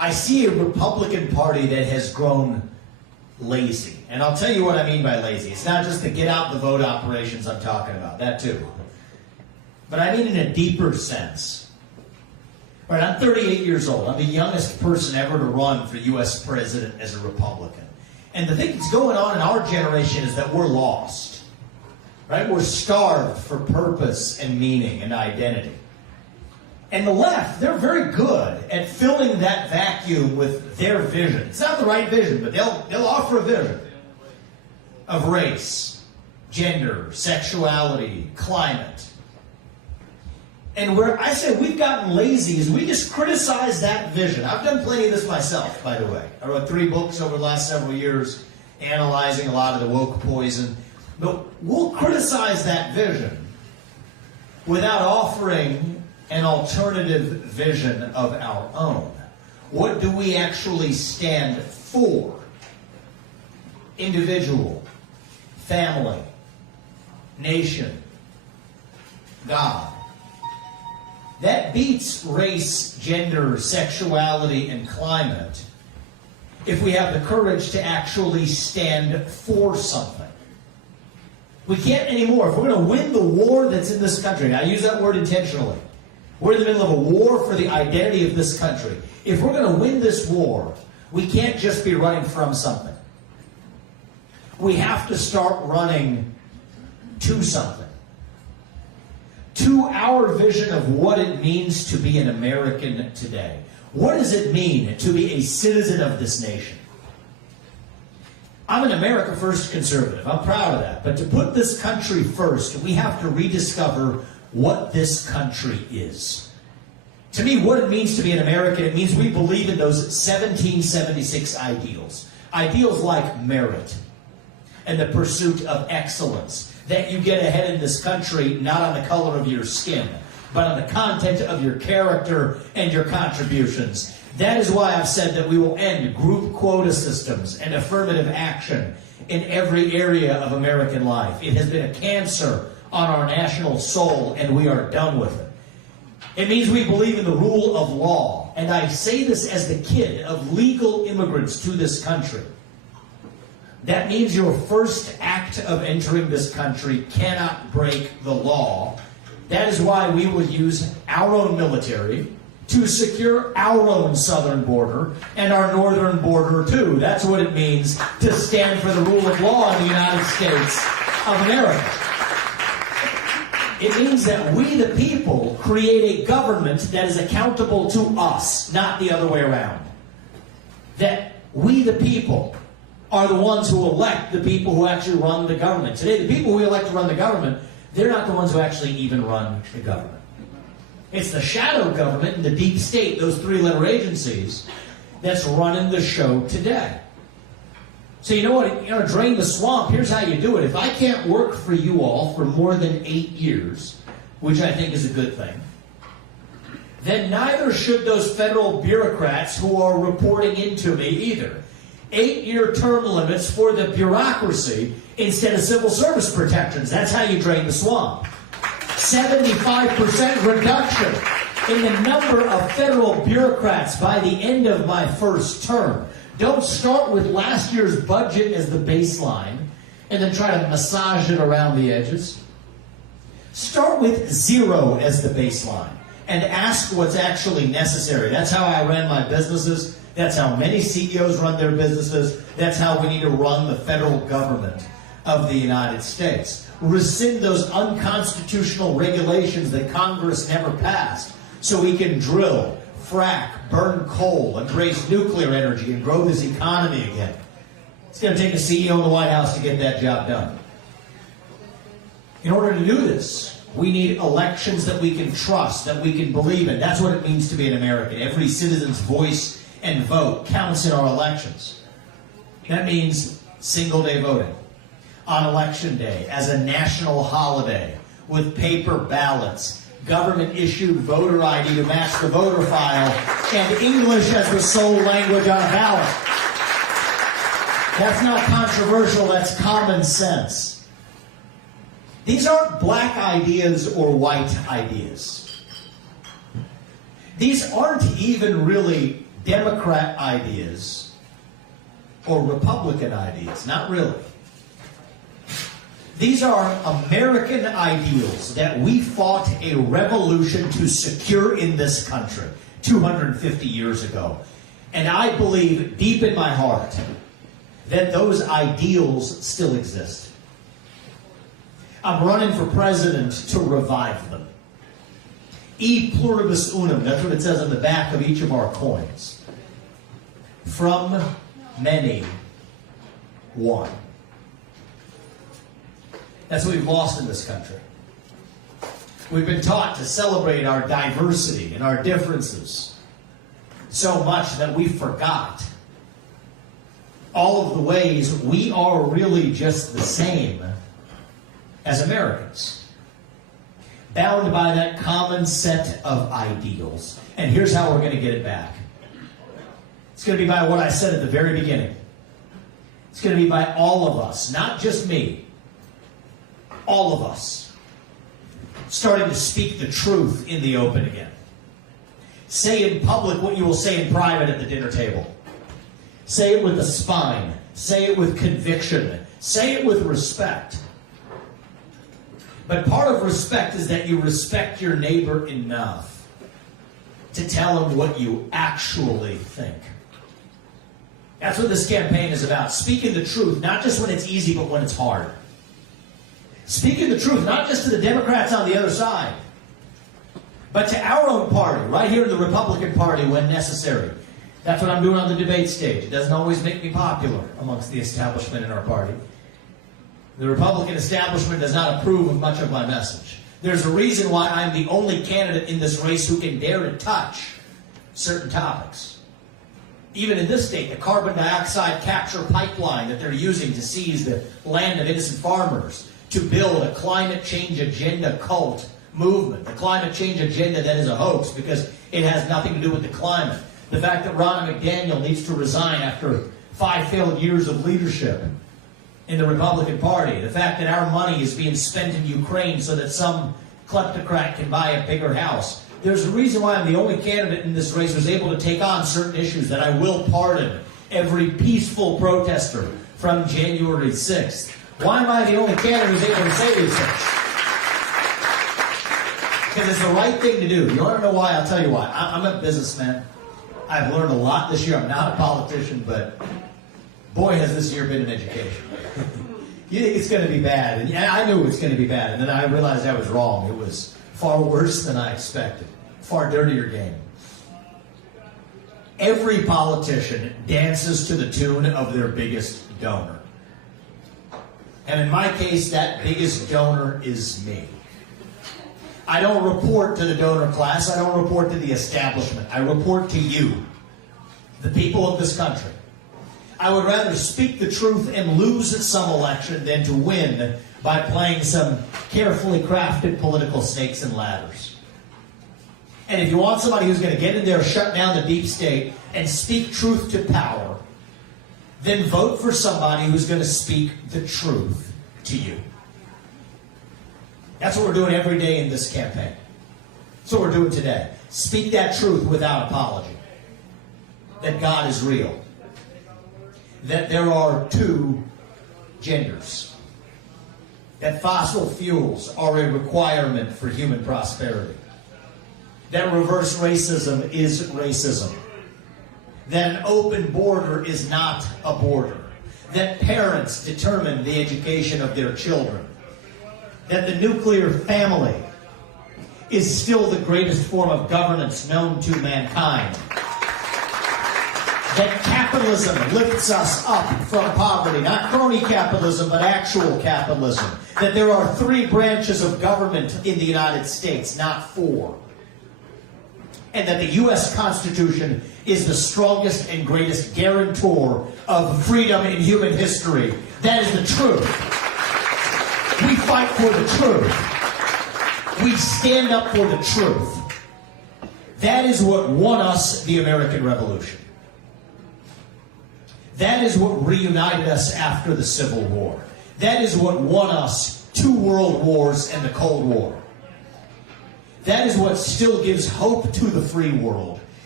I see a Republican Party that has grown lazy. And I'll tell you what I mean by lazy. It's not just the get out the vote operations I'm talking about, that too. But I mean in a deeper sense. Right, I'm 38 years old. I'm the youngest person ever to run for U.S. president as a Republican. And the thing that's going on in our generation is that we're lost. Right? We're starved for purpose and meaning and identity. And the left, they're very good at filling that vacuum with their vision. It's not the right vision, but they'll offer a vision of race, gender, sexuality, climate. And where I say we've gotten lazy is we just criticize that vision. I've done plenty of this myself, by the way. I wrote 3 books over the last several years analyzing a lot of the woke poison. But we'll criticize that vision without offering an alternative vision of our own. What do we actually stand for? Individual, family, nation, God. That beats race, gender, sexuality, and climate if we have the courage to actually stand for something. We can't anymore. If we're going to win the war that's in this country, and I use that word intentionally, we're in the middle of a war for the identity of this country. If we're going to win this war, we can't just be running from something. We have to start running to something. To our vision of what it means to be an American today. What does it mean to be a citizen of this nation? I'm an America First conservative. I'm proud of that. But to put this country first, we have to rediscover what this country is. To me, what it means to be an American, it means we believe in those 1776 ideals. Ideals like merit and the pursuit of excellence. That you get ahead in this country not on the color of your skin, but on the content of your character and your contributions. That is why I've said that we will end group quota systems and affirmative action in every area of American life. It has been a cancer on our national soul, and we are done with it. It means we believe in the rule of law. And I say this as the kid of legal immigrants to this country. That means your first act of entering this country cannot break the law. That is why we will use our own military to secure our own southern border and our northern border too. That's what it means to stand for the rule of law in the United States of America. It means that we, the people, create a government that is accountable to us, not the other way around. That we, the people, are the ones who elect the people who actually run the government. Today, the people we elect to run the government, they're not the ones who actually even run the government. It's the shadow government and the deep state, those 3-letter agencies, that's running the show today. So you know what, drain the swamp, here's how you do it. If I can't work for you all for more than 8 years, which I think is a good thing, then neither should those federal bureaucrats who are reporting into me either. 8-year term limits for the bureaucracy instead of civil service protections. That's how you drain the swamp. 75% reduction in the number of federal bureaucrats by the end of my first term. Don't start with last year's budget as the baseline and then try to massage it around the edges. Start with 0 as the baseline and ask what's actually necessary. That's how I ran my businesses. That's how many CEOs run their businesses. That's how we need to run the federal government of the United States. Rescind those unconstitutional regulations that Congress never passed so we can drill, frack, burn coal, embrace nuclear energy, and grow this economy again. It's going to take a CEO in the White House to get that job done. In order to do this, we need elections that we can trust, that we can believe in. That's what it means to be an American. Every citizen's voice and vote counts in our elections. That means single-day voting on Election Day as a national holiday with paper ballots, government-issued voter ID to match the voter file, and English as the sole language on a ballot. That's not controversial, that's common sense. These aren't black ideas or white ideas. These aren't even really Democrat ideas or Republican ideas. Not really. These are American ideals that we fought a revolution to secure in this country 250 years ago. And I believe deep in my heart that those ideals still exist. I'm running for president to revive them. E pluribus unum, that's what it says on the back of each of our coins. From many, one. That's what we've lost in this country. We've been taught to celebrate our diversity and our differences so much that we forgot all of the ways we are really just the same as Americans, bound by that common set of ideals. And here's how we're going to get it back. It's going to be by what I said at the very beginning. It's going to be by all of us, not just me. All of us. Starting to speak the truth in the open again. Say in public what you will say in private at the dinner table. Say it with a spine. Say it with conviction. Say it with respect. But part of respect is that you respect your neighbor enough to tell him what you actually think. That's what this campaign is about. Speaking the truth, not just when it's easy, but when it's hard. Speaking the truth, not just to the Democrats on the other side, but to our own party, right here in the Republican Party when necessary. That's what I'm doing on the debate stage. It doesn't always make me popular amongst the establishment in our party. The Republican establishment does not approve of much of my message. There's a reason why I'm the only candidate in this race who can dare to touch certain topics. Even in this state, the carbon dioxide capture pipeline that they're using to seize the land of innocent farmers, to build a climate change agenda cult movement, the climate change agenda that is a hoax because it has nothing to do with the climate. The fact that Ronna McDaniel needs to resign after 5 failed years of leadership in the Republican Party. The fact that our money is being spent in Ukraine so that some kleptocrat can buy a bigger house. There's a reason why I'm the only candidate in this race who's able to take on certain issues, that I will pardon every peaceful protester from January 6th. Why am I the only candidate who's able to say these things? Because it's the right thing to do. You want to know why? I'll tell you why. I'm a businessman. I've learned a lot this year. I'm not a politician, but boy, has this year been an education. You think it's going to be bad, and I knew it was going to be bad, and then I realized I was wrong. It was far worse than I expected. Far dirtier game. Every politician dances to the tune of their biggest donor. And in my case, that biggest donor is me. I don't report to the donor class. I don't report to the establishment. I report to you, the people of this country. I would rather speak the truth and lose some election than to win by playing some carefully crafted political snakes and ladders. And if you want somebody who's going to get in there, shut down the deep state, and speak truth to power, then vote for somebody who's going to speak the truth to you. That's what we're doing every day in this campaign. That's what we're doing today. Speak that truth without apology. That God is real. That there are 2 genders. That fossil fuels are a requirement for human prosperity. That reverse racism is racism. That an open border is not a border. That parents determine the education of their children. That the nuclear family is still the greatest form of governance known to mankind. That capitalism lifts us up from poverty, not crony capitalism, but actual capitalism. That there are 3 branches of government in the United States, not 4. And that the U.S. Constitution is the strongest and greatest guarantor of freedom in human history. That is the truth. We fight for the truth. We stand up for the truth. That is what won us the American Revolution. That is what reunited us after the Civil War. That is what won us 2 world wars and the Cold War. That is what still gives hope to the free world.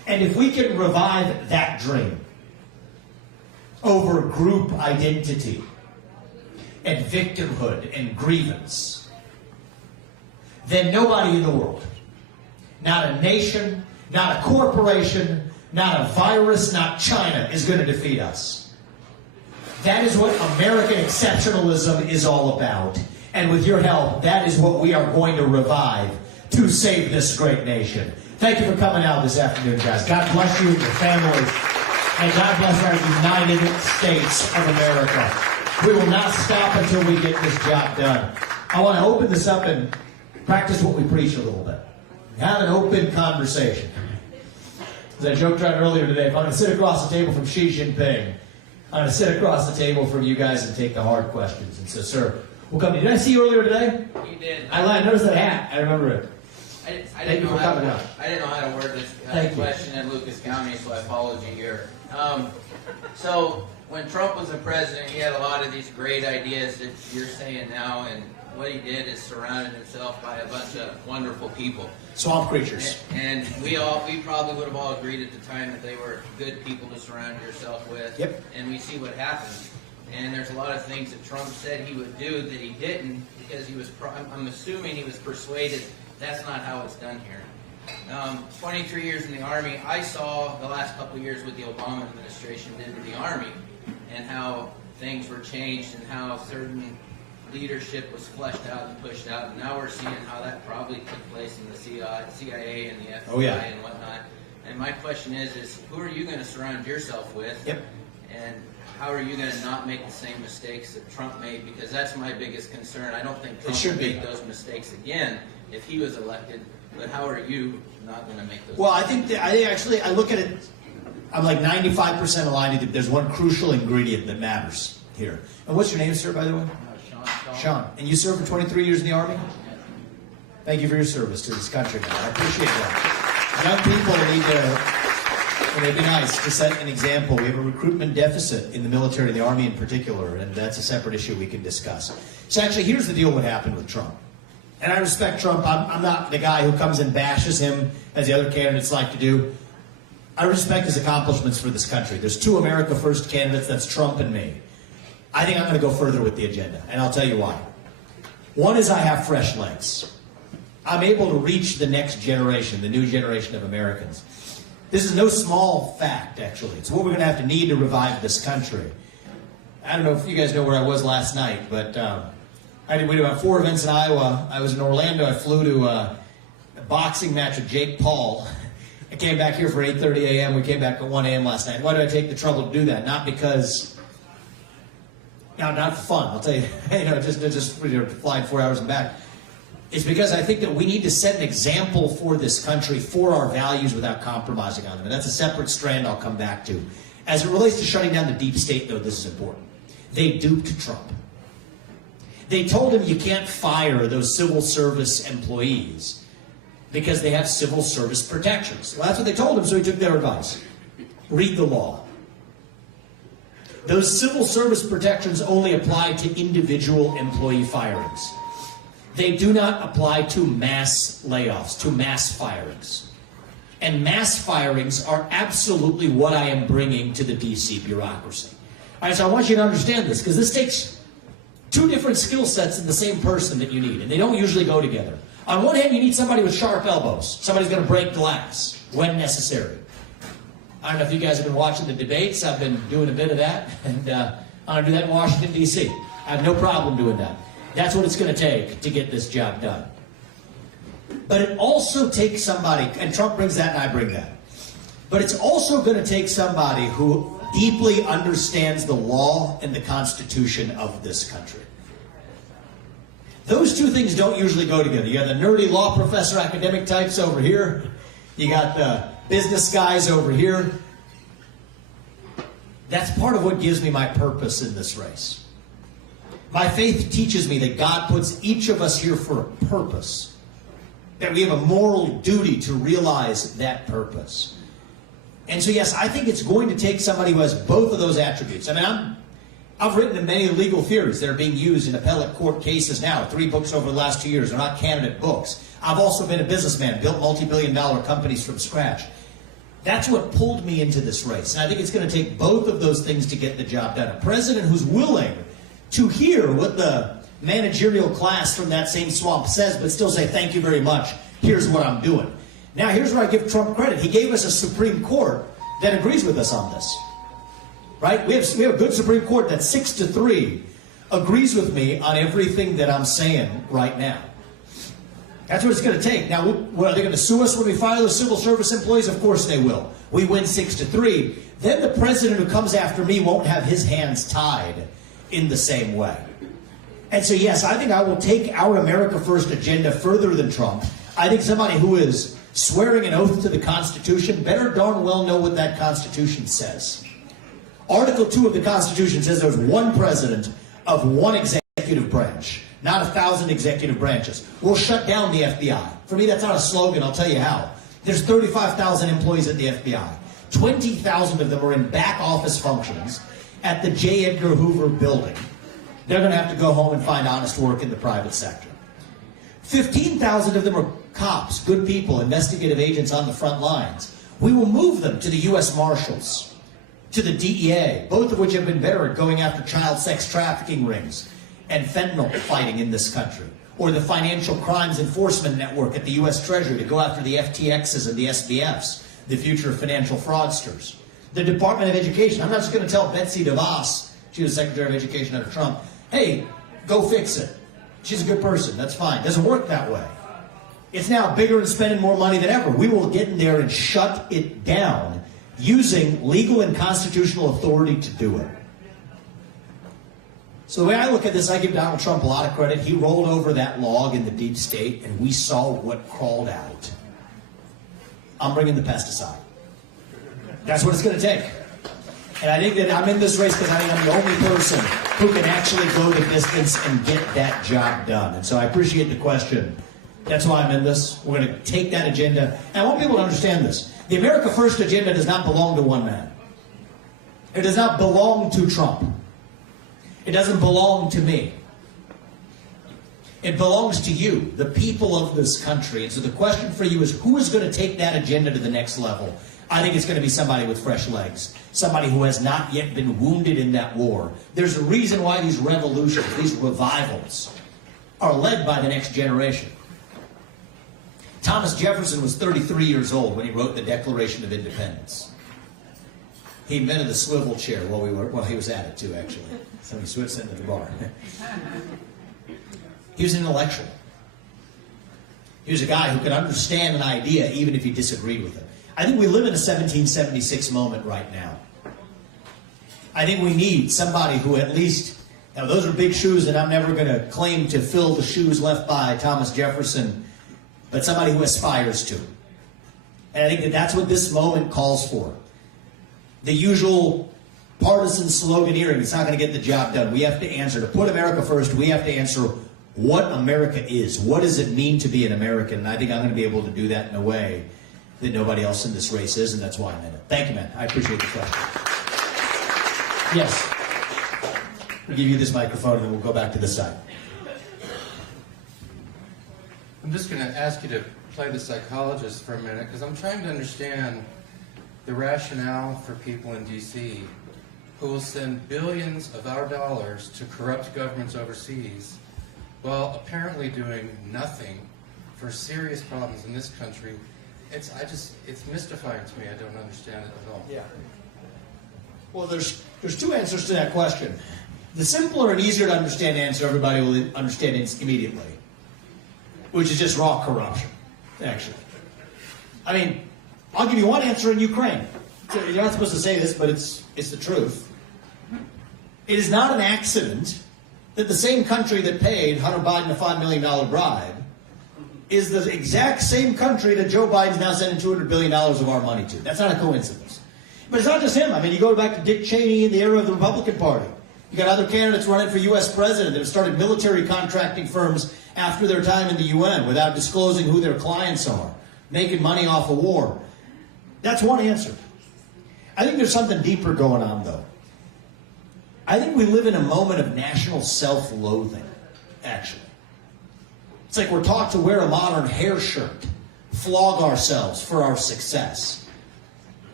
And if we can revive that dream over group identity and victimhood and grievance, then nobody in the world, not a nation, not a corporation, not a virus, not China, is going to defeat us. That is what American exceptionalism is all about. And with your help, that is what we are going to revive to save this great nation. Thank you for coming out this afternoon, guys. God bless you and your families. And God bless our United States of America. We will not stop until we get this job done. I want to open this up and practice what we preach a little bit. Have an open conversation. As I joked around earlier today, if I'm going to sit across the table from Xi Jinping, I'm going to sit across the table from you guys and take the hard questions. And so, sir, we'll come to you. Did I see you earlier today? You did. I noticed that hat. I remember it. I didn't know how to word this question in Lucas County, so I followed you here. So when Trump was the president, he had a lot of these great ideas that you're saying now, and what he did is surrounded himself by a bunch of wonderful people. Swamp creatures. And we probably would have all agreed at the time that they were good people to surround yourself with. Yep. And we see what happened. And there's a lot of things that Trump said he would do that he didn't because he was, I'm assuming he was persuaded that's not how it's done here. 23 years in the Army, I saw the last couple of years what the Obama administration did to the Army and how things were changed and how certain leadership was fleshed out and pushed out. And now we're seeing how that probably took place in the CIA and the FBI and whatnot. And my question is who are you going to surround yourself with? Yep. And how are you going to not make the same mistakes that Trump made? Because that's my biggest concern. I don't think Trump will make those mistakes again if he was elected. But how are you not going to make those? Well, I think I look at it. I'm like 95% aligned. There's one crucial ingredient that matters here. And what's your name, sir, by the way? Sean. And you served for 23 years in the Army? Yeah. Thank you for your service to this country, man. I appreciate that. Young people need to, and it'd be nice to set an example. We have a recruitment deficit in the military, the Army in particular, and that's a separate issue we can discuss. So actually, here's the deal what happened with Trump. And I respect Trump. I'm not the guy who comes and bashes him, as the other candidates like to do. I respect his accomplishments for this country. There's two America First candidates, that's Trump and me. I think I'm going to go further with the agenda, and I'll tell you why. One is I have fresh legs. I'm able to reach the next generation, the new generation of Americans. This is no small fact, actually. It's what we're going to have to need to revive this country. I don't know if you guys know where I was last night, but we did about 4 events in Iowa. I was in Orlando. I flew to a boxing match with Jake Paul. I came back here for 8:30 a.m. We came back at 1 a.m. last night. Why did I take the trouble to do that? Not because, not for fun. I'll tell you, just flying 4 hours and back. It's because I think that we need to set an example for this country, for our values, without compromising on them. And that's a separate strand I'll come back to. As it relates to shutting down the deep state, though, this is important. They duped Trump. They told him you can't fire those civil service employees because they have civil service protections. Well, that's what they told him, so he took their advice. Read the law. Those civil service protections only apply to individual employee firings. They do not apply to mass layoffs, to mass firings. And mass firings are absolutely what I am bringing to the D.C. bureaucracy. All right, so I want you to understand this, because this takes two different skill sets in the same person that you need, and they don't usually go together. On one hand, you need somebody with sharp elbows. Somebody's going to break glass when necessary. I don't know if you guys have been watching the debates. I've been doing a bit of that, and I'm going to do that in Washington, D.C. I have no problem doing that. That's what it's going to take to get this job done. But it also takes somebody, and Trump brings that and I bring that, but it's also going to take somebody who deeply understands the law and the Constitution of this country. Those two things don't usually go together. You got the nerdy law professor academic types over here. You got the business guys over here. That's part of what gives me my purpose in this race. My faith teaches me that God puts each of us here for a purpose, that we have a moral duty to realize that purpose. And so, yes, I think it's going to take somebody who has both of those attributes. I mean, I've written in many legal theories that are being used in appellate court cases now. 3 books over the last 2 years. They're not candidate books. I've also been a businessman, built multi-billion-dollar companies from scratch. That's what pulled me into this race. And I think it's going to take both of those things to get the job done. A president who's willing to hear what the managerial class from that same swamp says, but still say, thank you very much, here's what I'm doing. Now, here's where I give Trump credit. He gave us a Supreme Court that agrees with us on this. Right? We have a good Supreme Court that 6-3 agrees with me on everything that I'm saying right now. That's what it's going to take. Now, are they going to sue us when we fire those civil service employees? Of course they will. We win 6-3. Then the president who comes after me won't have his hands tied in the same way. And so, yes, I think I will take our America First agenda further than Trump. I think somebody who is swearing an oath to the Constitution better darn well know what that Constitution says. Article 2 of the Constitution says there's one president of one executive branch, not 1,000 executive branches. We'll shut down the FBI. For me, that's not a slogan. I'll tell you how. There's 35,000 employees at the FBI. 20,000 of them are in back office functions at the J. Edgar Hoover building. They're going to have to go home and find honest work in the private sector. 15,000 of them are cops, good people, investigative agents on the front lines. We will move them to the U.S. Marshals, to the DEA, both of which have been better at going after child sex trafficking rings and fentanyl fighting in this country, or the Financial Crimes Enforcement Network at the U.S. Treasury to go after the FTXs and the SBFs, the future financial fraudsters. The Department of Education, I'm not just going to tell Betsy DeVos, she was Secretary of Education under Trump, hey, go fix it. She's a good person, that's fine. Doesn't work that way. It's now bigger and spending more money than ever. We will get in there and shut it down using legal and constitutional authority to do it. So the way I look at this, I give Donald Trump a lot of credit. He rolled over that log in the deep state, and we saw what crawled out. I'm bringing the pesticide. That's what it's going to take. And I think that I'm in this race because I think I'm the only person who can actually go the distance and get that job done. And so I appreciate the question. That's why I'm in this. We're going to take that agenda. And I want people to understand this. The America First agenda does not belong to one man. It does not belong to Trump. It doesn't belong to me. It belongs to you, the people of this country. And so the question for you is, who is going to take that agenda to the next level? I think it's going to be somebody with fresh legs, somebody who has not yet been wounded in that war. There's a reason why these revolutions, these revivals, are led by the next generation. Thomas Jefferson was 33 years old when he wrote the Declaration of Independence. He invented the swivel chair while he was at it too, actually. Somebody switched into the bar. He was an intellectual. He was a guy who could understand an idea even if he disagreed with it. I think we live in a 1776 moment right now. I think we need somebody who at least, now those are big shoes and I'm never going to claim to fill the shoes left by Thomas Jefferson, but somebody who aspires to. And I think that that's what this moment calls for. The usual partisan sloganeering, it's not going to get the job done. We have to answer, to put America first, we have to answer what America is. What does it mean to be an American? And I think I'm going to be able to do that in a way that nobody else in this race is, and that's why I'm in it. Thank you, man. I appreciate the question. Yes. We'll give you this microphone, and then we'll go back to this side. I'm just going to ask you to play the psychologist for a minute, because I'm trying to understand the rationale for people in D.C. who will send billions of our dollars to corrupt governments overseas while apparently doing nothing for serious problems in this country. It's mystifying to me. I don't understand it at all. Yeah. Well, there's two answers to that question. The simpler and easier to understand answer, everybody will understand it immediately, which is just raw corruption, actually. I mean, I'll give you one answer in Ukraine. You're not supposed to say this, but it's the truth. It is not an accident that the same country that paid Hunter Biden a $5 million bribe is the exact same country that Joe Biden's now sending $200 billion of our money to. That's not a coincidence. But it's not just him. I mean, you go back to Dick Cheney in the era of the Republican Party. You got other candidates running for U.S. president that have started military contracting firms after their time in the UN without disclosing who their clients are, making money off of war. That's one answer. I think there's something deeper going on, though. I think we live in a moment of national self-loathing, actually. It's like we're taught to wear a modern hair shirt, flog ourselves for our success.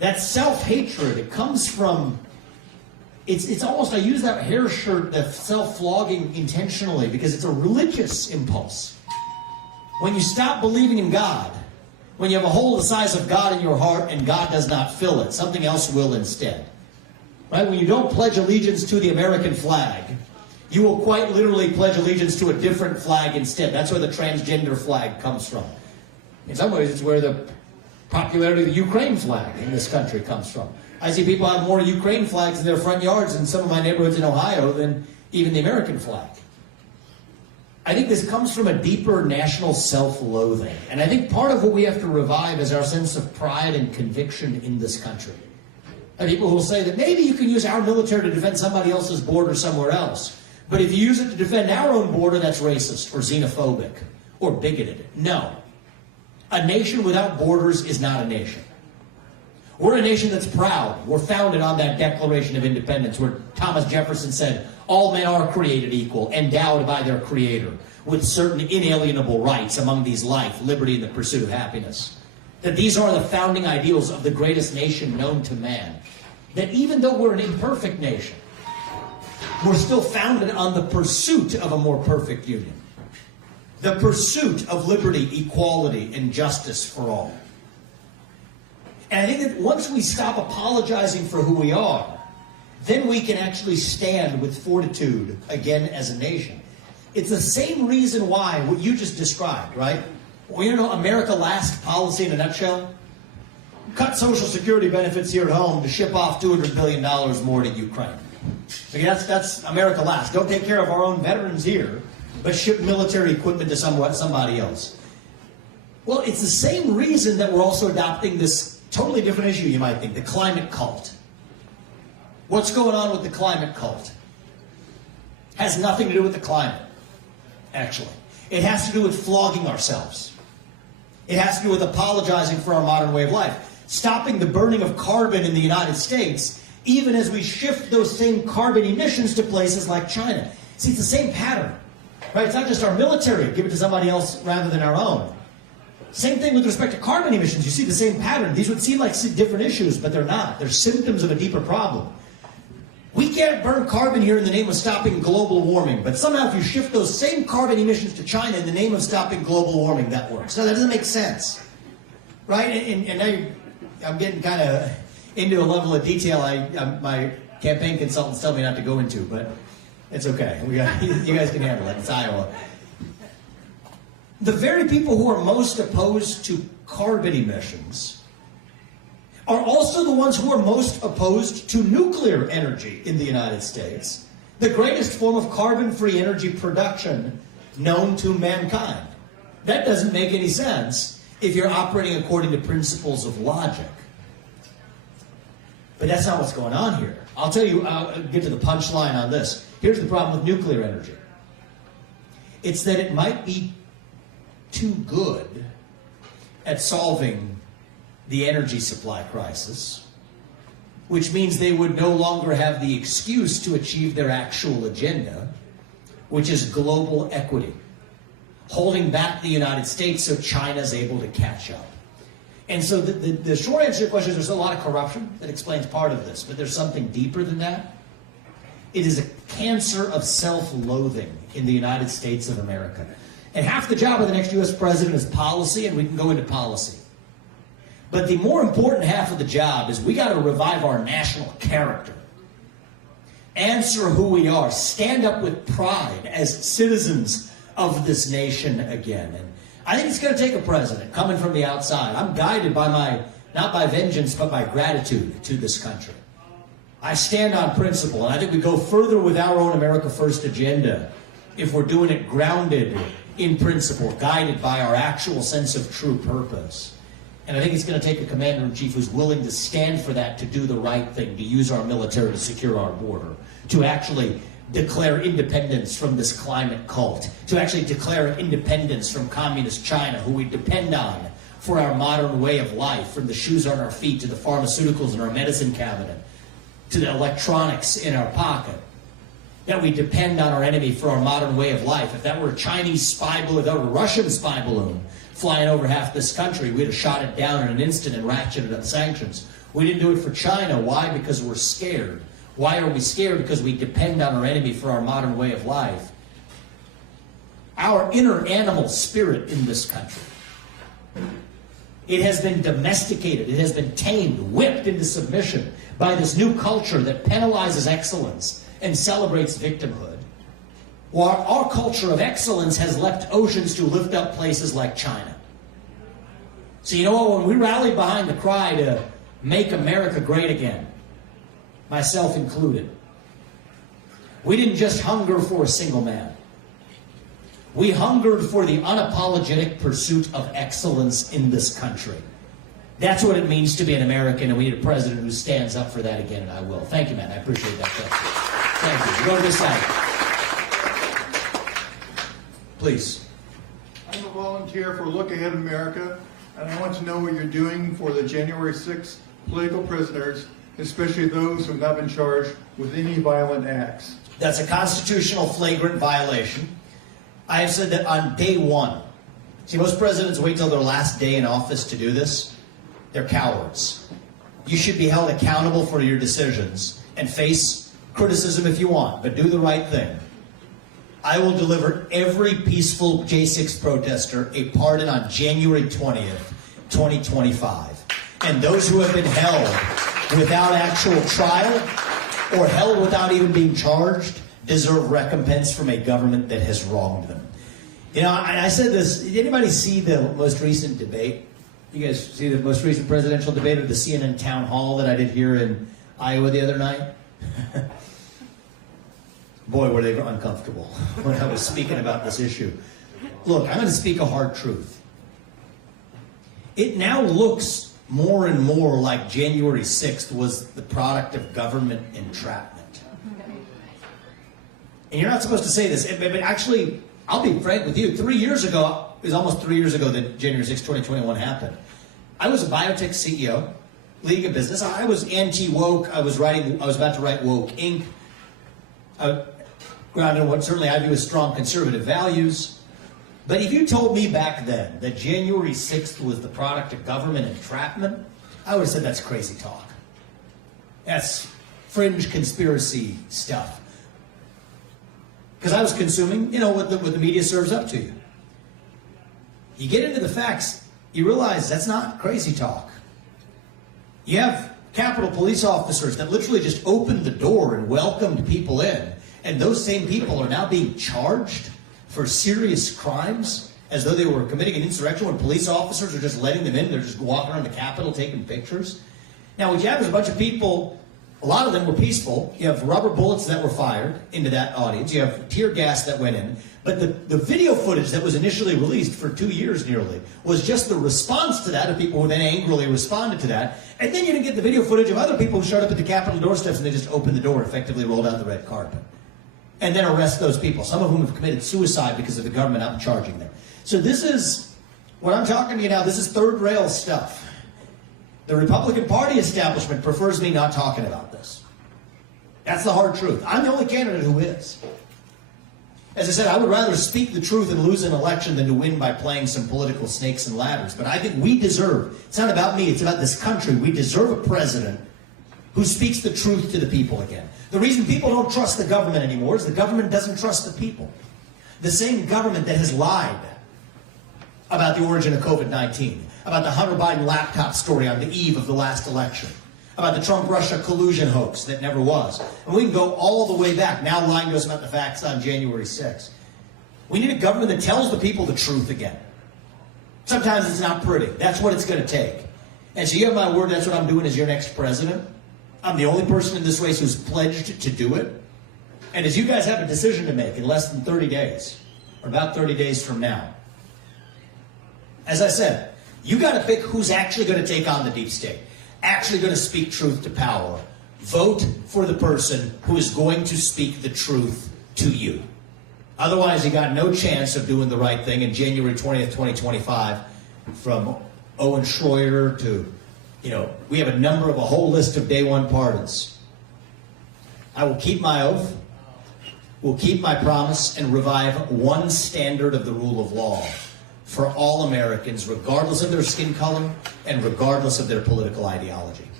That self-hatred, it comes from, it's almost, I use that hair shirt, the self-flogging intentionally, because it's a religious impulse. When you stop believing in God, when you have a hole the size of God in your heart and God does not fill it, something else will instead. Right? When you don't pledge allegiance to the American flag, you will quite literally pledge allegiance to a different flag instead. That's where the transgender flag comes from. In some ways, it's where the popularity of the Ukraine flag in this country comes from. I see people have more Ukraine flags in their front yards in some of my neighborhoods in Ohio than even the American flag. I think this comes from a deeper national self-loathing. And I think part of what we have to revive is our sense of pride and conviction in this country. And people who will say that maybe you can use our military to defend somebody else's border somewhere else. But if you use it to defend our own border, that's racist or xenophobic or bigoted. No. A nation without borders is not a nation. We're a nation that's proud. We're founded on that Declaration of Independence where Thomas Jefferson said, all men are created equal, endowed by their Creator, with certain inalienable rights, among these life, liberty, and the pursuit of happiness. That these are the founding ideals of the greatest nation known to man. That even though we're an imperfect nation, we're still founded on the pursuit of a more perfect union. The pursuit of liberty, equality, and justice for all. And I think that once we stop apologizing for who we are, then we can actually stand with fortitude again as a nation. It's the same reason why what you just described, right? Well, you know, America Last policy in a nutshell? Cut Social Security benefits here at home to ship off $200 billion more to Ukraine. Okay, that's America Last. Don't take care of our own veterans here, but ship military equipment to somebody else. Well, it's the same reason that we're also adopting this totally different issue, you might think, the climate cult. What's going on with the climate cult? Has nothing to do with the climate, actually. It has to do with flogging ourselves. It has to do with apologizing for our modern way of life. Stopping the burning of carbon in the United States, even as we shift those same carbon emissions to places like China. See, it's the same pattern. Right? It's not just our military, give it to somebody else rather than our own. Same thing with respect to carbon emissions. You see the same pattern. These would seem like different issues, but they're not. They're symptoms of a deeper problem. We can't burn carbon here in the name of stopping global warming, but somehow if you shift those same carbon emissions to China in the name of stopping global warming, that works. No, that doesn't make sense. Right? And now I'm getting kind of into a level of detail my campaign consultants tell me not to go into, but it's okay. You guys can handle it. It's Iowa. The very people who are most opposed to carbon emissions are also the ones who are most opposed to nuclear energy in the United States, the greatest form of carbon-free energy production known to mankind. That doesn't make any sense if you're operating according to principles of logic. But that's not what's going on here. I'll tell you, I'll get to the punchline on this. Here's the problem with nuclear energy. It's that it might be too good at solving the energy supply crisis, which means they would no longer have the excuse to achieve their actual agenda, which is global equity, holding back the United States so China's able to catch up. And so the short answer to your question is there's a lot of corruption that explains part of this, but there's something deeper than that. It is a cancer of self-loathing in the United States of America. And half the job of the next U.S. president is policy, and we can go into policy. But the more important half of the job is we got to revive our national character. Answer who we are. Stand up with pride as citizens of this nation again. And I think it's going to take a president coming from the outside. I'm guided by not by vengeance, but by gratitude to this country. I stand on principle, and I think we go further with our own America First agenda if we're doing it grounded in principle, guided by our actual sense of true purpose. And I think it's going to take a commander-in-chief who's willing to stand for that, to do the right thing, to use our military to secure our border, to actually declare independence from this climate cult, to actually declare independence from communist China, who we depend on for our modern way of life, from the shoes on our feet to the pharmaceuticals in our medicine cabinet, to the electronics in our pocket. That we depend on our enemy for our modern way of life. If that were a Chinese spy balloon, if that were a Russian spy balloon flying over half this country, we'd have shot it down in an instant and ratcheted up sanctions. We didn't do it for China. Why? Because we're scared. Why are we scared? Because we depend on our enemy for our modern way of life. Our inner animal spirit in this country, it has been domesticated, it has been tamed, whipped into submission by this new culture that penalizes excellence and celebrates victimhood. While our culture of excellence has left oceans to lift up places like China. So you know what, when we rallied behind the cry to make America great again, myself included, we didn't just hunger for a single man. We hungered for the unapologetic pursuit of excellence in this country. That's what it means to be an American, and we need a president who stands up for that again, and I will. Thank you, man. I appreciate that. Thank you. Go to this side. Please. I'm a volunteer for Look Ahead America, and I want to know what you're doing for the January 6th political prisoners, especially those who have not been charged with any violent acts. That's a constitutional flagrant violation. I have said that on day one. See, most presidents wait till their last day in office to do this. They're cowards. You should be held accountable for your decisions and face criticism if you want, but do the right thing. I will deliver every peaceful J6 protester a pardon on January 20th, 2025. And those who have been held without actual trial or held without even being charged deserve recompense from a government that has wronged them. You know, I said this, did anybody see the most recent debate? You guys see the most recent presidential debate of the CNN town hall that I did here in Iowa the other night? Boy, were they uncomfortable when I was speaking about this issue. Look, I'm going to speak a hard truth. It now looks more and more like January 6th was the product of government entrapment. And you're not supposed to say this, but actually, I'll be frank with you. 3 years ago, it was almost 3 years ago that January 6, 2021 happened. I was a biotech CEO, leading a business. I was anti-woke. I was about to write Woke Inc. Grounded in what certainly I view as strong conservative values. But if you told me back then that January 6th was the product of government entrapment, I would have said that's crazy talk. That's fringe conspiracy stuff. Because I was consuming, you know, what the media serves up to you. You get into the facts, you realize that's not crazy talk. You have Capitol Police officers that literally just opened the door and welcomed people in, and those same people are now being charged for serious crimes as though they were committing an insurrection when police officers are just letting them in. They're just walking around the Capitol taking pictures. Now, what you have is a bunch of people. A lot of them were peaceful. You have rubber bullets that were fired into that audience. You have tear gas that went in. But the video footage that was initially released for 2 years nearly was just the response to that of people who then angrily responded to that. And then you didn't get the video footage of other people who showed up at the Capitol doorsteps and they just opened the door and effectively rolled out the red carpet. And then arrest those people, some of whom have committed suicide because of the government out charging them. So this is, what I'm talking to you now, this is third rail stuff. The Republican Party establishment prefers me not talking about this. That's the hard truth. I'm the only candidate who is. As I said, I would rather speak the truth and lose an election than to win by playing some political snakes and ladders. But I think we deserve, it's not about me, it's about this country. We deserve a president who speaks the truth to the people again. The reason people don't trust the government anymore is the government doesn't trust the people. The same government that has lied about the origin of COVID-19, about the Hunter Biden laptop story on the eve of the last election, about the Trump-Russia collusion hoax that never was. And we can go all the way back, now lying to us about the facts on January 6th. We need a government that tells the people the truth again. Sometimes it's not pretty. That's what it's going to take. And so you have my word, that's what I'm doing as your next president. I'm the only person in this race who's pledged to do it. And as you guys have a decision to make in less than 30 days, or about 30 days from now, as I said, you got to pick who's actually going to take on the deep state, actually going to speak truth to power. Vote for the person who is going to speak the truth to you. Otherwise, you got no chance of doing the right thing. And January 20th, 2025, from Owen Schroyer to, we have a whole list of day one pardons. I will keep my oath, will keep my promise, and revive one standard of the rule of law for all Americans, regardless of their skin color and regardless of their political ideology.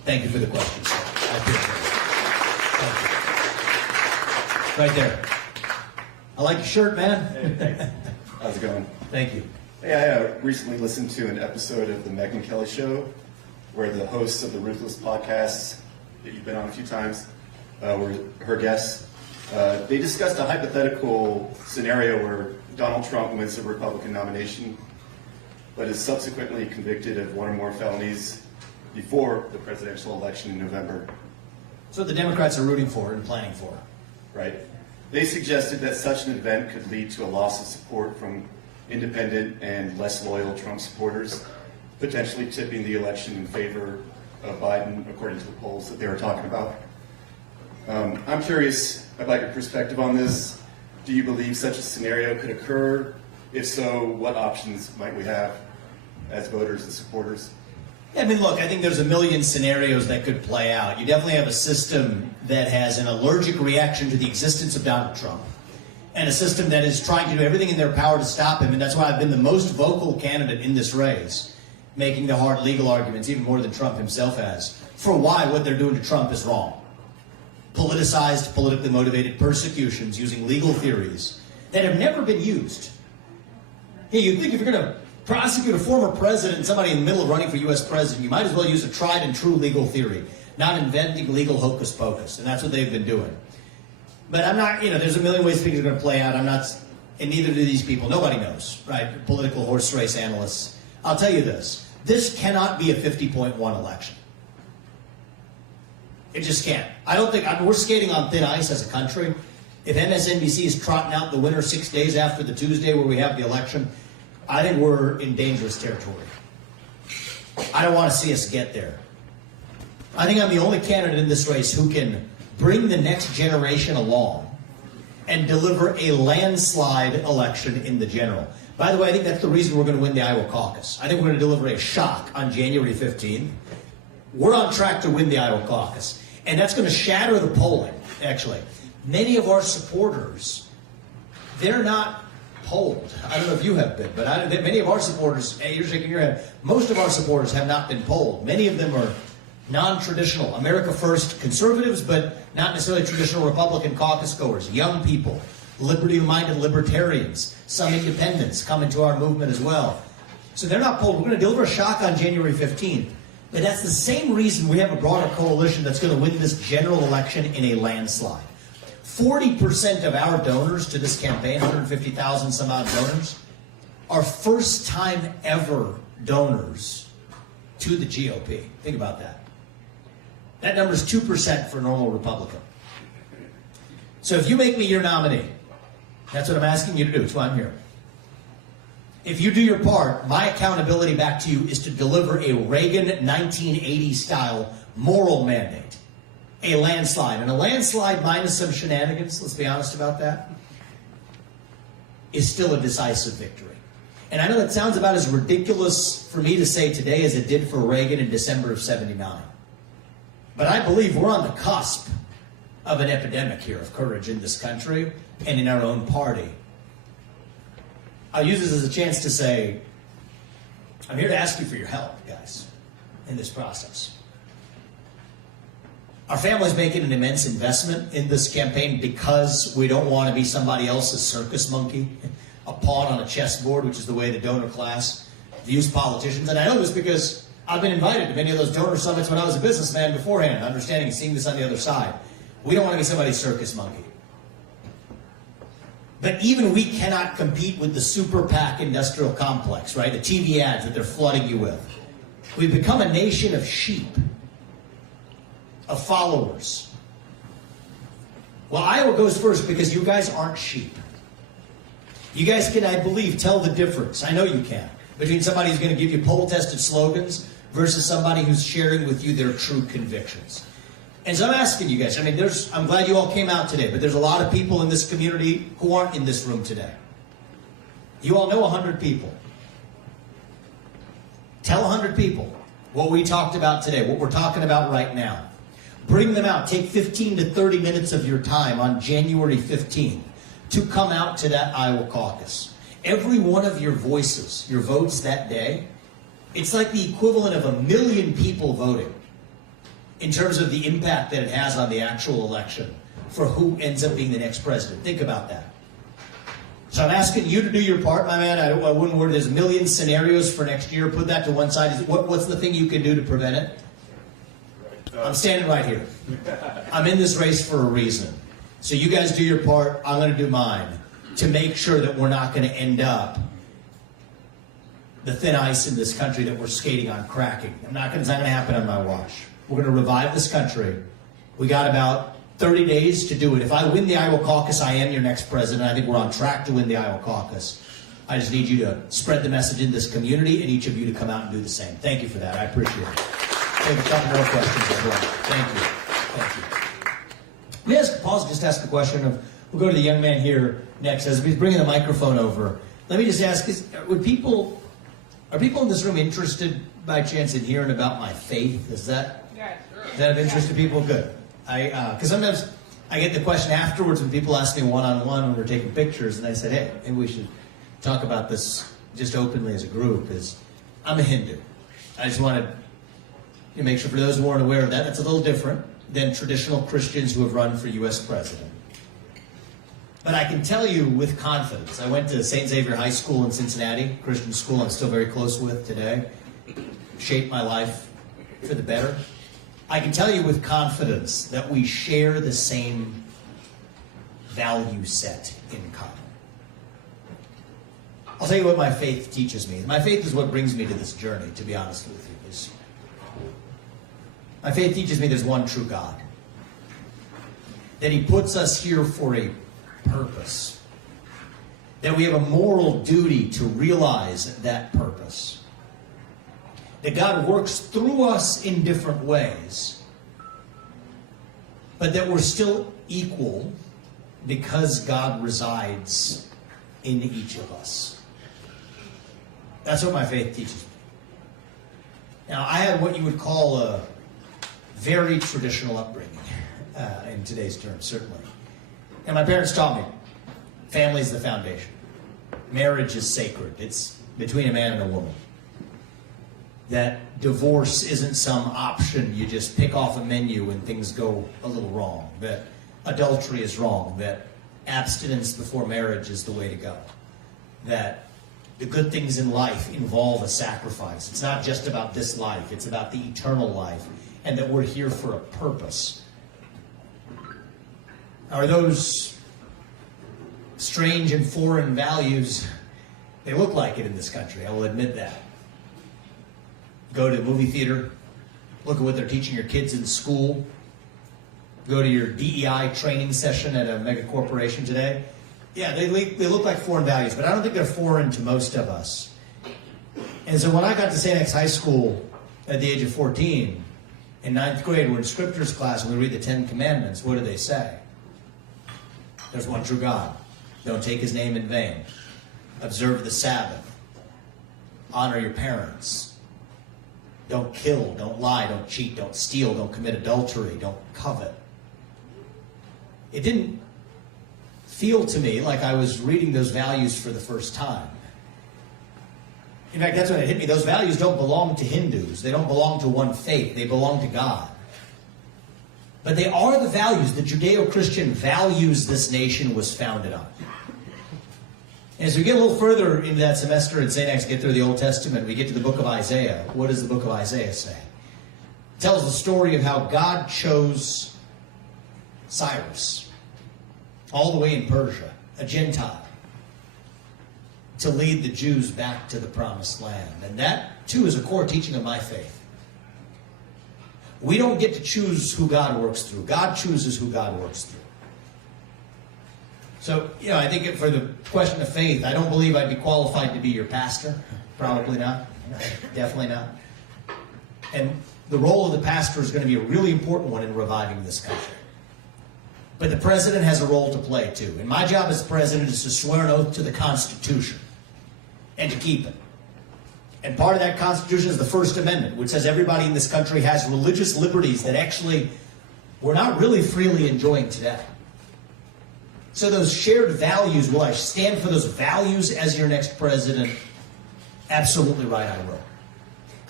Thank you for the question, sir. I appreciate it. Thank you. Right there. I like your shirt, man. Hey, thanks. How's it going? Thank you. Hey, I recently listened to an episode of the Megyn Kelly Show where the hosts of the Ruthless podcast that you've been on a few times were her guests. They discussed a hypothetical scenario where Donald Trump wins the Republican nomination but is subsequently convicted of one or more felonies before the presidential election in November. So the Democrats are rooting for and planning for. Right. They suggested that such an event could lead to a loss of support from independent and less loyal Trump supporters, potentially tipping the election in favor of Biden, according to the polls that they were talking about. I'm curious about your perspective on this. Do you believe such a scenario could occur? If so, what options might we have as voters and supporters? I mean, look, I think there's a million scenarios that could play out. You definitely have a system that has an allergic reaction to the existence of Donald Trump, and a system that is trying to do everything in their power to stop him. And that's why I've been the most vocal candidate in this race, making the hard legal arguments, even more than Trump himself has, for why what they're doing to Trump is wrong. Politicized, politically motivated persecutions using legal theories that have never been used. Hey, you'd think if you're going to prosecute a former president and somebody in the middle of running for U.S. president, you might as well use a tried and true legal theory, not inventing legal hocus pocus. And that's what they've been doing. But I'm not, there's a million ways things are going to play out. I'm not, and neither do these people. Nobody knows, right? Political horse race analysts. I'll tell you this. This cannot be a 50.1 election. It just can't. I don't think, we're skating on thin ice as a country. If MSNBC is trotting out the winner 6 days after the Tuesday where we have the election, I think we're in dangerous territory. I don't want to see us get there. I think I'm the only candidate in this race who can bring the next generation along and deliver a landslide election in the general. By the way, I think that's the reason we're going to win the Iowa caucus. I think we're going to deliver a shock on January 15th. We're on track to win the Iowa caucus. And that's going to shatter the polling, actually. Many of our supporters, they're not polled. I don't know if you have been, but many of our supporters, hey, you're shaking your head, most of our supporters have not been polled. Many of them are non-traditional, America First conservatives, but not necessarily traditional Republican caucus goers, young people, liberty-minded libertarians, some independents come into our movement as well. So they're not polled. We're going to deliver a shock on January 15th. But that's the same reason we have a broader coalition that's going to win this general election in a landslide. 40% of our donors to this campaign, 150,000 some odd donors, are first-time ever donors to the GOP. Think about that. That number is 2% for a normal Republican. So if you make me your nominee, that's what I'm asking you to do. That's why I'm here. If you do your part, my accountability back to you is to deliver a Reagan 1980-style moral mandate. A landslide. And a landslide minus some shenanigans, let's be honest about that, is still a decisive victory. And I know that sounds about as ridiculous for me to say today as it did for Reagan in December of '79. But I believe we're on the cusp of an epidemic here of courage in this country and in our own party. I'll use this as a chance to say, I'm here to ask you for your help, guys, in this process. Our family's making an immense investment in this campaign because we don't want to be somebody else's circus monkey, a pawn on a chessboard, which is the way the donor class views politicians. And I know this because I've been invited to many of those donor summits when I was a businessman beforehand, understanding and seeing this on the other side. We don't want to be somebody's circus monkey. But even we cannot compete with the super PAC industrial complex, right? The TV ads that they're flooding you with. We've become a nation of sheep, of followers. Well, Iowa goes first because you guys aren't sheep. You guys can, I believe, tell the difference. I know you can. Between somebody who's going to give you poll-tested slogans versus somebody who's sharing with you their true convictions. And so I'm asking you guys, I'm glad you all came out today, but there's a lot of people in this community who aren't in this room today. You all know 100 people. Tell 100 people what we talked about today, what we're talking about right now. Bring them out. Take 15 to 30 minutes of your time on January 15th to come out to that Iowa caucus. Every one of your voices, your votes that day, it's like the equivalent of 1 million people voting. in terms of the impact that it has on the actual election for who ends up being the next president. Think about that. So I'm asking you to do your part, my man. I wouldn't worry. There's a million scenarios for next year. Put that to one side. What's the thing you can do to prevent it? I'm standing right here. I'm in this race for a reason. So you guys do your part. I'm going to do mine to make sure that we're not going to end up the thin ice in this country that we're skating on cracking. It's not going to happen on my watch. We're going to revive this country. We got about 30 days to do it. If I win the Iowa caucus, I am your next president. I think we're on track to win the Iowa caucus. I just need you to spread the message in this community and each of you to come out and do the same. Thank you for that. I appreciate it. Take a couple more questions as well. Thank you. Thank you. Let me pause and just ask a question of, we'll go to the young man here next. As he's bringing the microphone over, let me just ask, are people in this room interested by chance in hearing about my faith? Is that of interest to people? Good. Because sometimes I get the question afterwards when people ask me one-on-one when we're taking pictures, and I said, hey, maybe we should talk about this just openly as a group. I'm a Hindu. I just wanted to make sure for those who aren't aware of that, that's a little different than traditional Christians who have run for U.S. president. But I can tell you with confidence, I went to St. Xavier High School in Cincinnati, Christian school I'm still very close with today, shaped my life for the better. I can tell you with confidence that we share the same value set in common. I'll tell you what my faith teaches me. My faith is what brings me to this journey, to be honest with you. My faith teaches me there's one true God. That He puts us here for a purpose. That we have a moral duty to realize that purpose. That God works through us in different ways, but that we're still equal because God resides in each of us. That's what my faith teaches me. Now, I had what you would call a very traditional upbringing, in today's terms, certainly. And my parents taught me, family is the foundation. Marriage is sacred. It's between a man and a woman. That divorce isn't some option you just pick off a menu when things go a little wrong. That adultery is wrong. That abstinence before marriage is the way to go. That the good things in life involve a sacrifice. It's not just about this life. It's about the eternal life. And that we're here for a purpose. Are those strange and foreign values? They look like it in this country. I will admit that. Go to a movie theater, look at what they're teaching your kids in school, go to your DEI training session at a mega corporation today. Yeah, they look like foreign values, but I don't think they're foreign to most of us. And so when I got to St. X High School at the age of 14, in 9th grade, we're in scriptures class and we read the 10 Commandments. What do they say? There's one true God. Don't take His name in vain. Observe the Sabbath. Honor your parents. Don't kill, don't lie, don't cheat, don't steal, don't commit adultery, don't covet. It didn't feel to me like I was reading those values for the first time. In fact, that's when it hit me. Those values don't belong to Hindus. They don't belong to one faith. They belong to God. But they are the values, the Judeo-Christian values this nation was founded on. And as we get a little further into that semester in St. X, get through the Old Testament, we get to the book of Isaiah. What does the book of Isaiah say? It tells the story of how God chose Cyrus, all the way in Persia, a Gentile, to lead the Jews back to the promised land. And that, too, is a core teaching of my faith. We don't get to choose who God works through. God chooses who God works through. So, I think for the question of faith, I don't believe I'd be qualified to be your pastor. Probably not. Definitely not. And the role of the pastor is going to be a really important one in reviving this country. But the president has a role to play, too. And my job as president is to swear an oath to the Constitution and to keep it. And part of that Constitution is the First Amendment, which says everybody in this country has religious liberties that actually we're not really freely enjoying today. So those shared values, will I stand for those values as your next president? Absolutely right, I will.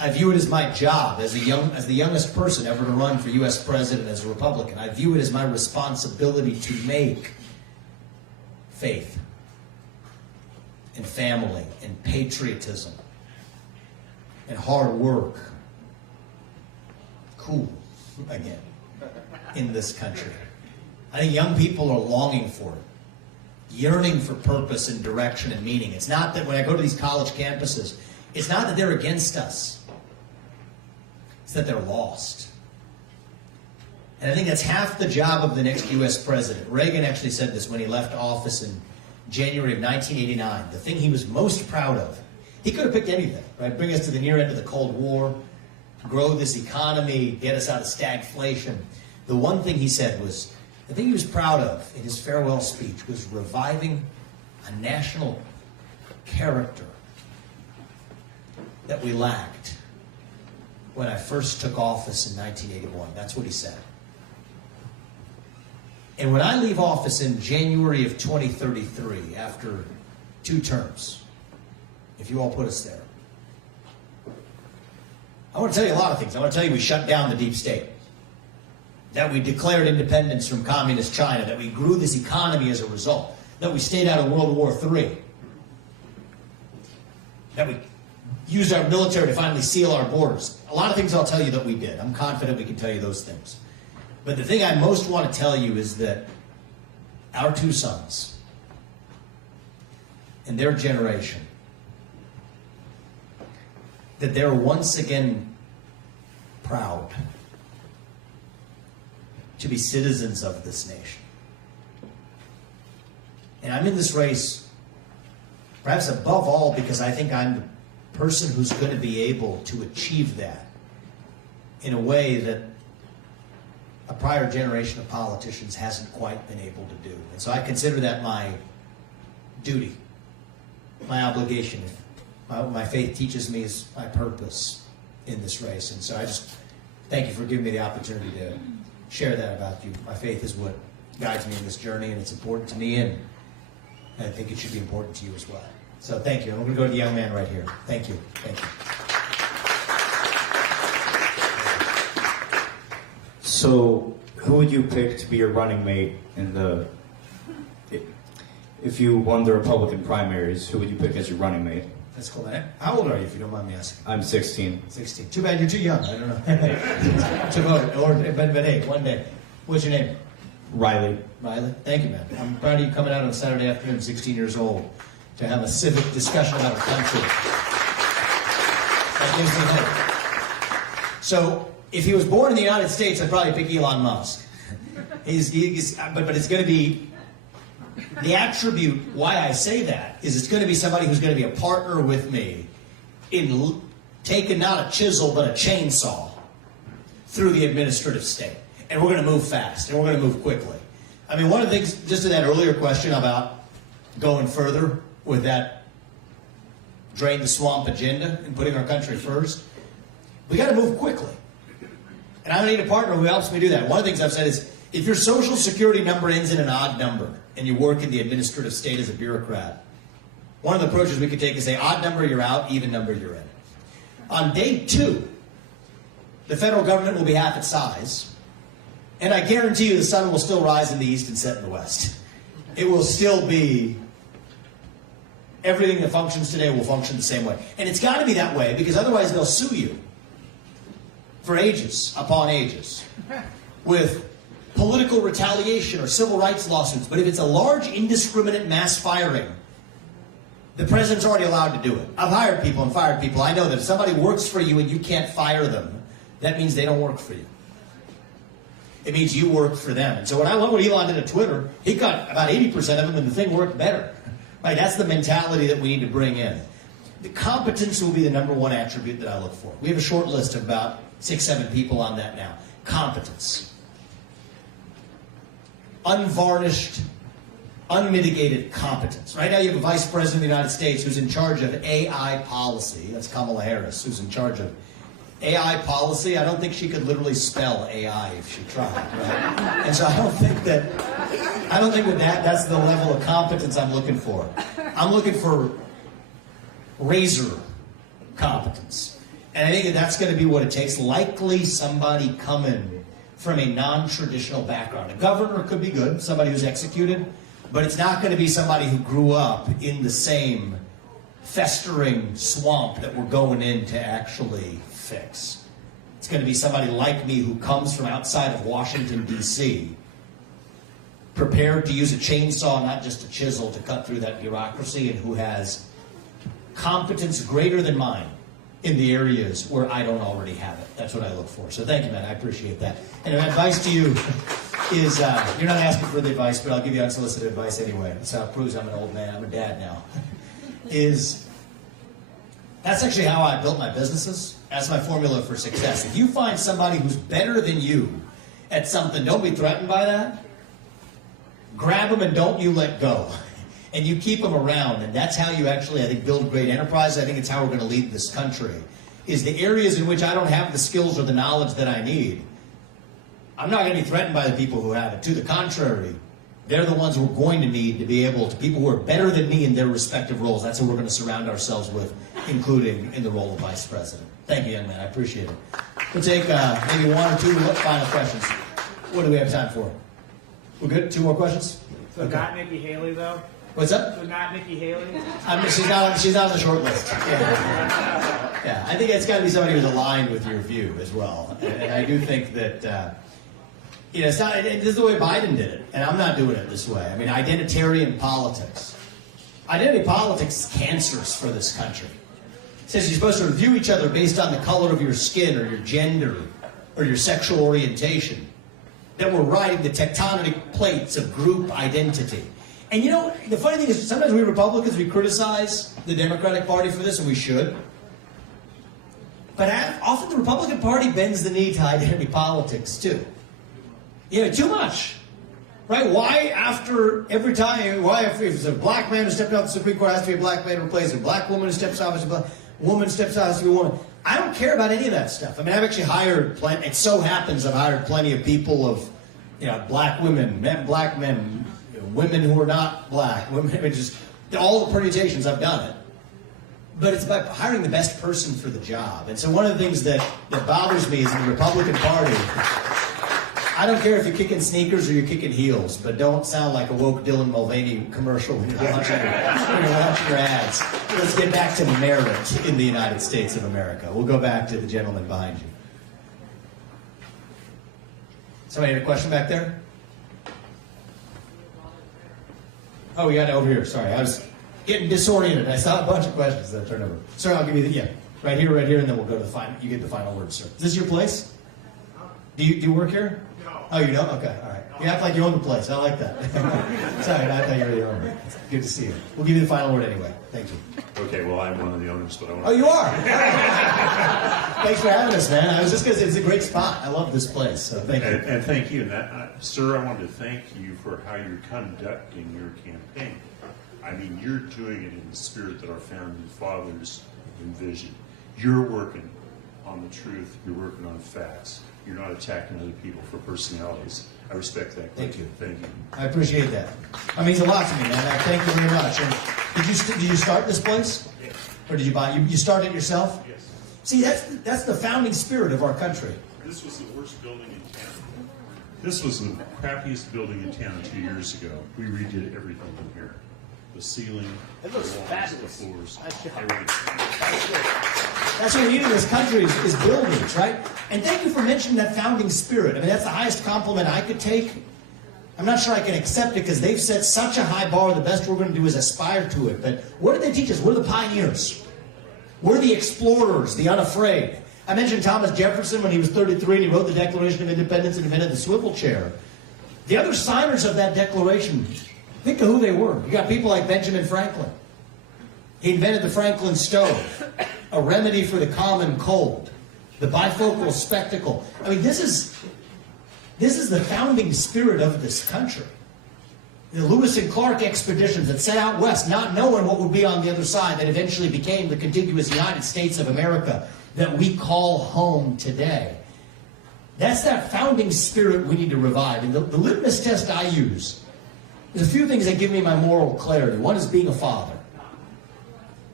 I view it as my job as the youngest person ever to run for U.S. president as a Republican. I view it as my responsibility to make faith and family and patriotism and hard work cool again in this country. I think young people are longing for it, yearning for purpose and direction and meaning. It's not that when I go to these college campuses, it's not that they're against us. It's that they're lost. And I think that's half the job of the next U.S. president. Reagan actually said this when he left office in January of 1989. The thing he was most proud of, he could have picked anything, right? Bring us to the near end of the Cold War, grow this economy, get us out of stagflation. The one thing he said was, the thing he was proud of in his farewell speech was reviving a national character that we lacked when I first took office in 1981. That's what he said. And when I leave office in January of 2033, after 2 terms, if you all put us there, I want to tell you a lot of things. I want to tell you we shut down the deep state, that we declared independence from communist China, that we grew this economy as a result, that we stayed out of World War III, that we used our military to finally seal our borders. A lot of things I'll tell you that we did. I'm confident we can tell you those things. But the thing I most want to tell you is that our 2 sons and their generation, that they're once again proud to be citizens of this nation. And I'm in this race, perhaps above all, because I think I'm the person who's going to be able to achieve that in a way that a prior generation of politicians hasn't quite been able to do. And so I consider that my duty, my obligation. My faith teaches me is my purpose in this race. And so I just thank you for giving me the opportunity to share that about you. My faith is what guides me in this journey, and it's important to me, and I think it should be important to you as well. So thank you. And we're going to go to the young man right here. Thank you. Thank you. So, who would you pick to be your running mate in the... If you won the Republican primaries, who would you pick as your running mate? That's cool, man. How old are you, if you don't mind me asking? I'm 16. 16. Too bad you're too young. I don't know. To vote, or but hey, one day. What's your name? Riley. Riley. Thank you, man. I'm proud of you coming out on a Saturday afternoon, 16 years old, to have a civic discussion about our country. That gives me hope. So, if he was born in the United States, I'd probably pick Elon Musk. But it's going to be, the attribute why I say that is it's going to be somebody who's going to be a partner with me in taking not a chisel but a chainsaw through the administrative state. And we're going to move fast, and we're going to move quickly. I mean, one of the things, just to that earlier question about going further with that drain the swamp agenda and putting our country first, we got to move quickly. And I need a partner who helps me do that. One of the things I've said is, if your social security number ends in an odd number and you work in the administrative state as a bureaucrat, one of the approaches we could take is say, odd number, you're out, even number, you're in. On day 2, the federal government will be half its size, and I guarantee you the sun will still rise in the east and set in the west. It will still be, everything that functions today will function the same way. And it's got to be that way, because otherwise they'll sue you for ages upon ages with political retaliation or civil rights lawsuits. But if it's a large indiscriminate mass firing, the president's already allowed to do it. I've hired people and fired people. I know that if somebody works for you and you can't fire them, that means they don't work for you. It means you work for them. And so when I went what Elon did at Twitter, he got about 80% of them and the thing worked better. Right? That's the mentality that we need to bring in. The competence will be the number one attribute that I look for. We have a short list of about 6-7 people on that now. Competence. Unvarnished, unmitigated competence. Right now you have a vice president of the United States who's in charge of AI policy. That's Kamala Harris, who's in charge of AI policy. I don't think she could literally spell AI if she tried. Right? And so I don't think that's the level of competence I'm looking for. I'm looking for razor competence. And I think that that's going to be what it takes. Likely somebody coming from a non-traditional background. A governor could be good, somebody who's executed, but it's not going to be somebody who grew up in the same festering swamp that we're going in to actually fix. It's going to be somebody like me who comes from outside of Washington, D.C., prepared to use a chainsaw, not just a chisel, to cut through that bureaucracy, and who has competence greater than mine in the areas where I don't already have it. That's what I look for. So thank you, man. I appreciate that. And my advice to you is, you're not asking for the advice, but I'll give you unsolicited advice anyway. That's how it proves I'm an old man. I'm a dad now. That's actually how I built my businesses. That's my formula for success. If you find somebody who's better than you at something, don't be threatened by that. Grab them and don't you let go. And you keep them around, and that's how you actually, I think, build great enterprise. I think it's how we're going to lead this country, is the areas in which I don't have the skills or the knowledge that I need. I'm not going to be threatened by the people who have it. To the contrary, they're the ones we're going to need to be able to, people who are better than me in their respective roles. That's who we're going to surround ourselves with, including in the role of vice president. Thank you, young man. I appreciate it. We'll take maybe one or two final questions. What do we have time for? We're good? Two more questions? So okay. Not Nikki Haley, though? What's up? So not Nikki Haley? She's not on the short list. Yeah, I think it's got to be somebody who's aligned with your view as well. And I do think that, it's not, this is the way Biden did it, and I'm not doing it this way. I mean, identitarian politics. Identity politics is cancerous for this country. It says you're supposed to review each other based on the color of your skin or your gender or your sexual orientation. That we're riding the tectonic plates of group identity. And the funny thing is, sometimes we Republicans, we criticize the Democratic Party for this, and we should. But often the Republican Party bends the knee to identity politics, too. Too much. Right? Why if it's a black man who stepped out of the Supreme Court, it has to be a black man who replaces a black woman who steps out, a woman steps out, it has to be a woman. I don't care about any of that stuff. I mean, I've actually hired plenty, it so happens I've hired plenty of people of, black women, black men, women who are not black, women, just all the permutations, I've done it. But it's about hiring the best person for the job. And so one of the things that bothers me is in the Republican Party, I don't care if you're kicking sneakers or you're kicking heels, but don't sound like a woke Dylan Mulvaney commercial when you're launching your ads. Let's get back to merit in the United States of America. We'll go back to the gentleman behind you. Somebody had a question back there? Oh, we got it over here. Sorry, I was getting disoriented. I saw a bunch of questions that I turned over. Sir, I'll give you right here, and then we'll go to the final. You get the final word, sir. Is this your place? Do you work here? No. Oh, you don't? Okay, all right. You act like you own the place. I like that. Sorry, I thought you were the owner. Good to see you. We'll give you the final word anyway. Thank you. Okay, well, I'm one of the owners, but I want to... Oh, you are? Thanks for having us, man. I was just because it's a great spot. I love this place, so thank you. And thank you. And sir, I wanted to thank you for how you're conducting your campaign. I mean, you're doing it in the spirit that our founding fathers envisioned. You're working on the truth. You're working on facts. You're not attacking other people for personalities. I respect that. Thank you. Thank you. I appreciate that. That means a lot to me, man. I thank you very much. And did you start this place? Yes. Or did you buy it? You started it yourself? Yes. See, that's the founding spirit of our country. This was the worst building in town. This was the crappiest building in town 2 years ago. We redid everything in here. The ceiling, It looks the walls, fabulous. the floors, Nice job. everything. That's what we need in this country is buildings, right? And thank you for mentioning that founding spirit. I mean, that's the highest compliment I could take. I'm not sure I can accept it because they've set such a high bar. The best we're going to do is aspire to it. But what did they teach us? We're the pioneers. We're the explorers, the unafraid. I mentioned Thomas Jefferson when he was 33 and he wrote the Declaration of Independence and invented the swivel chair. The other signers of that declaration, think of who they were. You got people like Benjamin Franklin. He invented the Franklin stove, a remedy for the common cold, the bifocal spectacle. I mean, this is the founding spirit of this country. The Lewis and Clark expeditions that set out west, not knowing what would be on the other side, that eventually became the contiguous United States of America that we call home today. That's that founding spirit we need to revive. And the litmus test I use, there's a few things that give me my moral clarity. One is being a father.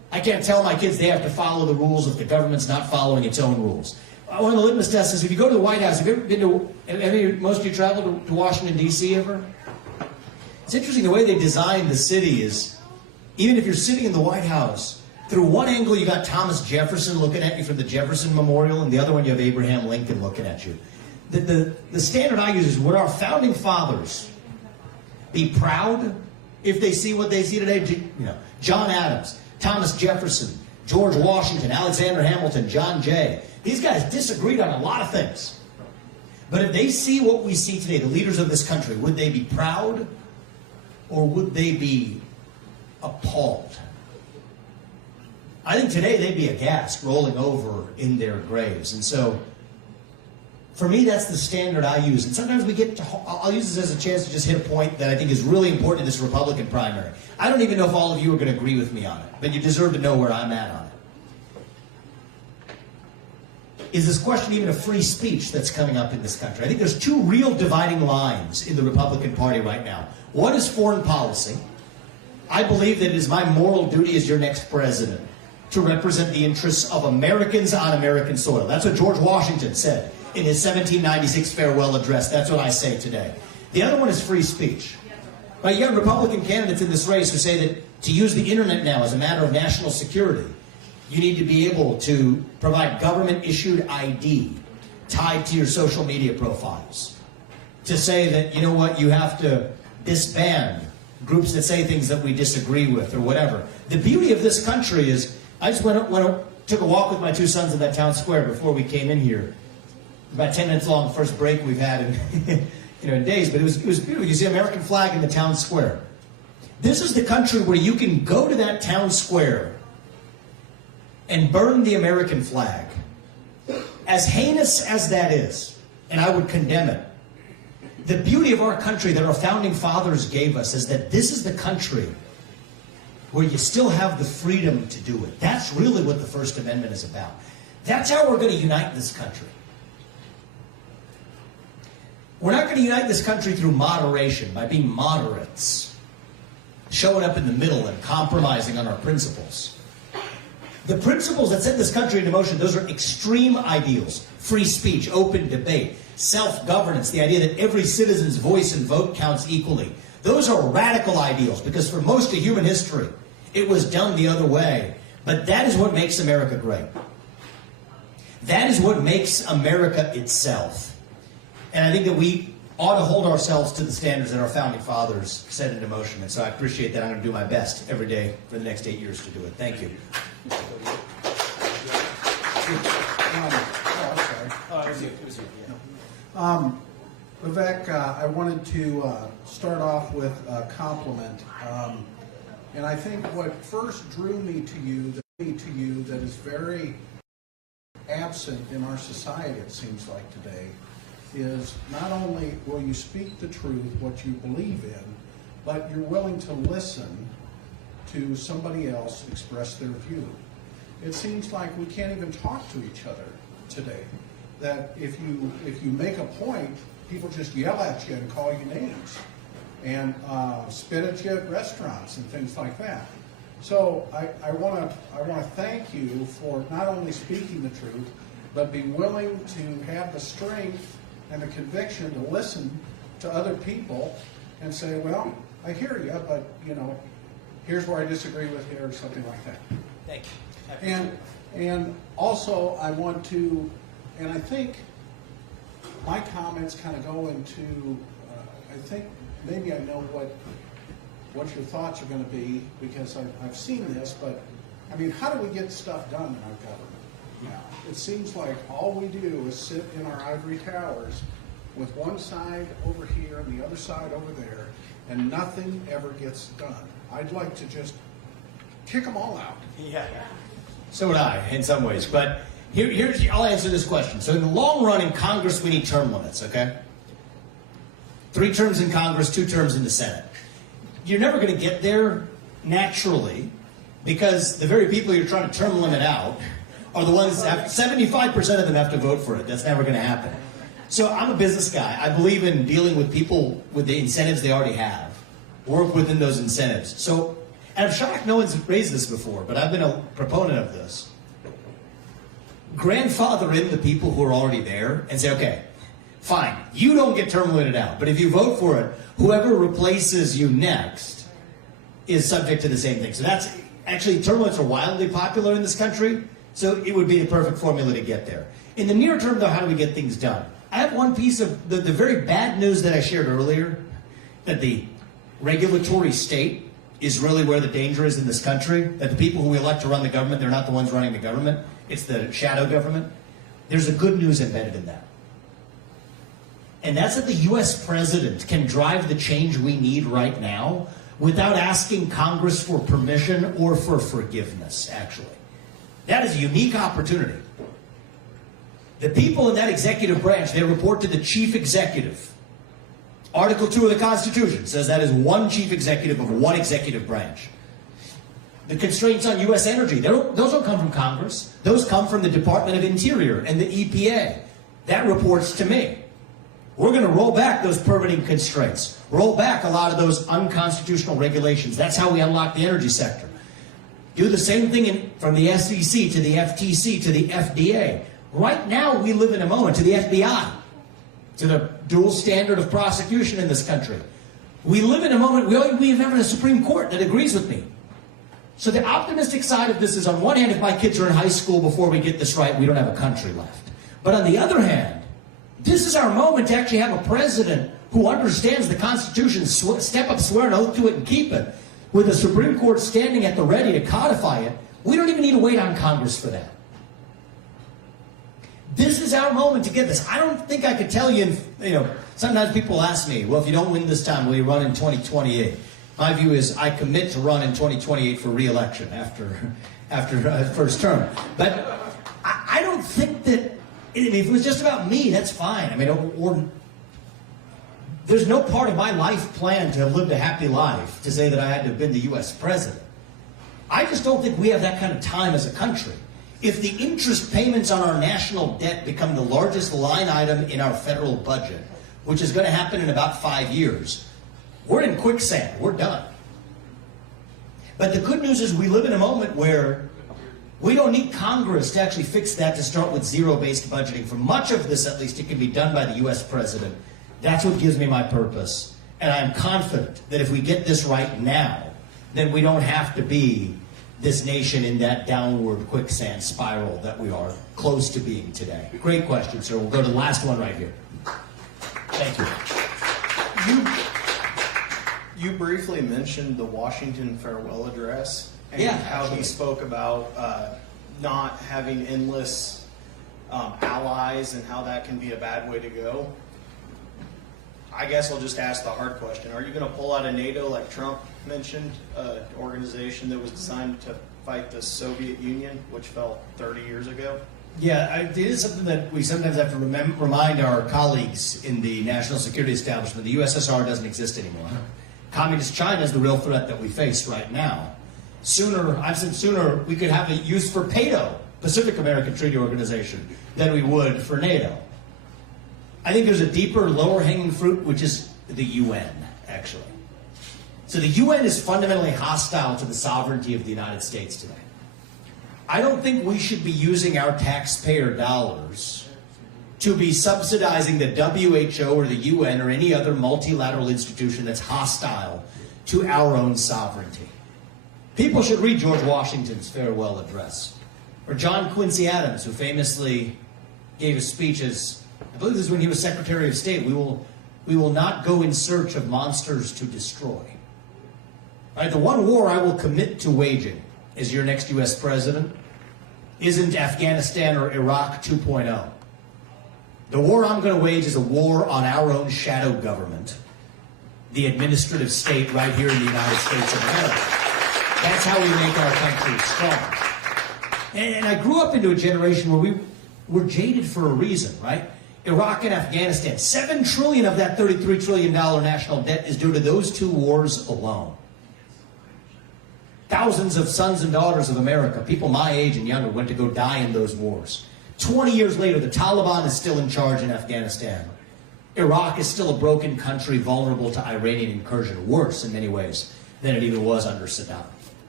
I can't tell my kids they have to follow the rules if the government's not following its own rules. One of the litmus tests is if you go to the White House, have you ever been to, most of you traveled to Washington, D.C. ever? It's interesting the way they designed the city is, even if you're sitting in the White House, through one angle you got Thomas Jefferson looking at you from the Jefferson Memorial, and the other one you have Abraham Lincoln looking at you. The standard I use is, would our founding fathers be proud if they see what they see today? You know, John Adams, Thomas Jefferson, George Washington, Alexander Hamilton, John Jay. These guys disagreed on a lot of things. But if they see what we see today, the leaders of this country, would they be proud or would they be appalled? I think today they'd be aghast, rolling over in their graves. And so, for me, that's the standard I use. And sometimes we get to, I'll use this as a chance to just hit a point that I think is really important in this Republican primary. I don't even know if all of you are going to agree with me on it, but you deserve to know where I'm at on it. Is this question even of free speech that's coming up in this country? I think there's two real dividing lines in the Republican Party right now. One is foreign policy. I believe that it is my moral duty as your next president to represent the interests of Americans on American soil. That's what George Washington said in his 1796 farewell address. That's what I say today. The other one is free speech. Right, you got Republican candidates in this race who say that to use the internet now as a matter of national security, you need to be able to provide government-issued ID tied to your social media profiles. To say that, you know what, you have to disband groups that say things that we disagree with or whatever. The beauty of this country is, I just took a walk with my two sons in that town square before we came in here. About 10 minutes long, the first break we've had in, in days, but it was beautiful. You see an American flag in the town square. This is the country where you can go to that town square and burn the American flag. As heinous as that is, and I would condemn it, the beauty of our country that our founding fathers gave us is that this is the country where you still have the freedom to do it. That's really what the First Amendment is about. That's how we're going to unite this country. We're not going to unite this country through moderation, by being moderates, showing up in the middle and compromising on our principles. The principles that set this country into motion, those are extreme ideals. Free speech, open debate, self-governance, the idea that every citizen's voice and vote counts equally. Those are radical ideals, because for most of human history, it was done the other way. But that is what makes America great. That is what makes America itself. And I think that we ought to hold ourselves to the standards that our founding fathers set into motion. And so I appreciate that. I'm going to do my best every day for the next 8 years to do it. Thank you. Vivek, I wanted to start off with a compliment. And I think what first drew me to you that is very absent in our society, it seems like today, is not only will you speak the truth, what you believe in, but you're willing to listen to somebody else express their view. It seems like we can't even talk to each other today. That if you make a point, people just yell at you and call you names and spit at you at restaurants and things like that. So I want to thank you for not only speaking the truth, but be willing to have the strength and the conviction to listen to other people and say, well, I hear you, but here's where I disagree with you, or something like that. Thank you. And also I want to, and I think my comments kind of go into, I think maybe I know what your thoughts are going to be, because I've seen this, but I mean, how do we get stuff done in our government now? It seems like all we do is sit in our ivory towers with one side over here and the other side over there, and nothing ever gets done. I'd like to just kick them all out. Yeah. So would I, in some ways. But I'll answer this question. So in the long run in Congress, we need term limits, okay? 3 terms in Congress, 2 terms in the Senate. You're never going to get there naturally, because the very people you're trying to term limit out are the ones that have, 75% of them have to vote for it. That's never going to happen. So I'm a business guy. I believe in dealing with people with the incentives they already have. Work within those incentives. So and I'm shocked no one's raised this before, but I've been a proponent of this. Grandfather in the people who are already there and say, okay, fine, you don't get term limited out, but if you vote for it, whoever replaces you next is subject to the same thing. So that's actually, term limits are wildly popular in this country, so it would be the perfect formula to get there. In the near term, though, how do we get things done? I have one piece of the very bad news that I shared earlier, that the regulatory state is really where the danger is in this country, that the people who we elect to run the government, they're not the ones running the government, it's the shadow government. There's a good news embedded in that. And that's that the US president can drive the change we need right now without asking Congress for permission or for forgiveness, actually. That is a unique opportunity. The people in that executive branch, they report to the chief executive. Article 2 of the Constitution says that is one chief executive of one executive branch. The constraints on U.S. energy, those don't come from Congress. Those come from the Department of Interior and the EPA. That reports to me. We're going to roll back those permitting constraints, roll back a lot of those unconstitutional regulations. That's how we unlock the energy sector. Do the same thing from the SEC to the FTC to the FDA. Right now, we live in a moment, to the FBI, to the dual standard of prosecution in this country. We live in a moment, we have a Supreme Court that agrees with me. So the optimistic side of this is, on one hand, if my kids are in high school before we get this right, we don't have a country left. But on the other hand, this is our moment to actually have a president who understands the Constitution, step up, swear an oath to it, and keep it. With the Supreme Court standing at the ready to codify it, we don't even need to wait on Congress for that. This is our moment to get this. I don't think I could tell you, sometimes people ask me, well, if you don't win this time, will you run in 2028? My view is I commit to run in 2028 for re-election after first term. But I don't think that, if it was just about me, that's fine. I mean, there's no part of my life plan to have lived a happy life to say that I had to have been the U.S. president. I just don't think we have that kind of time as a country. If the interest payments on our national debt become the largest line item in our federal budget, which is going to happen in about 5 years, we're in quicksand. We're done. But the good news is we live in a moment where we don't need Congress to actually fix that, to start with zero-based budgeting. For much of this, at least, it can be done by the U.S. president. That's what gives me my purpose. And I am confident that if we get this right now, then we don't have to be this nation in that downward quicksand spiral that we are close to being today. Great question, sir. We'll go to the last one right here. Thank you. You briefly mentioned the Washington farewell address and how he spoke about not having endless allies and how that can be a bad way to go. I guess I'll just ask the hard question. Are you going to pull out of NATO like Trump mentioned, an organization that was designed to fight the Soviet Union, which fell 30 years ago? Yeah, it is something that we sometimes have to remind our colleagues in the national security establishment. The USSR doesn't exist anymore. Communist China is the real threat that we face right now. I've said sooner we could have a use for PATO, Pacific American Treaty Organization, than we would for NATO. I think there's a deeper, lower-hanging fruit, which is the UN, actually. So the UN is fundamentally hostile to the sovereignty of the United States today. I don't think we should be using our taxpayer dollars to be subsidizing the WHO or the UN or any other multilateral institution that's hostile to our own sovereignty. People should read George Washington's farewell address, or John Quincy Adams, who famously gave a speech as, I believe this is when he was Secretary of State, we will not go in search of monsters to destroy. Right, the one war I will commit to waging as your next U.S. president isn't Afghanistan or Iraq 2.0. The war I'm going to wage is a war on our own shadow government, the administrative state right here in the United States of America. That's how we make our country strong. And I grew up into a generation where we were jaded for a reason, right? Iraq and Afghanistan, $7 trillion of that $33 trillion national debt is due to those two wars alone. Thousands of sons and daughters of America, people my age and younger, went to go die in those wars. 20 years later, the Taliban is still in charge in Afghanistan. Iraq is still a broken country vulnerable to Iranian incursion, worse in many ways than it even was under Saddam.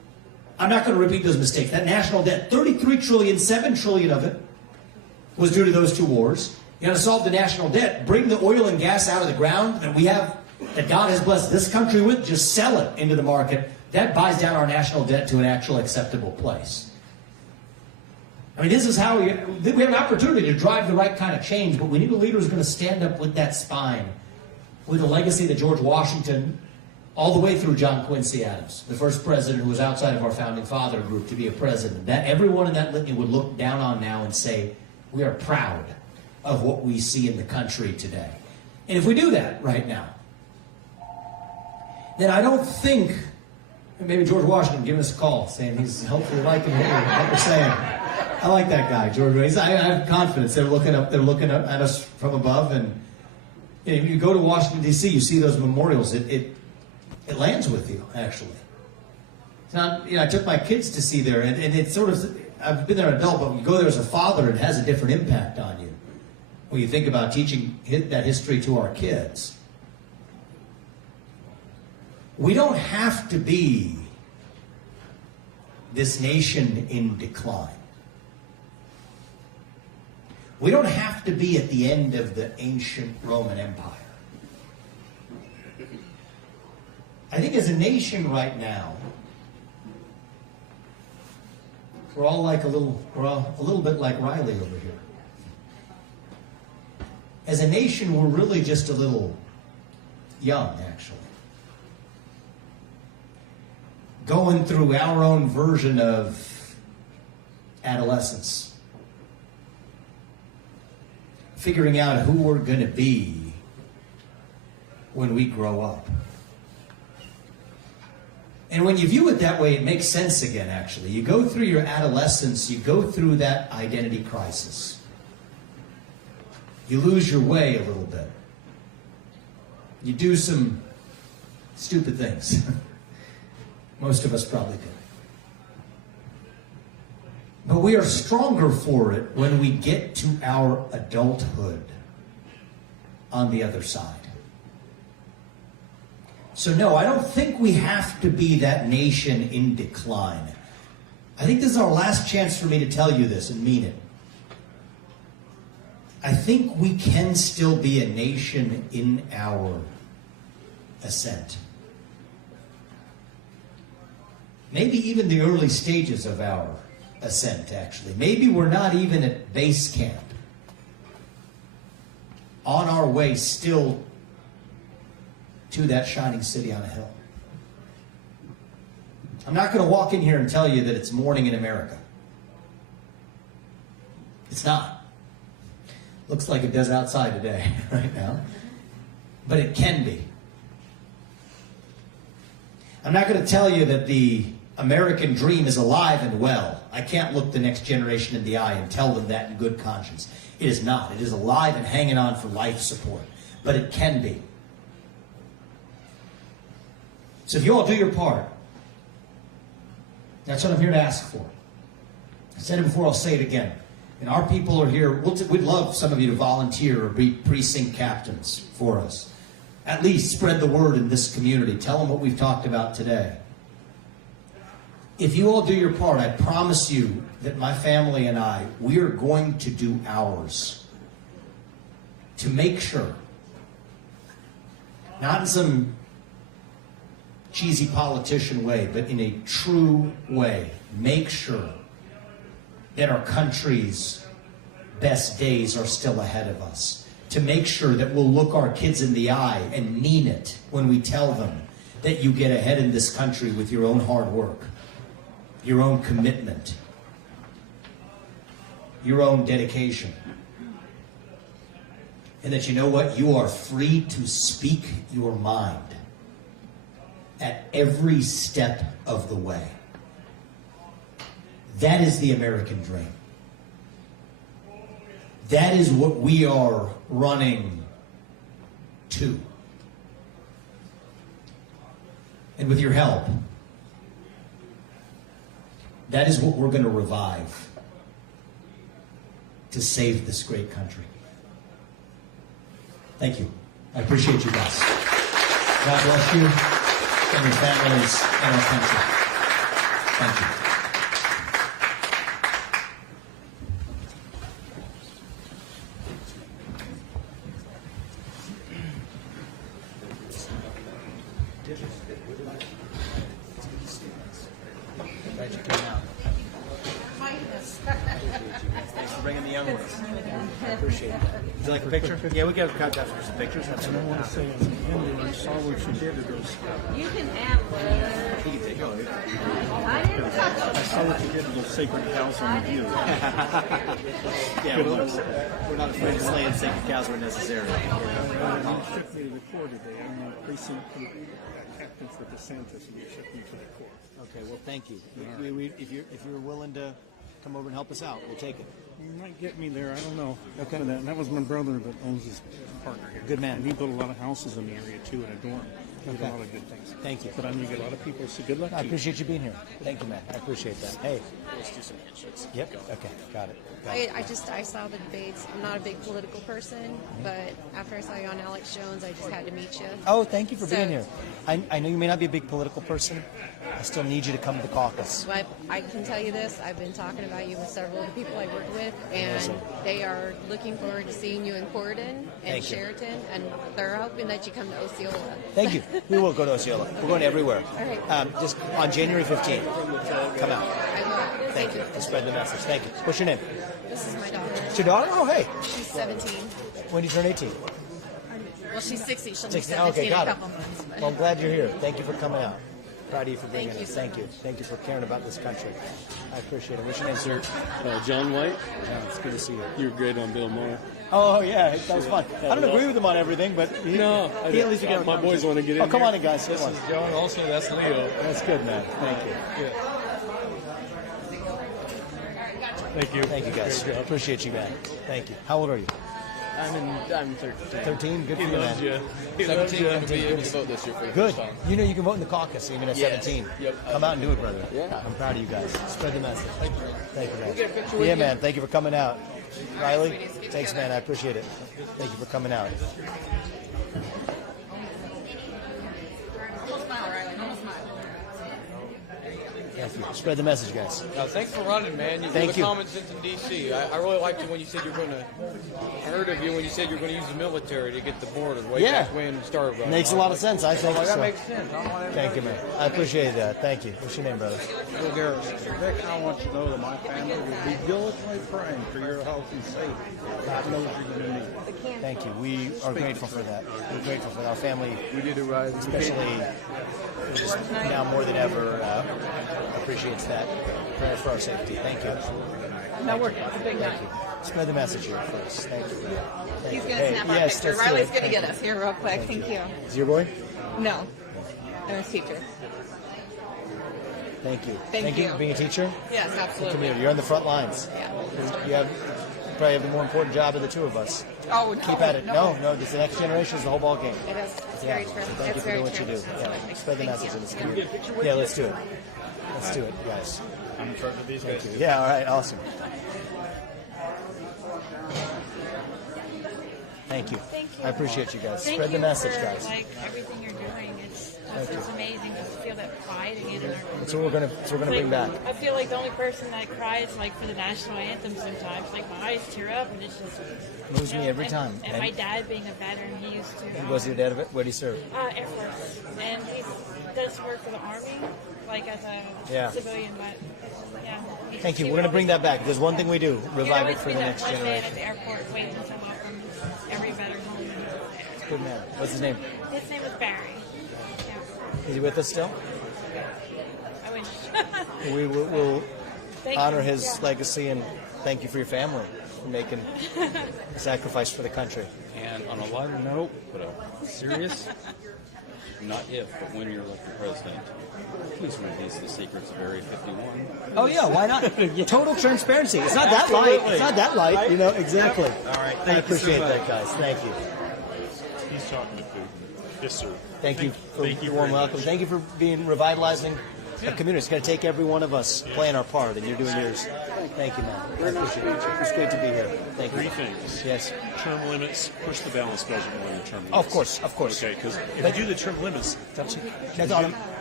I'm not going to repeat those mistakes. That national debt, 33 trillion, 7 trillion of it was due to those two wars. You got to solve the national debt, bring the oil and gas out of the ground that we have, that God has blessed this country with, just sell it into the market. That buys down our national debt to an actual acceptable place. I mean, this is how we have an opportunity to drive the right kind of change, but we need a leader who's going to stand up with that spine, with the legacy that George Washington, all the way through John Quincy Adams, the first president who was outside of our founding father group to be a president, that everyone in that litany would look down on now and say, we are proud of what we see in the country today. And if we do that right now, then I don't think, maybe George Washington giving us a call, saying he's hopefully liking what we're saying. I like that guy, George. I have confidence. They're looking up at us from above, and if you go to Washington, D.C., you see those memorials. It lands with you, actually. It's not, I took my kids to see there, and it's sort of, I've been there an adult, but when you go there as a father, it has a different impact on you when you think about teaching that history to our kids. We don't have to be this nation in decline. We don't have to be at the end of the ancient Roman Empire. I think as a nation right now, we're all a little bit like Riley over here. As a nation, we're really just a little young, actually. Going through our own version of adolescence. Figuring out who we're going to be when we grow up. And when you view it that way, it makes sense again, actually. You go through your adolescence, you go through that identity crisis. You lose your way a little bit. You do some stupid things. Most of us probably do. But we are stronger for it when we get to our adulthood on the other side. So no, I don't think we have to be that nation in decline. I think this is our last chance for me to tell you this and mean it. I think we can still be a nation in our ascent. Maybe even the early stages of our ascent, actually. Maybe we're not even at base camp. On our way still to that shining city on a hill. I'm not going to walk in here and tell you that it's morning in America. It's not. Looks like it does outside today, right now. But it can be. I'm not going to tell you that the American dream is alive and well. I can't look the next generation in the eye and tell them that in good conscience. It is not. It is alive and hanging on for life support. But it can be. So if you all do your part, that's what I'm here to ask for. I said it before, I'll say it again. And our people are here. We'd love some of you to volunteer or be precinct captains for us. At least spread the word in this community. Tell them what we've talked about today. If you all do your part, I promise you that my family and I, we are going to do ours to make sure, not in some cheesy politician way, but in a true way, make sure that our country's best days are still ahead of us. To make sure that we'll look our kids in the eye and mean it when we tell them that you get ahead in this country with your own hard work, your own commitment, your own dedication. And that you know what? You are free to speak your mind at every step of the way. That is the American dream. That is what we are running to. And with your help, that is what we're going to revive to save this great country. Thank you. I appreciate you guys. God bless you and your families and our country. Thank you. Glad you came out. Thanks for bringing the young ones. I appreciate it. Would you like a picture? Yeah, we got contact for some pictures. Absolutely. I want to say, as an Hindu, I saw what you did to those. You can have one. You can take it. I saw what you did to those sacred cows on the view. Yeah, we're not afraid of slaying sacred cows where necessary. You shipped me to the Corps today. I'm the precinct captain for DeSantis, and you shipped me to the Corps. Okay, well, thank you. If you're willing to come over and help us out, we'll take it. You might get me there. I don't know. Okay. And that was my brother that owns his partner here. Good man. And he built a lot of houses in the area too, and a dorm. He did a lot of good things. Thank you. But I know you get a lot of people, so good luck. I appreciate you being here. Thank you, man. I appreciate that. Hey. Let's do some handshakes. Yep. Okay. Got it. I saw the debates. I'm not a big political person, but after I saw you on Alex Jones, I just had to meet you. Oh, thank you for being here. I know you may not be a big political person. I still need you to come to the caucus. But I can tell you this, I've been talking about you with several of the people I work with, and they are looking forward to seeing you in Corydon and Sheraton, and they're hoping that you come to Osceola. Thank you. We will go to Osceola. We're going everywhere. All right. Just on January 15th. Come out. I will. Thank you. Spread the message. Thank you. What's your name? This is my daughter. It's your daughter? Oh, hey. She's 17. When do you turn 18? Well, she's 60. She'll be 16. 17 Okay, in a got it. couple months. But. Well, I'm glad you're here. Thank you for coming out. Proud of you for being Thank here. you. Thank you. Thank you for caring about this country. I appreciate it. What's your name, sir? John White. Yeah, it's good to see you. You were great on Bill Maher. Oh, yeah, that was fun. I don't agree with him on everything, but he at least you get my boys want to get in. Oh, come here. on in, guys. Sit one. John, also, that's Leo. That's good, man. Thank you. Thank you. Thank you, guys. I appreciate you, man. Thank you. How old are you? I'm 13. 13? Good for He you, loves man. you. He 17 going to be able to vote this year for the Good. first time. You know you can vote in the caucus even at 17. Yep. Come out and do it, brother. Yeah. I'm proud of you guys. Spread the message. Thank you, man. Thank you, man. get a picture with Yeah, you? man. Thank you for coming out. Riley? Thanks, man. I appreciate it. Thank you for coming out. Thank you. Spread the message, guys. Thanks for running, man. You Thank do the you. common sense in D.C. I really liked it when you said you're going to. I heard of you when you said you're going to use the military to get the border way Yeah. back when you started running. Makes a lot of sense, I think. That So. makes sense. I want Thank you, man. I appreciate that. Thank you. What's your name, brother? Well, Garrett, Vic, I want you to know that my family will be diligently praying for your health and safety. God knows you're going to need it. Thank you. We are grateful for that. We're grateful for our family. We did it right. Especially just now more than ever appreciates that. Prayer for our safety. Thank you. No, we're it's a big night. Spread the message here first. Thank you. Thank He's you. going to snap our yes, picture. let's do Riley's it. going to Thank get us here real quick. Thank you. Is your boy? No. I'm his teacher. Thank you. Thank you. for being a teacher. Yes, The absolutely. community. You're on the front lines. Yeah. You probably have the more important job of the two of us. Oh, no. Keep at it. No, this the next generation is the whole ball game. It is. It's Yeah. very true. So thank you It's for very doing what you true. do. Yeah. Spread the Thank message you. in this community. Yeah, let's do it. Let's do it, guys. I'm in charge of these guys. Yeah, all right, awesome. Thank you. Thank you. I appreciate you guys. Thank Spread the you message, for, guys. like everything you're doing. It's Thank you. amazing to feel that pride again in our country. That's what we're gonna bring back. I feel like the only person that cries like for the national anthem sometimes. Like my eyes tear up and it's just Moves me every time. And my dad being a veteran, he used to. Was your dad? Where did he serve? Air Force, and he does work for the Army, like as a civilian. But yeah. Thank you. We're gonna bring that back. There's one thing we do: revive it for the next One man at generation. the airport waiting to welcome every veteran home. Good man. What's his name? His name is Barry. Is he with us still? I wish. We will Thank honor you. his Yeah. legacy and thank you for your family for making a sacrifice for the country. And on a lighter note, but a serious, not if, but when you're elected president, please release the secrets of Area 51. Oh yeah, why not? Total transparency. It's not that light. It's not that light. You know exactly. All right, I thank you appreciate so much. that, guys. Thank you. He's talking to Putin. Yes, sir. Thank you for thank you your warm very welcome. much. Thank you for being revitalizing the community. It's going to take every one of us playing our part, and you're doing yours. Thank you, man. I appreciate it. It's great to be here. Thank you. Three things. Yes. Term limits. Push the balanced budget more than term limits. Of course, of course. Okay, because if But- you do the term limits, That's on him.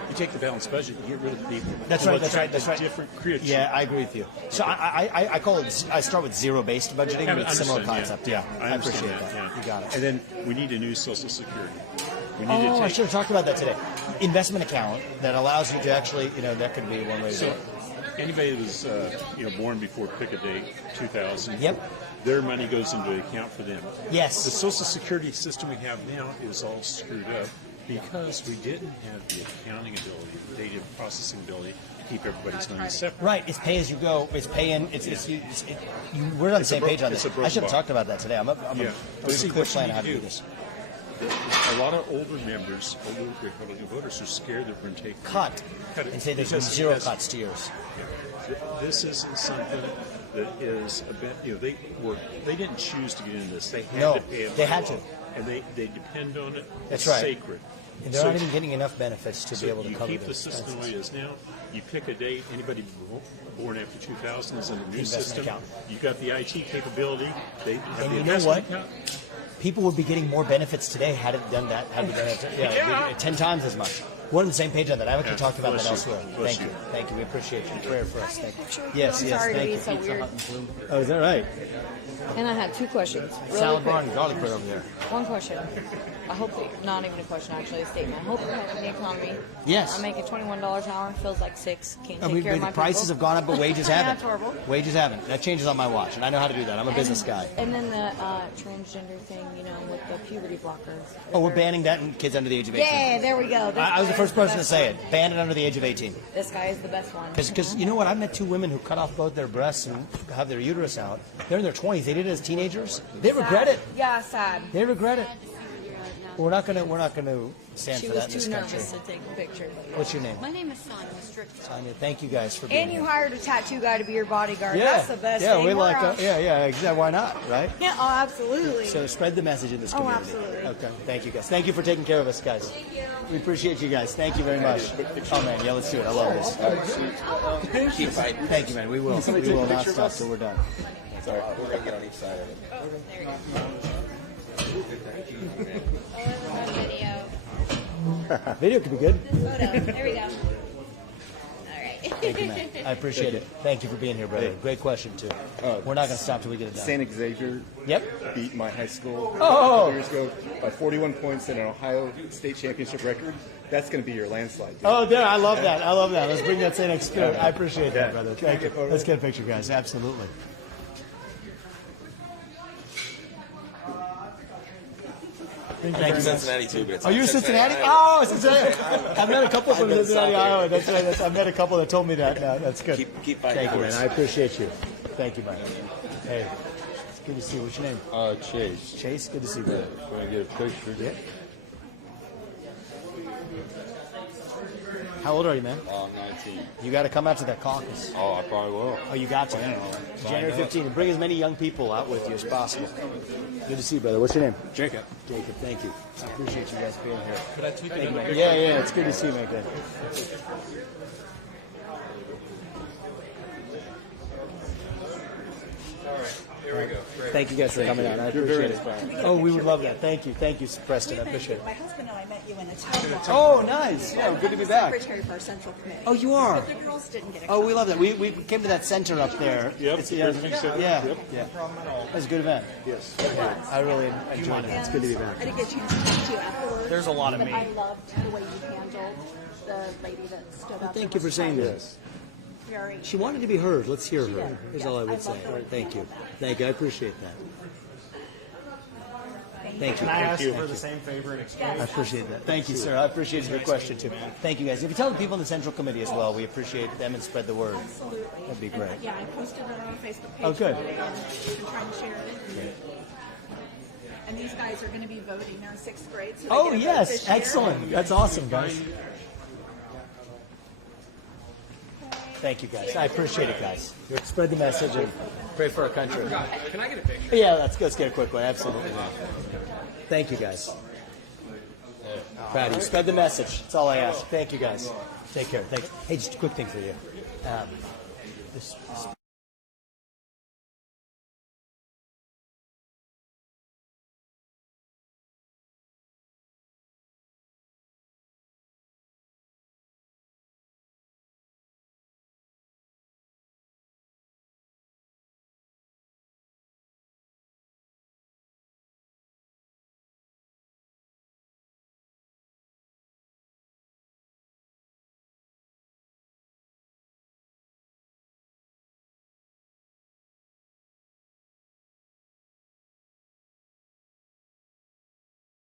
You take the balanced budget, you get rid of the people. That's right. That's right. That's right. Different create. Yeah, I agree with you. So I call it. I start with zero-based budgeting. Yeah, With similar understand, concept. yeah. I appreciate that. Yeah. You got it. And then we need a new Social Security. We need Oh, to I take, should have talked about that today. Investment account that allows you to actually, that could be one way to do So it. anybody that was born before pick a date, 2000. Yep. Their money goes into an account for them. Yes. The Social Security system we have now is all screwed up because we didn't have the accounting ability, the data processing ability to keep everybody's money separate. Right, it's pay as you go. It's pay in. We're on the same page on it's this. a broken I should have bar. talked about that today. I'm a But see, clear what plan you on how to need do to this. A lot of older members, older Republican voters, are scared that we're going to take Cut it. and say there's Because zero as- cuts to yours. This isn't something that is a bit. They didn't choose to get into this. They had No, to pay it. they by had law. to. And they depend on it. That's It's right. sacred. And they're So- not even getting enough benefits to so be able to you cover keep the this. system the way it is now. You pick a date. Anybody born after 2000 is in the new Investment system. account. You got the IT capability. They have And the you know investment what? account. People would be getting more benefits today had it done that. Had we done it, Yeah. 10 times as much. We're on the same page on that. I've actually Yeah, talked about bless that you. elsewhere. Bless Thank you. you. Thank you. We appreciate your prayer for us. Thank you. Sure. Yes, I'm yes. sorry to Thank be you. so weird. Oh, is that right? And I had two questions. Really Salad quick. bar and garlic bread over there. One question. I hope that, not even a question, actually, a statement. I hope you're helping the economy. Yes. I'm making $21 an hour. Feels like $6. Can't And take care of the my prices people. have gone up, but wages Yeah, haven't. that's horrible. Wages haven't. That changes on my watch, and I know how to do that. I'm a business guy. And then the transgender thing, with the puberty blockers. Oh, we're banning that in kids under the age of 18. Yeah, there we go. This I was the guy first is the person to best say one. it. Ban it under the age of 18. This guy is the best one. Because you know what? I met two women who cut off both their breasts and have their uterus out. They're in their 20s. They did it as teenagers. They regret it. Yeah, sad. They regret it. We're not gonna stand She for was that in too this country. nervous to take a picture. What's your name? My name is Sonia Strickland. Sonia, thank you guys for being And you here. hired a tattoo guy to be your bodyguard. Yeah, That's the best yeah, thing. we like. around. Yeah, exactly. Why not, right? Yeah, oh, absolutely. So spread the message in this Oh, community. absolutely. Okay, thank you guys. Thank you for taking care of us, guys. We appreciate you guys. Thank you very much. Oh man, yeah, let's do it. I love this. Keep fighting. Thank you, man. We will. We will not stop till we're done. Sorry, we're going to get on each side of it. Video. Video could be good. Photo. There we go. All right. Thank you, man. I appreciate it. Thank you for being here, brother. Great question too. We're not going to stop till we get it done. St. Xavier beat my high school a couple years ago by 41 points in an Ohio State Championship record. That's going to be your landslide. Dude. Oh, yeah, I love that. I love that. Let's bring that same spirit. I appreciate that, brother. Thank you. Let's get a picture, guys. Absolutely. Thank you. Cincinnati too, but it's Are not you Cincinnati. Cincinnati? Oh, Cincinnati. I've met a couple from Cincinnati, Iowa. That's right. I've met a couple that told me that. No, that's good. Keep fighting. Thank you, man. I appreciate you. Thank you, man. Hey, it's good to see you. What's your name? Chase. Chase, good to see you, brother. Can I get a picture? Yeah. How old are you, man? 19. You got to come out to that caucus. Oh, I probably will. Oh, you got to. January 15th. And bring as many young people out with you as possible. Good to see you, brother. What's your name? Jacob. Jacob, thank you. I appreciate you guys being here. Could I tweak Thank you, another man. picture? Yeah, it's good to see you, man. Good. Here we go. Thank you guys for coming out. I appreciate it. Oh, we would love that. Thank you, Preston. I appreciate it. My husband and I met you in a town. Oh, nice. Yeah, good to be back. Secretary for our central committee. Oh, you are? But the girls didn't get a Oh, we love that. We came to that center up there. Yep, It's, yeah, President Center. yeah, Yep. yeah. It was a good event. Yes. Yeah, I really enjoyed it. It's good to be back. I didn't get a chance to talk to you afterwards. There's a lot of but me. I loved the way you handled the lady that stood up. Thank you for saying this. Very. She wanted to be heard. Let's hear She her. did. Is Yes, all I I would say. love her. Thank you. Thank you. I appreciate that. Thank you. Can I ask for the same favor and exchange? I appreciate that. Thank you, sir. I appreciate your question too. Thank you, guys. If you tell the people in the Central Committee as well, we appreciate them and spread the word. Absolutely. That'd be And, great. yeah, I posted it on our Facebook page. Oh, good. today, and we've been trying to share it. And these guys are going to be voting now in 6th grade. So they Oh, get a vote yes. this year. Excellent. That's awesome, guys. Thank you, guys. I appreciate it, guys. Spread the message and pray for our country. Can I get a picture? Yeah, let's get a quick one. Absolutely. Thank you, guys. Proud of you. Spread the message. That's all I ask. Thank you, guys. Take care. Thanks. Hey, just a quick thing for you. This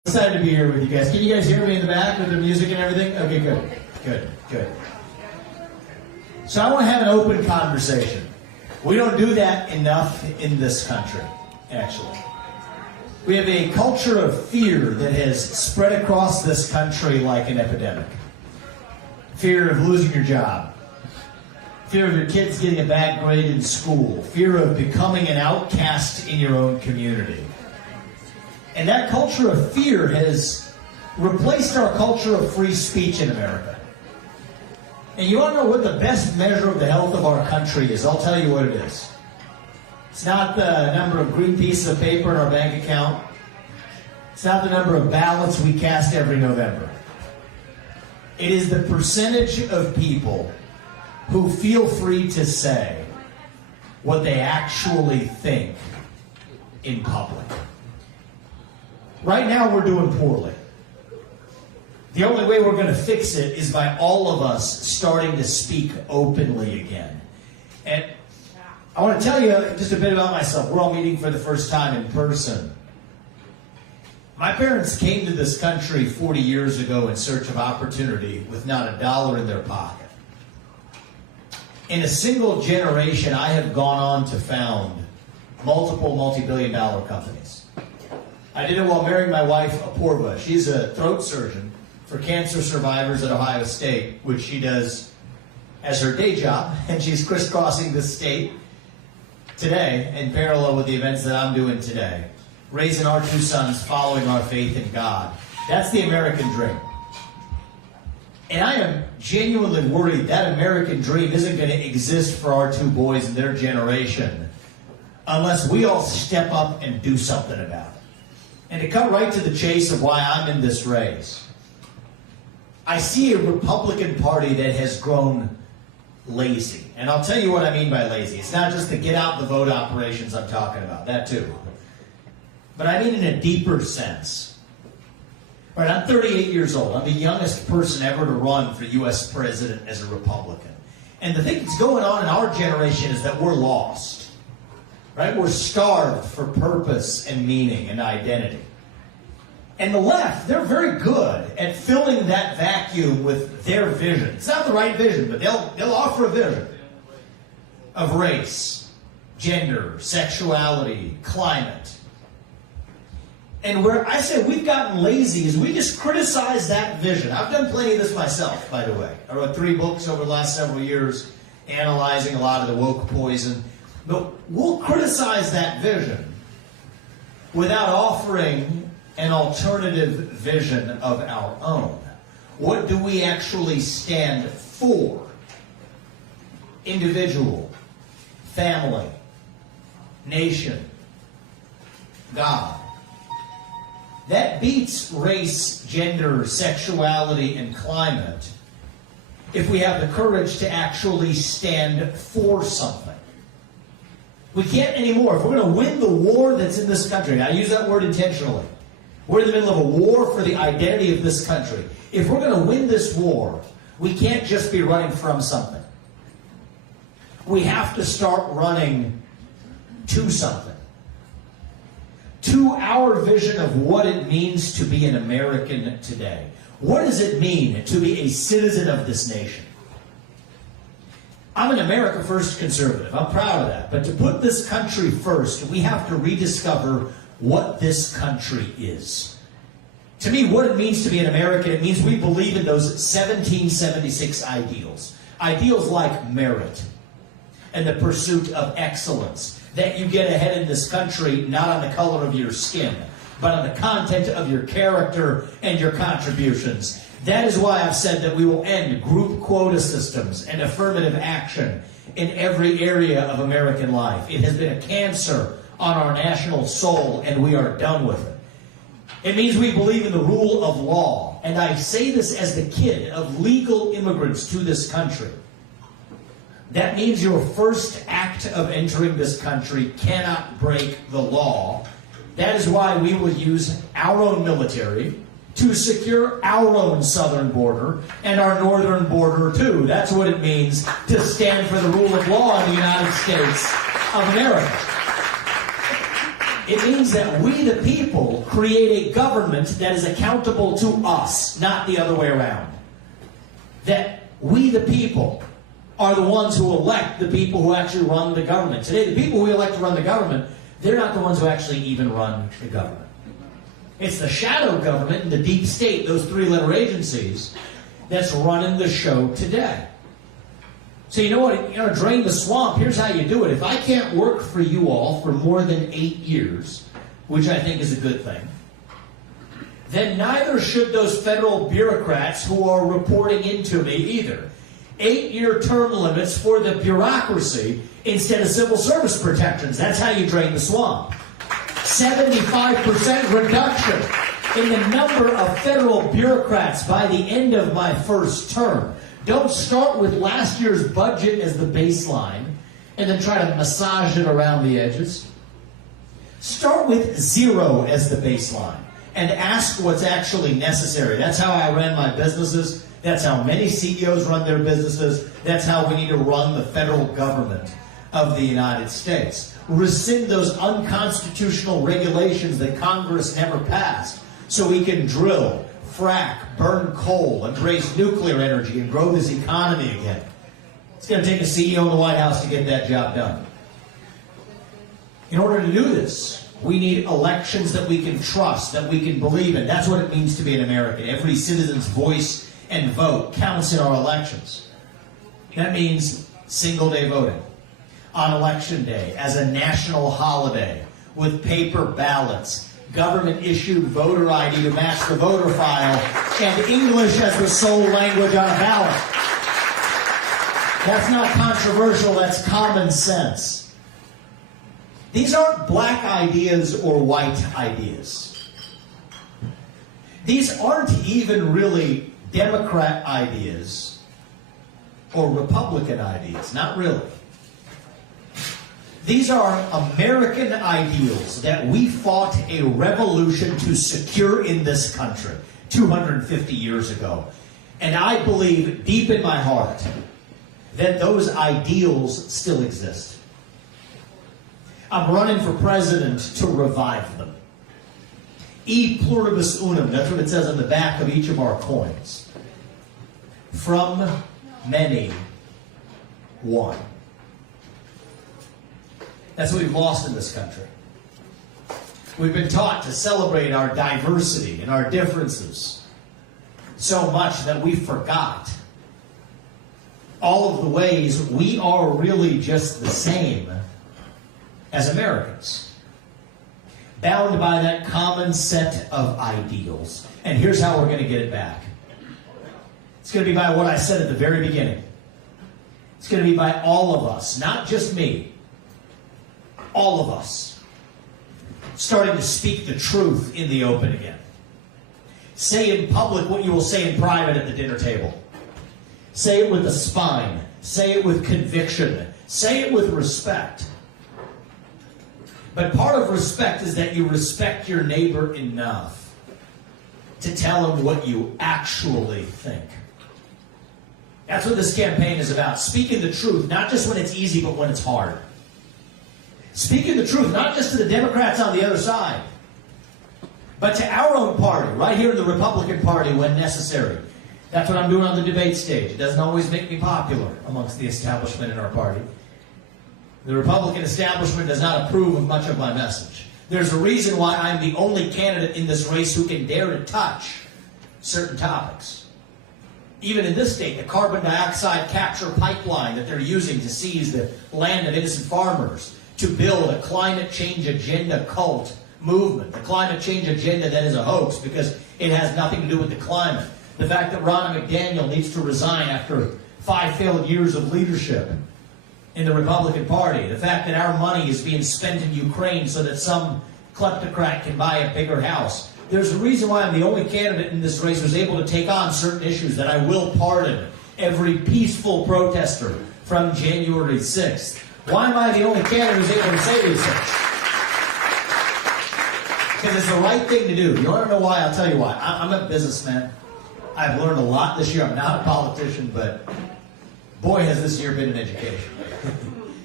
Excited to be here with you guys. Can you guys hear me in the back with the music and everything? Okay, good. So I want to have an open conversation. We don't do that enough in this country, actually. We have a culture of fear that has spread across this country like an epidemic. Fear of losing your job. Fear of your kids getting a bad grade in school. Fear of becoming an outcast in your own community. And that culture of fear has replaced our culture of free speech in America. And you want to know what the best measure of the health of our country is? I'll tell you what it is. It's not the number of green pieces of paper in our bank account. It's not the number of ballots we cast every November. It is the percentage of people who feel free to say what they actually think in public. Right now, we're doing poorly. The only way we're going to fix it is by all of us starting to speak openly again. And I want to tell you just a bit about myself. We're all meeting for the first time in person. My parents came to this country 40 years ago in search of opportunity with not a dollar in their pocket. In a single generation, I have gone on to found multiple multi-billion-dollar companies. I did it while marrying my wife, Apurva. She's a throat surgeon for cancer survivors at Ohio State, which she does as her day job, and she's crisscrossing the state today in parallel with the events that I'm doing today, raising our two sons, following our faith in God. That's the American dream. And I am genuinely worried that American dream isn't going to exist for our two boys and their generation unless we all step up and do something about it. And to cut right to the chase of why I'm in this race, I see a Republican Party that has grown lazy. And I'll tell you what I mean by lazy. It's not just the get out the vote operations I'm talking about, that too. But I mean in a deeper sense. Right, I'm 38 years old. I'm the youngest person ever to run for U.S. president as a Republican. And the thing that's going on in our generation is that we're lost. Right? We're starved for purpose and meaning and identity. And the left, they're very good at filling that vacuum with their vision. It's not the right vision, but they'll offer a vision of race, gender, sexuality, climate. And where I say we've gotten lazy is we just criticize that vision. I've done plenty of this myself, by the way. I wrote 3 books over the last several years analyzing a lot of the woke poison. But we'll criticize that vision without offering an alternative vision of our own. What do we actually stand for? Individual, family, nation, God. That beats race, gender, sexuality, and climate if we have the courage to actually stand for something. We can't anymore. If we're going to win the war that's in this country, and I use that word intentionally, we're in the middle of a war for the identity of this country. If we're going to win this war, we can't just be running from something. We have to start running to something. To our vision of what it means to be an American today. What does it mean to be a citizen of this nation? I'm an America First conservative. I'm proud of that. But to put this country first, we have to rediscover what this country is. To me, what it means to be an American, it means we believe in those 1776 ideals. Ideals like merit and the pursuit of excellence. That you get ahead in this country not on the color of your skin, but on the content of your character and your contributions. That is why I've said that we will end group quota systems and affirmative action in every area of American life. It has been a cancer on our national soul, and we are done with it. It means we believe in the rule of law. And I say this as the kid of legal immigrants to this country. That means your first act of entering this country cannot break the law. That is why we will use our own military to secure our own southern border and our northern border too. That's what it means to stand for the rule of law in the United States of America. It means that we, the people, create a government that is accountable to us, not the other way around. That we, the people, are the ones who elect the people who actually run the government. Today, the people we elect to run the government, they're not the ones who actually even run the government. It's the shadow government and the deep state, those three-letter agencies, that's running the show today. So you know what? You know, drain the swamp. Here's how you do it. If I can't work for you all for more than 8 years, which I think is a good thing, then neither should those federal bureaucrats who are reporting into me either. 8-year term limits for the bureaucracy instead of civil service protections. That's how you drain the swamp. 75% reduction in the number of federal bureaucrats by the end of my first term. Don't start with last year's budget as the baseline and then try to massage it around the edges. Start with 0 as the baseline and ask what's actually necessary. That's how I ran my businesses. That's how many CEOs run their businesses. That's how we need to run the federal government of the United States. Rescind those unconstitutional regulations that Congress never passed so we can drill, frack, burn coal, embrace nuclear energy, and grow this economy again. It's going to take a CEO in the White House to get that job done. In order to do this, we need elections that we can trust, that we can believe in. That's what it means to be an American. Every citizen's voice and vote counts in our elections. That means single-day voting on Election Day as a national holiday with paper ballots, government-issued voter ID to match the voter file, and English as the sole language on a ballot. That's not controversial, that's common sense. These aren't black ideas or white ideas. These aren't even really Democrat ideas or Republican ideas, not really. These are American ideals that we fought a revolution to secure in this country 250 years ago. And I believe deep in my heart that those ideals still exist. I'm running for president to revive them. E pluribus unum, that's what it says on the back of each of our coins. From many, one. That's what we've lost in this country. We've been taught to celebrate our diversity and our differences so much that we forgot all of the ways we are really just the same as Americans, bound by that common set of ideals. And here's how we're going to get it back. It's going to be by what I said at the very beginning. It's going to be by all of us, not just me. All of us starting to speak the truth in the open again. Say in public what you will say in private at the dinner table. Say it with a spine. Say it with conviction. Say it with respect. But part of respect is that you respect your neighbor enough to tell him what you actually think. That's what this campaign is about. Speaking the truth, not just when it's easy, but when it's hard. Speaking the truth, not just to the Democrats on the other side, but to our own party, right here in the Republican Party when necessary. That's what I'm doing on the debate stage. It doesn't always make me popular amongst the establishment in our party. The Republican establishment does not approve of much of my message. There's a reason why I'm the only candidate in this race who can dare to touch certain topics. Even in this state, the carbon dioxide capture pipeline that they're using to seize the land of innocent farmers, to build a climate change agenda cult movement, the climate change agenda that is a hoax because it has nothing to do with the climate. The fact that Ronna McDaniel needs to resign after 5 failed years of leadership in the Republican Party. The fact that our money is being spent in Ukraine so that some kleptocrat can buy a bigger house. There's a reason why I'm the only candidate in this race who's able to take on certain issues, that I will pardon every peaceful protester from January 6th. Why am I the only candidate who's able to say these things? Because it's the right thing to do. You want to know why? I'll tell you why. I'm a businessman. I've learned a lot this year. I'm not a politician, but boy, has this year been an education.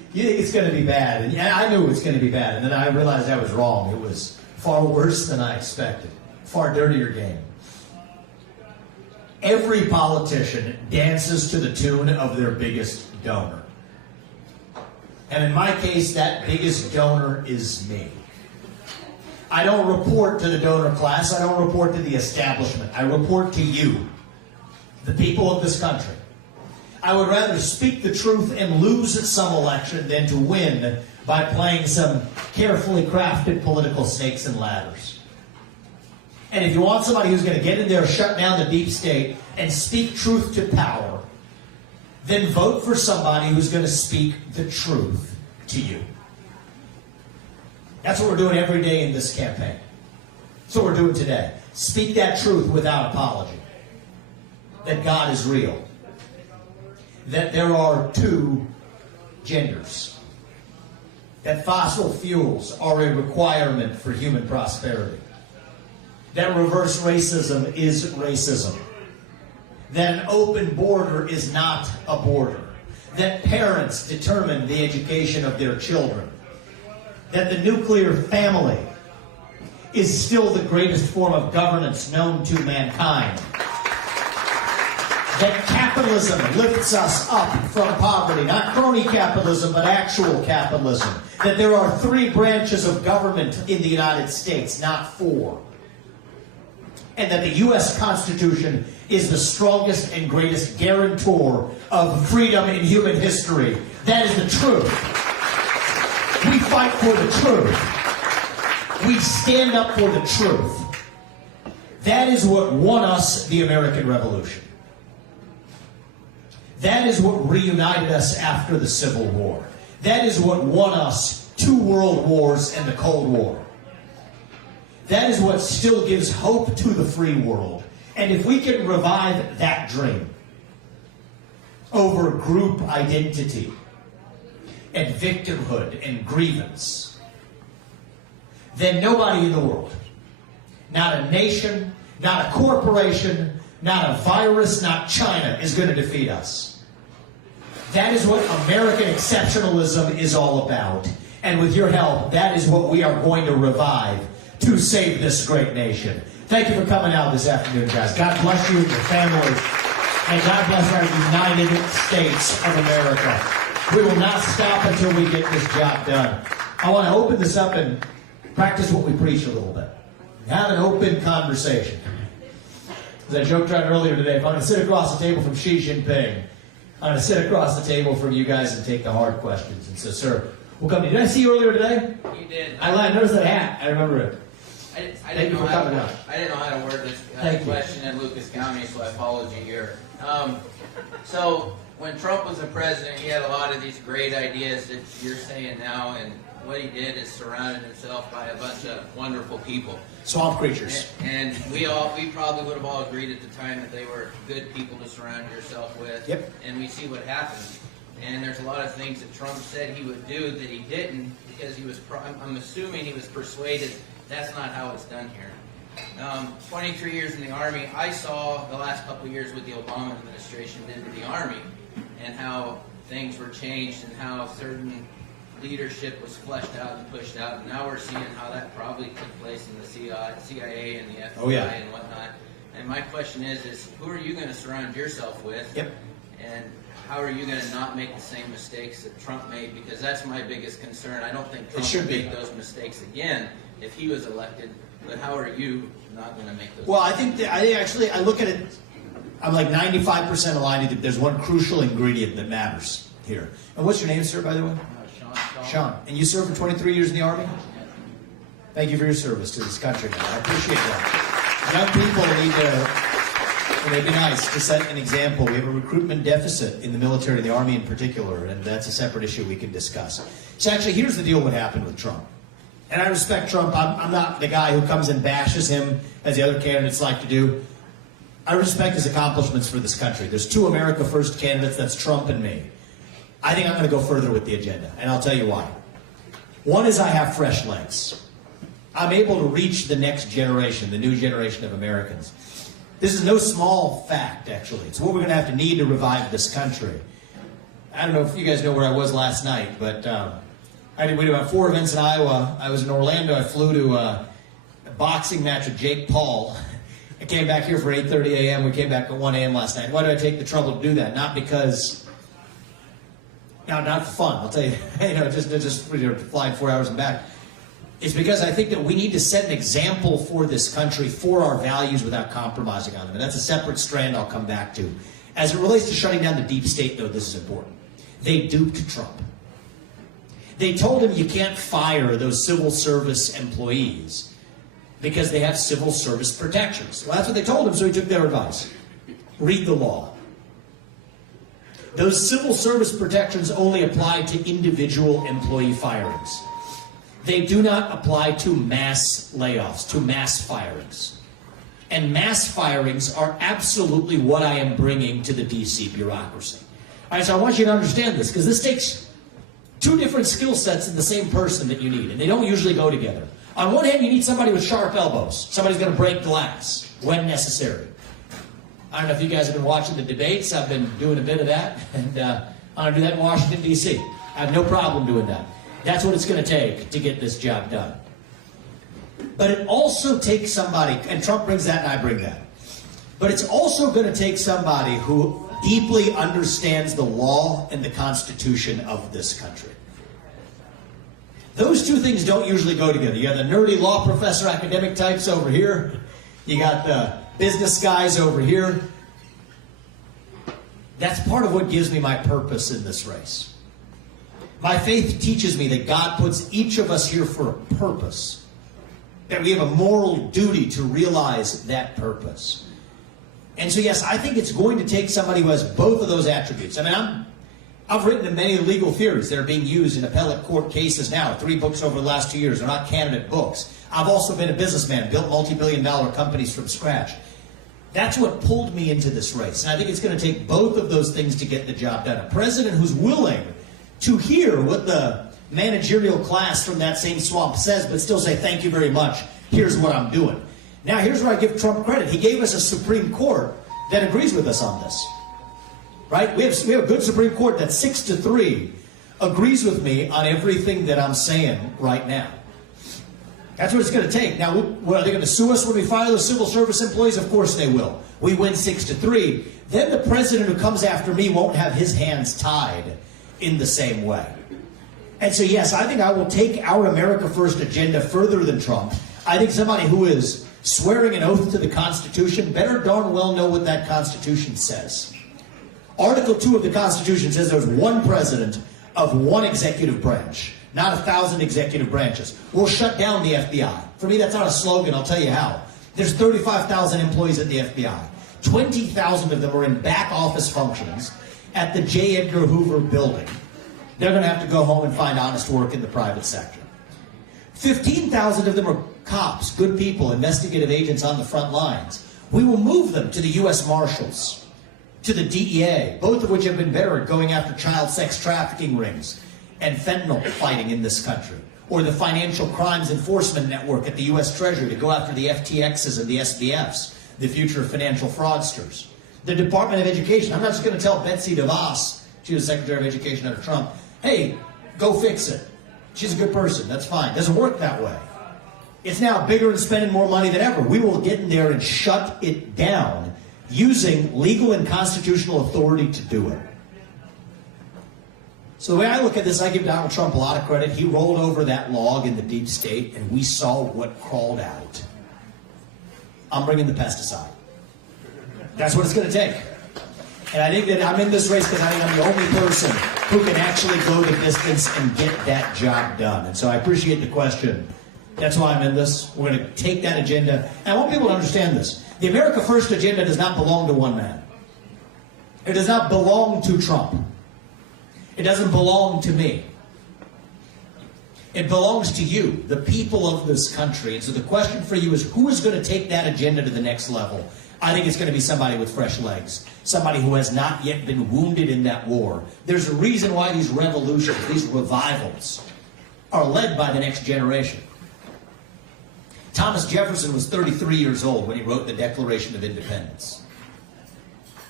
You think it's going to be bad. And yeah, I knew it was going to be bad. And then I realized I was wrong. It was far worse than I expected. Far dirtier game. Every politician dances to the tune of their biggest donor. And in my case, that biggest donor is me. I don't report to the donor class. I don't report to the establishment. I report to you, the people of this country. I would rather speak the truth and lose at some election than to win by playing some carefully crafted political snakes and ladders. And if you want somebody who's going to get in there, shut down the deep state, and speak truth to power, then vote for somebody who's going to speak the truth to you. That's what we're doing every day in this campaign. That's what we're doing today. Speak that truth without apology. That God is real. That there are two genders. That fossil fuels are a requirement for human prosperity. That reverse racism is racism. That an open border is not a border. That parents determine the education of their children. That the nuclear family is still the greatest form of governance known to mankind. That capitalism lifts us up from poverty. Not crony capitalism, but actual capitalism. That there are 3 branches of government in the United States, not 4. And that the U.S. Constitution is the strongest and greatest guarantor of freedom in human history. That is the truth. We fight for the truth. We stand up for the truth. That is what won us the American Revolution. That is what reunited us after the Civil War. That is what won us 2 world wars and the Cold War. That is what still gives hope to the free world. And if we can revive that dream over group identity and victimhood and grievance, then nobody in the world, not a nation, not a corporation, not a virus, not China, is going to defeat us. That is what American exceptionalism is all about. And with your help, that is what we are going to revive to save this great nation. Thank you for coming out this afternoon, guys. God bless you and your families. And God bless our United States of America. We will not stop until we get this job done. I want to open this up and practice what we preach a little bit. Have an open conversation. As I joked around earlier today, if I'm going to sit across the table from Xi Jinping, I'm going to sit across the table from you guys and take the hard questions. And so, sir, we'll come to you. Did I see you earlier today? You did. I noticed that hat. I remember it. I didn't know how to word this question in Lucas County, so I followed you here. So when Trump was the president, he had a lot of these great ideas that you're saying now, and what he did is surrounded himself by a bunch of wonderful people. Swamp creatures. And we probably would have all agreed at the time that they were good people to surround yourself with. Yep. And we see what happened. And there's a lot of things that Trump said he would do that he didn't because he was, I'm assuming he was persuaded that's not how it's done here. 23 years in the Army, I saw the last couple of years what the Obama administration did to the Army and how things were changed and how certain leadership was fleshed out and pushed out. And now we're seeing how that probably took place in the CIA and the FBI and whatnot. And my question is who are you going to surround yourself with? Yep. And how are you going to not make the same mistakes that Trump made? Because that's my biggest concern. I don't think Trump would make those mistakes again if he was elected. But how are you not going to make those? Well, I think I look at it. I'm like 95% aligned. There's one crucial ingredient that matters here. And what's your name, sir, by the way? Sean. And you served for 23 years in the Army? Thank you for your service to this country, man. I appreciate that. Young people need to, it'd be nice to set an example. We have a recruitment deficit in the military, the Army in particular, and that's a separate issue we can discuss. So actually, here's the deal what happened with Trump. And I respect Trump. I'm not the guy who comes and bashes him, as the other candidates like to do. I respect his accomplishments for this country. There's 2 America First candidates, that's Trump and me. I think I'm going to go further with the agenda, and I'll tell you why. One is I have fresh legs. I'm able to reach the next generation, the new generation of Americans. This is no small fact, actually. It's what we're going to have to need to revive this country. I don't know if you guys know where I was last night, but we did about 4 events in Iowa. I was in Orlando. I flew to a boxing match with Jake Paul. I came back here for 8:30 a.m. We came back at 1 a.m. last night. Why did I take the trouble to do that? Not because, not for fun. I'll tell you, just flying 4 hours and back. It's because I think that we need to set an example for this country for our values without compromising on them. And that's a separate strand I'll come back to. As it relates to shutting down the deep state, though, this is important. They duped Trump. They told him you can't fire those civil service employees because they have civil service protections. Well, that's what they told him, so he took their advice. Read the law. Those civil service protections only apply to individual employee firings. They do not apply to mass layoffs, to mass firings. And mass firings are absolutely what I am bringing to the DC bureaucracy. All right, so I want you to understand this, because this takes two different skill sets in the same person that you need, and they don't usually go together. On one hand, you need somebody with sharp elbows. Somebody's going to break glass when necessary. I don't know if you guys have been watching the debates. I've been doing a bit of that, and I'm going to do that in Washington, D.C. I have no problem doing that. That's what it's going to take to get this job done. But it also takes somebody, and Trump brings that and I bring that, but it's also going to take somebody who deeply understands the law and the Constitution of this country. Those two things don't usually go together. You got the nerdy law professor academic types over here. You got the business guys over here. That's part of what gives me my purpose in this race. My faith teaches me that God puts each of us here for a purpose, that we have a moral duty to realize that purpose. And so, yes, I think it's going to take somebody who has both of those attributes. I mean, I've written many legal theories that are being used in appellate court cases now, 3 books over the last 2 years. They're not candidate books. I've also been a businessman, built multi-billion-dollar companies from scratch. That's what pulled me into this race. And I think it's going to take both of those things to get the job done. A president who's willing to hear what the managerial class from that same swamp says, but still say, thank you very much, here's what I'm doing. Now, here's where I give Trump credit. He gave us a Supreme Court that agrees with us on this. Right? We have a good Supreme Court that 6-3 agrees with me on everything that I'm saying right now. That's what it's going to take. Now, are they going to sue us when we fire those civil service employees? Of course they will. We win 6-3. Then the president who comes after me won't have his hands tied in the same way. And so, yes, I think I will take our America First agenda further than Trump. I think somebody who is swearing an oath to the Constitution better darn well know what that Constitution says. Article 2 of the Constitution says there's one president of one executive branch, not 1,000 executive branches. We'll shut down the FBI. For me, that's not a slogan. I'll tell you how. There's 35,000 employees at the FBI. 20,000 of them are in back office functions at the J. Edgar Hoover building. They're going to have to go home and find honest work in the private sector. 15,000 of them are cops, good people, investigative agents on the front lines. We will move them to the U.S. Marshals, to the DEA, both of which have been better at going after child sex trafficking rings and fentanyl fighting in this country, or the Financial Crimes Enforcement Network at the U.S. Treasury to go after the FTXs and the SBFs, the future financial fraudsters. The Department of Education, I'm not just going to tell Betsy DeVos, she was Secretary of Education under Trump, hey, go fix it. She's a good person, that's fine. Doesn't work that way. It's now bigger and spending more money than ever. We will get in there and shut it down using legal and constitutional authority to do it. So the way I look at this, I give Donald Trump a lot of credit. He rolled over that log in the deep state, and we saw what crawled out. I'm bringing the pesticide. That's what it's going to take. And I think that I'm in this race because I think I'm the only person who can actually go the distance and get that job done. And so I appreciate the question. That's why I'm in this. We're going to take that agenda. And I want people to understand this. The America First agenda does not belong to one man. It does not belong to Trump. It doesn't belong to me. It belongs to you, the people of this country. And so the question for you is, who is going to take that agenda to the next level? I think it's going to be somebody with fresh legs, somebody who has not yet been wounded in that war. There's a reason why these revolutions, these revivals, are led by the next generation. Thomas Jefferson was 33 years old when he wrote the Declaration of Independence.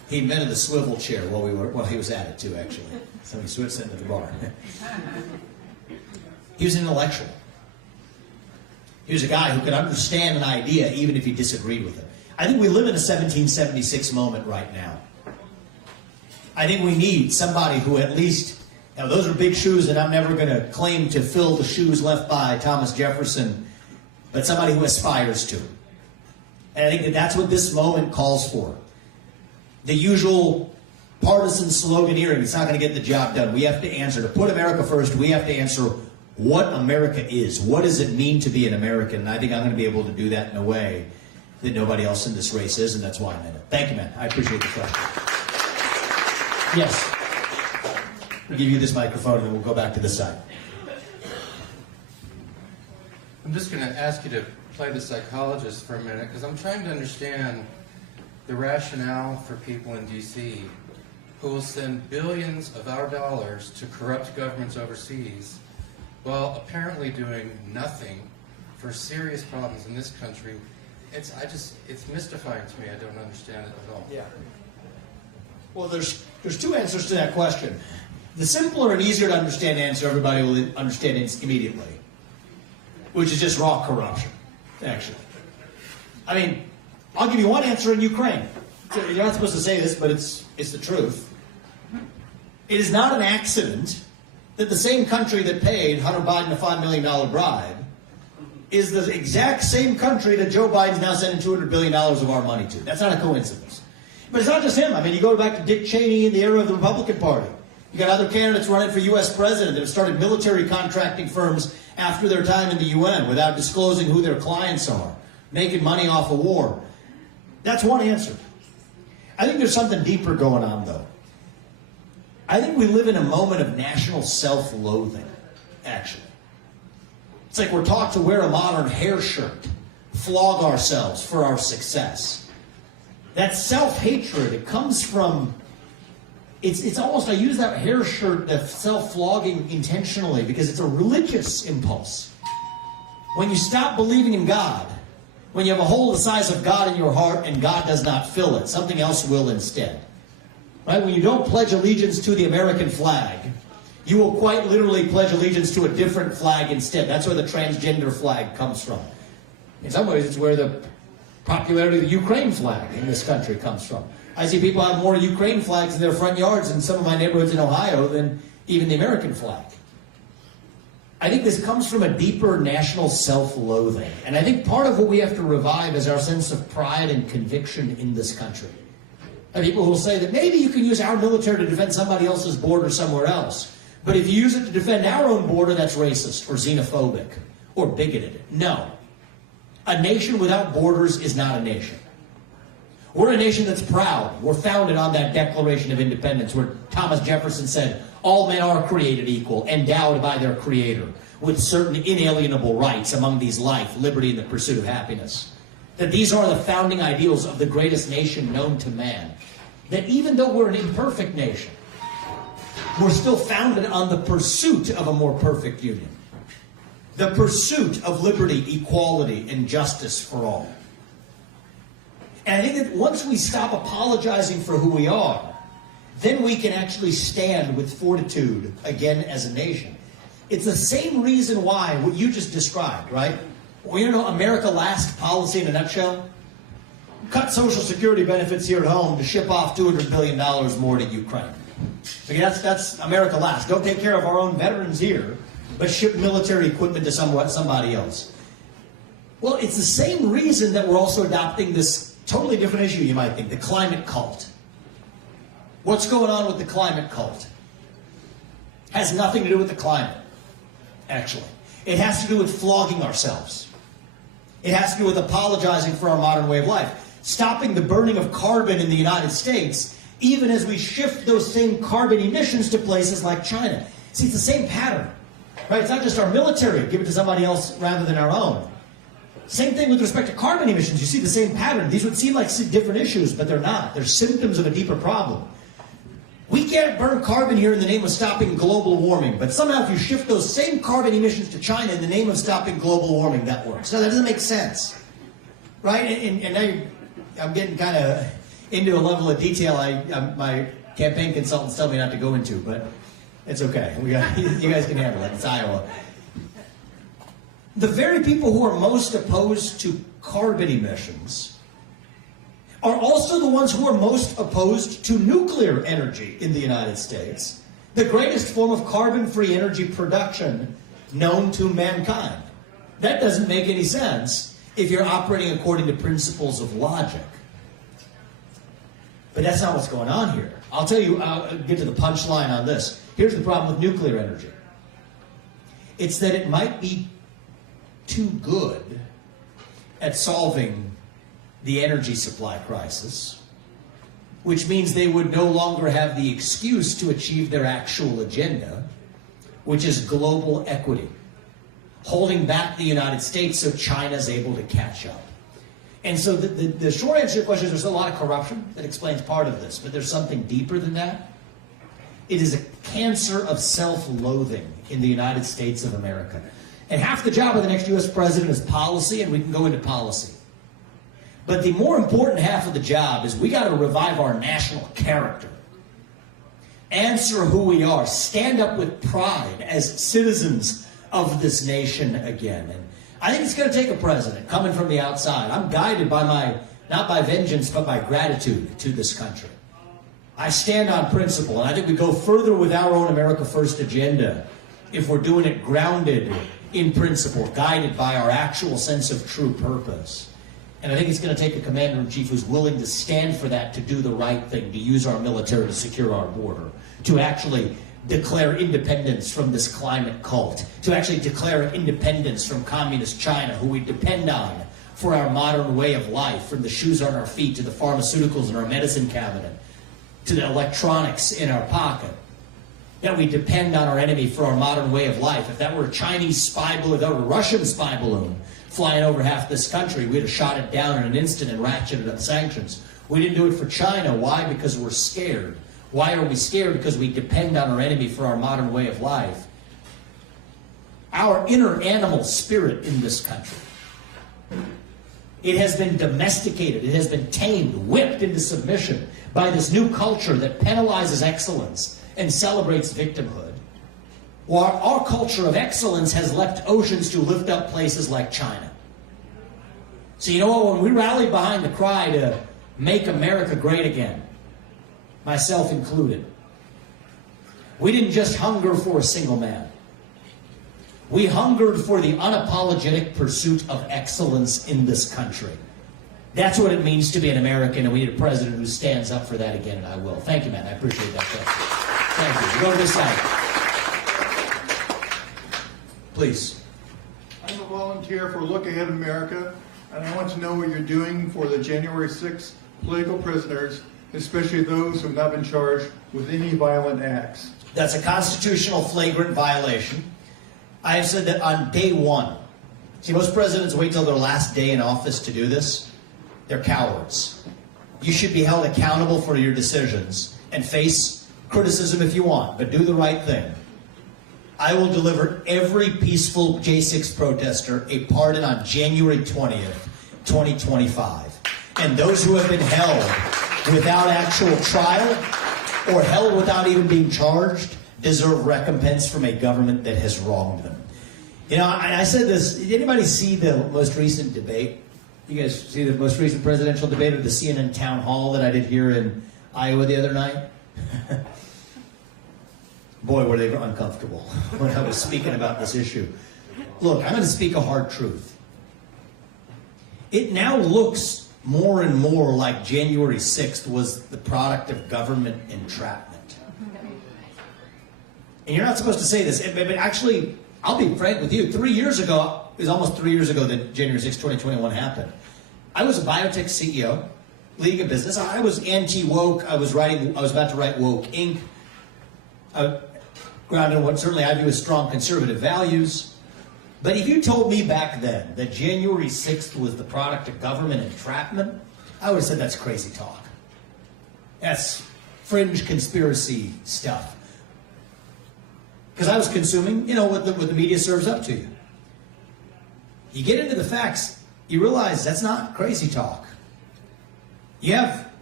He invented the swivel chair while he was at it too, actually. So he switched into the bar. He was an intellectual. He was a guy who could understand an idea even if he disagreed with it. I think we live in a 1776 moment right now. I think we need somebody who at least, now those are big shoes and I'm never going to claim to fill the shoes left by Thomas Jefferson, but somebody who aspires to. And I think that that's what this moment calls for. The usual partisan sloganeering, it's not going to get the job done. We have to answer, to put America first, we have to answer what America is. What does it mean to be an American? And I think I'm going to be able to do that in a way that nobody else in this race is, and that's why I'm in it. Thank you, man. I appreciate the question. Yes. We'll give you this microphone and then we'll go back to this side. I'm just going to ask you to play the psychologist for a minute, because I'm trying to understand the rationale for people in D.C. who will send billions of our dollars to corrupt governments overseas while apparently doing nothing for serious problems in this country. It's mystifying to me. I don't understand it at all. Yeah. Well, there's two answers to that question. The simpler and easier to understand answer, everybody will understand immediately, which is just raw corruption, actually. I mean, I'll give you one answer in Ukraine. You're not supposed to say this, but it's the truth. It is not an accident that the same country that paid Hunter Biden a $5 million bribe is the exact same country that Joe Biden's now sending $200 billion of our money to. That's not a coincidence. But it's not just him. I mean, you go back to Dick Cheney in the era of the Republican Party. You got other candidates running for U.S. president that have started military contracting firms after their time in the UN without disclosing who their clients are, making money off of war. That's one answer. I think there's something deeper going on, though. I think we live in a moment of national self-loathing, actually. It's like we're taught to wear a modern hair shirt, flog ourselves for our success. That self-hatred, it comes from, it's almost, I use that hair shirt, the self-flogging intentionally, because it's a religious impulse. When you stop believing in God, when you have a hole the size of God in your heart and God does not fill it, something else will instead. Right? When you don't pledge allegiance to the American flag, you will quite literally pledge allegiance to a different flag instead. That's where the transgender flag comes from. In some ways, it's where the popularity of the Ukraine flag in this country comes from. I see people have more Ukraine flags in their front yards in some of my neighborhoods in Ohio than even the American flag. I think this comes from a deeper national self-loathing. And I think part of what we have to revive is our sense of pride and conviction in this country. And people who will say that maybe you can use our military to defend somebody else's border somewhere else. But if you use it to defend our own border, that's racist or xenophobic or bigoted. No. A nation without borders is not a nation. We're a nation that's proud. We're founded on that Declaration of Independence where Thomas Jefferson said, all men are created equal, endowed by their Creator, with certain inalienable rights, among these life, liberty, and the pursuit of happiness. That these are the founding ideals of the greatest nation known to man. That even though we're an imperfect nation, we're still founded on the pursuit of a more perfect union. The pursuit of liberty, equality, and justice for all. And I think that once we stop apologizing for who we are, then we can actually stand with fortitude again as a nation. It's the same reason why what you just described, right? Well, you know, America Last policy in a nutshell? Cut Social Security benefits here at home to ship off $200 billion more to Ukraine. Okay, that's America Last. Don't take care of our own veterans here, but ship military equipment to somebody else. Well, it's the same reason that we're also adopting this totally different issue, you might think, the climate cult. What's going on with the climate cult? Has nothing to do with the climate, actually. It has to do with flogging ourselves. It has to do with apologizing for our modern way of life. Stopping the burning of carbon in the United States, even as we shift those same carbon emissions to places like China. See, it's the same pattern, right? It's not just our military, give it to somebody else rather than our own. Same thing with respect to carbon emissions. You see the same pattern. These would seem like different issues, but they're not. They're symptoms of a deeper problem. We can't burn carbon here in the name of stopping global warming, but somehow if you shift those same carbon emissions to China in the name of stopping global warming, that works. No, that doesn't make sense, right? And now I'm getting kind of into a level of detail my campaign consultants tell me not to go into, but it's okay. You guys can handle it. It's Iowa. The very people who are most opposed to carbon emissions are also the ones who are most opposed to nuclear energy in the United States, the greatest form of carbon-free energy production known to mankind. That doesn't make any sense if you're operating according to principles of logic. But that's not what's going on here. I'll tell you, I'll get to the punchline on this. Here's the problem with nuclear energy. It's that it might be too good at solving the energy supply crisis, which means they would no longer have the excuse to achieve their actual agenda, which is global equity, holding back the United States so China's able to catch up. And so the short answer to your question is there's a lot of corruption that explains part of this, but there's something deeper than that. It is a cancer of self-loathing in the United States of America. And half the job of the next U.S. president is policy, and we can go into policy. But the more important half of the job is we got to revive our national character. Answer who we are. Stand up with pride as citizens of this nation again. And I think it's going to take a president coming from the outside. I'm guided by not by vengeance, but by gratitude to this country. I stand on principle, and I think we go further with our own America First agenda if we're doing it grounded in principle, guided by our actual sense of true purpose. And I think it's going to take a commander-in-chief who's willing to stand for that, to do the right thing, to use our military to secure our border, to actually declare independence from this climate cult, to actually declare independence from communist China, who we depend on for our modern way of life, from the shoes on our feet to the pharmaceuticals in our medicine cabinet, to the electronics in our pocket. That we depend on our enemy for our modern way of life. If that were a Chinese spy balloon, if that were a Russian spy balloon flying over half this country, we'd have shot it down in an instant and ratcheted up sanctions. We didn't do it for China. Why? Because we're scared. Why are we scared? Because we depend on our enemy for our modern way of life. Our inner animal spirit in this country, it has been domesticated, it has been tamed, whipped into submission by this new culture that penalizes excellence and celebrates victimhood. While our culture of excellence has left oceans to lift up places like China. So you know what, when we rallied behind the cry to make America great again, myself included, we didn't just hunger for a single man. We hungered for the unapologetic pursuit of excellence in this country. That's what it means to be an American, and we need a president who stands up for that again, and I will. Thank you, man. I appreciate that question. Thank you. Go to this side. Please. I'm a volunteer for Look Ahead America, and I want to know what you're doing for the January 6th political prisoners, especially those who have not been charged with any violent acts. That's a constitutional flagrant violation. I have said that on day one. See, most presidents wait till their last day in office to do this. They're cowards. You should be held accountable for your decisions and face criticism if you want, but do the right thing. I will deliver every peaceful J6 protester a pardon on January 20th, 2025. And those who have been held without actual trial or held without even being charged deserve recompense from a government that has wronged them. You know, I said this, did anybody see the most recent debate? You guys see the most recent presidential debate of the CNN town hall that I did here in Iowa the other night? Boy, were they uncomfortable when I was speaking about this issue. Look, I'm going to speak a hard truth. It now looks more and more like January 6th was the product of government entrapment. And you're not supposed to say this, but actually, I'll be frank with you. 3 years ago, it was almost 3 years ago that January 6th, 2021 happened. I was a biotech CEO, leading a business. I was anti-woke. I was about to write Woke Inc., grounded in what certainly I view as strong conservative values. But if you told me back then that January 6th was the product of government entrapment, I would have said that's crazy talk. That's fringe conspiracy stuff. Because I was consuming, you know, what the media serves up to you. You get into the facts, you realize that's not crazy talk. You have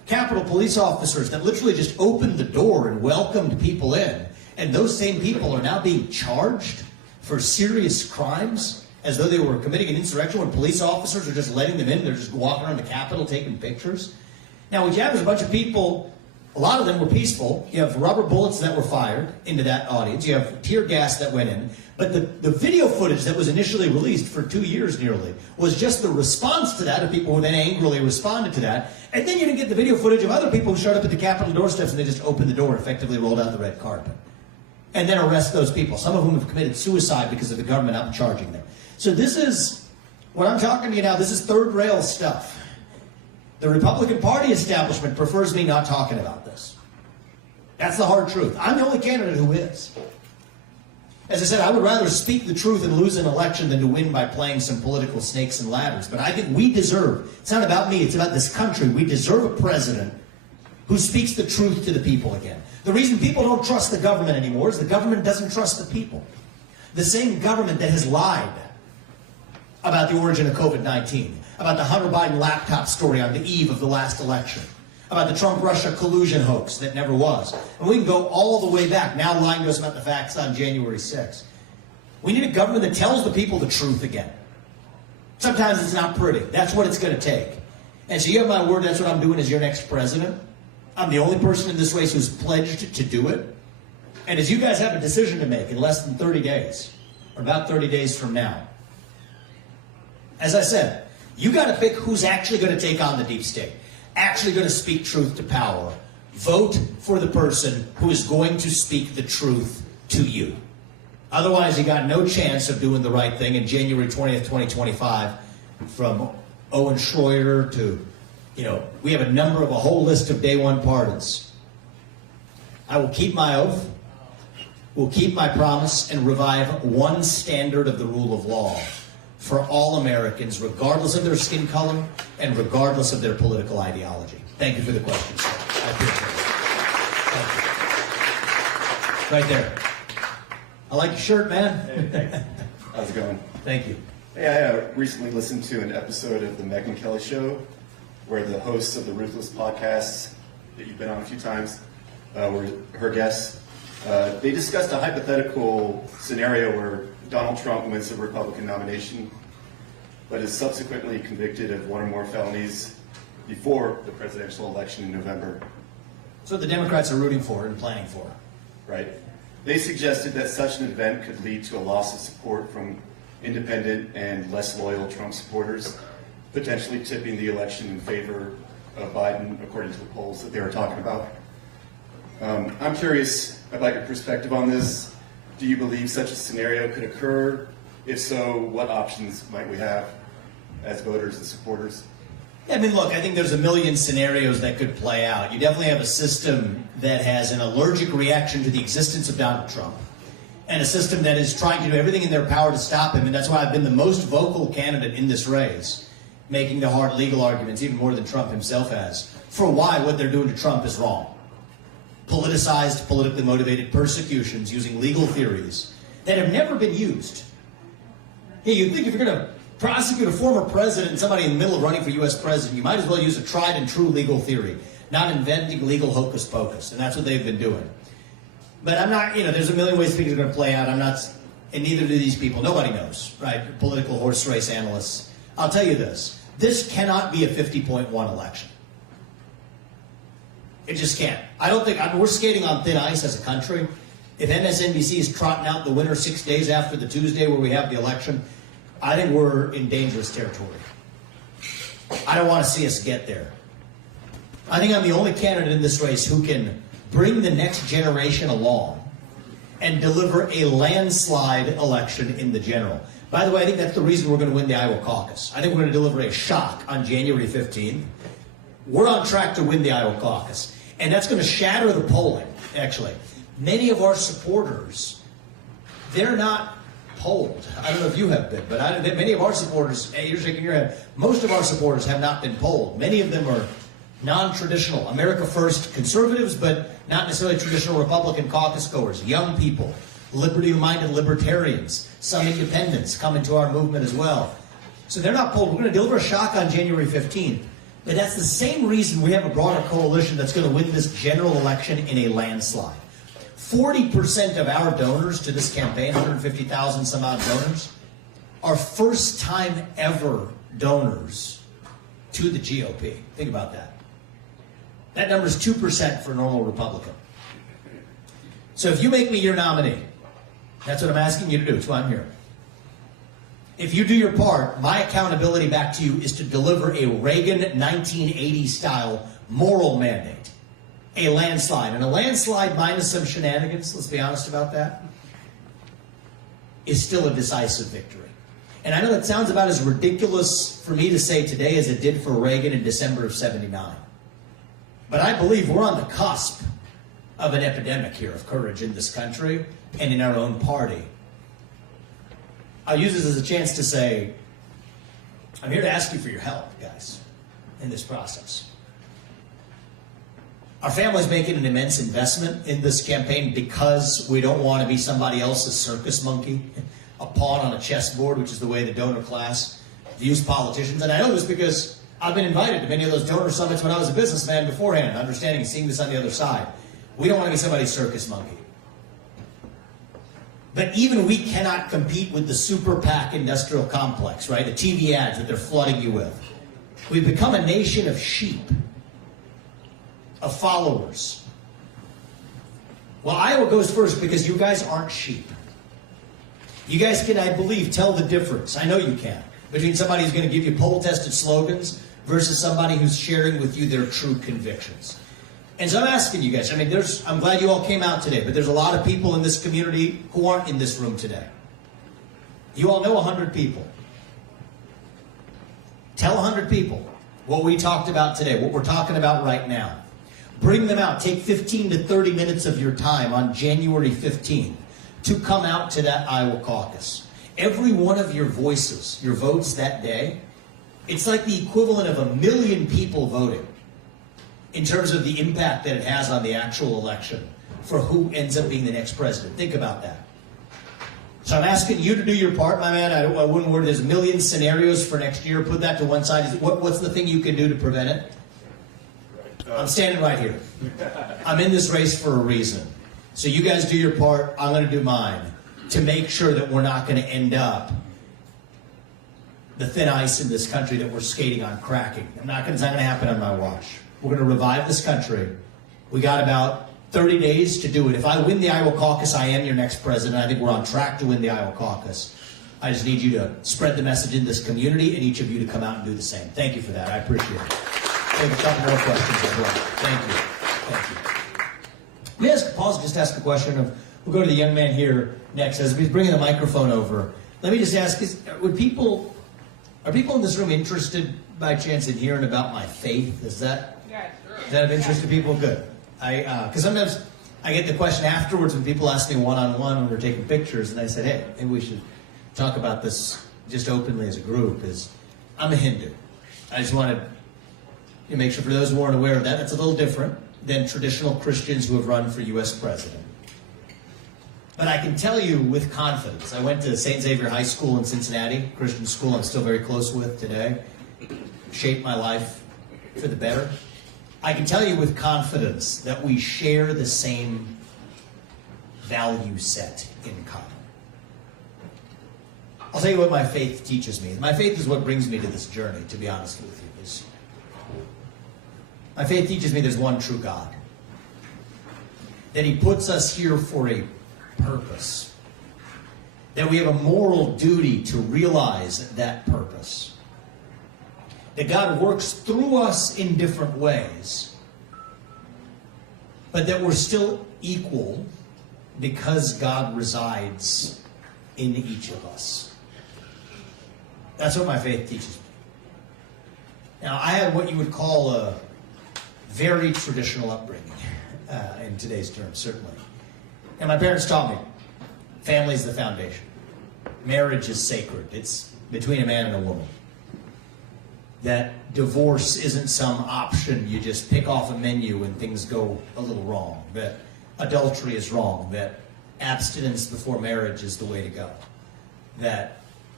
Capitol police officers that literally just opened the door and welcomed people in, and those same people are now being charged for serious crimes as though they were committing an insurrection when police officers are just letting them in. They're just walking around the Capitol taking pictures. Now, what you have is a bunch of people, a lot of them were peaceful. You have rubber bullets that were fired into that audience. You have tear gas that went in. But the video footage that was initially released for 2 years nearly was just the response to that of people who then angrily responded to that. And then you didn't get the video footage of other people who showed up at the Capitol doorsteps and they just opened the door and effectively rolled out the red carpet. And then arrest those people, some of whom have committed suicide because of the government out charging them. So this is, what I'm talking to you now, this is third rail stuff. The Republican Party establishment prefers me not talking about this. That's the hard truth. I'm the only candidate who is. As I said, I would rather speak the truth and lose an election than to win by playing some political snakes and ladders. But I think we deserve, it's not about me, it's about this country. We deserve a president who speaks the truth to the people again. The reason people don't trust the government anymore is the government doesn't trust the people. The same government that has lied about the origin of COVID-19, about the Hunter Biden laptop story on the eve of the last election, about the Trump-Russia collusion hoax that never was. And we can go all the way back, now lying to us about the facts on January 6th. We need a government that tells the people the truth again. Sometimes it's not pretty. That's what it's going to take. And so you have my word, that's what I'm doing as your next president. I'm the only person in this race who's pledged to do it. And as you guys have a decision to make in less than 30 days, or about 30 days from now, as I said, you got to pick who's actually going to take on the deep state, actually going to speak truth to power. Vote for the person who is going to speak the truth to you. Otherwise, you got no chance of doing the right thing. In January 20th, 2025, from Owen Schroyer to, we have a whole list of day one pardons. I will keep my oath, will keep my promise, and revive one standard of the rule of law for all Americans, regardless of their skin color and regardless of their political ideology. Thank you for the questions. I appreciate it. Right there. I like your shirt, man. Hey, thanks. How's it going? Thank you. Hey, I recently listened to an episode of the Megyn Kelly Show where the hosts of the Ruthless podcast that you've been on a few times were her guests. They discussed a hypothetical scenario where Donald Trump wins the Republican nomination, but is subsequently convicted of one or more felonies before the presidential election in November. So the Democrats are rooting for and planning for. Right. They suggested that such an event could lead to a loss of support from independent and less loyal Trump supporters, potentially tipping the election in favor of Biden, according to the polls that they were talking about. I'm curious about your perspective on this. Do you believe such a scenario could occur? If so, what options might we have as voters and supporters? I mean, look, I think there's a million scenarios that could play out. You definitely have a system that has an allergic reaction to the existence of Donald Trump, and a system that is trying to do everything in their power to stop him. And that's why I've been the most vocal candidate in this race, making the hard legal arguments, even more than Trump himself has, for why what they're doing to Trump is wrong. Politicized, politically motivated persecutions using legal theories that have never been used. Hey, you'd think if you're going to prosecute a former president and somebody in the middle of running for U.S. president, you might as well use a tried and true legal theory, not inventing legal hocus pocus. And that's what they've been doing. But I'm not, there's a million ways things are going to play out. I'm not, and neither do these people. Nobody knows, right? Political horse race analysts. I'll tell you this. This cannot be a 50.1 election. It just can't. I don't think, we're skating on thin ice as a country. If MSNBC is trotting out the winner 6 days after the Tuesday where we have the election, I think we're in dangerous territory. I don't want to see us get there. I think I'm the only candidate in this race who can bring the next generation along and deliver a landslide election in the general. By the way, I think that's the reason we're going to win the Iowa caucus. I think we're going to deliver a shock on January 15th. We're on track to win the Iowa caucus. And that's going to shatter the polling, actually. Many of our supporters, they're not polled. I don't know if you have been, but many of our supporters, hey, you're shaking your head, most of our supporters have not been polled. Many of them are non-traditional, America First conservatives, but not necessarily traditional Republican caucus goers, young people, liberty-minded libertarians, some independents come into our movement as well. So they're not polled. We're going to deliver a shock on January 15th. But that's the same reason we have a broader coalition that's going to win this general election in a landslide. 40% of our donors to this campaign, 150,000 some odd donors, are first time ever donors to the GOP. Think about that. That number is 2% for a normal Republican. So if you make me your nominee, that's what I'm asking you to do. That's why I'm here. If you do your part, my accountability back to you is to deliver a Reagan 1980 style moral mandate. A landslide. And a landslide minus some shenanigans, let's be honest about that, is still a decisive victory. And I know that sounds about as ridiculous for me to say today as it did for Reagan in December of '79. But I believe we're on the cusp of an epidemic here of courage in this country and in our own party. I'll use this as a chance to say, I'm here to ask you for your help, guys, in this process. Our family's making an immense investment in this campaign because we don't want to be somebody else's circus monkey, a pawn on a chessboard, which is the way the donor class views politicians. And I know this because I've been invited to many of those donor summits when I was a businessman beforehand, understanding and seeing this on the other side. We don't want to be somebody's circus monkey. But even we cannot compete with the super PAC industrial complex, right? The TV ads that they're flooding you with. We've become a nation of sheep, of followers. Well, Iowa goes first because you guys aren't sheep. You guys can, I believe, tell the difference. I know you can. Between somebody who's going to give you poll-tested slogans versus somebody who's sharing with you their true convictions. And so I'm asking you guys, I'm glad you all came out today, but there's a lot of people in this community who aren't in this room today. You all know 100 people. Tell 100 people what we talked about today, what we're talking about right now. Bring them out. Take 15 to 30 minutes of your time on January 15th to come out to that Iowa caucus. Every one of your voices, your votes that day, it's like the equivalent of 1 million people voting in terms of the impact that it has on the actual election for who ends up being the next president. Think about that. So I'm asking you to do your part, my man. I wouldn't worry. There's a million scenarios for next year. Put that to one side. What's the thing you can do to prevent it? I'm standing right here. I'm in this race for a reason. So you guys do your part. I'm going to do mine to make sure that we're not going to end up the thin ice in this country that we're skating on cracking. It's not going to happen on my watch. We're going to revive this country. We got about 30 days to do it. If I win the Iowa caucus, I am your next president. I think we're on track to win the Iowa caucus. I just need you to spread the message in this community and each of you to come out and do the same. Thank you for that. I appreciate it. Take a couple more questions as well. Thank you. Thank you. Let me just ask a question of, we'll go to the young man here next. As he's bringing the microphone over, let me just ask, are people in this room interested by chance in hearing about my faith? Is that of interest to people? Good. Because sometimes I get the question afterwards when people ask me one-on-one when we're taking pictures, and I said, hey, maybe we should talk about this just openly as a group. I'm a Hindu. I just wanted to make sure for those who aren't aware of that, it's a little different than traditional Christians who have run for U.S. president. But I can tell you with confidence, I went to St. Xavier High School in Cincinnati, Christian school I'm still very close with today, shaped my life for the better. I can tell you with confidence that we share the same value set in common. I'll tell you what my faith teaches me. My faith is what brings me to this journey, to be honest with you. My faith teaches me there's one true God. That He puts us here for a purpose. That we have a moral duty to realize that purpose. That God works through us in different ways. But that we're still equal because God resides in each of us. That's what my faith teaches me. Now, I had what you would call a very traditional upbringing, in today's terms, certainly. And my parents taught me, family is the foundation. Marriage is sacred. It's between a man and a woman. That divorce isn't some option you just pick off a menu and things go a little wrong. That adultery is wrong. That abstinence before marriage is the way to go. That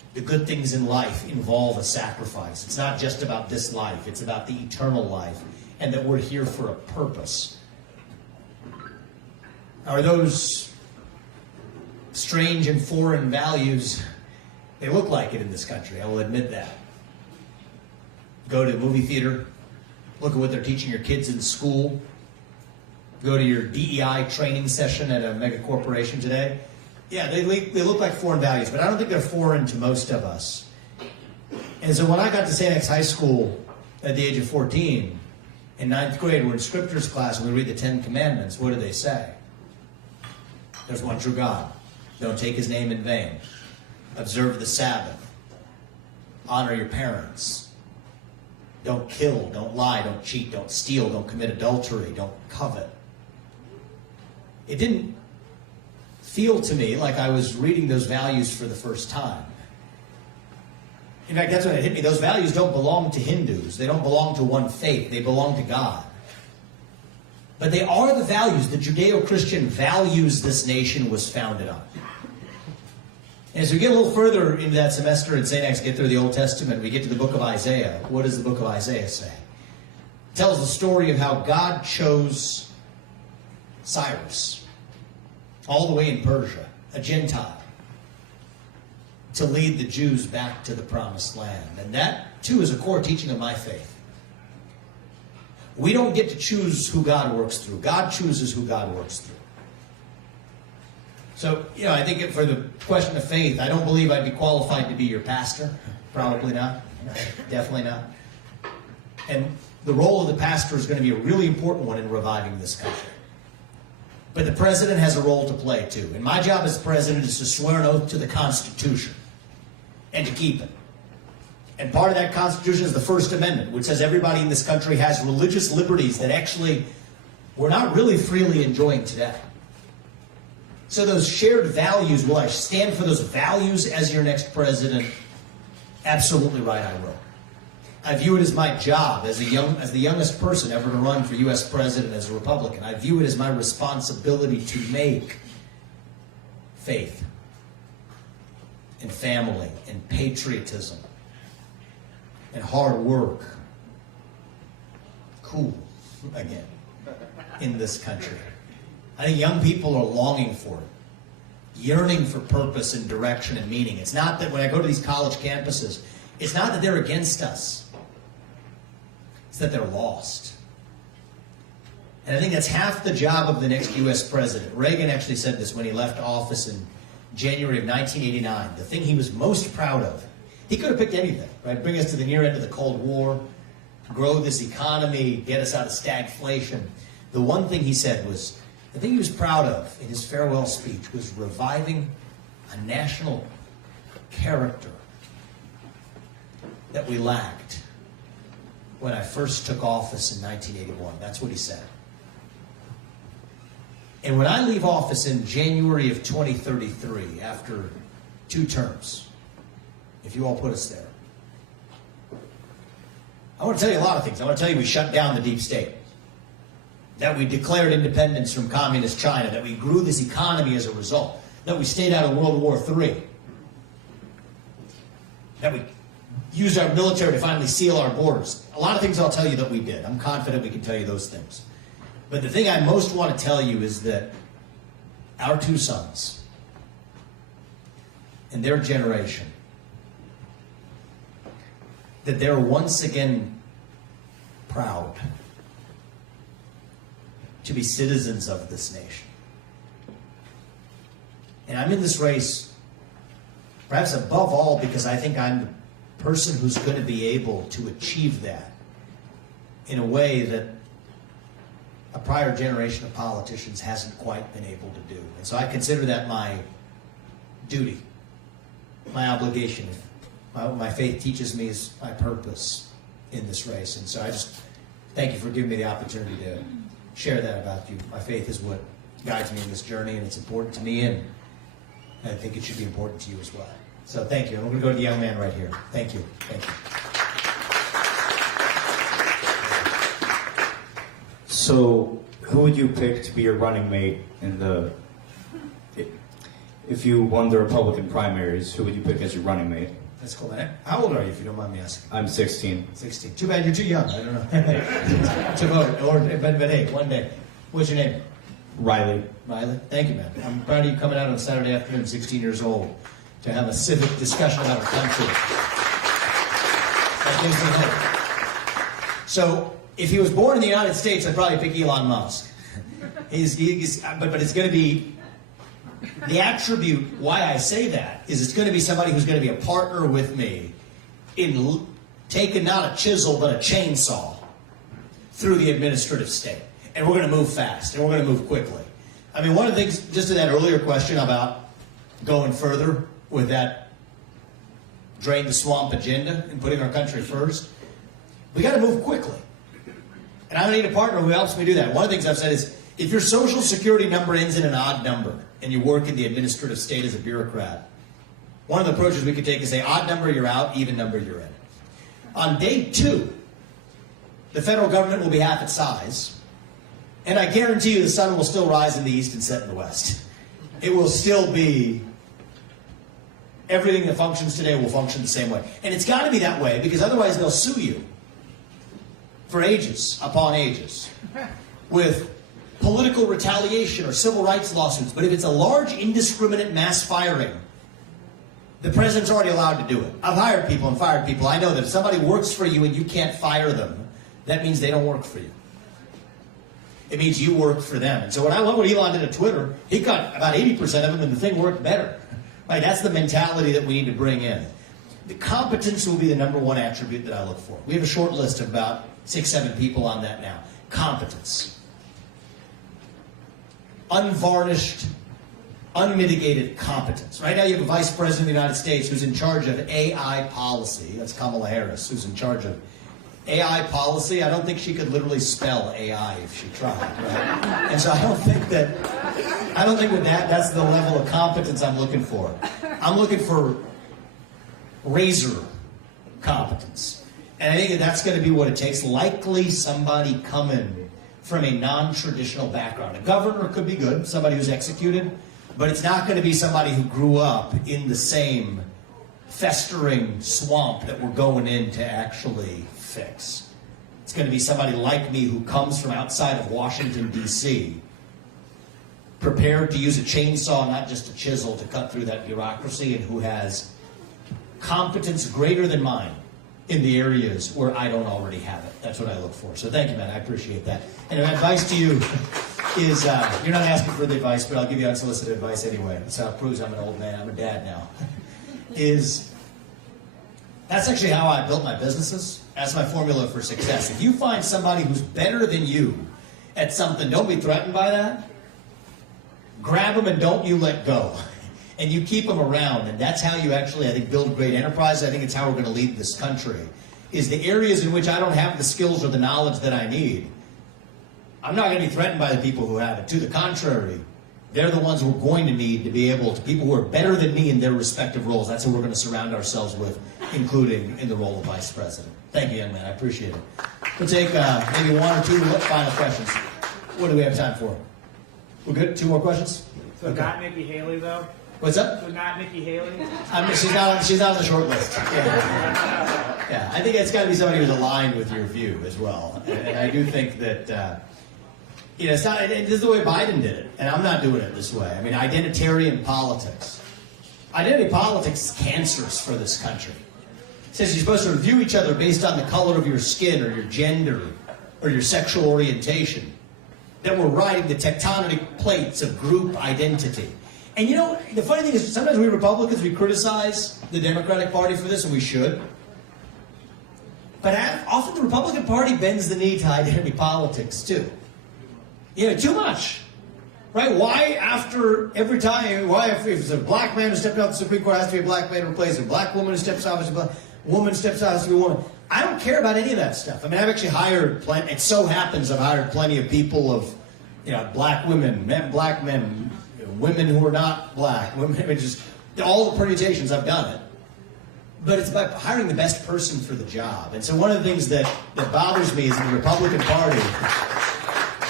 the good things in life involve a sacrifice. It's not just about this life, it's about the eternal life, and that we're here for a purpose. Are those strange and foreign values? They look like it in this country, I will admit that. Go to the movie theater, look at what they're teaching your kids in school, go to your DEI training session at a mega corporation today. Yeah, they look like foreign values, but I don't think they're foreign to most of us. And so when I got to St. X High School at the age of 14, in 9th grade, we're in scriptures class and we read the 10 Commandments. What do they say? There's one true God. Don't take his name in vain. Observe the Sabbath. Honor your parents. Don't kill, don't lie, don't cheat, don't steal, don't commit adultery, don't covet. It didn't feel to me like I was reading those values for the first time. In fact, that's when it hit me. Those values don't belong to Hindus. They don't belong to one faith. They belong to God. But they are the values, the Judeo-Christian values this nation was founded on. And as we get a little further into that semester at St. X, get through the Old Testament, we get to the book of Isaiah. What does the book of Isaiah say? It tells the story of how God chose Cyrus, all the way in Persia, a Gentile, to lead the Jews back to the promised land. And that, too, is a core teaching of my faith. We don't get to choose who God works through. God chooses who God works through. So, I think for the question of faith, I don't believe I'd be qualified to be your pastor. Probably not. Definitely not. And the role of the pastor is going to be a really important one in reviving this country. But the president has a role to play, too. And my job as president is to swear an oath to the Constitution and to keep it. And part of that Constitution is the First Amendment, which says everybody in this country has religious liberties that actually we're not really freely enjoying today. So those shared values, will I stand for those values as your next president? Absolutely right, I will. I view it as my job as the youngest person ever to run for U.S. president as a Republican. I view it as my responsibility to make faith and family and patriotism and hard work cool again in this country. I think young people are longing for it, yearning for purpose and direction and meaning. It's not that when I go to these college campuses, it's not that they're against us. It's that they're lost. And I think that's half the job of the next U.S. president. Reagan actually said this when he left office in January of 1989. The thing he was most proud of, he could have picked anything, right? Bring us to the near end of the Cold War, grow this economy, get us out of stagflation. The one thing he said was, the thing he was proud of in his farewell speech was reviving a national character that we lacked when I first took office in 1981. That's what he said. And when I leave office in January of 2033, after 2 terms, if you all put us there, I want to tell you a lot of things. I want to tell you we shut down the deep state, that we declared independence from communist China, that we grew this economy as a result, that we stayed out of World War III, that we used our military to finally seal our borders. A lot of things I'll tell you that we did. I'm confident we can tell you those things. But the thing I most want to tell you is that our 2 sons and their generation, that they're once again proud to be citizens of this nation. And I'm in this race, perhaps above all, because I think I'm the person who's going to be able to achieve that in a way that a prior generation of politicians hasn't quite been able to do. And so I consider that my duty, my obligation. My faith teaches me is my purpose in this race. And so I just thank you for giving me the opportunity to share that about you. My faith is what guides me in this journey, and it's important to me, and I think it should be important to you as well. So thank you. And we're going to go to the young man right here. Thank you. Thank you. So, who would you pick to be your running mate in if you won the Republican primaries? Who would you pick as your running mate? That's cool, man. How old are you, if you don't mind me asking? I'm 16. 16. Too bad you're too young. I don't know. To vote, but hey, one day. What's your name? Riley. Riley. Thank you, man. I'm proud of you coming out on Saturday afternoon, 16 years old, to have a civic discussion about our country. That gives me hope. So, if he was born in the United States, I'd probably pick Elon Musk. But it's going to be the attribute. Why I say that is it's going to be somebody who's going to be a partner with me in taking not a chisel but a chainsaw through the administrative state, and we're going to move fast and we're going to move quickly. I mean, one of the things, just to that earlier question about going further with that drain the swamp agenda and putting our country first, we got to move quickly. And I need a partner who helps me do that. One of the things I've said is, if your social security number ends in an odd number and you work in the administrative state as a bureaucrat, one of the approaches we could take is say, odd number, you're out, even number, you're in. On day 2, the federal government will be half its size, and I guarantee you the sun will still rise in the east and set in the west. It will still be, everything that functions today will function the same way. And it's got to be that way, because otherwise they'll sue you for ages upon ages with political retaliation or civil rights lawsuits. But if it's a large, indiscriminate mass firing, the president's already allowed to do it. I've hired people and fired people. I know that if somebody works for you and you can't fire them, that means they don't work for you. It means you work for them. And so what I love what Elon did at Twitter, he got about 80% of them and the thing worked better. Right? That's the mentality that we need to bring in. The competence will be the number one attribute that I look for. We have a short list of about 6-7 people on that now. Competence. Unvarnished, unmitigated competence. Right now you have a vice president of the United States who's in charge of AI policy. That's Kamala Harris, who's in charge of AI policy. I don't think she could literally spell AI if she tried. Right? And so I don't think that's the level of competence I'm looking for. I'm looking for razor competence. And I think that's going to be what it takes. Likely somebody coming from a non-traditional background. A governor could be good, somebody who's executed, but it's not going to be somebody who grew up in the same festering swamp that we're going in to actually fix. It's going to be somebody like me who comes from outside of Washington, D.C., prepared to use a chainsaw, not just a chisel, to cut through that bureaucracy, and who has competence greater than mine in the areas where I don't already have it. That's what I look for. So thank you, man. I appreciate that. And my advice to you is, you're not asking for the advice, but I'll give you unsolicited advice anyway. That's how it proves I'm an old man. I'm a dad now. That's actually how I built my businesses. That's my formula for success. If you find somebody who's better than you at something, don't be threatened by that. Grab them and don't you let go. And you keep them around, and that's how you actually, I think, build great enterprise. I think it's how we're going to lead this country, is the areas in which I don't have the skills or the knowledge that I need. I'm not going to be threatened by the people who have it. To the contrary, they're the ones we're going to need to be able to, people who are better than me in their respective roles. That's who we're going to surround ourselves with, including in the role of vice president. Thank you, young man. I appreciate it. We'll take maybe 1 or 2 final questions. What do we have time for? We're good? 2 more questions? So not Nikki Haley, though? What's up? So not Nikki Haley? I mean, she's not on the short list. Yeah, I think it's got to be somebody who's aligned with your view as well. And I do think that, it's not, this is the way Biden did it, and I'm not doing it this way. I mean, identitarian politics. Identity politics is cancerous for this country. It says you're supposed to view each other based on the color of your skin or your gender or your sexual orientation. That we're riding the tectonic plates of group identity. And you know, the funny thing is, sometimes we Republicans, we criticize the Democratic Party for this, and we should. But often the Republican Party bends the knee to identity politics, too. Too much. Right? Why after every time, if it's a black man who stepped out the Supreme Court, it has to be a black man replaced, a black woman who steps out, a black woman steps out, it has to be a woman. I don't care about any of that stuff. I mean, I've actually hired plenty, it so happens I've hired plenty of people of, black women, black men, women who are not black, women, just all the permutations, I've done it. But it's about hiring the best person for the job. And so one of the things that bothers me is in the Republican Party,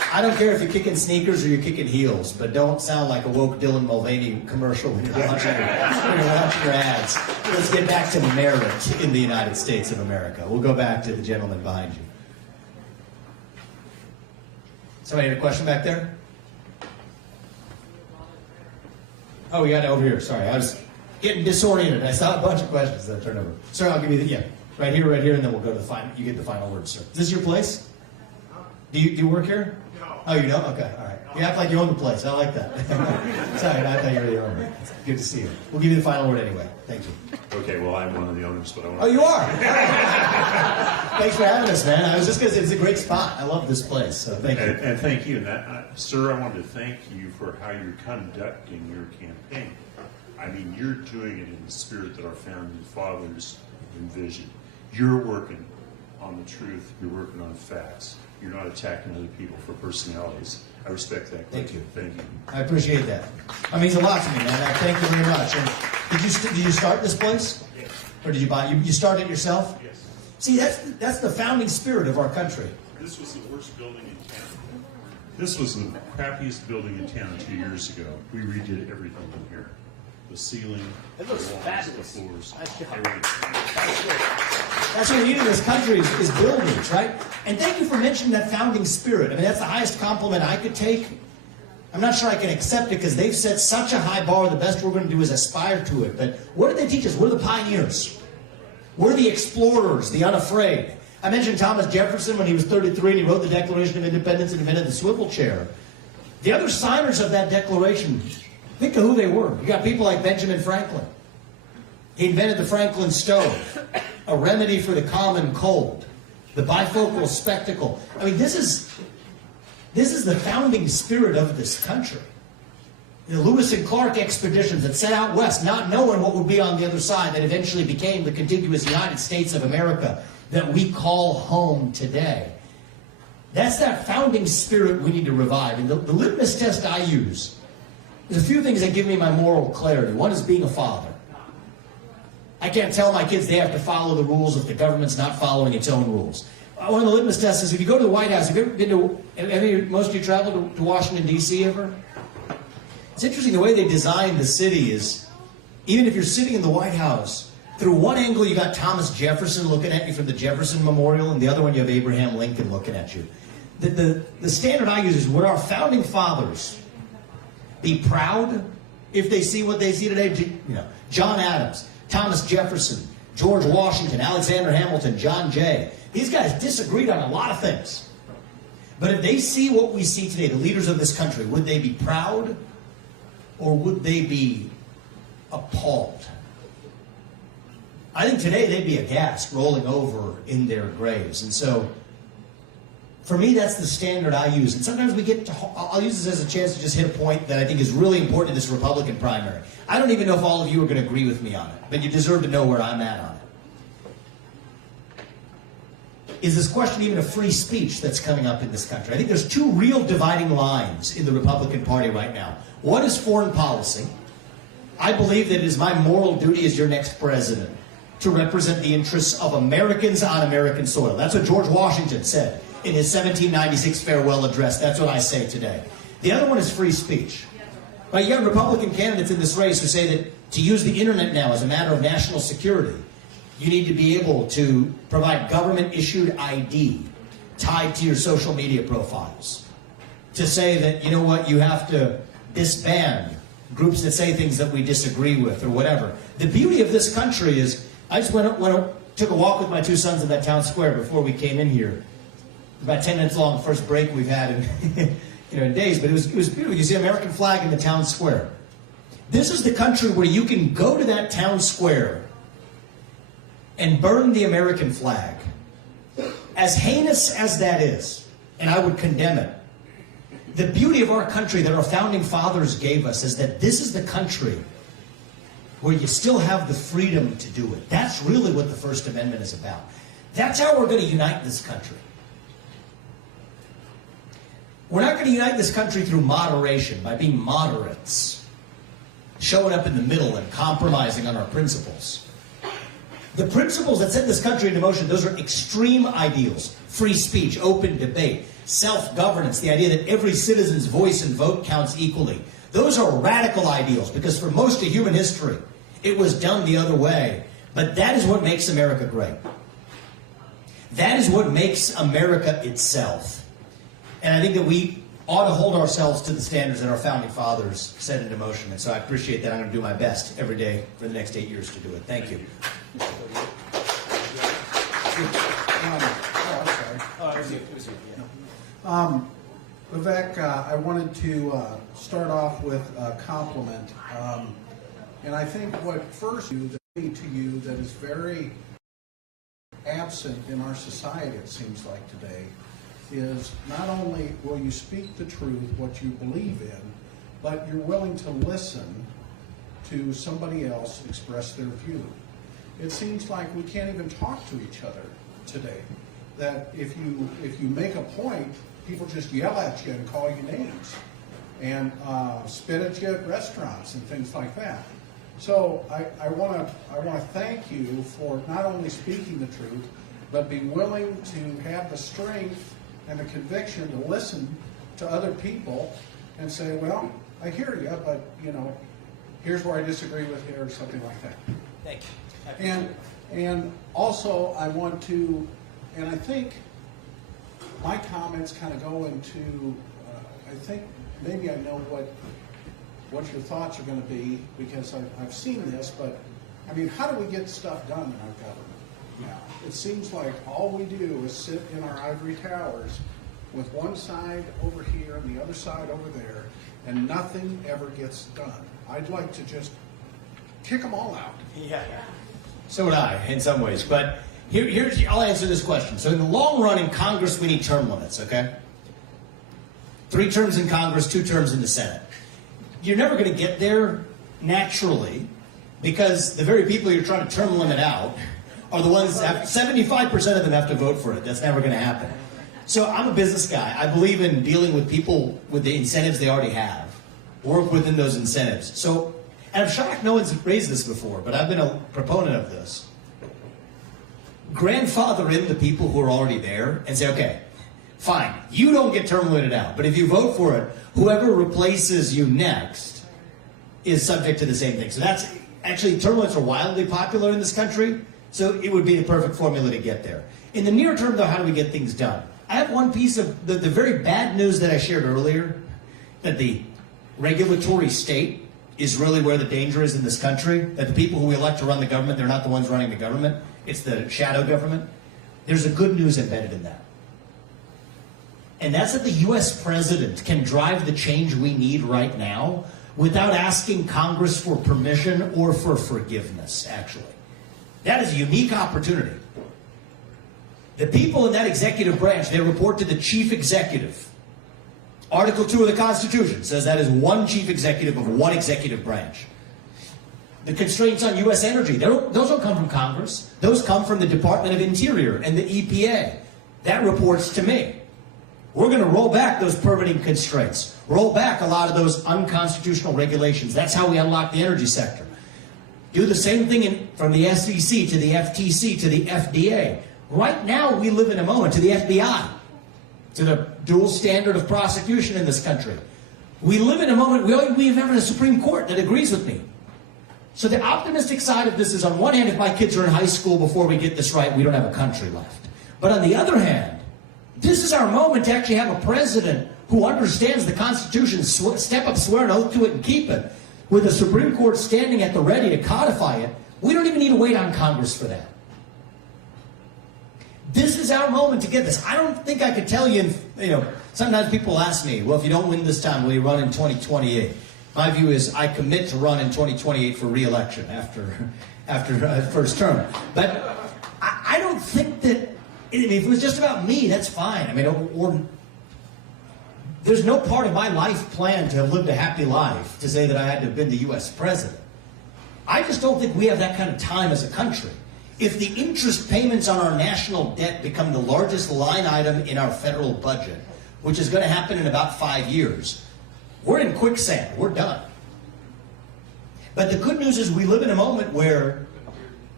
I don't care if you're kicking sneakers or you're kicking heels, but don't sound like a woke Dylan Mulvaney commercial when you're watching your ads. Let's get back to merit in the United States of America. We'll go back to the gentleman behind you. Somebody had a question back there? Oh, we got it over here. Sorry, I was getting disoriented. I saw a bunch of questions that I turned over. Sir, I'll give you the, right here, and then we'll go to the final. You get the final word, sir. Is this your place? Do you work here? No. Oh, you don't? Okay, all right. You act like you own the place. I like that. Sorry, I thought you were the owner. Good to see you. We'll give you the final word anyway. Thank you. Okay, well, I'm one of the owners, but I want to... Oh, you are? Thanks for having us, man. I was just going to say, it's a great spot. I love this place, so thank you. And thank you. And sir, I wanted to thank you for how you're conducting your campaign. I mean, you're doing it in the spirit that our founding fathers envisioned. You're working on the truth. You're working on facts. You're not attacking other people for personalities. I respect that. Thank you. Thank you. I appreciate that. That means a lot to me, man. I thank you very much. And did you start this place? Yes. Or did you buy? You started it yourself? Yes. See, that's the founding spirit of our country. This was the worst building in town. This was the crappiest building in town 2 years ago. We redid everything in here. The ceiling, the walls, the floors. That's what we need in this country is buildings, right? And thank you for mentioning that founding spirit. I mean, that's the highest compliment I could take. I'm not sure I can accept it because they've set such a high bar. The best we're going to do is aspire to it. But what did they teach us? We're the pioneers. We're the explorers, the unafraid. I mentioned Thomas Jefferson when he was 33 and he wrote the Declaration of Independence and invented the swivel chair. The other signers of that declaration, think of who they were. You got people like Benjamin Franklin. He invented the Franklin stove, a remedy for the common cold, the bifocal spectacle. I mean, this is the founding spirit of this country. The Lewis and Clark expeditions that set out west, not knowing what would be on the other side, that eventually became the contiguous United States of America that we call home today. That's that founding spirit we need to revive. And the litmus test I use, there's a few things that give me my moral clarity. One is being a father. I can't tell my kids they have to follow the rules if the government's not following its own rules. One of the litmus tests is if you go to the White House, have you ever been to, most of you traveled to Washington, D.C. ever? It's interesting the way they design the city is, even if you're sitting in the White House, through one angle you got Thomas Jefferson looking at you from the Jefferson Memorial, and the other one you have Abraham Lincoln looking at you. The standard I use is, would our founding fathers be proud if they see what they see today? You know, John Adams, Thomas Jefferson, George Washington, Alexander Hamilton, John Jay. These guys disagreed on a lot of things. But if they see what we see today, the leaders of this country, would they be proud or would they be appalled? I think today they'd be aghast, rolling over in their graves. And so, for me, that's the standard I use. And sometimes we get to, I'll use this as a chance to just hit a point that I think is really important in this Republican primary. I don't even know if all of you are going to agree with me on it, but you deserve to know where I'm at on it. Is this question even of free speech that's coming up in this country? I think there's two real dividing lines in the Republican Party right now. One is foreign policy. I believe that it is my moral duty as your next president to represent the interests of Americans on American soil. That's what George Washington said in his 1796 farewell address. That's what I say today. The other one is free speech. Right, you got Republican candidates in this race who say that to use the internet now as a matter of national security, you need to be able to provide government-issued ID tied to your social media profiles. To say that, you know what, you have to disband groups that say things that we disagree with or whatever. The beauty of this country is, I just took a walk with my two sons in that town square before we came in here. About 10 minutes long, the first break we've had in, in days, but it was beautiful. You see the American flag in the town square. This is the country where you can go to that town square and burn the American flag. As heinous as that is, and I would condemn it, the beauty of our country that our founding fathers gave us is that this is the country where you still have the freedom to do it. That's really what the First Amendment is about. That's how we're going to unite this country. We're not going to unite this country through moderation, by being moderates, showing up in the middle and compromising on our principles. The principles that set this country into motion, those are extreme ideals. free speech, open debate, self-governance, the idea that every citizen's voice and vote counts equally. Those are radical ideals because for most of human history, it was done the other way. But that is what makes America great. That is what makes America itself. And I think that we ought to hold ourselves to the standards that our founding fathers set into motion. And so I appreciate that. I'm going to do my best every day for the next 8 years to do it. Thank you. Vivek, I wanted to start off with a compliment. And I think what first to you that is very absent in our society, it seems like today, is not only will you speak the truth, what you believe in, but you're willing to listen to somebody else express their view. It seems like we can't even talk to each other today. That if you make a point, people just yell at you and call you names and spit at you at restaurants and things like that. So I want to thank you for not only speaking the truth, but being willing to have the strength and the conviction to listen to other people and say, well, I hear you, but here's where I disagree with you, or something like that. Thank you. And also I want to, and I think my comments kind of go into, I think maybe I know what your thoughts are going to be, because I've seen this, but I mean, how do we get stuff done in our government now? It seems like all we do is sit in our ivory towers with one side over here and the other side over there, and nothing ever gets done. I'd like to just kick them all out. Yeah. So would I, in some ways. But here's I'll answer this question. So in the long run in Congress, we need term limits, okay? 3 terms in Congress, 2 terms in the Senate. You're never going to get there naturally because the very people you're trying to term limit out are the ones that 75% of them have to vote for it. That's never going to happen. So I'm a business guy. I believe in dealing with people with the incentives they already have. Work within those incentives. So, and I'm shocked no one's raised this before, but I've been a proponent of this. Grandfather in the people who are already there and say, okay, fine, you don't get term limited out, but if you vote for it, whoever replaces you next is subject to the same thing. So that's actually, term limits are wildly popular in this country, so it would be the perfect formula to get there. In the near term, though, how do we get things done? I have one piece of the very bad news that I shared earlier, that the regulatory state is really where the danger is in this country, that the people who we elect to run the government, they're not the ones running the government, it's the shadow government. There's a good news embedded in that. And that's that the U.S. president can drive the change we need right now without asking Congress for permission or for forgiveness, actually. That is a unique opportunity. The people in that executive branch, they report to the chief executive. Article 2 of the Constitution says that is one chief executive of one executive branch. The constraints on U.S. energy, those don't come from Congress. Those come from the Department of Interior and the EPA. That reports to me. We're going to roll back those permitting constraints, roll back a lot of those unconstitutional regulations. That's how we unlock the energy sector. Do the same thing from the SEC to the FTC to the FDA. Right now, we live in a moment, to the FBI, to the dual standard of prosecution in this country. We live in a moment, we have a Supreme Court that agrees with me. So the optimistic side of this is, on one hand, if my kids are in high school before we get this right, we don't have a country left. But on the other hand, this is our moment to actually have a president who understands the Constitution, step up, swear an oath to it, and keep it. With the Supreme Court standing at the ready to codify it, we don't even need to wait on Congress for that. This is our moment to get this. I don't think I could tell you, sometimes people ask me, well, if you don't win this time, will you run in 2028? My view is I commit to run in 2028 for re-election after first term. But I don't think that, if it was just about me, that's fine. I mean, there's no part of my life plan to have lived a happy life to say that I had to have been the U.S. president. I just don't think we have that kind of time as a country. If the interest payments on our national debt become the largest line item in our federal budget, which is going to happen in about 5 years, we're in quicksand. We're done. But the good news is we live in a moment where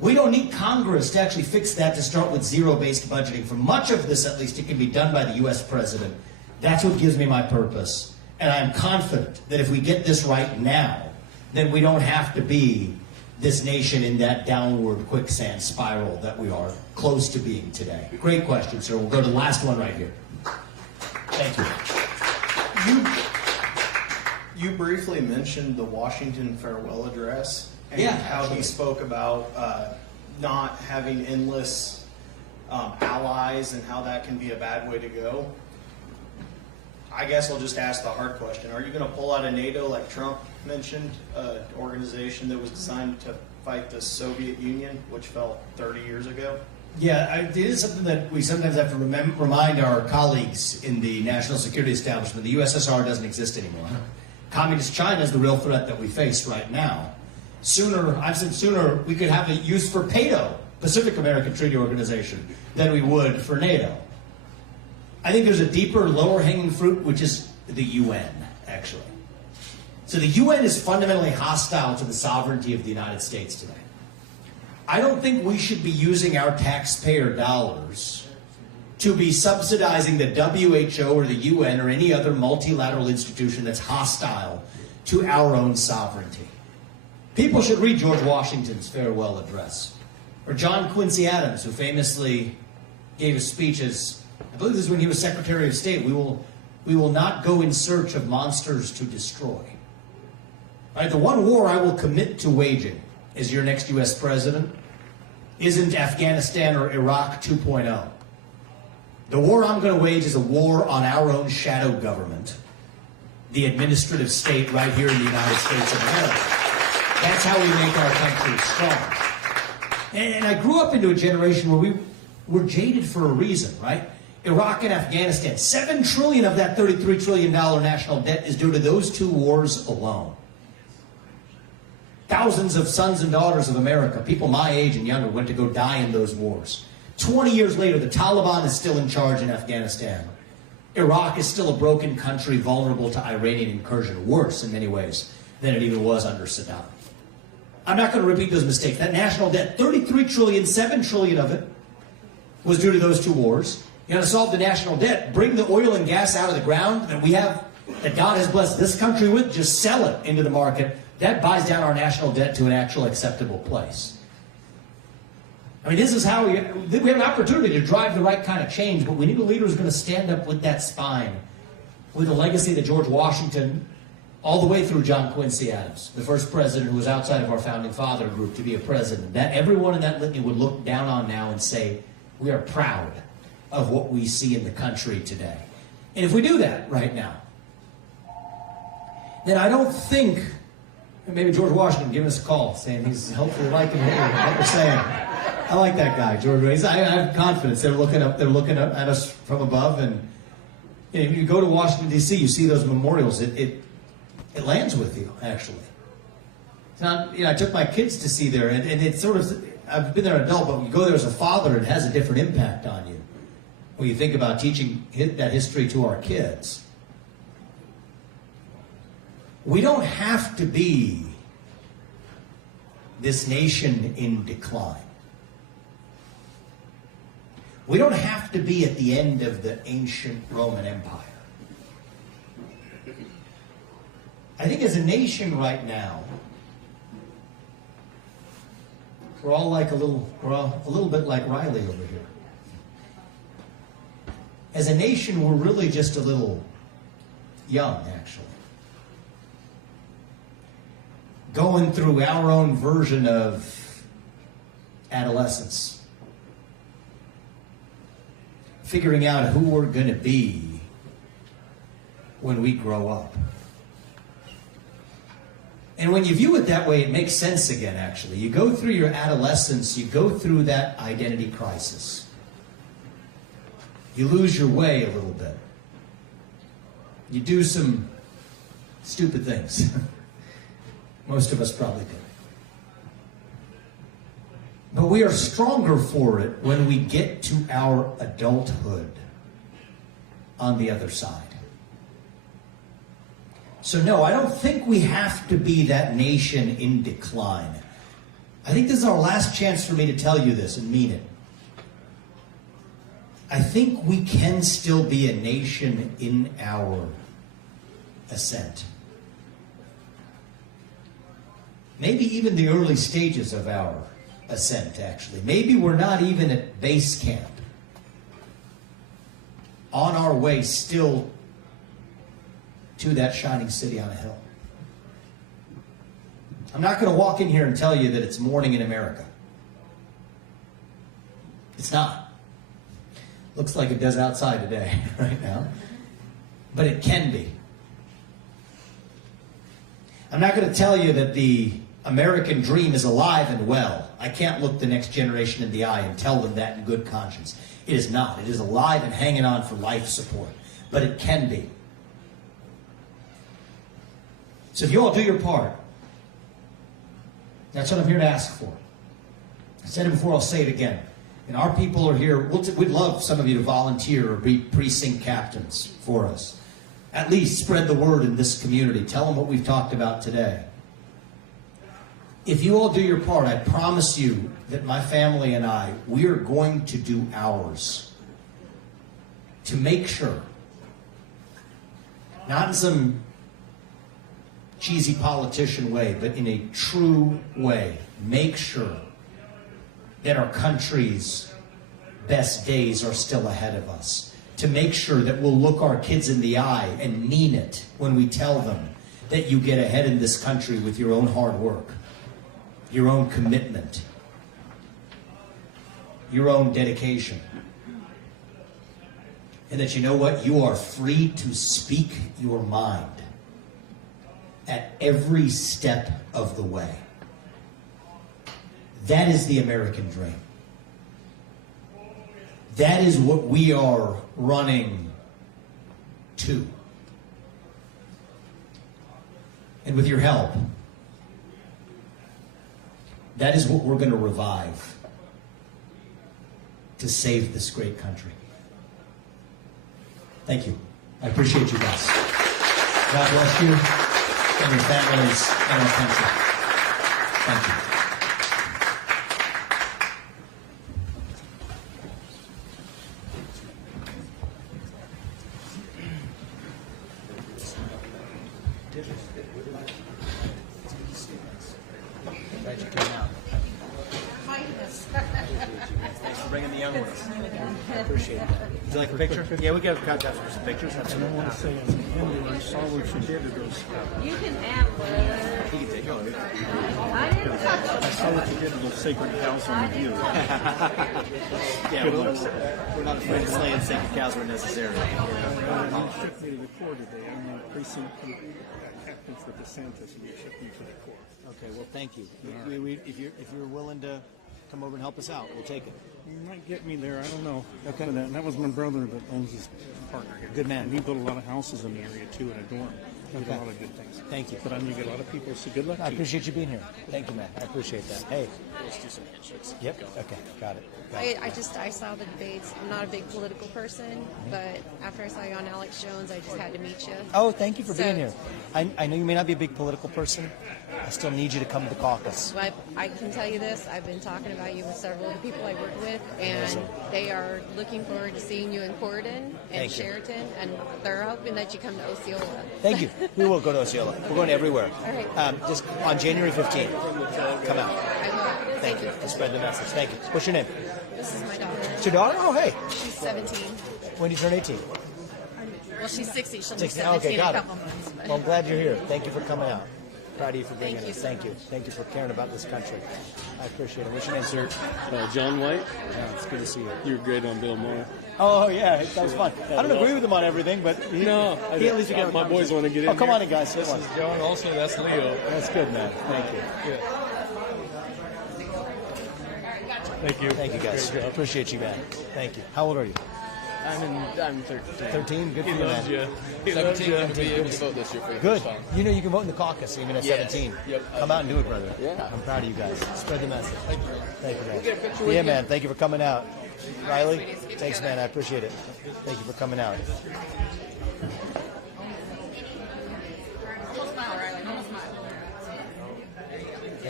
We don't need Congress to actually fix that, to start with zero-based budgeting. For much of this, at least, it can be done by the U.S. president. That's what gives me my purpose. And I'm confident that if we get this right now, then we don't have to be this nation in that downward quicksand spiral that we are close to being today. Great question, sir. We'll go to the last one right here. Thank you. You briefly mentioned the Washington farewell address and how he spoke about not having endless allies and how that can be a bad way to go. I guess I'll just ask the hard question. Are you going to pull out of NATO like Trump mentioned, an organization that was designed to fight the Soviet Union, which fell 30 years ago? Yeah, it is something that we sometimes have to remind our colleagues in the national security establishment. The USSR doesn't exist anymore. Communist China is the real threat that we face right now. I've said sooner we could have a use for PATO, Pacific American Treaty Organization, than we would for NATO. I think there's a deeper, lower-hanging fruit, which is the UN, actually. So the UN is fundamentally hostile to the sovereignty of the United States today. I don't think we should be using our taxpayer dollars to be subsidizing the WHO or the UN or any other multilateral institution that's hostile to our own sovereignty. People should read George Washington's farewell address, or John Quincy Adams, who famously gave a speech as, I believe this is when he was Secretary of State, we will not go in search of monsters to destroy. Right? The one war I will commit to waging as your next U.S. president isn't Afghanistan or Iraq 2.0. The war I'm going to wage is a war on our own shadow government, the administrative state right here in the United States of America. That's how we make our country strong. And I grew up into a generation where we were jaded for a reason, right? Iraq and Afghanistan, $7 trillion of that $33 trillion national debt is due to those two wars alone. Thousands of sons and daughters of America, people my age and younger, went to go die in those wars. 20 years later, the Taliban is still in charge in Afghanistan. Iraq is still a broken country vulnerable to Iranian incursion, worse in many ways than it even was under Saddam. I'm not going to repeat those mistakes. That national debt, $33 trillion, $7 trillion of it was due to those two wars. You got to solve the national debt, bring the oil and gas out of the ground that we have, that God has blessed this country with, just sell it into the market. That buys down our national debt to an actual acceptable place. I mean, this is how we have an opportunity to drive the right kind of change, but we need a leader who's going to stand up with that spine, with the legacy that George Washington, all the way through John Quincy Adams, the first president who was outside of our founding father group to be a president, that everyone in that litany would look down on now and say, we are proud of what we see in the country today. And if we do that right now, then I don't think, maybe George Washington give us a call saying he's hopefully liking what we're saying. I like that guy, George. I have confidence. They're looking up at us from above, and if you go to Washington D.C., you see those memorials. It lands with you, actually. It's not, I took my kids to see there, and it's sort of, I've been there an adult, but when you go there as a father, it has a different impact on you. When you think about teaching that history to our kids. We don't have to be this nation in decline. We don't have to be at the end of the ancient Roman Empire. I think as a nation right now, we're all a little bit like Riley over here. As a nation, we're really just a little young, actually. Going through our own version of adolescence. Figuring out who we're going to be when we grow up. And when you view it that way, it makes sense again, actually. You go through your adolescence, you go through that identity crisis. You lose your way a little bit. You do some stupid things. Most of us probably did. But we are stronger for it when we get to our adulthood on the other side. So no, I don't think we have to be that nation in decline. I think this is our last chance for me to tell you this and mean it. I think we can still be a nation in our ascent. Maybe even the early stages of our ascent, actually. Maybe we're not even at base camp. On our way still to that shining city on a hill. I'm not going to walk in here and tell you that it's morning in America. It's not. Looks like it does outside today, right now. But it can be. I'm not going to tell you that the American dream is alive and well. I can't look the next generation in the eye and tell them that in good conscience. It is not. It is alive and hanging on for life support. But it can be. So if you all do your part, that's what I'm here to ask for. I said it before, I'll say it again. And our people are here. We'd love some of you to volunteer or be precinct captains for us. At least spread the word in this community. Tell them what we've talked about today. If you all do your part, I promise you that my family and I, we are going to do ours to make sure, not in some cheesy politician way, but in a true way, make sure that our country's best days are still ahead of us. To make sure that we'll look our kids in the eye and mean it when we tell them that you get ahead in this country with your own hard work, your own commitment, your own dedication. And that you know what? You are free to speak your mind at every step of the way. That is the American dream. That is what we are running to. And with your help, that is what we're going to revive to save this great country. Thank you. I appreciate you guys. God bless you and your families and our country. Thank you. Glad you came out. Thanks for bringing the young ones. I appreciate that. Would you like a picture? Yeah, we got to cut for some pictures. And I want to say, as an Indian, I saw what you did to those. You can have one. He can take it. I saw what you did to those sacred cows on the view. Yeah, we're not afraid of slaying sacred cows where necessary. You shipped me to the Corps today. I'm the precinct captain for DeSantis, and you shipped me to the Corps. Okay, well, thank you. If you're willing to come over and help us out, we'll take it. You might get me there. I don't know. Okay. But, that was my brother that owns his partner here. Good man. And he built a lot of houses in the area, too, and a dorm. He did a lot of good things. Thank you. But I know you get a lot of people, so good luck to I you. appreciate you being here. Thank you, man. I appreciate that. Hey. Let's do some handshakes. Yep. Okay. Got it. I saw the debates. I'm not a big political person, but after I saw you on Alex Jones, I just had to meet you. Oh, thank you for being here. I know you may not be a big political person. I still need you to come to the caucus. But I can tell you this, I've been talking about you with several of the people I work with, and they are looking forward to seeing you in Corydon and Sheraton, and they're hoping that you come to Osceola. Thank you. We will go to Osceola. We're going everywhere. All right. Just on January 15th, come out. I will. Thank you. To spread the message. Thank you. What's your name? This is my daughter. It's your daughter? Oh, hey. She's 17. When do you turn 18? Well, she's 60. She'll be 16. 17 Okay, in a got it. couple months. But. Well, I'm glad you're here. Thank you for coming out. Proud of you for bringing Thank you us. so Thank you. Thank you for caring about this country. I appreciate it. What's your name, Sir, John White. Yeah, it's good to see you. You were great on Bill Maher. Oh, yeah, that was fun. I don't agree with him on everything, but he at least we get my boys want to get in. Oh, come here. on in, guys. Sit This one. is John. Also, that's Leo. That's good, man. Thank you. Thank you. Thank you, guys. Appreciate you, man. Thank you. How old are you? I'm 13. 13? Good for He you, loves man. you. He 17 loves you. good To be able to vote this year for the Good. first time. You know you can vote in the caucus even at Yes. 17. Yep. Come out and do it, brother. Yeah. I'm proud of you guys. Spread the message. Thank you, man. We'll get a picture with Yeah, you. man. Thank you for coming out. Riley, thanks, man. I appreciate it. Thank you for coming out. Don't smile, Riley. Don't smile. Yeah,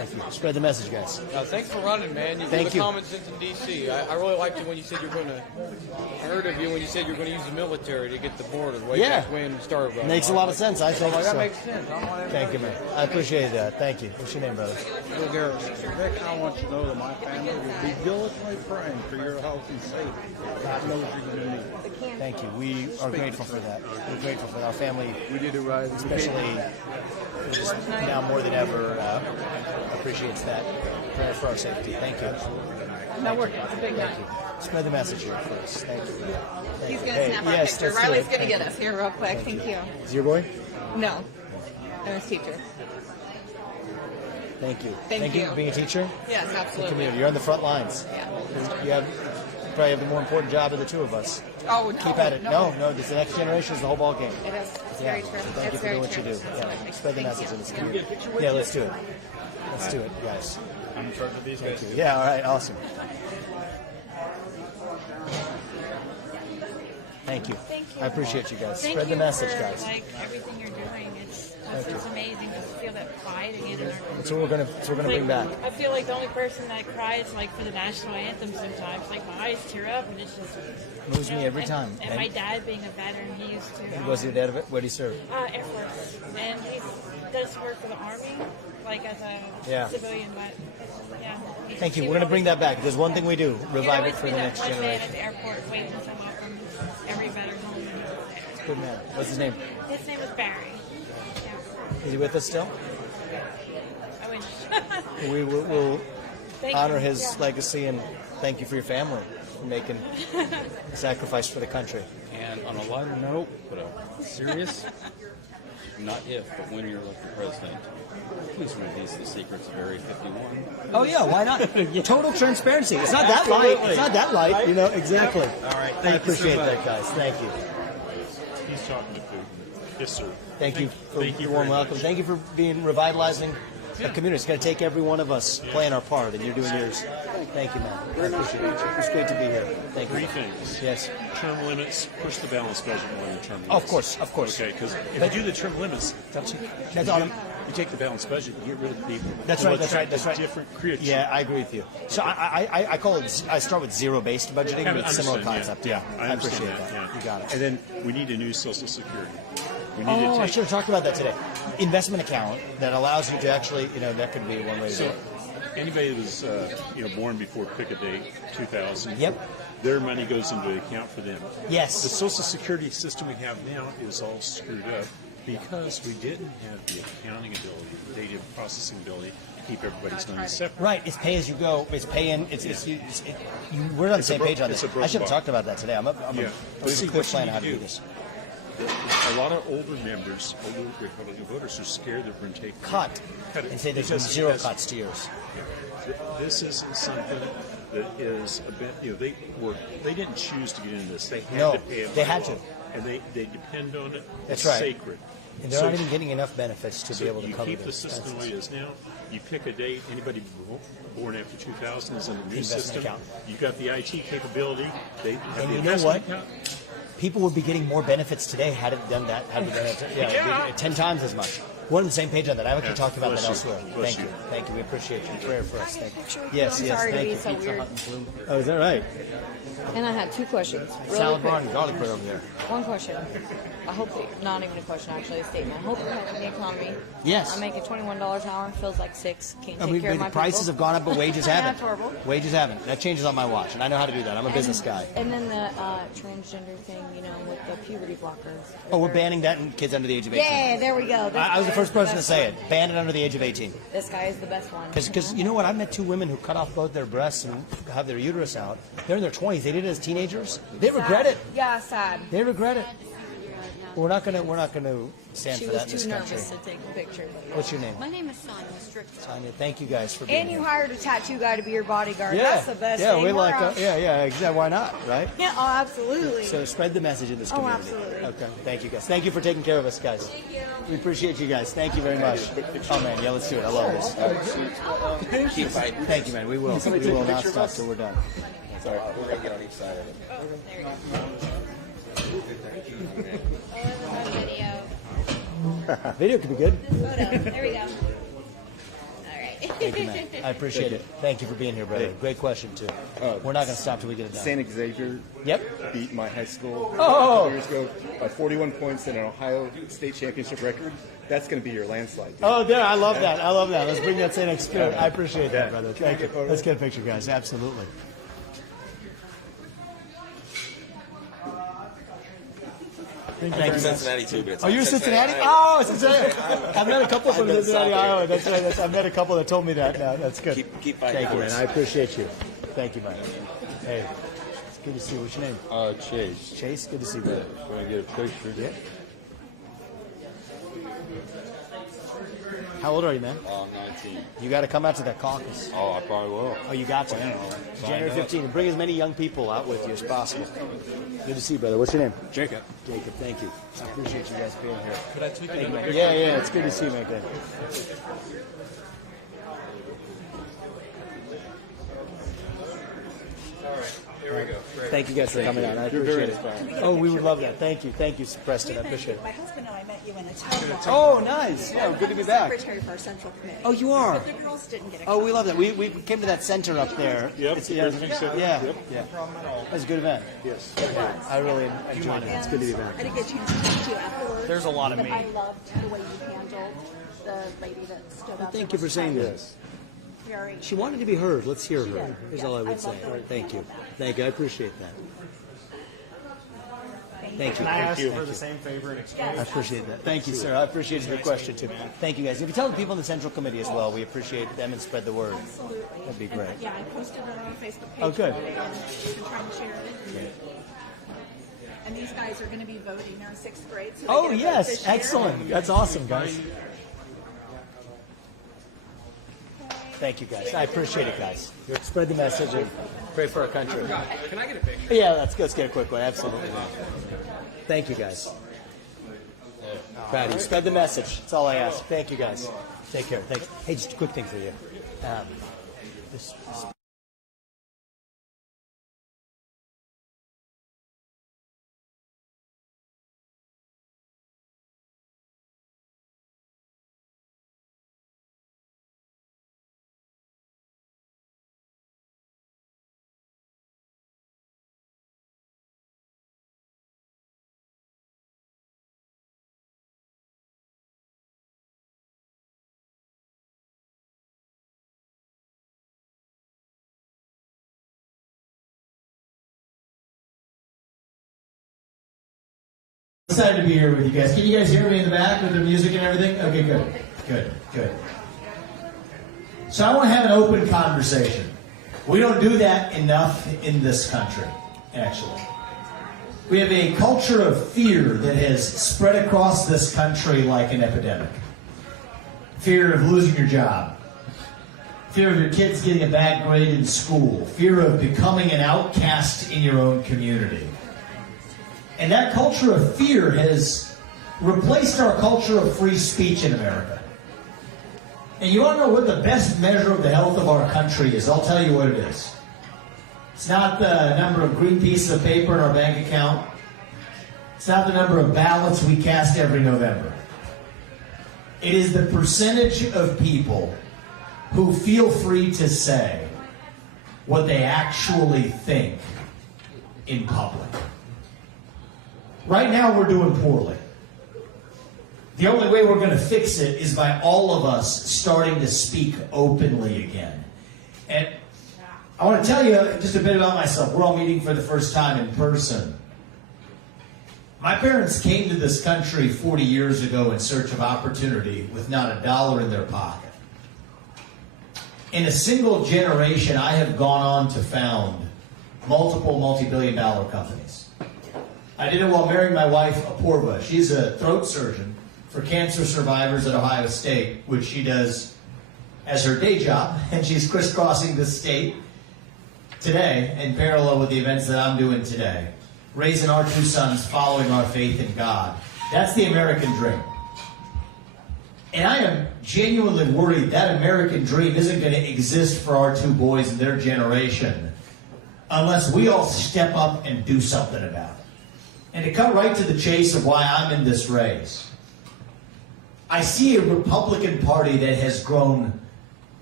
Thank you. Spread the message, guys. Thanks for running, man. You're Thank the you. common sense in D.C. I really liked it when you said you're going to. I heard of you when you said you're going to use the military to get the border way Yeah. back when you started. Running. Makes a lot of sense, I think. That So. makes sense. I don't want to- Thank you, man. I appreciate that. Thank you. What's your name, brother? Bill Garrett. Vic, I want you to know that my family will be diligently praying for your health and safety. God knows you're going to need it. Thank you. We are grateful for that. We're grateful for our family. We did it right. Especially just now more than ever appreciates that prayer for our safety. Thank you. No, it's a big night. Spread the message here first. Thank you. He's going to snap our picture. let's do Riley's it. going to get us here real quick. Thank you. Is your boy? No, I'm his teacher. Thank you. Thank you. for being a teacher. Yes, The absolutely. community. You're on the front lines. Yeah. You probably have the more important job of the two of us. Oh, no. Keep at it. No, this the next generation is the whole ball game. It is. It's Yeah. very true. So thank you for doing what you do. Yeah. Spread the message in this community. Yeah, let's do it. Let's do it, guys. I'm in charge of these guys. Thank you. Yeah, all right, awesome. Thank you. Thank you. I appreciate you guys. Thank Spread the you message, for, guys. Like everything you're doing, it's Thank you. amazing just to feel that pride again in our country. That's what we're gonna bring back. I feel like the only person that cries like for the national anthem sometimes, like my eyes tear up and it's just Moves me every time. And my dad being a veteran, he used to. Was your dad of it? Where did he serve? Air Force, and he does work for the Army, like as a civilian. But yeah. Thank you. We're gonna bring that back. There's one thing we do: revive it for the next One man generation. at the airport waiting to welcome every veteran home. when he was there. Good man. What's his name? His name is Barry. Yeah. Is he with us still? I wish. We'll Thank honor you. his Yeah. legacy and thank you for your family for making a sacrifice for the country. And on a lighter note, but serious, not if, but when you're elected president, please release the secrets of Area 51. Oh yeah, why not? Total transparency. It's not that light. It's not that light. You know exactly. All right. I Thank you appreciate so much. that, guys. Thank you. He's talking to Putin. Yes, sir. Thank you for Thank you the warm very welcome. much. Thank you for being revitalizing the community. It's going to take every one of us playing our part, and you're doing yours. Thank you, man. I appreciate it. It's great to be here. Thank you. Three things. Yes. Term limits, push the balanced budget more than term limits. Of course, of course. Okay, because if But- you do the term limits, That's you, on. you take the balanced budget, you get rid of the people. That's It will right. That's right. attract That's a right. Different creature. Yeah, I agree with you. So I call it. I start with zero-based budgeting, I but it's similar understand, concept. Yeah, I understand appreciate that. Yeah. You got it. And then we need a new Social Security. We need Oh, to I take, should have talked about that today. Investment account that allows you to actually, that could be one way to do So it. anybody that was born before pick a date, 2000. Yep. Their money goes into an account for them. Yes. The Social Security system we have now is all screwed up because we didn't have the accounting ability, the data processing ability to keep everybody's money separate. Right, it's pay as you go. It's pay in. We're on the It's a same bro- page on it's this. a broken I should have bar. talked about that today. I'm a Yeah. clear See, plan what on you how to do- do this. A lot of older members, older Republican voters, are scared they're going to take Cut. it. And say there's been Because- zero because cuts to yours. This isn't something that is a bit, they didn't choose to get into this. They had No, to pay it. they by had law. to. And they depend on it. That's It's right. sacred. And they're So- not even getting enough benefits to so be able to you cover keep the the system the way expenses. it is now. You pick a date. Anybody born after 2000 is in the new Investment system. account. You've got the IT capability. They have And the you know investment what? account. People would be getting more benefits today had it done that. Had we done it, Yeah. 10 times as much. We're on the same page on that. I've actually Yeah. talked about Bless that you. elsewhere. Bless Thank you. you. Thank you. We appreciate your prayer for us. Thank you. I'm Yes, yes, sorry to thank be you. so weird. Oh, is that right? And I had two questions. Really Salad quick. bar and garlic bread over there. One question. I hope that, not even a question, actually, a statement. I hope you're helping the economy. Yes. I'm making $21 an hour, feels like $6. Can't take I mean, care of my the prices people. have gone up, but wages haven't. That's horrible. Wages haven't. That changes on my watch, and I know how to do that. I'm a business guy. And then the transgender thing, with the puberty blockers. Oh, we're banning that in kids under the age of 18. Yeah, there we go. This I was the guy first is the person to best say one. it. Ban it under the age of 18. This guy is the best one. Because you know what? I've met two women who cut off both their breasts and have their uterus out. They're in their 20s. They did it as teenagers. They regret it. Yeah, sad. They regret it. We're not gonna stand She for was that in this too country. nervous to take a picture. What's your name? My name is Sonia Strickland. Sonia, thank you guys for being And you here. hired a tattoo guy to be your bodyguard. Yeah, That's the best yeah, thing. we We're like, on- yeah, exactly. Why not, right? Yeah, oh, absolutely. So spread the message in this Oh, community. absolutely. Okay, thank you guys. Thank you for taking care of us, guys. Thank you. We appreciate you guys. Thank you very much. Oh man, yeah, let's do it. I love this. Keep fighting. Thank you, man. We will. We will not stop till we're done. Sorry, we're going to get on each side of it. Oh, there you go. Video. Video could be good. Photo. There we go. All right. Thank you, man. I appreciate it. Thank you for being here, brother. Hey. Great question, too. We're not going to stop till we get it done. St. Xavier beat my high school a couple years ago by 41 points in an Ohio state championship record. That's going to be your landslide. Dude. Oh, there. I love that. I love that. Let's bring that same spirit. I appreciate that, brother. Thank you. Let's get a picture, guys. Absolutely. Thank you. Cincinnati too, but it's you're Cincinnati? Oh, Cincinnati. I've met a couple from Cincinnati, Iowa. That's right. I've met a couple that told me that. No, that's good. Keep fighting. Thank you, man. I appreciate you. Thank you, man. Hey, it's good to see you. What's your name? Chase. Chase, good to see you, brother. Want to get a picture? Yeah. How old are you, man? 19. You got to come out to that caucus. Oh, I probably will. Oh, you got to. January 15th. Bring as many young people out with you as possible. Good to see you, brother. What's your name? Jacob. Jacob, thank you. I appreciate you guys being here. Could I tweak Thank it? you, man. Yeah, it's good to see you, man. Here we go. Thank you guys for coming out. I appreciate it. Oh, we would love that. Thank you. Thank you, Preston. I appreciate it. My husband and I met you in a town hall. Oh, nice. Yeah, good to be back. Secretary for our central committee. Oh, you are? But the girls didn't get a Oh, we love that. We came to that center up there. Yep, It's, the President's Center. Yeah. Yep. Yeah. It was a good event. Yes. I really enjoyed it. It's good to be back. I didn't get a chance to talk to you afterwards. There's a lot of but me. I loved the way you handled the lady that stood up. Thank you for saying this. Very. She wanted to be heard. Let's hear She her. did. Here's Yes, all I I would say. love the way you Thank you. handled that. Thank you. I appreciate that. Thank you. Can I ask Thank you. for the same favor in exchange? I appreciate that. Thank you, sir. I appreciate your question, too. Thank you, guys. If you tell the people in the Central Committee as well, we appreciate them and spread the word. Absolutely. That'd be great. And, yeah, I posted it on our Facebook page. Oh, good. Today, and we've been trying to share it. And these guys are going to be voting. They're in 6th grade. So they Oh, get to vote yes. this year. Excellent. That's awesome, guys. Thank you, guys. I appreciate it, guys. Spread the message and pray for our country. Can I get a picture? Yeah, let's get a quick one. Absolutely. Thank you, guys. Proud of you. Spread the message. That's all I ask. Thank you, guys. Take care. Thanks. Hey, just a quick thing for you. This Excited to be here with you guys. Can you guys hear me in the back with the music and everything? Okay, good. So I want to have an open conversation. We don't do that enough in this country, actually. We have a culture of fear that has spread across this country like an epidemic. Fear of losing your job. Fear of your kids getting a bad grade in school. Fear of becoming an outcast in your own community. And that culture of fear has replaced our culture of free speech in America. And you want to know what the best measure of the health of our country is? I'll tell you what it is. It's not the number of green pieces of paper in our bank account. It's not the number of ballots we cast every November. It is the percentage of people who feel free to say what they actually think in public. Right now, we're doing poorly. The only way we're going to fix it is by all of us starting to speak openly again. And I want to tell you just a bit about myself. We're all meeting for the first time in person. My parents came to this country 40 years ago in search of opportunity with not a dollar in their pocket. In a single generation, I have gone on to found multiple multi-billion-dollar companies. I did it while marrying my wife, Apurva. She's a throat surgeon for cancer survivors at Ohio State, which she does as her day job, and she's crisscrossing the state today in parallel with the events that I'm doing today, raising our two sons, following our faith in God. That's the American dream. And I am genuinely worried that American dream isn't going to exist for our two boys and their generation unless we all step up and do something about it. And to cut right to the chase of why I'm in this race, I see a Republican Party that has grown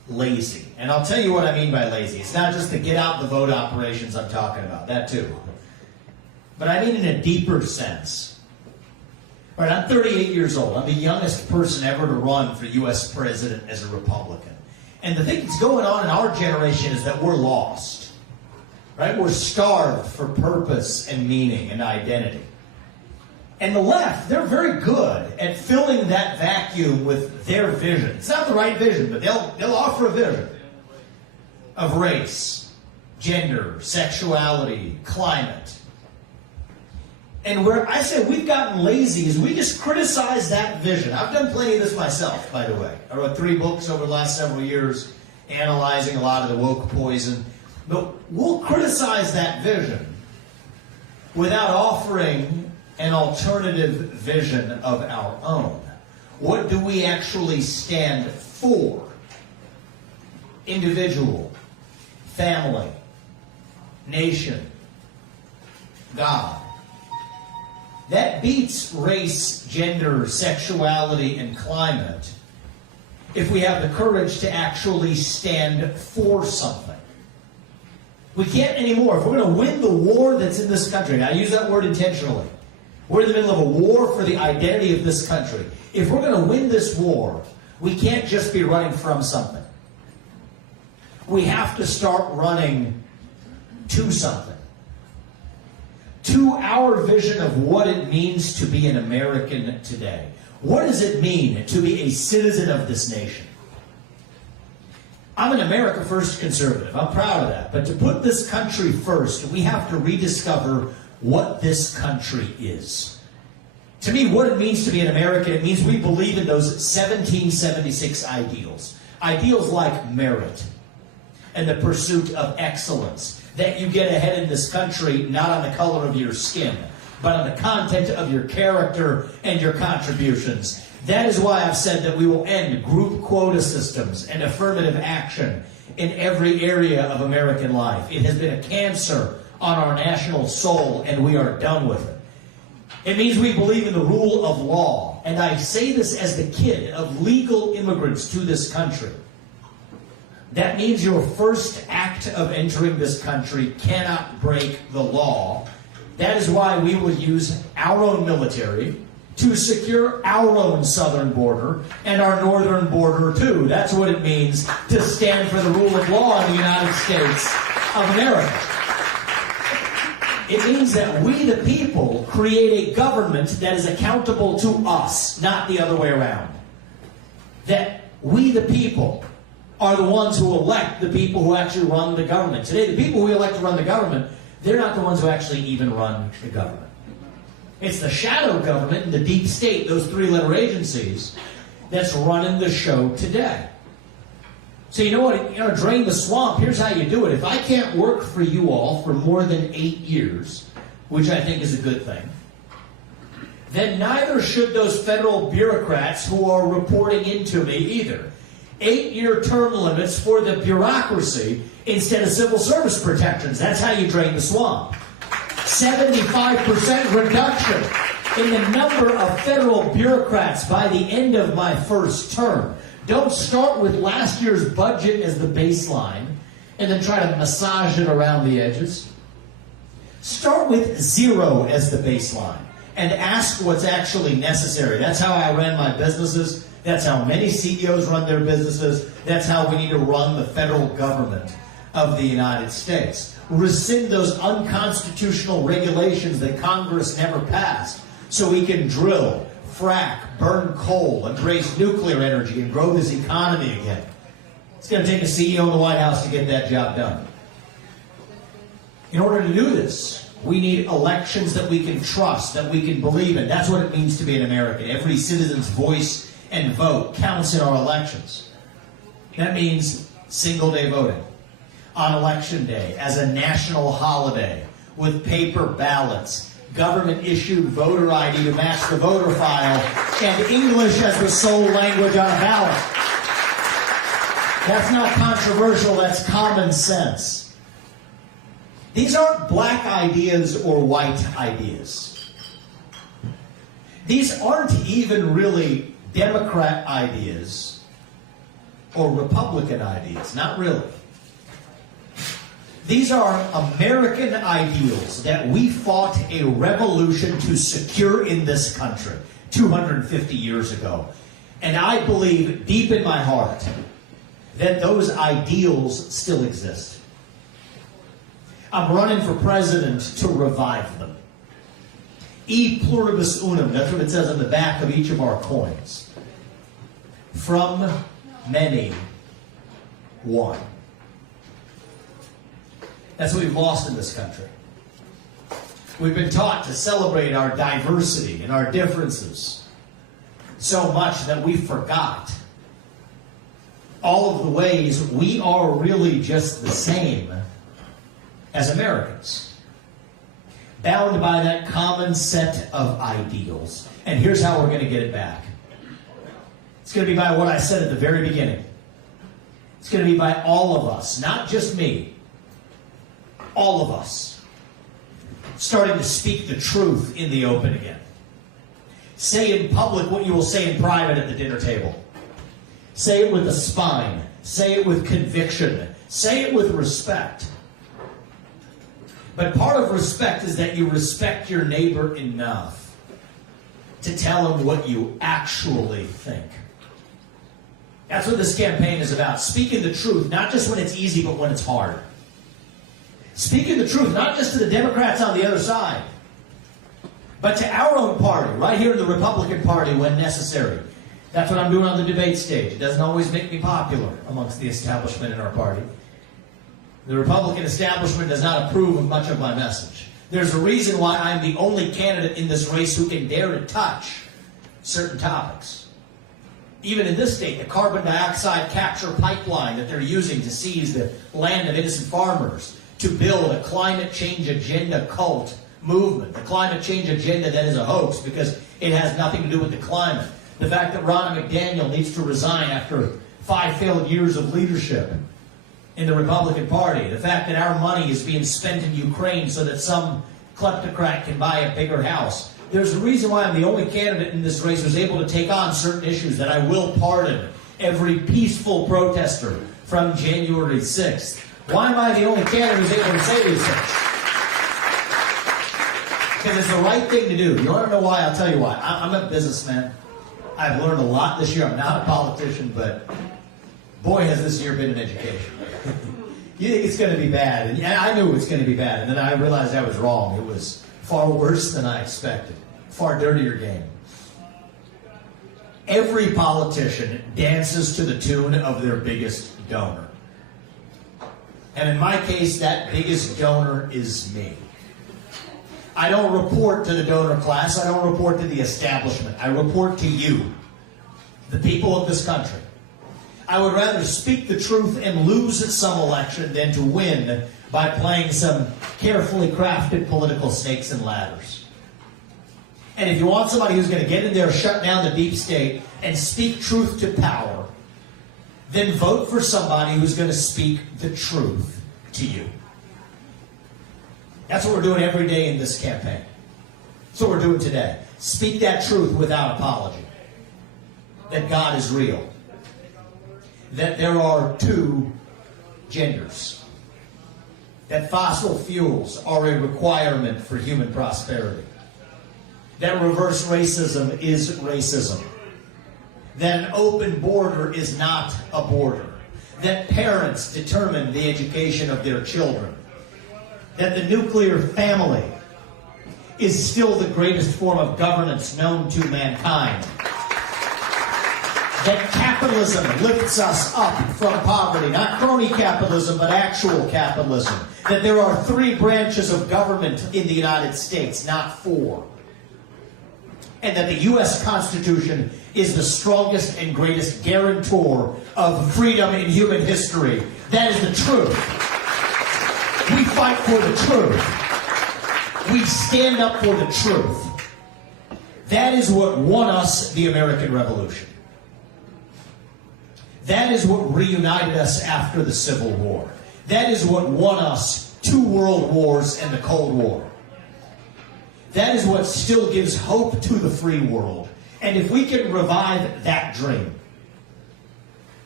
lazy. And I'll tell you what I mean by lazy. It's not just the get out the vote operations I'm talking about, that too. But I mean in a deeper sense. Right, I'm 38 years old. I'm the youngest person ever to run for U.S. president as a Republican. And the thing that's going on in our generation is that we're lost. Right? We're starved for purpose and meaning and identity. And the left, they're very good at filling that vacuum with their vision. It's not the right vision, but they'll offer a vision of race, gender, sexuality, climate. And where I say we've gotten lazy is we just criticize that vision. I've done plenty of this myself, by the way. I wrote 3 books over the last several years analyzing a lot of the woke poison. But we'll criticize that vision without offering an alternative vision of our own. What do we actually stand for? Individual, family, nation, God. That beats race, gender, sexuality, and climate if we have the courage to actually stand for something. We can't anymore. If we're going to win the war that's in this country, and I use that word intentionally, we're in the middle of a war for the identity of this country. If we're going to win this war, we can't just be running from something. We have to start running to something. To our vision of what it means to be an American today. What does it mean to be a citizen of this nation? I'm an America First conservative. I'm proud of that. But to put this country first, we have to rediscover what this country is. To me, what it means to be an American, it means we believe in those 1776 ideals. Ideals like merit and the pursuit of excellence. That you get ahead in this country not on the color of your skin, but on the content of your character and your contributions. That is why I've said that we will end group quota systems and affirmative action in every area of American life. It has been a cancer on our national soul, and we are done with it. It means we believe in the rule of law, and I say this as the kid of legal immigrants to this country. That means your first act of entering this country cannot break the law. That is why we will use our own military to secure our own southern border and our northern border too. That's what it means to stand for the rule of law in the United States of America. It means that we, the people, create a government that is accountable to us, not the other way around. That we, the people, are the ones who elect the people who actually run the government. Today, the people who elect to run the government, they're not the ones who actually even run the government. It's the shadow government and the deep state, those 3-letter agencies, that's running the show today. So you know what? Drain the swamp. Here's how you do it. If I can't work for you all for more than 8 years, which I think is a good thing, then neither should those federal bureaucrats who are reporting into me either. 8-year term limits for the bureaucracy instead of civil service protections. That's how you drain the swamp. 75% reduction in the number of federal bureaucrats by the end of my first term. Don't start with last year's budget as the baseline and then try to massage it around the edges. Start with 0 as the baseline and ask what's actually necessary. That's how I ran my businesses. That's how many CEOs run their businesses. That's how we need to run the federal government of the United States. Rescind those unconstitutional regulations that Congress never passed so we can drill, frack, burn coal, embrace nuclear energy, and grow this economy again. It's going to take a CEO in the White House to get that job done. In order to do this, we need elections that we can trust, that we can believe in. That's what it means to be an American. Every citizen's voice and vote counts in our elections. That means single-day voting on Election Day as a national holiday with paper ballots, government-issued voter ID to match the voter file, and English as the sole language on a ballot. That's not controversial, that's common sense. These aren't black ideas or white ideas. These aren't even really Democrat ideas or Republican ideas. Not really. These are American ideals that we fought a revolution to secure in this country 250 years ago. And I believe deep in my heart that those ideals still exist. I'm running for president to revive them. E pluribus unum, that's what it says on the back of each of our coins. From many, one. That's what we've lost in this country. We've been taught to celebrate our diversity and our differences so much that we forgot all of the ways we are really just the same as Americans, bound by that common set of ideals. And here's how we're going to get it back. It's going to be by what I said at the very beginning. It's going to be by all of us, not just me. All of us. Starting to speak the truth in the open again. Say in public what you will say in private at the dinner table. Say it with a spine. Say it with conviction. Say it with respect. But part of respect is that you respect your neighbor enough to tell him what you actually think. That's what this campaign is about. Speaking the truth, not just when it's easy, but when it's hard. Speaking the truth, not just to the Democrats on the other side, but to our own party, right here in the Republican Party when necessary. That's what I'm doing on the debate stage. It doesn't always make me popular amongst the establishment in our party. The Republican establishment does not approve of much of my message. There's a reason why I'm the only candidate in this race who can dare to touch certain topics. Even in this state, the carbon dioxide capture pipeline that they're using to seize the land of innocent farmers, to build a climate change agenda cult movement, the climate change agenda that is a hoax because it has nothing to do with the climate. The fact that Ronna McDaniel needs to resign after 5 failed years of leadership in the Republican Party. The fact that our money is being spent in Ukraine so that some kleptocrat can buy a bigger house. There's a reason why I'm the only candidate in this race who's able to take on certain issues, that I will pardon every peaceful protester from January 6th. Why am I the only candidate who's able to say these things? Because it's the right thing to do. You want to know why? I'll tell you why. I'm a businessman. I've learned a lot this year. I'm not a politician, but boy, has this year been an education. You think it's going to be bad, and I knew it was going to be bad, and then I realized I was wrong. It was far worse than I expected. Far dirtier game. Every politician dances to the tune of their biggest donor. And in my case, that biggest donor is me. I don't report to the donor class. I don't report to the establishment. I report to you, the people of this country. I would rather speak the truth and lose some election than to win by playing some carefully crafted political snakes and ladders. And if you want somebody who's going to get in there, shut down the deep state, and speak truth to power, then vote for somebody who's going to speak the truth to you. That's what we're doing every day in this campaign. That's what we're doing today. Speak that truth without apology. That God is real. That there are 2 genders. That fossil fuels are a requirement for human prosperity. That reverse racism is racism. That an open border is not a border. That parents determine the education of their children. That the nuclear family is still the greatest form of governance known to mankind. That capitalism lifts us up from poverty, not crony capitalism, but actual capitalism. That there are 3 branches of government in the United States, not 4. And that the U.S. Constitution is the strongest and greatest guarantor of freedom in human history. That is the truth. We fight for the truth. We stand up for the truth. That is what won us the American Revolution. That is what reunited us after the Civil War. That is what won us 2 world wars and the Cold War. That is what still gives hope to the free world. And if we can revive that dream,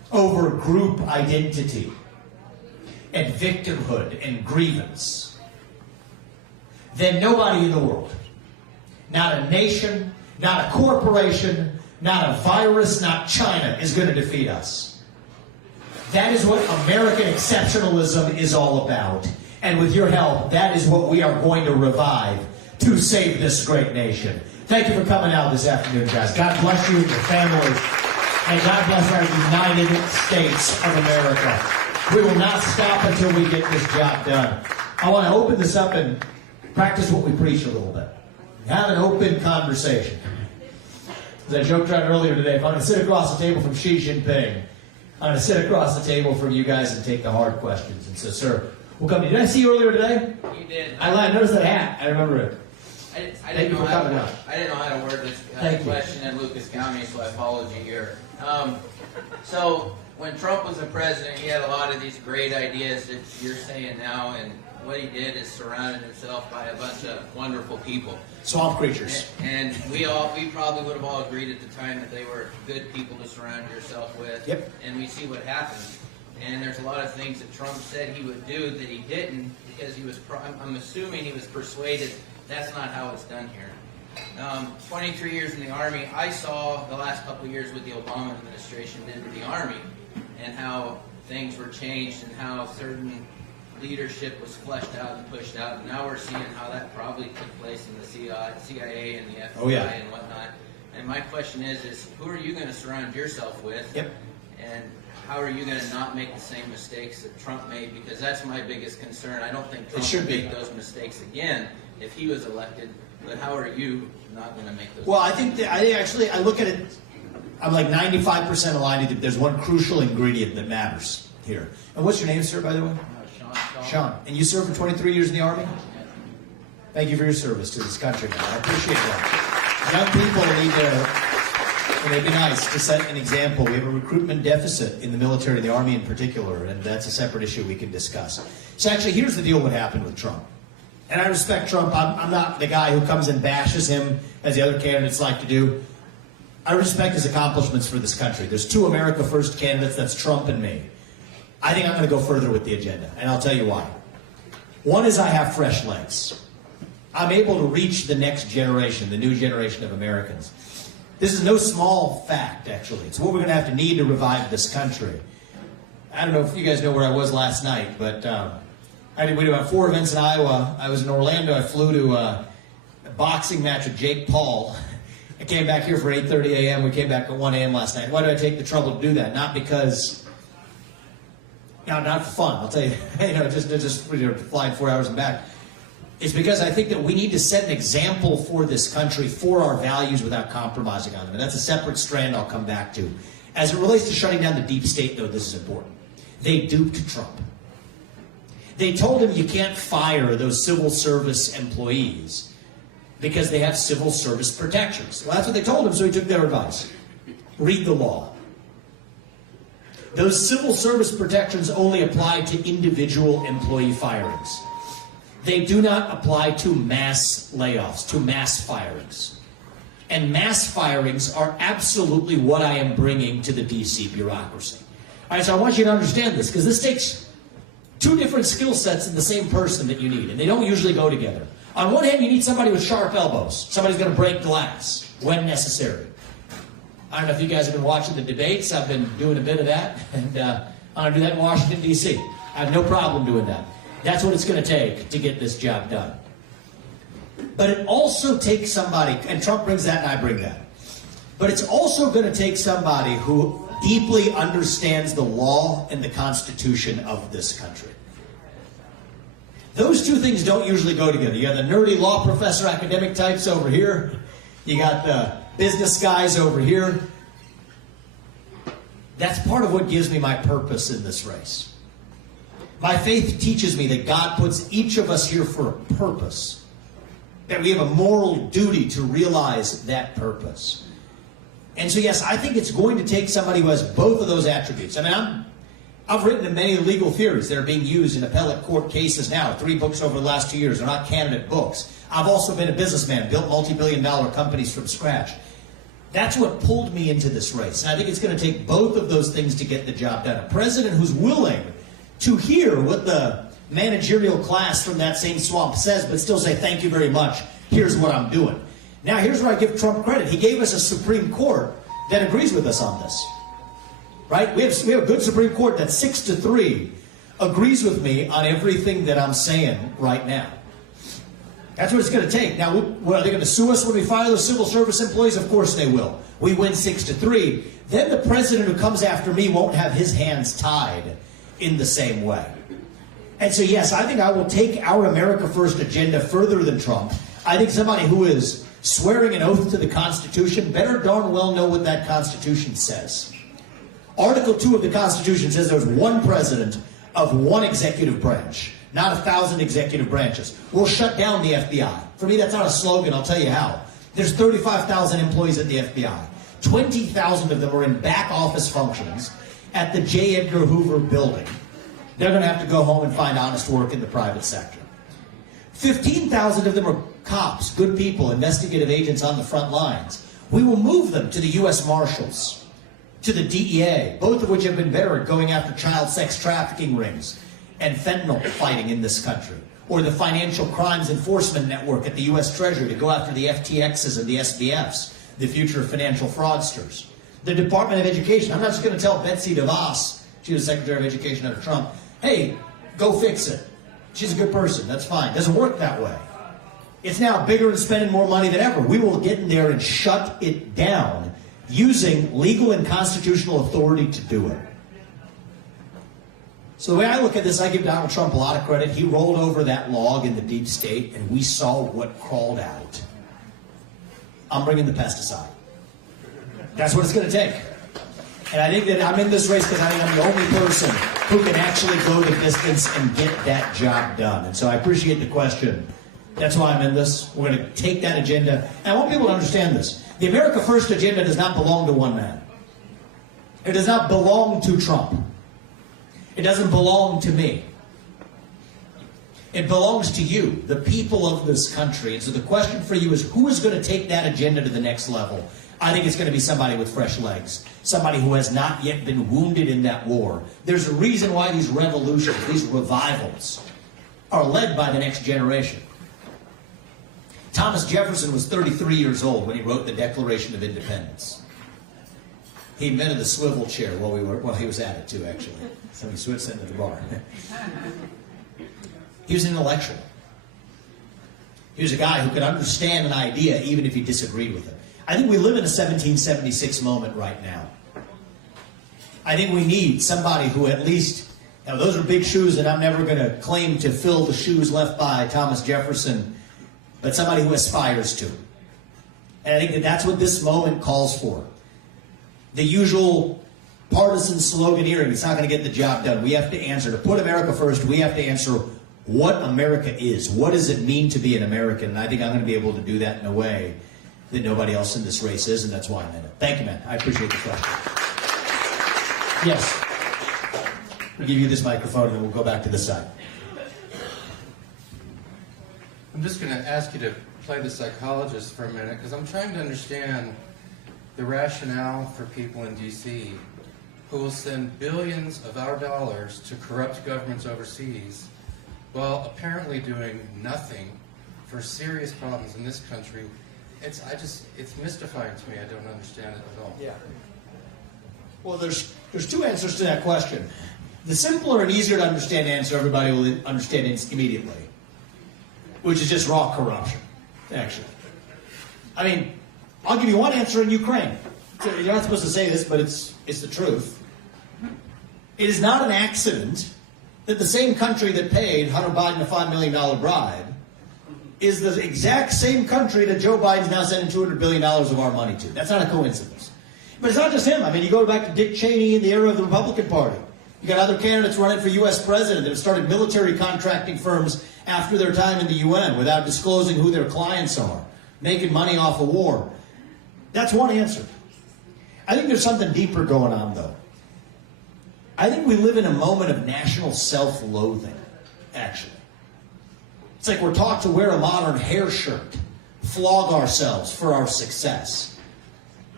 over group identity and victimhood and grievance, then nobody in the world, not a nation, not a corporation, not a virus, not China, is going to defeat us. That is what American exceptionalism is all about. And with your help, that is what we are going to revive to save this great nation. Thank you for coming out this afternoon, guys. God bless you and your families. And God bless our United States of America. We will not stop until we get this job done. I want to open this up and practice what we preach a little bit. Have an open conversation. As I joked around earlier today, if I'm going to sit across the table from Xi Jinping, I'm going to sit across the table from you guys and take the hard questions. And so, sir, we'll come to you. Did I see you earlier today? You did. I noticed that hat. I remember it. I didn't know how to word this question in Lucas County, so I followed you here. So when Trump was the president, he had a lot of these great ideas that you're saying now, and what he did is surrounded himself by a bunch of wonderful people. Swamp creatures. And we probably would have all agreed at the time that they were good people to surround yourself with. Yep. And we see what happened. And there's a lot of things that Trump said he would do that he didn't because he was, I'm assuming he was persuaded that's not how it's done here. 23 years in the Army, I saw the last couple of years what the Obama administration did to the Army and how things were changed and how certain leadership was fleshed out and pushed out. And now we're seeing how that probably took place in the CIA and the FBI and whatnot. And my question is who are you going to surround yourself with? Yep. And how are you going to not make the same mistakes that Trump made? Because that's my biggest concern. I don't think Trump would make those mistakes again if he was elected. But how are you not going to make those? Well, I think that I look at it. I'm like 95% aligned that there's one crucial ingredient that matters here. And what's your name, sir, by the way? Sean. And you served for 23 years in the Army? Thank you for your service to this country, man. I appreciate that. Young people need to, and it'd be nice to set an example. We have a recruitment deficit in the military, the Army in particular, and that's a separate issue we can discuss. So actually, here's the deal what happened with Trump. And I respect Trump. I'm not the guy who comes and bashes him, as the other candidates like to do. I respect his accomplishments for this country. There's two America First candidates, that's Trump and me. I think I'm going to go further with the agenda, and I'll tell you why. One is I have fresh legs. I'm able to reach the next generation, the new generation of Americans. This is no small fact, actually. It's what we're going to have to need to revive this country. I don't know if you guys know where I was last night, but we did about 4 events in Iowa. I was in Orlando. I flew to a boxing match with Jake Paul. I came back here for 8:30 a.m. We came back at 1 a.m. last night. Why did I take the trouble to do that? Not because, not for fun. I'll tell you, just flying 4 hours and back. It's because I think that we need to set an example for this country, for our values, without compromising on them. And that's a separate strand I'll come back to. As it relates to shutting down the deep state, though, this is important. They duped Trump. They told him you can't fire those civil service employees because they have civil service protections. Well, that's what they told him, so he took their advice. Read the law. Those civil service protections only apply to individual employee firings. They do not apply to mass layoffs, to mass firings. And mass firings are absolutely what I am bringing to the DC bureaucracy. All right, so I want you to understand this, because this takes two different skill sets in the same person that you need, and they don't usually go together. On one hand, you need somebody with sharp elbows. Somebody's going to break glass when necessary. I don't know if you guys have been watching the debates. I've been doing a bit of that, and I'm going to do that in Washington, D.C. I have no problem doing that. That's what it's going to take to get this job done. But it also takes somebody, and Trump brings that and I bring that, but it's also going to take somebody who deeply understands the law and the Constitution of this country. Those two things don't usually go together. You got the nerdy law professor academic types over here. You got the business guys over here. That's part of what gives me my purpose in this race. My faith teaches me that God puts each of us here for a purpose, that we have a moral duty to realize that purpose. And so, yes, I think it's going to take somebody who has both of those attributes. I mean, I've written many legal theories that are being used in appellate court cases now. 3 books over the last 2 years. They're not candidate books. I've also been a businessman, built multi-billion-dollar companies from scratch. That's what pulled me into this race. And I think it's going to take both of those things to get the job done. A president who's willing to hear what the managerial class from that same swamp says, but still say, thank you very much, here's what I'm doing. Now, here's where I give Trump credit. He gave us a Supreme Court that agrees with us on this. Right? We have a good Supreme Court that 6-3 agrees with me on everything that I'm saying right now. That's what it's going to take. Now, are they going to sue us when we fire those civil service employees? Of course they will. We win 6-3. Then the president who comes after me won't have his hands tied in the same way. And so, yes, I think I will take our America First agenda further than Trump. I think somebody who is swearing an oath to the Constitution better darn well know what that Constitution says. Article 2 of the Constitution says there's one president of one executive branch, not 1,000 executive branches. We'll shut down the FBI. For me, that's not a slogan. I'll tell you how. There's 35,000 employees at the FBI. 20,000 of them are in back office functions at the J. Edgar Hoover building. They're going to have to go home and find honest work in the private sector. 15,000 of them are cops, good people, investigative agents on the front lines. We will move them to the U.S. Marshals, to the DEA, both of which have been better at going after child sex trafficking rings and fentanyl fighting in this country, or the Financial Crimes Enforcement Network at the U.S. Treasury to go after the FTXs and the SBFs, the future financial fraudsters. The Department of Education, I'm not just going to tell Betsy DeVos, she was Secretary of Education under Trump, hey, go fix it. She's a good person, that's fine. Doesn't work that way. It's now bigger and spending more money than ever. We will get in there and shut it down using legal and constitutional authority to do it. So the way I look at this, I give Donald Trump a lot of credit. He rolled over that log in the deep state, and we saw what crawled out. I'm bringing the pesticide. That's what it's going to take. And I think that I'm in this race because I think I'm the only person who can actually go the distance and get that job done. And so I appreciate the question. That's why I'm in this. We're going to take that agenda. And I want people to understand this. The America First agenda does not belong to one man. It does not belong to Trump. It doesn't belong to me. It belongs to you, the people of this country. And so the question for you is, who is going to take that agenda to the next level? I think it's going to be somebody with fresh legs, somebody who has not yet been wounded in that war. There's a reason why these revolutions, these revivals, are led by the next generation. Thomas Jefferson was 33 years old when he wrote the Declaration of Independence. He invented the swivel chair while he was at it too, actually. Somebody switched into the bar. He was an intellectual. He was a guy who could understand an idea even if he disagreed with it. I think we live in a 1776 moment right now. I think we need somebody who at least, now those are big shoes and I'm never going to claim to fill the shoes left by Thomas Jefferson, but somebody who aspires to. And I think that that's what this moment calls for. The usual partisan sloganeering, it's not going to get the job done. We have to answer, to put America first, we have to answer what America is. What does it mean to be an American? And I think I'm going to be able to do that in a way that nobody else in this race is, and that's why I'm in it. Thank you, man. I appreciate the question. Yes. We'll give you this microphone, and then we'll go back to this side. I'm just going to ask you to play the psychologist for a minute, because I'm trying to understand the rationale for people in D.C. who will send billions of our dollars to corrupt governments overseas while apparently doing nothing for serious problems in this country. It's mystifying to me. I don't understand it at all. Yeah. Well, there's two answers to that question. The simpler and easier to understand answer, everybody will understand immediately, which is just raw corruption, actually. I mean, I'll give you one answer in Ukraine. You're not supposed to say this, but it's the truth. It is not an accident that the same country that paid Hunter Biden a $5 million bribe is the exact same country that Joe Biden's now sending $200 billion of our money to. That's not a coincidence. But it's not just him. I mean, you go back to Dick Cheney in the era of the Republican Party. You got other candidates running for U.S. president that have started military contracting firms after their time in the UN without disclosing who their clients are, making money off of war. That's one answer. I think there's something deeper going on, though. I think we live in a moment of national self-loathing, actually. It's like we're taught to wear a modern hair shirt, flog ourselves for our success.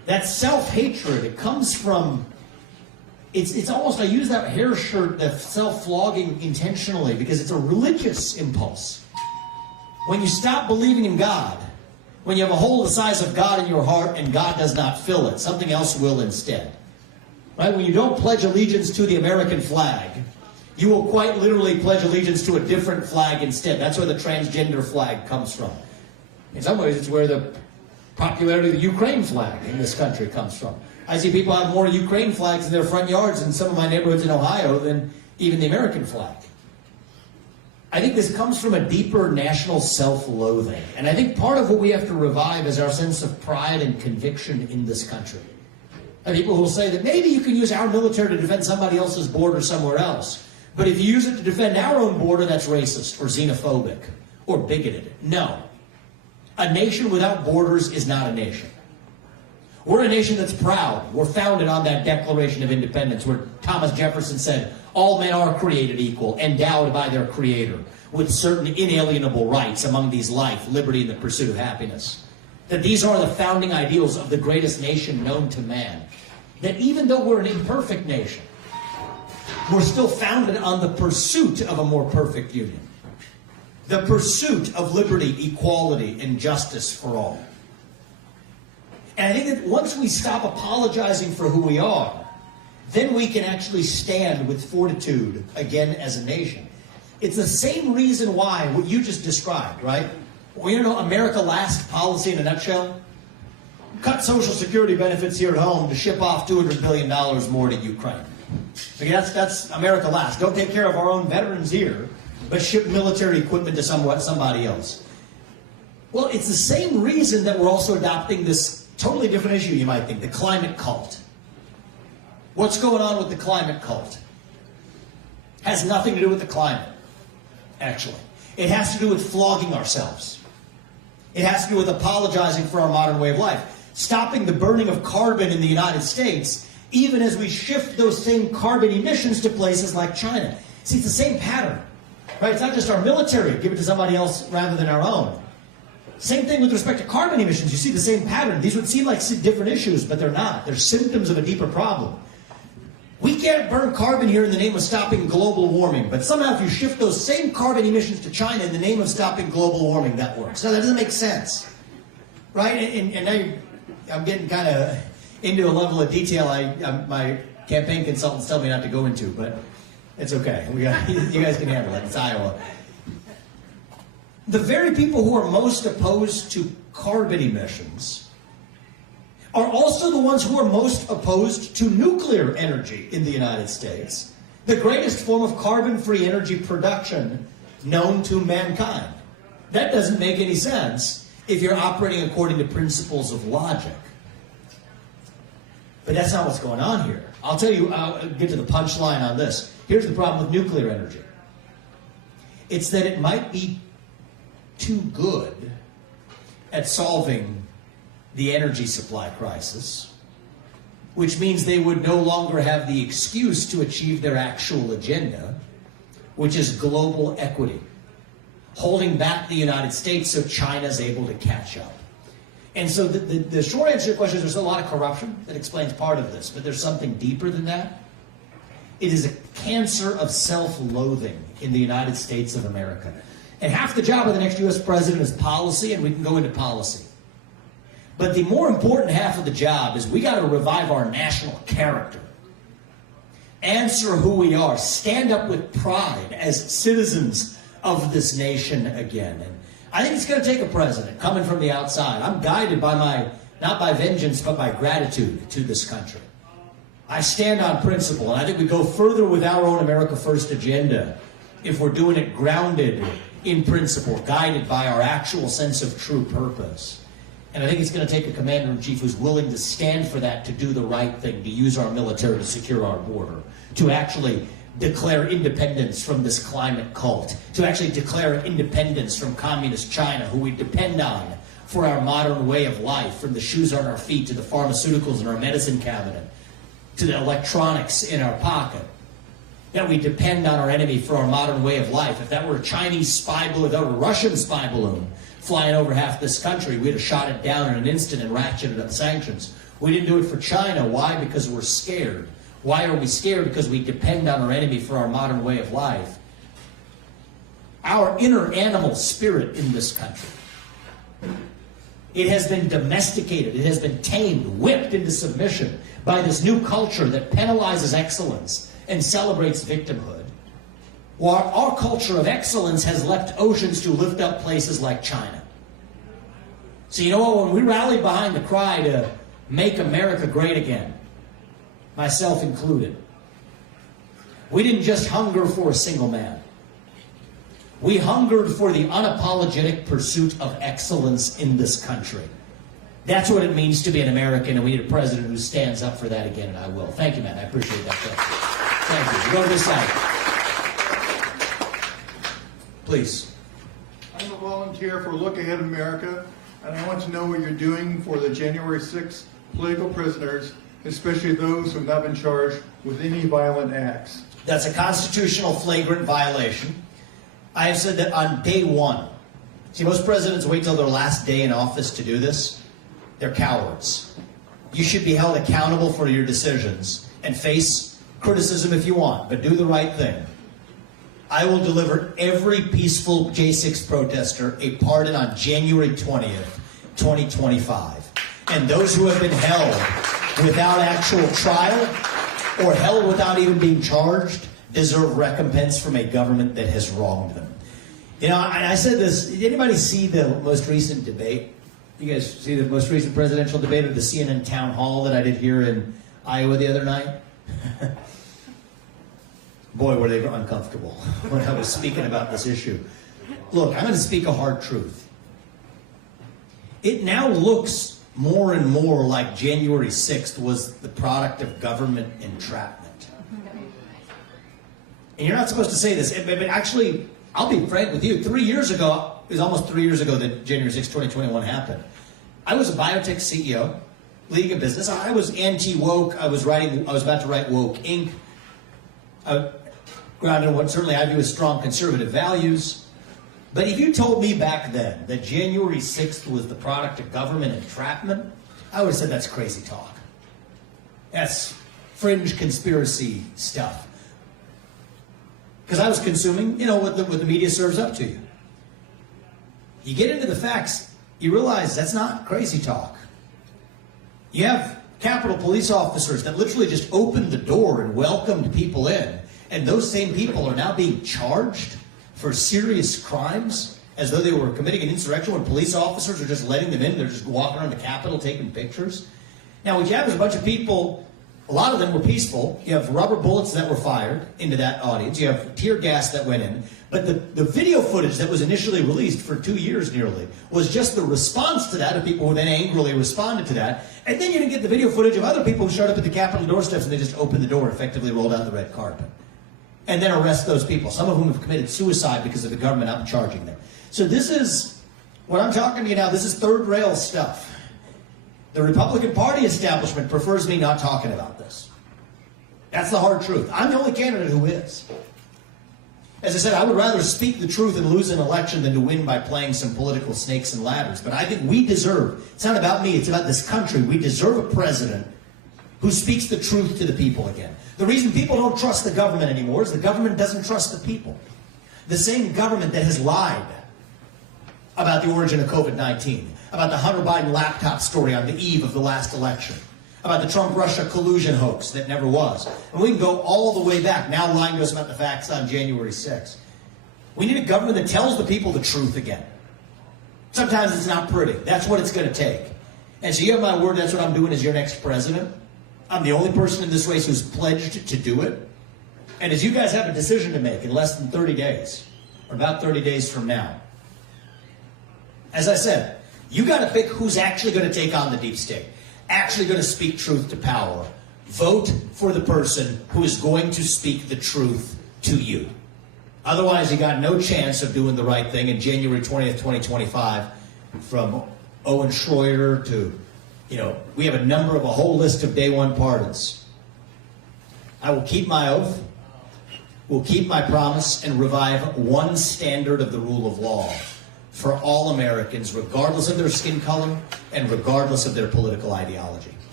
That self-hatred, it comes from, it's almost, I use that hair shirt, the self-flogging intentionally, because it's a religious impulse. When you stop believing in God, when you have a hole the size of God in your heart and God does not fill it, something else will instead. Right? When you don't pledge allegiance to the American flag, you will quite literally pledge allegiance to a different flag instead. That's where the transgender flag comes from. In some ways, it's where the popularity of the Ukraine flag in this country comes from. I see people have more Ukraine flags in their front yards in some of my neighborhoods in Ohio than even the American flag. I think this comes from a deeper national self-loathing. And I think part of what we have to revive is our sense of pride and conviction in this country. And people who will say that maybe you can use our military to defend somebody else's border somewhere else. But if you use it to defend our own border, that's racist or xenophobic or bigoted. No. A nation without borders is not a nation. We're a nation that's proud. We're founded on that Declaration of Independence where Thomas Jefferson said, all men are created equal, endowed by their Creator, with certain inalienable rights, among these life, liberty, and the pursuit of happiness. That these are the founding ideals of the greatest nation known to man. That even though we're an imperfect nation, we're still founded on the pursuit of a more perfect union. The pursuit of liberty, equality, and justice for all. And I think that once we stop apologizing for who we are, then we can actually stand with fortitude again as a nation. It's the same reason why what you just described, right? Well, you know, America Last policy in a nutshell? Cut Social Security benefits here at home to ship off $200 billion more to Ukraine. Okay, that's America Last. Don't take care of our own veterans here, but ship military equipment to somebody else. Well, it's the same reason that we're also adopting this totally different issue, you might think, the climate cult. What's going on with the climate cult? Has nothing to do with the climate, actually. It has to do with flogging ourselves. It has to do with apologizing for our modern way of life. Stopping the burning of carbon in the United States, even as we shift those same carbon emissions to places like China. See, it's the same pattern. Right? It's not just our military, give it to somebody else rather than our own. Same thing with respect to carbon emissions. You see the same pattern. These would seem like different issues, but they're not. They're symptoms of a deeper problem. We can't burn carbon here in the name of stopping global warming, but somehow if you shift those same carbon emissions to China in the name of stopping global warming, that works. So that doesn't make sense. Right? And I'm getting kind of into a level of detail my campaign consultants tell me not to go into, but it's okay. You guys can handle it. It's Iowa. The very people who are most opposed to carbon emissions are also the ones who are most opposed to nuclear energy in the United States, the greatest form of carbon-free energy production known to mankind. That doesn't make any sense if you're operating according to principles of logic. But that's not what's going on here. I'll tell you, I'll get to the punchline on this. Here's the problem with nuclear energy. It's that it might be too good at solving the energy supply crisis, which means they would no longer have the excuse to achieve their actual agenda, which is global equity, holding back the United States so China's able to catch up. And so the short answer to your question is there's a lot of corruption that explains part of this, but there's something deeper than that. It is a cancer of self-loathing in the United States of America. And half the job of the next U.S. president is policy, and we can go into policy. But the more important half of the job is we got to revive our national character. Answer who we are. Stand up with pride as citizens of this nation again. And I think it's going to take a president coming from the outside. I'm guided by not by vengeance, but by gratitude to this country. I stand on principle, and I think we go further with our own America First agenda if we're doing it grounded in principle, guided by our actual sense of true purpose. And I think it's going to take a commander-in-chief who's willing to stand for that, to do the right thing, to use our military to secure our border, to actually declare independence from this climate cult, to actually declare independence from communist China, who we depend on for our modern way of life, from the shoes on our feet to the pharmaceuticals in our medicine cabinet, to the electronics in our pocket. That we depend on our enemy for our modern way of life. If that were a Chinese spy balloon, if that were a Russian spy balloon flying over half this country, we'd have shot it down in an instant and ratcheted up sanctions. We didn't do it for China. Why? Because we're scared. Why are we scared? Because we depend on our enemy for our modern way of life. Our inner animal spirit in this country, it has been domesticated, it has been tamed, whipped into submission by this new culture that penalizes excellence and celebrates victimhood. While our culture of excellence has left oceans to lift up places like China. So you know what, when we rally behind the cry to make America great again, myself included, we didn't just hunger for a single man. We hungered for the unapologetic pursuit of excellence in this country. That's what it means to be an American, and we need a president who stands up for that again, and I will. Thank you, man. I appreciate that. Thank you. Go to this side. Please. I'm a volunteer for Look Ahead America, and I want to know what you're doing for the January 6th political prisoners, especially those who have not been charged with any violent acts. That's a constitutional flagrant violation. I have said that on day one. See, most presidents wait till their last day in office to do this. They're cowards. You should be held accountable for your decisions and face criticism if you want, but do the right thing. I will deliver every peaceful J6 protester a pardon on January 20th, 2025. And those who have been held without actual trial or held without even being charged deserve recompense from a government that has wronged them. You know, I said this, did anybody see the most recent debate? You guys see the most recent presidential debate or the CNN town hall that I did here in Iowa the other night? Boy, were they uncomfortable when I was speaking about this issue. Look, I'm going to speak a hard truth. It now looks more and more like January 6th was the product of government entrapment. And you're not supposed to say this, but actually, I'll be frank with you. 3 years ago, it was almost 3 years ago that January 6, 2021 happened. I was a biotech CEO, leading a business. I was anti-woke. I was about to write Woke Inc. Grounded in what certainly I view as strong conservative values. But if you told me back then that January 6th was the product of government entrapment, I would have said that's crazy talk. That's fringe conspiracy stuff. Because I was consuming, you know, what the media serves up to you. You get into the facts, you realize that's not crazy talk. You have Capitol police officers that literally just opened the door and welcomed people in, and those same people are now being charged for serious crimes as though they were committing an insurrection when police officers are just letting them in. They're just walking around the Capitol taking pictures. Now, what you have is a bunch of people. A lot of them were peaceful. You have rubber bullets that were fired into that audience. You have tear gas that went in. But the video footage that was initially released for 2 years nearly was just the response to that of people who then angrily responded to that. And then you didn't get the video footage of other people who showed up at the Capitol doorsteps and they just opened the door and effectively rolled out the red carpet. And then arrest those people, some of whom have committed suicide because of the government not charging them. So this is, what I'm talking to you now, this is third rail stuff. The Republican Party establishment prefers me not talking about this. That's the hard truth. I'm the only candidate who is. As I said, I would rather speak the truth and lose an election than to win by playing some political snakes and ladders. But I think we deserve, it's not about me, it's about this country. We deserve a president who speaks the truth to the people again. The reason people don't trust the government anymore is the government doesn't trust the people. The same government that has lied about the origin of COVID-19, about the Hunter Biden laptop story on the eve of the last election, about the Trump-Russia collusion hoax that never was. And we can go all the way back, now lying to us about the facts on January 6th. We need a government that tells the people the truth again. Sometimes it's not pretty. That's what it's going to take. And so you have my word, that's what I'm doing as your next president. I'm the only person in this race who's pledged to do it. And as you guys have a decision to make in less than 30 days, or about 30 days from now, as I said, you got to pick who's actually going to take on the deep state, actually going to speak truth to power. Vote for the person who is going to speak the truth to you. Otherwise, you got no chance of doing the right thing in January 20th, 2025, from Owen Schroyer to, you know, we have a whole list of day one pardons. I will keep my oath, will keep my promise, and revive one standard of the rule of law for all Americans, regardless of their skin color and regardless of their political ideology.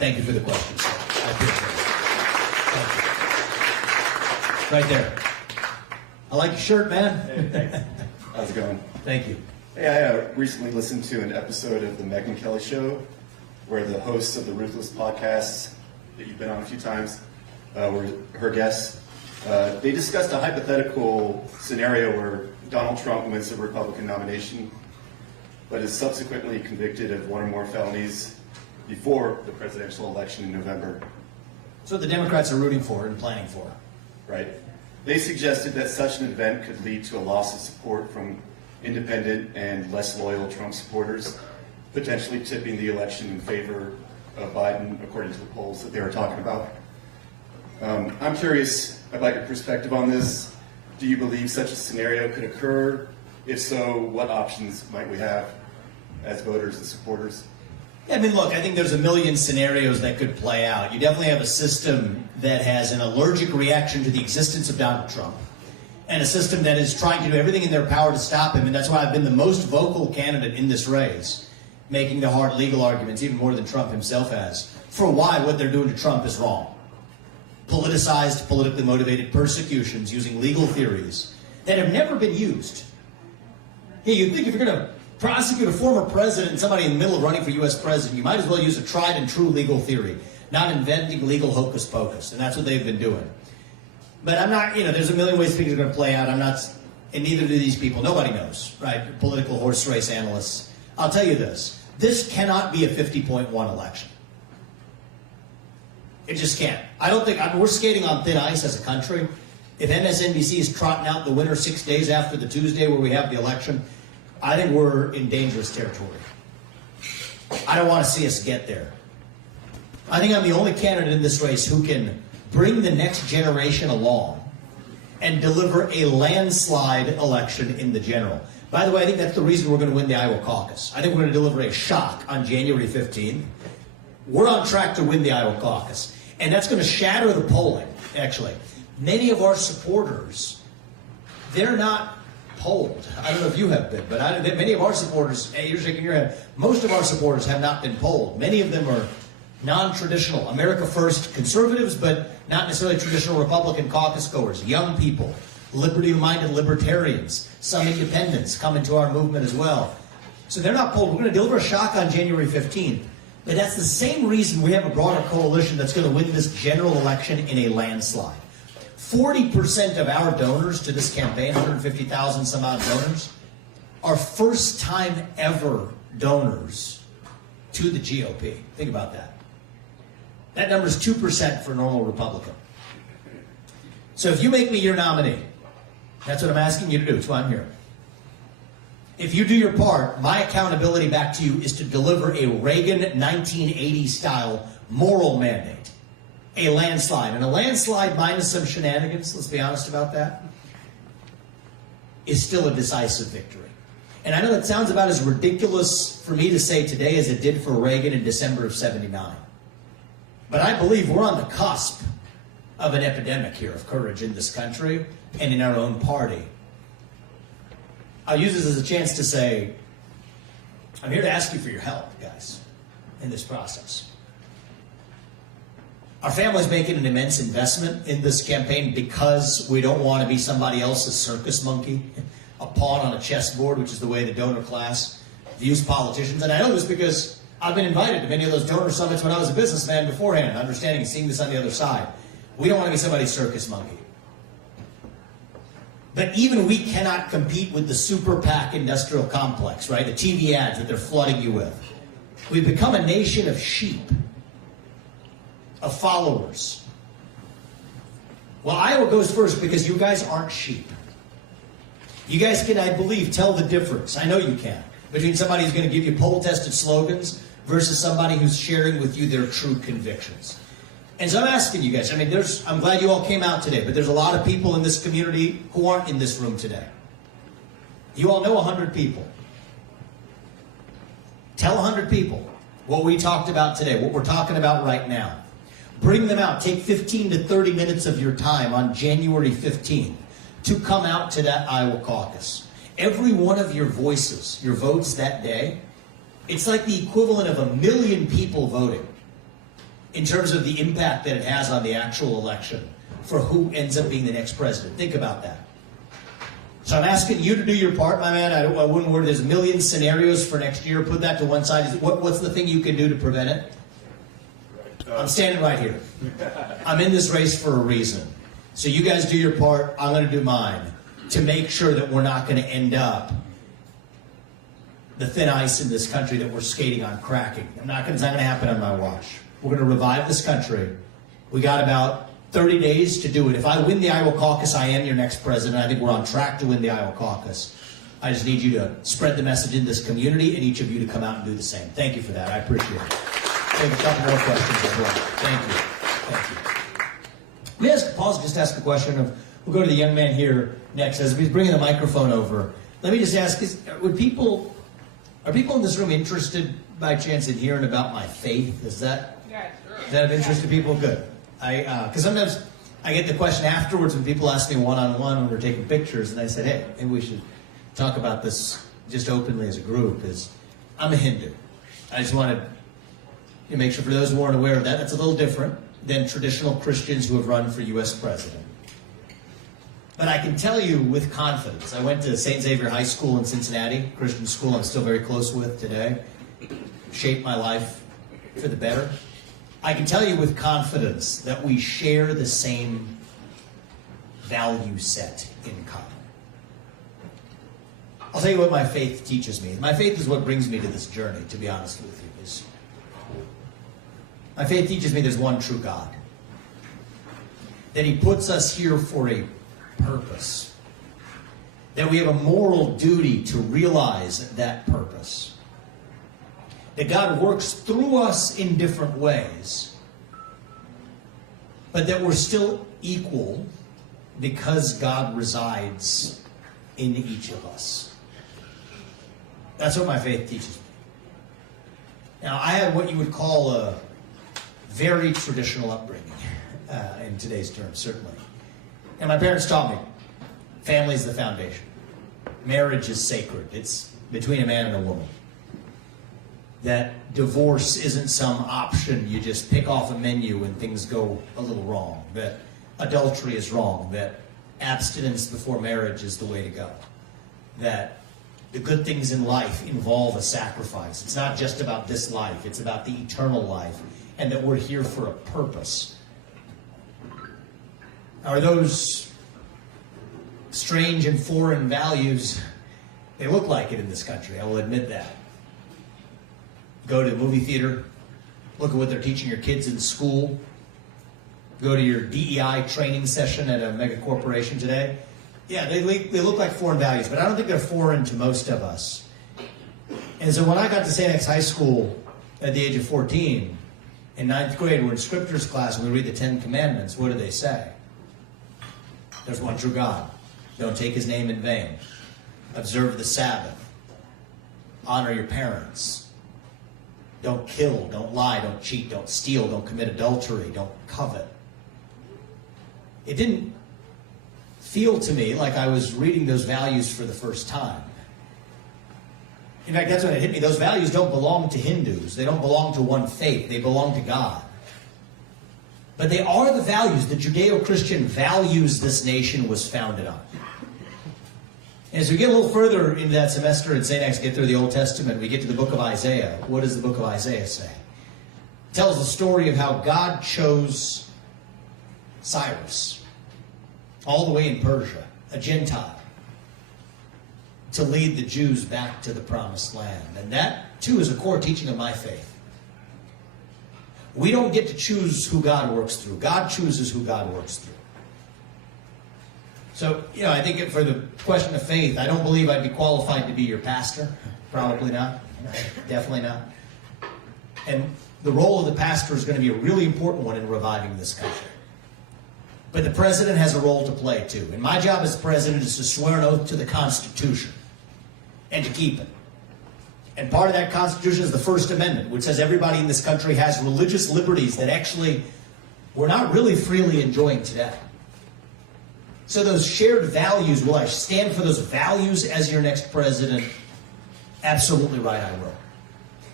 Thank you for the question, sir. I appreciate it. Thank you. Right there. I like your shirt, man. Hey, thanks. How's it going? Thank you. Hey, I recently listened to an episode of the Megyn Kelly Show where the hosts of the Ruthless podcast that you've been on a few times were her guests. They discussed a hypothetical scenario where Donald Trump wins the Republican nomination but is subsequently convicted of one or more felonies before the presidential election in November. So the Democrats are rooting for and planning for. Right. They suggested that such an event could lead to a loss of support from independent and less loyal Trump supporters, potentially tipping the election in favor of Biden, according to the polls that they were talking about. I'm curious about your perspective on this. Do you believe such a scenario could occur? If so, what options might we have as voters and supporters? I mean, look, I think there's a million scenarios that could play out. You definitely have a system that has an allergic reaction to the existence of Donald Trump, and a system that is trying to do everything in their power to stop him. And that's why I've been the most vocal candidate in this race, making the hard legal arguments, even more than Trump himself has, for why what they're doing to Trump is wrong. Politicized, politically motivated persecutions using legal theories that have never been used. Yeah, you'd think if you're going to prosecute a former president and somebody in the middle of running for U.S. president, you might as well use a tried and true legal theory, not inventing legal hocus pocus. And that's what they've been doing. But I'm not, there's a million ways things are going to play out. I'm not, and neither do these people. Nobody knows, right? Political horse race analysts. I'll tell you this. This cannot be a 50.1 election. It just can't. I don't think, we're skating on thin ice as a country. If MSNBC is trotting out the winner 6 days after the Tuesday where we have the election, I think we're in dangerous territory. I don't want to see us get there. I think I'm the only candidate in this race who can bring the next generation along and deliver a landslide election in the general. By the way, I think that's the reason we're going to win the Iowa caucus. I think we're going to deliver a shock on January 15th. We're on track to win the Iowa caucus. And that's going to shatter the polling, actually. Many of our supporters, they're not polled. I don't know if you have been, but many of our supporters, hey, you're shaking your head, most of our supporters have not been polled. Many of them are non-traditional, America First conservatives, but not necessarily traditional Republican caucus goers, young people, liberty-minded libertarians, some independents come into our movement as well. So they're not polled. We're going to deliver a shock on January 15th. But that's the same reason we have a broader coalition that's going to win this general election in a landslide. 40% of our donors to this campaign, 150,000 some odd donors, are first-time ever donors to the GOP. Think about that. That number is 2% for a normal Republican. So if you make me your nominee, that's what I'm asking you to do. That's why I'm here. If you do your part, my accountability back to you is to deliver a Reagan 1980-style moral mandate. A landslide. And a landslide minus some shenanigans, let's be honest about that, is still a decisive victory. And I know that sounds about as ridiculous for me to say today as it did for Reagan in December of '79. But I believe we're on the cusp of an epidemic here of courage in this country and in our own party. I'll use this as a chance to say, I'm here to ask you for your help, guys, in this process. Our family's making an immense investment in this campaign because we don't want to be somebody else's circus monkey, a pawn on a chessboard, which is the way the donor class views politicians. And I know this because I've been invited to many of those donor summits when I was a businessman beforehand, understanding and seeing this on the other side. We don't want to be somebody's circus monkey. But even we cannot compete with the super PAC industrial complex, right? The TV ads that they're flooding you with. We've become a nation of sheep, of followers. Well, Iowa goes first because you guys aren't sheep. You guys can, I believe, tell the difference. I know you can. Between somebody who's going to give you poll-tested slogans versus somebody who's sharing with you their true convictions. And so I'm asking you guys, I mean, I'm glad you all came out today, but there's a lot of people in this community who aren't in this room today. You all know 100 people. Tell 100 people what we talked about today, what we're talking about right now. Bring them out. Take 15 to 30 minutes of your time on January 15th to come out to that Iowa caucus. Every one of your voices, your votes that day, it's like the equivalent of 1 million people voting. in terms of the impact that it has on the actual election for who ends up being the next president. Think about that. So I'm asking you to do your part, my man. I wouldn't worry. There's a million scenarios for next year. Put that to one side. What's the thing you can do to prevent it? I'm standing right here. I'm in this race for a reason. So you guys do your part. I'm going to do mine to make sure that we're not going to end up the thin ice in this country that we're skating on cracking. It's not going to happen on my watch. We're going to revive this country. We got about 30 days to do it. If I win the Iowa caucus, I am your next president. I think we're on track to win the Iowa caucus. I just need you to spread the message in this community and each of you to come out and do the same. Thank you for that. I appreciate it. I have a couple more questions as well. Thank you. Thank you. Let me just ask a question of, we'll go to the young man here next. As he's bringing the microphone over, let me just ask, are people in this room interested by chance in hearing about my faith? Is that of interest to people? Good. Because sometimes I get the question afterwards when people ask me one-on-one when we're taking pictures, and I said, hey, maybe we should talk about this just openly as a group. I'm a Hindu. I just wanted to make sure for those who aren't aware of that, that's a little different than traditional Christians who have run for U.S. president. But I can tell you with confidence, I went to St. Xavier High School in Cincinnati, Christian school I'm still very close with today, shaped my life for the better. I can tell you with confidence that we share the same value set in common. I'll tell you what my faith teaches me. My faith is what brings me to this journey, to be honest with you. My faith teaches me there's one true God. That He puts us here for a purpose. That we have a moral duty to realize that purpose. That God works through us in different ways, but that we're still equal because God resides in each of us. That's what my faith teaches me. Now, I had what you would call a very traditional upbringing, in today's terms, certainly. And my parents taught me, family is the foundation. Marriage is sacred. It's between a man and a woman. That divorce isn't some option you just pick off a menu when things go a little wrong. That adultery is wrong. That abstinence before marriage is the way to go. That the good things in life involve a sacrifice. It's not just about this life. It's about the eternal life. And that we're here for a purpose. Are those strange and foreign values? They look like it in this country, I will admit that. Go to the movie theater, look at what they're teaching your kids in school. Go to your DEI training session at a mega corporation today. Yeah, they look like foreign values, but I don't think they're foreign to most of us. And so when I got to St. X High School at the age of 14, in 9th grade, we're in scriptures class and we read the 10 Commandments. What do they say? There's one true God. Don't take His name in vain. Observe the Sabbath. Honor your parents. Don't kill, don't lie, don't cheat, don't steal, don't commit adultery, don't covet. It didn't feel to me like I was reading those values for the first time. In fact, that's when it hit me. Those values don't belong to Hindus. They don't belong to one faith. They belong to God. But they are the values, the Judeo-Christian values this nation was founded on. And as we get a little further into that semester at St. X, get through the Old Testament, we get to the book of Isaiah. What does the book of Isaiah say? It tells the story of how God chose Cyrus, all the way in Persia, a Gentile, to lead the Jews back to the promised land. And that, too, is a core teaching of my faith. We don't get to choose who God works through. God chooses who God works through. So, I think for the question of faith, I don't believe I'd be qualified to be your pastor. Probably not. Definitely not. And the role of the pastor is going to be a really important one in reviving this country. But the president has a role to play, too. And my job as president is to swear an oath to the Constitution and to keep it. And part of that Constitution is the First Amendment, which says everybody in this country has religious liberties that actually we're not really freely enjoying today. So those shared values, will I stand for those values as your next president? Absolutely right, I will.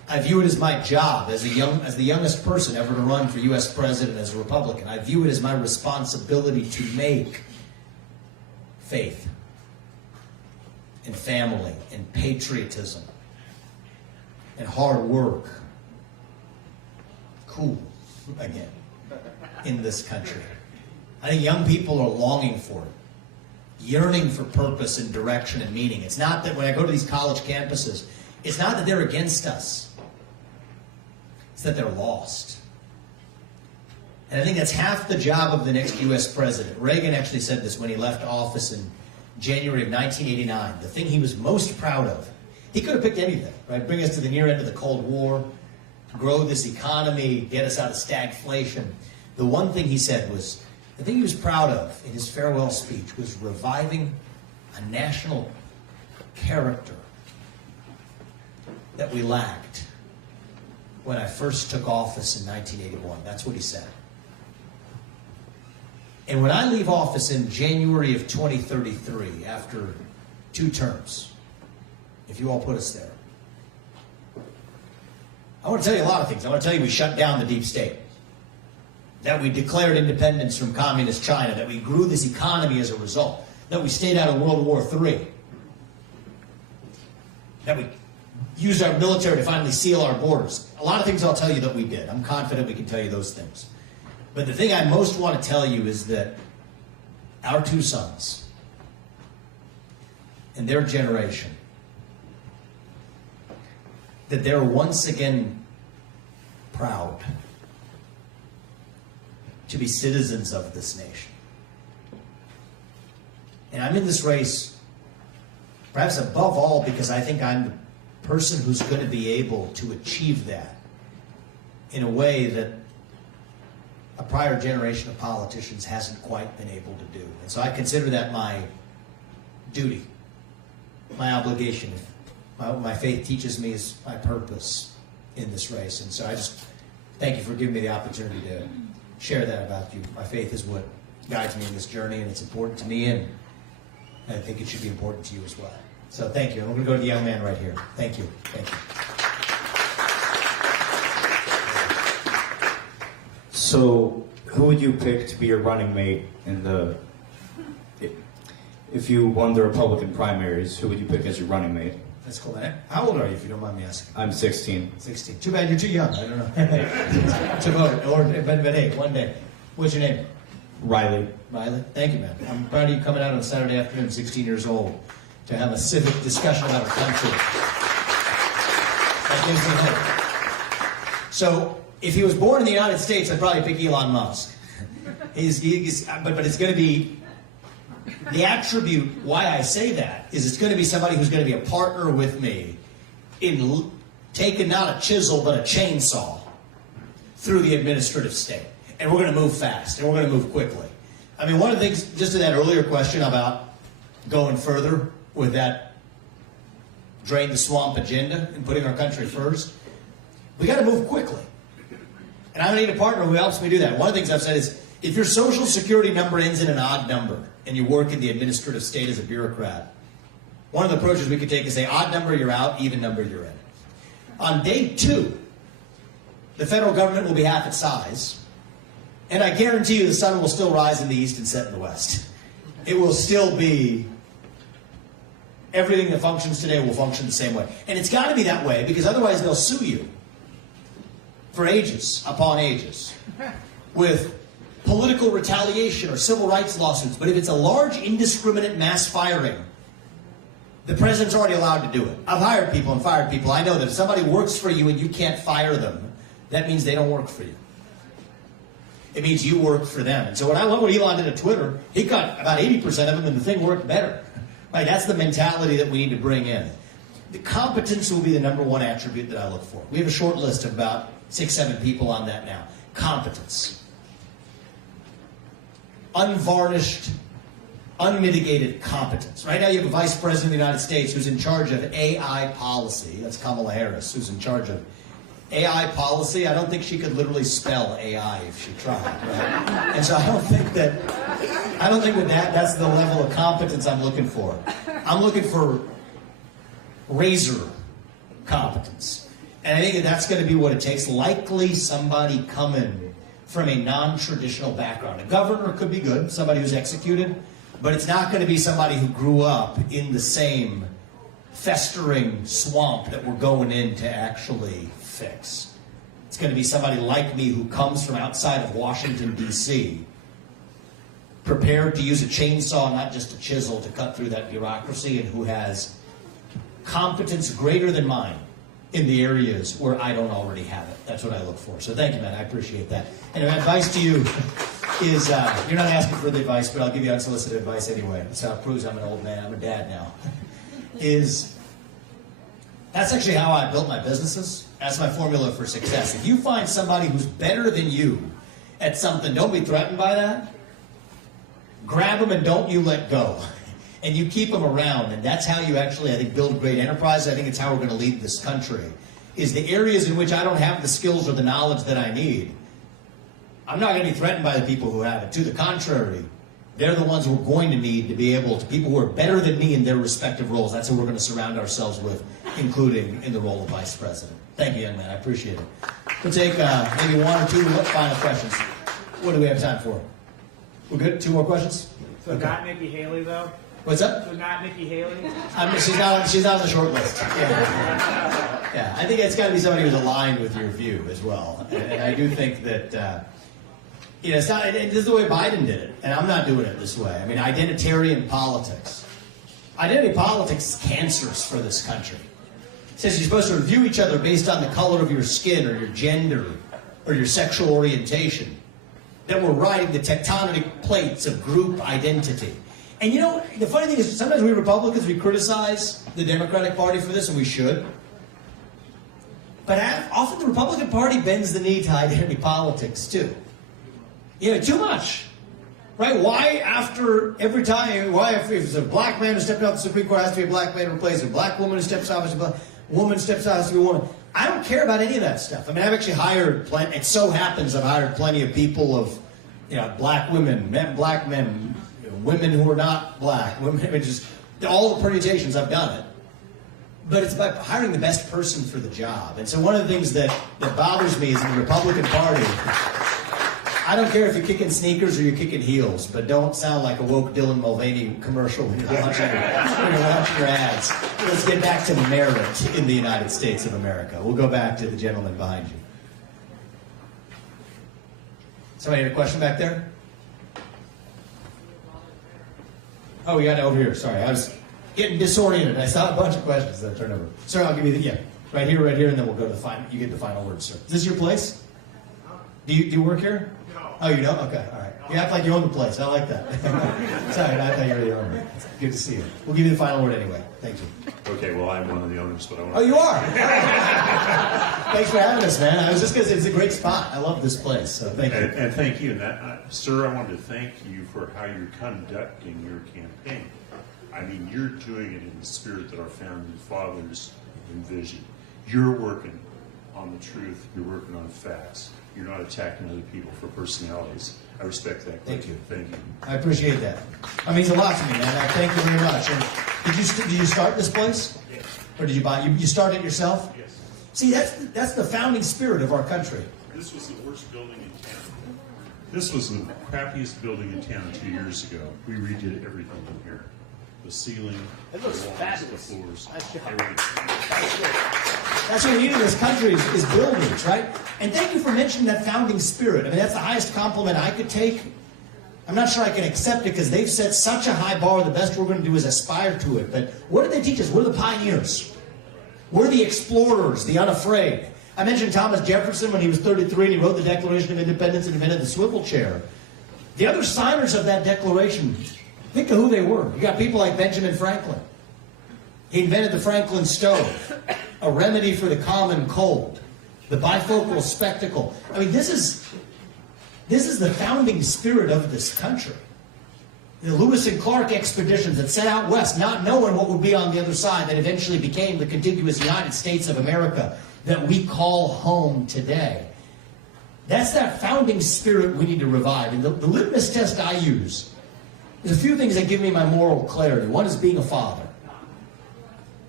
I view it as my job as the youngest person ever to run for U.S. president as a Republican. I view it as my responsibility to make faith and family and patriotism and hard work cool again in this country. I think young people are longing for it, yearning for purpose and direction and meaning. It's not that when I go to these college campuses, it's not that they're against us. It's that they're lost. And I think that's half the job of the next U.S. president. Reagan actually said this when he left office in January of 1989. The thing he was most proud of, he could have picked anything, right? Bring us to the near end of the Cold War, grow this economy, get us out of stagflation. The one thing he said was, the thing he was proud of in his farewell speech was reviving a national character that we lacked when I first took office in 1981. That's what he said. And when I leave office in January of 2033, after 2 terms, if you all put us there, I want to tell you a lot of things. I want to tell you we shut down the deep state, that we declared independence from communist China, that we grew this economy as a result, that we stayed out of World War III, that we used our military to finally seal our borders. A lot of things I'll tell you that we did. I'm confident we can tell you those things. But the thing I most want to tell you is that our 2 sons and their generation, that they're once again proud to be citizens of this nation. And I'm in this race, perhaps above all, because I think I'm the person who's going to be able to achieve that in a way that a prior generation of politicians hasn't quite been able to do. And so I consider that my duty, my obligation. My faith teaches me is my purpose in this race. And so I just thank you for giving me the opportunity to share that about you. My faith is what guides me in this journey, and it's important to me, and I think it should be important to you as well. So thank you. And we're going to go to the young man right here. Thank you. Thank you. So, who would you pick to be your running mate in the... If you won the Republican primaries, who would you pick as your running mate? That's cool, man. How old are you, if you don't mind me asking? I'm 16. 16. Too bad you're too young. I don't know. To vote. Or, but hey, one day. What's your name? Riley. Riley? Thank you, man. I'm proud of you coming out on Saturday afternoon, 16 years old, to have a civic discussion about our country. That gives me hope. So, if he was born in the United States, I'd probably pick Elon Musk. But it's going to be... The attribute why I say that is it's going to be somebody who's going to be a partner with me in taking not a chisel but a chainsaw through the administrative state. And we're going to move fast, and we're going to move quickly. I mean, one of the things, just to that earlier question about going further with that drain the swamp agenda and putting our country first, we got to move quickly. And I'm going to need a partner who helps me do that. One of the things I've said is, if your social security number ends in an odd number and you work in the administrative state as a bureaucrat, one of the approaches we could take is say, odd number, you're out, even number, you're in. On day 2, the federal government will be half its size, and I guarantee you the sun will still rise in the east and set in the west. It will still be, everything that functions today will function the same way. And it's got to be that way, because otherwise they'll sue you for ages upon ages with political retaliation or civil rights lawsuits. But if it's a large, indiscriminate mass firing, the president's already allowed to do it. I've hired people and fired people. I know that if somebody works for you and you can't fire them, that means they don't work for you. It means you work for them. And so when Elon did at Twitter, he got about 80% of them and the thing worked better. Right? That's the mentality that we need to bring in. The competence will be the number one attribute that I look for. We have a short list of about 6-7 people on that now. Competence. Unvarnished, unmitigated competence. Right now you have a vice president of the United States who's in charge of AI policy. That's Kamala Harris, who's in charge of AI policy. I don't think she could literally spell AI if she tried, right? And so I don't think that's the level of competence I'm looking for. I'm looking for razor competence. And I think that that's going to be what it takes. Likely somebody coming from a non-traditional background. A governor could be good, somebody who's executed, but it's not going to be somebody who grew up in the same festering swamp that we're going in to actually fix. It's going to be somebody like me who comes from outside of Washington, D.C., prepared to use a chainsaw, not just a chisel, to cut through that bureaucracy, and who has competence greater than mine in the areas where I don't already have it. That's what I look for. So thank you, man. I appreciate that. And my advice to you is, you're not asking for the advice, but I'll give you unsolicited advice anyway. That's how it proves I'm an old man. I'm a dad now. That's actually how I built my businesses. That's my formula for success. If you find somebody who's better than you at something, don't be threatened by that. Grab them and don't you let go. And you keep them around, and that's how you actually, I think, build great enterprise. I think it's how we're going to lead this country, is the areas in which I don't have the skills or the knowledge that I need. I'm not going to be threatened by the people who have it. To the contrary, they're the ones we're going to need to be able to, people who are better than me in their respective roles. That's who we're going to surround ourselves with, including in the role of vice president. Thank you, young man. I appreciate it. We'll take maybe one or two final questions. What do we have time for? We're good? Two more questions? So Okay. not Nikki Haley, though? What's up? So not Nikki Haley? She's not on the short list. Yeah, I think it's got to be somebody who's aligned with your view as well. And I do think that, it's not, this is the way Biden did it, and I'm not doing it this way. I mean, identitarian politics. Identity politics is cancerous for this country. It says you're supposed to review each other based on the color of your skin or your gender or your sexual orientation. That we're riding the tectonic plates of group identity. And you know, the funny thing is, sometimes we Republicans, we criticize the Democratic Party for this, and we should. But often the Republican Party bends the knee to identity politics, too. Too much. Right? Why after every time, if it's a black man who stepped out the Supreme Court, it has to be a black man replaced, a black woman who steps out, a woman steps out, it has to be a woman. I don't care about any of that stuff. I mean, I've actually hired plenty, it so happens I've hired plenty of people of, black women, black men, women who are not black, women, just all the permutations, I've done it. But it's about hiring the best person for the job. And so one of the things that bothers me is in the Republican Party, I don't care if you're kicking sneakers or you're kicking heels, but don't sound like a woke Dylan Mulvaney commercial when you're launching your ads. Let's get back to merit in the United States of America. We'll go back to the gentleman behind you. Somebody had a question back there? Oh, we got it over here. Sorry, I was getting disoriented. I saw a bunch of questions that I turned over. Sir, I'll give you right here, and then we'll go to the final. You get the final word, sir. Is this your place? Do you work here? No. Oh, you don't? Okay, all right. You act like you own the place. I like that. Sorry, I thought you were the owner. Good to see you. We'll give you the final word anyway. Thank you. Okay, well, I'm one of the owners, but I want to... Oh, you are? Thanks for having us, man. I was just going to say, it's a great spot. I love this place, so thank you. And thank you. And sir, I wanted to thank you for how you're conducting your campaign. I mean, you're doing it in the spirit that our founding fathers envisioned. You're working on the truth. You're working on facts. You're not attacking other people for personalities. I respect that. Thank you. Thank you. I appreciate that. That means a lot to me, man. I thank you very much. And did you start this place? Yes. Or did you buy it? You started it yourself? Yes. See, that's the founding spirit of our country. This was the worst building in town. This was the crappiest building in town 2 years ago. We redid everything in here. The ceiling, It looks the walls, fabulous. the floors, Nice job. everything. That's what we need in this country is buildings, right? And thank you for mentioning that founding spirit. I mean, that's the highest compliment I could take. I'm not sure I can accept it because they've set such a high bar. The best we're going to do is aspire to it. But what did they teach us? We're the pioneers. We're the explorers, the unafraid. I mentioned Thomas Jefferson when he was 33 and he wrote the Declaration of Independence and invented the swivel chair. The other signers of that declaration, think of who they were. You got people like Benjamin Franklin. He invented the Franklin stove, a remedy for the common cold, the bifocal spectacle. I mean, this is the founding spirit of this country. The Lewis and Clark expeditions that set out west, not knowing what would be on the other side, that eventually became the contiguous United States of America that we call home today. That's that founding spirit we need to revive. And the litmus test I use, there's a few things that give me my moral clarity. One is being a father.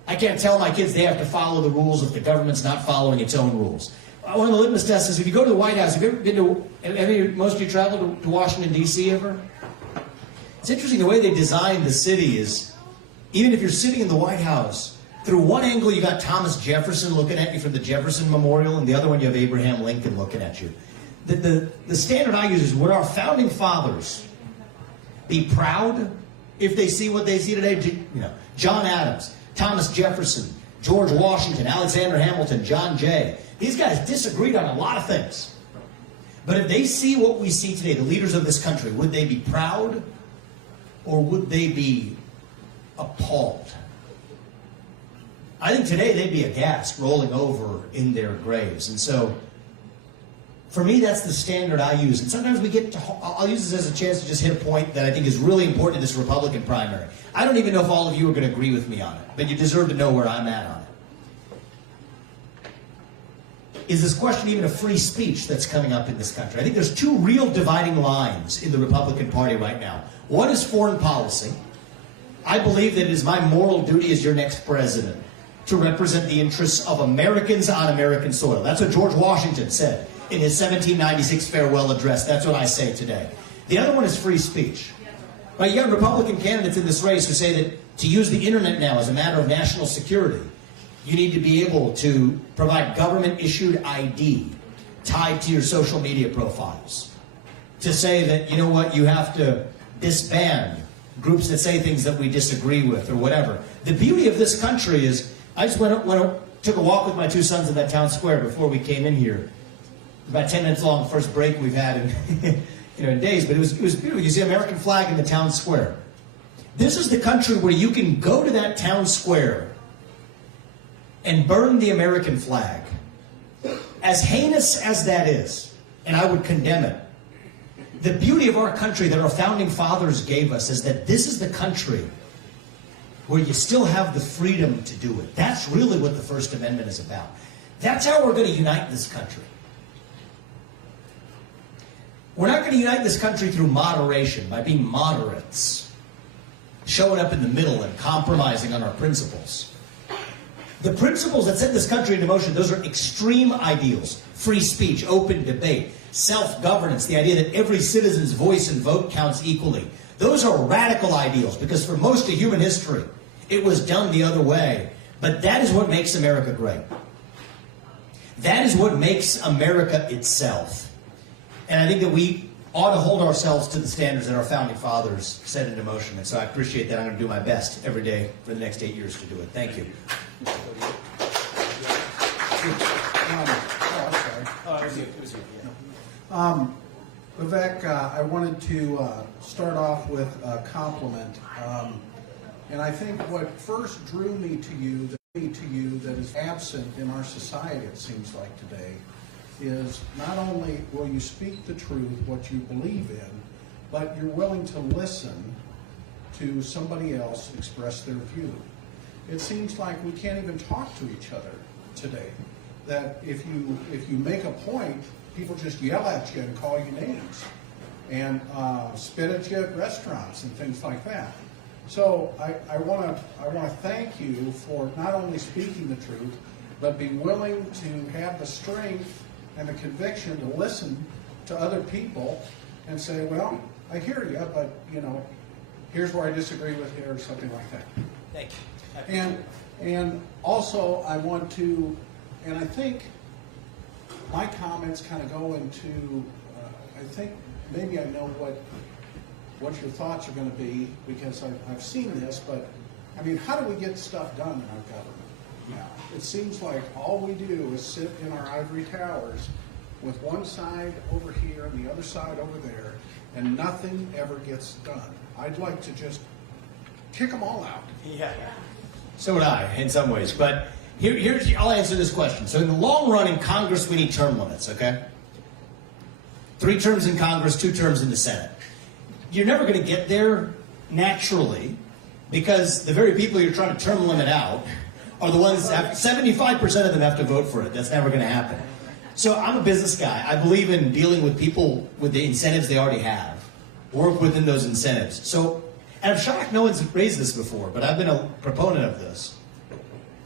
I can't tell my kids they have to follow the rules if the government's not following its own rules. One of the litmus tests is if you go to the White House, have you ever been to, most of you traveled to Washington, D.C. ever? It's interesting the way they designed the city is, even if you're sitting in the White House, through one angle you got Thomas Jefferson looking at you from the Jefferson Memorial, and the other one you have Abraham Lincoln looking at you. The standard I use is, would our founding fathers be proud if they see what they see today? You know, John Adams, Thomas Jefferson, George Washington, Alexander Hamilton, John Jay. These guys disagreed on a lot of things. But if they see what we see today, the leaders of this country, would they be proud or would they be appalled? I think today they'd be aghast, rolling over in their graves. And so, for me, that's the standard I use. And sometimes we get to, I'll use this as a chance to just hit a point that I think is really important in this Republican primary. I don't even know if all of you are going to agree with me on it, but you deserve to know where I'm at on it. Is this question even of free speech that's coming up in this country? I think there's two real dividing lines in the Republican Party right now. One is foreign policy. I believe that it is my moral duty as your next president to represent the interests of Americans on American soil. That's what George Washington said in his 1796 farewell address. That's what I say today. The other one is free speech. Right, you got Republican candidates in this race who say that to use the internet now as a matter of national security, you need to be able to provide government-issued ID tied to your social media profiles. To say that, you know what, you have to disband groups that say things that we disagree with or whatever. The beauty of this country is, I just took a walk with my two sons in that town square before we came in here. About 10 minutes long, the first break we've had in, in days, but it was beautiful. You see an American flag in the town square. This is the country where you can go to that town square and burn the American flag. As heinous as that is, and I would condemn it, the beauty of our country that our founding fathers gave us is that this is the country where you still have the freedom to do it. That's really what the First Amendment is about. That's how we're going to unite this country. We're not going to unite this country through moderation, by being moderates, showing up in the middle and compromising on our principles. The principles that set this country into motion, those are extreme ideals. Free speech, open debate, self-governance, the idea that every citizen's voice and vote counts equally. Those are radical ideals because for most of human history, it was done the other way. But that is what makes America great. That is what makes America itself. And I think that we ought to hold ourselves to the standards that our founding fathers set into motion. And so I appreciate that. I'm going to do my best every day for the next 8 years to do it. Thank you. Vivek, I wanted to start off with a compliment. And I think what first drew me to you that is absent in our society, it seems like today, is not only will you speak the truth, what you believe in, but you're willing to listen to somebody else express their view. It seems like we can't even talk to each other today. That if you make a point, people just yell at you and call you names and spit at you at restaurants and things like that. So I want to thank you for not only speaking the truth, but being willing to have the strength and the conviction to listen to other people and say, well, I hear you, but here's where I disagree with you, or something like that. Thank you. And also I want to, and I think my comments kind of go into, I think maybe I know what your thoughts are going to be because I've seen this, but I mean, how do we get stuff done in our government now? It seems like all we do is sit in our ivory towers with one side over here and the other side over there, and nothing ever gets done. I'd like to just kick them all out. Yeah. So would I, in some ways. But I'll answer this question. So in the long run in Congress, we need term limits, okay? 3 terms in Congress, 2 terms in the Senate. You're never going to get there naturally because the very people you're trying to term limit out are the ones that 75% of them have to vote for it. That's never going to happen. So I'm a business guy. I believe in dealing with people with the incentives they already have. Work within those incentives. So, and I'm shocked no one's raised this before, but I've been a proponent of this.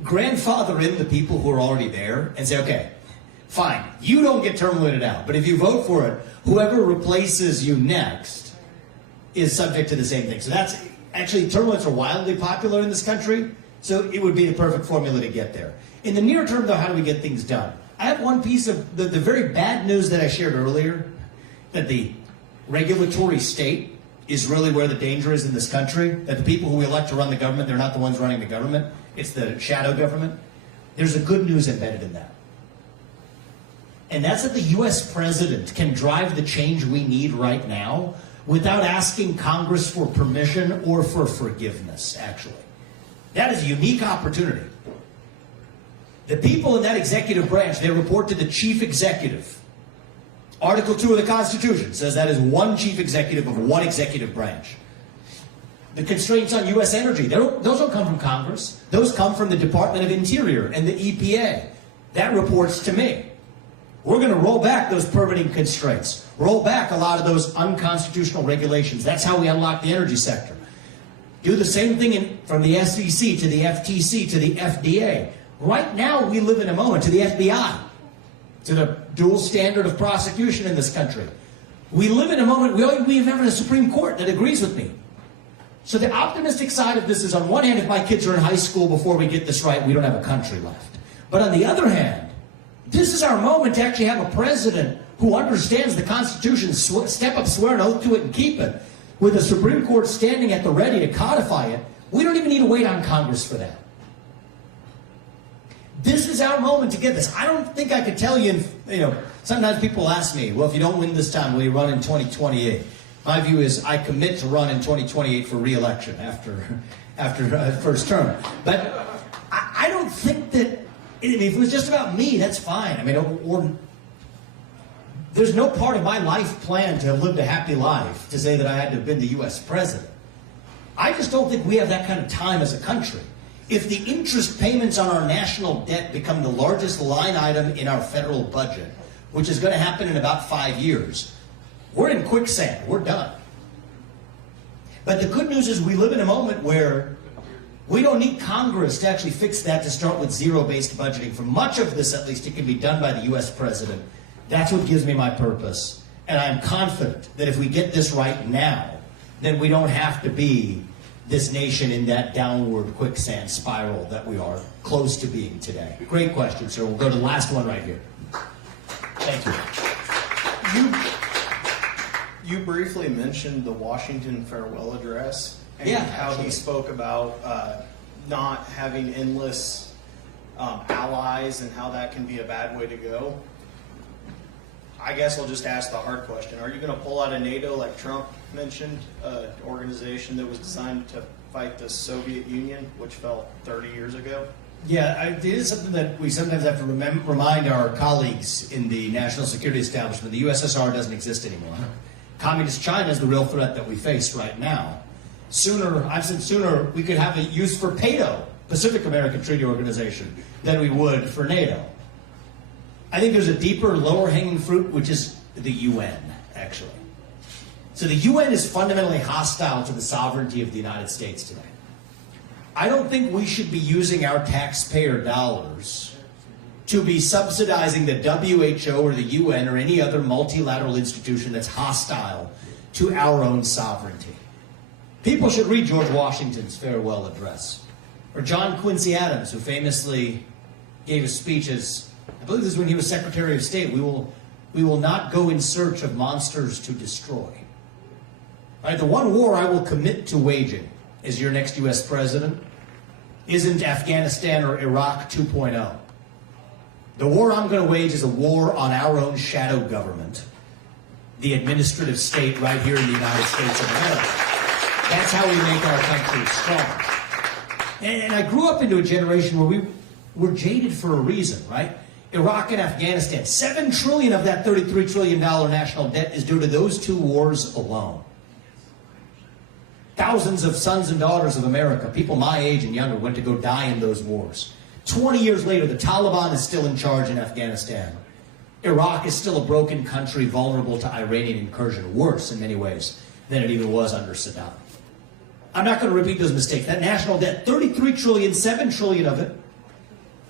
grandfather in the people who are already there and say, okay, fine, you don't get term limited out, but if you vote for it, whoever replaces you next is subject to the same thing. So that's actually, term limits are wildly popular in this country, so it would be the perfect formula to get there. In the near term, though, how do we get things done? I have one piece of the very bad news that I shared earlier, that the regulatory state is really where the danger is in this country, that the people who we elect to run the government, they're not the ones running the government, it's the shadow government. There's a good news embedded in that. And that's that the US president can drive the change we need right now without asking Congress for permission or for forgiveness, actually. That is a unique opportunity. The people in that executive branch, they report to the chief executive. Article 2 of the Constitution says that is one chief executive of one executive branch. The constraints on U.S. energy, those don't come from Congress. Those come from the Department of Interior and the EPA. That reports to me. We're going to roll back those permitting constraints, roll back a lot of those unconstitutional regulations. That's how we unlock the energy sector. Do the same thing from the SEC to the FTC to the FDA. Right now, we live in a moment to the FBI, to the dual standard of prosecution in this country. We live in a moment, we have a Supreme Court that agrees with me. So the optimistic side of this is, on one hand, if my kids are in high school before we get this right, we don't have a country left. But on the other hand, this is our moment to actually have a president who understands the Constitution, step up, swear an oath to it, and keep it, with the Supreme Court standing at the ready to codify it. We don't even need to wait on Congress for that. This is our moment to get this. I don't think I could tell you, sometimes people ask me, well, if you don't win this time, will you run in 2028? My view is I commit to run in 2028 for re-election after first term. But I don't think that, if it was just about me, that's fine. I mean, there's no part of my life plan to have lived a happy life to say that I had to have been the U.S. president. I just don't think we have that kind of time as a country. If the interest payments on our national debt become the largest line item in our federal budget, which is going to happen in about 5 years, we're in quicksand. We're done. But the good news is we live in a moment where we don't need Congress to actually fix that, to start with zero-based budgeting. For much of this, at least, it can be done by the U.S. president. That's what gives me my purpose. And I'm confident that if we get this right now, then we don't have to be this nation in that downward quicksand spiral that we are close to being today. Great question, sir. We'll go to the last one right here. Thank you. You briefly mentioned the Washington farewell address and how he spoke about not having endless allies and how that can be a bad way to go. I guess I'll just ask the hard question. Are you going to pull out of NATO like Trump mentioned, an organization that was designed to fight the Soviet Union, which fell 30 years ago? Yeah, it is something that we sometimes have to remind our colleagues in the national security establishment. The USSR doesn't exist anymore. Communist China is the real threat that we face right now. I've said sooner we could have a use for PATO, Pacific American Treaty Organization, than we would for NATO. I think there's a deeper, lower-hanging fruit, which is the UN, actually. So the UN is fundamentally hostile to the sovereignty of the United States today. I don't think we should be using our taxpayer dollars to be subsidizing the WHO or the UN or any other multilateral institution that's hostile to our own sovereignty. People should read George Washington's farewell address, or John Quincy Adams, who famously gave a speech as, I believe this is when he was Secretary of State, we will not go in search of monsters to destroy. Right, the one war I will commit to waging as your next U.S. president isn't Afghanistan or Iraq 2.0. The war I'm going to wage is a war on our own shadow government, the administrative state right here in the United States of America. That's how we make our country strong. And I grew up into a generation where we were jaded for a reason, right? Iraq and Afghanistan, $7 trillion of that $33 trillion national debt is due to those two wars alone. Thousands of sons and daughters of America, people my age and younger, went to go die in those wars. 20 years later, the Taliban is still in charge in Afghanistan. Iraq is still a broken country, vulnerable to Iranian incursion, worse in many ways than it even was under Saddam. I'm not going to repeat those mistakes. That national debt, $33 trillion, $7 trillion of it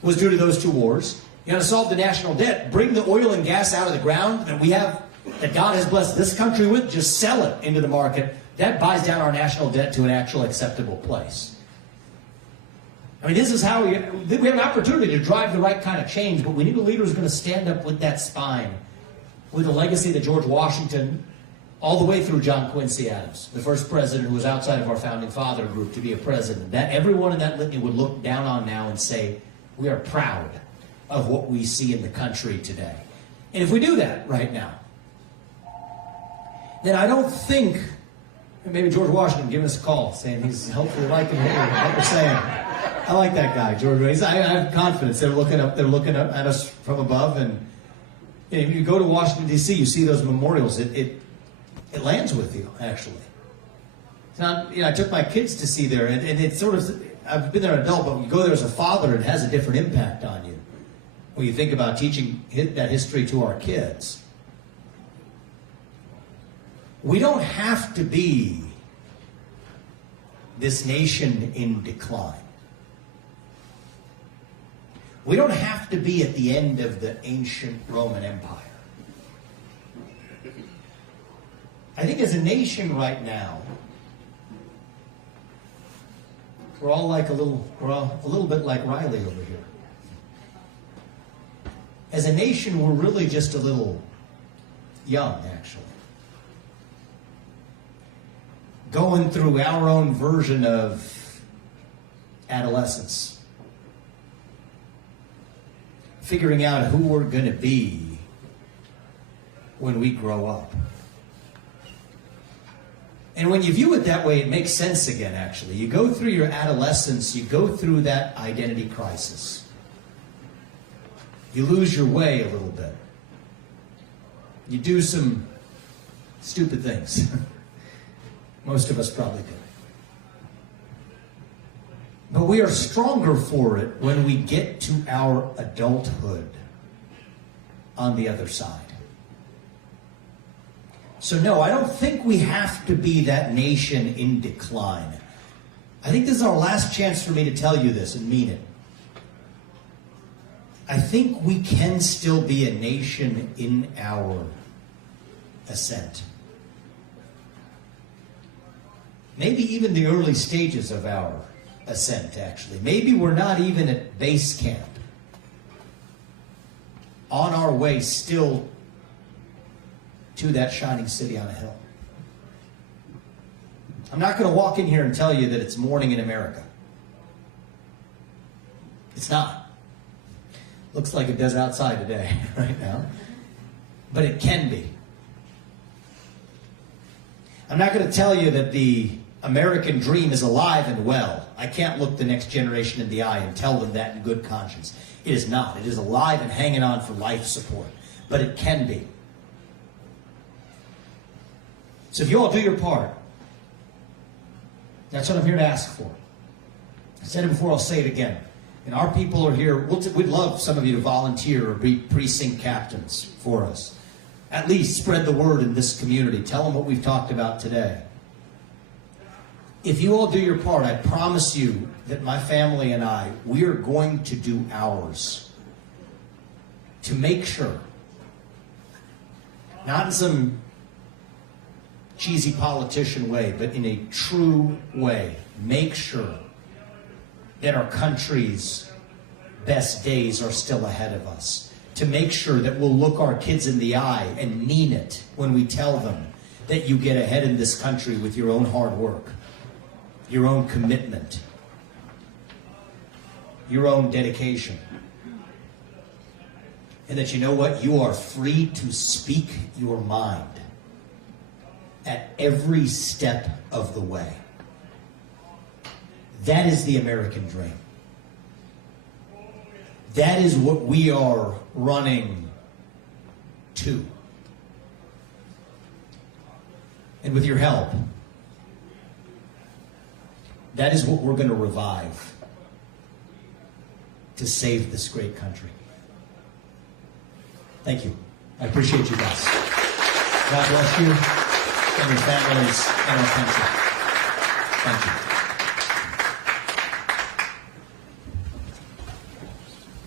was due to those 2 wars. You got to solve the national debt, bring the oil and gas out of the ground that we have, that God has blessed this country with, just sell it into the market. That buys down our national debt to an actual acceptable place. I mean, this is how we have an opportunity to drive the right kind of change, but we need a leader who's going to stand up with that spine, with the legacy that George Washington, all the way through John Quincy Adams, the first president who was outside of our founding father group to be a president, that everyone in that litany would look down on now and say, we are proud of what we see in the country today. And if we do that right now, then I don't think, maybe George Washington giving us a call, saying he's hopefully liking what we're saying. I like that guy, George. I have confidence. They're looking up at us from above, and if you go to Washington, D.C., you see those memorials. It lands with you, actually. It's not, I took my kids to see there, and it's sort of, I've been there an adult, but when you go there as a father, it has a different impact on you. When you think about teaching that history to our kids. We don't have to be this nation in decline. We don't have to be at the end of the ancient Roman Empire. I think as a nation right now, we're all a little bit like Riley over here. As a nation, we're really just a little young, actually. Going through our own version of adolescence. Figuring out who we're going to be when we grow up. And when you view it that way, it makes sense again, actually. You go through your adolescence, you go through that identity crisis. You lose your way a little bit. You do some stupid things. Most of us probably do. But we are stronger for it when we get to our adulthood on the other side. So no, I don't think we have to be that nation in decline. I think this is our last chance for me to tell you this and mean it. I think we can still be a nation in our ascent. Maybe even the early stages of our ascent, actually. Maybe we're not even at base camp. On our way still to that shining city on a hill. I'm not going to walk in here and tell you that it's morning in America. It's not. Looks like it does outside today, right now. But it can be. I'm not going to tell you that the American dream is alive and well. I can't look the next generation in the eye and tell them that in good conscience. It is not. It is alive and hanging on for life support. But it can be. So if you all do your part, that's what I'm here to ask for. I said it before, I'll say it again. And our people are here. We'd love some of you to volunteer or be precinct captains for us. At least spread the word in this community. Tell them what we've talked about today. If you all do your part, I promise you that my family and I, we are going to do ours to make sure, not in some cheesy politician way, but in a true way, make sure that our country's best days are still ahead of us. To make sure that we'll look our kids in the eye and mean it when we tell them that you get ahead in this country with your own hard work, your own commitment, your own dedication. And that you know what? You are free to speak your mind at every step of the way. That is the American dream. That is what we are running to. And with your help, that is what we're going to revive to save this great country. Thank you. I appreciate you guys. God bless you and your families and our country. Thank you.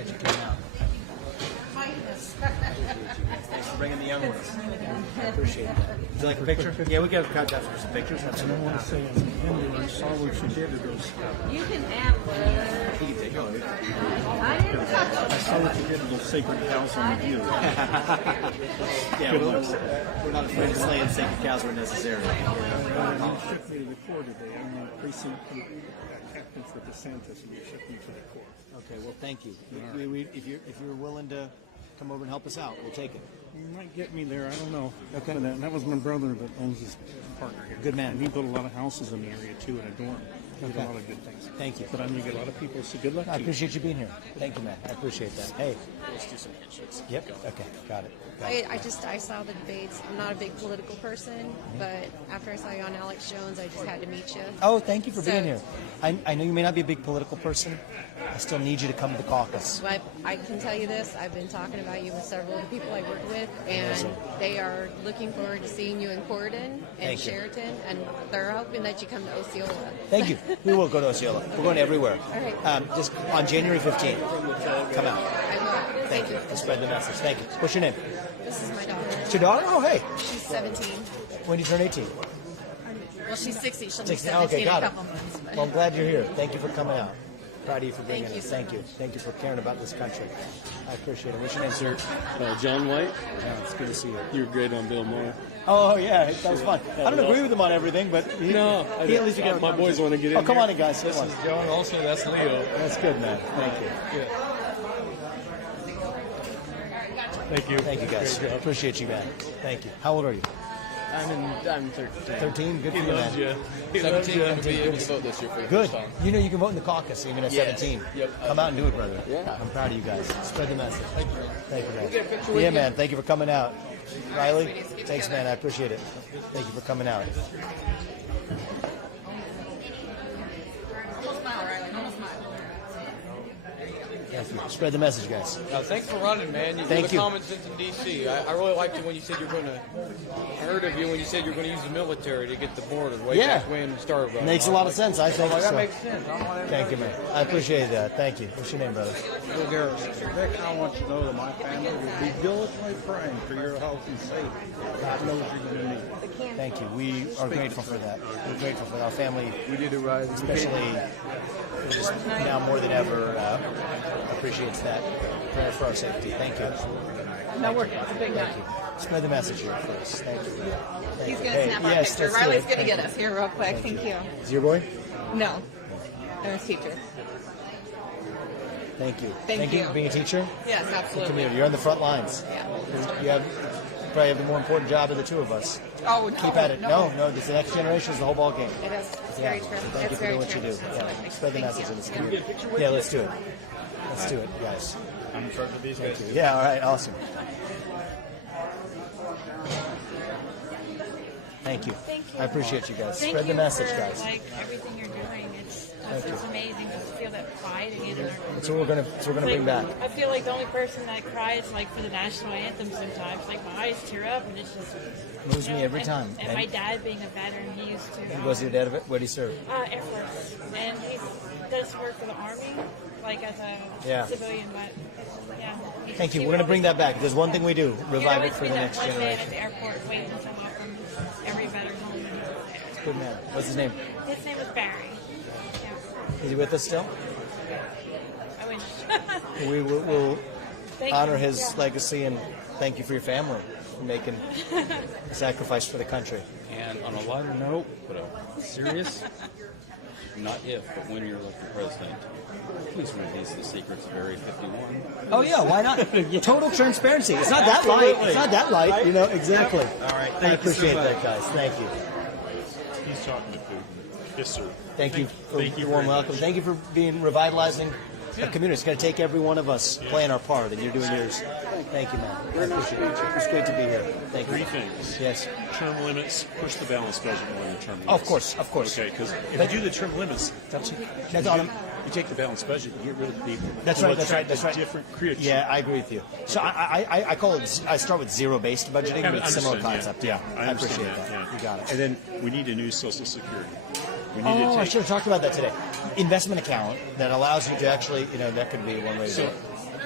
Glad you came out. Thanks for bringing the young ones. I appreciate that. Would you like a picture? Yeah, we got contact for some pictures. I don't want to say in Hindu, I saw what you did to those. You can have You can take it. I saw what you did to those sacred cows on the hill. Yeah, we're not afraid of slaying sacred cows where necessary. You shipped me to the court today. I'm the precinct captain for DeSantis, and you shipped me to the court. Okay, well, thank you. If you're willing to come over and help us out, we'll take it. You might get me there. I don't know. Okay. That was my brother that owns his partner here. Good man. And he built a lot of houses in the area too, and a dorm. He did a lot of good things. Thank you. But I mean, you get a lot of people. So good luck. I appreciate you being here. Thank you, man. I appreciate that. Hey. Let's do some handshakes. Yep. Okay. Got it. I saw the debates. I'm not a big political person, but after I saw you on Alex Jones, I just had to meet you. Oh, thank you for being here. I know you may not be a big political person. I still need you to come to the caucus. But I can tell you this, I've been talking about you with several of the people I work with, and they are looking forward to seeing you in Corydon and Sheraton, and they're hoping that you come to Osceola. Thank you. We will go to Osceola. We're going everywhere. All right. Just on January 15th, come out. I will. Thank you. To spread the message. Thank you. What's your name? This is my daughter. It's your daughter? Oh, hey. She's 17. When do you turn 18? Well, she's 60. She'll be 16. 17 Okay, in a got it. couple months. But. Well, I'm glad you're here. Thank you for coming out. Proud of you for being Thank here. you, Thank you. Thank you for caring about this country. I appreciate it. What's your name, sir? John White. Yeah, it's good to see you. You were great on Bill Maher. Oh, yeah, that was fun. I don't agree with him on everything, but he at least you get my boys want to get in. Oh, come here. on in, guys. This is John. Also, that's Leo. That's good, man. Thank you. Thank you. Thank you, guys. Appreciate you, man. Thank you. How old are you? I'm 13. 13? Good for He you, loves man. you. He loves you. To be able to vote this year for the Good. first time. You know you can vote in the caucus even at 17. Yep. Come out and do it, brother. Yeah. I'm proud of you guys. Spread the message. Thank you. Thank you, man. We'll get a picture with Yeah, you. man. Thank you for coming out. Riley? Thanks, man. I appreciate it. Thank you for coming out. Almost smile, Riley. Almost smile. Thank you. Spread the message, guys. Thanks for running, man. You're Thank the you. common sense in D.C. I really liked it when you said you're going to. I heard of you when you said you're going to use the military to get the border way back when you started. Running. Makes a lot of sense, I think. That So. makes sense. I don't want Thank you, man. I appreciate that. Thank you. What's your name, brother? Well, Vivek, I want you to know that my family will be diligently praying for your health and safety. God knows you're going to need it. Thank you. We are grateful for that. We're grateful for our family. We did it right. Especially just now more than ever appreciates that prayer for our safety. Thank you. No, it's a big night. Spread the message here first. Thank you. Thank He's you. going to snap our yes, picture. let's do Riley's it. going to get us here real quick. Thank you. Is your boy? No. I'm his teacher. Thank you. Thank you. for being a teacher. Yes, The absolutely. community. You're on the front lines. Yeah. You probably have the more important job of the two of us. Oh, no. Keep at it. No, this the next generation is the whole ball game. It is. It's Yeah. very true. So thank It's you for very doing what you true. do. Yeah. Spread the Thank message you. in this community. Yeah, let's do it. Let's do it, guys. I'm in charge of these Thank guys. you. Yeah, all right, awesome. Thank you. Thank you. I appreciate you guys. Thank Spread the you message, for, guys. Like everything you're doing, it's Thank you. amazing to feel that pride again in our country. That's what we're gonna bring back. I feel like the only person that cries like for the national anthem sometimes. Like my eyes tear up, and it's just Moves me every time. And my dad being a veteran, he used to. Was your dad of it? Where did he serve? Air Force, and he does work for the Army, like as a civilian. But yeah. Thank you. We're gonna bring that back. There's one thing we do: revive it for the next One man generation. at the airport waiting to come up from every veteran home. And he was there. Good man. What's his name? His name was Barry. Yeah. Is he with us still? I wish. We will Thank honor you. his Yeah. legacy and thank you for your family for making a sacrifice for the country. And on a lighter note, but serious, not if, but when you're elected president, please release the secrets of Area 51. Oh yeah, why not? Total transparency. It's not that light. It's not that light. You know exactly. All right. I Thank you so appreciate much. that, guys. Thank you. He's talking to Putin. Yes, sir. Thank you for Thank you your warm very welcome. much. Thank you for being revitalizing the community. It's going to take every one of us playing our part, and you're doing yours. Thank you, man. I appreciate it. It's great to be here. Thank you. Three things. Yes. Term limits, push the balanced budget more than term limits. Of course, of course. Okay, because if But- you do the term limits, that's you take the balanced budget, you get rid of the people. That's You'll right. That's right. attract That's a right. Different creature. Yeah, I agree with you. So I call it. I start with zero-based budgeting, but it's similar concept. Yeah, I understand appreciate that. yeah. You got it. And then we need a new Social Security. We need Oh, to I take. should have talked about that today. Investment account that allows you to actually, that could be one way to do So, it.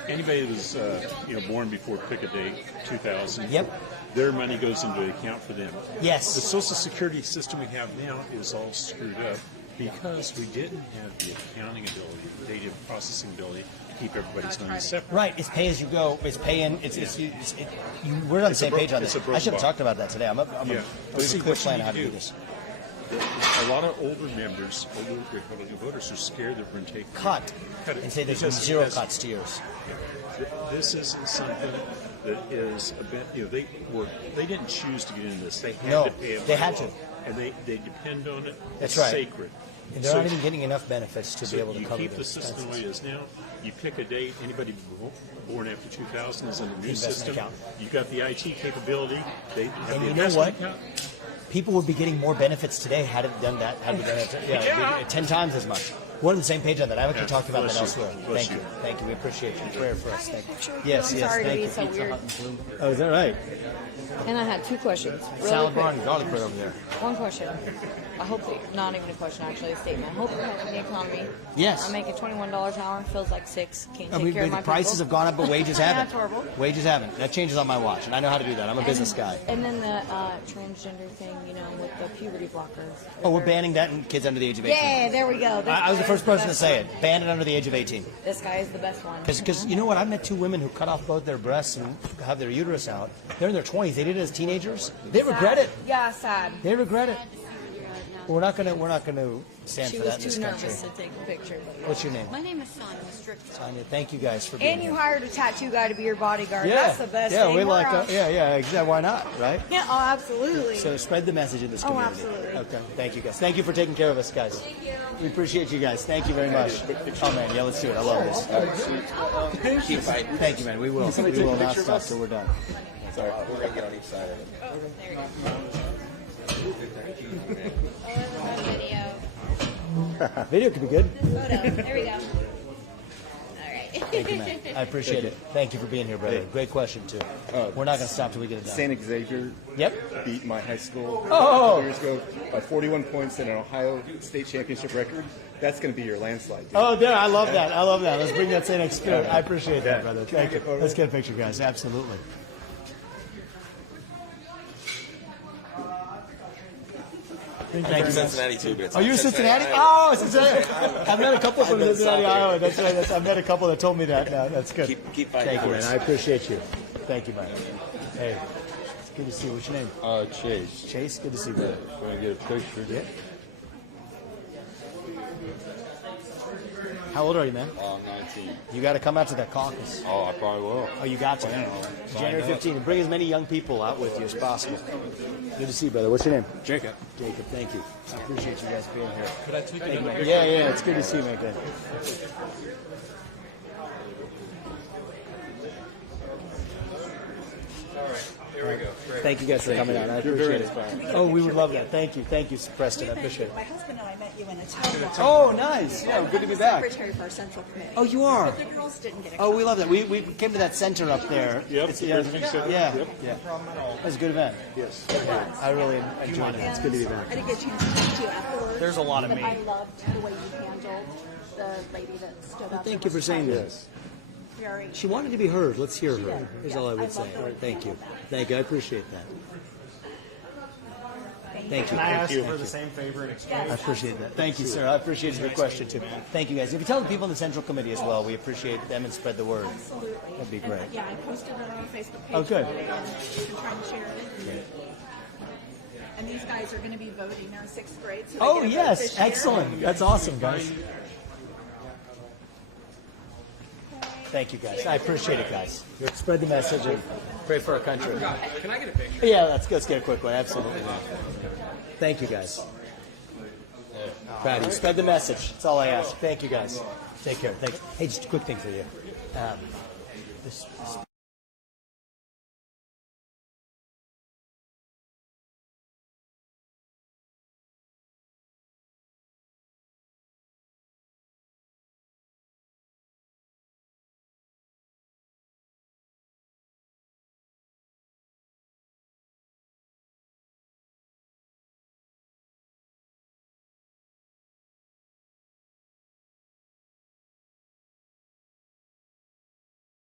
anybody that was born before pick a date 2000. Yep. Their money goes into the account for them. Yes. The Social Security system we have now is all screwed up because we didn't have the accounting ability, the data processing ability to keep everybody's money separate. Right, it's pay as you go. It's pay in. We're on the same page on this. I should have talked about that today. I'm a clear plan on how to do this. A lot of older members, older Republican voters, are scared that we're going to take cut it and say there's zero cuts to yours. This isn't something that is a bit. They didn't choose to get into this. They had to pay it. They had to, and they depend on it. That's it's right. Sacred. And they're not even getting enough benefits to be able to you cover keep the this. system the way it is now. You pick a date. Anybody born after 2000 is in the new Investment system. account. You've got the IT capability. They have And the you know investment what? account. People would be getting more benefits today had it done that. Had we done it, 10 times as much. We're on the same page on that. I've actually talked about that elsewhere. Thank you. Thank you. We appreciate your prayer for us. Thank you. Yes, I'm yes. sorry to Thank be you. so weird. Oh, is that right? And I had two questions. Really Salad quick. bar and garlic bread over there. One question. I hope that, not even a question, actually, a statement. I hope you're helping the economy. Yes. I'm making $21 an hour. Feels like $6. Can't take I mean, care of the my prices people. have gone up, but wages haven't. That's horrible. Wages haven't. That changes on my watch, and I know how to do that. I'm a business guy. And then the transgender thing, with the puberty blockers. Oh, we're banning that in kids under the age of 18. Yeah, there we go. I was the first person to say it. Ban it under the age of 18. This guy is the best one. Because you know what? I met two women who cut off both their breasts and have their uterus out. They're in their 20s. They did it as teenagers. They regret it. Yeah, sad. They regret it. We're not gonna stand She for was that in this too country. nervous to take a picture. What's your name? My name is Sonia Strickland. Sonia, thank you guys for being And you here. hired a tattoo guy to be your bodyguard. Yeah, That's the best yeah, thing. we We're like, on- exactly. Why not, right? Yeah, oh, absolutely. So spread the message in this Oh, community. absolutely. Okay, thank you guys. Thank you for taking care of us, guys. Thank you. We appreciate you guys. Thank you very much. Oh man, yeah, let's do it. I love this. Keep fighting. Thank you, man. We will. We will not stop till we're done. Sorry, we're going to get on each side of it. Oh, there you go. Video. Video could be good. Photo. There we go. All right. Thank you, man. I appreciate it. Thank you for being here, brother. Great question too. We're not going to stop till we get it done. St. Xavier beat my high school a couple years ago by 41 points in an Ohio state championship record. That's going to be your landslide. Dude. Oh, there! I love that. I love that. Let's bring that same spirit. I appreciate that, brother. Thank you. Let's get a picture, guys. Absolutely. Thank you. Cincinnati too, but it's Are you Cincinnati, Cincinnati? Iowa. Oh, Cincinnati. I've met a couple from I've been Cincinnati, south here. Iowa. That's right. I've met a couple that told me that. No, that's good. Keep fighting Thank you, for man. us. I appreciate you. Thank you, man. Hey, it's good to see you. What's your name? Chase. Chase, good to see you, brother. Can I get a picture? Yeah. How old are you, man? 19. You got to come out to that caucus. Oh, I probably will. Oh, you got to. January 15th. Bring as many young people out with you as possible. Good to see you, brother. What's your name? Jacob. Jacob, thank you. I appreciate you guys being here. Could I take Thank you, another man. picture? Yeah, it's good to see you, man. Good. There we go. Thank you guys for coming out. I appreciate it. Oh, we would love that. Thank you. Thank you, Preston. I appreciate it. My husband and I met you in a town hall. Oh, nice. Yeah, good to be I'm back. Secretary for our central committee. Oh, you are? But the girls didn't get a Oh, we love that. We came to that center up there. Yep, It's, the yeah, President's Center. yeah, Yep. yeah. It was a good event. Yes. Yeah, I really enjoyed it. It's good to be back. I didn't get a chance to talk to you afterwards. There's a lot of but me. I loved the way you handled the lady that stood up. Thank you for saying this. Very. She wanted to be heard. Let's hear She her. did. Is Yes, all I I would say. love the way you Thank you. handled that. Thank you. I appreciate that. Thank you. Can I ask Thank you. for the same favor in exchange? I appreciate that. Thank you, sir. I appreciate your question too. Thank you, guys. If you tell the people in the Central Committee as well, we appreciate them and spread the word. Absolutely. That'd be And, great. yeah, I posted it on our Facebook page. Oh, good. today, and I'm trying to share it. And these guys are going to be voting. They're in sixth grade. So they Oh, get a vote yes. this year. Excellent. That's awesome, guys. Thank you, guys. I appreciate it, guys. Spread the message and pray for our country. Can I get a picture? Yeah, let's get a quick one. Absolutely. Thank you, guys. Proud of you. Spread the message. That's all I ask. Thank you, guys. Take care. Thanks. Hey, just a quick thing for you. This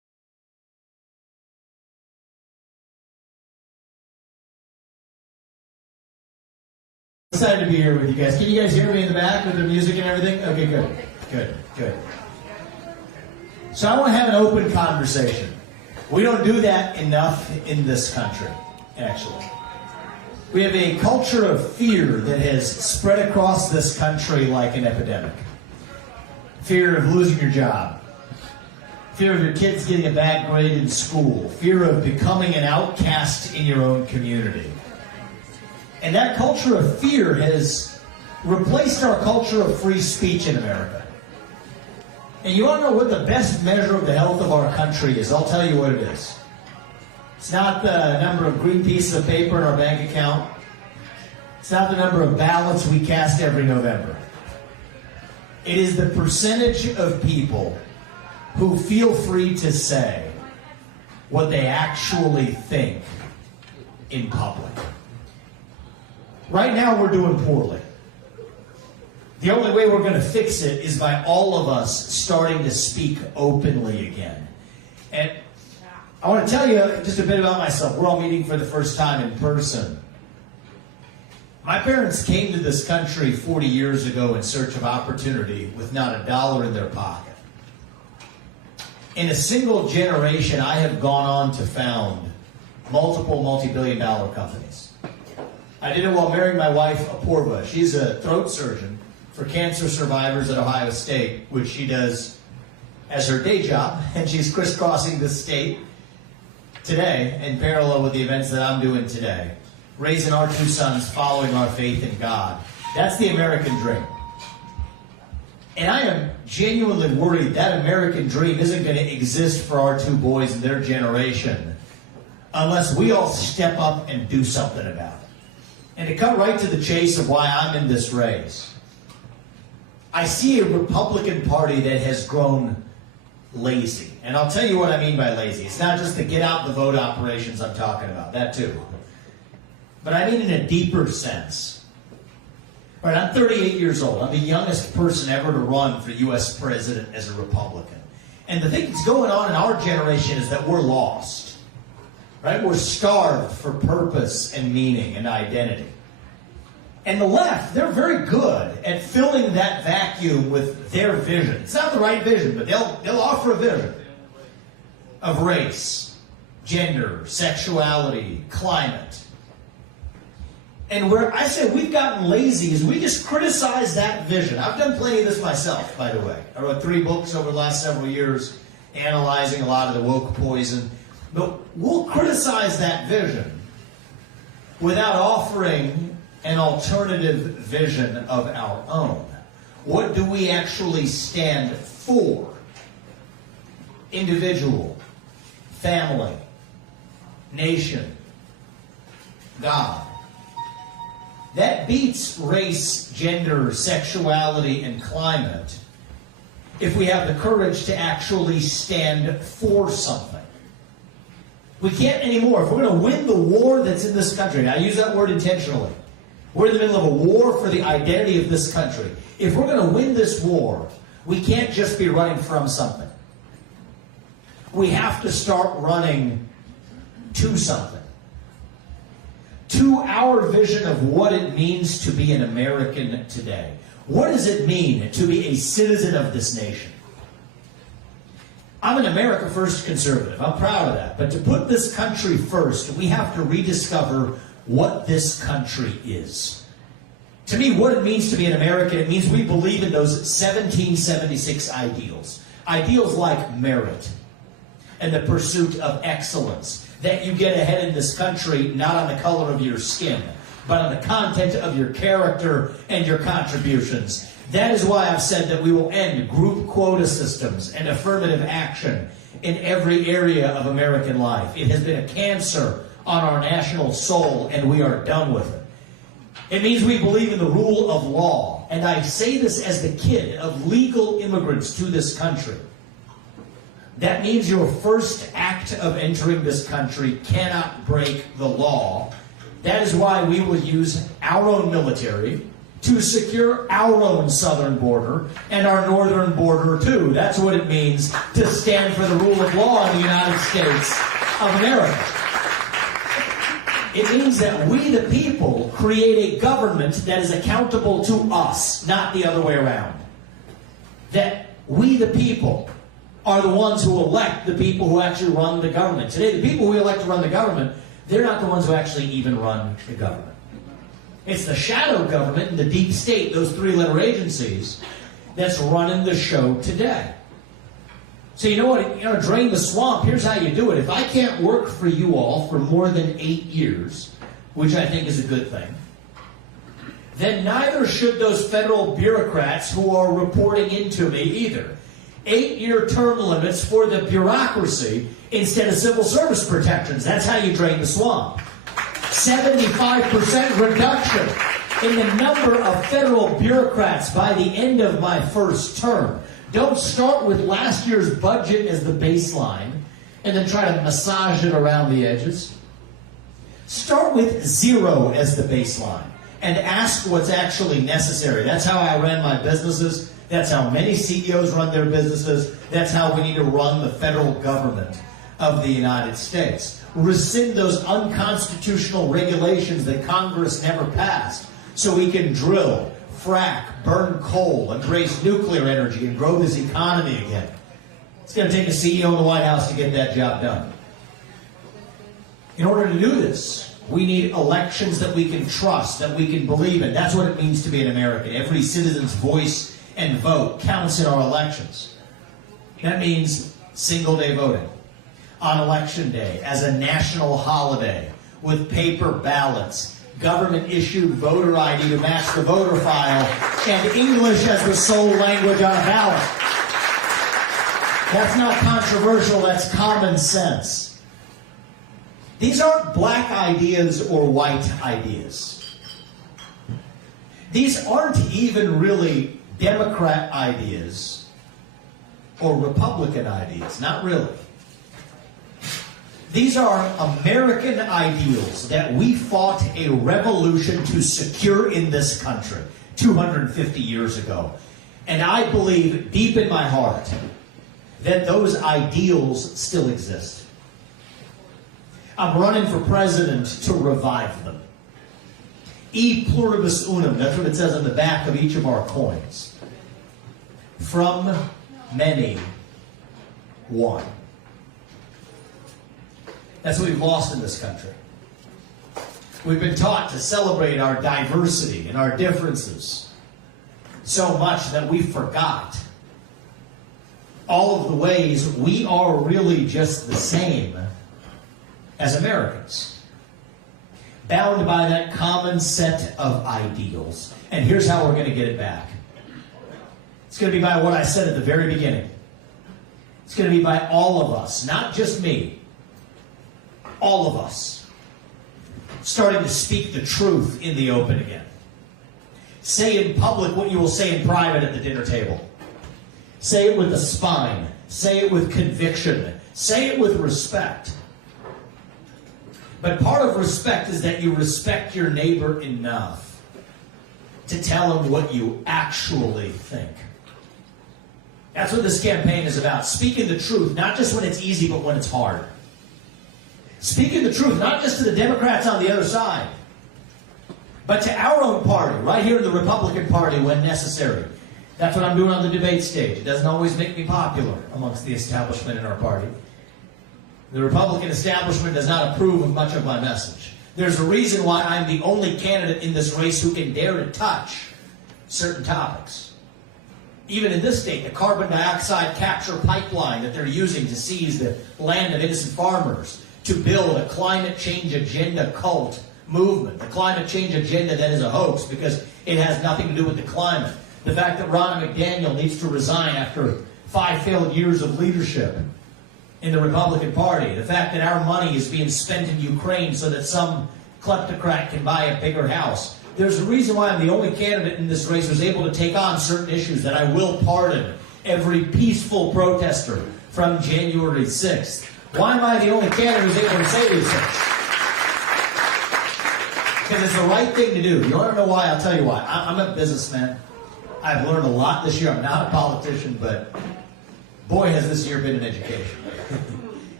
Excited to be here with you guys. Can you guys hear me in the back with the music and everything? Okay, good. So I want to have an open conversation. We don't do that enough in this country, actually. We have a culture of fear that has spread across this country like an epidemic. Fear of losing your job. Fear of your kids getting a bad grade in school. Fear of becoming an outcast in your own community. And that culture of fear has replaced our culture of free speech in America. And you want to know what the best measure of the health of our country is? I'll tell you what it is. It's not the number of green pieces of paper in our bank account. It's not the number of ballots we cast every November. It is the percentage of people who feel free to say what they actually think in public. Right now, we're doing poorly. The only way we're going to fix it is by all of us starting to speak openly again. And I want to tell you just a bit about myself. We're all meeting for the first time in person. My parents came to this country 40 years ago in search of opportunity with not a dollar in their pocket. In a single generation, I have gone on to found multiple multi-billion-dollar companies. I did it while marrying my wife, Apurva. She's a throat surgeon for cancer survivors at Ohio State, which she does as her day job, and she's crisscrossing the state today in parallel with the events that I'm doing today, raising our two sons, following our faith in God. That's the American dream. And I am genuinely worried that American dream isn't going to exist for our two boys and their generation unless we all step up and do something about it. And to cut right to the chase of why I'm in this race, I see a Republican Party that has grown lazy. And I'll tell you what I mean by lazy. It's not just the get out the vote operations I'm talking about, that too. But I mean in a deeper sense. Right, I'm 38 years old. I'm the youngest person ever to run for U.S. president as a Republican. And the thing that's going on in our generation is that we're lost. Right? We're starved for purpose and meaning and identity. And the left, they're very good at filling that vacuum with their vision. It's not the right vision, but they'll offer a vision of race, gender, sexuality, climate. And where I say we've gotten lazy is we just criticize that vision. I've done plenty of this myself, by the way. I wrote 3 books over the last several years analyzing a lot of the woke poison. But we'll criticize that vision without offering an alternative vision of our own. What do we actually stand for? Individual, family, nation, God. That beats race, gender, sexuality, and climate if we have the courage to actually stand for something. We can't anymore. If we're going to win the war that's in this country, and I use that word intentionally, we're in the middle of a war for the identity of this country. If we're going to win this war, we can't just be running from something. We have to start running to something. To our vision of what it means to be an American today. What does it mean to be a citizen of this nation? I'm an America First conservative. I'm proud of that. But to put this country first, we have to rediscover what this country is. To me, what it means to be an American, it means we believe in those 1776 ideals. Ideals like merit and the pursuit of excellence. That you get ahead in this country not on the color of your skin, but on the content of your character and your contributions. That is why I've said that we will end group quota systems and affirmative action in every area of American life. It has been a cancer on our national soul, and we are done with it. It means we believe in the rule of law, and I say this as the kid of legal immigrants to this country. That means your first act of entering this country cannot break the law. That is why we will use our own military to secure our own southern border and our northern border too. That's what it means to stand for the rule of law in the United States of America. It means that we, the people, create a government that is accountable to us, not the other way around. That we, the people, are the ones who elect the people who actually run the government. Today, the people we elect to run the government, they're not the ones who actually even run the government. It's the shadow government and the deep state, those three-letter agencies, that's running the show today. So you know what, drain the swamp, here's how you do it. If I can't work for you all for more than 8 years, which I think is a good thing, then neither should those federal bureaucrats who are reporting into me either. 8-year term limits for the bureaucracy instead of civil service protections. That's how you drain the swamp. 75% reduction in the number of federal bureaucrats by the end of my first term. Don't start with last year's budget as the baseline and then try to massage it around the edges. Start with 0 as the baseline and ask what's actually necessary. That's how I ran my businesses. That's how many CEOs run their businesses. That's how we need to run the federal government of the United States. Rescind those unconstitutional regulations that Congress never passed so we can drill, frack, burn coal, embrace nuclear energy, and grow this economy again. It's going to take a CEO in the White House to get that job done. In order to do this, we need elections that we can trust, that we can believe in. That's what it means to be an American. Every citizen's voice and vote counts in our elections. That means single-day voting on Election Day as a national holiday with paper ballots, government-issued voter ID to match the voter file, and English as the sole language on a ballot. That's not controversial, that's common sense. These aren't black ideas or white ideas. These aren't even really Democrat ideas or Republican ideas, not really. These are American ideals that we fought a revolution to secure in this country 250 years ago. And I believe deep in my heart that those ideals still exist. I'm running for president to revive them. E pluribus unum, that's what it says on the back of each of our coins. From many, one. That's what we've lost in this country. We've been taught to celebrate our diversity and our differences so much that we forgot all of the ways we are really just the same as Americans. Bound by that common set of ideals. And here's how we're going to get it back. It's going to be by what I said at the very beginning. It's going to be by all of us, not just me. All of us starting to speak the truth in the open again. Say in public what you will say in private at the dinner table. Say it with a spine. Say it with conviction. Say it with respect. But part of respect is that you respect your neighbor enough to tell him what you actually think. That's what this campaign is about. Speaking the truth, not just when it's easy, but when it's hard. Speaking the truth, not just to the Democrats on the other side, but to our own party, right here in the Republican Party when necessary. That's what I'm doing on the debate stage. It doesn't always make me popular amongst the establishment in our party. The Republican establishment does not approve of much of my message. There's a reason why I'm the only candidate in this race who can dare to touch certain topics. Even in this state, the carbon dioxide capture pipeline that they're using to seize the land of innocent farmers, to build a climate change agenda cult movement, the climate change agenda that is a hoax because it has nothing to do with the climate. The fact that Ronna McDaniel needs to resign after 5 failed years of leadership in the Republican Party. The fact that our money is being spent in Ukraine so that some kleptocrat can buy a bigger house. There's a reason why I'm the only candidate in this race who's able to take on certain issues, that I will pardon every peaceful protester from January 6th. Why am I the only candidate who's able to say these things? Because it's the right thing to do. You want to know why? I'll tell you why. I'm a businessman. I've learned a lot this year. I'm not a politician, but boy, has this year been an education.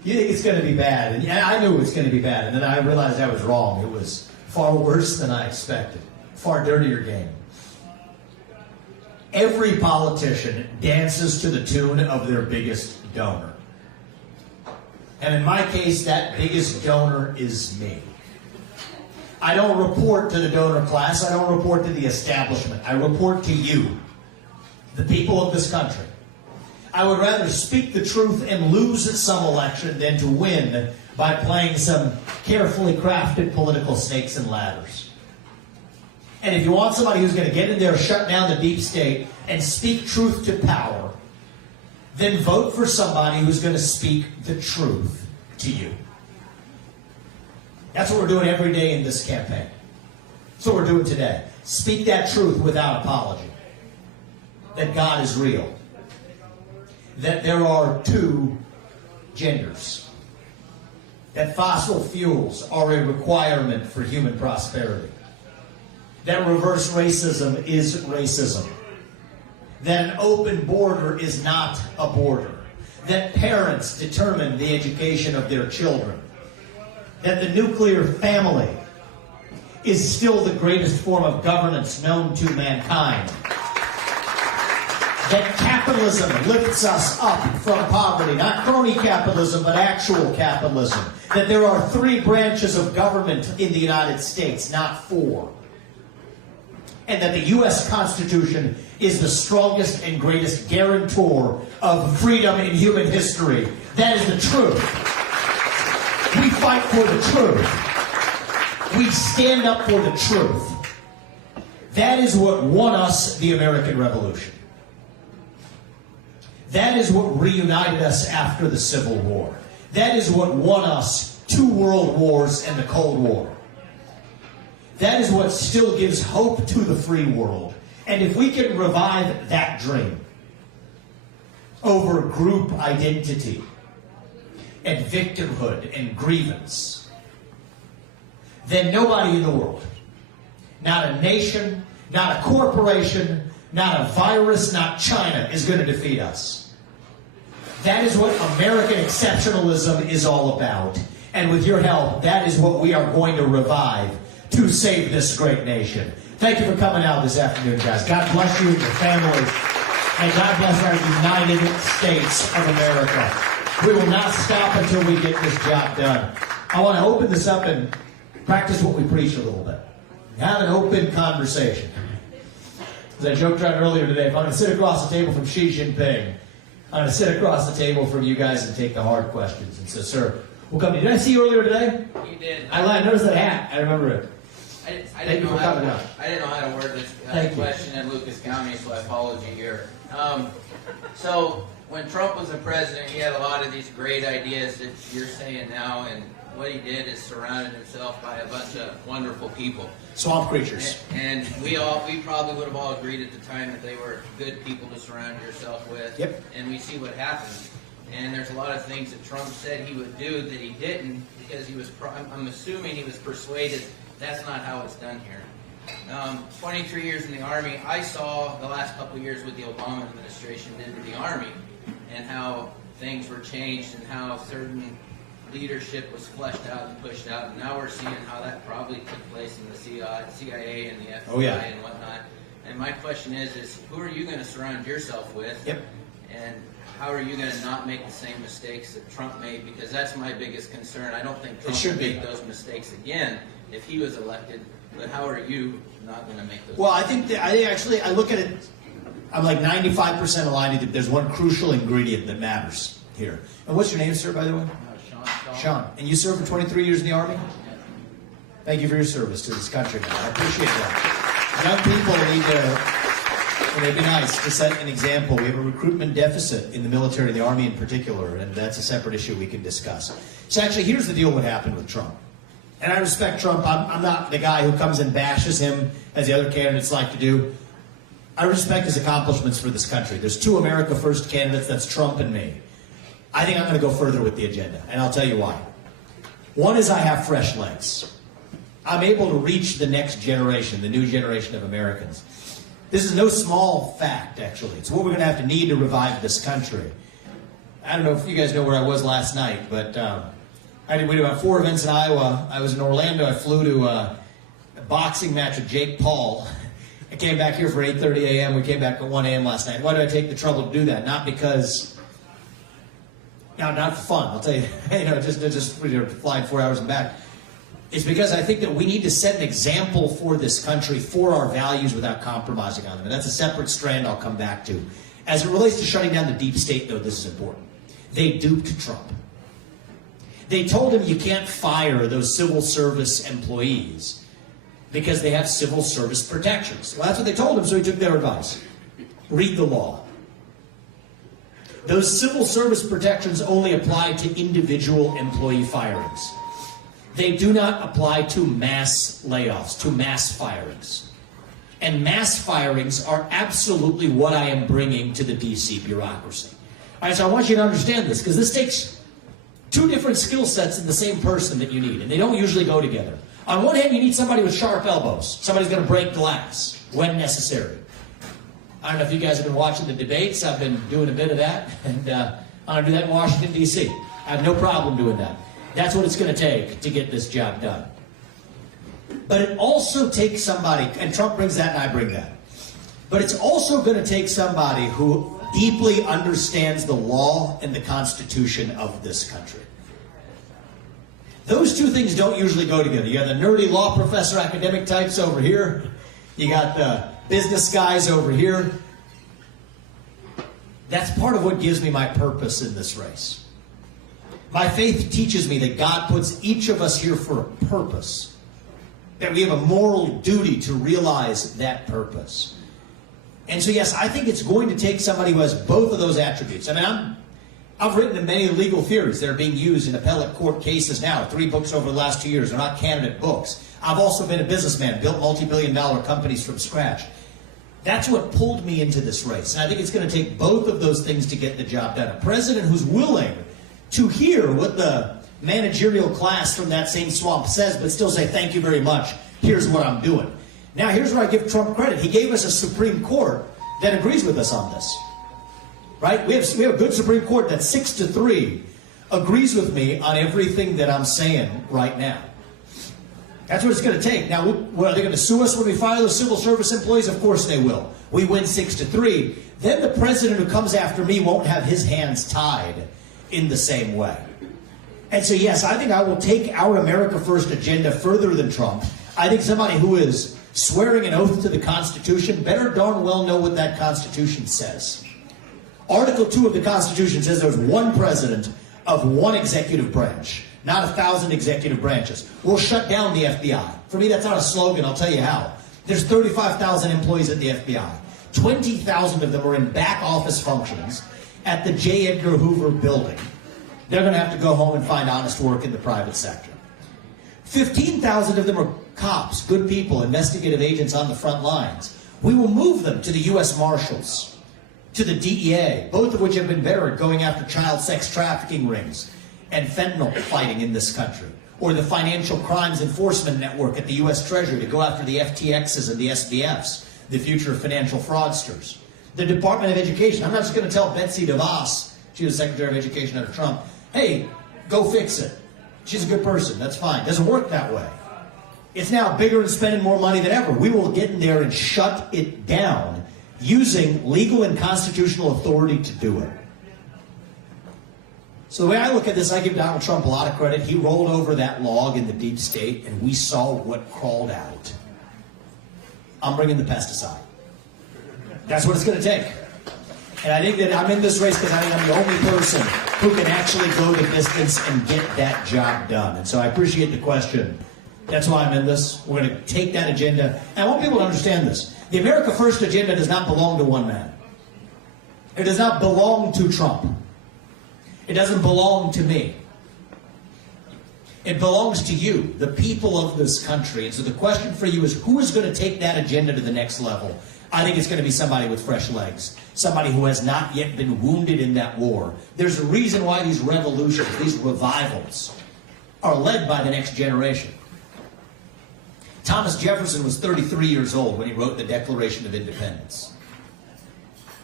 You think it's going to be bad, and I knew it was going to be bad, and then I realized I was wrong. It was far worse than I expected. Far dirtier game. Every politician dances to the tune of their biggest donor. And in my case, that biggest donor is me. I don't report to the donor class. I don't report to the establishment. I report to you, the people of this country. I would rather speak the truth and lose some election than to win by playing some carefully crafted political snakes and ladders. And if you want somebody who's going to get in there, shut down the deep state, and speak truth to power, then vote for somebody who's going to speak the truth to you. That's what we're doing every day in this campaign. That's what we're doing today. Speak that truth without apology. That God is real. That there are two genders. That fossil fuels are a requirement for human prosperity. That reverse racism is racism. That an open border is not a border. That parents determine the education of their children. That the nuclear family is still the greatest form of governance known to mankind. That capitalism lifts us up from poverty, not crony capitalism, but actual capitalism. That there are 3 branches of government in the United States, not 4. And that the U.S. Constitution is the strongest and greatest guarantor of freedom in human history. That is the truth. We fight for the truth. We stand up for the truth. That is what won us the American Revolution. That is what reunited us after the Civil War. That is what won us 2 world wars and the Cold War. That is what still gives hope to the free world. And if we can revive that dream over group identity and victimhood and grievance, then nobody in the world, not a nation, not a corporation, not a virus, not China, is going to defeat us. That is what American exceptionalism is all about. And with your help, that is what we are going to revive to save this great nation. Thank you for coming out this afternoon, guys. God bless you and your families. And God bless our United States of America. We will not stop until we get this job done. I want to open this up and practice what we preach a little bit. Have an open conversation. As I joked around earlier today, if I'm going to sit across the table from Xi Jinping, I'm going to sit across the table from you guys and take the hard questions. And so, sir, we'll come to you. Did I see you earlier today? You did. I noticed that hat. I remember it. I didn't know how to word this question in Lucas County, so I followed you here. So when Trump was the president, he had a lot of these great ideas that you're saying now, and what he did is surrounded himself by a bunch of wonderful people. Swamp creatures. And we probably would have all agreed at the time that they were good people to surround yourself with. Yep. And we see what happened. And there's a lot of things that Trump said he would do that he didn't because he was, I'm assuming he was persuaded that's not how it's done here. 23 years in the Army, I saw the last couple of years what the Obama administration did to the Army and how things were changed and how certain leadership was fleshed out and pushed out. And now we're seeing how that probably took place in the CIA and the FBI and whatnot. And my question is who are you going to surround yourself with? Yep. And how are you going to not make the same mistakes that Trump made? Because that's my biggest concern. I don't think Trump will make those mistakes again if he was elected. But how are you not going to make those? Well, I think I look at it. I'm like 95% aligned. There's one crucial ingredient that matters here. And what's your name, sir, by the way? Sean. And you served for 23 years in the Army? Thank you for your service to this country, man. I appreciate that. Young people need to, and it'd be nice to set an example. We have a recruitment deficit in the military, the Army in particular, and that's a separate issue we can discuss. So actually, here's the deal what happened with Trump. And I respect Trump. I'm not the guy who comes and bashes him, as the other candidates like to do. I respect his accomplishments for this country. There's 2 America First candidates, that's Trump and me. I think I'm going to go further with the agenda, and I'll tell you why. One is I have fresh legs. I'm able to reach the next generation, the new generation of Americans. This is no small fact, actually. It's what we're going to have to need to revive this country. I don't know if you guys know where I was last night, but we did about 4 events in Iowa. I was in Orlando. I flew to a boxing match with Jake Paul. I came back here for 8:30 a.m. We came back at 1 a.m. last night. Why did I take the trouble to do that? Not because, not for fun. I'll tell you, just flying 4 hours and back. It's because I think that we need to set an example for this country, for our values, without compromising on them. And that's a separate strand I'll come back to. As it relates to shutting down the deep state, though, this is important. They duped Trump. They told him you can't fire those civil service employees because they have civil service protections. Well, that's what they told him, so he took their advice. Read the law. Those civil service protections only apply to individual employee firings. They do not apply to mass layoffs, to mass firings. And mass firings are absolutely what I am bringing to the DC bureaucracy. All right, so I want you to understand this, because this takes 2 different skill sets in the same person that you need, and they don't usually go together. On one hand, you need somebody with sharp elbows. Somebody's going to break glass when necessary. I don't know if you guys have been watching the debates. I've been doing a bit of that, and I'm going to do that in Washington, D.C. I have no problem doing that. That's what it's going to take to get this job done. But it also takes somebody, and Trump brings that and I bring that, but it's also going to take somebody who deeply understands the law and the Constitution of this country. Those 2 things don't usually go together. You got the nerdy law professor academic types over here. You got the business guys over here. That's part of what gives me my purpose in this race. My faith teaches me that God puts each of us here for a purpose, that we have a moral duty to realize that purpose. And so, yes, I think it's going to take somebody who has both of those attributes. I mean, I've written in many legal theories that are being used in appellate court cases now. 3 books over the last 2 years. They're not candidate books. I've also been a businessman, built multi-billion-dollar companies from scratch. That's what pulled me into this race. And I think it's going to take both of those things to get the job done. A president who's willing to hear what the managerial class from that same swamp says, but still say, thank you very much, here's what I'm doing. Now, here's where I give Trump credit. He gave us a Supreme Court that agrees with us on this. Right? We have a good Supreme Court that 6-3 agrees with me on everything that I'm saying right now. That's what it's going to take. Now, are they going to sue us when we fire those civil service employees? Of course they will. We win 6-3. Then the president who comes after me won't have his hands tied in the same way. And so, yes, I think I will take our America First agenda further than Trump. I think somebody who is swearing an oath to the Constitution better darn well know what that Constitution says. Article 2 of the Constitution says there's one president of one executive branch, not 1,000 executive branches. We'll shut down the FBI. For me, that's not a slogan. I'll tell you how. There's 35,000 employees at the FBI. 20,000 of them are in back office functions at the J. Edgar Hoover building. They're going to have to go home and find honest work in the private sector. 15,000 of them are cops, good people, investigative agents on the front lines. We will move them to the U.S. Marshals, to the DEA, both of which have been better at going after child sex trafficking rings and fentanyl fighting in this country, or the Financial Crimes Enforcement Network at the U.S. Treasury to go after the FTXs and the SBFs, the future financial fraudsters. The Department of Education. I'm not just going to tell Betsy DeVos, she was Secretary of Education under Trump, hey, go fix it. She's a good person. That's fine. It doesn't work that way. It's now bigger and spending more money than ever. We will get in there and shut it down using legal and constitutional authority to do it. So the way I look at this, I give Donald Trump a lot of credit. He rolled over that log in the deep state, and we saw what crawled out. I'm bringing the pesticide. That's what it's going to take. And I think that I'm in this race because I think I'm the only person who can actually go the distance and get that job done. And so I appreciate the question. That's why I'm in this. We're going to take that agenda. And I want people to understand this. The America First agenda does not belong to one man. It does not belong to Trump. It doesn't belong to me. It belongs to you, the people of this country. And so the question for you is, who is going to take that agenda to the next level? I think it's going to be somebody with fresh legs, somebody who has not yet been wounded in that war. There's a reason why these revolutions, these revivals, are led by the next generation. Thomas Jefferson was 33 years old when he wrote the Declaration of Independence.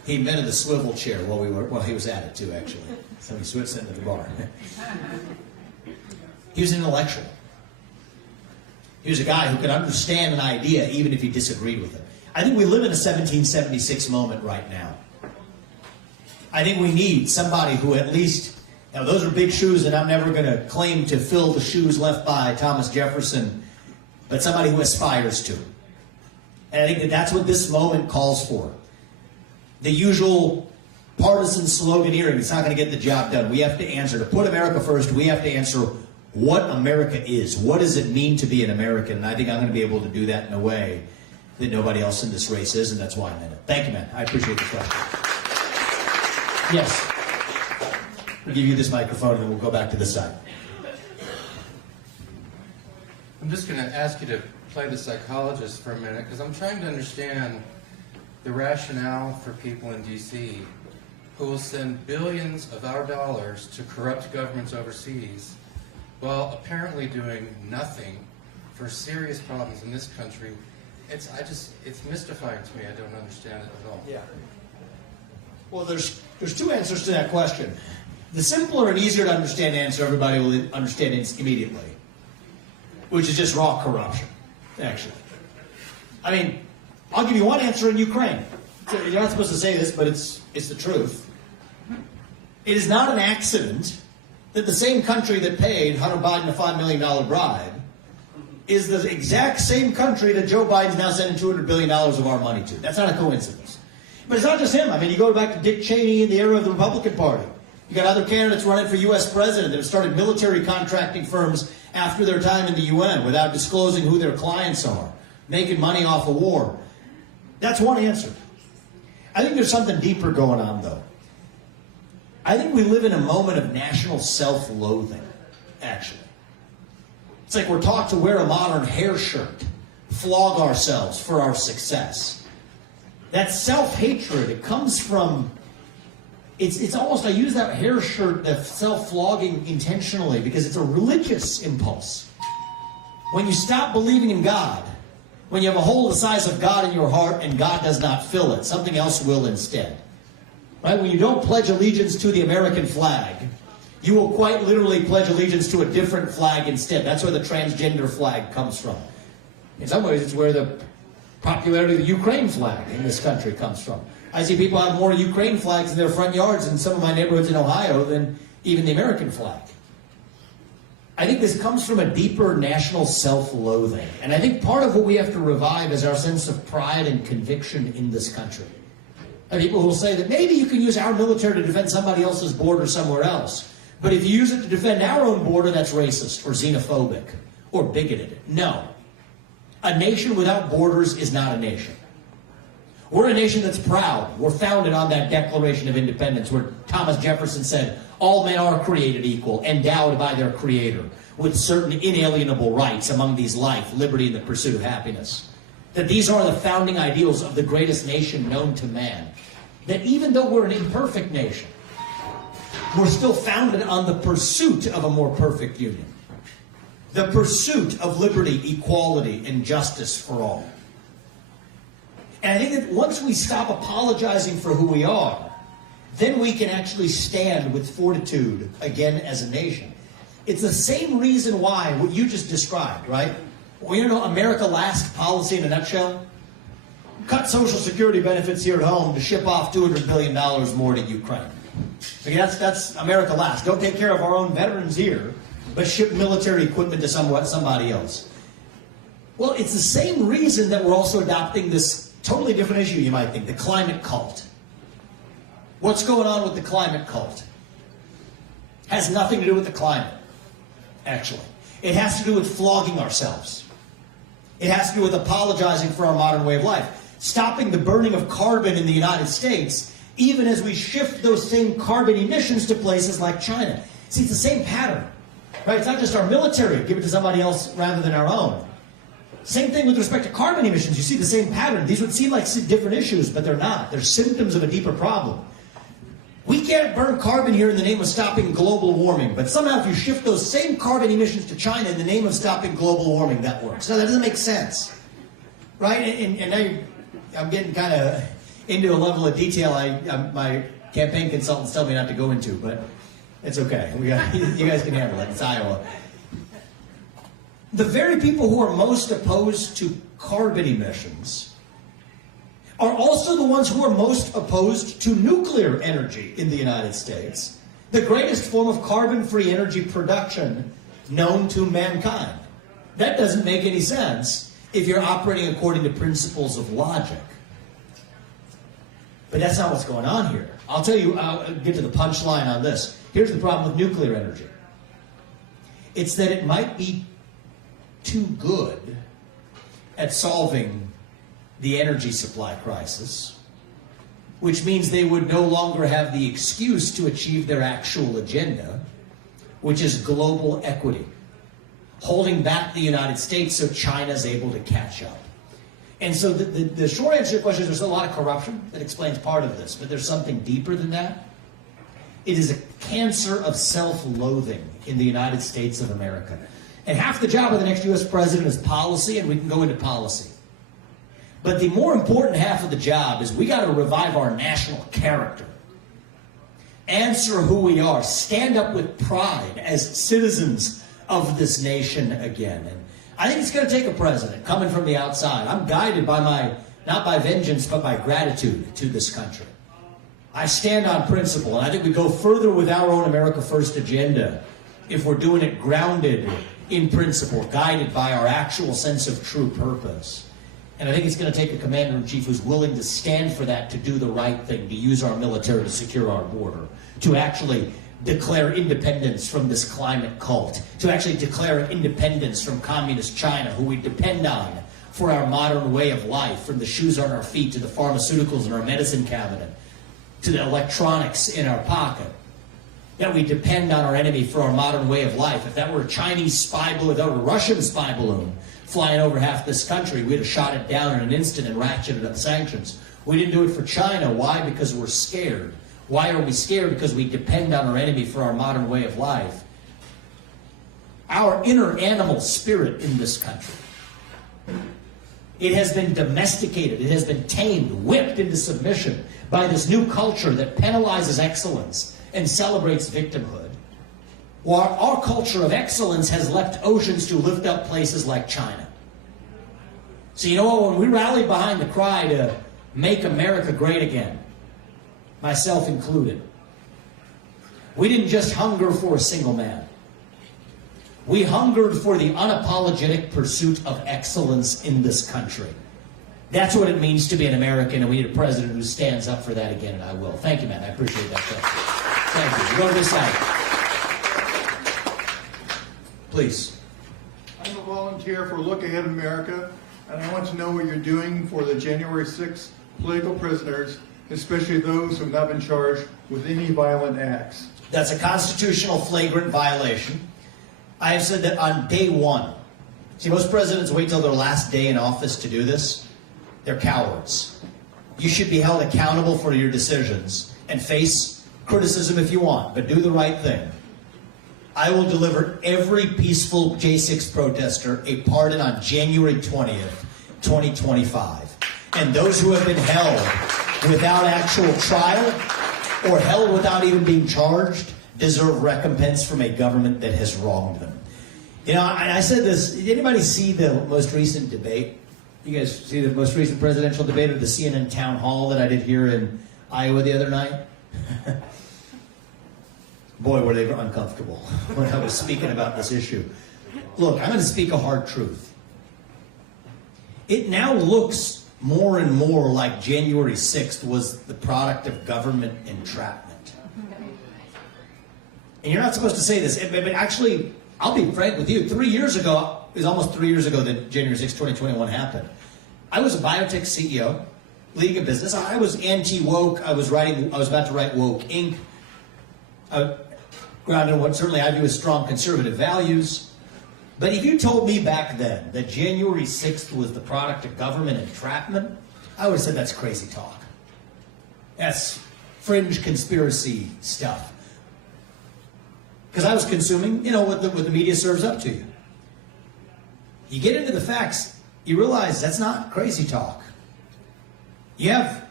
He invented the swivel chair while he was at it too, actually. So he switched into the bar. He was an intellectual. He was a guy who could understand an idea even if he disagreed with it. I think we live in a 1776 moment right now. I think we need somebody who at least, now those are big shoes and I'm never going to claim to fill the shoes left by Thomas Jefferson, but somebody who aspires to. And I think that that's what this moment calls for. The usual partisan sloganeering, it's not going to get the job done. We have to answer, to put America first, we have to answer what America is. What does it mean to be an American? And I think I'm going to be able to do that in a way that nobody else in this race is, and that's why I'm in it. Thank you, man. I appreciate the question. Yes. We'll give you this microphone and then we'll go back to this side. I'm just going to ask you to play the psychologist for a minute, because I'm trying to understand the rationale for people in D.C. who will send billions of our dollars to corrupt governments overseas while apparently doing nothing for serious problems in this country. It's mystifying to me. I don't understand it at all. Yeah. Well, there's two answers to that question. The simpler and easier to understand answer, everybody will understand immediately, which is just raw corruption, actually. I mean, I'll give you one answer in Ukraine. You're not supposed to say this, but it's the truth. It is not an accident that the same country that paid Hunter Biden a $5 million bribe is the exact same country that Joe Biden's now sending $200 billion of our money to. That's not a coincidence. But it's not just him. I mean, you go back to Dick Cheney in the era of the Republican Party. You got other candidates running for U.S. president that have started military contracting firms after their time in the UN without disclosing who their clients are, making money off of war. That's one answer. I think there's something deeper going on, though. I think we live in a moment of national self-loathing, actually. It's like we're taught to wear a modern hair shirt, flog ourselves for our success. That self-hatred, it comes from, it's almost, I use that hair shirt, that self-flogging intentionally, because it's a religious impulse. When you stop believing in God, when you have a hole the size of God in your heart and God does not fill it, something else will instead. Right? When you don't pledge allegiance to the American flag, you will quite literally pledge allegiance to a different flag instead. That's where the transgender flag comes from. In some ways, it's where the popularity of the Ukraine flag in this country comes from. I see people have more Ukraine flags in their front yards in some of my neighborhoods in Ohio than even the American flag. I think this comes from a deeper national self-loathing. And I think part of what we have to revive is our sense of pride and conviction in this country. People who will say that maybe you can use our military to defend somebody else's border somewhere else. But if you use it to defend our own border, that's racist or xenophobic or bigoted. No. A nation without borders is not a nation. We're a nation that's proud. We're founded on that Declaration of Independence where Thomas Jefferson said, all men are created equal, endowed by their Creator, with certain inalienable rights, among these life, liberty, and the pursuit of happiness. That these are the founding ideals of the greatest nation known to man. That even though we're an imperfect nation, we're still founded on the pursuit of a more perfect union. The pursuit of liberty, equality, and justice for all. And I think that once we stop apologizing for who we are, then we can actually stand with fortitude again as a nation. It's the same reason why what you just described, right? Well, you know, America Last policy in a nutshell? Cut Social Security benefits here at home to ship off $200 billion more to Ukraine. Okay, that's America Last. Don't take care of our own veterans here, but ship military equipment to somebody else. Well, it's the same reason that we're also adopting this totally different issue, you might think, the climate cult. What's going on with the climate cult? Has nothing to do with the climate, actually. It has to do with flogging ourselves. It has to do with apologizing for our modern way of life. Stopping the burning of carbon in the United States, even as we shift those same carbon emissions to places like China. See, it's the same pattern. Right? It's not just our military, give it to somebody else rather than our own. Same thing with respect to carbon emissions. You see the same pattern. These would seem like different issues, but they're not. They're symptoms of a deeper problem. We can't burn carbon here in the name of stopping global warming, but somehow if you shift those same carbon emissions to China in the name of stopping global warming, that works. No, that doesn't make sense. Right? And I'm getting kind of into a level of detail my campaign consultants tell me not to go into, but it's okay. You guys can handle it. It's Iowa. The very people who are most opposed to carbon emissions are also the ones who are most opposed to nuclear energy in the United States, the greatest form of carbon-free energy production known to mankind. That doesn't make any sense if you're operating according to principles of logic. But that's not what's going on here. I'll tell you, I'll get to the punchline on this. Here's the problem with nuclear energy. It's that it might be too good at solving the energy supply crisis, which means they would no longer have the excuse to achieve their actual agenda, which is global equity, holding back the United States so China's able to catch up. And so the short answer to your question is there's a lot of corruption that explains part of this, but there's something deeper than that. It is a cancer of self-loathing in the United States of America. And half the job of the next U.S. president is policy, and we can go into policy. But the more important half of the job is we got to revive our national character. Answer who we are. Stand up with pride as citizens of this nation again. And I think it's going to take a president coming from the outside. I'm guided by not by vengeance, but by gratitude to this country. I stand on principle, and I think we go further with our own America First agenda if we're doing it grounded in principle, guided by our actual sense of true purpose. And I think it's going to take a commander-in-chief who's willing to stand for that, to do the right thing, to use our military to secure our border, to actually declare independence from this climate cult, to actually declare independence from communist China, who we depend on for our modern way of life, from the shoes on our feet to the pharmaceuticals in our medicine cabinet, to the electronics in our pocket. That we depend on our enemy for our modern way of life. If that were a Chinese spy balloon, if that were a Russian spy balloon flying over half this country, we'd have shot it down in an instant and ratcheted up sanctions. We didn't do it for China. Why? Because we're scared. Why are we scared? Because we depend on our enemy for our modern way of life. Our inner animal spirit in this country, it has been domesticated, it has been tamed, whipped into submission by this new culture that penalizes excellence and celebrates victimhood. While our culture of excellence has left oceans to lift up places like China. So you know what, when we rally behind the cry to make America great again, myself included, we didn't just hunger for a single man. We hungered for the unapologetic pursuit of excellence in this country. That's what it means to be an American, and we need a president who stands up for that again, and I will. Thank you, man. I appreciate that question. Thank you. Go to this side. Please. I'm a volunteer for Look Ahead America, and I want to know what you're doing for the January 6th political prisoners, especially those who have not been charged with any violent acts. That's a constitutional flagrant violation. I have said that on day one. See, most presidents wait till their last day in office to do this. They're cowards. You should be held accountable for your decisions and face criticism if you want, but do the right thing. I will deliver every peaceful J6 protester a pardon on January 20th, 2025. And those who have been held without actual trial or held without even being charged deserve recompense from a government that has wronged them. You know, I said this, did anybody see the most recent debate? You guys see the most recent presidential debate of the CNN town hall that I did here in Iowa the other night? Boy, were they uncomfortable when I was speaking about this issue. Look, I'm going to speak a hard truth. It now looks more and more like January 6th was the product of government entrapment. And you're not supposed to say this, but actually, I'll be frank with you. 3 years ago, it was almost 3 years ago that January 6th, 2021 happened. I was a biotech CEO, leading a business. I was anti-woke. I was about to write Woke Inc. Grounded in what certainly I view as strong conservative values. But if you told me back then that January 6th was the product of government entrapment, I would have said that's crazy talk. That's fringe conspiracy stuff. Because I was consuming, you know, what the media serves up to you. You get into the facts, you realize that's not crazy talk. You have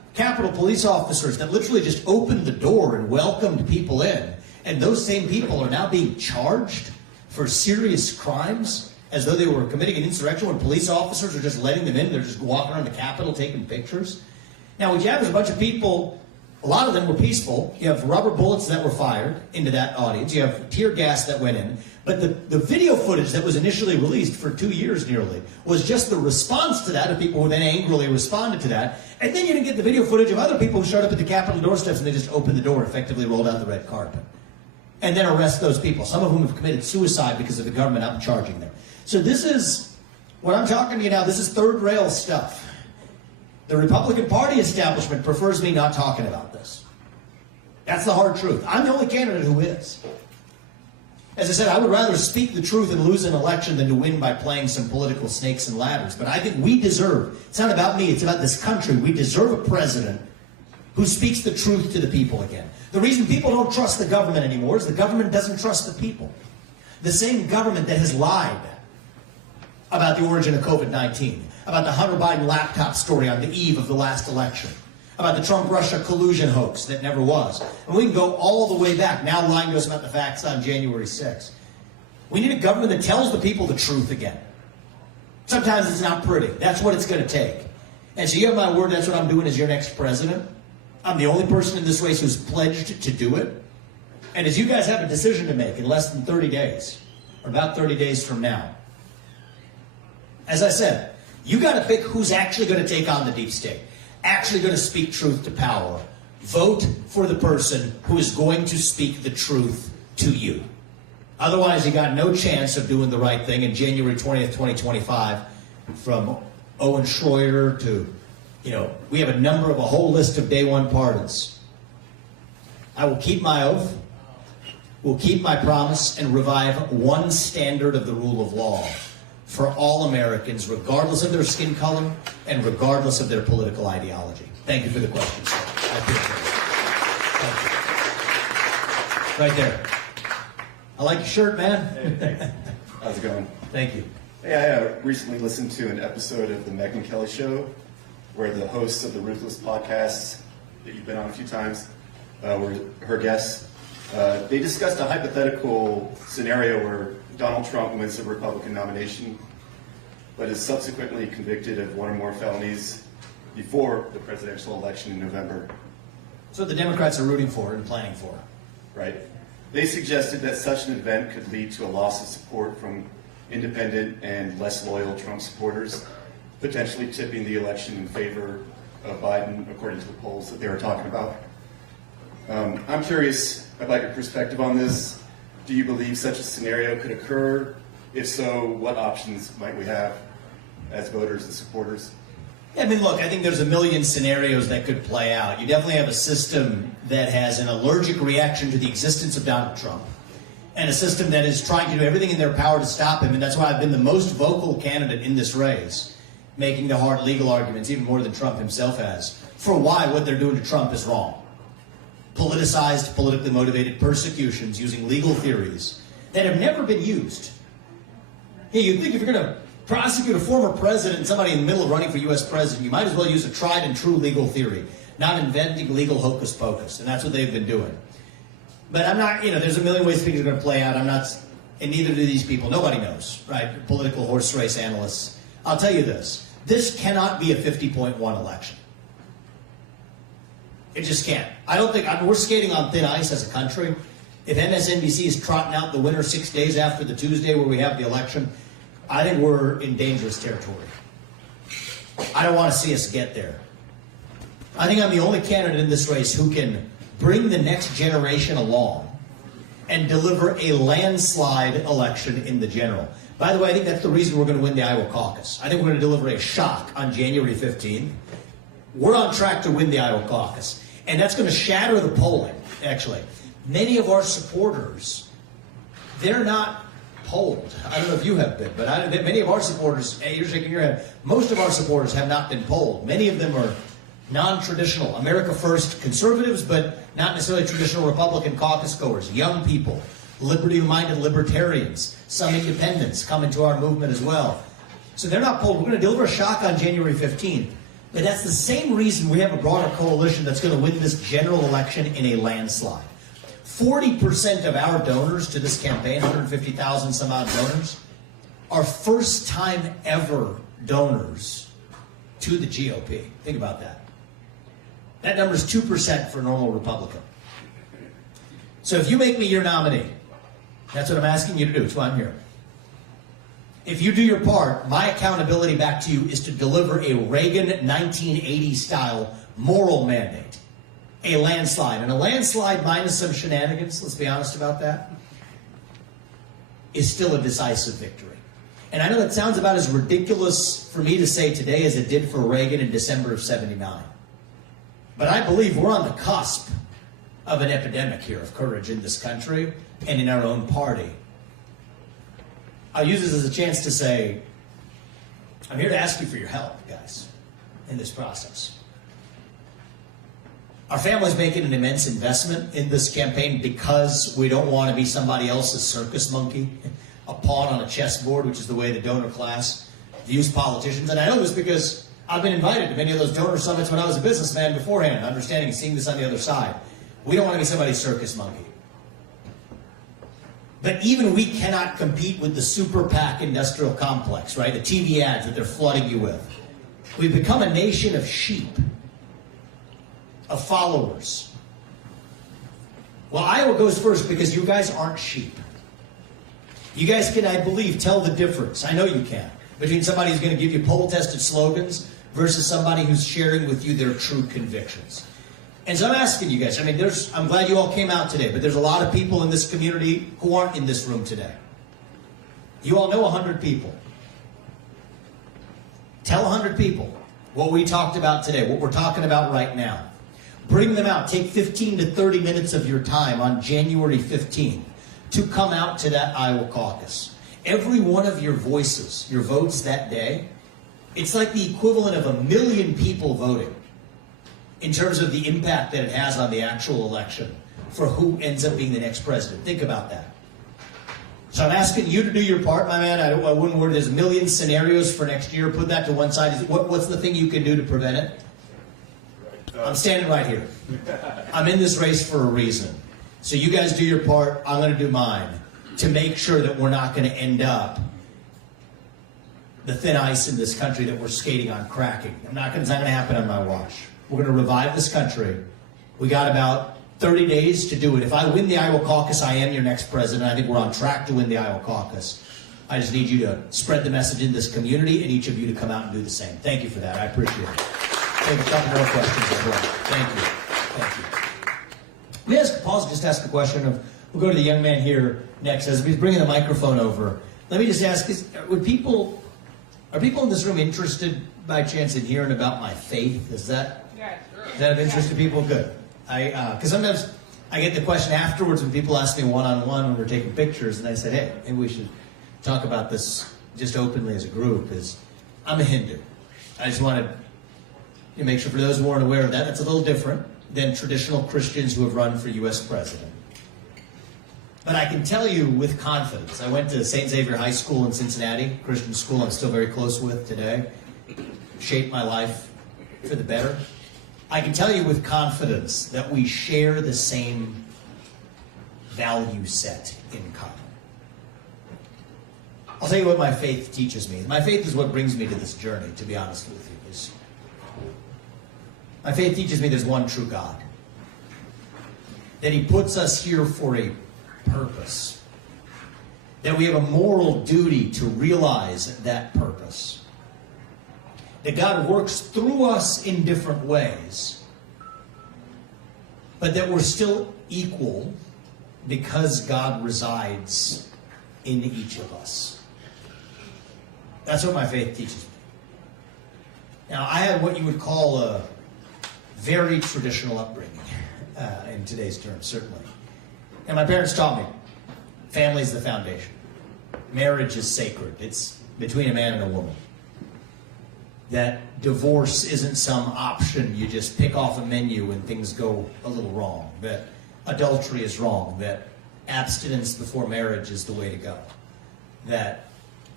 Capitol police officers that literally just opened the door and welcomed people in, and those same people are now being charged for serious crimes as though they were committing an insurrection when police officers are just letting them in. They're just walking around the Capitol taking pictures. Now, what you have is a bunch of people, a lot of them were peaceful. You have rubber bullets that were fired into that audience. You have tear gas that went in. But the video footage that was initially released for 2 years nearly was just the response to that of people who then angrily responded to that. And then you didn't get the video footage of other people who showed up at the Capitol doorsteps and they just opened the door, effectively rolled out the red carpet. And then arrest those people, some of whom have committed suicide because of the government out charging them. So this is, what I'm talking to you now, this is third rail stuff. The Republican Party establishment prefers me not talking about this. That's the hard truth. I'm the only candidate who is. As I said, I would rather speak the truth and lose an election than to win by playing some political snakes and ladders. But I think we deserve, it's not about me, it's about this country. We deserve a president who speaks the truth to the people again. The reason people don't trust the government anymore is the government doesn't trust the people. The same government that has lied about the origin of COVID-19, about the Hunter Biden laptop story on the eve of the last election, about the Trump-Russia collusion hoax that never was. And we can go all the way back, now lying to us about the facts on January 6th. We need a government that tells the people the truth again. Sometimes it's not pretty. That's what it's going to take. And so you have my word, that's what I'm doing as your next president. I'm the only person in this race who's pledged to do it. And as you guys have a decision to make in less than 30 days, or about 30 days from now, as I said, you got to pick who's actually going to take on the deep state, actually going to speak truth to power. Vote for the person who is going to speak the truth to you. Otherwise, you got no chance of doing the right thing. In January 20th, 2025, from Owen Schroyer to, we have a whole list of day one pardons. I will keep my oath, will keep my promise, and revive one standard of the rule of law for all Americans, regardless of their skin color and regardless of their political ideology. Thank you for the question, sir. I appreciate it. Thank you. Right there. I like your shirt, man. Hey, thanks. How's it going? Thank you. Hey, I recently listened to an episode of the Megyn Kelly Show where the hosts of the Ruthless podcast that you've been on a few times were her guests. They discussed a hypothetical scenario where Donald Trump wins the Republican nomination, but is subsequently convicted of one or more felonies before the presidential election in November. So the Democrats are rooting for and planning for. Right. They suggested that such an event could lead to a loss of support from independent and less loyal Trump supporters, potentially tipping the election in favor of Biden, according to the polls that they were talking about. I'm curious about your perspective on this. Do you believe such a scenario could occur? If so, what options might we have as voters and supporters? I mean, look, I think there's a million scenarios that could play out. You definitely have a system that has an allergic reaction to the existence of Donald Trump, and a system that is trying to do everything in their power to stop him. And that's why I've been the most vocal candidate in this race, making the hard legal arguments, even more than Trump himself has, for why what they're doing to Trump is wrong. Politicized, politically motivated persecutions using legal theories that have never been used. Hey, you'd think if you're going to prosecute a former president, somebody in the middle of running for U.S. president, you might as well use a tried and true legal theory, not inventing legal hocus pocus. And that's what they've been doing. But I'm not, there's a million ways things are going to play out. I'm not, and neither do these people. Nobody knows, right? Political horse race analysts. I'll tell you this. This cannot be a 50.1 election. It just can't. I don't think, we're skating on thin ice as a country. If MSNBC is trotting out the winner 6 days after the Tuesday where we have the election, I think we're in dangerous territory. I don't want to see us get there. I think I'm the only candidate in this race who can bring the next generation along and deliver a landslide election in the general. By the way, I think that's the reason we're going to win the Iowa caucus. I think we're going to deliver a shock on January 15th. We're on track to win the Iowa caucus. And that's going to shatter the polling, actually. Many of our supporters, they're not polled. I don't know if you have been, but many of our supporters, you're shaking your head, most of our supporters have not been polled. Many of them are non-traditional, America First conservatives, but not necessarily traditional Republican caucus goers, young people, liberty-minded libertarians, some independents come into our movement as well. So they're not polled. We're going to deliver a shock on January 15th. And that's the same reason we have a broader coalition that's going to win this general election in a landslide. 40% of our donors to this campaign, 150,000 some odd donors, are first time ever donors to the GOP. Think about that. That number is 2% for a normal Republican. So if you make me your nominee, that's what I'm asking you to do. That's why I'm here. If you do your part, my accountability back to you is to deliver a Reagan 1980 style moral mandate. A landslide. And a landslide minus some shenanigans, let's be honest about that, is still a decisive victory. And I know that sounds about as ridiculous for me to say today as it did for Reagan in December of '79. But I believe we're on the cusp of an epidemic here of courage in this country and in our own party. I'll use this as a chance to say, I'm here to ask you for your help, guys, in this process. Our family's making an immense investment in this campaign because we don't want to be somebody else's circus monkey, a pawn on a chessboard, which is the way the donor class views politicians. And I know this because I've been invited to many of those donor summits when I was a businessman beforehand, understanding and seeing this on the other side. We don't want to be somebody's circus monkey. But even we cannot compete with the super PAC industrial complex, right? The TV ads that they're flooding you with. We've become a nation of sheep, of followers. Well, Iowa goes first because you guys aren't sheep. You guys can, I believe, tell the difference. I know you can. Between somebody who's going to give you poll-tested slogans versus somebody who's sharing with you their true convictions. And so I'm asking you guys, I mean, I'm glad you all came out today, but there's a lot of people in this community who aren't in this room today. You all know 100 people. Tell 100 people what we talked about today, what we're talking about right now. Bring them out. Take 15 to 30 minutes of your time on January 15th to come out to that Iowa caucus. Every one of your voices, your votes that day, it's like the equivalent of 1 million people voting in terms of the impact that it has on the actual election for who ends up being the next president. Think about that. So I'm asking you to do your part, my man. I wouldn't worry. There's a million scenarios for next year. Put that to one side. What's the thing you can do to prevent it? I'm standing right here. I'm in this race for a reason. So you guys do your part. I'm going to do mine to make sure that we're not going to end up the thin ice in this country that we're skating on cracking. It's not going to happen on my watch. We're going to revive this country. We got about 30 days to do it. If I win the Iowa caucus, I am your next president. I think we're on track to win the Iowa caucus. I just need you to spread the message in this community and each of you to come out and do the same. Thank you for that. I appreciate it. I have a couple more questions as well. Thank you. Thank you. Let me just ask a question. We'll go to the young man here next. As he's bringing the microphone over, let me just ask, are people in this room interested by chance in hearing about my faith? Is that of interest to people? Good. Because sometimes I get the question afterwards when people ask me one-on-one when we're taking pictures, and I said, hey, maybe we should talk about this just openly as a group. I'm a Hindu. I just wanted to make sure for those who aren't aware of that, that's a little different than traditional Christians who have run for U.S. president. But I can tell you with confidence, I went to St. Xavier High School in Cincinnati, Christian school I'm still very close with today, shaped my life for the better. I can tell you with confidence that we share the same value set in common. I'll tell you what my faith teaches me. My faith is what brings me to this journey, to be honest with you. My faith teaches me there's one true God. That He puts us here for a purpose. That we have a moral duty to realize that purpose. That God works through us in different ways. But that we're still equal because God resides in each of us. That's what my faith teaches me. Now, I had what you would call a very traditional upbringing, in today's terms, certainly. And my parents taught me, family is the foundation. Marriage is sacred. It's between a man and a woman. That divorce isn't some option you just pick off a menu and things go a little wrong. That adultery is wrong. That abstinence before marriage is the way to go. That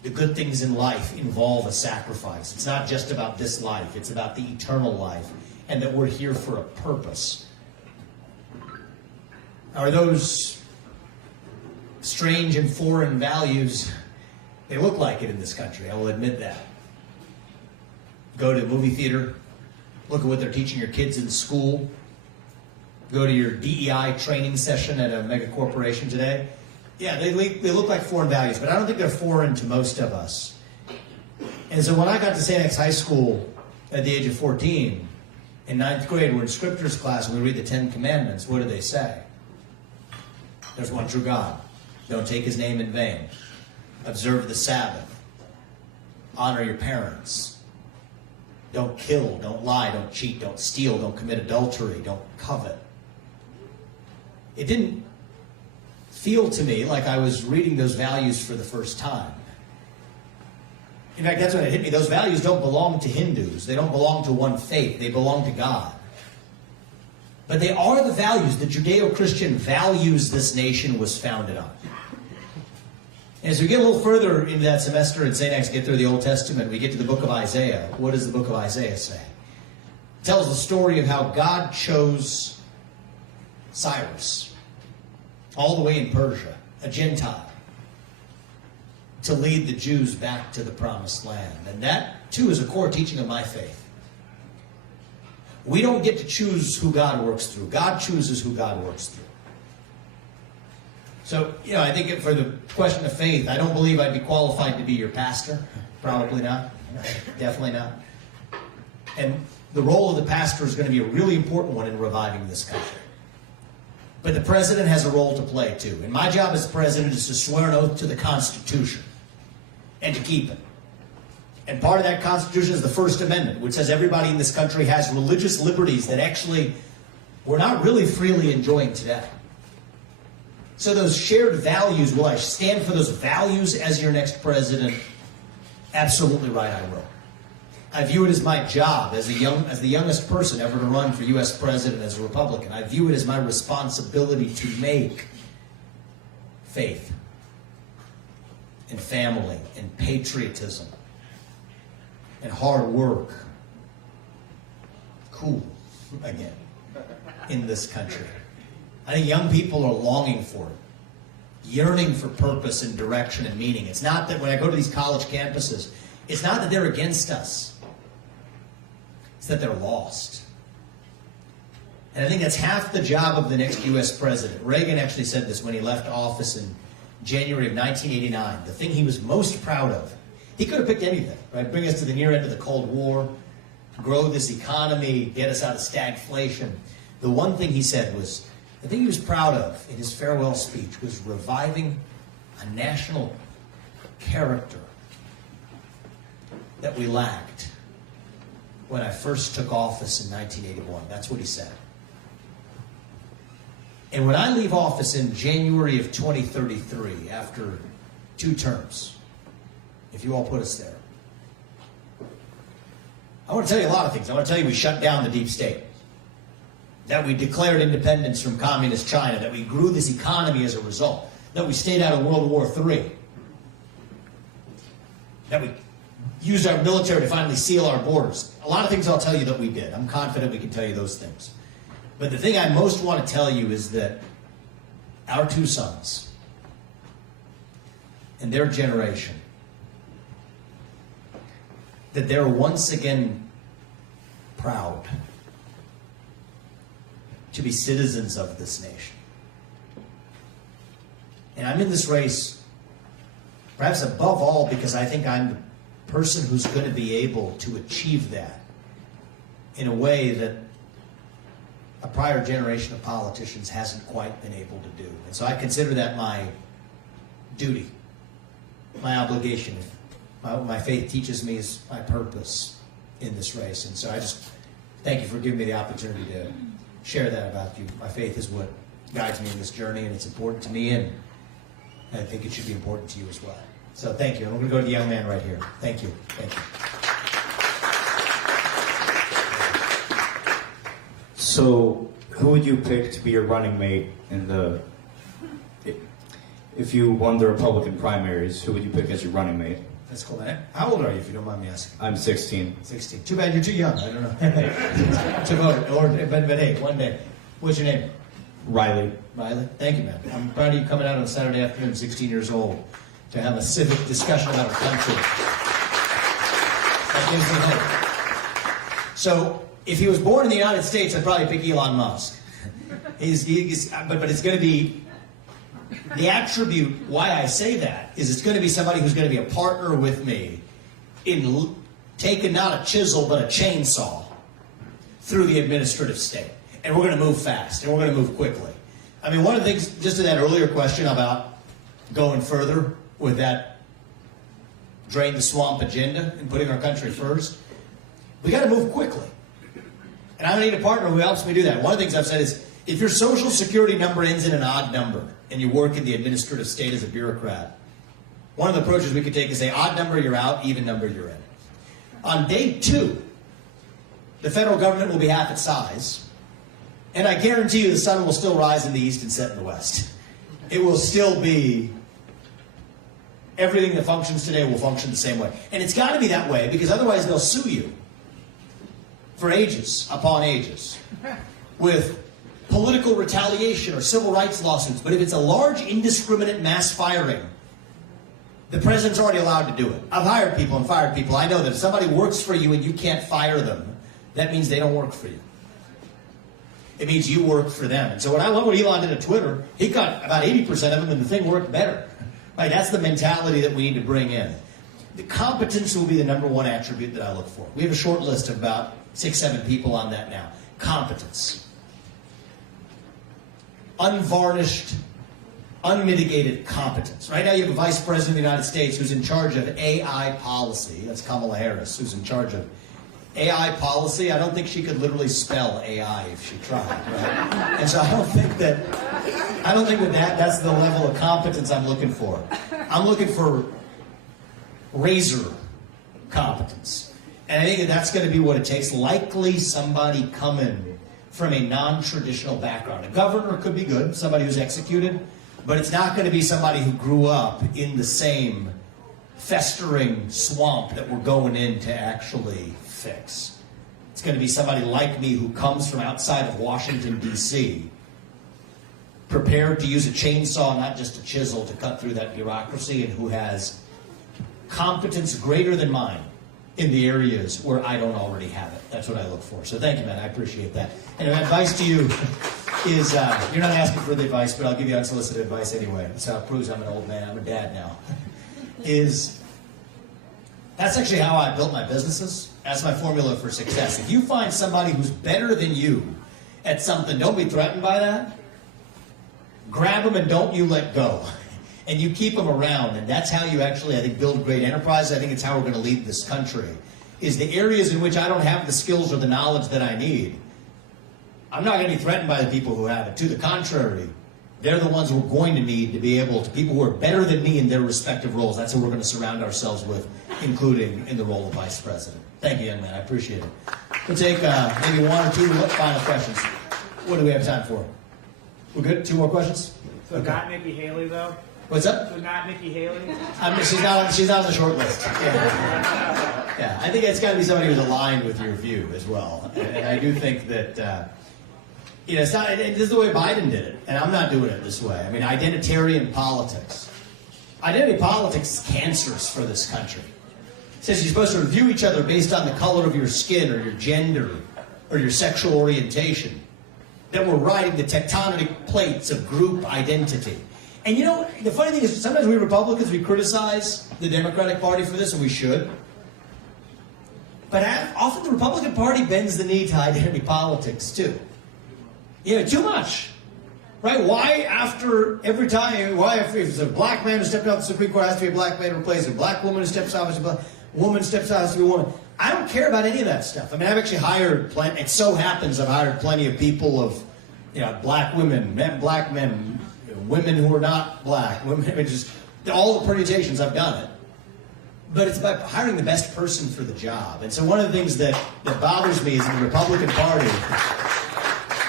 the good things in life involve a sacrifice. It's not just about this life, it's about the eternal life, and that we're here for a purpose. Are those strange and foreign values? They look like it in this country, I will admit that. Go to a movie theater, look at what they're teaching your kids in school, go to your DEI training session at a mega corporation today. Yeah, they look like foreign values, but I don't think they're foreign to most of us. And so when I got to St. X High School at the age of 14, in 9th grade, we're in scriptures class and we read the 10 Commandments. What do they say? There's one true God. Don't take his name in vain. Observe the Sabbath. Honor your parents. Don't kill, don't lie, don't cheat, don't steal, don't commit adultery, don't covet. It didn't feel to me like I was reading those values for the first time. In fact, that's when it hit me. Those values don't belong to Hindus. They don't belong to one faith. They belong to God. But they are the values, the Judeo-Christian values this nation was founded on. And as we get a little further into that semester in St. X, get through the Old Testament, we get to the book of Isaiah. What does the book of Isaiah say? It tells the story of how God chose Cyrus, all the way in Persia, a Gentile, to lead the Jews back to the promised land. And that, too, is a core teaching of my faith. We don't get to choose who God works through. God chooses who God works through. So, I think for the question of faith, I don't believe I'd be qualified to be your pastor. Probably not. Definitely not. And the role of the pastor is going to be a really important one in reviving this country. But the president has a role to play, too. And my job as president is to swear an oath to the Constitution and to keep it. And part of that Constitution is the First Amendment, which says everybody in this country has religious liberties that actually we're not really freely enjoying today. So those shared values, will I stand for those values as your next president? Absolutely right, I will. I view it as my job as the youngest person ever to run for U.S. president as a Republican. I view it as my responsibility to make faith and family and patriotism and hard work cool again in this country. I think young people are longing for it, yearning for purpose and direction and meaning. It's not that when I go to these college campuses, it's not that they're against us. It's that they're lost. And I think that's half the job of the next U.S. president. Reagan actually said this when he left office in January of 1989. The thing he was most proud of, he could have picked anything, right? Bring us to the near end of the Cold War, grow this economy, get us out of stagflation. The one thing he said was, the thing he was proud of in his farewell speech was reviving a national character that we lacked when I first took office in 1981. That's what he said. And when I leave office in January of 2033, after 2 terms, if you all put us there, I want to tell you a lot of things. I want to tell you we shut down the deep state, that we declared independence from communist China, that we grew this economy as a result, that we stayed out of World War III, that we used our military to finally seal our borders. A lot of things I'll tell you that we did. I'm confident we can tell you those things. But the thing I most want to tell you is that our 2 sons and their generation, that they're once again proud to be citizens of this nation. And I'm in this race, perhaps above all, because I think I'm the person who's going to be able to achieve that in a way that a prior generation of politicians hasn't quite been able to do. And so I consider that my duty, my obligation. My faith teaches me is my purpose in this race. And so I just thank you for giving me the opportunity to share that about you. My faith is what guides me in this journey, and it's important to me, and I think it should be important to you as well. So thank you. And we're going to go to the young man right here. Thank you. Thank you. So, who would you pick to be your running mate in if you won the Republican primaries, who would you pick as your running mate? That's cool, man. How old are you, if you don't mind me asking? I'm 16. 16. Too bad you're too young. I don't know. To vote, or but hey, one day. What's your name? Riley. Riley. Thank you, man. I'm proud of you coming out on Saturday afternoon, 16 years old, to have a civic discussion about our country. That gives me hope. So, if he was born in the United States, I'd probably pick Elon Musk. But it's going to be the attribute. Why I say that is it's going to be somebody who's going to be a partner with me in taking not a chisel but a chainsaw through the administrative state, and we're going to move fast and we're going to move quickly. I mean, one of the things, just to that earlier question about going further with that drain the swamp agenda and putting our country first, we got to move quickly. And I need a partner who helps me do that. One of the things I've said is, if your social security number ends in an odd number and you work in the administrative state as a bureaucrat, one of the approaches we could take is say, odd number, you're out, even number, you're in. On day 2, the federal government will be half its size, and I guarantee you the sun will still rise in the east and set in the west. It will still be, everything that functions today will function the same way. And it's got to be that way, because otherwise they'll sue you for ages upon ages with political retaliation or civil rights lawsuits. But if it's a large indiscriminate mass firing, the president's already allowed to do it. I've hired people and fired people. I know that if somebody works for you and you can't fire them, that means they don't work for you. It means you work for them. And so what I love what Elon did at Twitter, he got about 80% of them and the thing worked better. Right? That's the mentality that we need to bring in. The competence will be the number one attribute that I look for. We have a short list of about 6-7 people on that now. Competence. Unvarnished, unmitigated competence. Right now you have a vice president of the United States who's in charge of AI policy. That's Kamala Harris, who's in charge of AI policy. I don't think she could literally spell AI if she tried. Right? And so I don't think that's the level of competence I'm looking for. I'm looking for razor competence. And I think that's going to be what it takes. Likely somebody coming from a non-traditional background. A governor could be good, somebody who's executed, but it's not going to be somebody who grew up in the same festering swamp that we're going in to actually fix. It's going to be somebody like me who comes from outside of Washington, D.C., prepared to use a chainsaw, not just a chisel, to cut through that bureaucracy, and who has competence greater than mine in the areas where I don't already have it. That's what I look for. So thank you, man. I appreciate that. And my advice to you is, you're not asking for the advice, but I'll give you unsolicited advice anyway. That's how it proves I'm an old man. I'm a dad now. That's actually how I built my businesses. That's my formula for success. If you find somebody who's better than you at something, don't be threatened by that. Grab them and don't you let go. And you keep them around, and that's how you actually, I think, build great enterprise. I think it's how we're going to lead this country, is the areas in which I don't have the skills or the knowledge that I need. I'm not going to be threatened by the people who have it. To the contrary, they're the ones we're going to need to be able to, people who are better than me in their respective roles. That's who we're going to surround ourselves with, including in the role of vice president. Thank you, young man. I appreciate it. We'll take maybe one or two final questions. What do we have time for? We're good? 2 more questions? So okay. Not Nikki Haley, though? What's up? So not Nikki Haley? She's not on the short list. Yeah, I think it's got to be somebody who's aligned with your view as well. And I do think that, it's not, this is the way Biden did it, and I'm not doing it this way. I mean, identitarian politics. Identity politics is cancerous for this country. It says you're supposed to review each other based on the color of your skin or your gender or your sexual orientation. That we're riding the tectonic plates of group identity. And you know, the funny thing is, sometimes we Republicans, we criticize the Democratic Party for this, and we should. But often the Republican Party bends the knee to identity politics, too. Too much. Right? Why if it's a black man who stepped out of the Supreme Court, it has to be a black man replaced, a black woman who steps out, a woman steps out, it has to be a woman. I don't care about any of that stuff. I mean, I've actually hired it so happens I've hired plenty of people of, black women, black men, women who are not black, women, just all the permutations, I've done it. But it's about hiring the best person for the job. And so one of the things that bothers me is in the Republican Party,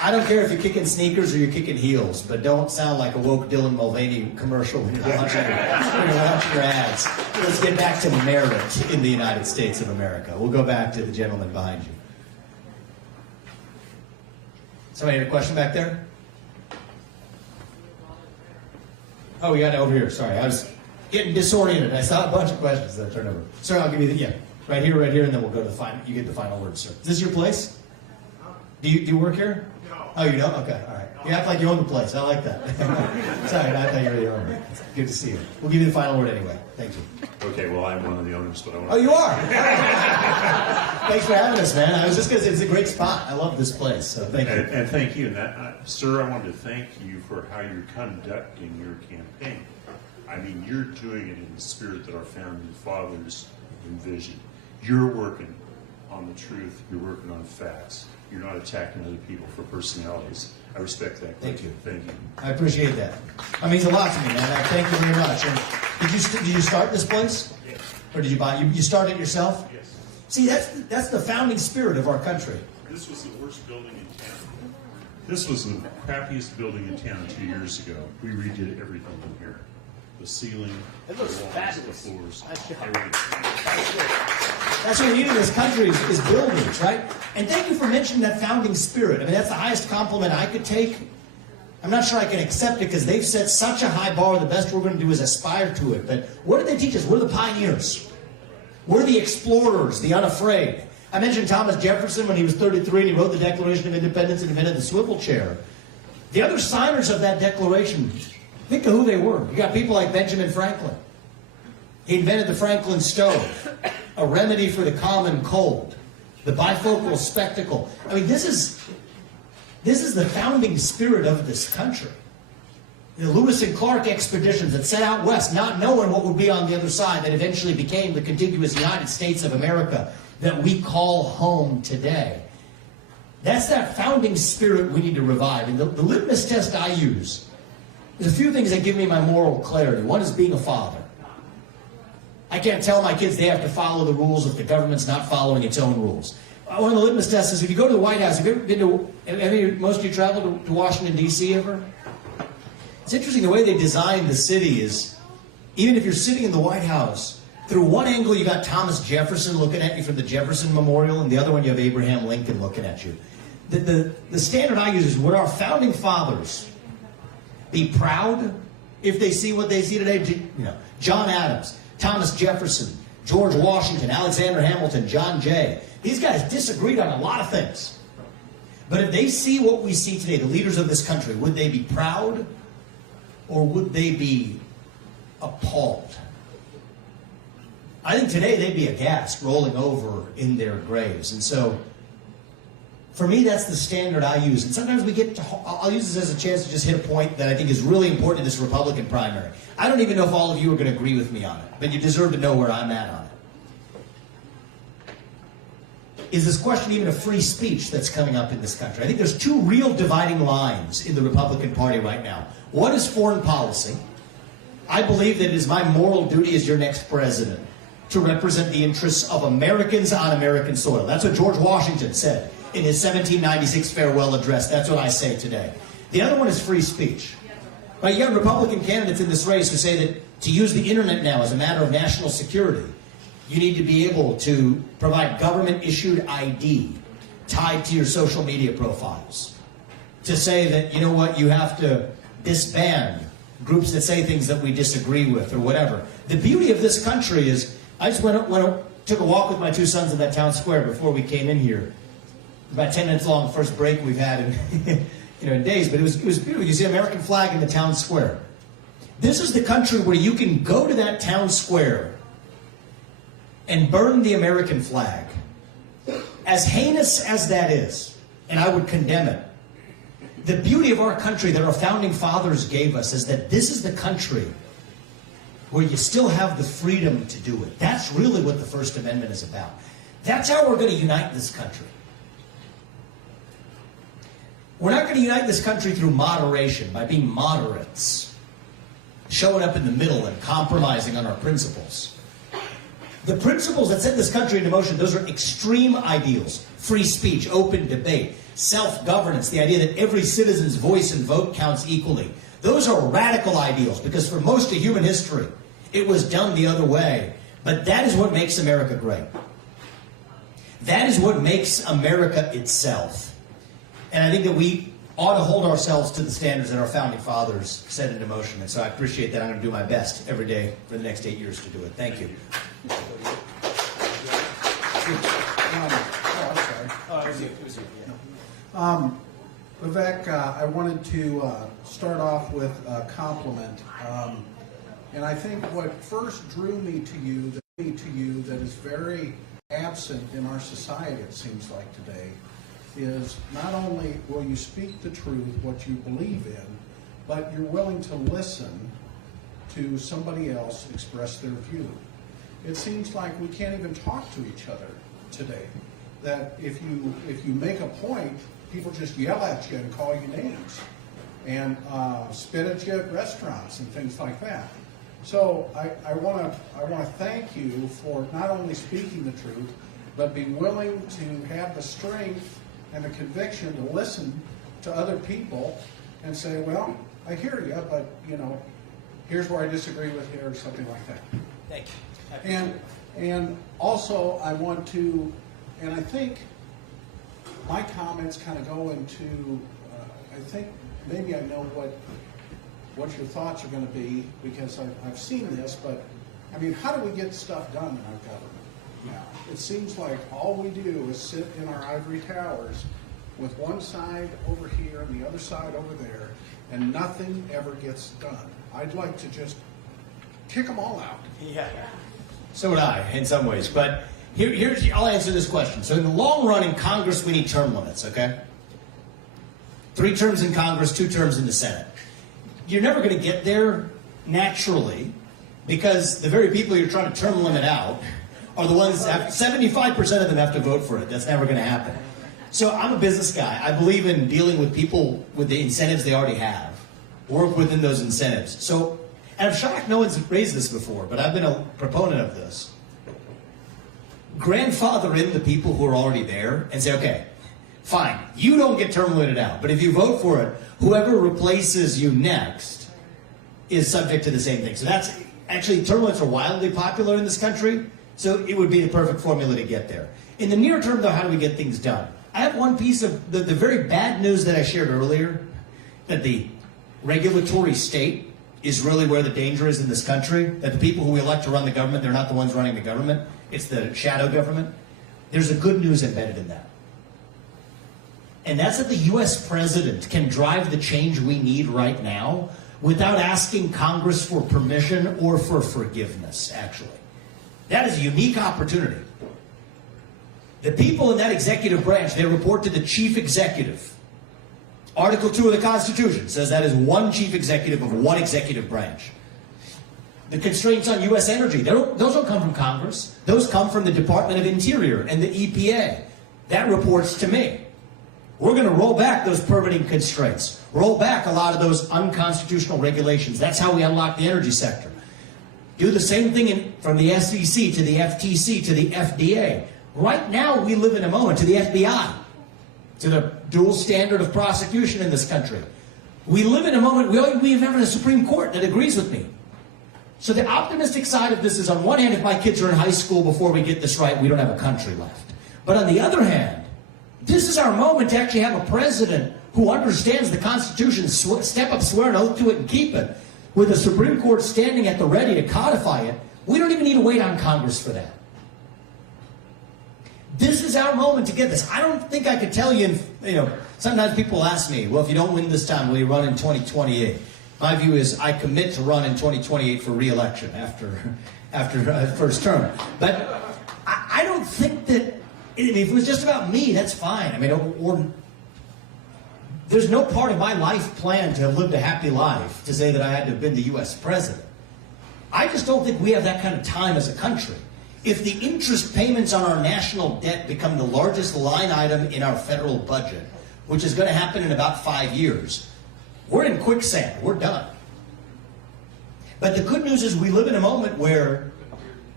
I don't care if you're kicking sneakers or you're kicking heels, but don't sound like a woke Dylan Mulvaney commercial when you're launching your ads. Let's get back to merit in the United States of America. We'll go back to the gentleman behind you. Somebody had a question back there? Oh, we got it over here. Sorry, I was getting disoriented. I saw a bunch of questions that I turned over. Sorry, I'll give you the, right here, and then we'll go to the final. You get the final word, sir. Is this your place? Do you work here? No. Oh, you don't? Okay, all right. You act like you own the place. I like that. Sorry, I thought you were the owner. Good to see you. We'll give you the final word anyway. Thank you. Okay, well, I'm one of the owners, but I want Oh, you are? Thanks for having us, man. I was just because it's a great spot. I love this place, so thank you. And thank you. And sir, I wanted to thank you for how you're conducting your campaign. I mean, you're doing it in the spirit that our founding fathers envisioned. You're working on the truth. You're working on facts. You're not attacking other people for personalities. I respect that. Thank you. Thank you. I appreciate that. That means a lot to me, man. I thank you very much. And did you start this place? Yes. Or did you buy it? You started it yourself? Yes. See, that's the founding spirit of our country. This was the worst building in town. This was the crappiest building in town 2 years ago. We redid everything in here. The ceiling, It looks the walls, fabulous. the floors. That's what we need in this country is buildings, right? And thank you for mentioning that founding spirit. I mean, that's the highest compliment I could take. I'm not sure I can accept it because they've set such a high bar. The best we're going to do is aspire to it. But what did they teach us? We're the pioneers. We're the explorers, the unafraid. I mentioned Thomas Jefferson when he was 33 and he wrote the Declaration of Independence and invented the swivel chair. The other signers of that declaration, think of who they were. You got people like Benjamin Franklin. He invented the Franklin stove, a remedy for the common cold, the bifocal spectacle. I mean, this is the founding spirit of this country. The Lewis and Clark expeditions that set out west, not knowing what would be on the other side, that eventually became the contiguous United States of America that we call home today. That's that founding spirit we need to revive. And the litmus test I use, there's a few things that give me my moral clarity. One is being a father. I can't tell my kids they have to follow the rules if the government's not following its own rules. One of the litmus tests is if you go to the White House, have you ever been to, most of you traveled to Washington, D.C. ever? It's interesting the way they designed the city is, even if you're sitting in the White House, through one angle you got Thomas Jefferson looking at you from the Jefferson Memorial, and the other one you have Abraham Lincoln looking at you. The standard I use is, would our founding fathers be proud if they see what they see today? You know, John Adams, Thomas Jefferson, George Washington, Alexander Hamilton, John Jay. These guys disagreed on a lot of things. But if they see what we see today, the leaders of this country, would they be proud or would they be appalled? I think today they'd be aghast, rolling over in their graves. And so, for me, that's the standard I use. And sometimes we get to, I'll use this as a chance to just hit a point that I think is really important in this Republican primary. I don't even know if all of you are going to agree with me on it, but you deserve to know where I'm at on it. Is this question even of free speech that's coming up in this country? I think there's two real dividing lines in the Republican Party right now. One is foreign policy. I believe that it is my moral duty as your next president to represent the interests of Americans on American soil. That's what George Washington said in his 1796 farewell address. That's what I say today. The other one is free speech. Right, you got Republican candidates in this race who say that to use the internet now as a matter of national security, you need to be able to provide government-issued ID tied to your social media profiles. To say that, you know what, you have to disband groups that say things that we disagree with or whatever. The beauty of this country is, I just took a walk with my two sons in that town square before we came in here. About 10 minutes long, the first break we've had in, in days, but it was beautiful. You see an American flag in the town square. This is the country where you can go to that town square and burn the American flag. As heinous as that is, and I would condemn it, the beauty of our country that our founding fathers gave us is that this is the country where you still have the freedom to do it. That's really what the First Amendment is about. That's how we're going to unite this country. We're not going to unite this country through moderation, by being moderates, showing up in the middle and compromising on our principles. The principles that set this country into motion, those are extreme ideals. Free speech, open debate, self-governance, the idea that every citizen's voice and vote counts equally. Those are radical ideals because for most of human history, it was done the other way. But that is what makes America great. That is what makes America itself. And I think that we ought to hold ourselves to the standards that our founding fathers set into motion. And so I appreciate that. I'm going to do my best every day for the next 8 years to do it. Thank you. Vivek, I wanted to start off with a compliment. And I think what first drew me to you that is very absent in our society, it seems like today, is not only will you speak the truth, what you believe in, but you're willing to listen to somebody else express their view. It seems like we can't even talk to each other today. That if you make a point, people just yell at you and call you names and spit at you at restaurants and things like that. So I want to thank you for not only speaking the truth, but being willing to have the strength and the conviction to listen to other people and say, well, I hear you, but here's where I disagree with you, or something like that. Thank you. And also I want to, and I think my comments kind of go into, I think maybe I know what your thoughts are going to be, because I've seen this, but I mean, how do we get stuff done in our government now? It seems like all we do is sit in our ivory towers with one side over here and the other side over there, and nothing ever gets done. I'd like to just kick them all out. Yeah. So would I, in some ways. But I'll answer this question. So in the long run in Congress, we need term limits, okay? 3 terms in Congress, 2 terms in the Senate. You're never going to get there naturally because the very people you're trying to term limit out are the ones, 75% of them have to vote for it. That's never going to happen. So I'm a business guy. I believe in dealing with people with the incentives they already have. Work within those incentives. So, and I'm shocked no one's raised this before, but I've been a proponent of this. Grandfather in the people who are already there and say, okay, fine, you don't get term limited out, but if you vote for it, whoever replaces you next is subject to the same thing. So that's actually, term limits are wildly popular in this country, so it would be the perfect formula to get there. In the near term, though, how do we get things done? I have one piece of the very bad news that I shared earlier, that the regulatory state is really where the danger is in this country, that the people who we elect to run the government, they're not the ones running the government, it's the shadow government. There's a good news embedded in that. And that's that the U.S. president can drive the change we need right now without asking Congress for permission or for forgiveness, actually. That is a unique opportunity. The people in that executive branch, they report to the chief executive. Article 2 of the Constitution says that is one chief executive of one executive branch. The constraints on U.S. energy, those don't come from Congress. Those come from the Department of Interior and the EPA. That reports to me. We're going to roll back those permitting constraints, roll back a lot of those unconstitutional regulations. That's how we unlock the energy sector. Do the same thing from the SEC to the FTC to the FDA. Right now, we live in a moment, to the FBI, to the dual standard of prosecution in this country. We live in a moment, we have a Supreme Court that agrees with me. So the optimistic side of this is, on one hand, if my kids are in high school before we get this right, we don't have a country left. But on the other hand, this is our moment to actually have a president who understands the Constitution, step up, swear an oath to it, and keep it. With the Supreme Court standing at the ready to codify it, we don't even need to wait on Congress for that. This is our moment to get this. I don't think I could tell you, sometimes people ask me, well, if you don't win this time, will you run in 2028? My view is I commit to run in 2028 for re-election after first term. But I don't think that, if it was just about me, that's fine. I mean, there's no part of my life plan to have lived a happy life to say that I had to have been the U.S. president. I just don't think we have that kind of time as a country. If the interest payments on our national debt become the largest line item in our federal budget, which is going to happen in about 5 years, we're in quicksand. We're done. But the good news is we live in a moment where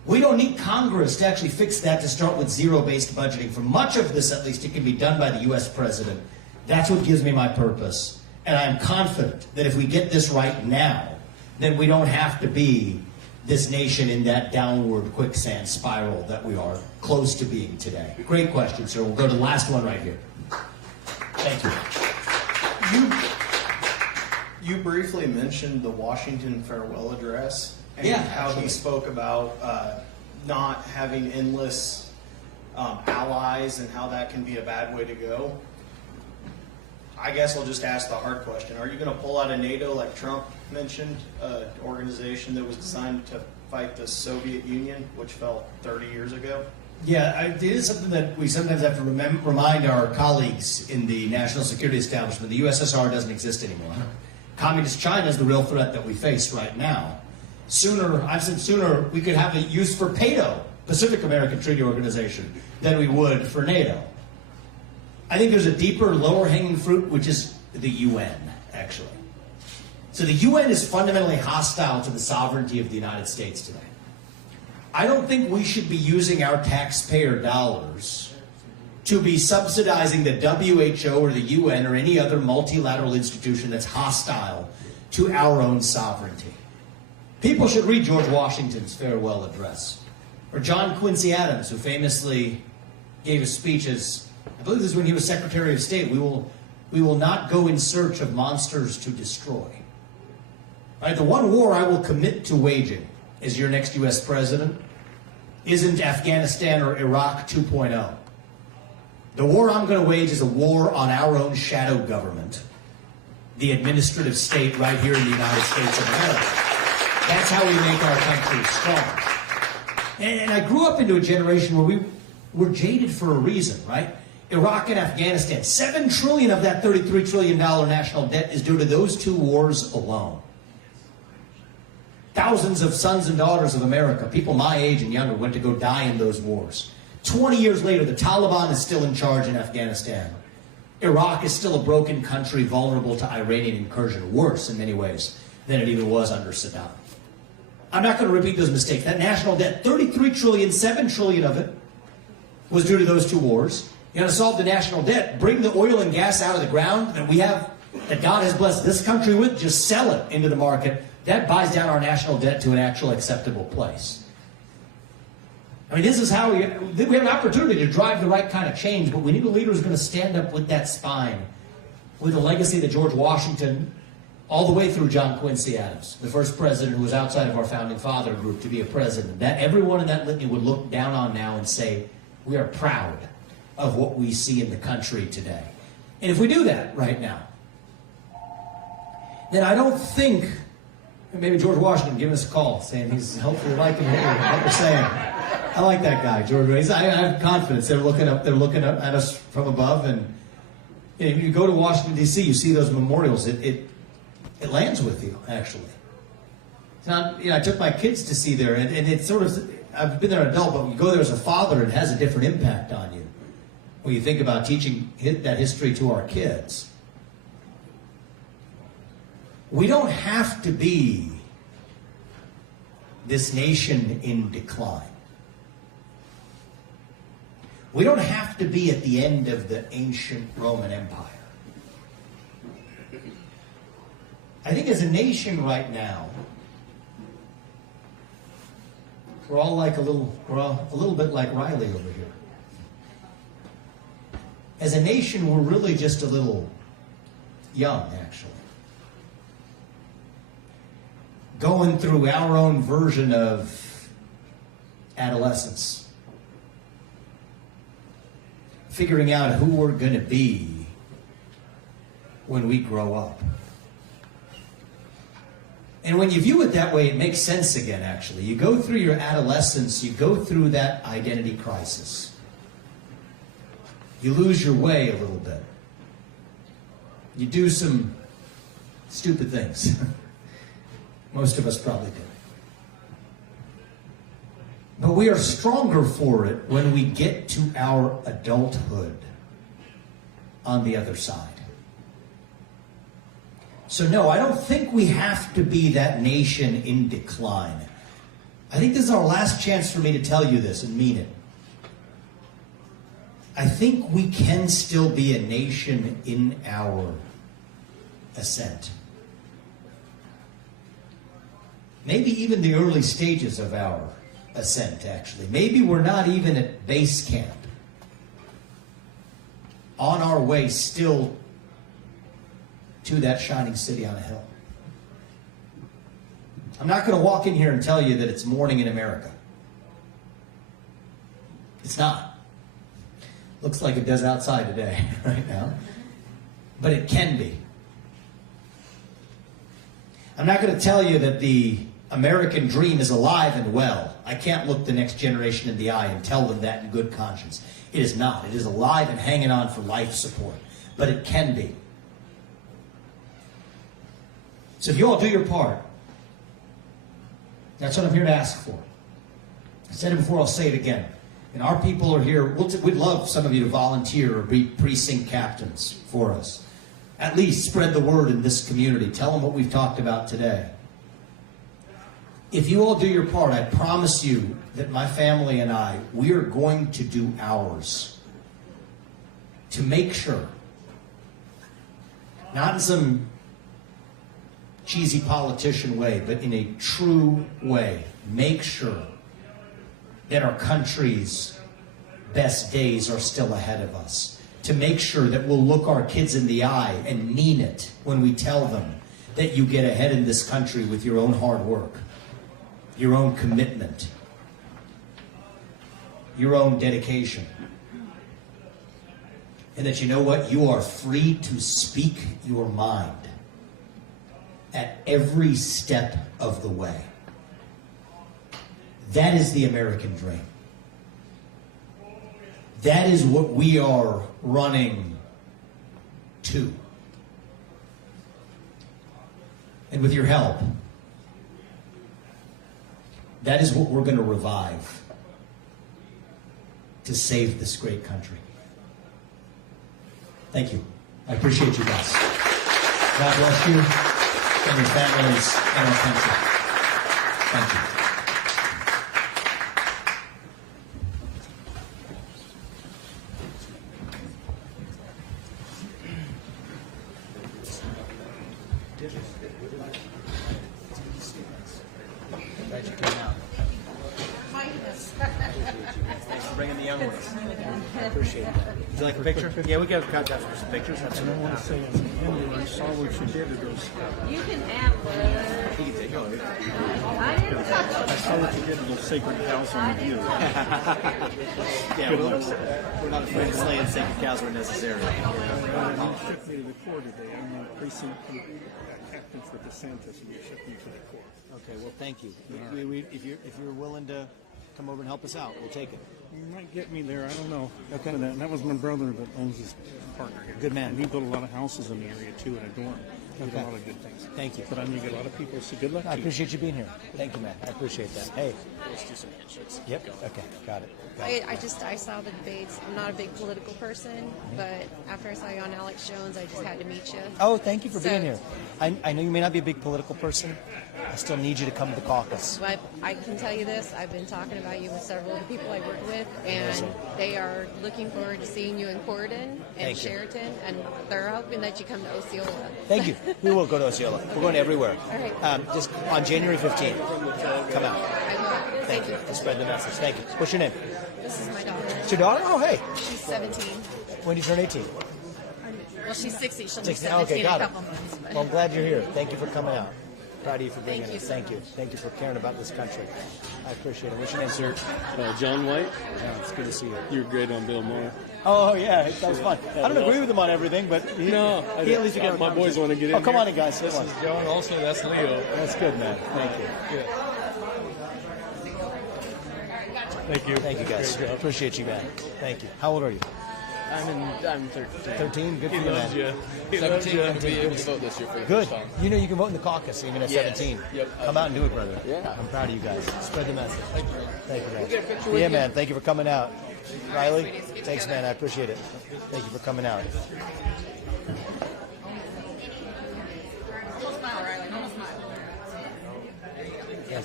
We don't need Congress to actually fix that, to start with zero-based budgeting. For much of this, at least, it can be done by the U.S. president. That's what gives me my purpose. And I'm confident that if we get this right now, then we don't have to be this nation in that downward quicksand spiral that we are close to being today. Great question, sir. We'll go to the last one right here. Thank you. You briefly mentioned the Washington farewell address and how he spoke about not having endless allies and how that can be a bad way to go. I guess I'll just ask the hard question. Are you going to pull out of NATO like Trump mentioned, an organization that was designed to fight the Soviet Union, which fell 30 years ago? Yeah, it is something that we sometimes have to remind our colleagues in the national security establishment. The USSR doesn't exist anymore. Communist China is the real threat that we face right now. I've said sooner we could have a use for PATO, Pacific American Treaty Organization, than we would for NATO. I think there's a deeper, lower-hanging fruit, which is the UN, actually. So the UN is fundamentally hostile to the sovereignty of the United States today. I don't think we should be using our taxpayer dollars to be subsidizing the WHO or the UN or any other multilateral institution that's hostile to our own sovereignty. People should read George Washington's farewell address, or John Quincy Adams, who famously gave a speech as, I believe this is when he was Secretary of State, we will not go in search of monsters to destroy. Right? The one war I will commit to waging as your next U.S. president isn't Afghanistan or Iraq 2.0. The war I'm going to wage is a war on our own shadow government, the administrative state right here in the United States of America. That's how we make our country strong. And I grew up into a generation where we were jaded for a reason, right? Iraq and Afghanistan, $7 trillion of that $33 trillion national debt is due to those two wars alone. Thousands of sons and daughters of America, people my age and younger, went to go die in those wars. 20 years later, the Taliban is still in charge in Afghanistan. Iraq is still a broken country vulnerable to Iranian incursion, worse in many ways than it even was under Saddam. I'm not going to repeat those mistakes. That national debt, $33 trillion, $7 trillion of it was due to those two wars. You got to solve the national debt, bring the oil and gas out of the ground that we have, that God has blessed this country with, just sell it into the market. That buys down our national debt to an actual acceptable place. I mean, this is how we have an opportunity to drive the right kind of change, but we need a leader who's going to stand up with that spine, with the legacy that George Washington, all the way through John Quincy Adams, the first president who was outside of our founding father group to be a president, that everyone in that litany would look down on now and say, we are proud of what we see in the country today. And if we do that right now, then I don't think, maybe George Washington give us a call saying he's hopefully liking what we're saying. I like that guy, George. I have confidence. They're looking up at us from above, and if you go to Washington D.C., you see those memorials. It lands with you, actually. It's not, I took my kids to see there, and it's sort of, I've been there an adult, but when you go there as a father, it has a different impact on you. When you think about teaching that history to our kids. We don't have to be this nation in decline. We don't have to be at the end of the ancient Roman Empire. I think as a nation right now, we're all a little bit like Riley over here. As a nation, we're really just a little young, actually. Going through our own version of adolescence. Figuring out who we're going to be when we grow up. And when you view it that way, it makes sense again, actually. You go through your adolescence, you go through that identity crisis. You lose your way a little bit. You do some stupid things. Most of us probably did. But we are stronger for it when we get to our adulthood on the other side. So no, I don't think we have to be that nation in decline. I think this is our last chance for me to tell you this and mean it. I think we can still be a nation in our ascent. Maybe even the early stages of our ascent, actually. Maybe we're not even at base camp. On our way still to that shining city on a hill. I'm not going to walk in here and tell you that it's morning in America. It's not. Looks like it does outside today, right now. But it can be. I'm not going to tell you that the American dream is alive and well. I can't look the next generation in the eye and tell them that in good conscience. It is not. It is alive and hanging on for life support. But it can be. So if you all do your part, that's what I'm here to ask for. I said it before, I'll say it again. And our people are here. We'd love some of you to volunteer or be precinct captains for us. At least spread the word in this community. Tell them what we've talked about today. If you all do your part, I promise you that my family and I, we are going to do ours to make sure, not in some cheesy politician way, but in a true way, make sure that our country's best days are still ahead of us. To make sure that we'll look our kids in the eye and mean it when we tell them that you get ahead in this country with your own hard work, your own commitment, your own dedication. And that you know what? You are free to speak your mind at every step of the way. That is the American dream. That is what we are running to. And with your help, that is what we're going to revive to save this great country. Thank you. I appreciate you guys. God bless you and your families and our country. Thank you. Glad you came out. Thanks for bringing the young ones. I appreciate that. Would you like a picture? Yeah, we got contact for some pictures. And I want to say, as an Indian, I saw what you did to those. You can have one. He can take it. I didn't touch I it. saw what you did to those sacred cows on the view. Yeah, we're not afraid of slaying sacred cows where necessary. You shipped me to the Corps today. I'm the precinct captain for DeSantis, and you shipped me to the Corps. Okay, well, thank you. If you're willing to come over and help us out, we'll take it. You might get me there. I don't know. Okay. But, that was my brother that owns his partner here. Good man. And he built a lot of houses in the area too, and a dorm. He did a lot of good things. Thank you. But I know you get a lot of people, so good luck. I appreciate you being here. Thank you, man. I appreciate that. Hey. Let's do some handshakes. Yep. Okay. Got it. I saw the debates. I'm not a big political person, but after I saw you on Alex Jones, I just had to meet you. Oh, thank you for being here. I know you may not be a big political person. I still need you to come to the caucus. But I can tell you this, I've been talking about you with several of the people I work with, and they are looking forward to seeing you in Corydon and Sheraton, and they're hoping that you come to Osceola. Thank you. We will go to Osceola. We're going everywhere. All right. Just on January 15th. Come out. I will. Thank you. To spread the message. Thank you. What's your name? This is my daughter. It's your daughter? Oh, hey. She's 17. When do you turn 18? Well, she's 60. She'll be 16. 17 Okay, in got a it. couple months. But. Well, I'm glad you're here. Thank you for coming out. Proud of you for being Thank here. you so Thank you. Thank you for caring about this country. I appreciate it. What's your name, sir? John White. Yeah, it's good to see you. You're great on Bill Maher. Oh, yeah, that was fun. I don't agree with him on everything, but he at least got my boys want to get in. Oh, come here. on in, guys. This is John. Also, that's Leo. That's good, man. Thank you. Thank you. Thank you, guys. Appreciate you, man. Thank you. How old are you? I'm 13. 13? Good for He you, loves man. you. 17 to be able to vote this year for the Good. first time. You know you can vote in the caucus even at Yes. 17. Yep. Come out and do it, brother. Yeah. I'm proud of you guys. Spread the message. Thank you, man. We'll get a picture with Yeah, you. man. Thank you for coming out. Riley, thanks, man. I appreciate it. Thank you for coming out. Don't smile, Riley. Don't smile. Yes.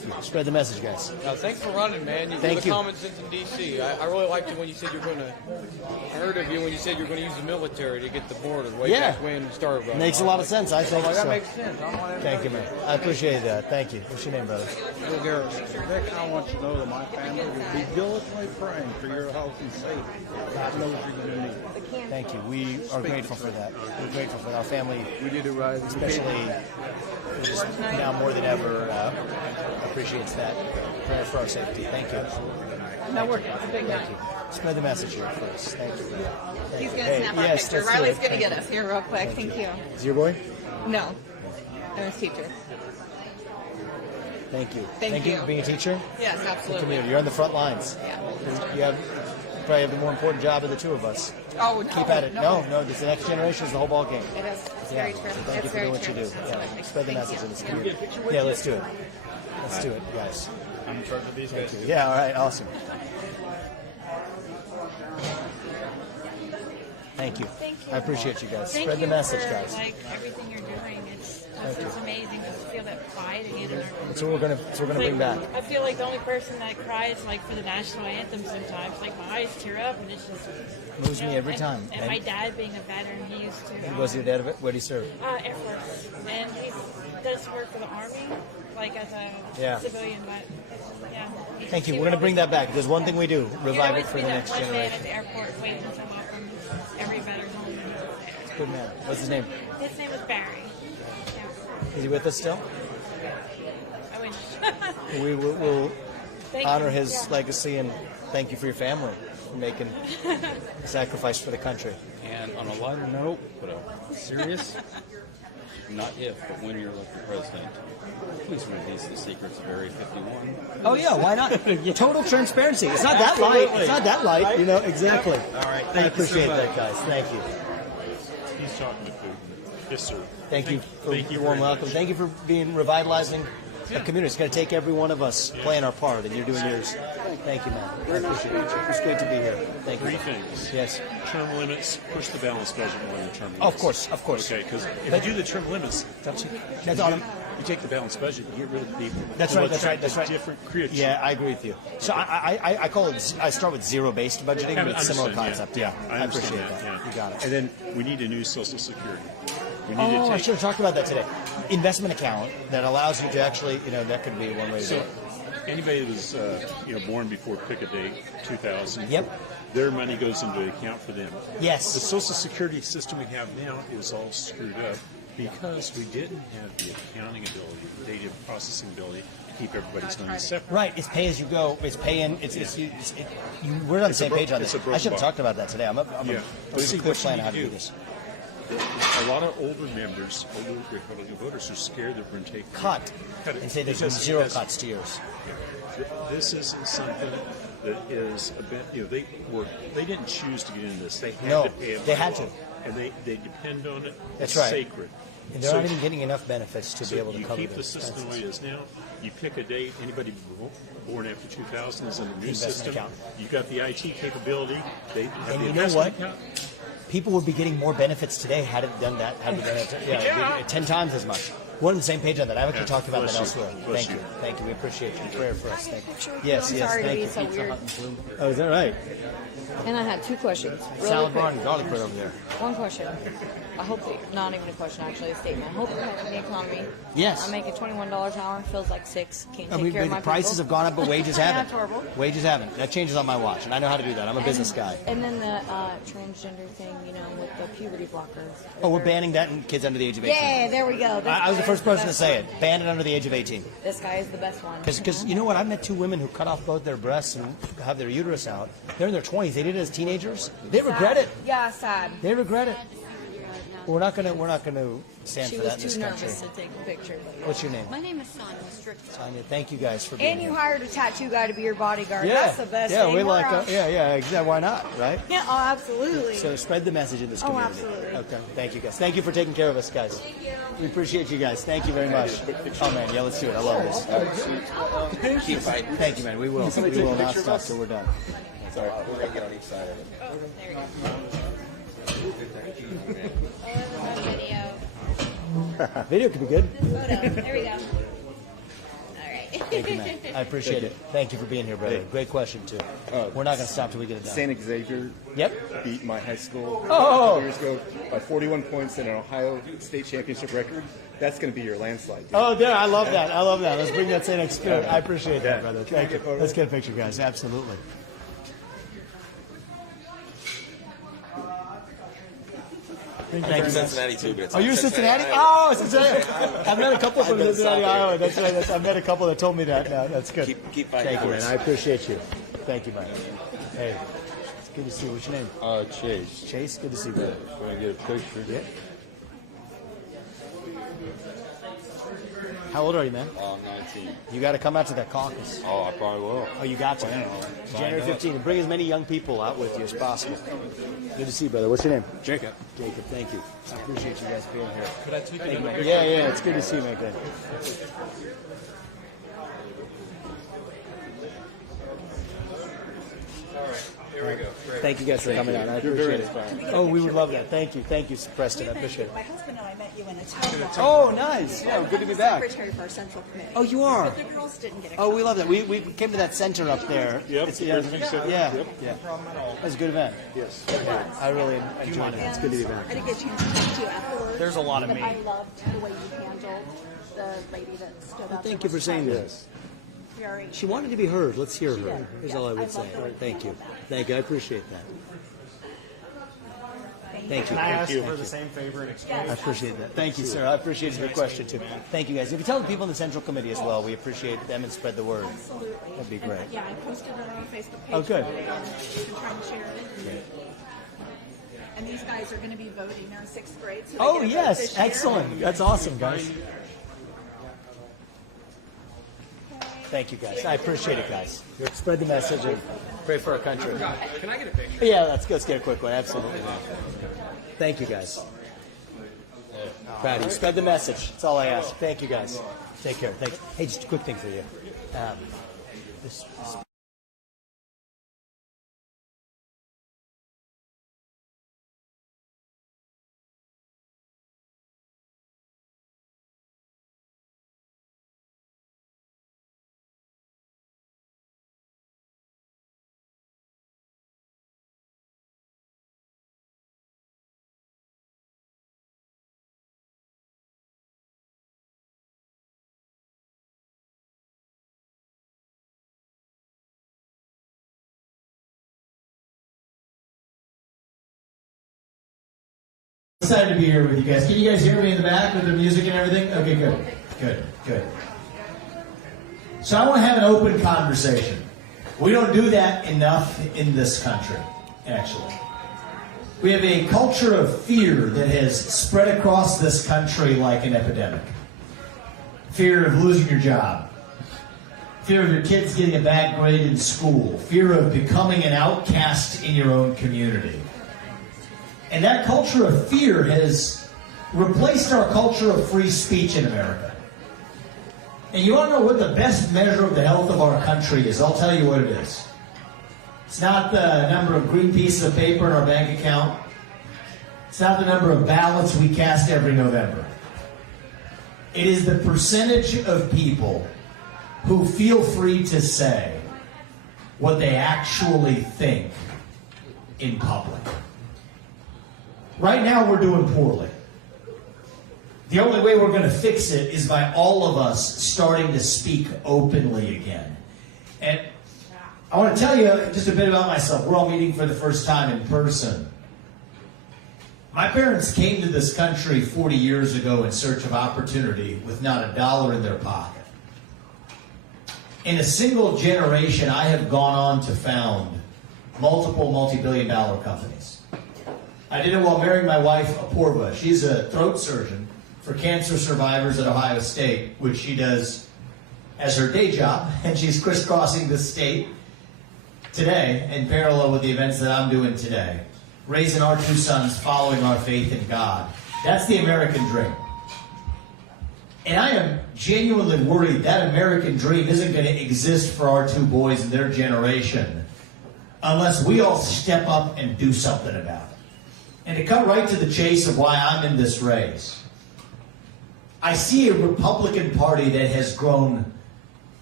with you. Spread the message, guys. Thanks for running, man. You're Thank the you. common sense in D.C. I really liked it when you said you're going to. I heard of you when you said you're going to use the military to get the border way Yeah. back when you started running. Makes a lot of sense. I think that so. makes sense. Thank you, man. I appreciate that. Thank you. What's your name, brother? Bill Garrett. Vic, I want you to know that my family will be diligently praying for your health and safety. God knows you're going to need it. Thank you. We are grateful for that. We're grateful for our family. We did it right. Especially just now more than ever appreciates that prayer for our safety. Thank you. No, we're it's a big night. Spread the message here first. Thank you. He's going to snap our picture. let's do Riley's it. going to Thank get you. us here real quick. Thank you. Is your boy? No, I'm his teacher. Thank you. Thank you. for being a teacher. Yes, The absolutely. community. You're on the front lines. Yeah. You probably have the more important job of the two of us. Oh, no. Keep at it. No, this the next generation is the whole ball game. It is. It's Yeah. very true. So thank you It's for very doing what you true. do. Yeah. Spread the Thank message you. in this community. Yeah, let's do it. Let's do it, guys. I'm in charge of these Thank guys. you. Yeah, all right, awesome. Thank you. Thank you. I appreciate you guys. Thank Spread the you message, for, guys. like everything you're doing. It's Thank you. amazing just to feel that pride again in our country. That's what we're gonna bring back. I feel like the only person that cries like for the national anthem sometimes. Like my eyes tear up and it's just Moves me every time. And my dad being a veteran, he used to. Was your dad a where did he serve? Air Force, and he does work for the Army, like as a civilian. But yeah. Thank you. We're gonna bring that back. There's one thing we do: revive it for the next One man generation. at the airport waiting to welcome every veteran home. when he was there. Good man. What's his name? His name is Barry. Yeah. Is he with us still? I wish. We will Thank honor you. his Yeah. legacy and thank you for your family for making a sacrifice for the country. And on a lighter note, but a serious, not if, but when you're elected president, please release the secrets of Area 51. Oh yeah, why not? Total transparency. It's not that light. It's not that light. You know exactly. All right. I Thank you so appreciate much. that, guys. Thank you. He's talking to Putin. Yes, sir. Thank you for Thank you your warm very welcome. much. Thank you for being revitalizing the community. It's going to take every one of us playing our part, and you're doing yours. Thank you, man. I appreciate it. It's great to be here. Thank you. Three things. Yes. Term limits, push the balanced budget more than term limits. Of course, of course. Okay, because if But- you do the term limits, That's you, on you take the balanced budget, you get rid of the people. That's It will right. That's right. attract That's a right. Different creature. Yeah, I agree with you. So I call it. I start with zero-based budgeting, I but it's a similar understand, concept. Yeah, I I understand appreciate that. yeah. You got it. And then we need a new Social Security. We need Oh, to I take, should have talked about that today. Investment account that allows you to actually, that could be one way to do So it. anybody that was born before pick a date, 2000. Yep. Their money goes into an account for them. Yes. The Social Security system we have now is all screwed up because we didn't have the accounting ability, the data processing ability to keep everybody's money separate. Right, it's pay as you go. It's pay in. We're on the It's a same page on it's this. a broken I should have bar. talked about that today. I'm a Yeah. we have a clear plan on how to you do this. A lot of older members, older Republican voters, are scared that we're going to take Cut it. and say there's been Because- zero because cuts to yours. This isn't something that is a bit, they didn't choose to get into this. They had No, to pay it. they by had law. to. And they depend on it. That's It's right. sacred. And they're So- not even getting enough benefits to so be able to you cover keep their the system the way expenses. it is now. You pick a date. Anybody born after 2000 is in the new Investment system. account. You've got the IT capability. They have And the you know investment what? account. People would be getting more benefits today had it done that. Had we done it, 10 times as much. We're on the same page on that. I've actually talked about that Bless you. elsewhere. Bless Thank you. you. Thank you. We appreciate your prayer for us. Thank you. I'm Yes, yes, sorry to thank be you. so weird. Oh, is that right? And I had two questions. Really Salad quick. bar and garlic bread over there. One question. I hope that, not even a question, actually, a statement. I hope you're helping the economy. Yes. I'm making $21 an hour, feels like $6. Can't take I mean, care of my the prices people. have gone up, but wages haven't. That's horrible. Wages haven't. That changes on my watch, and I know how to do that. I'm a business guy. And then the transgender thing, with the puberty blockers. Oh, we're banning that in kids under the age of 18. Yeah, there we go. I was the first person to say it. Ban it under the age of 18. This guy is the best one. Because you know what? I've met two women who cut off both their breasts and have their uterus out. They're in their 20s. They did it as teenagers. They regret it. Yeah, sad. They regret it. We're not gonna stand She for was that in this too country. nervous to take a picture. What's your name? My name is Sonia Strickland. Sonia, thank you guys for being And you here. hired a tattoo guy to be your bodyguard. Yeah, That's the best yeah, thing. we We're like, on- yeah, exactly. Why not, right? Yeah, oh, absolutely. So spread the message in this Oh, community. absolutely. Okay, thank you guys. Thank you for taking care of us, guys. Thank you. We appreciate you guys. Thank you very much. Oh man, yeah, let's do it. I love this. Keep fighting. Thank you, man. We will. We will not stop till we're done. Sorry, we're going to get on each side of it. Oh, there you go. Video. Video could be good. Photo. There we go. All right. Thank you, man. I appreciate it. Thank you for being here, brother. Hey. Great question, too. We're not going to stop till we get it done. St. Xavier beat my high school a couple years ago by 41 points in an Ohio State Championship record. That's going to be your landslide. Dude. Oh, yeah, I love that. I love that. Let's bring that same spirit. I appreciate that, brother. Thank you. Let's get a picture, guys. Absolutely. I'm from Cincinnati too, but it's you're Cincinnati? Oh, Cincinnati. I've met a couple from Cincinnati, Iowa. That's right. I've met a couple that told me that. No, that's good. Keep fighting. Thank you, man. I appreciate you. Thank you, man. Hey, it's good to see you. What's your name? Chase. Chase, good to see you, brother. Want to get a picture? Yeah. How old are you, man? 19. You got to come out to that caucus. Oh, I probably will. Oh, you got to. January 15th. Bring as many young people out with you as possible. Good to see you, brother. What's your name? Jacob. Jacob, thank you. I appreciate you guys being here. Could I take Thank you, it? man. Yeah, it's good to see you, man. Good. Here we go. Thank you guys for coming out. I appreciate it. Oh, we would love that. Thank you. Thank you, Preston. I appreciate it. My husband and I met you in a town hall. Oh, nice. Yeah, good to be back. Secretary for our central committee. Oh, you are? But the girls didn't get a Oh, we love that. We came to that center up there. Yep. Yeah. It was a good event. Yes. I really enjoyed it. It's good to be back. I didn't get a chance to talk to you afterwards. There's a lot of but me. I loved the way you handled the lady that stood up. Thank you for saying this. Very. She wanted to be heard. Let's hear She her. did. Here's Yes, all I I would say. love the way you Thank you. handled that. Thank you. I appreciate that. Thank you. Can I ask Thank for you. the same favor in exchange? I appreciate that. Thank you, sir. I appreciate your question, too. Thank you, guys. If you tell the people in the Central Committee as well, we appreciate them and spread the word. Absolutely. That'd be great. And, yeah, I posted it on our Facebook page. Oh, good. And we've been trying to share it. And these guys are going to be voting. They're in 6th grade. So they Oh, get to vote yes. this year. Excellent. That's awesome, guys. Thank you, guys. I appreciate it, guys. Spread the message and pray for our country. Can I get a picture? Yeah, let's get a quick one. Absolutely. Thank you, guys. Proud of you. Spread the message. That's all I ask. Thank you, guys. Take care. Thanks. Hey, just a quick thing for you. This Excited to be here with you guys. Can you guys hear me in the back with the music and everything? Okay, good. So I want to have an open conversation. We don't do that enough in this country, actually. We have a culture of fear that has spread across this country like an epidemic. Fear of losing your job. Fear of your kids getting a bad grade in school. Fear of becoming an outcast in your own community. And that culture of fear has replaced our culture of free speech in America. And you want to know what the best measure of the health of our country is? I'll tell you what it is. It's not the number of green pieces of paper in our bank account. It's not the number of ballots we cast every November. It is the percentage of people who feel free to say what they actually think in public. Right now, we're doing poorly. The only way we're going to fix it is by all of us starting to speak openly again. And I want to tell you just a bit about myself. We're all meeting for the first time in person. My parents came to this country 40 years ago in search of opportunity with not a dollar in their pocket. In a single generation, I have gone on to found multiple multi-billion-dollar companies. I did it while marrying my wife, Apurva. She's a throat surgeon for cancer survivors at Ohio State, which she does as her day job, and she's crisscrossing the state today in parallel with the events that I'm doing today, raising our two sons, following our faith in God. That's the American dream. And I am genuinely worried that American dream isn't going to exist for our two boys and their generation unless we all step up and do something about it. And to cut right to the chase of why I'm in this race, I see a Republican Party that has grown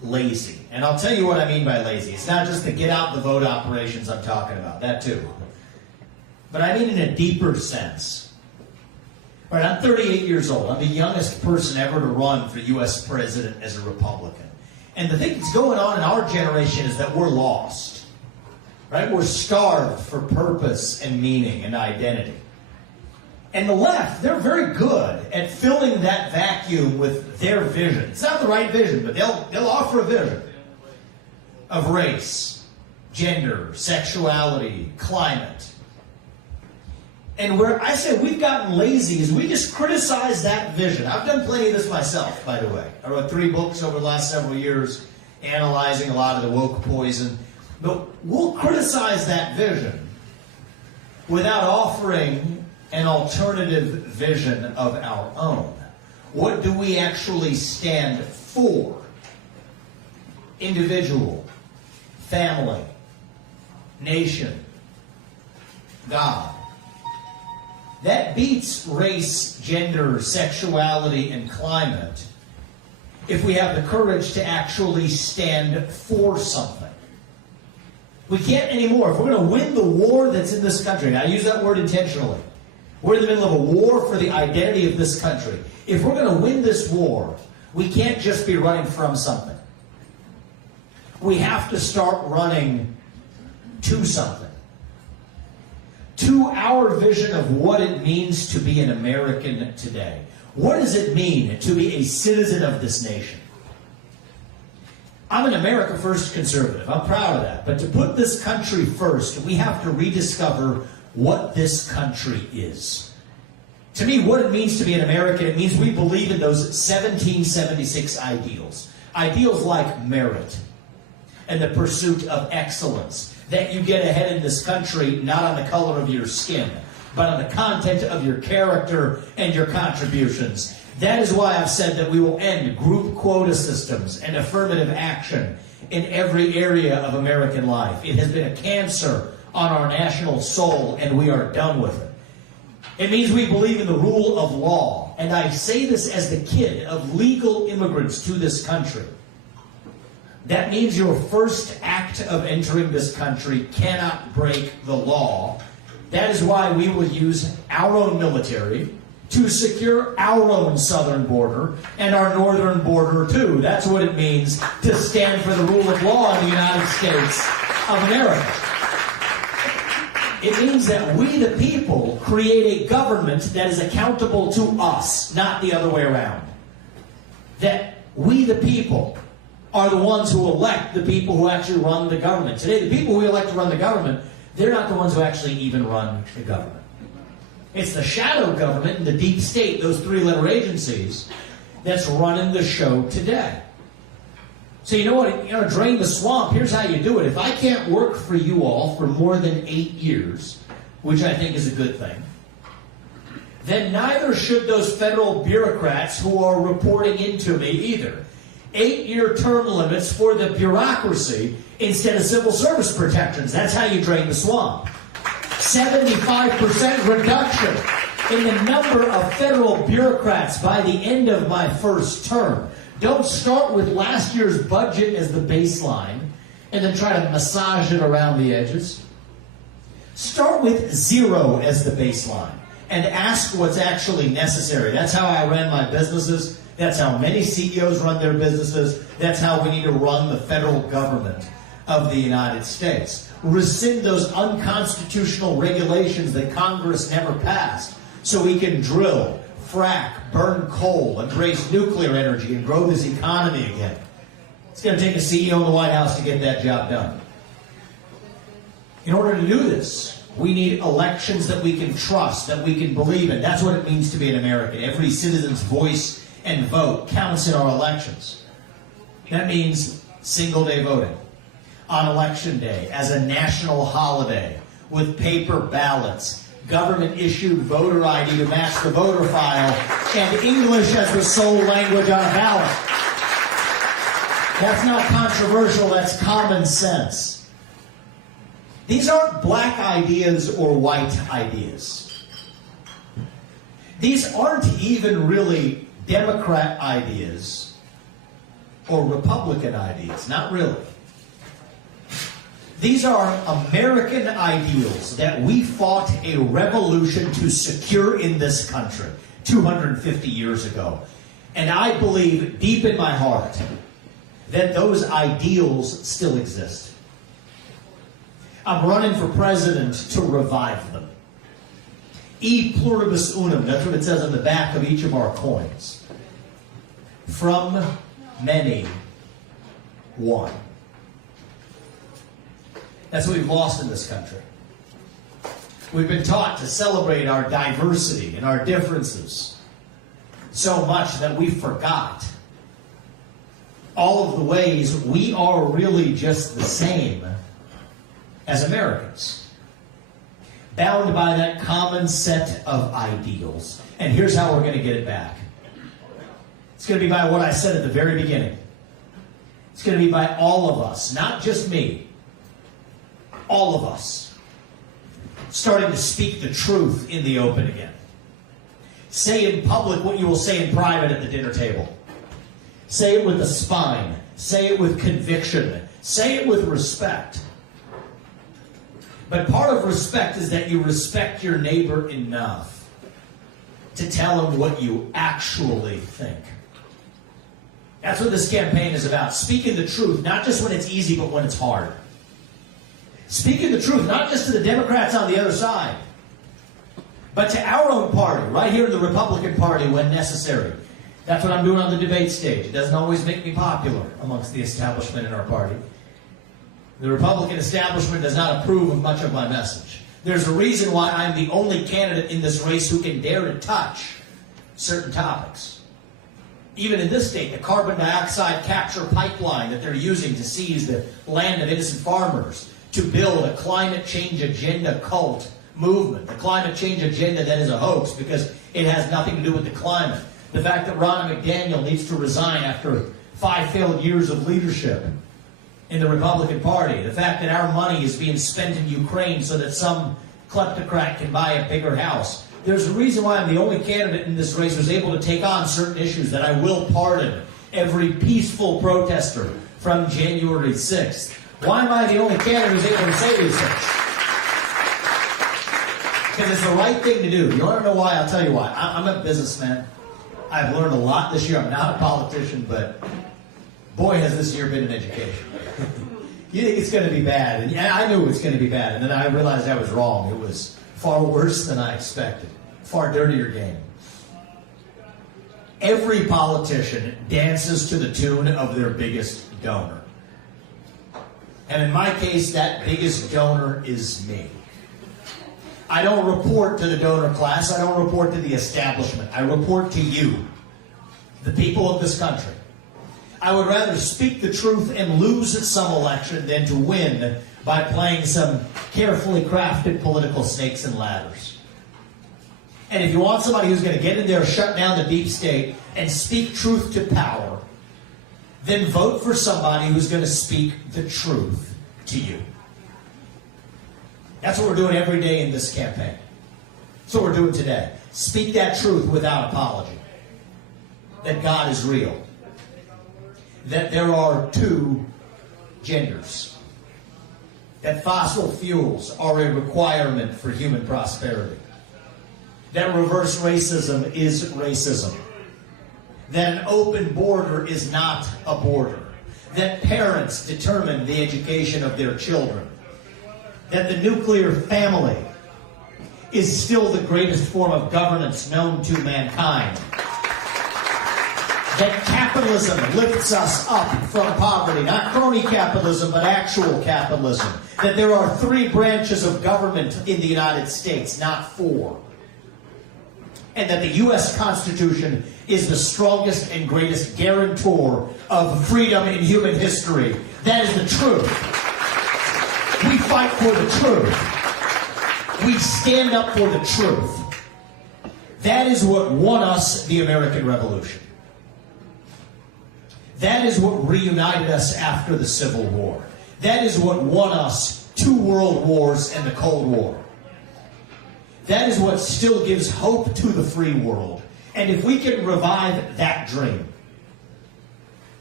lazy. And I'll tell you what I mean by lazy. It's not just the get out the vote operations I'm talking about, that too. But I mean in a deeper sense. Right, I'm 38 years old. I'm the youngest person ever to run for U.S. president as a Republican. And the thing that's going on in our generation is that we're lost. Right? We're starved for purpose and meaning and identity. And the left, they're very good at filling that vacuum with their vision. It's not the right vision, but they'll offer a vision of race, gender, sexuality, climate. And where I say we've gotten lazy is we just criticize that vision. I've done plenty of this myself, by the way. I wrote 3 books over the last several years analyzing a lot of the woke poison. But we'll criticize that vision without offering an alternative vision of our own. What do we actually stand for? Individual, family, nation, God. That beats race, gender, sexuality, and climate if we have the courage to actually stand for something. We can't anymore. If we're going to win the war that's in this country, and I use that word intentionally, we're in the middle of a war for the identity of this country. If we're going to win this war, we can't just be running from something. We have to start running to something. To our vision of what it means to be an American today. What does it mean to be a citizen of this nation? I'm an America First conservative. I'm proud of that. But to put this country first, we have to rediscover what this country is. To me, what it means to be an American, it means we believe in those 1776 ideals. Ideals like merit and the pursuit of excellence. That you get ahead in this country not on the color of your skin, but on the content of your character and your contributions. That is why I've said that we will end group quota systems and affirmative action in every area of American life. It has been a cancer on our national soul, and we are done with it. It means we believe in the rule of law. And I say this as the kid of legal immigrants to this country. That means your first act of entering this country cannot break the law. That is why we will use our own military to secure our own southern border and our northern border too. That's what it means to stand for the rule of law in the United States of America. It means that we, the people, create a government that is accountable to us, not the other way around. That we, the people, are the ones who elect the people who actually run the government. Today, the people we elect to run the government, they're not the ones who actually even run the government. It's the shadow government and the deep state, those 3-letter agencies, that's running the show today. So you know what? Drain the swamp. Here's how you do it. If I can't work for you all for more than 8 years, which I think is a good thing, then neither should those federal bureaucrats who are reporting into me either. 8-year term limits for the bureaucracy instead of civil service protections. That's how you drain the swamp. 75% reduction in the number of federal bureaucrats by the end of my first term. Don't start with last year's budget as the baseline and then try to massage it around the edges. Start with 0 as the baseline and ask what's actually necessary. That's how I ran my businesses. That's how many CEOs run their businesses. That's how we need to run the federal government of the United States. Rescind those unconstitutional regulations that Congress never passed so we can drill, frack, burn coal, embrace nuclear energy, and grow this economy again. It's going to take a CEO in the White House to get that job done. In order to do this, we need elections that we can trust, that we can believe in. That's what it means to be an American. Every citizen's voice and vote counts in our elections. That means single-day voting on Election Day as a national holiday with paper ballots, government-issued voter ID to match the voter file, and English as the sole language on a ballot. That's not controversial, that's common sense. These aren't black ideas or white ideas. These aren't even really Democrat ideas or Republican ideas. Not really. These are American ideals that we fought a revolution to secure in this country 250 years ago. And I believe deep in my heart that those ideals still exist. I'm running for president to revive them. E pluribus unum, that's what it says on the back of each of our coins. From many, one. That's what we've lost in this country. We've been taught to celebrate our diversity and our differences so much that we forgot all of the ways we are really just the same as Americans, bound by that common set of ideals. And here's how we're going to get it back. It's going to be by what I said at the very beginning. It's going to be by all of us, not just me. All of us starting to speak the truth in the open again. Say in public what you will say in private at the dinner table. Say it with a spine. Say it with conviction. Say it with respect. But part of respect is that you respect your neighbor enough to tell him what you actually think. That's what this campaign is about. Speaking the truth, not just when it's easy, but when it's hard. Speaking the truth, not just to the Democrats on the other side, but to our own party, right here in the Republican Party when necessary. That's what I'm doing on the debate stage. It doesn't always make me popular amongst the establishment in our party. The Republican establishment does not approve of much of my message. There's a reason why I'm the only candidate in this race who can dare to touch certain topics. Even in this state, the carbon dioxide capture pipeline that they're using to seize the land of innocent farmers, to build a climate change agenda cult movement, the climate change agenda that is a hoax because it has nothing to do with the climate. The fact that Ronna McDaniel needs to resign after 5 failed years of leadership in the Republican Party. The fact that our money is being spent in Ukraine so that some kleptocrat can buy a bigger house. There's a reason why I'm the only candidate in this race who's able to take on certain issues, that I will pardon every peaceful protester from January 6th. Why am I the only candidate who's able to say these things? Because it's the right thing to do. You want to know why? I'll tell you why. I'm a businessman. I've learned a lot this year. I'm not a politician, but boy, has this year been an education. You think it's going to be bad, and I knew it was going to be bad, and then I realized I was wrong. It was far worse than I expected. Far dirtier game. Every politician dances to the tune of their biggest donor. And in my case, that biggest donor is me. I don't report to the donor class. I don't report to the establishment. I report to you, the people of this country. I would rather speak the truth and lose some election than to win by playing some carefully crafted political snakes and ladders. And if you want somebody who's going to get in there, shut down the deep state, and speak truth to power, then vote for somebody who's going to speak the truth to you. That's what we're doing every day in this campaign. That's what we're doing today. Speak that truth without apology. That God is real. That there are 2 genders. That fossil fuels are a requirement for human prosperity. That reverse racism is racism. That an open border is not a border. That parents determine the education of their children. That the nuclear family is still the greatest form of governance known to mankind. That capitalism lifts us up from poverty, not crony capitalism, but actual capitalism. That there are 3 branches of government in the United States, not 4. And that the U.S. Constitution is the strongest and greatest guarantor of freedom in human history. That is the truth. We fight for the truth. We stand up for the truth. That is what won us the American Revolution. That is what reunited us after the Civil War. That is what won us 2 world wars and the Cold War. That is what still gives hope to the free world. And if we can revive that dream,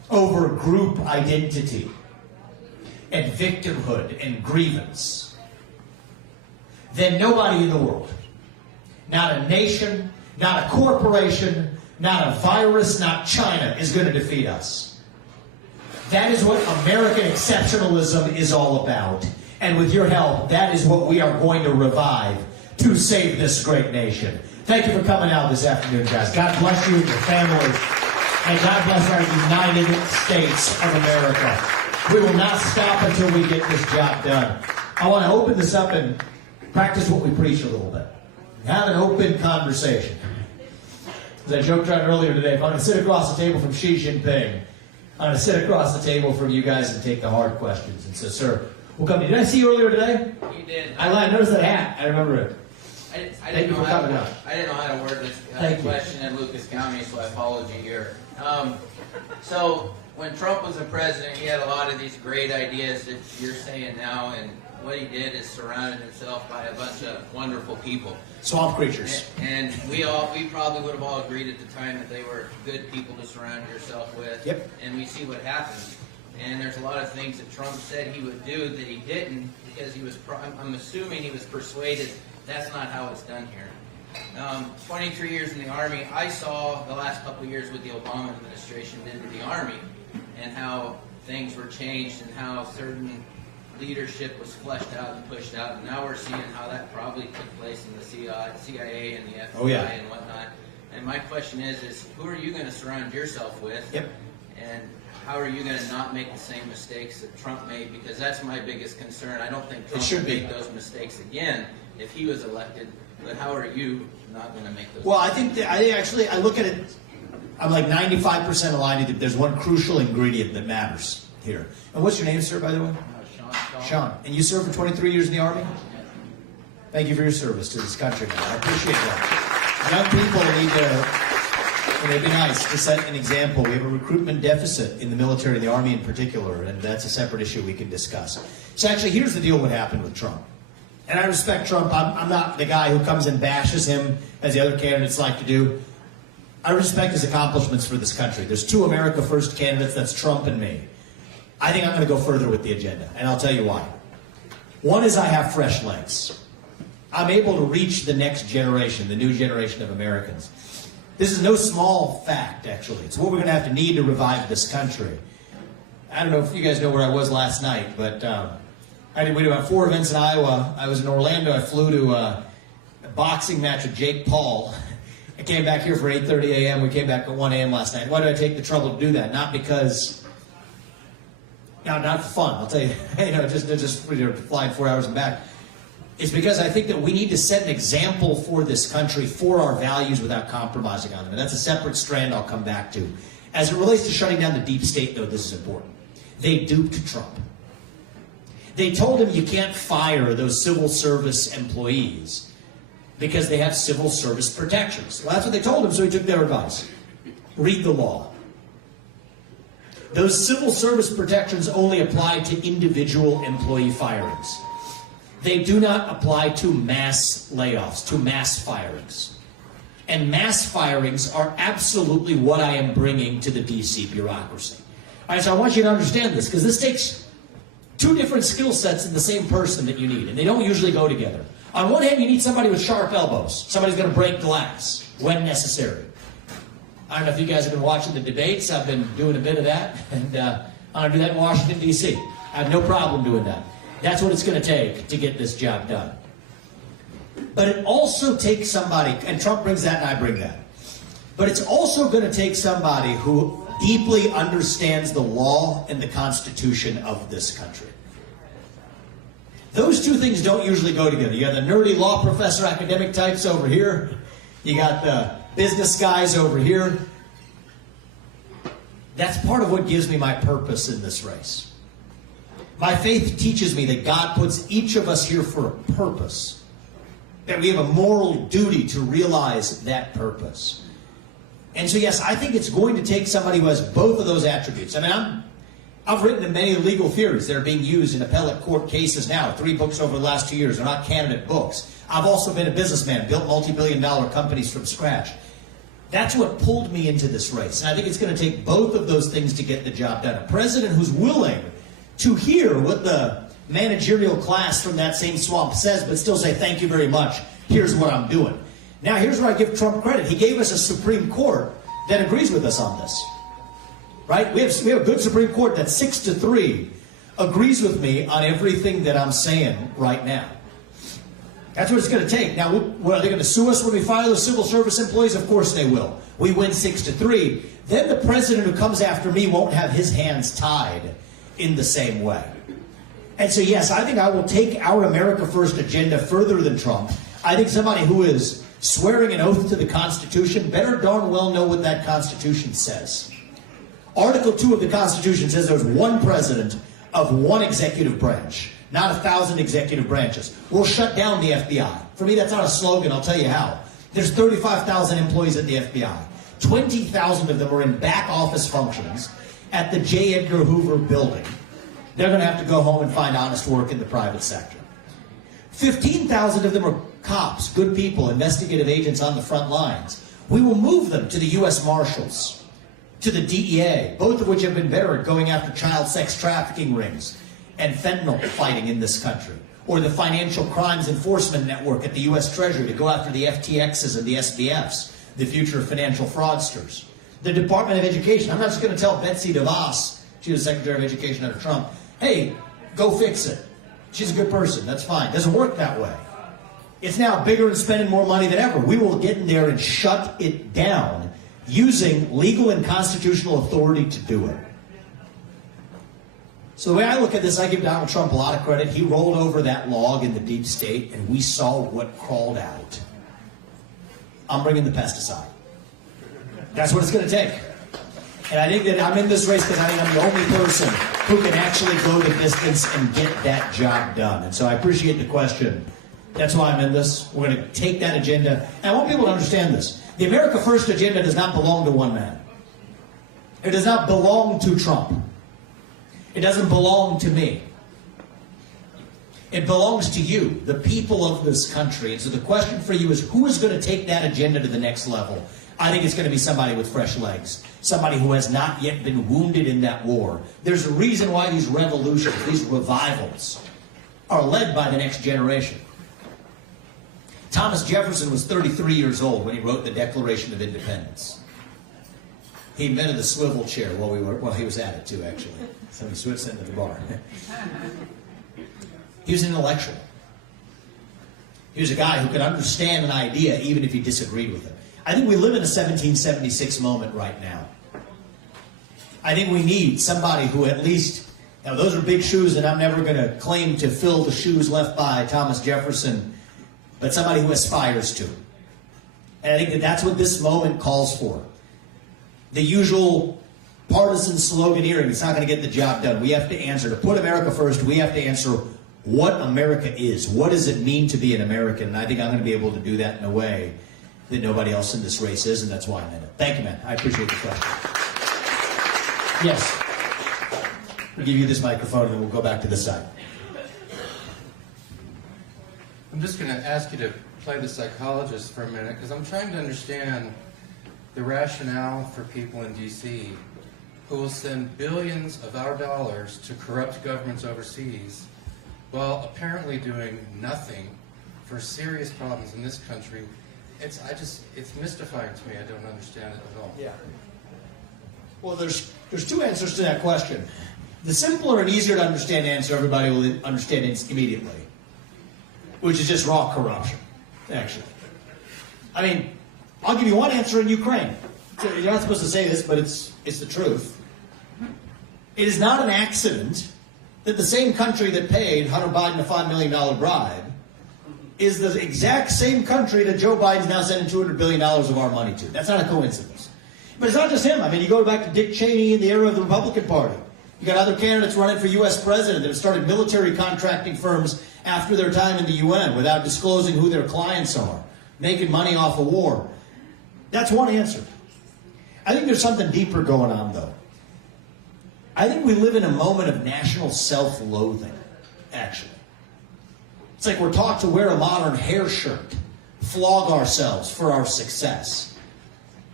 over group identity and victimhood and grievance, then nobody in the world, not a nation, not a corporation, not a virus, not China, is going to defeat us. That is what American exceptionalism is all about. And with your help, that is what we are going to revive to save this great nation. Thank you for coming out this afternoon, guys. God bless you and your families. And God bless our United States of America. We will not stop until we get this job done. I want to open this up and practice what we preach a little bit. Have an open conversation. As I joked around earlier today, if I'm going to sit across the table from Xi Jinping, I'm going to sit across the table from you guys and take the hard questions. And so, sir, we'll come to you. Did I see you earlier today? You did. I noticed that hat. I remember it. I didn't know how to word this question in Lucas County, so I followed you here. So when Trump was the president, he had a lot of these great ideas that you're saying now, and what he did is surrounded himself by a bunch of wonderful people. Swamp creatures. And we probably would have all agreed at the time that they were good people to surround yourself with. Yep. And we see what happened. And there's a lot of things that Trump said he would do that he didn't because he was, I'm assuming he was persuaded that's not how it's done here. 23 years in the Army, I saw the last couple of years what the Obama administration did to the Army and how things were changed and how certain leadership was fleshed out and pushed out. And now we're seeing how that probably took place in the CIA and the FBI and whatnot. And my question is who are you going to surround yourself with? Yep. And how are you going to not make the same mistakes that Trump made? Because that's my biggest concern. I don't think Trump would make those mistakes again if he was elected. But how are you not going to make those? Well, I think that I look at it. I'm like 95% aligned that there's one crucial ingredient that matters here. And what's your name, sir, by the way? Sean. And you served for 23 years in the Army? Thank you for your service to this country, man. I appreciate that. Young people need to, it'd be nice to set an example. We have a recruitment deficit in the military, the Army in particular, and that's a separate issue we can discuss. So actually, here's the deal what happened with Trump. And I respect Trump. I'm not the guy who comes and bashes him, as the other candidates like to do. I respect his accomplishments for this country. There's two America First candidates, that's Trump and me. I think I'm going to go further with the agenda, and I'll tell you why. One is I have fresh legs. I'm able to reach the next generation, the new generation of Americans. This is no small fact, actually. It's what we're going to have to need to revive this country. I don't know if you guys know where I was last night, but we did about 4 events in Iowa. I was in Orlando. I flew to a boxing match with Jake Paul. I came back here for 8:30 a.m. We came back at 1 a.m. last night. Why did I take the trouble to do that? Not because... not for fun, I'll tell you, just flying 4 hours and back. It's because I think that we need to set an example for this country, for our values without compromising on them. And that's a separate strand I'll come back to. As it relates to shutting down the deep state, though, this is important. They duped Trump. They told him you can't fire those civil service employees because they have civil service protections. Well, that's what they told him, so he took their advice. Read the law. Those civil service protections only apply to individual employee firings. They do not apply to mass layoffs, to mass firings. And mass firings are absolutely what I am bringing to the DC bureaucracy. All right, so I want you to understand this, because this takes two different skill sets in the same person that you need, and they don't usually go together. On one hand, you need somebody with sharp elbows, somebody who's going to break glass when necessary. I don't know if you guys have been watching the debates. I've been doing a bit of that, and I'm going to do that in Washington, D.C. I have no problem doing that. That's what it's going to take to get this job done. But it also takes somebody, and Trump brings that and I bring that, but it's also going to take somebody who deeply understands the law and the Constitution of this country. Those two things don't usually go together. You got the nerdy law professor academic types over here. You got the business guys over here. That's part of what gives me my purpose in this race. My faith teaches me that God puts each of us here for a purpose, that we have a moral duty to realize that purpose. And so, yes, I think it's going to take somebody who has both of those attributes. I mean, I've written in many legal theories that are being used in appellate court cases now. 3 books over the last 2 years. They're not candidate books. I've also been a businessman, built multi-billion-dollar companies from scratch. That's what pulled me into this race. And I think it's going to take both of those things to get the job done. A president who's willing to hear what the managerial class from that same swamp says, but still say, thank you very much, here's what I'm doing. Now, here's where I give Trump credit. He gave us a Supreme Court that agrees with us on this. Right? We have a good Supreme Court that 6-3 agrees with me on everything that I'm saying right now. That's what it's going to take. Now, are they going to sue us when we fire those civil service employees? Of course they will. We win 6-3. Then the president who comes after me won't have his hands tied in the same way. And so, yes, I think I will take our America First agenda further than Trump. I think somebody who is swearing an oath to the Constitution better darn well know what that Constitution says. Article 2 of the Constitution says there's one president of one executive branch, not 1,000 executive branches. We'll shut down the FBI. For me, that's not a slogan. I'll tell you how. There's 35,000 employees at the FBI. 20,000 of them are in back office functions at the J. Edgar Hoover building. They're going to have to go home and find honest work in the private sector. 15,000 of them are cops, good people, investigative agents on the front lines. We will move them to the U.S. Marshals, to the DEA, both of which have been better at going after child sex trafficking rings and fentanyl fighting in this country, or the Financial Crimes Enforcement Network at the U.S. Treasury to go after the FTXs and the SBFs, the future financial fraudsters. The Department of Education, I'm not just going to tell Betsy DeVos, she was Secretary of Education under Trump, hey, go fix it. She's a good person, that's fine. Doesn't work that way. It's now bigger and spending more money than ever. We will get in there and shut it down using legal and constitutional authority to do it. So the way I look at this, I give Donald Trump a lot of credit. He rolled over that log in the deep state, and we saw what crawled out. I'm bringing the pesticide. That's what it's going to take. And I think that I'm in this race because I think I'm the only person who can actually go the distance and get that job done. And so I appreciate the question. That's why I'm in this. We're going to take that agenda. And I want people to understand this. The America First agenda does not belong to one man. It does not belong to Trump. It doesn't belong to me. It belongs to you, the people of this country. And so the question for you is, who is going to take that agenda to the next level? I think it's going to be somebody with fresh legs, somebody who has not yet been wounded in that war. There's a reason why these revolutions, these revivals, are led by the next generation. Thomas Jefferson was 33 years old when he wrote the Declaration of Independence. He invented the swivel chair while he was at it too, actually. So he switched into the bar. He was an intellectual. He was a guy who could understand an idea even if he disagreed with it. I think we live in a 1776 moment right now. I think we need somebody who at least, now those are big shoes and I'm never going to claim to fill the shoes left by Thomas Jefferson, but somebody who aspires to. And I think that that's what this moment calls for. The usual partisan sloganeering, it's not going to get the job done. We have to answer. To put America first, we have to answer what America is. What does it mean to be an American? And I think I'm going to be able to do that in a way that nobody else in this race is, and that's why I'm in it. Thank you, man. I appreciate the question. Yes. We'll give you this microphone, and then we'll go back to this side. I'm just going to ask you to play the psychologist for a minute, because I'm trying to understand the rationale for people in D.C. who will send billions of our dollars to corrupt governments overseas while apparently doing nothing for serious problems in this country. It's mystifying to me. I don't understand it at all. Yeah. Well, there's two answers to that question. The simpler and easier to understand answer, everybody will understand immediately, which is just raw corruption, actually. I mean, I'll give you one answer in Ukraine. You're not supposed to say this, but it's the truth. It is not an accident that the same country that paid Hunter Biden a $5 million bribe is the exact same country that Joe Biden's now sending $200 billion of our money to. That's not a coincidence. But it's not just him. I mean, you go back to Dick Cheney in the era of the Republican Party. You got other candidates running for U.S. president that have started military contracting firms after their time in the UN without disclosing who their clients are, making money off of war. That's one answer. I think there's something deeper going on, though. I think we live in a moment of national self-loathing, actually. It's like we're taught to wear a modern hair shirt, flog ourselves for our success.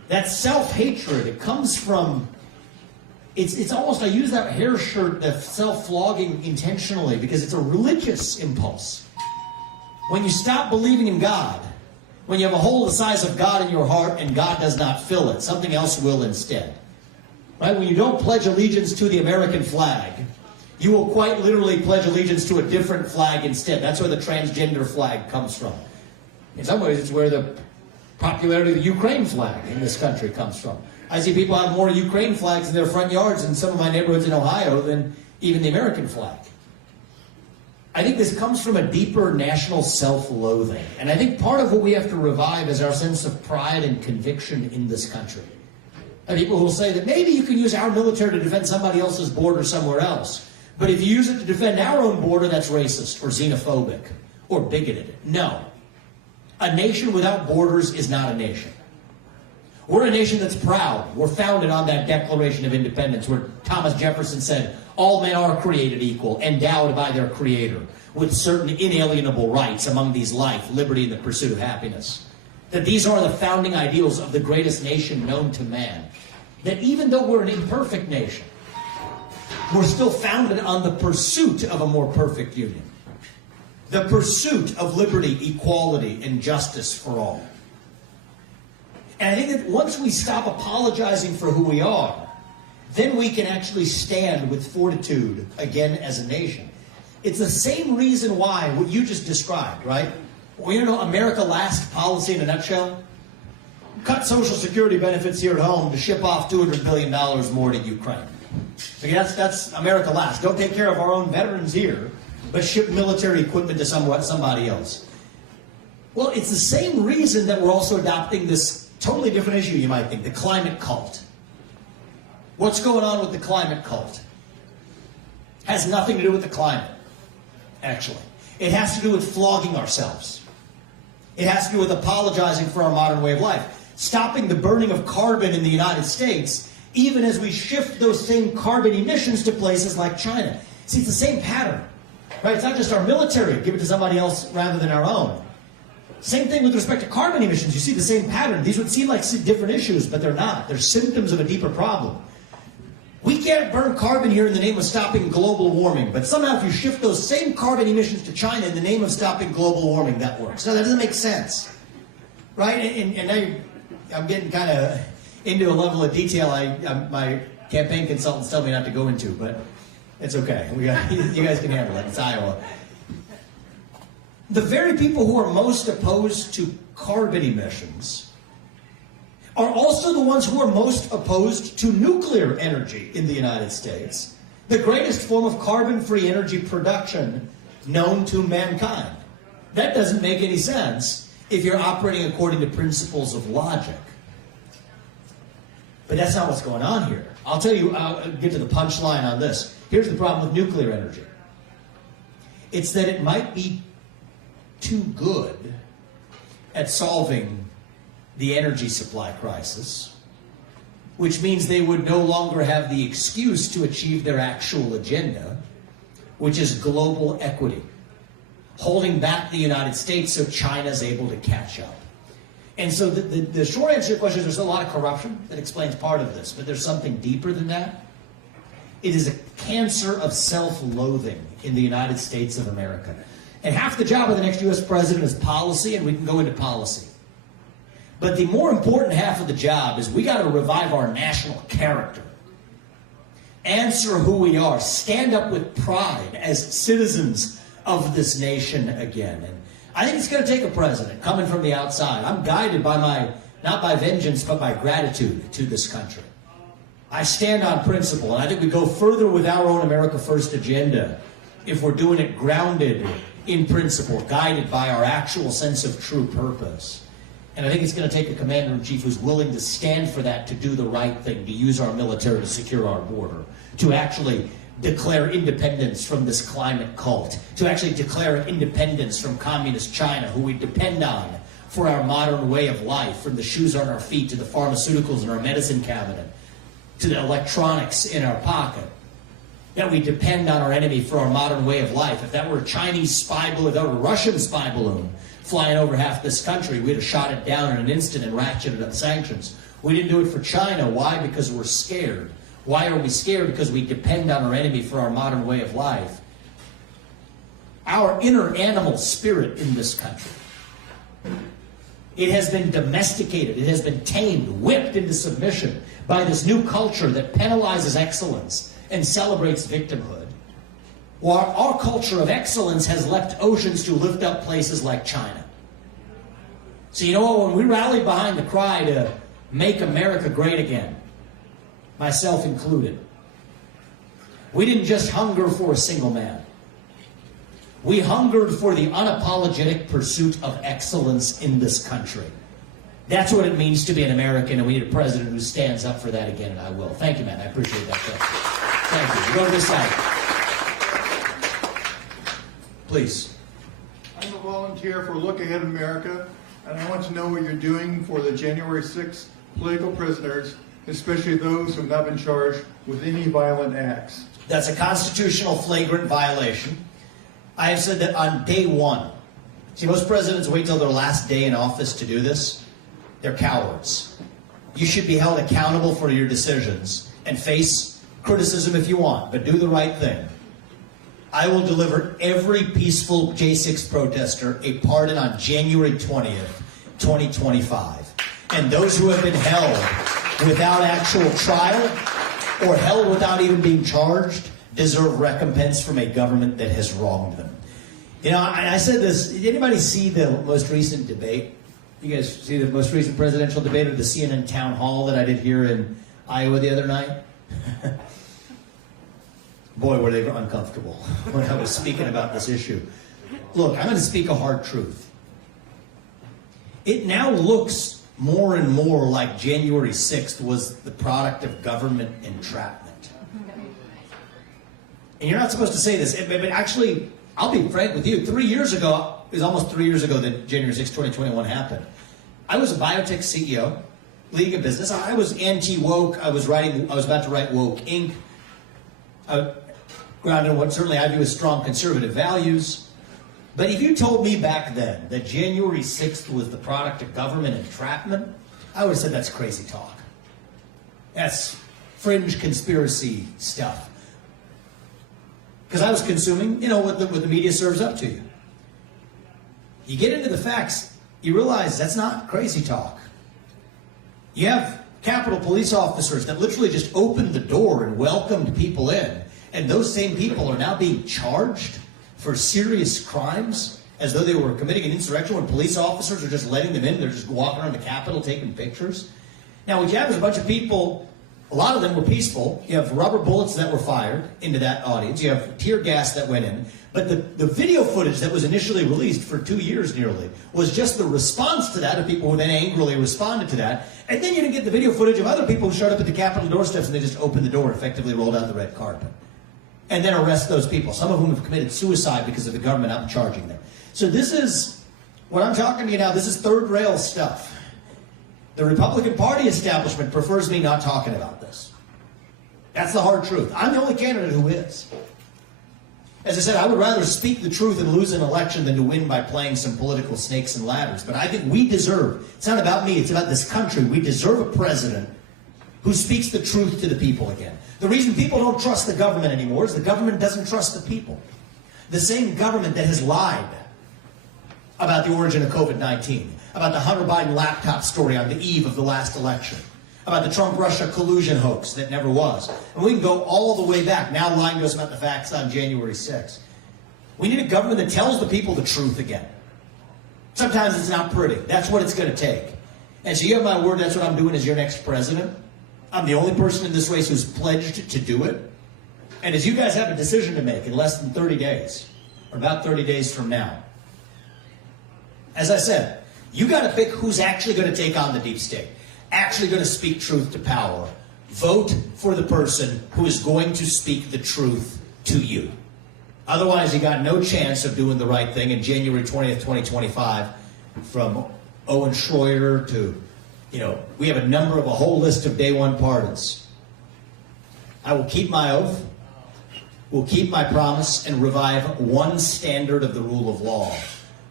That self-hatred, it comes from, it's almost, I use that hair shirt, the self-flogging intentionally, because it's a religious impulse. When you stop believing in God, when you have a hole the size of God in your heart and God does not fill it, something else will instead. Right? When you don't pledge allegiance to the American flag, you will quite literally pledge allegiance to a different flag instead. That's where the transgender flag comes from. In some ways, it's where the popularity of the Ukraine flag in this country comes from. I see people have more Ukraine flags in their front yards in some of my neighborhoods in Ohio than even the American flag. I think this comes from a deeper national self-loathing. And I think part of what we have to revive is our sense of pride and conviction in this country. And people who will say that maybe you can use our military to defend somebody else's border somewhere else. But if you use it to defend our own border, that's racist or xenophobic or bigoted. No. A nation without borders is not a nation. We're a nation that's proud. We're founded on that Declaration of Independence where Thomas Jefferson said, all men are created equal, endowed by their Creator, with certain inalienable rights, among these life, liberty, and the pursuit of happiness. That these are the founding ideals of the greatest nation known to man. That even though we're an imperfect nation, we're still founded on the pursuit of a more perfect union. The pursuit of liberty, equality, and justice for all. And I think that once we stop apologizing for who we are, then we can actually stand with fortitude again as a nation. It's the same reason why what you just described, right? Well, you know, America Last policy in a nutshell? Cut Social Security benefits here at home to ship off $200 billion more to Ukraine. Okay, that's America Last. Don't take care of our own veterans here, but ship military equipment to somebody else. Well, it's the same reason that we're also adopting this totally different issue, you might think, the climate cult. What's going on with the climate cult? Has nothing to do with the climate, actually. It has to do with flogging ourselves. It has to do with apologizing for our modern way of life. Stopping the burning of carbon in the United States, even as we shift those same carbon emissions to places like China. See, it's the same pattern. Right? It's not just our military, give it to somebody else rather than our own. Same thing with respect to carbon emissions. You see the same pattern. These would seem like different issues, but they're not. They're symptoms of a deeper problem. We can't burn carbon here in the name of stopping global warming, but somehow if you shift those same carbon emissions to China in the name of stopping global warming, that works. No, that doesn't make sense. Right? And now I'm getting kind of into a level of detail my campaign consultants tell me not to go into, but it's okay. You guys can handle it. It's Iowa. The very people who are most opposed to carbon emissions are also the ones who are most opposed to nuclear energy in the United States, the greatest form of carbon-free energy production known to mankind. That doesn't make any sense if you're operating according to principles of logic. But that's not what's going on here. I'll tell you, I'll get to the punchline on this. Here's the problem with nuclear energy. It's that it might be too good at solving the energy supply crisis, which means they would no longer have the excuse to achieve their actual agenda, which is global equity, holding back the United States so China's able to catch up. And so the short answer to your question is there's a lot of corruption that explains part of this, but there's something deeper than that. It is a cancer of self-loathing in the United States of America. And half the job of the next U.S. president is policy, and we can go into policy. But the more important half of the job is we got to revive our national character. Answer who we are. Stand up with pride as citizens of this nation again. And I think it's going to take a president coming from the outside. I'm guided by not by vengeance, but by gratitude to this country. I stand on principle, and I think we go further with our own America First agenda if we're doing it grounded in principle, guided by our actual sense of true purpose. And I think it's going to take a commander-in-chief who's willing to stand for that, to do the right thing, to use our military to secure our border, to actually declare independence from this climate cult, to actually declare independence from communist China, who we depend on for our modern way of life, from the shoes on our feet to the pharmaceuticals in our medicine cabinet, to the electronics in our pocket. That we depend on our enemy for our modern way of life. If that were a Chinese spy balloon, if that were a Russian spy balloon flying over half this country, we'd have shot it down in an instant and ratcheted up sanctions. We didn't do it for China. Why? Because we're scared. Why are we scared? Because we depend on our enemy for our modern way of life. Our inner animal spirit in this country, it has been domesticated, it has been tamed, whipped into submission by this new culture that penalizes excellence and celebrates victimhood. While our culture of excellence has left oceans to lift up places like China. So you know what, when we rallied behind the cry to make America great again, myself included, we didn't just hunger for a single man. We hungered for the unapologetic pursuit of excellence in this country. That's what it means to be an American, and we need a president who stands up for that again, and I will. Thank you, man. I appreciate that. Thank you. Go to this side. Please. I'm a volunteer for Look Ahead America, and I want to know what you're doing for the January 6th political prisoners, especially those who have not been charged with any violent acts. That's a constitutional flagrant violation. I have said that on day one. See, most presidents wait till their last day in office to do this. They're cowards. You should be held accountable for your decisions and face criticism if you want, but do the right thing. I will deliver every peaceful J6 protester a pardon on January 20th, 2025. And those who have been held without actual trial or held without even being charged deserve recompense from a government that has wronged them. You know, I said this, did anybody see the most recent debate? You guys see the most recent presidential debate of the CNN town hall that I did here in Iowa the other night? Boy, were they uncomfortable when I was speaking about this issue. Look, I'm going to speak a hard truth. It now looks more and more like January 6th was the product of government entrapment. And you're not supposed to say this, but actually, I'll be frank with you. 3 years ago, it was almost 3 years ago that January 6, 2021 happened. I was a biotech CEO, leading a business. I was anti-woke. I was about to write Woke Inc. Grounded in what certainly I view as strong conservative values. But if you told me back then that January 6th was the product of government entrapment, I would have said that's crazy talk. That's fringe conspiracy stuff. Because I was consuming, you know, what the media serves up to you. You get into the facts, you realize that's not crazy talk. You have Capitol Police officers that literally just opened the door and welcomed people in, and those same people are now being charged for serious crimes as though they were committing an insurrection when police officers are just letting them in. They're just walking around the Capitol taking pictures. Now, what you have is a bunch of people. A lot of them were peaceful. You have rubber bullets that were fired into that audience. You have tear gas that went in. But the video footage that was initially released for 2 years nearly was just the response to that of people who then angrily responded to that. And then you didn't get the video footage of other people who showed up at the Capitol doorsteps and they just opened the door and effectively rolled out the red carpet. And then arrest those people, some of whom have committed suicide because of the government not charging them. So this is, what I'm talking to you now, this is third rail stuff. The Republican Party establishment prefers me not talking about this. That's the hard truth. I'm the only candidate who is. As I said, I would rather speak the truth and lose an election than to win by playing some political snakes and ladders. But I think we deserve, it's not about me, it's about this country. We deserve a president who speaks the truth to the people again. The reason people don't trust the government anymore is the government doesn't trust the people. The same government that has lied about the origin of COVID-19, about the Hunter Biden laptop story on the eve of the last election, about the Trump-Russia collusion hoax that never was. And we can go all the way back, now lying to us about the facts on January 6th. We need a government that tells the people the truth again. Sometimes it's not pretty. That's what it's going to take. And so you have my word, that's what I'm doing as your next president. I'm the only person in this race who's pledged to do it. And as you guys have a decision to make in less than 30 days, or about 30 days from now, as I said, you got to pick who's actually going to take on the deep state, actually going to speak truth to power. Vote for the person who is going to speak the truth to you. Otherwise, you got no chance of doing the right thing in January 20th, 2025, from Owen Schroyer to, we have a whole list of day one pardons. I will keep my oath, will keep my promise, and revive one standard of the rule of law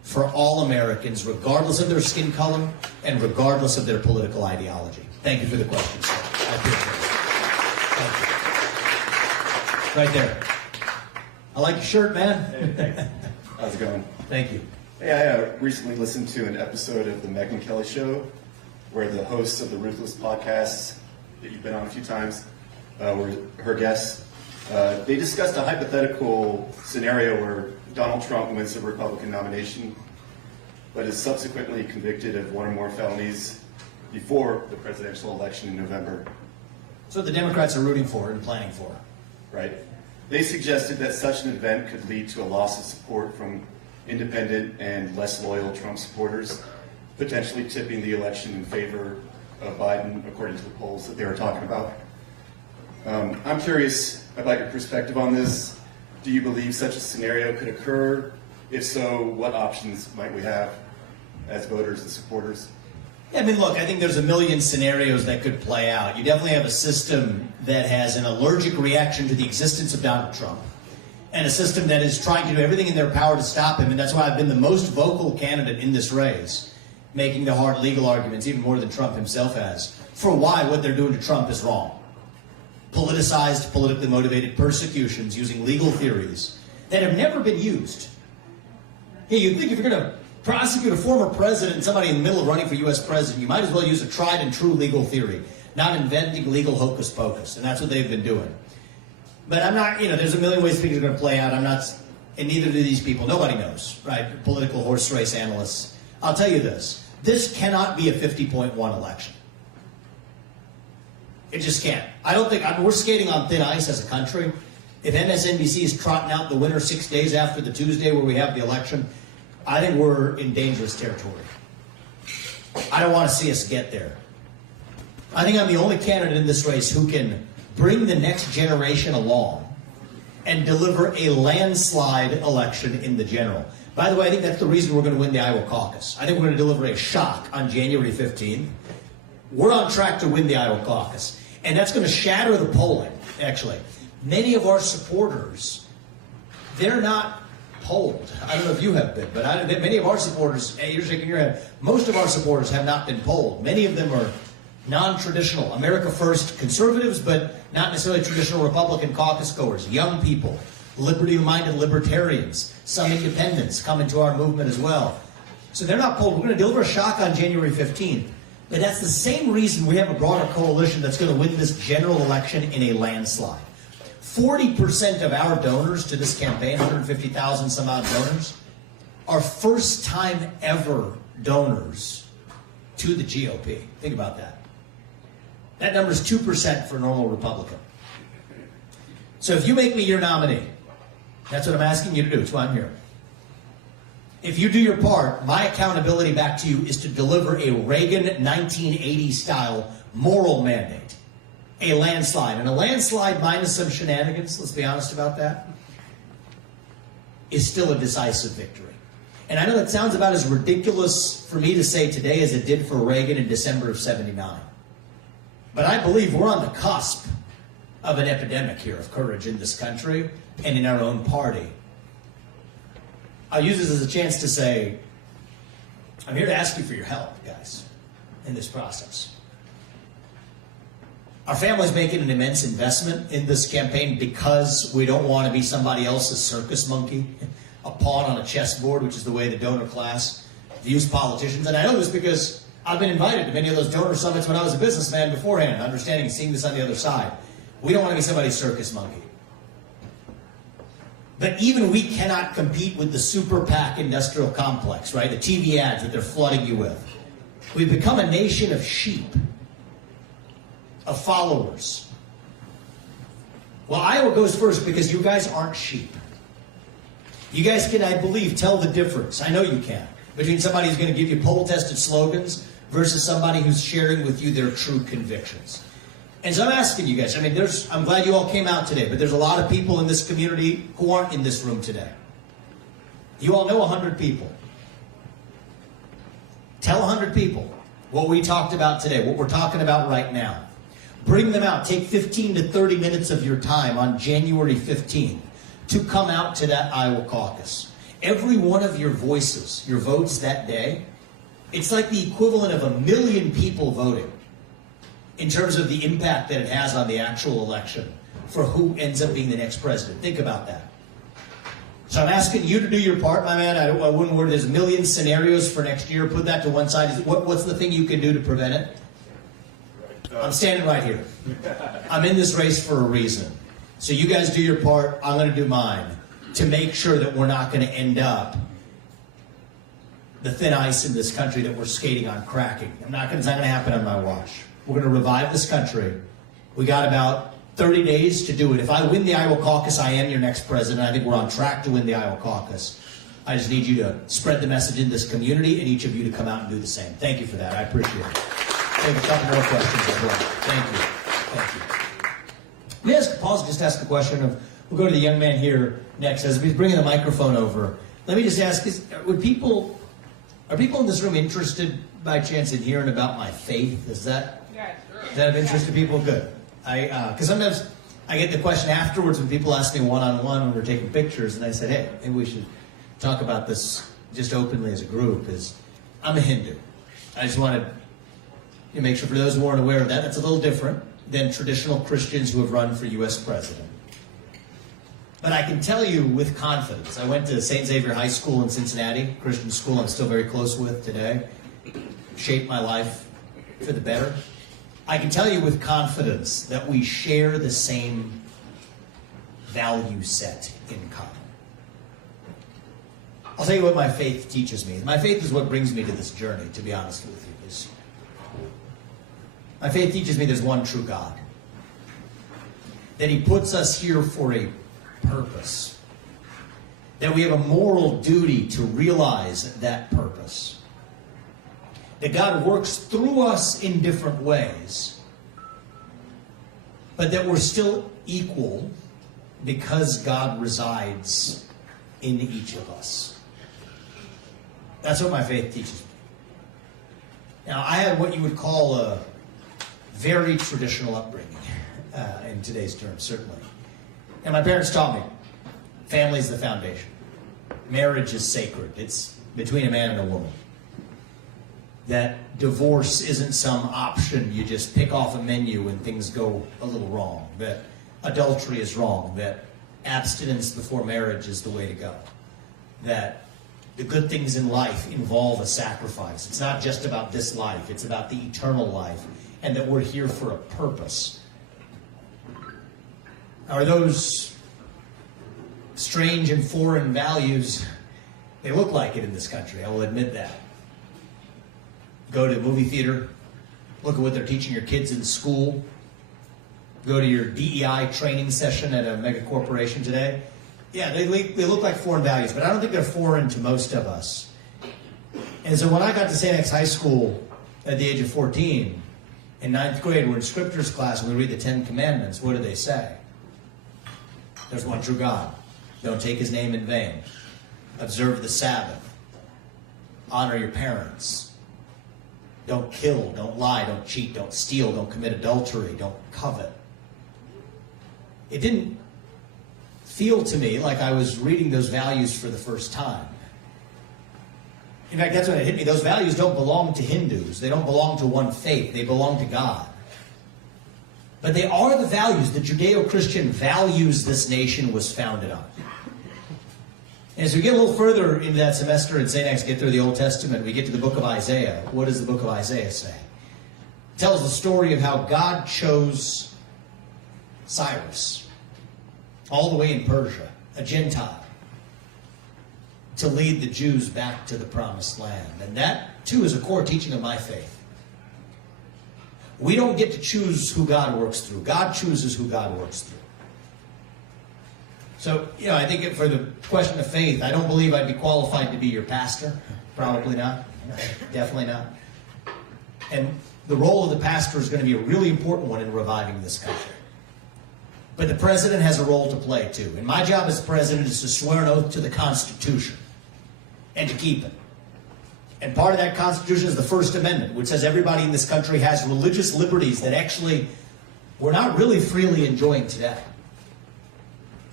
for all Americans, regardless of their skin color and regardless of their political ideology. Thank you for the question, sir. I appreciate it. Thank you. Right there. I like your shirt, man. Hey, thanks. How's it going? Thank you. Hey, I recently listened to an episode of the Megyn Kelly Show where the hosts of the Ruthless podcast that you've been on a few times were her guests. They discussed a hypothetical scenario where Donald Trump wins the Republican nomination, but is subsequently convicted of one or more felonies before the presidential election in November. So the Democrats are rooting for and planning for. Right. They suggested that such an event could lead to a loss of support from independent and less loyal Trump supporters, potentially tipping the election in favor of Biden, according to the polls that they were talking about. I'm curious about your perspective on this. Do you believe such a scenario could occur? If so, what options might we have as voters and supporters? Yeah, I mean, look, I think there's a million scenarios that could play out. You definitely have a system that has an allergic reaction to the existence of Donald Trump, and a system that is trying to do everything in their power to stop him. And that's why I've been the most vocal candidate in this race, making the hard legal arguments, even more than Trump himself has, for why what they're doing to Trump is wrong. Politicized, politically motivated persecutions using legal theories that have never been used. Yeah, you'd think if you're going to prosecute a former president, somebody in the middle of running for U.S. president, you might as well use a tried and true legal theory, not inventing legal hocus pocus. And that's what they've been doing. But I'm not, there's a million ways things are going to play out. I'm not, and neither do these people. Nobody knows, right? Political horse race analysts. I'll tell you this. This cannot be a 50.1 election. It just can't. We're skating on thin ice as a country. If MSNBC is trotting out the winner 6 days after the Tuesday where we have the election, I think we're in dangerous territory. I don't want to see us get there. I think I'm the only candidate in this race who can bring the next generation along and deliver a landslide election in the general. By the way, I think that's the reason we're going to win the Iowa caucus. I think we're going to deliver a shock on January 15th. We're on track to win the Iowa caucus. And that's going to shatter the polling, actually. Many of our supporters, they're not polled. I don't know if you have been, but many of our supporters, you're shaking your head, most of our supporters have not been polled. Many of them are non-traditional, America First conservatives, but not necessarily traditional Republican caucus goers, young people, liberty-minded libertarians, some independents come into our movement as well. So they're not polled. We're going to deliver a shock on January 15th. But that's the same reason we have a broader coalition that's going to win this general election in a landslide. 40% of our donors to this campaign, 150,000 some odd donors, are first-time ever donors to the GOP. Think about that. That number is 2% for a normal Republican. So if you make me your nominee, that's what I'm asking you to do. That's why I'm here. If you do your part, my accountability back to you is to deliver a Reagan 1980-style moral mandate. A landslide. And a landslide minus some shenanigans, let's be honest about that, is still a decisive victory. And I know that sounds about as ridiculous for me to say today as it did for Reagan in December of '79. But I believe we're on the cusp of an epidemic here of courage in this country and in our own party. I'll use this as a chance to say, I'm here to ask you for your help, guys, in this process. Our family's making an immense investment in this campaign because we don't want to be somebody else's circus monkey, a pawn on a chessboard, which is the way the donor class views politicians. And I know this because I've been invited to many of those donor summits when I was a businessman beforehand, understanding and seeing this on the other side. We don't want to be somebody's circus monkey. But even we cannot compete with the super PAC industrial complex, right? The TV ads that they're flooding you with. We've become a nation of sheep, of followers. Well, Iowa goes first because you guys aren't sheep. You guys can, I believe, tell the difference. I know you can. Between somebody who's going to give you poll-tested slogans versus somebody who's sharing with you their true convictions. And so I'm asking you guys, I'm glad you all came out today, but there's a lot of people in this community who aren't in this room today. You all know 100 people. Tell 100 people what we talked about today, what we're talking about right now. Bring them out. Take 15 to 30 minutes of your time on January 15th to come out to that Iowa caucus every one of your voices, your votes that day, it's like the equivalent of 1 million people voting in terms of the impact that it has on the actual election for who ends up being the next president. Think about that. So I'm asking you to do your part, my man. I wouldn't worry. There's a million scenarios for next year. Put that to one side. What's the thing you can do to prevent it? I'm standing right here. I'm in this race for a reason. So you guys do your part. I'm going to do mine to make sure that we're not going to end up the thin ice in this country that we're skating on cracking. It's not going to happen on my watch. We're going to revive this country. We got about 30 days to do it. If I win the Iowa caucus, I am your next president. I think we're on track to win the Iowa caucus. I just need you to spread the message in this community and each of you to come out and do the same. Thank you for that. I appreciate it. Take a couple more questions as well. Thank you. Thank you. Let me pause and just ask the question of, we'll go to the young man here next. As we're bringing the microphone over, let me just ask, are people in this room interested by chance in hearing about my faith? Is that of interest to people? Good. Because sometimes I get the question afterwards when people ask me one-on-one when we're taking pictures, and I said, hey, maybe we should talk about this just openly as a group. I'm a Hindu. I just wanted to make sure for those who aren't aware of that, that's a little different than traditional Christians who have run for U.S. president. But I can tell you with confidence, I went to St. Xavier High School in Cincinnati, Christian school I'm still very close with today, shaped my life for the better. I can tell you with confidence that we share the same value set in common. I'll tell you what my faith teaches me. My faith is what brings me to this journey, to be honest with you. My faith teaches me there's one true God. That He puts us here for a purpose. That we have a moral duty to realize that purpose. That God works through us in different ways, but that we're still equal because God resides in each of us. That's what my faith teaches me. Now, I had what you would call a very traditional upbringing, in today's terms, certainly. And my parents taught me, family is the foundation. Marriage is sacred. It's between a man and a woman. That divorce isn't some option you just pick off a menu when things go a little wrong. That adultery is wrong. That abstinence before marriage is the way to go. That the good things in life involve a sacrifice. It's not just about this life. It's about the eternal life. And that we're here for a purpose. Are those strange and foreign values? They look like it in this country, I will admit that. Go to a movie theater, look at what they're teaching your kids in school, go to your DEI training session at a mega corporation today. Yeah, they look like foreign values, but I don't think they're foreign to most of us. And so when I got to St. X High School at the age of 14, in 9th grade, we're in scriptures class and we read the 10 Commandments. What do they say? There's one true God. Don't take His name in vain. Observe the Sabbath. Honor your parents. Don't kill, don't lie, don't cheat, don't steal, don't commit adultery, don't covet. It didn't feel to me like I was reading those values for the first time. In fact, that's when it hit me. Those values don't belong to Hindus. They don't belong to one faith. They belong to God. But they are the values, the Judeo-Christian values this nation was founded on. And as we get a little further into that semester in St. X, get through the Old Testament, we get to the book of Isaiah. What does the book of Isaiah say? It tells the story of how God chose Cyrus, all the way in Persia, a Gentile, to lead the Jews back to the promised land. And that, too, is a core teaching of my faith. We don't get to choose who God works through. God chooses who God works through. So, I think for the question of faith, I don't believe I'd be qualified to be your pastor. Probably not. Definitely not. And the role of the pastor is going to be a really important one in reviving this country. But the president has a role to play, too. And my job as president is to swear an oath to the Constitution and to keep it. And part of that Constitution is the First Amendment, which says everybody in this country has religious liberties that actually we're not really freely enjoying today.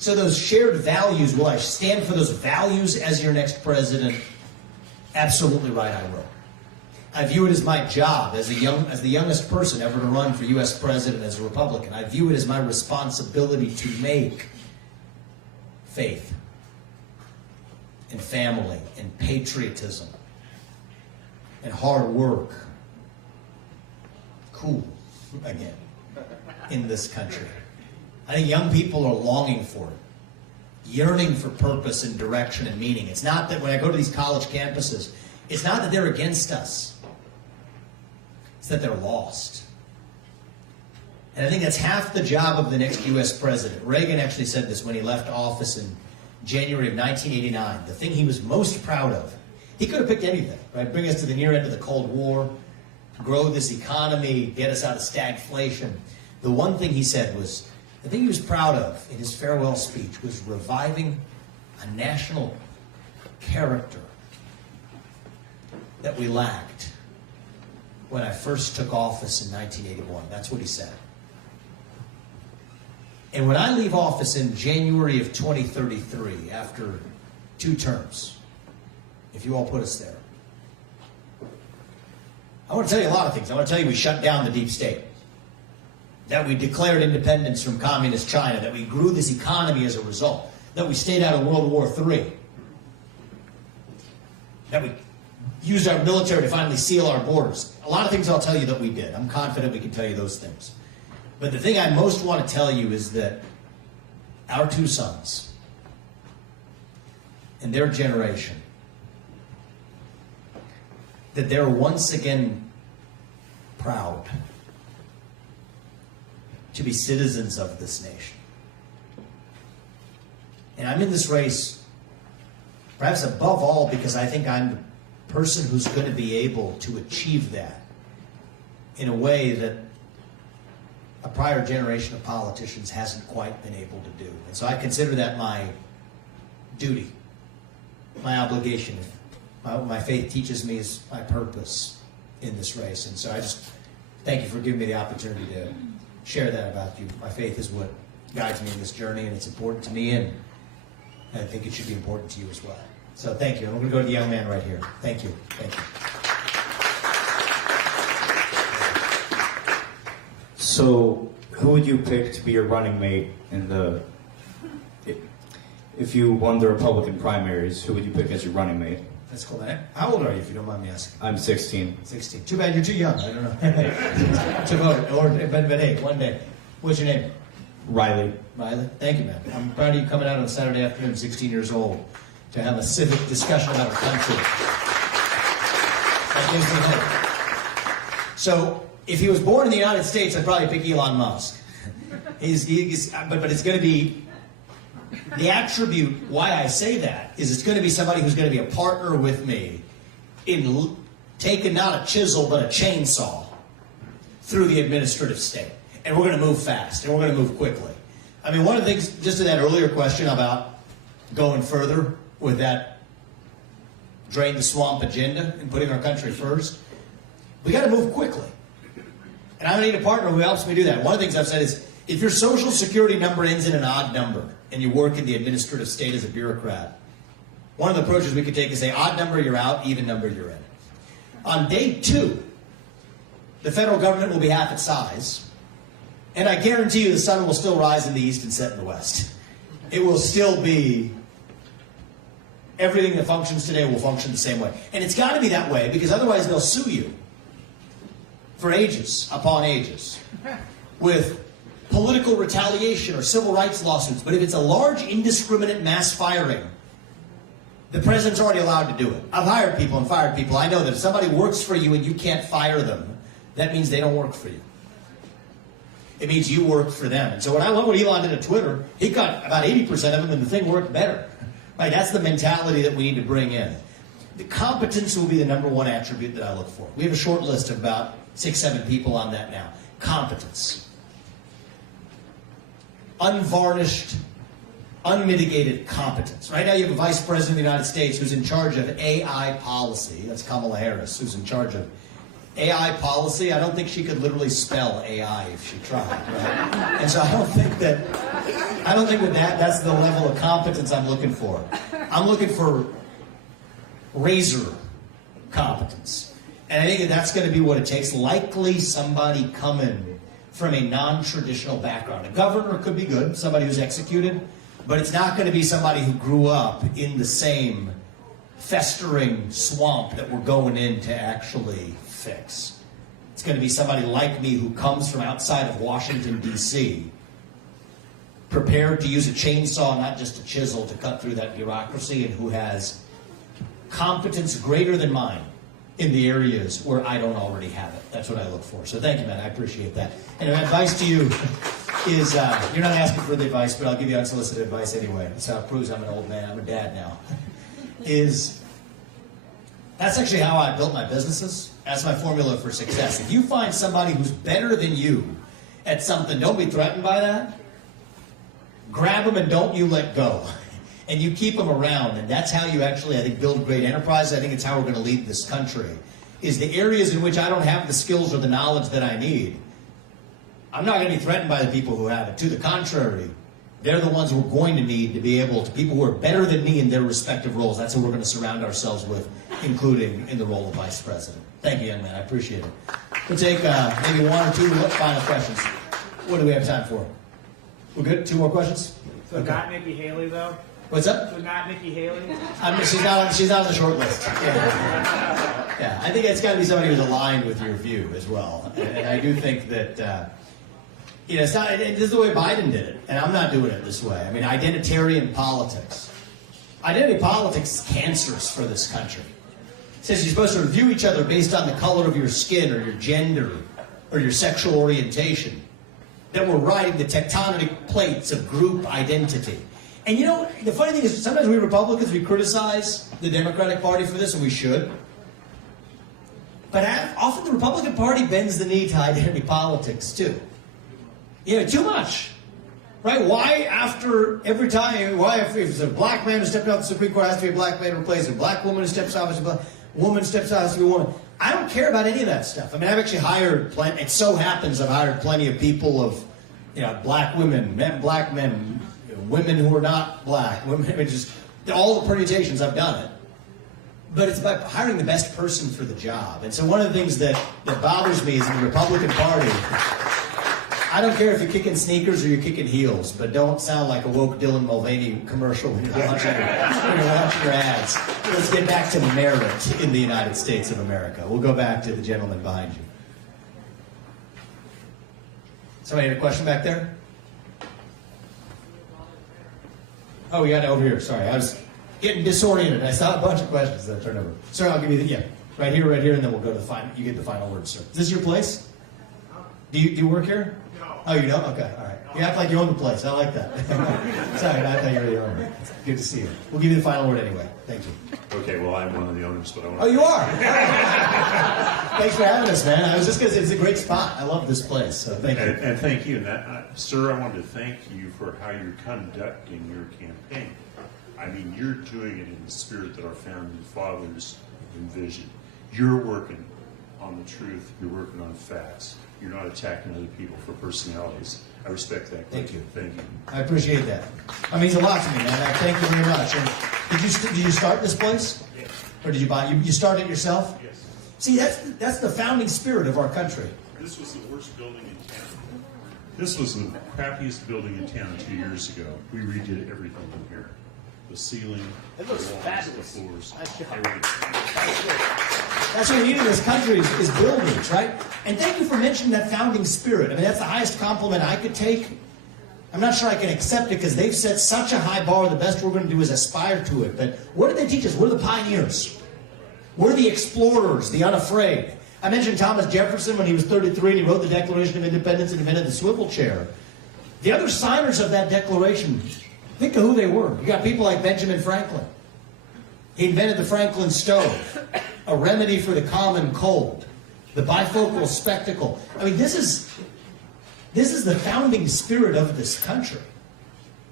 So those shared values, will I stand for those values as your next president? Absolutely right, I will. I view it as my job as the youngest person ever to run for U.S. president as a Republican. I view it as my responsibility to make faith and family and patriotism and hard work cool again in this country. I think young people are longing for it, yearning for purpose and direction and meaning. It's not that when I go to these college campuses, it's not that they're against us. It's that they're lost. And I think that's half the job of the next U.S. president. Reagan actually said this when he left office in January of 1989. The thing he was most proud of, he could have picked anything, right? Bring us to the near end of the Cold War, grow this economy, get us out of stagflation. The one thing he said was, the thing he was proud of in his farewell speech was reviving a national character that we lacked when I first took office in 1981. That's what he said. And when I leave office in January of 2033, after 2 terms, if you all put us there, I want to tell you a lot of things. I want to tell you we shut down the deep state, that we declared independence from communist China, that we grew this economy as a result, that we stayed out of World War III, that we used our military to finally seal our borders. A lot of things I'll tell you that we did. I'm confident we can tell you those things. But the thing I most want to tell you is that our 2 sons and their generation, that they're once again proud to be citizens of this nation. And I'm in this race, perhaps above all, because I think I'm the person who's going to be able to achieve that in a way that a prior generation of politicians hasn't quite been able to do. And so I consider that my duty, my obligation. My faith teaches me is my purpose in this race. And so I just thank you for giving me the opportunity to share that about you. My faith is what guides me in this journey, and it's important to me, and I think it should be important to you as well. So thank you. And we're going to go to the young man right here. Thank you. Thank you. So, who would you pick to be your running mate in if you won the Republican primaries? Who would you pick as your running mate? That's cool, man. How old are you, if you don't mind me asking? I'm 16. 16. Too bad you're too young. I don't know. To vote, or but hey, one day. What's your name? Riley. Riley. Thank you, man. I'm proud of you coming out on a Saturday afternoon, 16 years old, to have a civic discussion about our country. That gives me hope. So, if he was born in the United States, I'd probably pick Elon Musk. But it's going to be, the attribute why I say that is it's going to be somebody who's going to be a partner with me in taking not a chisel but a chainsaw through the administrative state. And we're going to move fast, and we're going to move quickly. I mean, one of the things, just to that earlier question about going further with that drain the swamp agenda and putting our country first, we got to move quickly. And I'm going to need a partner who helps me do that. One of the things I've said is, if your social security number ends in an odd number and you work in the administrative state as a bureaucrat, one of the approaches we could take is say, odd number, you're out, even number, you're in. On day 2, the federal government will be half its size, and I guarantee you the sun will still rise in the east and set in the west. It will still be, everything that functions today will function the same way. And it's got to be that way, because otherwise they'll sue you for ages upon ages with political retaliation or civil rights lawsuits. But if it's a large, indiscriminate mass firing, the president's already allowed to do it. I've hired people and fired people. I know that if somebody works for you and you can't fire them, that means they don't work for you. It means you work for them. And so when I love what Elon did at Twitter, he got about 80% of them and the thing worked better. Right? That's the mentality that we need to bring in. The competence will be the number one attribute that I look for. We have a short list of about 6-7 people on that now. Competence. Unvarnished, unmitigated competence. Right now you have a vice president of the United States who's in charge of AI policy. That's Kamala Harris, who's in charge of AI policy, I don't think she could literally spell AI if she tried, right? And so I don't think that that's the level of competence I'm looking for. I'm looking for razor competence. And I think that's going to be what it takes. Likely somebody coming from a non-traditional background. A governor could be good, somebody who's executed, but it's not going to be somebody who grew up in the same festering swamp that we're going in to actually fix. It's going to be somebody like me who comes from outside of Washington, D.C., prepared to use a chainsaw, not just a chisel, to cut through that bureaucracy, and who has competence greater than mine in the areas where I don't already have it. That's what I look for. So thank you, man. I appreciate that. And my advice to you is, you're not asking for the advice, but I'll give you unsolicited advice anyway. That's how it proves I'm an old man. I'm a dad now. That's actually how I built my businesses. That's my formula for success. If you find somebody who's better than you at something, don't be threatened by that. Grab them and don't you let go. And you keep them around, and that's how you actually, I think, build great enterprise. I think it's how we're going to lead this country, is the areas in which I don't have the skills or the knowledge that I need. I'm not going to be threatened by the people who have it. To the contrary, they're the ones we're going to need to be able to, people who are better than me in their respective roles. That's who we're going to surround ourselves with, including in the role of vice president. Thank you, young man. I appreciate it. We'll take maybe one or two final questions. What do we have time for? We're good? Two more questions? So Okay. not Nikki Haley, though? What's up? So not Nikki Haley? She's not on the short list. Yeah, I think it's got to be somebody who's aligned with your view as well. And I do think that, it's not, this is the way Biden did it, and I'm not doing it this way. I mean, identitarian politics. Identity politics is cancerous for this country. It says you're supposed to review each other based on the color of your skin or your gender or your sexual orientation. That we're riding the tectonic plates of group identity. And you know, the funny thing is, sometimes we Republicans, we criticize the Democratic Party for this, and we should. But often the Republican Party bends the knee to identity politics, too. Too much. Right? Why if it's a black man who stepped out of the Supreme Court, it has to be a black man replaced a black woman who steps out, a woman steps out, it has to be a woman. I don't care about any of that stuff. I mean, I've actually hired it so happens I've hired plenty of people of, black women, black men, women who are not black, women, just all the permutations, I've done it. But it's by hiring the best person for the job. And so one of the things that bothers me is in the Republican Party, I don't care if you're kicking sneakers or you're kicking heels, but don't sound like a woke Dylan Mulvaney commercial when you're watching your ads. Let's get back to merit in the United States of America. We'll go back to the gentleman behind you. Somebody had a question back there? Oh, we got it over here. Sorry, I was getting disoriented. I saw a bunch of questions that I turned over. Sir, I'll give you right here, and then we'll go to the final. You get the final word, sir. Is this your place? Do you work here? No. Oh, you don't? Okay, all right. You act like you own the place. I like that. Sorry, I thought you were the owner. Good to see you. We'll give you the final word anyway. Thank you. Okay, well, I'm one of the owners, but I want to... Oh, you are? Thanks for having us, man. I was just going to say, it's a great spot. I love this place, so thank you. And thank you. And sir, I wanted to thank you for how you're conducting your campaign. I mean, you're doing it in the spirit that our founding fathers envisioned. You're working on the truth. You're working on facts. You're not attacking other people for personalities. I respect that. Thank you. Thank you. I appreciate that. That means a lot to me, man. I thank you very much. And did you start this place? Yes. Or did you buy it? You started it yourself? Yes. See, that's the founding spirit of our country. This was the worst building in town. This was the crappiest building in town 2 years ago. We redid everything in here. The ceiling, It looks the walls, fabulous. the floors. That's what we need in this country is buildings, right? And thank you for mentioning that founding spirit. I mean, that's the highest compliment I could take. I'm not sure I can accept it because they've set such a high bar. The best we're going to do is aspire to it. But what did they teach us? We're the pioneers. We're the explorers, the unafraid. I mentioned Thomas Jefferson when he was 33 and he wrote the Declaration of Independence and invented the swivel chair. The other signers of that declaration, think of who they were. You got people like Benjamin Franklin. He invented the Franklin stove, a remedy for the common cold, the bifocal spectacle. I mean, this is the founding spirit of this country.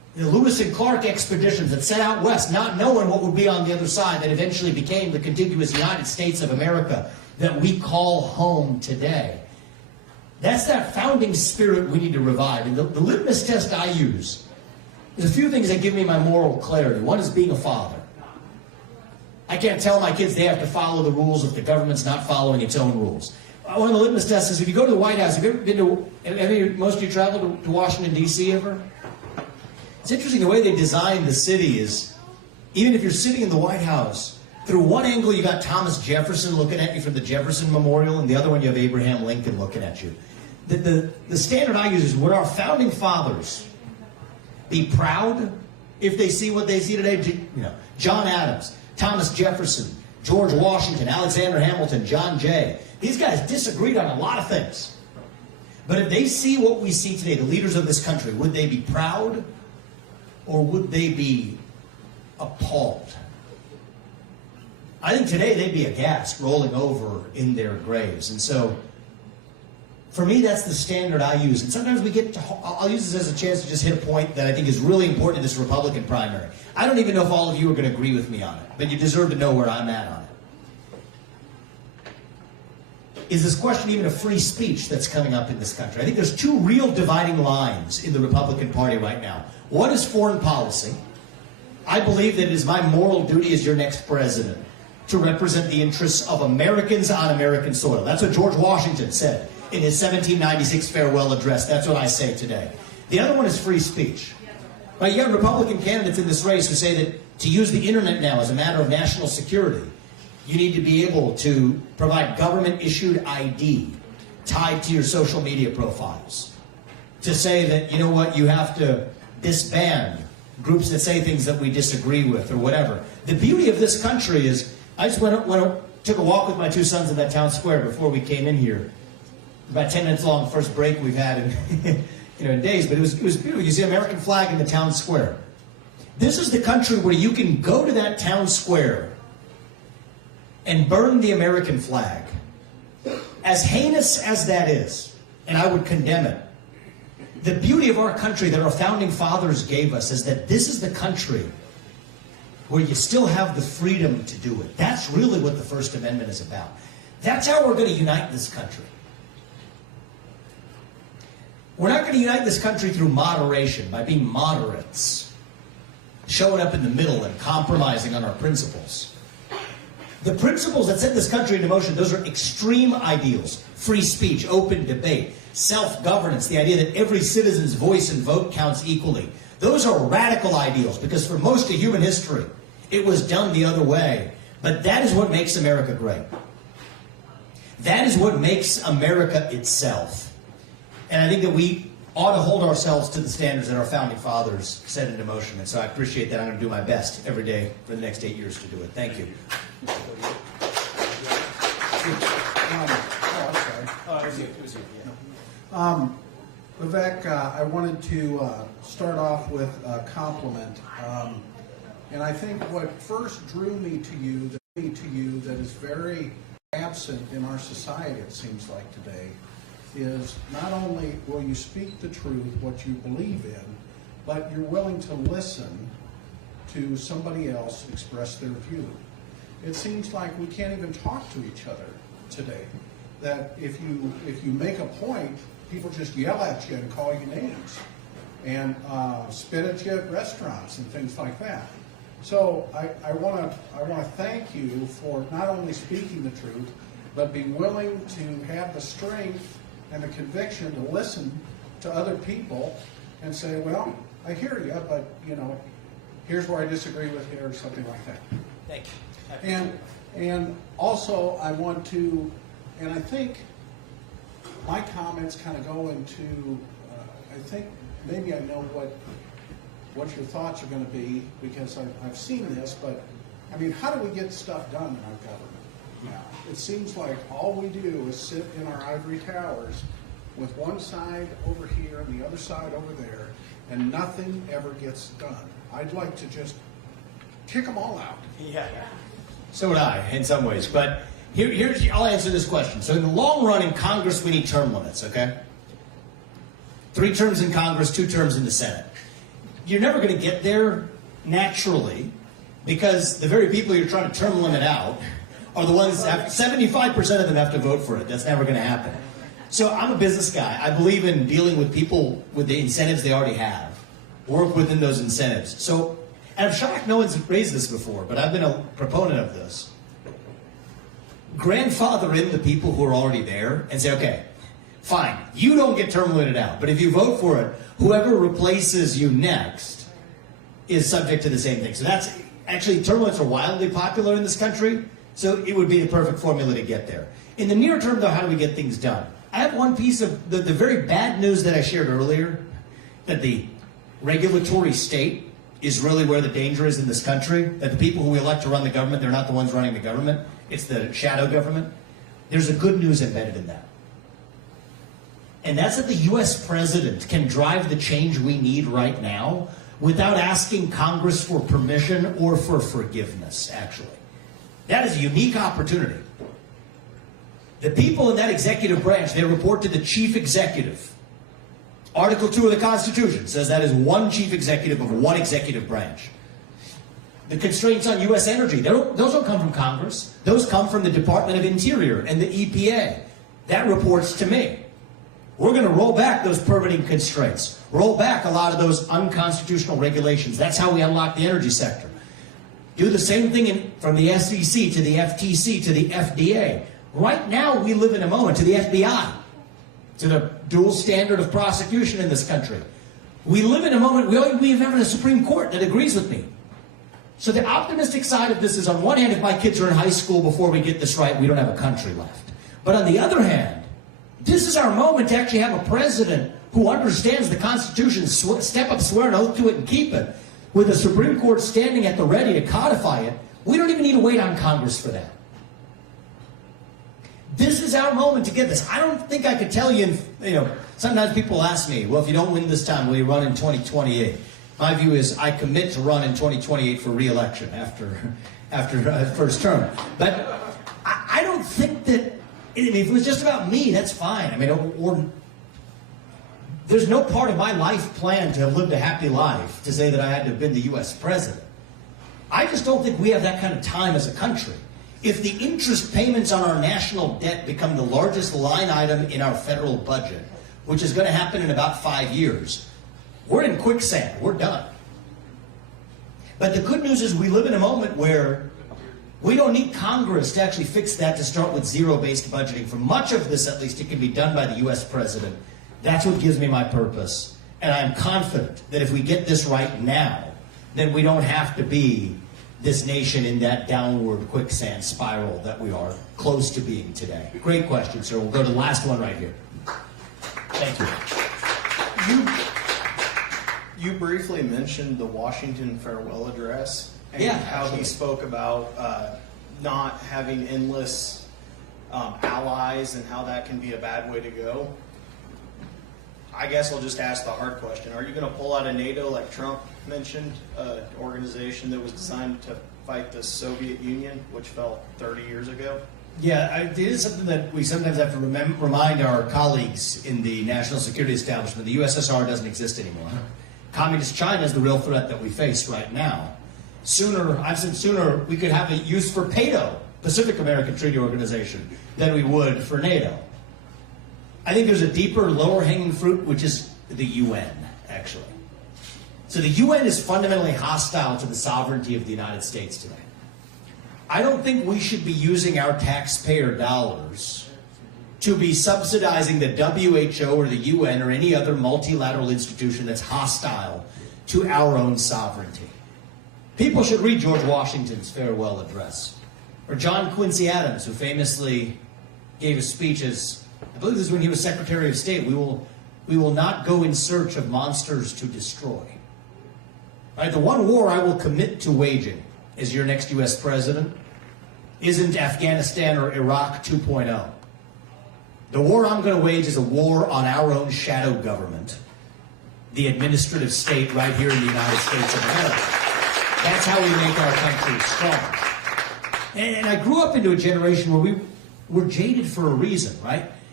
The Lewis and Clark expeditions that set out west, not knowing what would be on the other side, that eventually became the contiguous United States of America that we call home today. That's that founding spirit we need to revive. And the litmus test I use, there's a few things that give me my moral clarity. One is being a father. I can't tell my kids they have to follow the rules if the government's not following its own rules. One of the litmus tests is if you go to the White House, have you ever been to, most of you traveled to Washington, D.C. ever? It's interesting the way they designed the city is, even if you're sitting in the White House, through one angle you got Thomas Jefferson looking at you from the Jefferson Memorial, and the other one you have Abraham Lincoln looking at you. The standard I use is, would our founding fathers be proud if they see what they see today? You know, John Adams, Thomas Jefferson, George Washington, Alexander Hamilton, John Jay. These guys disagreed on a lot of things. But if they see what we see today, the leaders of this country, would they be proud or would they be appalled? I think today they'd be aghast, rolling over in their graves. And so, for me, that's the standard I use. And sometimes we get to, I'll use this as a chance to just hit a point that I think is really important in this Republican primary. I don't even know if all of you are going to agree with me on it, but you deserve to know where I'm at on it. Is this question even of free speech that's coming up in this country? I think there's two real dividing lines in the Republican Party right now. One is foreign policy. I believe that it is my moral duty as your next president to represent the interests of Americans on American soil. That's what George Washington said in his 1796 farewell address. That's what I say today. The other one is free speech. Right, you got Republican candidates in this race who say that to use the internet now as a matter of national security, you need to be able to provide government-issued ID tied to your social media profiles. To say that, you know what, you have to disband groups that say things that we disagree with or whatever. The beauty of this country is, I just took a walk with my two sons in that town square before we came in here. About 10 minutes long, first break we've had in, in days, but it was beautiful. You see an American flag in the town square. This is the country where you can go to that town square and burn the American flag. As heinous as that is, and I would condemn it, the beauty of our country that our founding fathers gave us is that this is the country where you still have the freedom to do it. That's really what the First Amendment is about. That's how we're going to unite this country. We're not going to unite this country through moderation, by being moderates, showing up in the middle and compromising on our principles. The principles that set this country into motion, those are extreme ideals. Free speech, open debate, self-governance, the idea that every citizen's voice and vote counts equally. Those are radical ideals, because for most of human history, it was done the other way. But that is what makes America great. That is what makes America itself. And I think that we ought to hold ourselves to the standards that our founding fathers set into motion. And so I appreciate that. I'm going to do my best every day for the next 8 years to do it. Thank you. Vivek, I wanted to start off with a compliment. And I think what first drew me to you that is very absent in our society, it seems like today, is not only will you speak the truth, what you believe in, but you're willing to listen to somebody else express their view. It seems like we can't even talk to each other today. That if you make a point, people just yell at you and call you names and spit at you at restaurants and things like that. So I want to thank you for not only speaking the truth, but being willing to have the strength and the conviction to listen to other people and say, well, I hear you, but here's where I disagree with you, or something like that. Thank you. And also I want to, and I think my comments kind of go into, I think maybe I know what your thoughts are going to be, because I've seen this, but I mean, how do we get stuff done in our government now? It seems like all we do is sit in our ivory towers with one side over here and the other side over there, and nothing ever gets done. I'd like to just kick them all out. Yeah. So would I, in some ways. But I'll answer this question. So in the long run in Congress, we need term limits, okay? 3 terms in Congress, 2 terms in the Senate. you're never going to get there naturally because the very people you're trying to term limit out are the ones that 75% of them have to vote for it. That's never going to happen. So I'm a business guy. I believe in dealing with people with the incentives they already have. Work within those incentives. So, and I'm shocked no one's raised this before, but I've been a proponent of this. Grandfather in the people who are already there and say, okay, fine, you don't get term limited out, but if you vote for it, whoever replaces you next is subject to the same thing. So that's actually, term limits are wildly popular in this country, so it would be the perfect formula to get there. In the near term, though, how do we get things done? I have one piece of the very bad news that I shared earlier, that the regulatory state is really where the danger is in this country, that the people who we elect to run the government, they're not the ones running the government, it's the shadow government. There's a good news embedded in that. And that's that the US president can drive the change we need right now without asking Congress for permission or for forgiveness, actually. That is a unique opportunity. The people in that executive branch, they report to the chief executive. Article 2 of the Constitution says that is one chief executive of one executive branch. The constraints on U.S. energy, those don't come from Congress. Those come from the Department of Interior and the EPA. That reports to me. We're going to roll back those permitting constraints, roll back a lot of those unconstitutional regulations. That's how we unlock the energy sector. Do the same thing from the SEC to the FTC to the FDA. Right now, we live in a moment, to the FBI, to the dual standard of prosecution in this country. We live in a moment, we have a Supreme Court that agrees with me. So the optimistic side of this is, on one hand, if my kids are in high school before we get this right, we don't have a country left. But on the other hand, this is our moment to actually have a president who understands the Constitution, step up, swear an oath to it, and keep it. With the Supreme Court standing at the ready to codify it, we don't even need to wait on Congress for that. This is our moment to get this. I don't think I could tell you, sometimes people ask me, well, if you don't win this time, will you run in 2028? My view is I commit to run in 2028 for re-election after first term. But I don't think that, if it was just about me, that's fine. I mean, there's no part of my life plan to have lived a happy life to say that I had to have been the U.S. president. I just don't think we have that kind of time as a country. If the interest payments on our national debt become the largest line item in our federal budget, which is going to happen in about 5 years, we're in quicksand. We're done. But the good news is we live in a moment where we don't need Congress to actually fix that, to start with zero-based budgeting. For much of this, at least, it can be done by the U.S. president. That's what gives me my purpose. And I'm confident that if we get this right now, then we don't have to be this nation in that downward quicksand spiral that we are close to being today. Great question, sir. We'll go to the last one right here. Thank you. You briefly mentioned the Washington farewell address and how he spoke about not having endless allies and how that can be a bad way to go. I guess I'll just ask the hard question. Are you going to pull out of NATO like Trump mentioned, an organization that was designed to fight the Soviet Union, which fell 30 years ago? Yeah, it is something that we sometimes have to remind our colleagues in the national security establishment. The USSR doesn't exist anymore. Communist China is the real threat that we face right now. I've said sooner we could have a use for PATO, Pacific American Treaty Organization, than we would for NATO. I think there's a deeper, lower-hanging fruit, which is the UN, actually. So the UN is fundamentally hostile to the sovereignty of the United States today. I don't think we should be using our taxpayer dollars to be subsidizing the WHO or the UN or any other multilateral institution that's hostile to our own sovereignty. People should read George Washington's farewell address, or John Quincy Adams, who famously gave a speech as, I believe this was when he was Secretary of State, we will not go in search of monsters to destroy. Right? The one war I will commit to waging as your next U.S. president isn't Afghanistan or Iraq 2.0. The war I'm going to wage is a war on our own shadow government, the administrative state right here in the United States of America. That's how we make our country strong. And I grew up into a generation where we were jaded for a reason, right?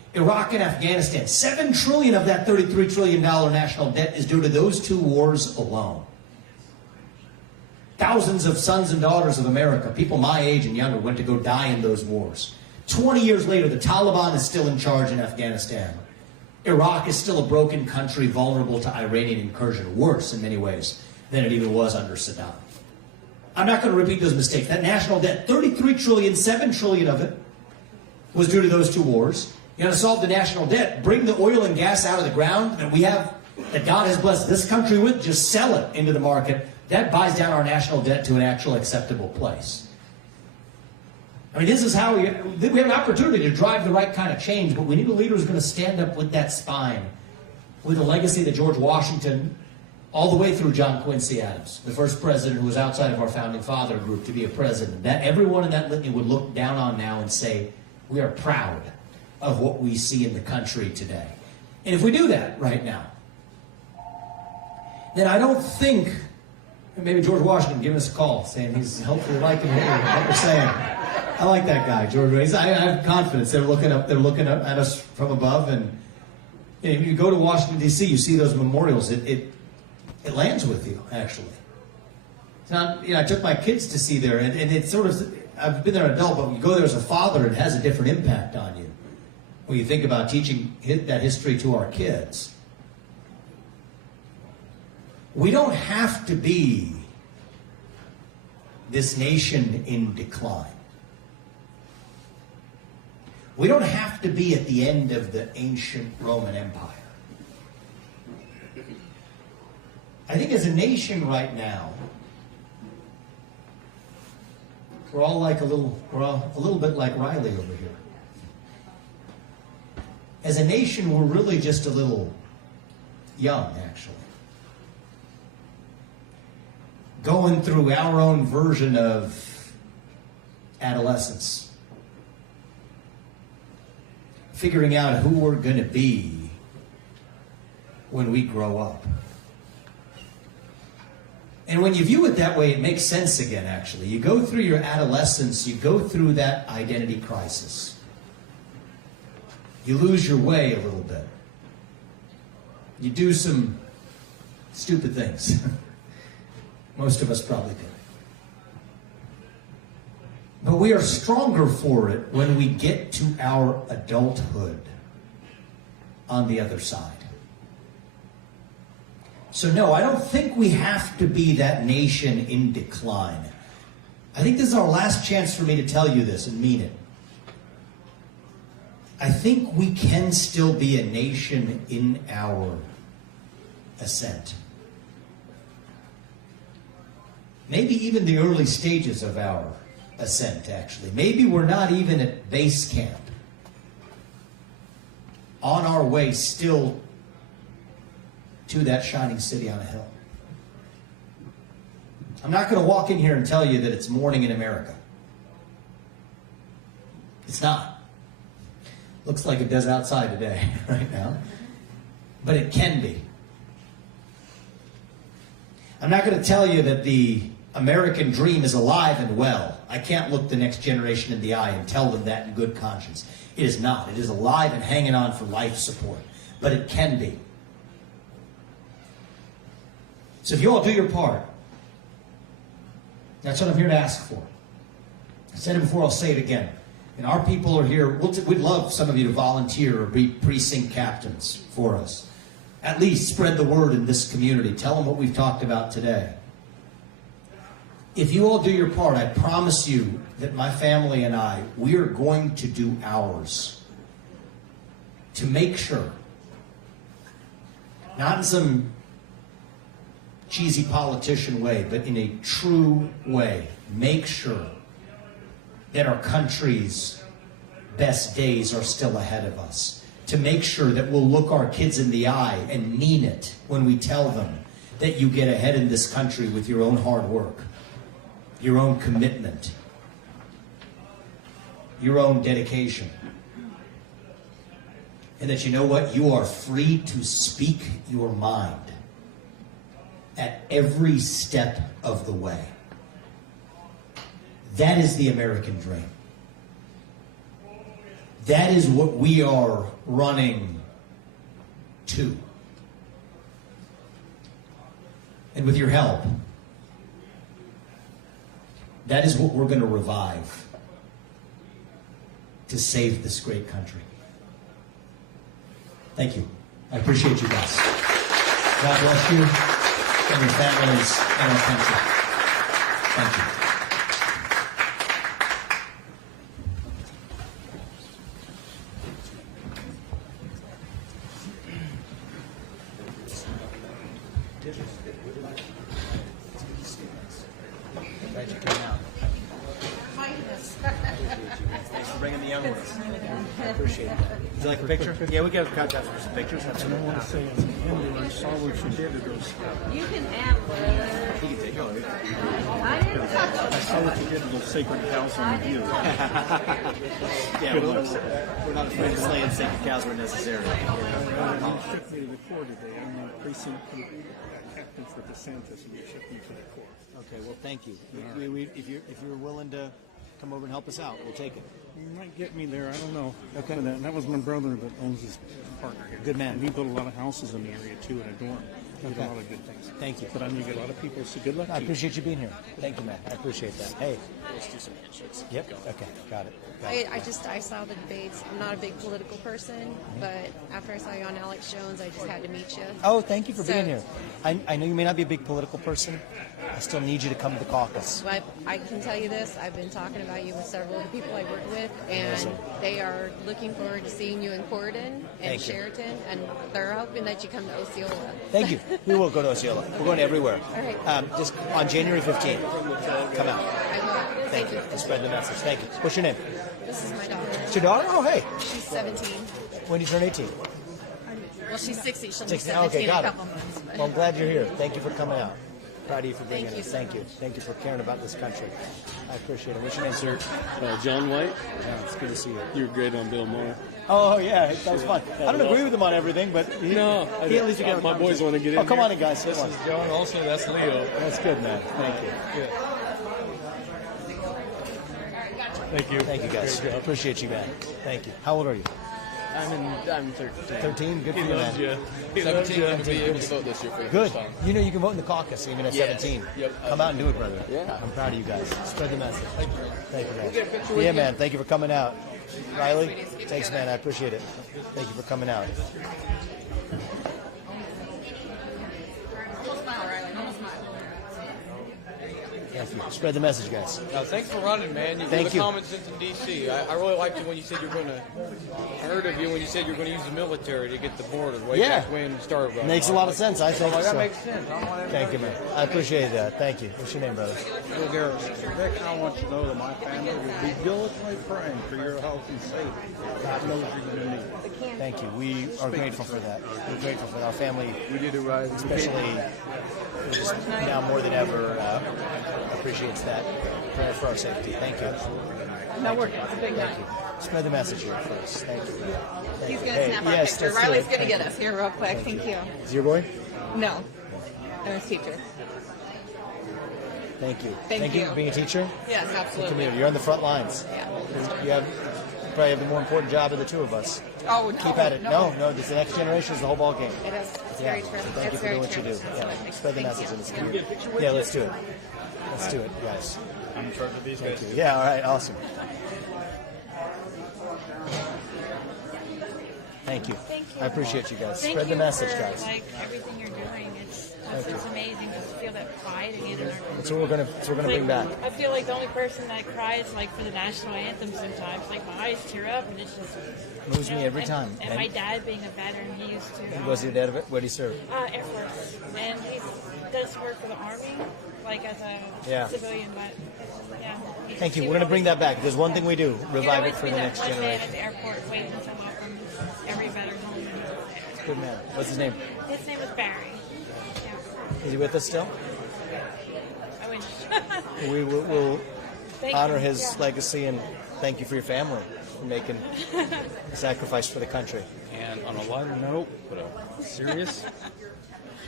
Iraq and Afghanistan, $7 trillion of that $33 trillion national debt is due to those two wars alone. Thousands of sons and daughters of America, people my age and younger, went to go die in those wars. 20 years later, the Taliban is still in charge in Afghanistan. Iraq is still a broken country vulnerable to Iranian incursion, worse in many ways than it even was under Saddam. I'm not going to repeat those mistakes. That national debt, $33 trillion, $7 trillion of it was due to those two wars. You want to solve the national debt, bring the oil and gas out of the ground that we have, that God has blessed this country with, just sell it into the market. That buys down our national debt to an actual acceptable place. I mean, this is how we have an opportunity to drive the right kind of change, but we need a leader who's going to stand up with that spine, with the legacy that George Washington, all the way through John Quincy Adams, the first president who was outside of our founding father group to be a president, that everyone in that litany would look down on now and say, we are proud of what we see in the country today. And if we do that right now, then I don't think, maybe George Washington giving us a call, saying he's hopefully liking what we're saying. I like that guy, George. I have confidence. They're looking up at us from above, and if you go to Washington, D.C., you see those memorials. It lands with you, actually. It's not, I took my kids to see there, and it's sort of, I've been there an adult, but when you go there as a father, it has a different impact on you. When you think about teaching that history to our kids. We don't have to be this nation in decline. We don't have to be at the end of the ancient Roman Empire. I think as a nation right now, we're all a little bit like Riley over here. As a nation, we're really just a little young, actually. Going through our own version of adolescence. Figuring out who we're going to be when we grow up. And when you view it that way, it makes sense again, actually. You go through your adolescence, you go through that identity crisis. You lose your way a little bit. You do some stupid things. Most of us probably do. But we are stronger for it when we get to our adulthood on the other side. So no, I don't think we have to be that nation in decline. I think this is our last chance for me to tell you this and mean it. I think we can still be a nation in our ascent. Maybe even the early stages of our ascent, actually. Maybe we're not even at base camp. On our way still to that shining city on a hill. I'm not going to walk in here and tell you that it's morning in America. It's not. Looks like it does outside today, right now. But it can be. I'm not going to tell you that the American dream is alive and well. I can't look the next generation in the eye and tell them that in good conscience. It is not. It is alive and hanging on for life support. But it can be. So if you all do your part, that's what I'm here to ask for. I said it before, I'll say it again. And our people are here. We'd love some of you to volunteer or be precinct captains for us. At least spread the word in this community. Tell them what we've talked about today. If you all do your part, I promise you that my family and I, we are going to do ours to make sure, not in some cheesy politician way, but in a true way, make sure that our country's best days are still ahead of us. To make sure that we'll look our kids in the eye and mean it when we tell them that you get ahead in this country with your own hard work, your own commitment, your own dedication. And that you know what? You are free to speak your mind at every step of the way. That is the American dream. That is what we are running to. And with your help, that is what we're going to revive to save this great country. Thank you. I appreciate you guys. God bless you and your families and our country. Thank you. Glad you came out. Thanks for bringing the young ones. I appreciate that. Would you like a picture? Yeah, we got contact for some pictures. And I want to say, as an Hindu, I saw what you did to those. You can have one. You can take it. I didn't touch it. I saw what you did to those sacred cows on the view. Yeah, we're not afraid of slaying sacred cows where necessary. You shipped me to the Corps today. I'm the precinct captain for DeSantis, and you shipped me to the Corps. Okay, well, thank you. If you're willing to come over and help us out, we'll take it. You might get me there. I don't know. Okay. But, that was my brother that owns his partner here. Good man. And he built a lot of houses in the area too, and a dorm. He did a lot of good things. Thank you. But I know you get a lot of people, so good luck. I appreciate you being here. Thank you, man. I appreciate that. Hey. Let's do some handshakes. Yep. Okay. Got it. I saw the debates. I'm not a big political person, but after I saw you on Alex Jones, I just had to meet you. Oh, thank you for being here. I know you may not be a big political person. I still need you to come to the caucus. But I can tell you this, I've been talking about you with several of the people I work with, and they are looking forward to seeing you in Corydon and Sheraton, and they're hoping that you come to Osceola. Thank you. We will go to Osceola. We're going everywhere. All right. Just on January 15th. Come out. I will. Thank you. Spread the message. Thank you. What's your name? This is my daughter. It's your daughter? Oh, hey. She's 17. When do you turn 18? Well, she's 60. She'll be 16. 17 Okay, in a got it. couple months. Well, I'm glad you're here. Thank you for coming out. Proud of you for being Thank here. you so Thank you. Thank you for caring about this country. I appreciate it. What's your name, Sir, John White. Yeah, it's good to see you. You were great on Bill Moore. Oh, yeah, that was fun. I don't agree with him on everything, but he at least get my boys want to get in. Oh, come here. on in, guys. This is John. Also, that's Leo. That's good, man. Thank you. Thank you. Thank you, guys. Appreciate you, man. Thank you. How old are you? I'm 13. 13? Good for He you, loves man. you. 17 going to be able to vote this year for the Good. first time. You know you can vote in the caucus even at 17. Yep. Come out and do it, brother. Yeah. I'm proud of you guys. Spread the message. Thank you. Thank you, We'll get a man. picture with Yeah, you. man. Thank you for coming out. Riley? Thanks, man. I appreciate it. Thank you for coming out. Almost smile, Riley. Almost smile. Thank you. Spread the message, guys. Thanks for running, man. You're Thank the you. common sense in D.C. I really liked it when you said you're going to. I heard of you when you said you're going to use the military to get the border way back when you started. Running. Makes a lot of sense. I think that so. makes sense. I don't want Thank you, man. I appreciate that. Thank you. What's your name, brother? Vivek, I want you to know that my family will be diligently praying for your health and safety. God knows you're going to need it. Thank you. We are grateful for that. We're grateful for our family. We did it right. Especially just now more than ever appreciates that. Prayer for our safety. Thank you. No, it's a big night. Thank you. Spread the message here first. Thank you. Thank He's you. going to snap our yes, picture. let's do Riley's it. going to get Thank us here real quick. Thank you. Is your boy? No. I'm his teacher. Thank you. Thank you. for being a teacher. Yes, Good absolutely. community. You're on the front lines. Yeah. You probably have the more important job of the two of us. Oh, no. Keep at it. No, this the next generation is the whole ball game. It is. It's Yeah. very true. So thank you for doing what you do. Yeah. Spread the message in this community. Yeah, let's do it. Let's do it, guys. I'm in charge of these guys. Yeah, all right, awesome. Thank you. Thank you. I appreciate you guys. Thank Spread the you message, for, guys. like everything you're doing. It's Thank you. amazing to feel that pride again in our country. That's what we're gonna bring back. I feel like the only person that cries like for the national anthem sometimes. Like my eyes tear up and it's just Moves me every time. And my dad being a veteran, he used to. Who was your dad? Where did he serve? Air Force, and he does work for the Army, like as a civilian. But yeah. Thank you. We're gonna bring that back. There's one thing we do: revive it for the next One man generation. at the airport waiting to welcome every veteran home. And he was there. Good man. What's his name? His name is Barry. Is he with us still? I wish. We will Thank honor you. his Yeah. legacy and thank you for your family for making a sacrifice for the country. And on a lighter note, but a serious,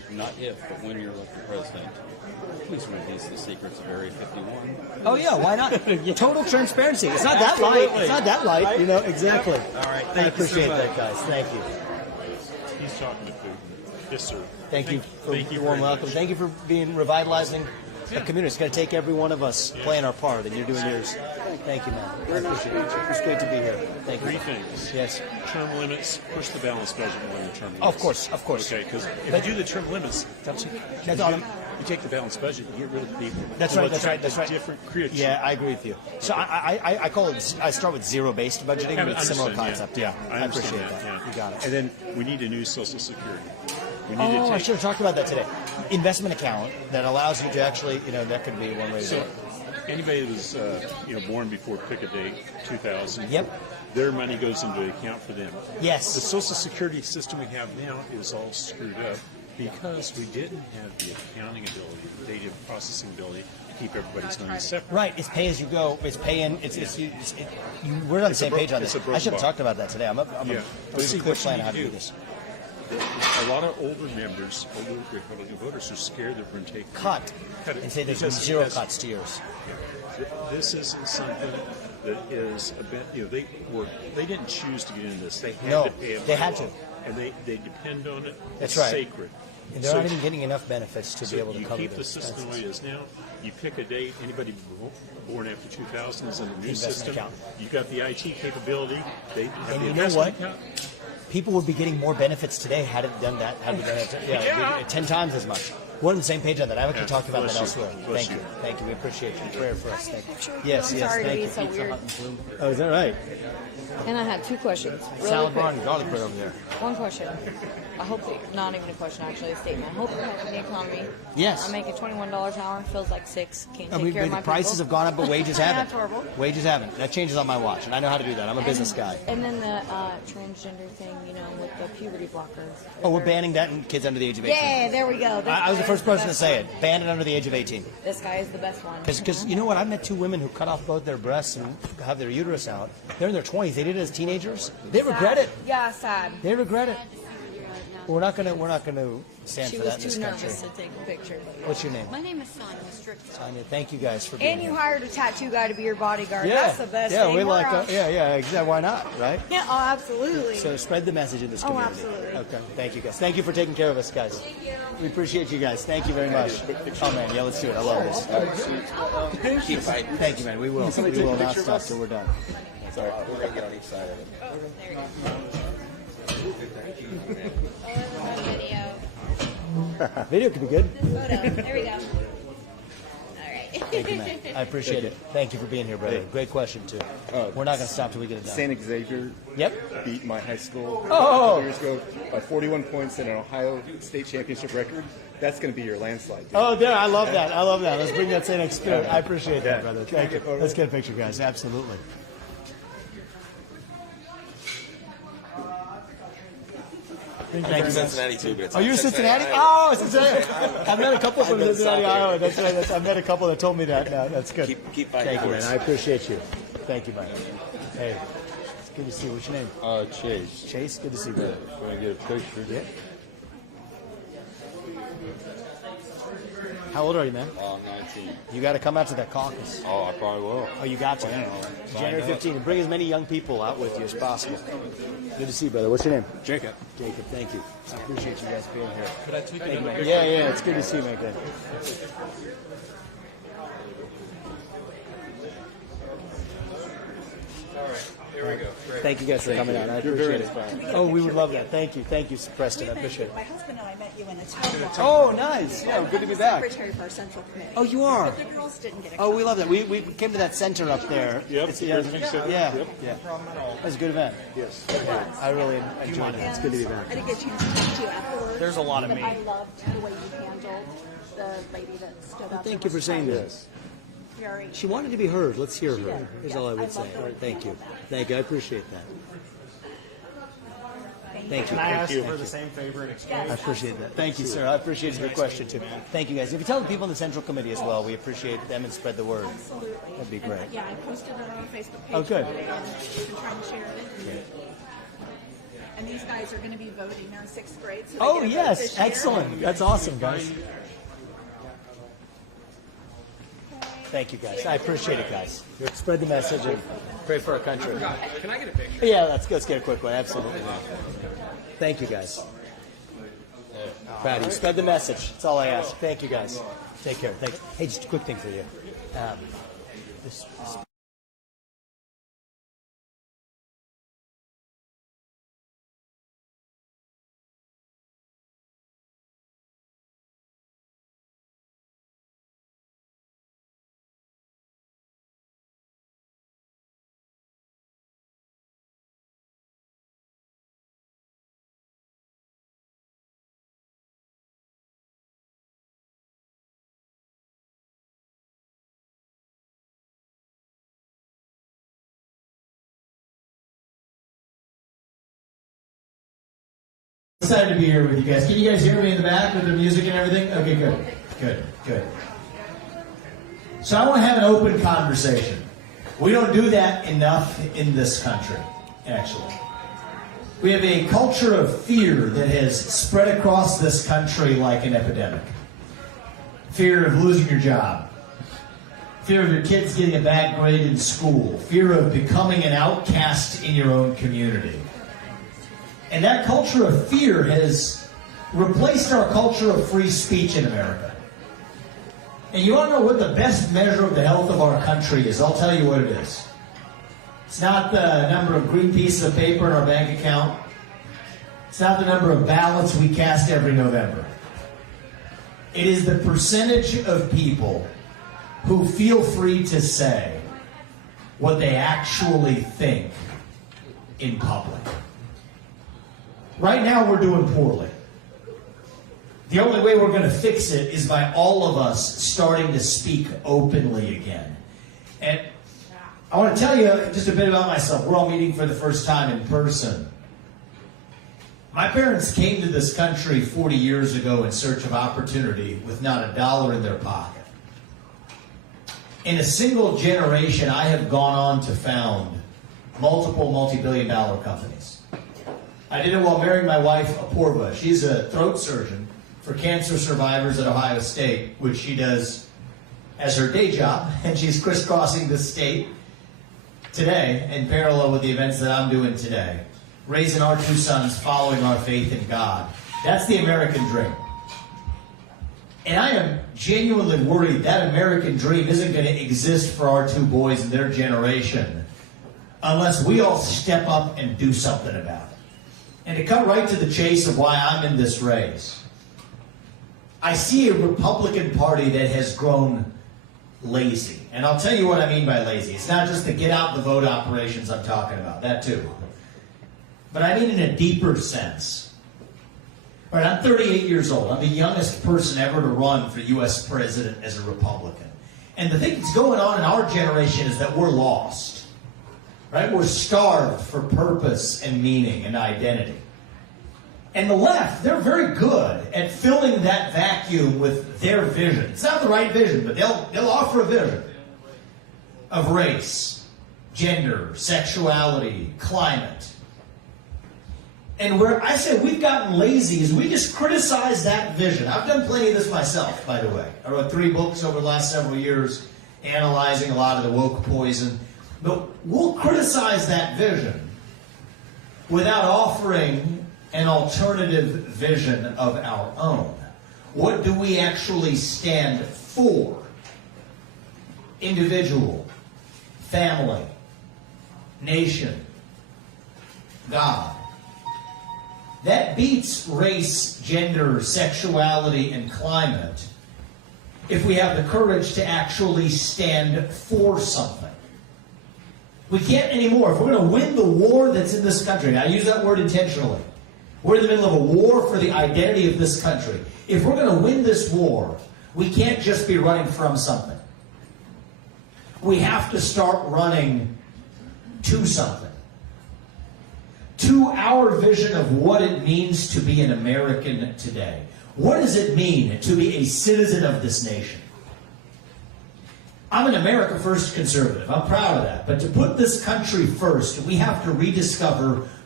not if, but when you're elected president, please release the secrets of Area 51. Oh yeah, why not? Total transparency. It's not that light. It's not that light. You know, exactly. All right. I appreciate that, guys. Thank you. He's talking to Putin. Yes, sir. Thank you for your warm welcome. Thank you for being revitalizing a community. It's going to take every one of us playing our part, and you're doing yours. Thank you, man. I appreciate it. It's great to be here. Thank you. Three things. Yes. Term limits. Push the balanced budget more than term limits. Of course. Okay, because if you do the term limits, you take the balanced budget, you get rid of people. That's right. That's right. That's right. Different creature. Yeah, I agree with you. So I call it. I start with zero-based budgeting, but it's a similar concept. Yeah, I appreciate that. Yeah. You got it. And then we need a new Social Security. We need Oh, to I take, should have talked about that today. Investment account that allows you to actually, that could be one way to do So it. anybody that was born before pick a date, 2000. Yep. Their money goes into an account for them. Yes. The Social Security system we have now is all screwed up because we didn't have the accounting ability, the data processing ability to keep everybody's money separate. Right, it's pay as you go. It's pay in. We're on the same page on this. it's a I should have box. talked about that today. I'm a But see, clear what plan you on how to do- do this. A lot of older members, older Republican voters, are scared they're going to take Cut it. and say there's Because zero that's- cuts to yours. This isn't something that is a bit. They didn't choose to get into this. They had No, to pay it. they by had law. to. And they depend on it. That's It's right. sacred. And they're So- not even getting enough benefits to so be able to you cover keep the their system the way expenses. it is now. You pick a date. Anybody born after 2000 is in the new Investment system. account. You've got the IT capability. They have And the you know investment what? account. People would be getting more benefits today had it done that. Had we done it, 10 times as much. We're on the same page on that. I've actually talked about that Bless you. elsewhere. Bless Thank you. you. Thank you. We appreciate your prayer for us. Thank you. Picture? Yes, I'm yes. sorry to Thank be you. so weird. Oh, is that right? And I had two questions. Really Salad quick. bar and garlic bread over there. One question. I hope that, not even a question, actually, a statement. I hope you're helping the economy. Yes. I'm making $21 an hour. Feels like $6. Can't I take mean, care of the my prices people. have gone up, but wages Yeah, haven't. it's horrible. Wages haven't. That changes on my watch, and I know how to do that. I'm a business guy. And then the transgender thing, with the puberty blockers. Oh, we're banning that in kids under the age of 18. Yeah, there we go. I was the first person to say it. Ban it under the age of 18. This guy is the best one. Because you know what? I met two women who cut off both their breasts and have their uterus out. They're in their 20s. They did it as teenagers. They regret it. Yeah, sad. They regret it. We're not gonna stand She for was that in this too country. nervous to take a picture. What's your name? My name is Sonia Strickland. Sonia. Thank you guys for being And you here. hired a tattoo guy to be your bodyguard. Yeah, That's the best yeah, thing. we We're like on. yeah, exactly. Why not, right? Yeah, oh, absolutely. So spread the message in this Oh, community. absolutely. Okay, thank you guys. Thank you for taking care of us, guys. Thank you. We appreciate you guys. Thank you very much. Oh man, yeah, let's do it. I love this. Keep fighting. Thank you, man. We will. We will not stop till we're done. Sorry, we're going to get on each side of it. Video could be good. Photo. There we go. All right. Thank you, man. I appreciate it. Thank you for being here, brother. Great question too. We're not going to stop till we get it done. St. Xavier beat my high school a couple years ago by 41 points in an Ohio State Championship record. That's going to be your landslide. Oh, yeah, I love that. I love that. Let's bring that same experience. I appreciate that, brother. Thank you. Let's get a picture, guys. Absolutely. Thank you. Cincinnati too, but it's Oh, you're Cincinnati? Oh, Cincinnati. I met a couple from Cincinnati, Iowa. That's right. I met a couple that told me that. No, that's good. Keep fighting. Thank you, man. I appreciate you. Thank you, man. Hey, it's good to see you. What's your name? Chase. Chase, good to see you, brother. Want to get a picture? Yeah. How old are you, man? 19. You got to come out to that caucus. Oh, I probably will. Oh, you got to. January 15th. And bring as many young people out with you as possible. Good to see you, brother. What's your name? Jacob. Jacob, thank you. I appreciate you guys being here. Could I tweak Thank it? you, man. Yeah, it's good to see you, man. Good. Here we go. Thank you guys for coming out. I appreciate it. Oh, we would love that. Thank you. Thank you, Preston. I appreciate it. My husband and I met you in a town. Oh, nice. Yeah, good to be back. Secretary for our central committee. Oh, you are? But the girls didn't get a Oh, we love that. We came to that center up there. Yep. Yeah. It was a good event. Yes. Yeah, I really enjoyed it. It's good to be back. I didn't get a chance to talk to you afterwards. There's a lot of but me. I loved the way you handled the lady that stood up. Thank you for saying this. Very. She wanted to be heard. Let's hear She her. did. Here's Yes, all I I would say. love the way Thank you. handled that. Thank you. I appreciate that. Thank you. Can I ask Thank for you. the same favor in exchange? I appreciate that. Thank you, sir. I appreciate your question too. Thank you, guys. If you tell the people in the Central Committee as well, we appreciate them and spread the word. Absolutely. That'd be And, great. yeah, I posted it on our Facebook page. Oh, good. today, and we've been trying to share it. And these guys are going to be voting. They're in 6th grade. So Oh, they get a vote yes. this year. Excellent. That's awesome, guys. Thank you, guys. I appreciate it, guys. Spread the message and pray for our country. Can I get a picture? Yeah, let's get a quick one. Absolutely. Thank you, guys. Proud of you. Spread the message. That's all I ask. Thank you, guys. Take care. Thanks. Hey, just a quick thing for you. This Excited to be here with you guys. Can you guys hear me in the back with the music and everything? Okay, good. So I want to have an open conversation. We don't do that enough in this country, actually. We have a culture of fear that has spread across this country like an epidemic. Fear of losing your job. Fear of your kids getting a bad grade in school. Fear of becoming an outcast in your own community. And that culture of fear has replaced our culture of free speech in America. And you want to know what the best measure of the health of our country is? I'll tell you what it is. It's not the number of green pieces of paper in our bank account. It's not the number of ballots we cast every November. It is the percentage of people who feel free to say what they actually think in public. Right now, we're doing poorly. The only way we're going to fix it is by all of us starting to speak openly again. And I want to tell you just a bit about myself. We're all meeting for the first time in person. My parents came to this country 40 years ago in search of opportunity with not a dollar in their pocket. In a single generation, I have gone on to found multiple multi-billion-dollar companies. I did it while marrying my wife, Apurva. She's a throat surgeon for cancer survivors at Ohio State, which she does as her day job, and she's crisscrossing the state today in parallel with the events that I'm doing today, raising our two sons, following our faith in God. That's the American dream. And I am genuinely worried that American dream isn't going to exist for our two boys and their generation unless we all step up and do something about it. And to cut right to the chase of why I'm in this race, I see a Republican Party that has grown lazy. And I'll tell you what I mean by lazy. It's not just the get out the vote operations I'm talking about, that too. But I mean in a deeper sense. All right, I'm 38 years old. I'm the youngest person ever to run for U.S. president as a Republican. And the thing that's going on in our generation is that we're lost. Right? We're starved for purpose and meaning and identity. And the left, they're very good at filling that vacuum with their vision. It's not the right vision, but they'll offer a vision of race, gender, sexuality, climate. And where I say we've gotten lazy is we just criticize that vision. I've done plenty of this myself, by the way. I wrote 3 books over the last several years analyzing a lot of the woke poison. But we'll criticize that vision without offering an alternative vision of our own. What do we actually stand for? Individual, family, nation, God. That beats race, gender, sexuality, and climate if we have the courage to actually stand for something. We can't anymore. If we're going to win the war that's in this country, and I use that word intentionally, we're in the middle of a war for the identity of this country. If we're going to win this war, we can't just be running from something. We have to start running to something. To our vision of what it means to be an American today. What does it mean to be a citizen of this nation? I'm an America First conservative. I'm proud of that. But to put this country first, we have to rediscover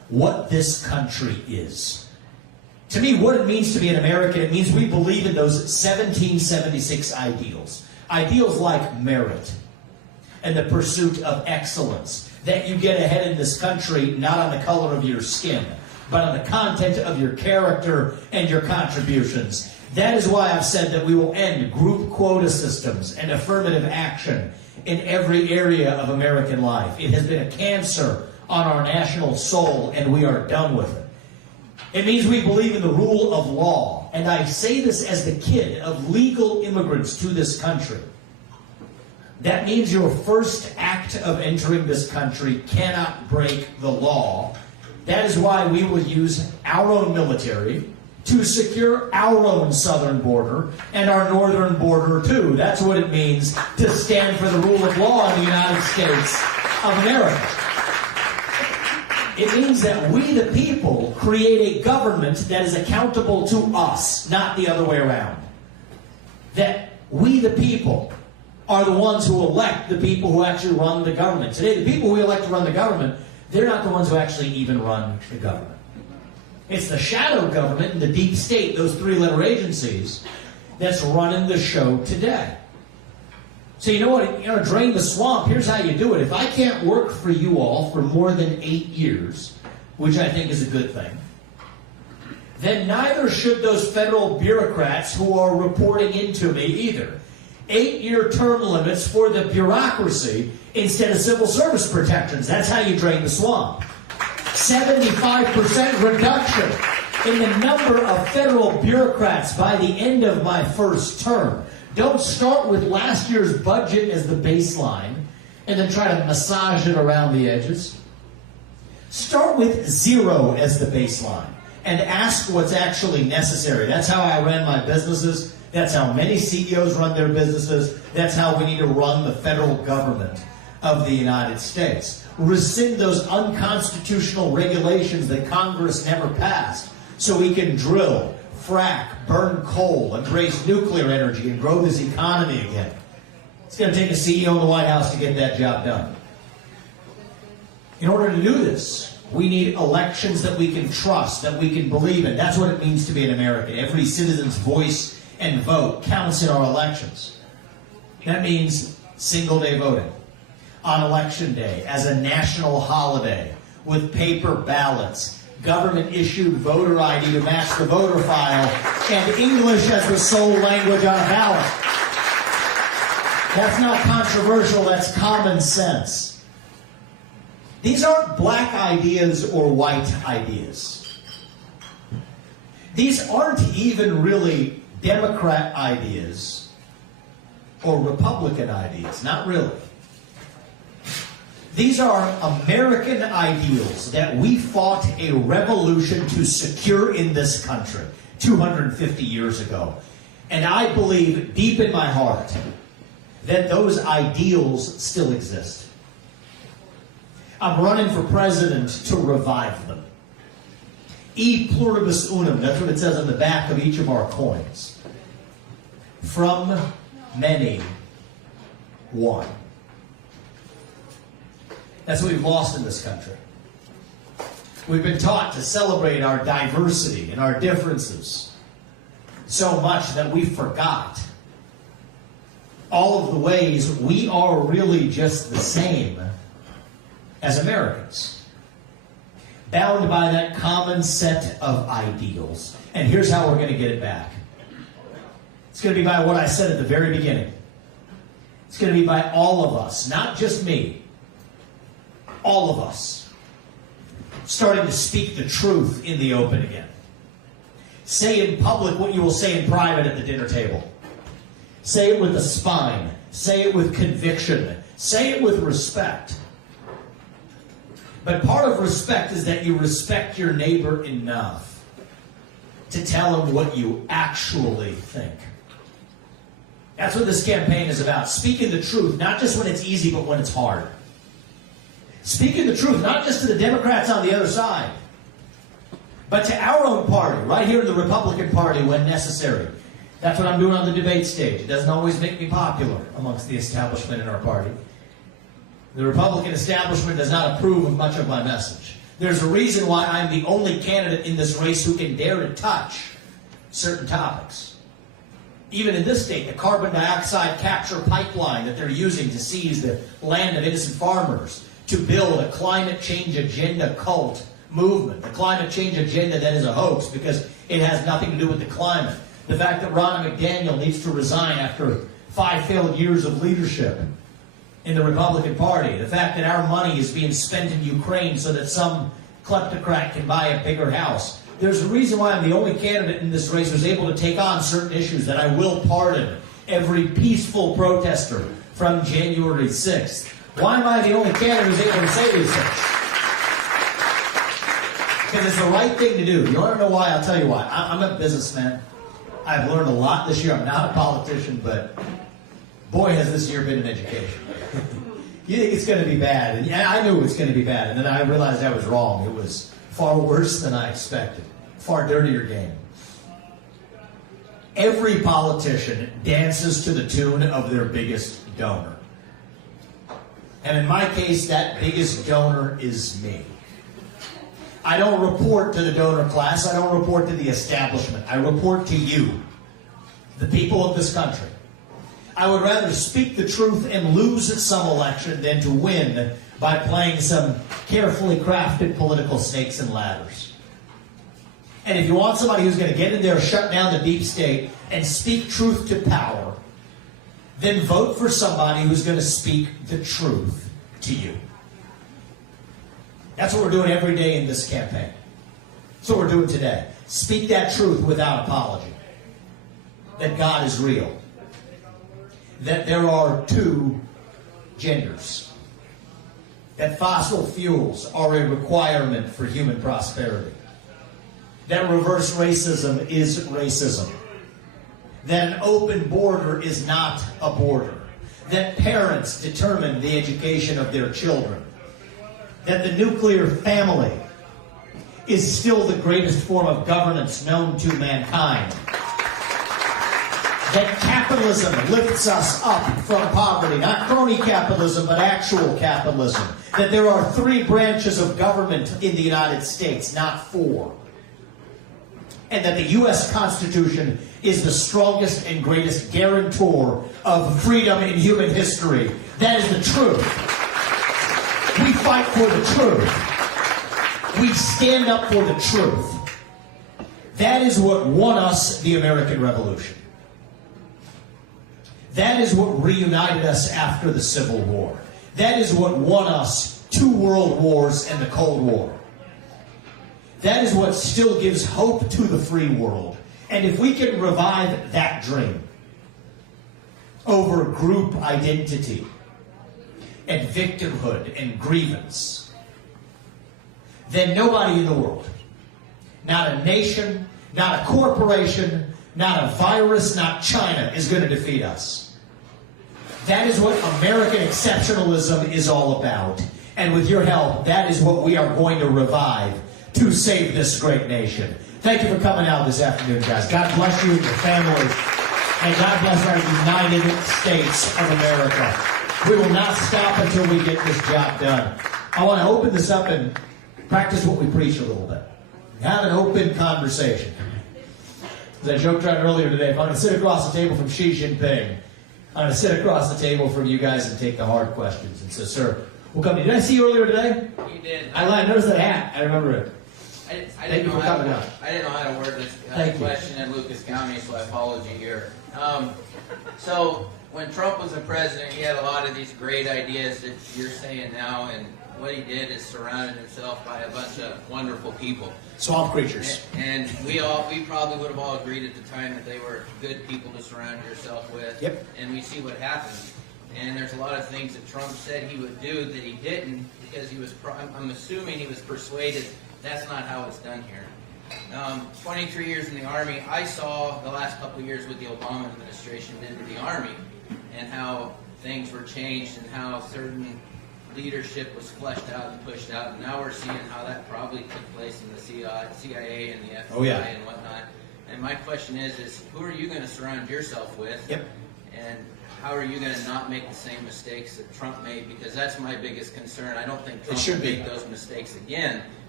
what this country is. To me, what it means to be an American, it means we believe in those 1776 ideals. Ideals like merit and the pursuit of excellence. That you get ahead in this country not on the color of your skin, but on the content of your character and your contributions. That is why I've said that we will end group quota systems and affirmative action in every area of American life. It has been a cancer on our national soul, and we are done with it. It means we believe in the rule of law, and I say this as the kid of legal immigrants to this country. That means your first act of entering this country cannot break the law. That is why we will use our own military to secure our own southern border and our northern border too. That's what it means to stand for the rule of law in the United States of America. It means that we, the people, create a government that is accountable to us, not the other way around. That we, the people, are the ones who elect the people who actually run the government. Today, the people we elect to run the government, they're not the ones who actually even run the government. It's the shadow government and the deep state, those three-letter agencies, that's running the show today. So you know what? You know, drain the swamp. Here's how you do it. If I can't work for you all for more than 8 years, which I think is a good thing, then neither should those federal bureaucrats who are reporting into me either. 8-year term limits for the bureaucracy instead of civil service protections. That's how you drain the swamp. 75% reduction in the number of federal bureaucrats by the end of my first term. Don't start with last year's budget as the baseline and then try to massage it around the edges. Start with 0 as the baseline and ask what's actually necessary. That's how I ran my businesses. That's how many CEOs run their businesses. That's how we need to run the federal government of the United States. Rescind those unconstitutional regulations that Congress never passed so we can drill, frack, burn coal, embrace nuclear energy, and grow this economy again. It's going to take a CEO in the White House to get that job done. In order to do this, we need elections that we can trust, that we can believe in. That's what it means to be an American. Every citizen's voice and vote counts in our elections. That means single-day voting on Election Day as a national holiday with paper ballots, government-issued voter ID to match the voter file, and English as the sole language on a ballot. That's not controversial, that's common sense. These aren't black ideas or white ideas. These aren't even really Democrat ideas or Republican ideas, not really. These are American ideals that we fought a revolution to secure in this country 250 years ago. And I believe deep in my heart that those ideals still exist. I'm running for president to revive them. E pluribus unum, that's what it says on the back of each of our coins. From many, one. That's what we've lost in this country. We've been taught to celebrate our diversity and our differences so much that we forgot all of the ways we are really just the same as Americans, bound by that common set of ideals. And here's how we're going to get it back. It's going to be by what I said at the very beginning. It's going to be by all of us, not just me. All of us starting to speak the truth in the open again. Say in public what you will say in private at the dinner table. Say it with a spine. Say it with conviction. Say it with respect. But part of respect is that you respect your neighbor enough to tell him what you actually think. That's what this campaign is about. Speaking the truth, not just when it's easy, but when it's hard. Speaking the truth, not just to the Democrats on the other side, but to our own party, right here in the Republican Party when necessary. That's what I'm doing on the debate stage. It doesn't always make me popular amongst the establishment in our party. The Republican establishment does not approve of much of my message. There's a reason why I'm the only candidate in this race who can dare to touch certain topics. Even in this state, the carbon dioxide capture pipeline that they're using to seize the land of innocent farmers to build a climate change agenda cult movement, the climate change agenda that is a hoax because it has nothing to do with the climate. The fact that Ronna McDaniel needs to resign after 5 failed years of leadership in the Republican Party. The fact that our money is being spent in Ukraine so that some kleptocrat can buy a bigger house. There's a reason why I'm the only candidate in this race who's able to take on certain issues, that I will pardon every peaceful protester from January 6th. Why am I the only candidate who's able to say these things? Because it's the right thing to do. You want to know why? I'll tell you why. I'm a businessman. I've learned a lot this year. I'm not a politician, but boy, has this year been an education. You think it's going to be bad, and I knew it was going to be bad, and then I realized I was wrong. It was far worse than I expected. Far dirtier game. Every politician dances to the tune of their biggest donor. And in my case, that biggest donor is me. I don't report to the donor class. I don't report to the establishment. I report to you, the people of this country. I would rather speak the truth and lose some election than to win by playing some carefully crafted political snakes and ladders. And if you want somebody who's going to get in there, shut down the deep state, and speak truth to power, then vote for somebody who's going to speak the truth to you. That's what we're doing every day in this campaign. That's what we're doing today. Speak that truth without apology. That God is real. That there are 2 genders. That fossil fuels are a requirement for human prosperity. That reverse racism is racism. That an open border is not a border. That parents determine the education of their children. That the nuclear family is still the greatest form of governance known to mankind. That capitalism lifts us up from poverty, not crony capitalism, but actual capitalism. That there are 3 branches of government in the United States, not 4. And that the U.S. Constitution is the strongest and greatest guarantor of freedom in human history. That is the truth. We fight for the truth. We stand up for the truth. That is what won us the American Revolution. That is what reunited us after the Civil War. That is what won us 2 world wars and the Cold War. That is what still gives hope to the free world. And if we can revive that dream over group identity and victimhood and grievance, then nobody in the world, not a nation, not a corporation, not a virus, not China, is going to defeat us. That is what American exceptionalism is all about. And with your help, that is what we are going to revive to save this great nation. Thank you for coming out this afternoon, guys. God bless you and your families. And God bless our United States of America. We will not stop until we get this job done. I want to open this up and practice what we preach a little bit. Have an open conversation. As I joked around earlier today, if I'm going to sit across the table from Xi Jinping, I'm going to sit across the table from you guys and take the hard questions. And so, sir, we'll come to you. Did I see you earlier today? You did. I noticed that hat. I remember it. I didn't know how to word this question in Lucas County, so I followed you here. So when Trump was the president, he had a lot of these great ideas that you're saying now, and what he did is surrounded himself by a bunch of wonderful people. Swamp creatures. And we probably would have all agreed at the time that they were good people to surround yourself with. Yep. And we see what happened. And there's a lot of things that Trump said he would do that he didn't because he was, I'm assuming he was persuaded that's not how it's done here. 23 years in the Army, I saw the last couple of years what the Obama administration did to the Army and how things were changed and how certain leadership was fleshed out and pushed out. And now we're seeing how that probably took place in the CIA and the FBI and whatnot. And my question is who are you going to surround yourself with? Yep. And how are you going to not make the same mistakes that Trump made? Because that's my biggest concern. I don't think Trump will make those mistakes again.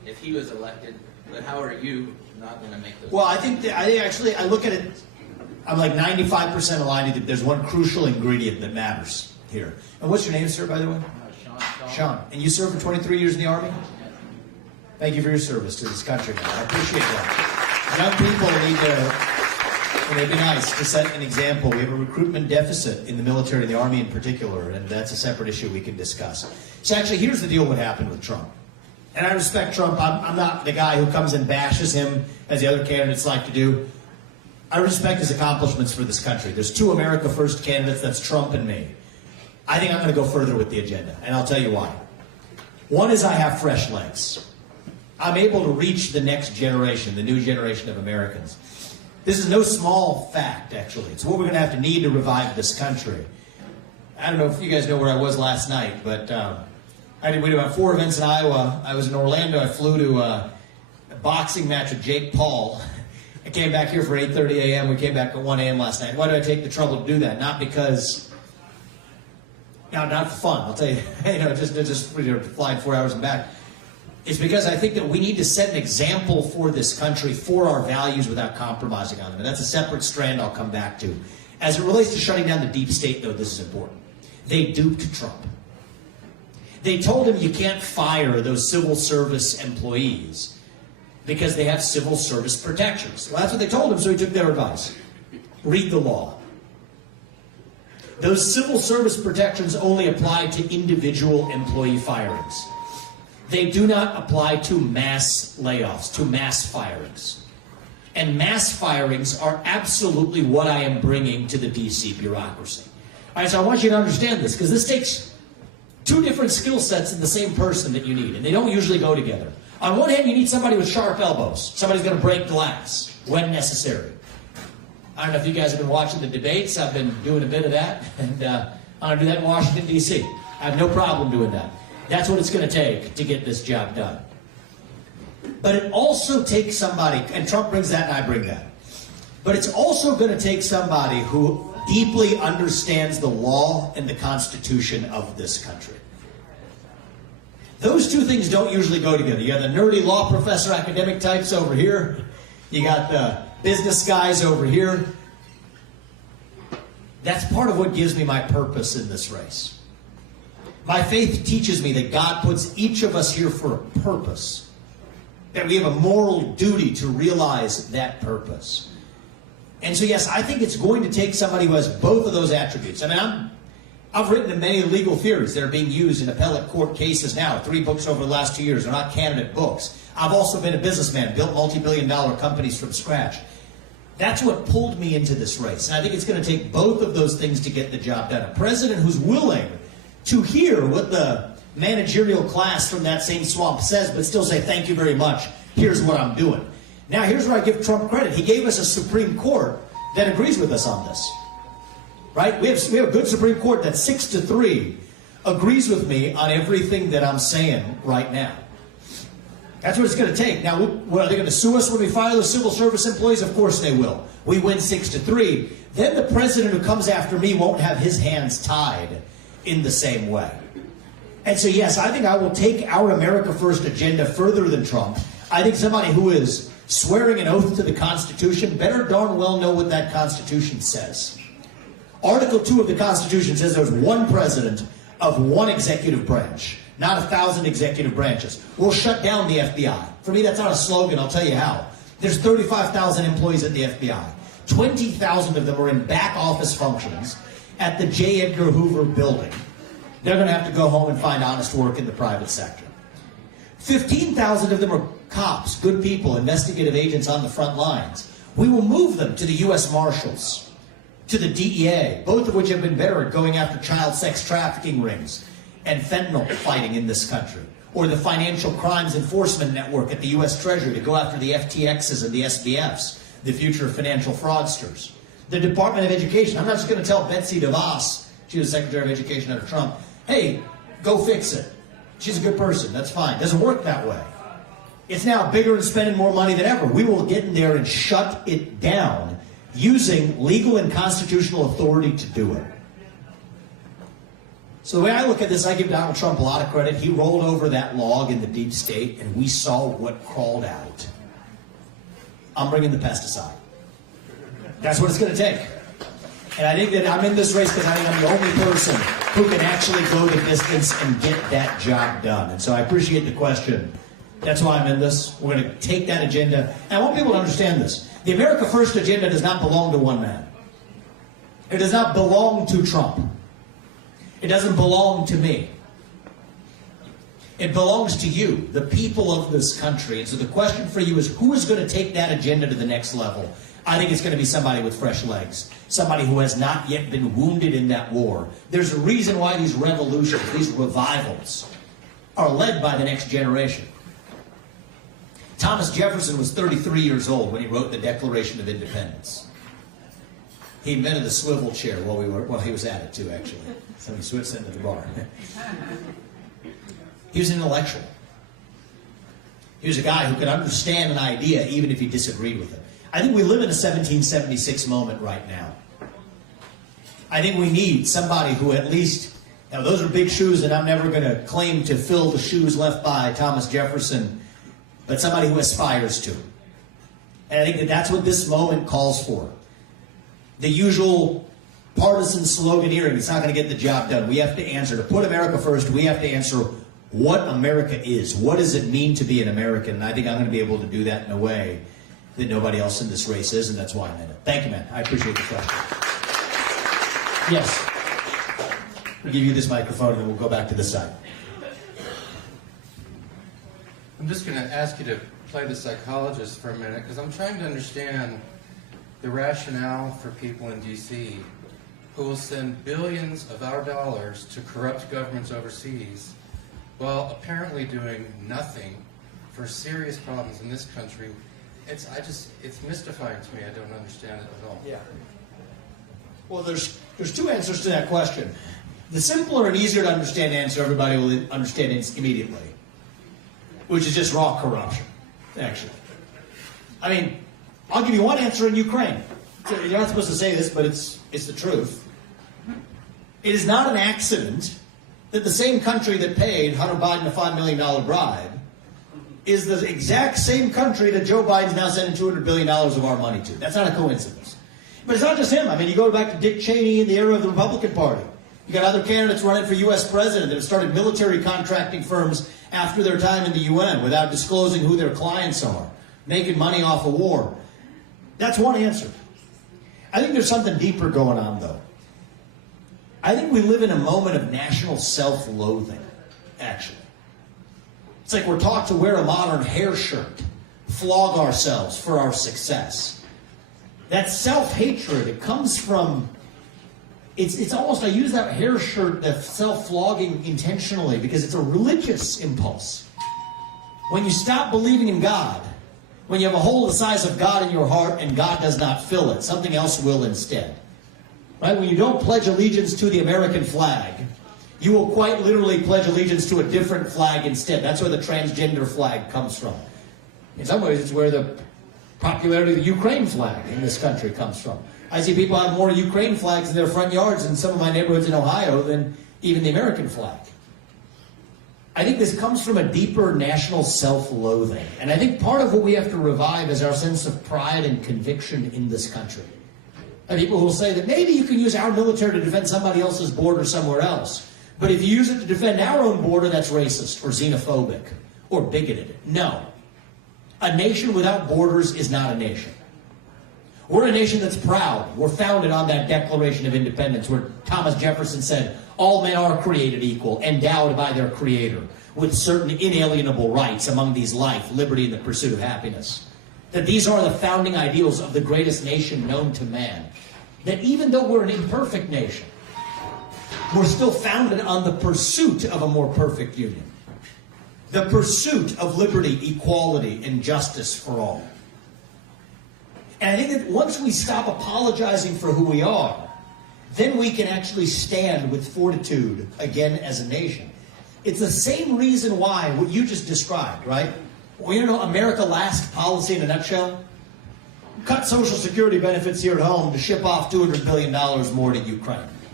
if he was elected. But how are you not going to make those? Well, I think I look at it, I'm like 95% aligned. That there's one crucial ingredient that matters here. And what's your name, sir, by the way? Sean. And you served for 23 years in the Army? Thank you for your service to this country, man. I appreciate that. Young people need to, and it'd be nice to set an example. We have a recruitment deficit in the military, the Army in particular, and that's a separate issue we can discuss. So actually, here's the deal what happened with Trump. And I respect Trump. I'm not the guy who comes and bashes him, as the other candidates like to do. I respect his accomplishments for this country. There's two America First candidates, that's Trump and me. I think I'm going to go further with the agenda, and I'll tell you why. One is I have fresh legs. I'm able to reach the next generation, the new generation of Americans. This is no small fact, actually. It's what we're going to have to need to revive this country. I don't know if you guys know where I was last night, but we did about 4 events in Iowa. I was in Orlando. I flew to a boxing match with Jake Paul. I came back here for 8:30 a.m. We came back at 1 a.m. last night. Why did I take the trouble to do that? Not because, not for fun. I'll tell you, just flying 4 hours and back. It's because I think that we need to set an example for this country, for our values, without compromising on them. And that's a separate strand I'll come back to. As it relates to shutting down the deep state, though, this is important. They duped Trump. They told him you can't fire those civil service employees because they have civil service protections. Well, that's what they told him, so he took their advice. Read the law. Those civil service protections only apply to individual employee firings. They do not apply to mass layoffs, to mass firings. And mass firings are absolutely what I am bringing to the DC bureaucracy. All right, so I want you to understand this, because this takes two different skill sets in the same person that you need, and they don't usually go together. On one hand, you need somebody with sharp elbows. Somebody's going to break glass when necessary. I don't know if you guys have been watching the debates. I've been doing a bit of that, and I'm going to do that in Washington, D.C. I have no problem doing that. That's what it's going to take to get this job done. But it also takes somebody, and Trump brings that and I bring that, but it's also going to take somebody who deeply understands the law and the Constitution of this country. Those two things don't usually go together. You got the nerdy law professor academic types over here. You got the business guys over here. That's part of what gives me my purpose in this race. My faith teaches me that God puts each of us here for a purpose, that we have a moral duty to realize that purpose. And so, yes, I think it's going to take somebody who has both of those attributes. I mean, I've written many legal theories that are being used in appellate court cases now. 3 books over the last 2 years. They're not candidate books. I've also been a businessman, built multi-billion-dollar companies from scratch. That's what pulled me into this race. And I think it's going to take both of those things to get the job done. A president who's willing to hear what the managerial class from that same swamp says, but still say, thank you very much, here's what I'm doing. Now, here's where I give Trump credit. He gave us a Supreme Court that agrees with us on this. Right? We have a good Supreme Court that 6-3 agrees with me on everything that I'm saying right now. That's what it's going to take. Now, are they going to sue us when we fire those civil service employees? Of course they will. We win 6-3. Then the president who comes after me won't have his hands tied in the same way. And so, yes, I think I will take our America First agenda further than Trump. I think somebody who is swearing an oath to the Constitution better darn well know what that Constitution says. Article 2 of the Constitution says there's one president of one executive branch, not 1,000 executive branches. We'll shut down the FBI. For me, that's not a slogan. I'll tell you how. There's 35,000 employees at the FBI. 20,000 of them are in back office functions at the J. Edgar Hoover building. They're going to have to go home and find honest work in the private sector. 15,000 of them are cops, good people, investigative agents on the front lines. We will move them to the U.S. Marshals, to the DEA, both of which have been better at going after child sex trafficking rings and fentanyl fighting in this country, or the Financial Crimes Enforcement Network at the U.S. Treasury to go after the FTXs and the SBFs, the future financial fraudsters. The Department of Education, I'm not just going to tell Betsy DeVos, she was Secretary of Education under Trump, hey, go fix it. She's a good person, that's fine. Doesn't work that way. It's now bigger and spending more money than ever. We will get in there and shut it down using legal and constitutional authority to do it. So the way I look at this, I give Donald Trump a lot of credit. He rolled over that log in the deep state, and we saw what crawled out. I'm bringing the pesticide. That's what it's going to take. And I think that I'm in this race because I think I'm the only person who can actually go the distance and get that job done. And so I appreciate the question. That's why I'm in this. We're going to take that agenda. And I want people to understand this. The America First agenda does not belong to one man. It does not belong to Trump. It doesn't belong to me. It belongs to you, the people of this country. And so the question for you is, who is going to take that agenda to the next level? I think it's going to be somebody with fresh legs, somebody who has not yet been wounded in that war. There's a reason why these revolutions, these revivals, are led by the next generation. Thomas Jefferson was 33 years old when he wrote the Declaration of Independence. He invented the swivel chair while he was at it too, actually. So he switched into the bar. He was an intellectual. He was a guy who could understand an idea even if he disagreed with it. I think we live in a 1776 moment right now. I think we need somebody who at least, now those are big shoes and I'm never going to claim to fill the shoes left by Thomas Jefferson, but somebody who aspires to. And I think that that's what this moment calls for. The usual partisan sloganeering, it's not going to get the job done. We have to answer, to put America first, we have to answer what America is. What does it mean to be an American? And I think I'm going to be able to do that in a way that nobody else in this race is, and that's why I'm in it. Thank you, man. I appreciate the question. Yes. We'll give you this microphone, and then we'll go back to this side. I'm just going to ask you to play the psychologist for a minute, because I'm trying to understand the rationale for people in D.C. who will send billions of our dollars to corrupt governments overseas while apparently doing nothing for serious problems in this country. It's mystifying to me. I don't understand it at all. Yeah. Well, there's two answers to that question. The simpler and easier to understand answer, everybody will understand immediately, which is just raw corruption, actually. I mean, I'll give you one answer in Ukraine. You're not supposed to say this, but it's the truth. It is not an accident that the same country that paid Hunter Biden a $5 million bribe is the exact same country that Joe Biden's now sending $200 billion of our money to. That's not a coincidence. But it's not just him. I mean, you go back to Dick Cheney in the era of the Republican Party. You got other candidates running for U.S. president that have started military contracting firms after their time in the UN without disclosing who their clients are, making money off of war. That's one answer. I think there's something deeper going on, though. I think we live in a moment of national self-loathing, actually. It's like we're taught to wear a modern hair shirt, flog ourselves for our success. That self-hatred, it comes from, it's almost, I use that hair shirt, that self-flogging intentionally because it's a religious impulse. When you stop believing in God, when you have a hole the size of God in your heart and God does not fill it, something else will instead. Right? When you don't pledge allegiance to the American flag, you will quite literally pledge allegiance to a different flag instead. That's where the transgender flag comes from. In some ways, it's where the popularity of the Ukraine flag in this country comes from. I see people have more Ukraine flags in their front yards in some of my neighborhoods in Ohio than even the American flag. I think this comes from a deeper national self-loathing. And I think part of what we have to revive is our sense of pride and conviction in this country. And people who will say that maybe you can use our military to defend somebody else's border somewhere else. But if you use it to defend our own border, that's racist or xenophobic or bigoted. No. A nation without borders is not a nation. We're a nation that's proud. We're founded on that Declaration of Independence where Thomas Jefferson said, all men are created equal, endowed by their Creator, with certain inalienable rights, among these life, liberty, and the pursuit of happiness. That these are the founding ideals of the greatest nation known to man. That even though we're an imperfect nation, we're still founded on the pursuit of a more perfect union. The pursuit of liberty, equality, and justice for all. And I think that once we stop apologizing for who we are, then we can actually stand with fortitude again as a nation. It's the same reason why what you just described, right? Well, you know, America Last policy in a nutshell? Cut Social Security benefits here at home to ship off $200 billion more to Ukraine.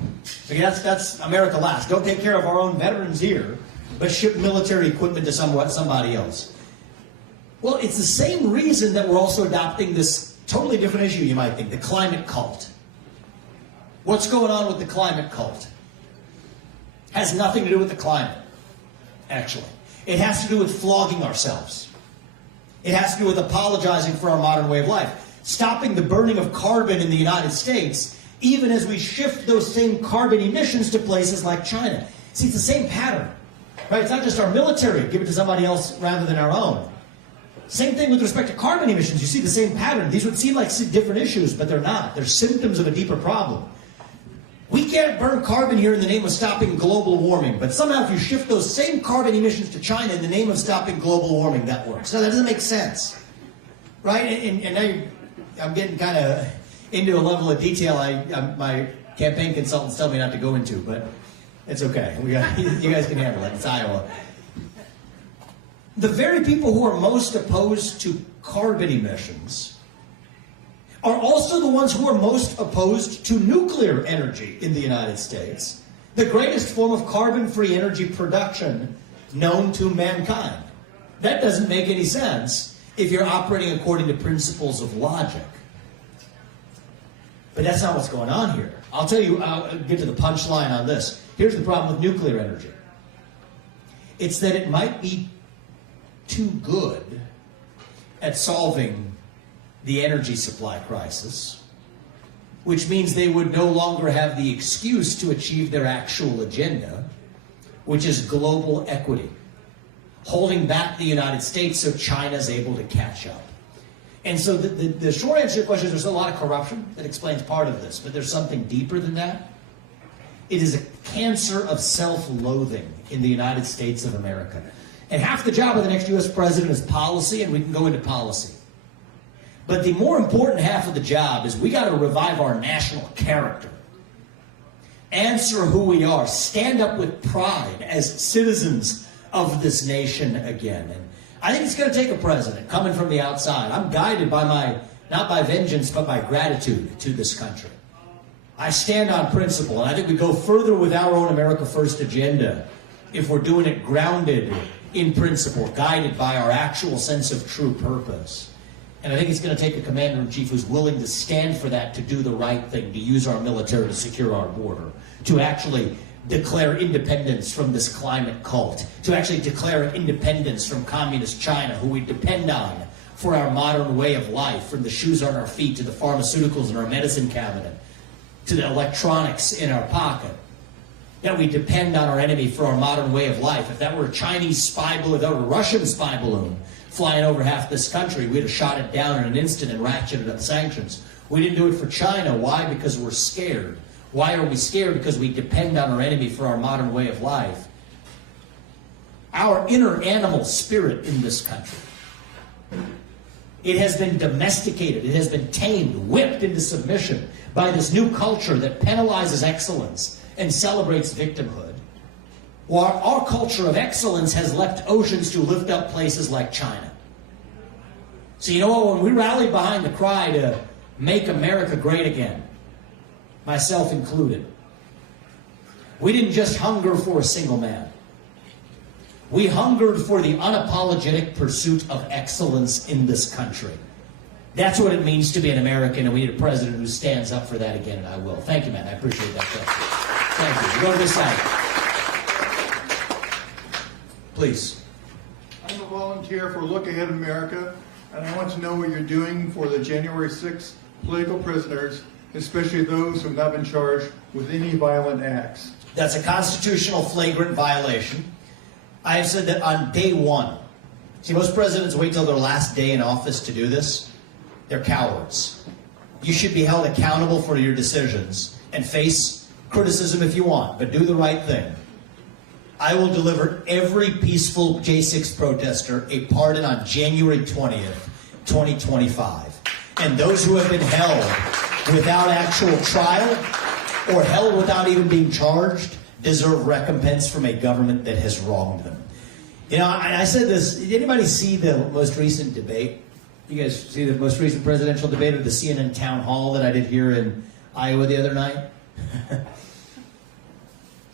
Okay, that's America last. Don't take care of our own veterans here, but ship military equipment to somebody else. Well, it's the same reason that we're also adopting this totally different issue, you might think, the climate cult. What's going on with the climate cult? Has nothing to do with the climate, actually. It has to do with flogging ourselves. It has to do with apologizing for our modern way of life. Stopping the burning of carbon in the United States, even as we shift those same carbon emissions to places like China. See, it's the same pattern, right? It's not just our military, give it to somebody else rather than our own. Same thing with respect to carbon emissions. You see the same pattern. These would seem like different issues, but they're not. They're symptoms of a deeper problem. We can't burn carbon here in the name of stopping global warming, but somehow if you shift those same carbon emissions to China in the name of stopping global warming, that works. Now, that doesn't make sense, right? And now I'm getting kind of into a level of detail my campaign consultants tell me not to go into, but it's okay. You guys can handle it. It's Iowa. The very people who are most opposed to carbon emissions are also the ones who are most opposed to nuclear energy in the United States, the greatest form of carbon-free energy production known to mankind. That doesn't make any sense if you're operating according to principles of logic. But that's not what's going on here. I'll tell you, I'll get to the punchline on this. Here's the problem with nuclear energy. It's that it might be too good at solving the energy supply crisis, which means they would no longer have the excuse to achieve their actual agenda, which is global equity, holding back the United States so China's able to catch up. And so the short answer to your question is there's a lot of corruption that explains part of this, but there's something deeper than that. It is a cancer of self-loathing in the United States of America. And half the job of the next U.S. president is policy, and we can go into policy. But the more important half of the job is we got to revive our national character. Answer who we are. Stand up with pride as citizens of this nation again. And I think it's going to take a president coming from the outside. I'm guided by not by vengeance, but by gratitude to this country. I stand on principle, and I think we go further with our own America First agenda if we're doing it grounded in principle, guided by our actual sense of true purpose. And I think it's going to take a commander-in-chief who's willing to stand for that, to do the right thing, to use our military to secure our border, to actually declare independence from this climate cult, to actually declare independence from communist China, who we depend on for our modern way of life, from the shoes on our feet to the pharmaceuticals in our medicine cabinet, to the electronics in our pocket. That we depend on our enemy for our modern way of life. If that were a Chinese spy balloon, if that were a Russian spy balloon flying over half this country, we'd have shot it down in an instant and ratcheted up sanctions. We didn't do it for China. Why? Because we're scared. Why are we scared? Because we depend on our enemy for our modern way of life. Our inner animal spirit in this country, it has been domesticated, it has been tamed, whipped into submission by this new culture that penalizes excellence and celebrates victimhood. While our culture of excellence has left oceans to lift up places like China. So you know what, when we rallied behind the cry to make America great again, myself included, we didn't just hunger for a single man. We hungered for the unapologetic pursuit of excellence in this country. That's what it means to be an American, and we need a president who stands up for that again, and I will. Thank you, man. I appreciate that question. Thank you. Go to this side. Please. I'm a volunteer for Look Ahead America, and I want to know what you're doing for the January 6th political prisoners, especially those who have not been charged with any violent acts. That's a constitutional flagrant violation. I have said that on day one. See, most presidents wait till their last day in office to do this. They're cowards. You should be held accountable for your decisions and face criticism if you want, but do the right thing. I will deliver every peaceful J6 protester a pardon on January 20th, 2025. And those who have been held without actual trial or held without even being charged deserve recompense from a government that has wronged them. You know, I said this, did anybody see the most recent debate? You guys see the most recent presidential debate of the CNN town hall that I did here in Iowa the other night?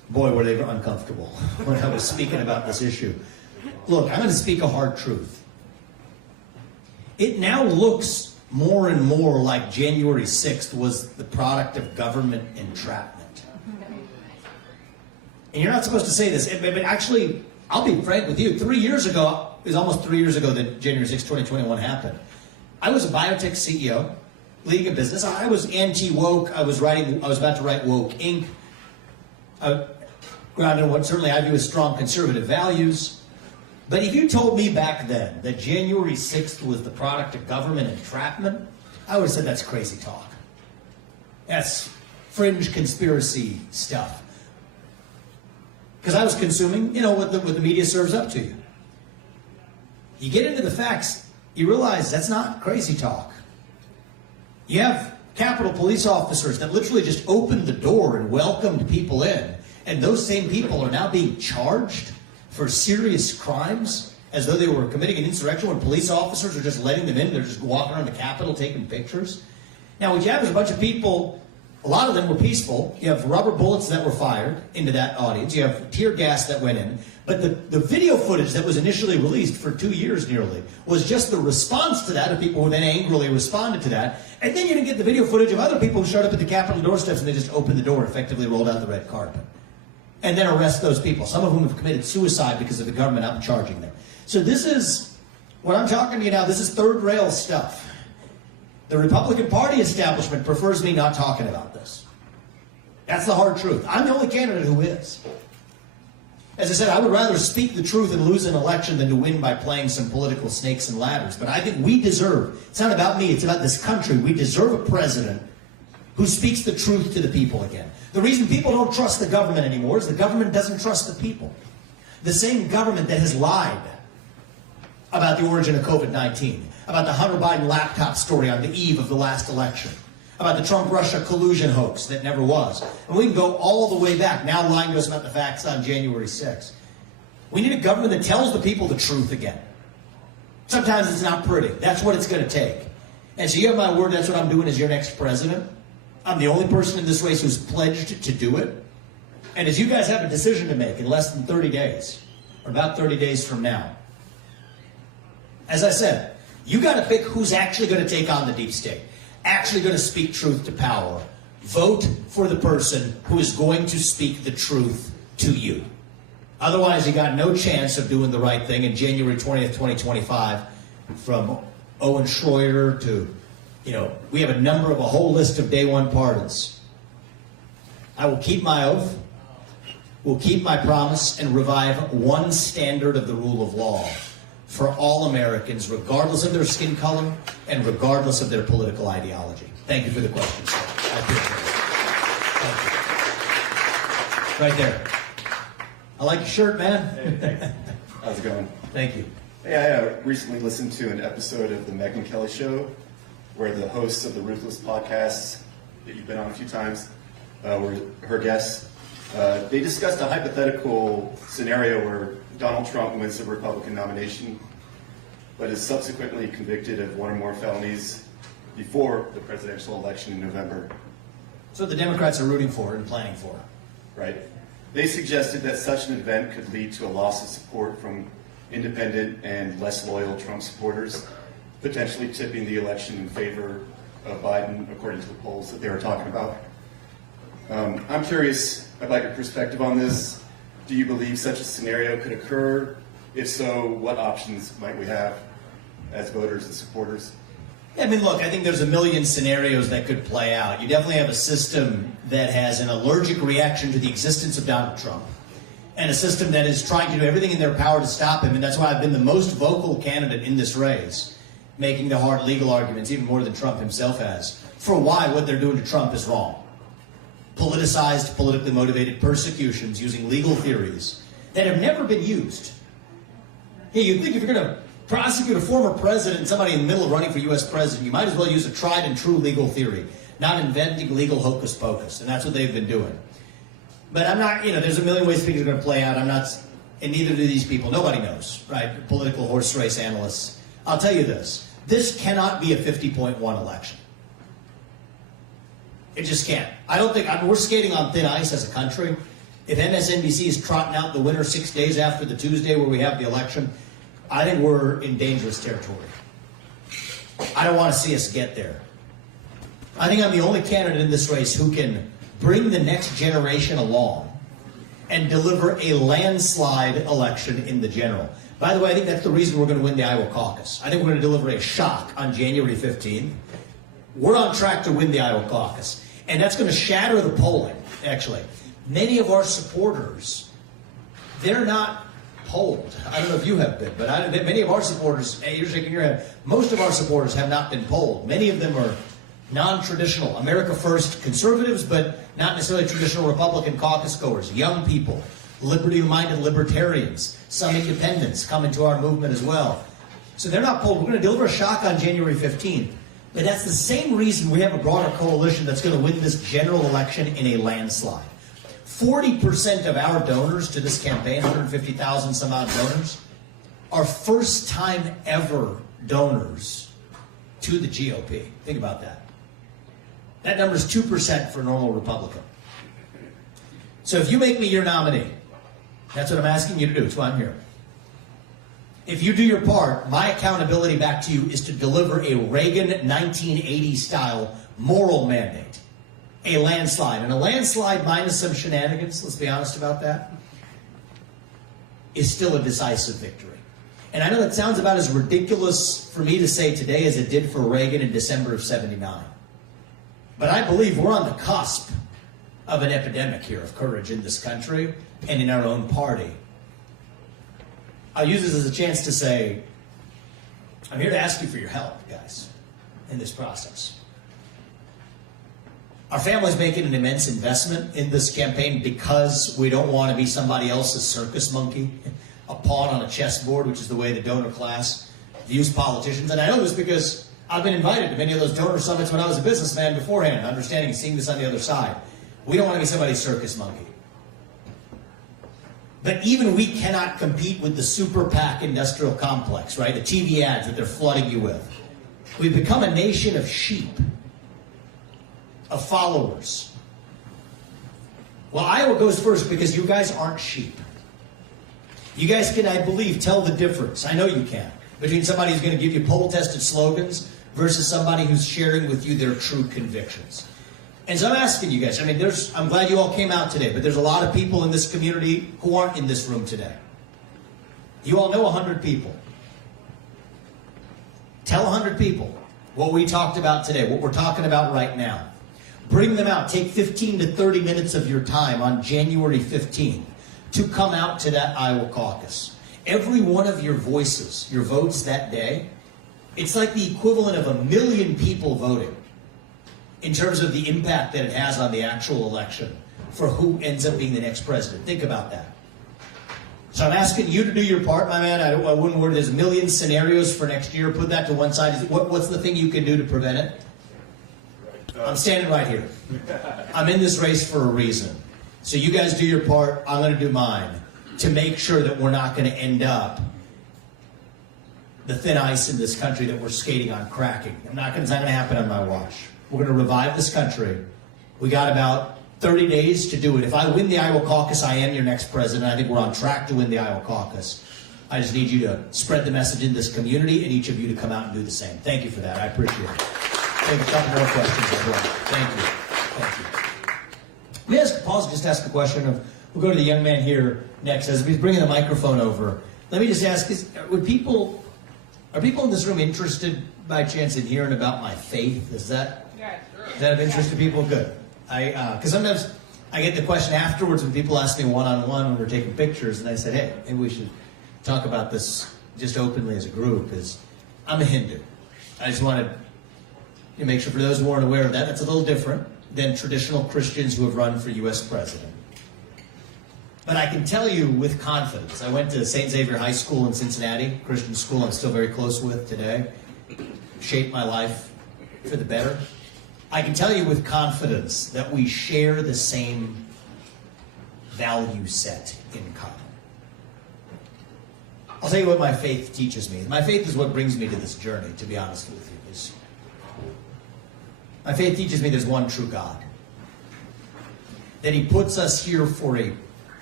Boy, were they uncomfortable when I was speaking about this issue. Look, I'm going to speak a hard truth. It now looks more and more like January 6th was the product of government entrapment. And you're not supposed to say this, but actually, I'll be frank with you. 3 years ago, it was almost 3 years ago that January 6th, 2021 happened. I was a biotech CEO, leading a business. I was anti-woke. I was about to write Woke Inc. Grounded in what certainly I view as strong conservative values. But if you told me back then that January 6th was the product of government entrapment, I would have said that's crazy talk. That's fringe conspiracy stuff. Because I was consuming, what the media serves up to you. You get into the facts, you realize that's not crazy talk. You have Capitol Police officers that literally just opened the door and welcomed people in, and those same people are now being charged for serious crimes as though they were committing an insurrection when police officers are just letting them in. They're just walking around the Capitol taking pictures. Now, what you have is a bunch of people, a lot of them were peaceful. You have rubber bullets that were fired into that audience. You have tear gas that went in. But the video footage that was initially released for 2 years nearly was just the response to that of people who then angrily responded to that. And then you didn't get the video footage of other people who showed up at the Capitol doorsteps and they just opened the door, effectively rolled out the red carpet. And then arrest those people, some of whom have committed suicide because of the government out charging them. So this is, what I'm talking to you now, this is third rail stuff. The Republican Party establishment prefers me not talking about this. That's the hard truth. I'm the only candidate who is. As I said, I would rather speak the truth and lose an election than to win by playing some political snakes and ladders. But I think we deserve, it's not about me, it's about this country. We deserve a president who speaks the truth to the people again. The reason people don't trust the government anymore is the government doesn't trust the people. The same government that has lied about the origin of COVID-19, about the Hunter Biden laptop story on the eve of the last election, about the Trump-Russia collusion hoax that never was. And we can go all the way back, now lying to us about the facts on January 6th. We need a government that tells the people the truth again. Sometimes it's not pretty. That's what it's going to take. And so you have my word, that's what I'm doing as your next president. I'm the only person in this race who's pledged to do it. And as you guys have a decision to make in less than 30 days, or about 30 days from now, as I said, you got to pick who's actually going to take on the deep state, actually going to speak truth to power. Vote for the person who is going to speak the truth to you. Otherwise, you got no chance of doing the right thing. In January 20th, 2025, from Owen Schroyer to, we have a whole list of day one pardons. I will keep my oath, will keep my promise, and revive one standard of the rule of law for all Americans, regardless of their skin color and regardless of their political ideology. Thank you for the question, sir. I appreciate it. Thank you. Right there. I like your shirt, man. Hey, thanks. How's it going? Thank you. Hey, I recently listened to an episode of the Megyn Kelly Show, where the hosts of the Ruthless podcast that you've been on a few times were her guests. They discussed a hypothetical scenario where Donald Trump wins the Republican nomination, but is subsequently convicted of one or more felonies before the presidential election in November. So the Democrats are rooting for and planning for. Right. They suggested that such an event could lead to a loss of support from independent and less loyal Trump supporters, potentially tipping the election in favor of Biden, according to the polls that they were talking about. I'm curious about your perspective on this. Do you believe such a scenario could occur? If so, what options might we have as voters and supporters? I mean, look, I think there's a million scenarios that could play out. You definitely have a system that has an allergic reaction to the existence of Donald Trump, and a system that is trying to do everything in their power to stop him. And that's why I've been the most vocal candidate in this race, making the hard legal arguments, even more than Trump himself has, for why what they're doing to Trump is wrong. Politicized, politically motivated persecutions using legal theories that have never been used. Hey, you'd think if you're going to prosecute a former president and somebody in the middle of running for U.S. president, you might as well use a tried and true legal theory, not inventing legal hocus pocus. And that's what they've been doing. But I'm not, there's a million ways things are going to play out. I'm not, and neither do these people. Nobody knows, right? Political horse race analysts. I'll tell you this. This cannot be a 50.1 election. It just can't. I don't think, we're skating on thin ice as a country. If MSNBC is trotting out the winner 6 days after the Tuesday where we have the election, I think we're in dangerous territory. I don't want to see us get there. I think I'm the only candidate in this race who can bring the next generation along and deliver a landslide election in the general. By the way, I think that's the reason we're going to win the Iowa caucus. I think we're going to deliver a shock on January 15th. We're on track to win the Iowa caucus. And that's going to shatter the polling, actually. Many of our supporters, they're not polled. I don't know if you have been, but many of our supporters, hey, you're shaking your head, most of our supporters have not been polled. Many of them are non-traditional, America First conservatives, but not necessarily traditional Republican caucus goers, young people, liberty-minded libertarians, some independents come into our movement as well. So they're not polled. We're going to deliver a shock on January 15th. But that's the same reason we have a broader coalition that's going to win this general election in a landslide. 40% of our donors to this campaign, 150,000 some odd donors, are first-time ever donors to the GOP. Think about that. That number is 2% for a normal Republican. So if you make me your nominee, that's what I'm asking you to do. It's why I'm here. If you do your part, my accountability back to you is to deliver a Reagan 1980-style moral mandate. A landslide. And a landslide minus some shenanigans, let's be honest about that, is still a decisive victory. And I know that sounds about as ridiculous for me to say today as it did for Reagan in December of '79. But I believe we're on the cusp of an epidemic here of courage in this country and in our own party. I'll use this as a chance to say, I'm here to ask you for your help, guys, in this process. Our family's making an immense investment in this campaign because we don't want to be somebody else's circus monkey, a pawn on a chessboard, which is the way the donor class views politicians. And I know this because I've been invited to many of those donor summits when I was a businessman beforehand, understanding and seeing this on the other side. We don't want to be somebody's circus monkey. But even we cannot compete with the super PAC industrial complex, right? The TV ads that they're flooding you with. We've become a nation of sheep, of followers. Well, Iowa goes first because you guys aren't sheep. You guys can, I believe, tell the difference. I know you can. Between somebody who's going to give you poll-tested slogans versus somebody who's sharing with you their true convictions. And so I'm asking you guys, I'm glad you all came out today, but there's a lot of people in this community who aren't in this room today. You all know 100 people. Tell 100 people what we talked about today, what we're talking about right now. Bring them out. Take 15 to 30 minutes of your time on January 15th to come out to that Iowa caucus. Every one of your voices, your votes that day, it's like the equivalent of 1 million people voting in terms of the impact that it has on the actual election for who ends up being the next president. Think about that. So I'm asking you to do your part, my man. I wouldn't worry. There's a million scenarios for next year. Put that to one side. What's the thing you can do to prevent it? I'm standing right here. I'm in this race for a reason. So you guys do your part. I'm going to do mine to make sure that we're not going to end up the thin ice in this country that we're skating on cracking. It's not going to happen on my watch. We're going to revive this country. We got about 30 days to do it. If I win the Iowa caucus, I am your next president. I think we're on track to win the Iowa caucus. I just need you to spread the message in this community and each of you to come out and do the same. Thank you for that. I appreciate it. Take a couple more questions as well. Thank you. Thank you. Let me just ask a question of, we'll go to the young man here next as he's bringing the microphone over. Let me just ask, are people in this room interested by chance in hearing about my faith? Is that of interest to people? Good. Because sometimes I get the question afterwards when people ask me one-on-one when we're taking pictures, and I said, hey, maybe we should talk about this just openly as a group, because I'm a Hindu. I just wanted to make sure for those who aren't aware of that, that's a little different than traditional Christians who have run for U.S. president. But I can tell you with confidence, I went to St. Xavier High School in Cincinnati, Christian school I'm still very close with today, shaped my life for the better. I can tell you with confidence that we share the same value set in common. I'll tell you what my faith teaches me. My faith is what brings me to this journey, to be honest with you. My faith teaches me there's one true God. That He puts us here for a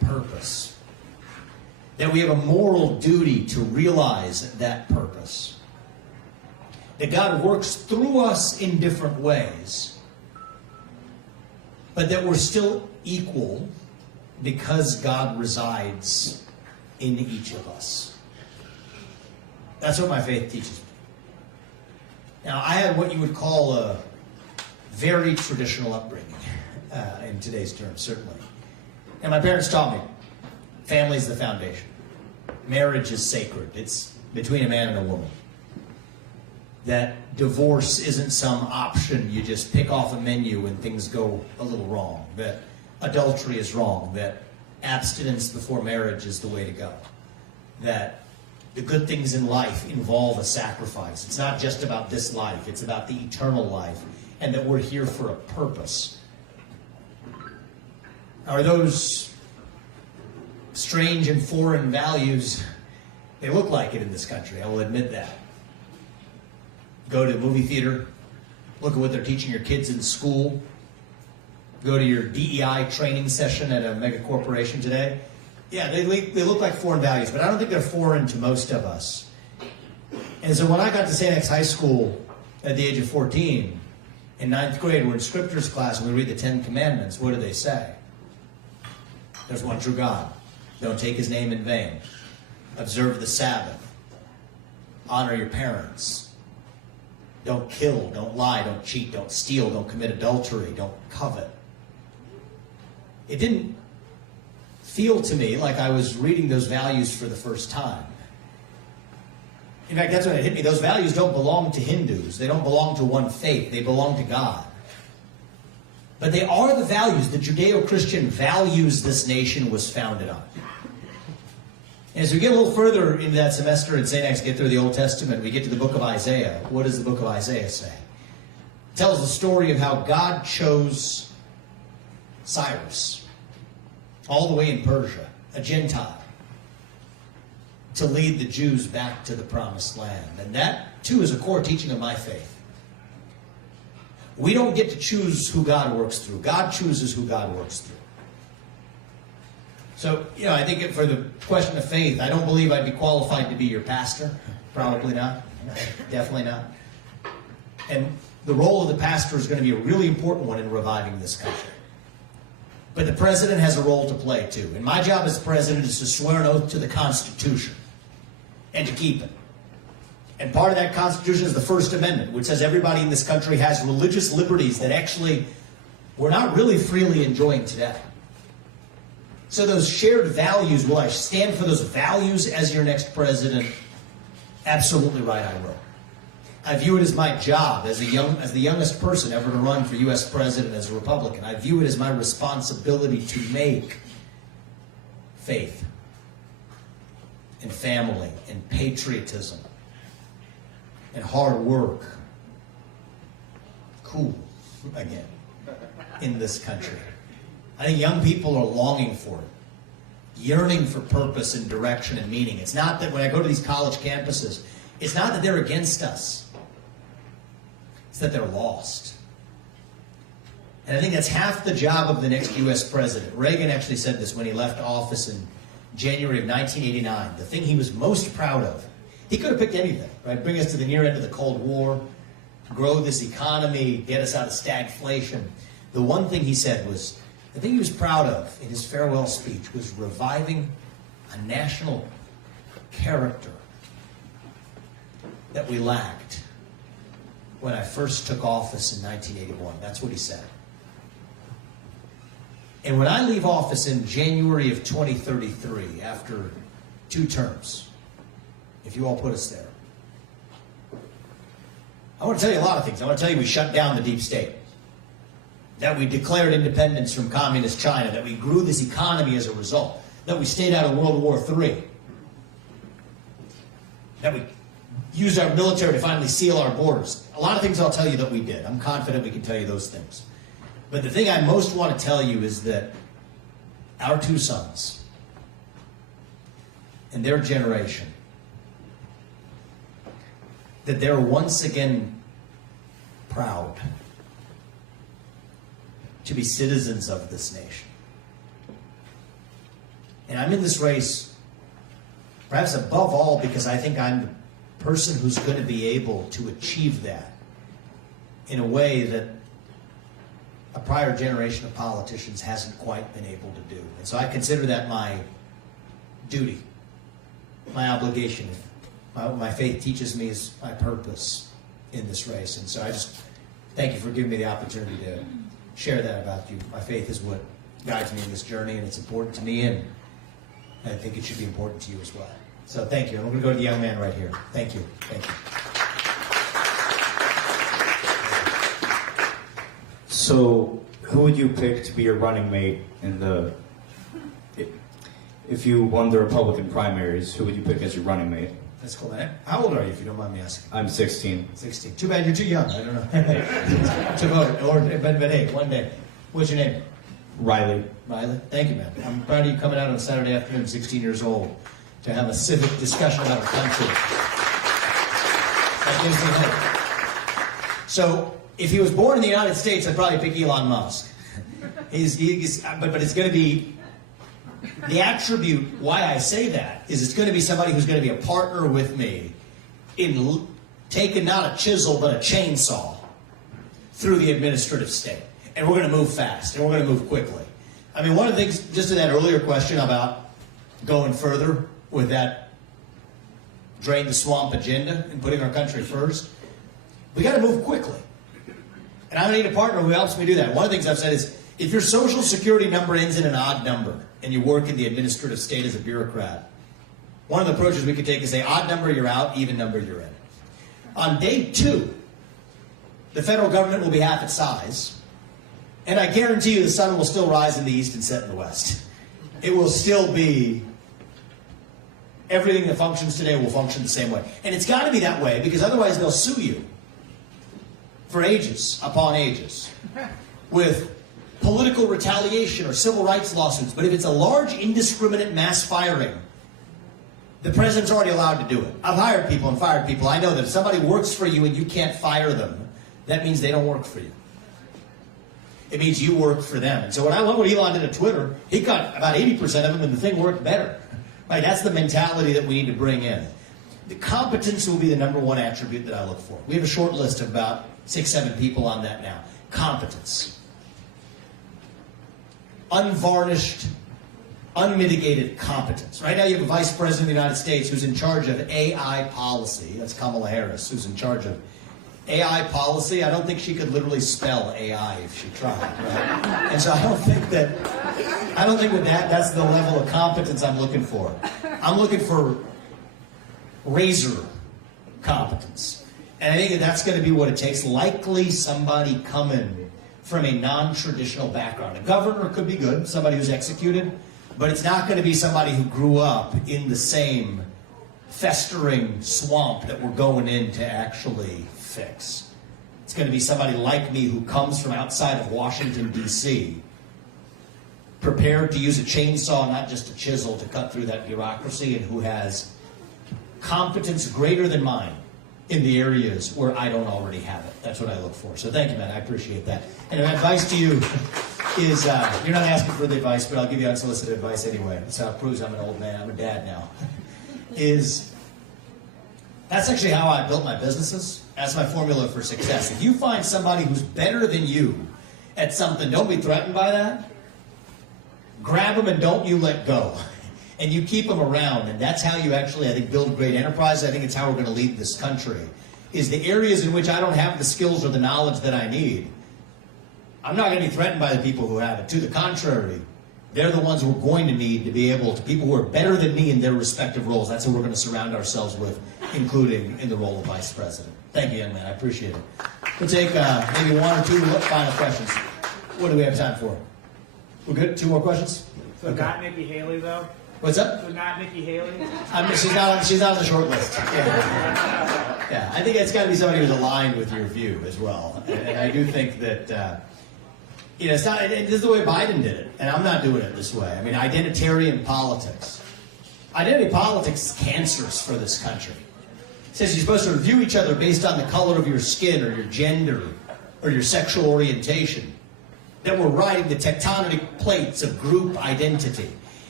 purpose. That we have a moral duty to realize that purpose. That God works through us in different ways, but that we're still equal because God resides in each of us. That's what my faith teaches me. Now, I had what you would call a very traditional upbringing, in today's terms, certainly. And my parents taught me, family is the foundation. Marriage is sacred. It's between a man and a woman. That divorce isn't some option you just pick off a menu when things go a little wrong. That adultery is wrong. That abstinence before marriage is the way to go. That the good things in life involve a sacrifice. It's not just about this life. It's about the eternal life. And that we're here for a purpose. Are those strange and foreign values? They look like it in this country, I will admit that. Go to the movie theater, look at what they're teaching your kids in school, go to your DEI training session at a mega corporation today. Yeah, they look like foreign values, but I don't think they're foreign to most of us. And so when I got to St. X High School at the age of 14, in 9th grade, we're in scriptures class and we read the 10 Commandments. What do they say? There's one true God. Don't take his name in vain. Observe the Sabbath. Honor your parents. Don't kill, don't lie, don't cheat, don't steal, don't commit adultery, don't covet. It didn't feel to me like I was reading those values for the first time. In fact, that's when it hit me. Those values don't belong to Hindus. They don't belong to one faith. They belong to God. But they are the values, the Judeo-Christian values this nation was founded on. And as we get a little further into that semester in St. X, get through the Old Testament, we get to the book of Isaiah. What does the book of Isaiah say? It tells the story of how God chose Cyrus, all the way in Persia, a Gentile, to lead the Jews back to the promised land. And that, too, is a core teaching of my faith. We don't get to choose who God works through. God chooses who God works through. So, I think for the question of faith, I don't believe I'd be qualified to be your pastor. Probably not. Definitely not. And the role of the pastor is going to be a really important one in reviving this country. But the president has a role to play, too. And my job as president is to swear an oath to the Constitution and to keep it. And part of that Constitution is the First Amendment, which says everybody in this country has religious liberties that actually we're not really freely enjoying today. So those shared values, will I stand for those values as your next president? Absolutely right, I will. I view it as my job as the youngest person ever to run for U.S. president as a Republican. I view it as my responsibility to make faith and family and patriotism and hard work cool again in this country. I think young people are longing for it, yearning for purpose and direction and meaning. It's not that when I go to these college campuses, it's not that they're against us. It's that they're lost. And I think that's half the job of the next U.S. president. Reagan actually said this when he left office in January of 1989. The thing he was most proud of, he could have picked anything, right? Bring us to the near end of the Cold War, grow this economy, get us out of stagflation. The one thing he said was, the thing he was proud of in his farewell speech was reviving a national character that we lacked when I first took office in 1981. That's what he said. And when I leave office in January of 2033, after 2 terms, if you all put us there, I want to tell you a lot of things. I want to tell you we shut down the deep state, that we declared independence from communist China, that we grew this economy as a result, that we stayed out of World War III, that we used our military to finally seal our borders. A lot of things I'll tell you that we did. I'm confident we can tell you those things. But the thing I most want to tell you is that our 2 sons and their generation, that they're once again proud to be citizens of this nation. And I'm in this race, perhaps above all, because I think I'm the person who's going to be able to achieve that in a way that a prior generation of politicians hasn't quite been able to do. And so I consider that my duty, my obligation. My faith teaches me is my purpose in this race. And so I just thank you for giving me the opportunity to share that about you. My faith is what guides me in this journey, and it's important to me, and I think it should be important to you as well. So thank you. And we're going to go to the young man right here. Thank you. Thank you. So, who would you pick to be your running mate in the... If you won the Republican primaries, who would you pick as your running mate? That's cool, man. How old are you, if you don't mind me asking? I'm 16. 16. Too bad you're too young. I don't know. To vote. Or, but hey, one day. What's your name? Riley. Riley? Thank you, man. I'm proud of you coming out on a Saturday afternoon, 16 years old, to have a civic discussion about our country. That gives me hope. So, if he was born in the United States, I'd probably pick Elon Musk. But it's going to be... The attribute why I say that is it's going to be somebody who's going to be a partner with me in taking not a chisel but a chainsaw through the administrative state. And we're going to move fast, and we're going to move quickly. I mean, one of the things, just to that earlier question about going further with that drain the swamp agenda and putting our country first, we got to move quickly. And I need a partner who helps me do that. One of the things I've said is, if your social security number ends in an odd number and you work in the administrative state as a bureaucrat, one of the approaches we could take is say, odd number, you're out, even number, you're in. On day 2, the federal government will be half its size, and I guarantee you the sun will still rise in the east and set in the west. It will still be, everything that functions today will function the same way. And it's got to be that way, because otherwise they'll sue you for ages upon ages with political retaliation or civil rights lawsuits. But if it's a large, indiscriminate mass firing, the president's already allowed to do it. I've hired people and fired people. I know that if somebody works for you and you can't fire them, that means they don't work for you. It means you work for them. And so when I love what Elon did at Twitter, he got about 80% of them and the thing worked better. Right? That's the mentality that we need to bring in. The competence will be the number one attribute that I look for. We have a short list of about 6-7 people on that now. Competence. Unvarnished, unmitigated competence. Right now you have a vice president of the United States who's in charge of AI policy. That's Kamala Harris, who's in charge of AI policy. I don't think she could literally spell AI if she tried. Right? And so I don't think that's the level of competence I'm looking for. I'm looking for razor competence. And I think that's going to be what it takes. Likely somebody coming from a non-traditional background. A governor could be good, somebody who's executed, but it's not going to be somebody who grew up in the same festering swamp that we're going in to actually fix. It's going to be somebody like me who comes from outside of Washington, D.C., prepared to use a chainsaw, not just a chisel, to cut through that bureaucracy, and who has competence greater than mine in the areas where I don't already have it. That's what I look for. So thank you, man. I appreciate that. And my advice to you is, you're not asking for the advice, but I'll give you unsolicited advice anyway. That's how it proves I'm an old man. I'm a dad now. That's actually how I built my businesses. That's my formula for success. If you find somebody who's better than you at something, don't be threatened by that. Grab them and don't you let go. And you keep them around, and that's how you actually, I think, build great enterprise. I think it's how we're going to lead this country, is the areas in which I don't have the skills or the knowledge that I need. I'm not going to be threatened by the people who have it. To the contrary, they're the ones we're going to need to be able to, people who are better than me in their respective roles. That's who we're going to surround ourselves with, including in the role of vice president. Thank you, young man. I appreciate it. We'll take maybe 1 or 2 final questions. What do we have time for? We're good? 2 more questions? So Okay. not Nikki Haley, though? What's up? So not Nikki Haley? She's not on the short list. Yeah, I think it's got to be somebody who's aligned with your view as well. And I do think that, it's not, this is the way Biden did it, and I'm not doing it this way. I mean, identitarian politics. Identity politics is cancerous for this country. It says you're supposed to review each other based on the color of your skin or your gender or your sexual orientation. That we're riding the tectonic plates of group identity.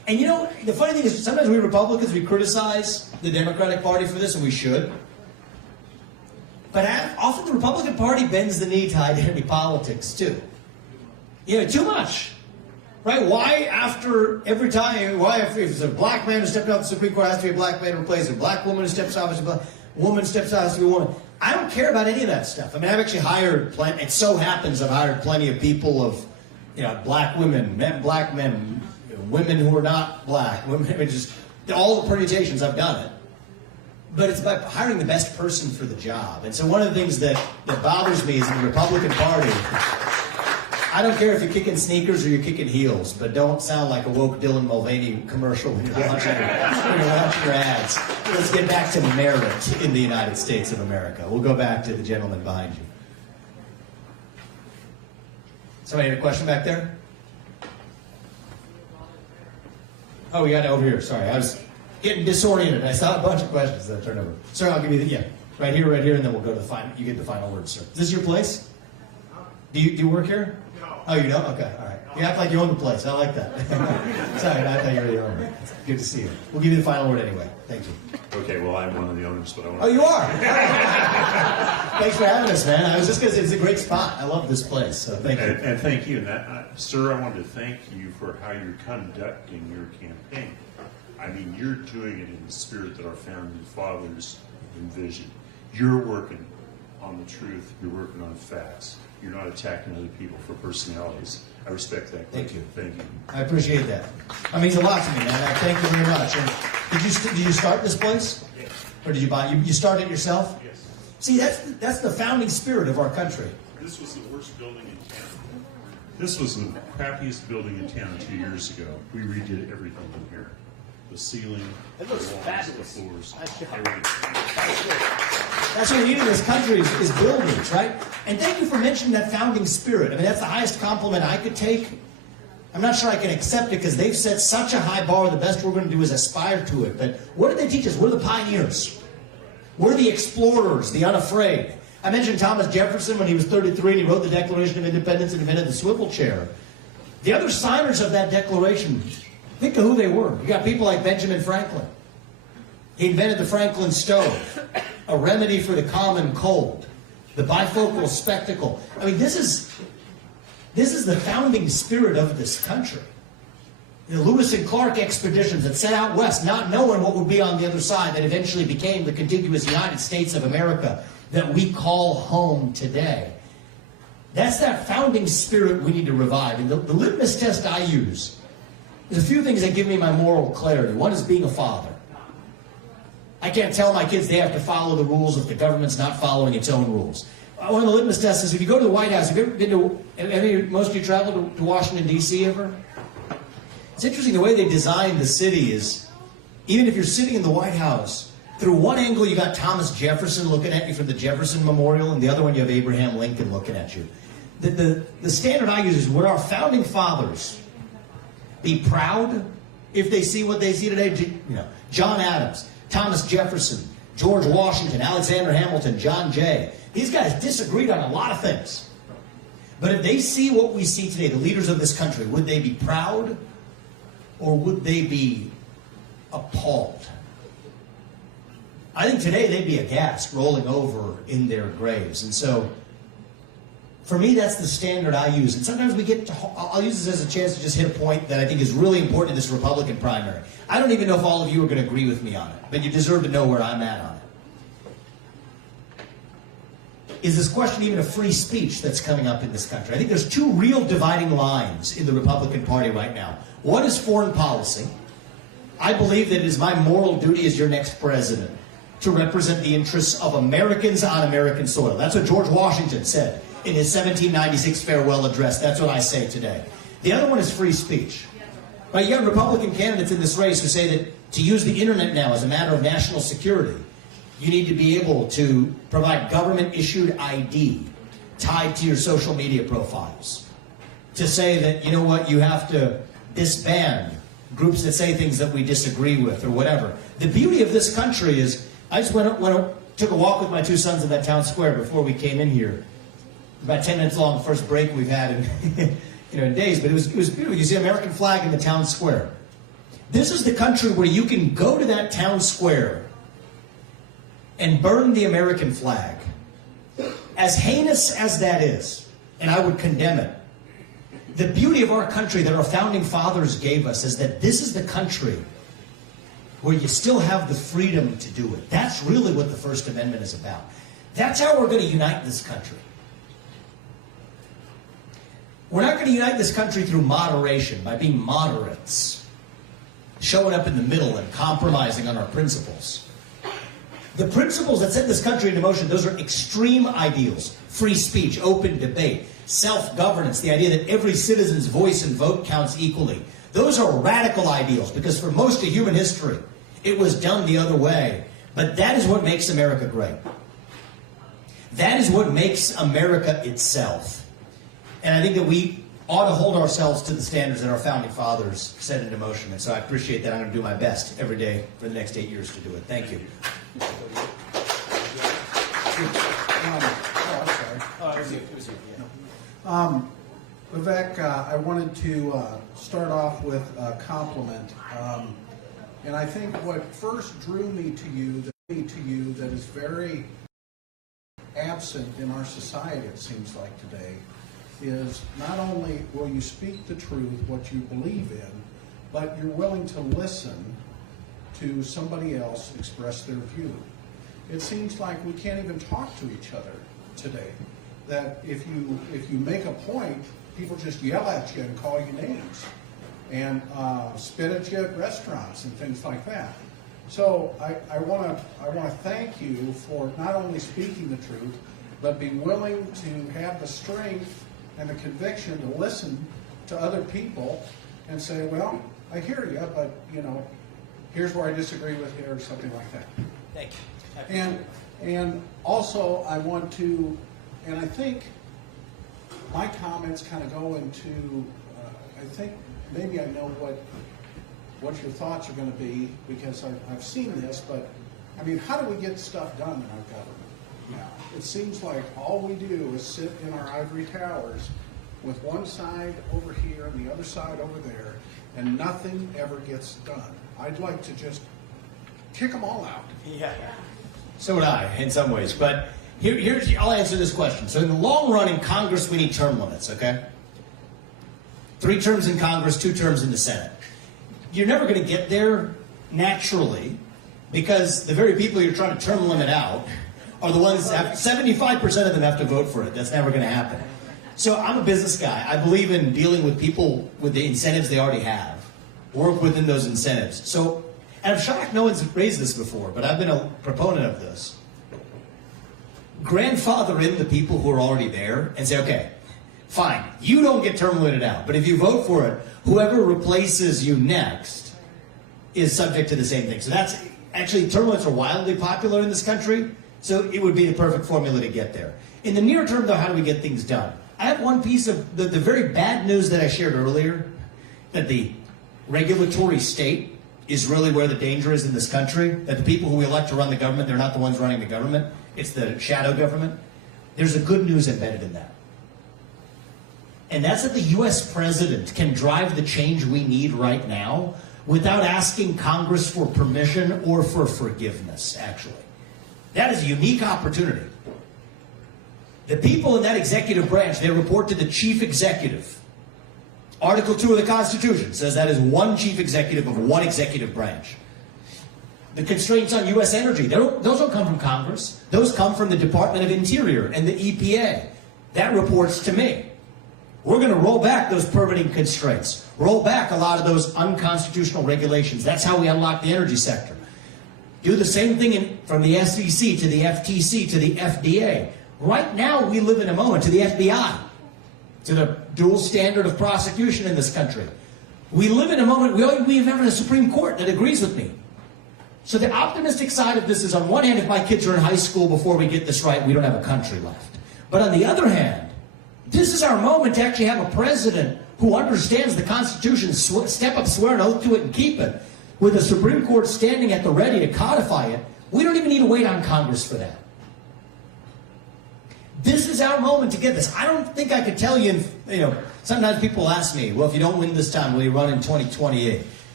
And you know, the funny thing is, sometimes we Republicans, we criticize the Democratic Party for this, and we should. But often the Republican Party bends the knee to identity politics, too. You know, too much. Right? Why after every time, if it's a black man who stepped out of the Supreme Court, it has to be a black man replaced, a black woman who steps out, a black woman steps out, has to be a woman. I don't care about any of that stuff. I mean, I've actually hired plenty, it so happens I've hired plenty of people of, you know, black women, black men, women who are not black, women, just all the permutations, I've done it. But it's by hiring the best person for the job. And so one of the things that bothers me is in the Republican Party, I don't care if you're kicking sneakers or you're kicking heels, but don't sound like a woke Dylan Mulvaney commercial when you're launching your ads. Let's get back to merit in the United States of America. We'll go back to the gentleman behind you. Somebody had a question back there? Oh, we got it over here. Sorry, I was getting disoriented. I saw a bunch of questions that I turned over. Sir, I'll give you the, right here, and then we'll go to the final. You get the final word, sir. Is this your place? Do you work here? No. Oh, you don't? Okay, all right. You act like you own the place. I like that. Sorry, I thought you were the owner. Good to see you. We'll give you the final word anyway. Thank you. Okay, well, I'm one of the owners, but I want to... Oh, you are? Thanks for having us, man. I was just going to say, it's a great spot. I love this place, so thank you. And thank you. And sir, I wanted to thank you for how you're conducting your campaign. I mean, you're doing it in the spirit that our founding fathers envisioned. You're working on the truth. You're working on facts. You're not attacking other people for personalities. I respect that. Thank you. Thank you. I appreciate that. That means a lot to me, man. I thank you very much. And did you start this place? Yes. Or did you buy it? You started it yourself? Yes. See, that's the founding spirit of our country. This was the worst building in town. This was the crappiest building in town 2 years ago. We redid everything in here. The ceiling, the walls, the floors, everything. That's what we need in this country is buildings, right? And thank you for mentioning that founding spirit. I mean, that's the highest compliment I could take. I'm not sure I can accept it because they've set such a high bar. The best we're going to do is aspire to it. But what did they teach us? We're the pioneers. We're the explorers, the unafraid. I mentioned Thomas Jefferson when he was 33 and he wrote the Declaration of Independence and invented the swivel chair. The other signers of that declaration, think of who they were. You got people like Benjamin Franklin. He invented the Franklin stove, a remedy for the common cold, the bifocal spectacle. I mean, this is the founding spirit of this country. The Lewis and Clark expeditions that set out west, not knowing what would be on the other side, that eventually became the contiguous United States of America that we call home today. That's that founding spirit we need to revive. And the litmus test I use, there's a few things that give me my moral clarity. One is being a father. I can't tell my kids they have to follow the rules if the government's not following its own rules. One of the litmus tests is if you go to the White House, have you ever been to, most of you traveled to Washington, D.C. ever? It's interesting the way they designed the city is, even if you're sitting in the White House, through one angle you got Thomas Jefferson looking at you from the Jefferson Memorial, and the other one you have Abraham Lincoln looking at you. The standard I use is, would our founding fathers be proud if they see what they see today? You know, John Adams, Thomas Jefferson, George Washington, Alexander Hamilton, John Jay. These guys disagreed on a lot of things. But if they see what we see today, the leaders of this country, would they be proud or would they be appalled? I think today they'd be aghast, rolling over in their graves. And so, for me, that's the standard I use. And sometimes I'll use this as a chance to just hit a point that I think is really important in this Republican primary. I don't even know if all of you are going to agree with me on it, but you deserve to know where I'm at on it. Is this question even of free speech that's coming up in this country? I think there's two real dividing lines in the Republican Party right now. One is foreign policy. I believe that it is my moral duty as your next president to represent the interests of Americans on American soil. That's what George Washington said in his 1796 farewell address. That's what I say today. The other one is free speech. Right, you got Republican candidates in this race who say that to use the internet now as a matter of national security, you need to be able to provide government-issued ID tied to your social media profiles. To say that, you know what, you have to disband groups that say things that we disagree with or whatever. The beauty of this country is, I just took a walk with my two sons in that town square before we came in here. About 10 minutes long, the first break we've had in, in days, but it was beautiful. You see an American flag in the town square. This is the country where you can go to that town square and burn the American flag. As heinous as that is, and I would condemn it, the beauty of our country that our founding fathers gave us is that this is the country where you still have the freedom to do it. That's really what the First Amendment is about. That's how we're going to unite this country. We're not going to unite this country through moderation, by being moderates, showing up in the middle and compromising on our principles. The principles that set this country into motion, those are extreme ideals. Free speech, open debate, self-governance, the idea that every citizen's voice and vote counts equally. Those are radical ideals because for most of human history, it was done the other way. But that is what makes America great. That is what makes America itself. And I think that we ought to hold ourselves to the standards that our founding fathers set into motion. And so I appreciate that. I'm going to do my best every day for the next 8 years to do it. Thank you. Vivek, I wanted to start off with a compliment. And I think what first drew me to you that is very absent in our society, it seems like today, is not only will you speak the truth, what you believe in, but you're willing to listen to somebody else express their view. It seems like we can't even talk to each other today. That if you make a point, people just yell at you and call you names and spit at you at restaurants and things like that. So I want to thank you for not only speaking the truth, but be willing to have the strength and the conviction to listen to other people and say, well, I hear you, but here's where I disagree with you, or something like that. Thank you. And also I want to, and I think my comments kind of go into, I think maybe I know what your thoughts are going to be because I've seen this, but I mean, how do we get stuff done in our government now? It seems like all we do is sit in our ivory towers with one side over here and the other side over there, and nothing ever gets done. I'd like to just kick them all out. Yeah. So would I, in some ways. But I'll answer this question. So in the long run in Congress, we need term limits, okay? 3 terms in Congress, 2 terms in the Senate. You're never going to get there naturally because the very people you're trying to term limit out are the ones that 75% of them have to vote for it. That's never going to happen. So I'm a business guy. I believe in dealing with people with the incentives they already have. Work within those incentives. So, and I'm shocked no one's raised this before, but I've been a proponent of this. Grandfather in the people who are already there and say, okay, fine, you don't get term limited out, but if you vote for it, whoever replaces you next is subject to the same thing. So that's actually, term limits are wildly popular in this country, so it would be the perfect formula to get there. In the near term, though, how do we get things done? I have one piece of the very bad news that I shared earlier, that the regulatory state is really where the danger is in this country, that the people who we elect to run the government, they're not the ones running the government, it's the shadow government. There's a good news embedded in that. And that's that the U.S. president can drive the change we need right now without asking Congress for permission or for forgiveness, actually. That is a unique opportunity. The people in that executive branch, they report to the chief executive. Article 2 of the Constitution says that is one chief executive of one executive branch. The constraints on U.S. energy, those don't come from Congress. Those come from the Department of Interior and the EPA. That reports to me. We're going to roll back those permitting constraints, roll back a lot of those unconstitutional regulations. That's how we unlock the energy sector. Do the same thing from the SEC to the FTC to the FDA. Right now, we live in a moment to the FBI, to the dual standard of prosecution in this country. We live in a moment, we have a Supreme Court that agrees with me. So the optimistic side of this is, on one hand, if my kids are in high school before we get this right, we don't have a country left. But on the other hand, this is our moment to actually have a president who understands the Constitution, step up, swear an oath to it, and keep it, with the Supreme Court standing at the ready to codify it. We don't even need to wait on Congress for that. This is our moment to get this. I don't think I could tell you, sometimes people ask me, well, if you don't win this time, will you run in 2028?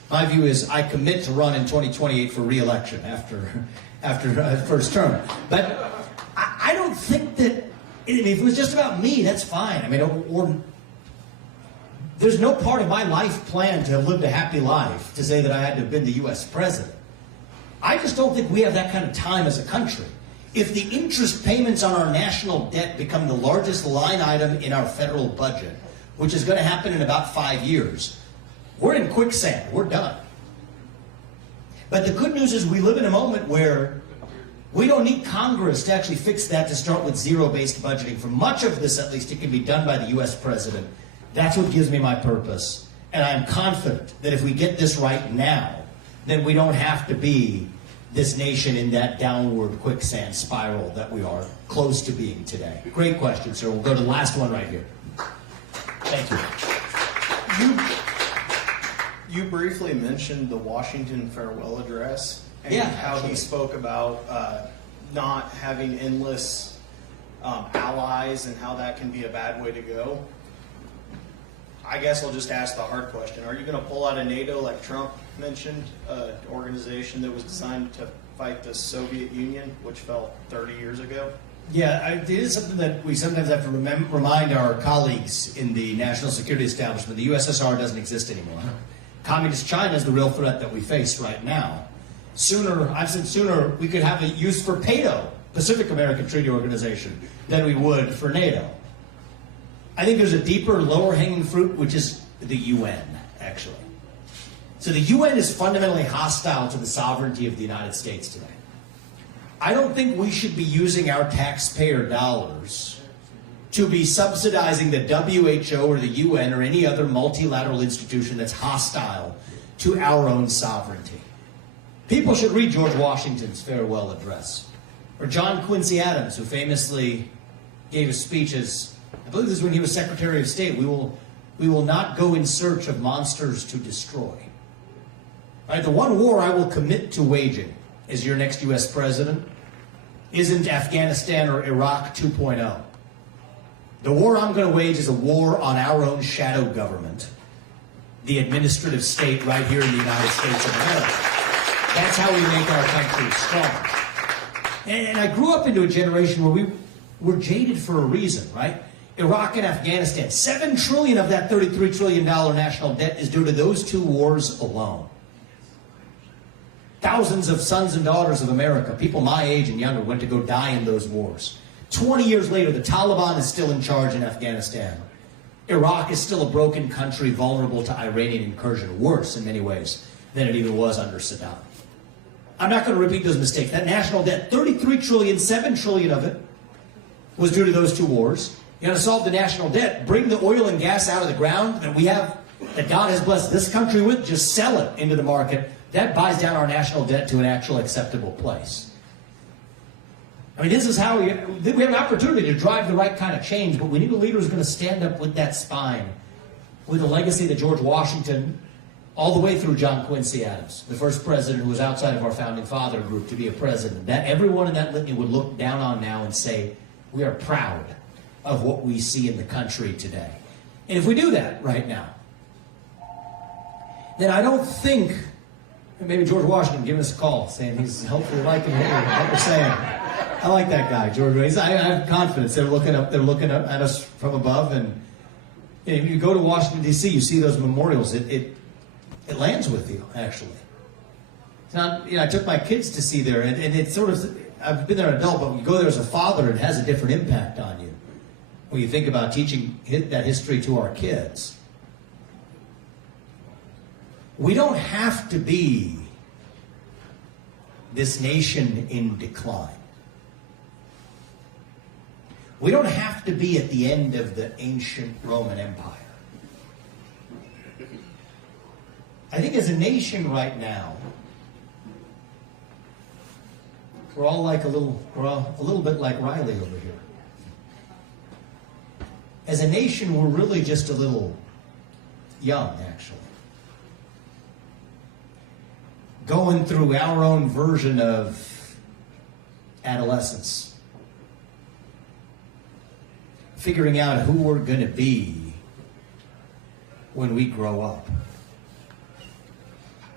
My view is I commit to run in 2028 for re-election after first term. But I don't think that, if it was just about me, that's fine. I mean, or there's no part of my life plan to have lived a happy life to say that I had to have been the U.S. president. I just don't think we have that kind of time as a country. If the interest payments on our national debt become the largest line item in our federal budget, which is going to happen in about 5 years, we're in quicksand. We're done. But the good news is we live in a moment where we don't need Congress to actually fix that, to start with zero-based budgeting. For much of this, at least, it can be done by the U.S. president. That's what gives me my purpose. And I'm confident that if we get this right now, then we don't have to be this nation in that downward quicksand spiral that we are close to being today. Great question, sir. We'll go to the last one right here. Thank you. You briefly mentioned the Washington farewell address and how he spoke about not having endless allies and how that can be a bad way to go. I guess I'll just ask the hard question. Are you going to pull out of NATO like Trump mentioned, an organization that was designed to fight the Soviet Union, which fell 30 years ago? Yeah, it is something that we sometimes have to remind our colleagues in the national security establishment. The USSR doesn't exist anymore. Communist China is the real threat that we face right now. I've said sooner we could have a use for PATO, Pacific American Treaty Organization, than we would for NATO. I think there's a deeper, lower-hanging fruit, which is the UN, actually. So the UN is fundamentally hostile to the sovereignty of the United States today. I don't think we should be using our taxpayer dollars to be subsidizing the WHO or the UN or any other multilateral institution that's hostile to our own sovereignty. People should read George Washington's farewell address, or John Quincy Adams, who famously gave a speech as, I believe this is when he was Secretary of State, we will not go in search of monsters to destroy. Right, the one war I will commit to waging as your next U.S. president isn't Afghanistan or Iraq 2.0. The war I'm going to wage is a war on our own shadow government, the administrative state right here in the United States of America. That's how we make our country strong. And I grew up into a generation where we were jaded for a reason, right? Iraq and Afghanistan, $7 trillion of that $33 trillion national debt is due to those two wars alone. Thousands of sons and daughters of America, people my age and younger, went to go die in those wars. 20 years later, the Taliban is still in charge in Afghanistan. Iraq is still a broken country vulnerable to Iranian incursion, worse in many ways than it even was under Saddam. I'm not going to repeat those mistakes. That national debt, $33 trillion, $7 trillion of it was due to those two wars. You got to solve the national debt, bring the oil and gas out of the ground that we have, that God has blessed this country with, just sell it into the market. That buys down our national debt to an actual acceptable place. I mean, this is how we have an opportunity to drive the right kind of change, but we need a leader who's going to stand up with that spine, with the legacy that George Washington, all the way through John Quincy Adams, the first president who was outside of our founding father group to be a president, that everyone in that litany would look down on now and say, we are proud of what we see in the country today. And if we do that right now, then I don't think, maybe George Washington giving us a call, saying he's hopefully liking what we're saying. I like that guy, George. I have confidence. They're looking up at us from above, and if you go to Washington D.C., you see those memorials. It lands with you, actually. It's not, I took my kids to see there, and it's sort of, I've been there an adult, but when you go there as a father, it has a different impact on you when you think about teaching that history to our kids. We don't have to be this nation in decline. We don't have to be at the end of the ancient Roman Empire. I think as a nation right now, we're all a little bit like Riley over here. As a nation, we're really just a little young, actually. Going through our own version of adolescence. Figuring out who we're going to be when we grow up.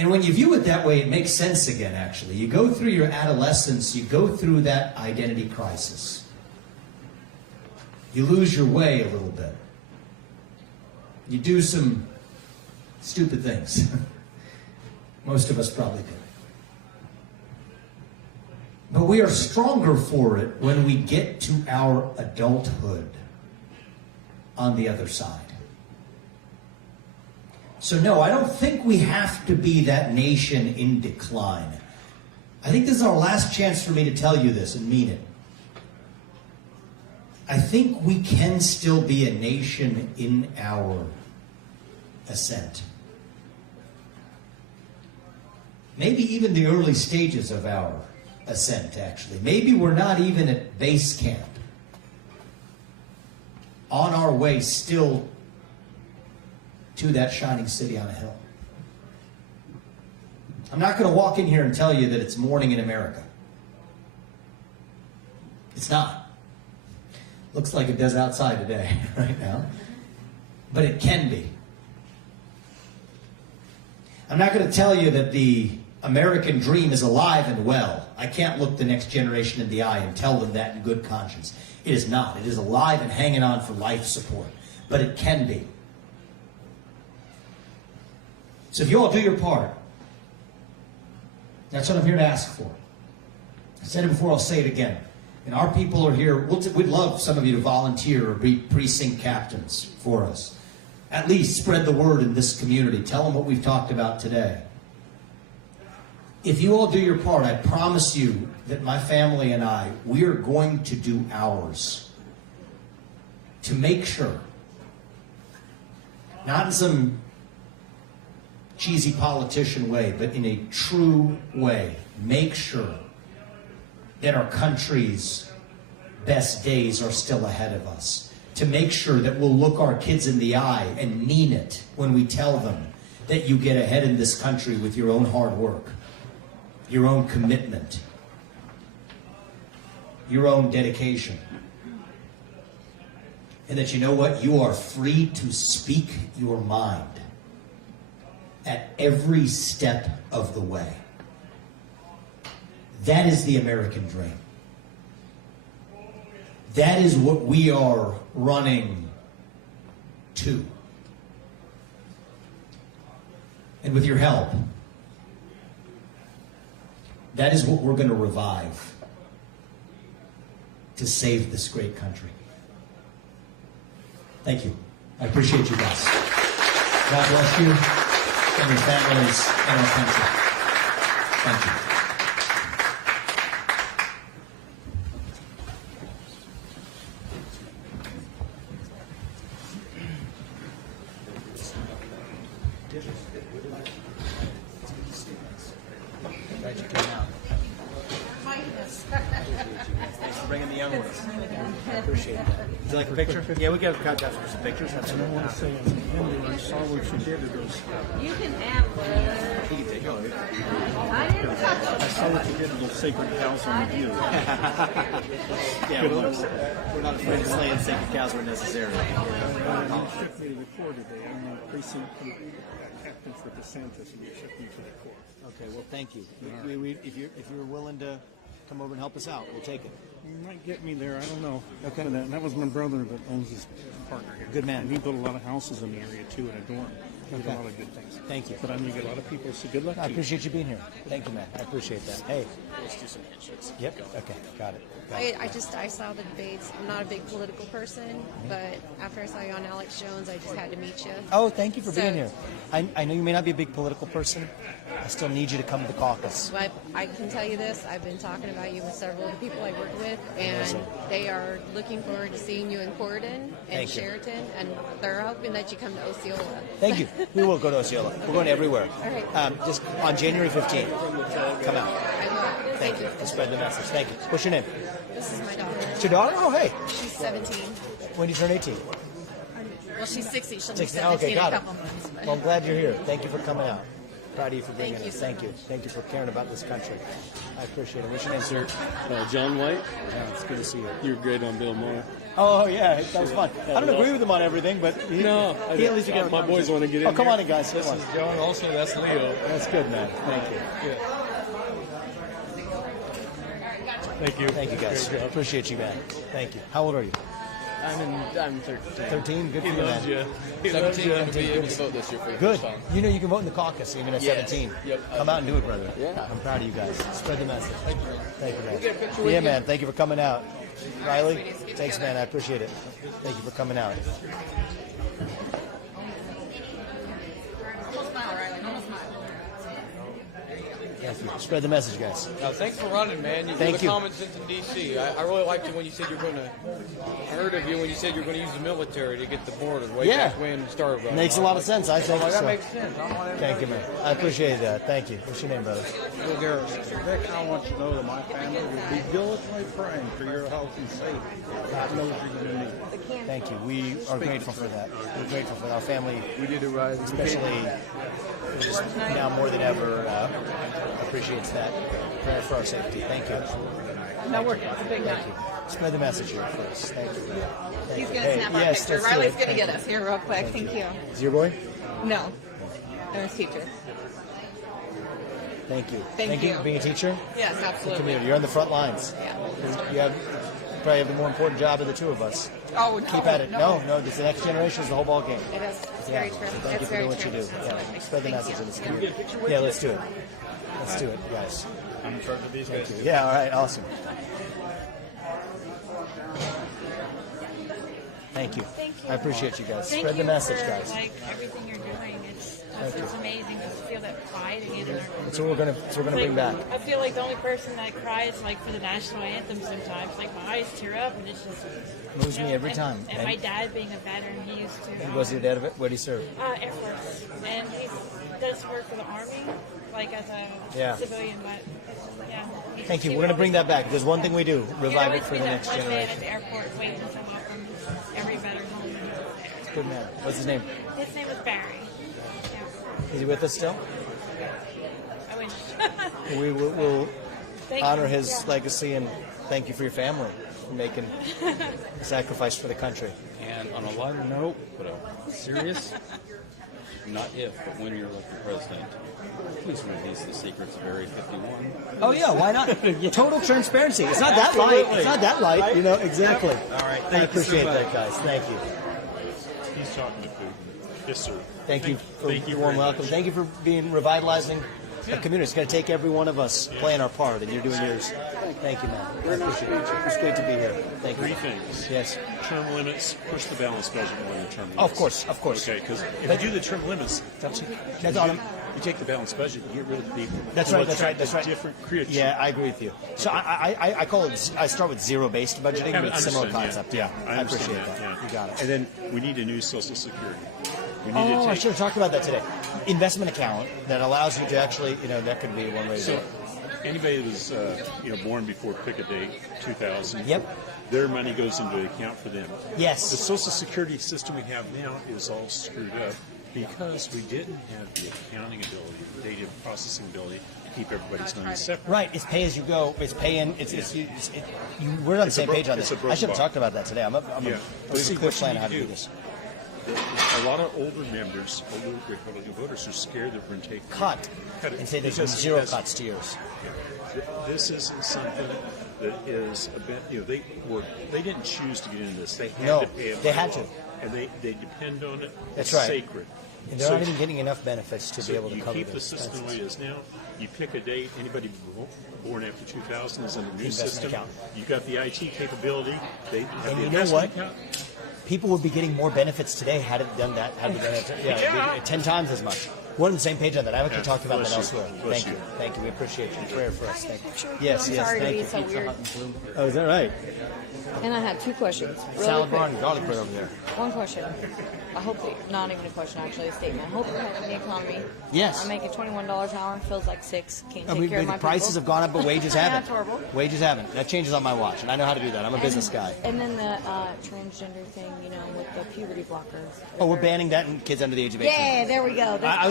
And when you view it that way, it makes sense again, actually. You go through your adolescence, you go through that identity crisis. You lose your way a little bit. You do some stupid things. Most of us probably do. But we are stronger for it when we get to our adulthood on the other side. So no, I don't think we have to be that nation in decline. I think this is our last chance for me to tell you this and mean it. I think we can still be a nation in our ascent. Maybe even the early stages of our ascent, actually. Maybe we're not even at base camp. On our way still to that shining city on a hill. I'm not going to walk in here and tell you that it's morning in America. It's not. Looks like it does outside today, right now. But it can be. I'm not going to tell you that the American dream is alive and well. I can't look the next generation in the eye and tell them that in good conscience. It is not. It is alive and hanging on for life support. But it can be. So if you all do your part, that's what I'm here to ask for. I said it before, I'll say it again. And our people are here. We'd love some of you to volunteer or be precinct captains for us. At least spread the word in this community. Tell them what we've talked about today. If you all do your part, I promise you that my family and I, we are going to do ours to make sure, not in some cheesy politician way, but in a true way, make sure that our country's best days are still ahead of us. To make sure that we'll look our kids in the eye and mean it when we tell them that you get ahead in this country with your own hard work, your own commitment, your own dedication. And that you know what? You are free to speak your mind at every step of the way. That is the American dream. That is what we are running to. And with your help, that is what we're going to revive to save this great country. Thank you. I appreciate you guys. God bless you and your families and our country. Thank you. Glad you came out. Thanks for bringing the young ones. I appreciate that. Would you like a picture? Yeah, we got contact for some pictures. I don't want to say as an Indian, I saw what you did to those. You can have one. You can take it. I saw what you did to those sacred cows on the view. Yeah, we're not afraid of slaying sacred cows where necessary. You shipped me to the Corps today. I'm the precinct captain for DeSantis, and you shipped me to the Corps. Okay, well, thank you. If you're willing to come over and help us out, we'll take it. You might get me there. I don't know. Okay. That was my brother that owns his partner here. Good man. And he built a lot of houses in the area, too, and a dorm. Did a lot of good things. Thank you. But I mean, you get a lot of people, so good luck to I you. appreciate you being here. Thank you, man. I appreciate that. Hey. Let's do some handshakes. Yep. Okay. Got it. I saw the debates. I'm not a big political person, but after I saw you on Alex Jones, I just had to meet you. Oh, thank you for being here. I know you may not be a big political person. I still need you to come to the caucus. But I can tell you this, I've been talking about you with several of the people I work with, and they are looking forward to seeing you in Corydon and Sheraton, and they're hoping that you come to Osceola. Thank you. We will go to Osceola. We're going everywhere. All right. Just on January 15th. Come out. I will. Thank you. To spread the message. Thank you. What's your name? This is my daughter. It's your daughter? Oh, hey. She's 17. When do you turn 18? Well, she's 60. She'll be 16. 17 Okay, in a got it. couple months. But. Well, I'm glad you're here. Thank you for coming out. Proud of you for bringing us. Thank you. Thank you for caring about this country. I appreciate it. What's your name, sir? John White. Yeah, it's good to see you. You were great on Bill Maher. Oh, yeah, that was fun. I don't agree with him on everything, but he at least get my boys want to get in. Oh, come here. on in, guys. This is John. Also, that's Leo. That's good, man. Thank you. Thank you. Thank you, guys. Appreciate you, man. Thank you. How old are you? I'm 13. 13? Good for He you, loves man. you. 17 going to be able to vote this year for the Good. first time. You know you can vote in the caucus even at Yes. 17. Yep. Come out and do it, brother. Yeah. I'm proud of you guys. Spread the message. Thank you, man. We'll get a picture with Yeah, you. man. Thank you for coming out. Riley, thanks, man. I appreciate it. Thank you for coming out. Thank you. Spread the message, guys. Thanks for running, man. Thank the you. common sense in D.C. I really liked it when you said you're going to. I heard of you when you said you're going to use the military to get the border way back when you started running. Makes a lot of sense, I think. That So. makes sense. I want Thank you, man. I appreciate that. Thank you. What's your name, brother? Vivek, I want you to know that my family will be diligently praying for your health and safety. God knows you're going to need. Thank you. We are grateful for that. We're grateful for our family. We did it right. Especially just now more than ever appreciates that prayer for our safety. Thank you. No, we're it's a big night. Thank you. Spread the message here first. Thank you. Thank He's you. going to snap our yes, picture. let's do Riley's it. going to get Thank us here real quick. Thank you. Is your boy? No. I'm his teacher. Thank you. Thank you. for being a teacher. Yes, The absolutely. community. You're on the front lines. Yeah. You probably have the more important job of the two of us. Oh, no. Keep at it. No, this the next generation is the whole ball game. It is. It's Yeah. very true. So thank It's you for very doing what you true. do. Yeah. Spread the Thank message you. in this community. Yeah, let's do it. Let's do it, guys. I'm in charge of these Thank guys. you. Yeah, all right, awesome. Thank you. Thank you. I appreciate you guys. Thank Spread the you message, for, guys. Like everything you're doing, it's Thank you. amazing to feel that pride again in our country. That's what we're gonna bring back. I feel like the only person that cries like for the national anthem sometimes. Like my eyes tear up, and it's just Moves me every time. And my dad being a veteran, he used to. Was your dad of it? Where did he serve? Air Force, and he does work for the Army, like as a civilian. But yeah. Thank you. We're gonna bring that back. There's one thing we do: revive it for the next One man at generation. the airport waiting to welcome every veteran home. And he was there. Good man. What's his name? His name was Barry. Yeah. Is he with us still? I wish. We'll Thank honor you. his Yeah. legacy and thank you for your family for making a sacrifice for the country. And on a lighter note, but serious, not if, but when you're elected president, please release the secrets of Area 51. Oh yeah, why not? Total transparency. It's not that light. It's not that light. You know exactly. All right. I Thank you so appreciate much. that, guys. Thank you. He's talking to Putin. Yes, sir. Thank you for thank you your warm very welcome. much. Thank you for being revitalizing the community. It's going to take every one of us playing our part, and you're doing yours. Thank you, man. I appreciate it. It's great to be here. Thank you. Three things. Yes. Term limits, push the balanced budget more than term limits. Of course, of course. Okay, because if But- you do the term limits, that's you take the balanced budget, you get rid of the people. That's right. That's right. That's right. Different creative. Yeah, I agree with you. So I call it. I start with zero-based budgeting, but it's similar concept. Yeah, I understand appreciate that. yeah. You got it. And then we need a new Social Security. We need Oh, to I take. should have talked about that today. Investment account that allows you to actually, that could be one way to do So, it. anybody that was born before pick a date, 2000. Yep. Their money goes into an account for them. Yes. The Social Security system we have now is all screwed up because we didn't have the accounting ability, the data processing ability to keep everybody's money separate. Right, it's pay as you go. It's pay in. We're on the same page on this. I should have talked about that today. I'm a See, clear what plan you on how to need do to this. A lot of older members, older Republican voters, are scared that we're going to take Cut it. and say there's Because- zero because cuts to yours. This isn't something that is a bit, they didn't choose to get into this. They had No, to pay it. they by had law. to. And they depend on it. That's It's right. sacred. And they're So- not even getting enough benefits to so be able to you cover keep their the system the way expenses. it is now. You pick a date. Anybody born after 2000 is in the new Investment system. account. You've got the IT capability. They have And the you know investment what? account. People would be getting more benefits today had it done that. Had it done it, yeah, 10 times as much. We're on the same page on that. I've actually talked about that Bless you. elsewhere. Bless Thank you. you. Thank you. We appreciate you. Prayer for us. Thank you. I'm Yes, sorry to thank be you. so weird. Oh, is that right? And I had two questions. Really Salad quick. bar and garlic bread over there. One question. I hope that, not even a question, actually, a statement. I hope you're helping the economy. Yes. I'm making $21 an hour, feels like $6. Can't I take mean, care of my the prices people. have gone up, but wages haven't. That's horrible. Wages haven't. That changes on my watch, and I know how to do that. I'm a business guy. And then the transgender thing, with the puberty blockers. Oh, we're banning that in kids under the age of 18. Yeah, there we go. I was the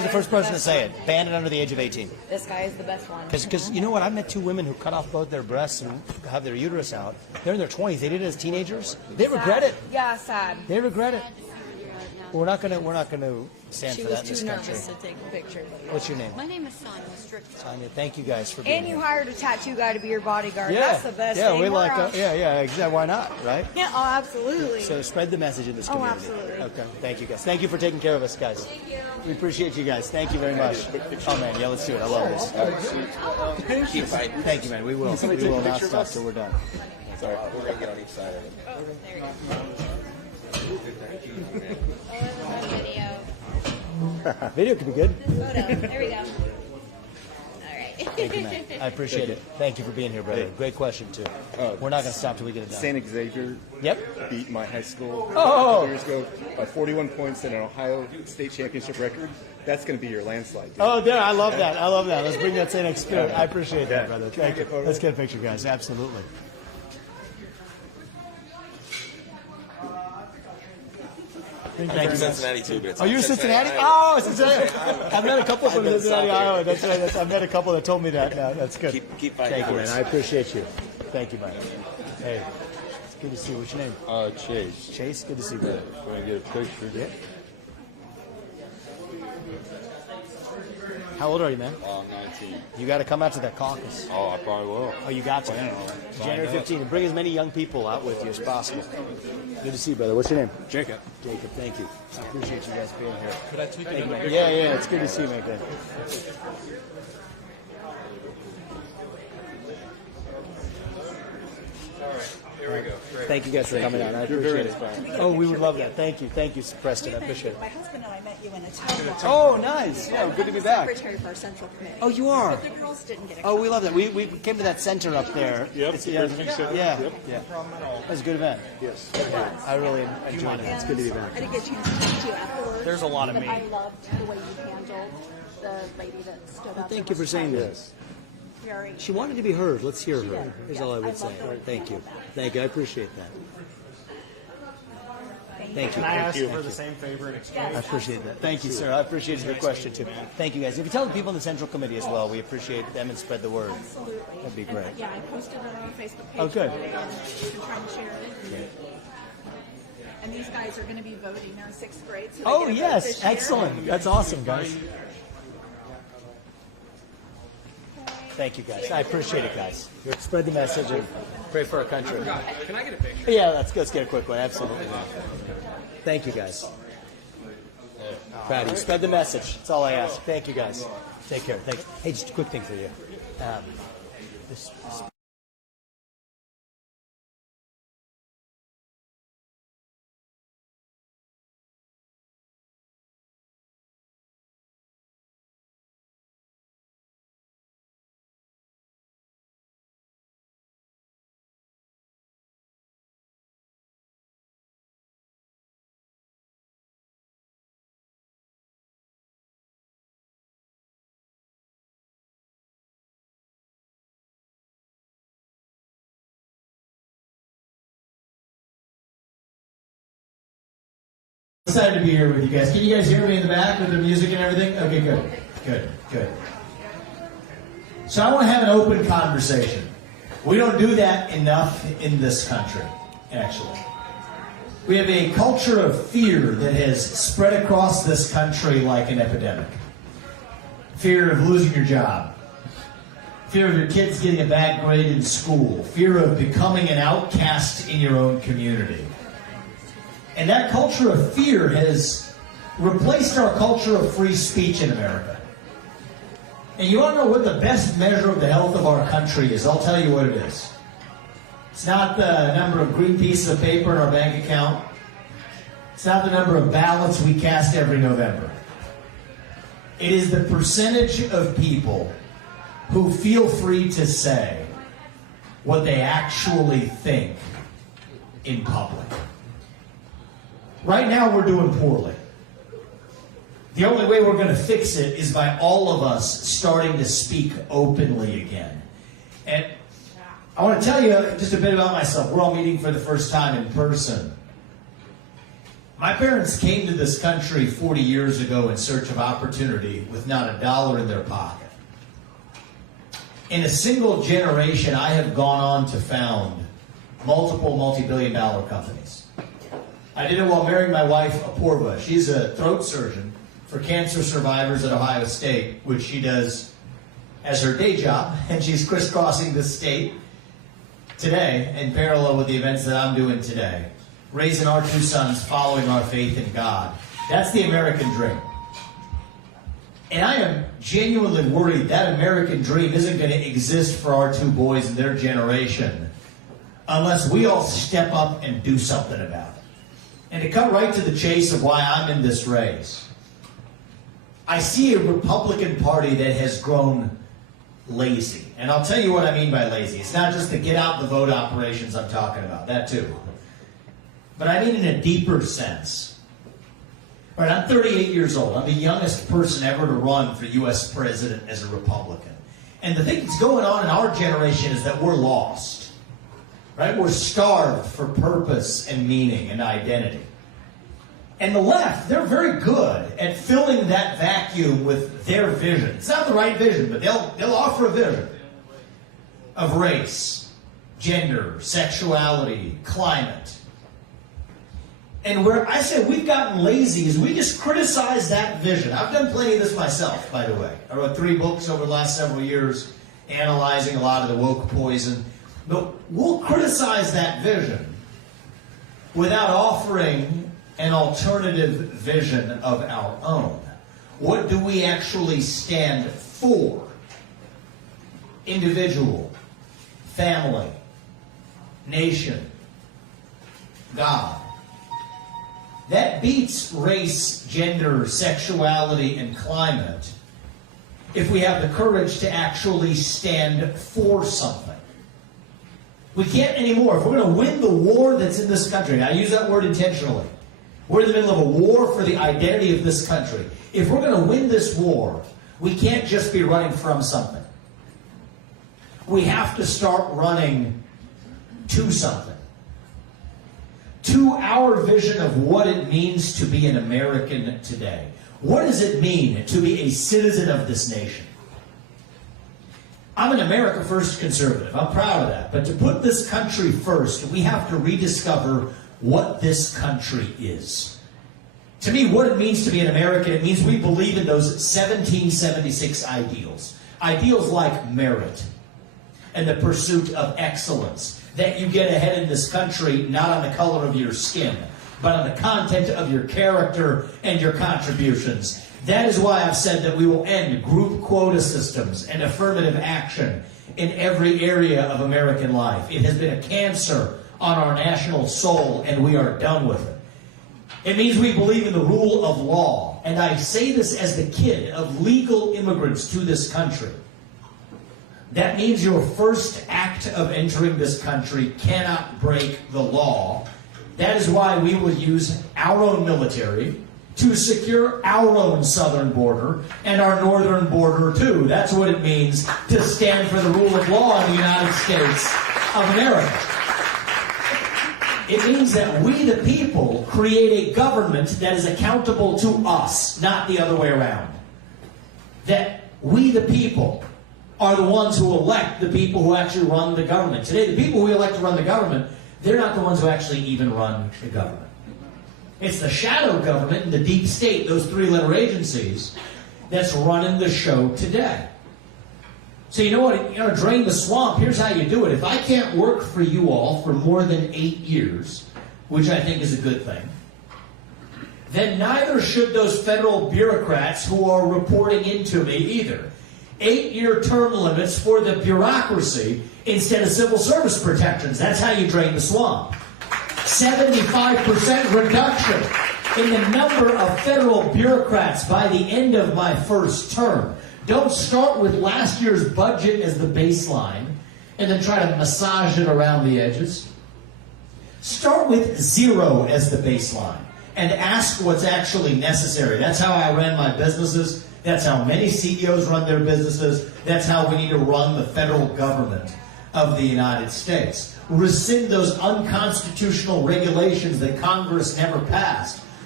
first person to say it. Banned it under the age of 18. This guy is the best one. Because you know what? I met 2 women who cut off both their breasts and have their uterus out. They're in their 20s. They did it as teenagers. They regret it. Yeah, sad. They regret it. We're not gonna stand She for that in was this too country. nervous to take a picture. What's your name? My name is Sonia Strickland. Sonia, thank you guys for being And you here. hired a tattoo guy to be your bodyguard. Yeah, That's the best yeah, thing. we like, We're on- yeah, exactly. Why not, right? Yeah, oh, absolutely. So spread the message in this Oh, community. absolutely. Okay, thank you guys. Thank you for taking care of us, guys. Thank you. We appreciate you guys. Thank you very much. Oh man, yeah, let's do it. I love this. Keep fighting. Thank you, man. We will. We will not stop till we're done. Sorry, we're gonna get on each side of it. Oh, there you go. Video. Video could be good. Photo. There we go. All right. Thank you, man. I appreciate it. Thank you for being here, brother. Great question too. We're not going to stop till we get it done. St. Xavier beat my high school a couple years ago by 41 points in an Ohio State Championship record. That's going to be your landslide. Dude. Oh, there! I love that. I love that. Let's bring that same spirit. I appreciate that, brother. Thank you. Let's get a picture, guys. Absolutely. Thank you. Cincinnati too, but it's Oh, you're Cincinnati? Iowa. Oh, Cincinnati. I've met a couple from Cincinnati, Iowa. That's right. I've met a couple that told me that. No, that's good. Keep fighting. Thank you, man. I appreciate you. Thank you, man. Hey, it's good to see you. What's your name? Chase. Chase, good to see you, brother. Can I get a picture? Yeah. How old are you, man? 19. You got to come out to that caucus. Oh, I probably will. Oh, you got to. January 15th. Bring as many young people out with you as possible. Good to see you, brother. What's your name? Jacob. Jacob, thank you. I appreciate you guys being here. Could I take Thank you, another man. picture? Yeah, it's good to see you, man. Good. Here we go. Great. Thank you guys for coming out. I appreciate it. Oh, we would love that. Thank you, Preston. I appreciate it. My husband and I met you in a town Oh, hall. nice. Yeah, good to be back. Secretary for our central committee. Oh, you are? But the girls didn't get a Oh, we love that. We came to that center up there. Yep, It's, the President's Center. Yeah, Yep. yeah. It was a good event. Yes. I really enjoyed it. It's good to be back. I didn't get a chance to talk to you afterwards. There's a lot of but me. I loved the way you handled the lady that stood up. Thank you for saying this. Very. She wanted to be heard. Let's hear She her. did. Here's Yes, all I I would say. love the way you Thank you. handled that. Thank you. I appreciate that. Thank you. Can I ask Thank you. for the same favor in exchange? I appreciate that. Thank you, sir. I appreciate your question, too. Thank you, guys. If you tell the people in the Central Committee as well, we appreciate them and spread the word. Absolutely. That'd be And, great. yeah, I posted it on our Facebook page. Oh, good. today, and been trying to share it. And these guys are going to be voting. They're in 6th grade. So they Oh, get a vote yes. this year. Excellent. That's awesome, guys. Thank you, guys. I appreciate it, guys. Spread the message and pray for our country. Can I get a picture? Yeah, let's get a quick one. Absolutely. Thank you, guys. Proud of you. Spread the message. That's all I ask. Thank you, guys. Take care. Thanks. Hey, just a quick thing for you. This Excited to be here with you guys. Can you guys hear me in the back with the music and everything? Okay, good. So I want to have an open conversation. We don't do that enough in this country, actually. We have a culture of fear that has spread across this country like an epidemic. Fear of losing your job. Fear of your kids getting a bad grade in school. Fear of becoming an outcast in your own community. And that culture of fear has replaced our culture of free speech in America. And you want to know what the best measure of the health of our country is? I'll tell you what it is. It's not the number of green pieces of paper in our bank account. It's not the number of ballots we cast every November. It is the percentage of people who feel free to say what they actually think in public. Right now, we're doing poorly. The only way we're going to fix it is by all of us starting to speak openly again. And I want to tell you just a bit about myself. We're all meeting for the first time in person. My parents came to this country 40 years ago in search of opportunity with not a dollar in their pocket. In a single generation, I have gone on to found multiple multi-billion-dollar companies. I did it while marrying my wife, Apurva. She's a throat surgeon for cancer survivors at Ohio State, which she does as her day job, and she's crisscrossing the state today in parallel with the events that I'm doing today, raising our two sons, following our faith in God. That's the American dream. And I am genuinely worried that American dream isn't going to exist for our two boys and their generation unless we all step up and do something about it. And to cut right to the chase of why I'm in this race, I see a Republican Party that has grown lazy. And I'll tell you what I mean by lazy. It's not just the get out the vote operations I'm talking about, that too. But I mean in a deeper sense. Right, I'm 38 years old. I'm the youngest person ever to run for U.S. president as a Republican. And the thing that's going on in our generation is that we're lost. Right? We're starved for purpose and meaning and identity. And the left, they're very good at filling that vacuum with their vision. It's not the right vision, but they'll offer a vision of race, gender, sexuality, climate. And where I say we've gotten lazy is we just criticize that vision. I've done plenty of this myself, by the way. I wrote 3 books over the last several years analyzing a lot of the woke poison. But we'll criticize that vision without offering an alternative vision of our own. What do we actually stand for? Individual, family, nation, God. That beats race, gender, sexuality, and climate if we have the courage to actually stand for something. We can't anymore. If we're going to win the war that's in this country, and I use that word intentionally, we're in the middle of a war for the identity of this country. If we're going to win this war, we can't just be running from something. We have to start running to something. To our vision of what it means to be an American today. What does it mean to be a citizen of this nation? I'm an America First conservative. I'm proud of that. But to put this country first, we have to rediscover what this country is. To me, what it means to be an American, it means we believe in those 1776 ideals. Ideals like merit and the pursuit of excellence. That you get ahead in this country not on the color of your skin, but on the content of your character and your contributions. That is why I've said that we will end group quota systems and affirmative action in every area of American life. It has been a cancer on our national soul, and we are done with it. It means we believe in the rule of law. And I say this as the kid of legal immigrants to this country. That means your first act of entering this country cannot break the law. That is why we will use our own military to secure our own southern border and our northern border too. That's what it means to stand for the rule of law in the United States of America. It means that we, the people, create a government that is accountable to us, not the other way around. That we, the people, are the ones who elect the people who actually run the government. Today, the people we elect to run the government, they're not the ones who actually even run the government. It's the shadow government and the deep state, those 3-letter agencies, that's running the show today. So you know what, drain the swamp, here's how you do it. If I can't work for you all for more than 8 years, which I think is a good thing, then neither should those federal bureaucrats who are reporting into me either. 8-year term limits for the bureaucracy instead of civil service protections. That's how you drain the swamp. 75% reduction in the number of federal bureaucrats by the end of my first term. Don't start with last year's budget as the baseline and then try to massage it around the edges. Start with 0 as the baseline and ask what's actually necessary. That's how I ran my businesses. That's how many CEOs run their businesses. That's how we need to run the federal government of the United States. Rescind those unconstitutional regulations that Congress never passed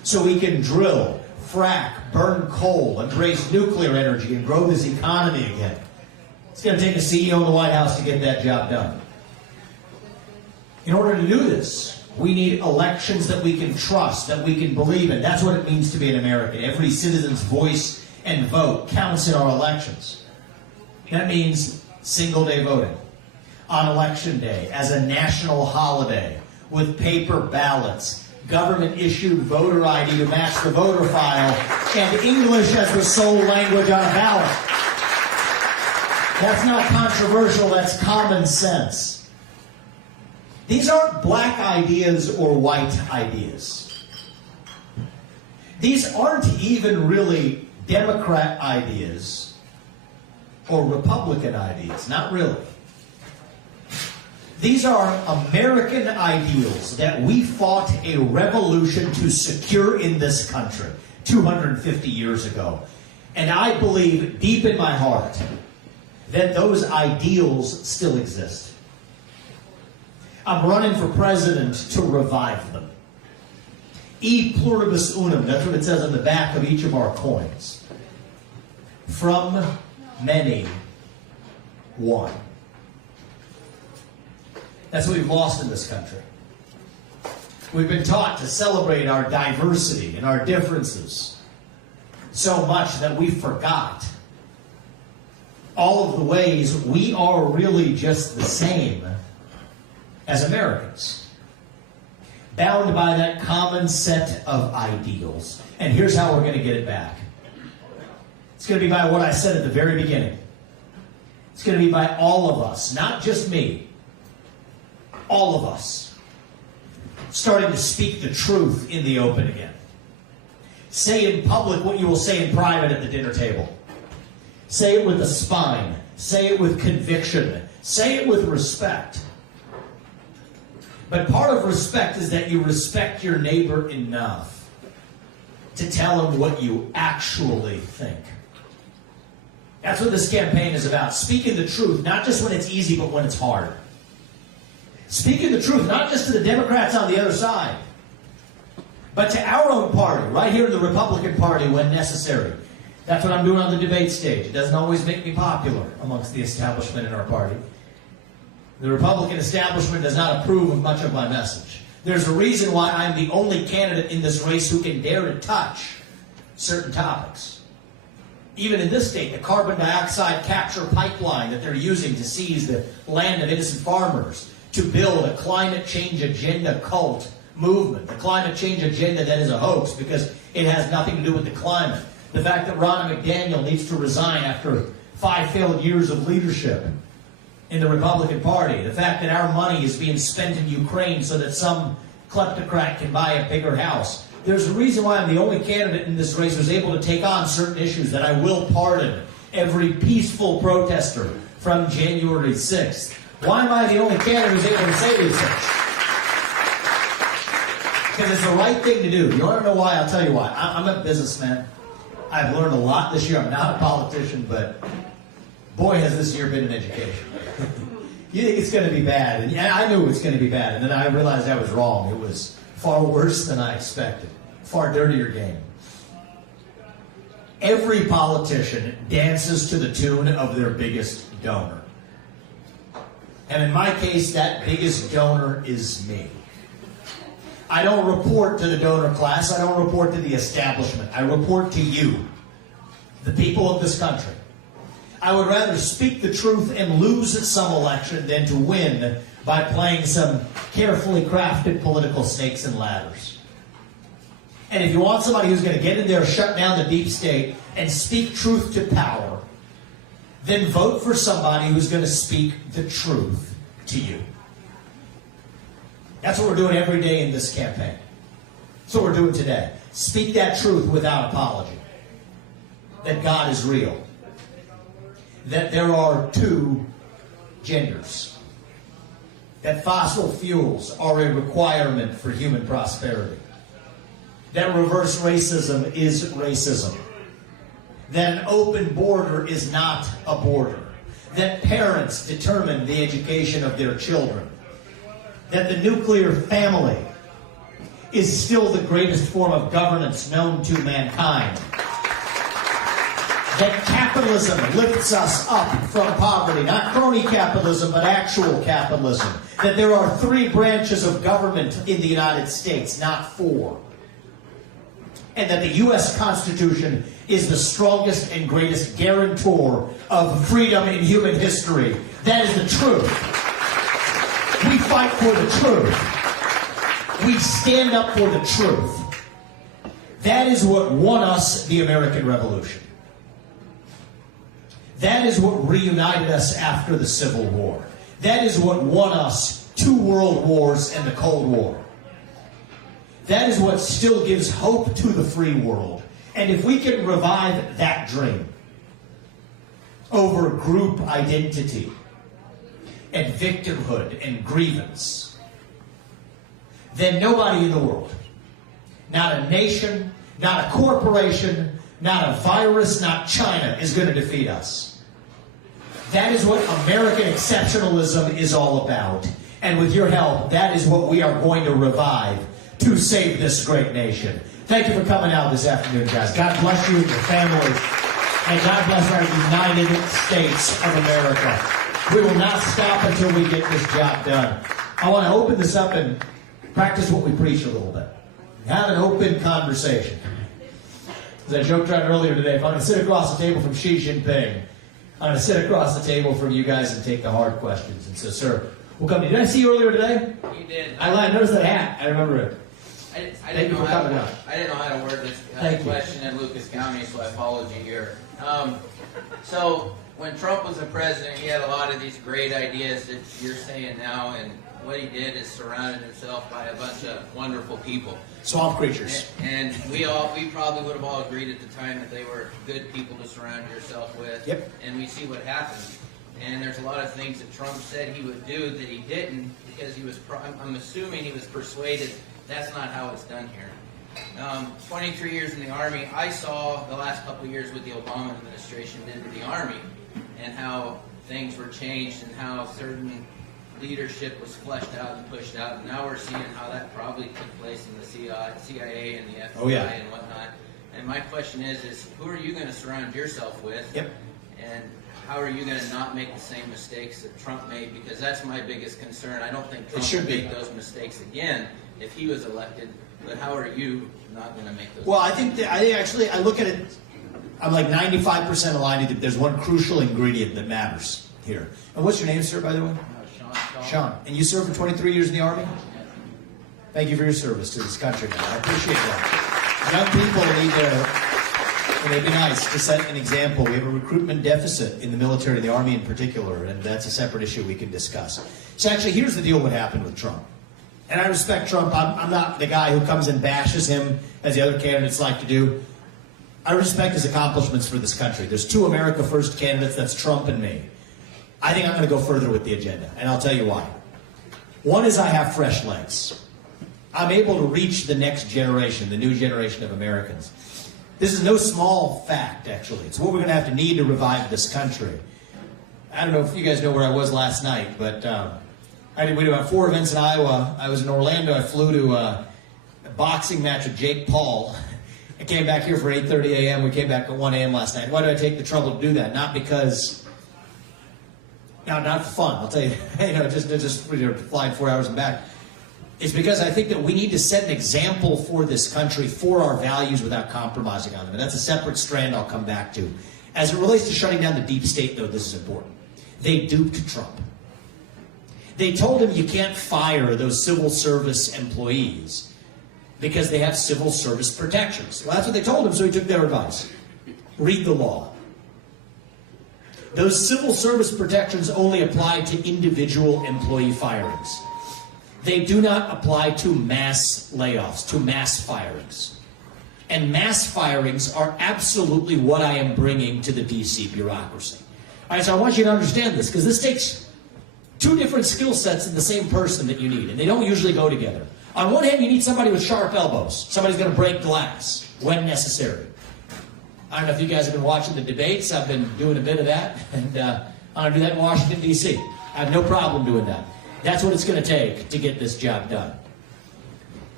so we can drill, frack, burn coal, and raise nuclear energy and grow this economy again. It's going to take a CEO in the White House to get that job done. In order to do this, we need elections that we can trust, that we can believe in. That's what it means to be an American. Every citizen's voice and vote counts in our elections. That means single-day voting on Election Day as a national holiday with paper ballots, government-issued voter ID to match the voter file, and English as the sole language on a ballot. That's not controversial, that's common sense. These aren't black ideas or white ideas. These aren't even really Democrat ideas or Republican ideas, not really. These are American ideals that we fought a revolution to secure in this country 250 years ago. And I believe deep in my heart that those ideals still exist. I'm running for president to revive them. E pluribus unum, that's what it says on the back of each of our coins. From many, one. That's what we've lost in this country. We've been taught to celebrate our diversity and our differences so much that we forgot all of the ways we are really just the same as Americans, bound by that common set of ideals. And here's how we're going to get it back. It's going to be by what I said at the very beginning. It's going to be by all of us, not just me. All of us starting to speak the truth in the open again. Say in public what you will say in private at the dinner table. Say it with a spine. Say it with conviction. Say it with respect. But part of respect is that you respect your neighbor enough to tell him what you actually think. That's what this campaign is about. Speaking the truth, not just when it's easy, but when it's hard. Speaking the truth, not just to the Democrats on the other side, but to our own party, right here in the Republican Party when necessary. That's what I'm doing on the debate stage. It doesn't always make me popular amongst the establishment in our party. The Republican establishment does not approve of much of my message. There's a reason why I'm the only candidate in this race who can dare to touch certain topics. Even in this state, the carbon dioxide capture pipeline that they're using to seize the land of innocent farmers to build a climate change agenda cult movement. The climate change agenda that is a hoax because it has nothing to do with the climate. The fact that Ronna McDaniel needs to resign after 5 failed years of leadership in the Republican Party. The fact that our money is being spent in Ukraine so that some kleptocrat can buy a bigger house. There's a reason why I'm the only candidate in this race who's able to take on certain issues, that I will pardon every peaceful protester from January 6th. Why am I the only candidate who's able to say these things? Because it's the right thing to do. You want to know why? I'll tell you why. I'm a businessman. I've learned a lot this year. I'm not a politician, but boy, has this year been an education. You think it's going to be bad, and I knew it was going to be bad, and then I realized I was wrong. It was far worse than I expected. Far dirtier game. Every politician dances to the tune of their biggest donor. And in my case, that biggest donor is me. I don't report to the donor class. I don't report to the establishment. I report to you, the people of this country. I would rather speak the truth and lose some election than to win by playing some carefully crafted political snakes and ladders. And if you want somebody who's going to get in there, shut down the deep state, and speak truth to power, then vote for somebody who's going to speak the truth to you. That's what we're doing every day in this campaign. That's what we're doing today. Speak that truth without apology. That God is real. That there are 2 genders. That fossil fuels are a requirement for human prosperity. That reverse racism is racism. That an open border is not a border. That parents determine the education of their children. That the nuclear family is still the greatest form of governance known to mankind. That capitalism lifts us up from poverty, not crony capitalism, but actual capitalism. That there are 3 branches of government in the United States, not 4. And that the U.S. Constitution is the strongest and greatest guarantor of freedom in human history. That is the truth. We fight for the truth. We stand up for the truth. That is what won us the American Revolution. That is what reunited us after the Civil War. That is what won us 2 world wars and the Cold War. That is what still gives hope to the free world. And if we can revive that dream over group identity and victimhood and grievance, then nobody in the world, not a nation, not a corporation, not a virus, not China, is going to defeat us. That is what American exceptionalism is all about. And with your help, that is what we are going to revive to save this great nation. Thank you for coming out this afternoon, guys. God bless you and your families. And God bless our United States of America. We will not stop until we get this job done. I want to open this up and practice what we preach a little bit. Have an open conversation. As I joked around earlier today, if I'm going to sit across the table from Xi Jinping, I'm going to sit across the table from you guys and take the hard questions. And so, sir, we'll come to you. Did I see you earlier today? You did. I noticed that hat. I remember it. I didn't know how to word this Thank question in Lucas County, so I followed you here. So when Trump was the president, he had a lot of these great ideas that you're saying now, and what he did is surrounded himself by a bunch of wonderful people. Swamp creatures. And we probably would have all agreed at the time that they were good people to surround yourself with. Yep. And we see what happened. And there's a lot of things that Trump said he would do that he didn't because he was, I'm assuming he was persuaded that's not how it's done here. 23 years in the Army, I saw the last couple of years what the Obama administration did to the Army and how things were changed and how certain leadership was fleshed out and pushed out. And now we're seeing how that probably took place in the CIA and the FBI and whatnot. And my question is who are you going to surround yourself with? Yep. And how are you going to not make the same mistakes that Trump made? Because that's my biggest concern. I don't think Trump would make those mistakes again if he was elected. But how are you not going to make those? Well, I think I look at it. I'm like 95% aligned. There's one crucial ingredient that matters here. And what's your name, sir, by the way? Sean. And you served for 23 years in the Army? Thank you for your service to this country, man. I appreciate that. Young people need to, they'd be nice to set an example. We have a recruitment deficit in the military, the Army in particular, and that's a separate issue we can discuss. So actually, here's the deal what happened with Trump. And I respect Trump. I'm not the guy who comes and bashes him, as the other candidates like to do. I respect his accomplishments for this country. There's 2 America First candidates, that's Trump and me. I think I'm going to go further with the agenda, and I'll tell you why. One is I have fresh legs. I'm able to reach the next generation, the new generation of Americans. This is no small fact, actually. It's what we're going to have to need to revive this country. I don't know if you guys know where I was last night, but we did about 4 events in Iowa. I was in Orlando. I flew to a boxing match with Jake Paul. I came back here for 8:30 a.m. We came back at 1 a.m. last night. Why did I take the trouble to do that? Not because... Now, not for fun, I'll tell you, just flying 4 hours and back. It's because I think that we need to set an example for this country, for our values, without compromising on them. And that's a separate strand I'll come back to. As it relates to shutting down the deep state, though, this is important. They duped Trump. They told him you can't fire those civil service employees because they have civil service protections. Well, that's what they told him, so he took their advice. Read the law. Those civil service protections only apply to individual employee firings. They do not apply to mass layoffs, to mass firings. And mass firings are absolutely what I am bringing to the DC bureaucracy. All right, so I want you to understand this, because this takes 2 different skill sets in the same person that you need, and they don't usually go together. On one hand, you need somebody with sharp elbows. Somebody's going to break glass when necessary. I don't know if you guys have been watching the debates. I've been doing a bit of that, and I'm going to do that in Washington, D.C. I have no problem doing that. That's what it's going to take to get this job done.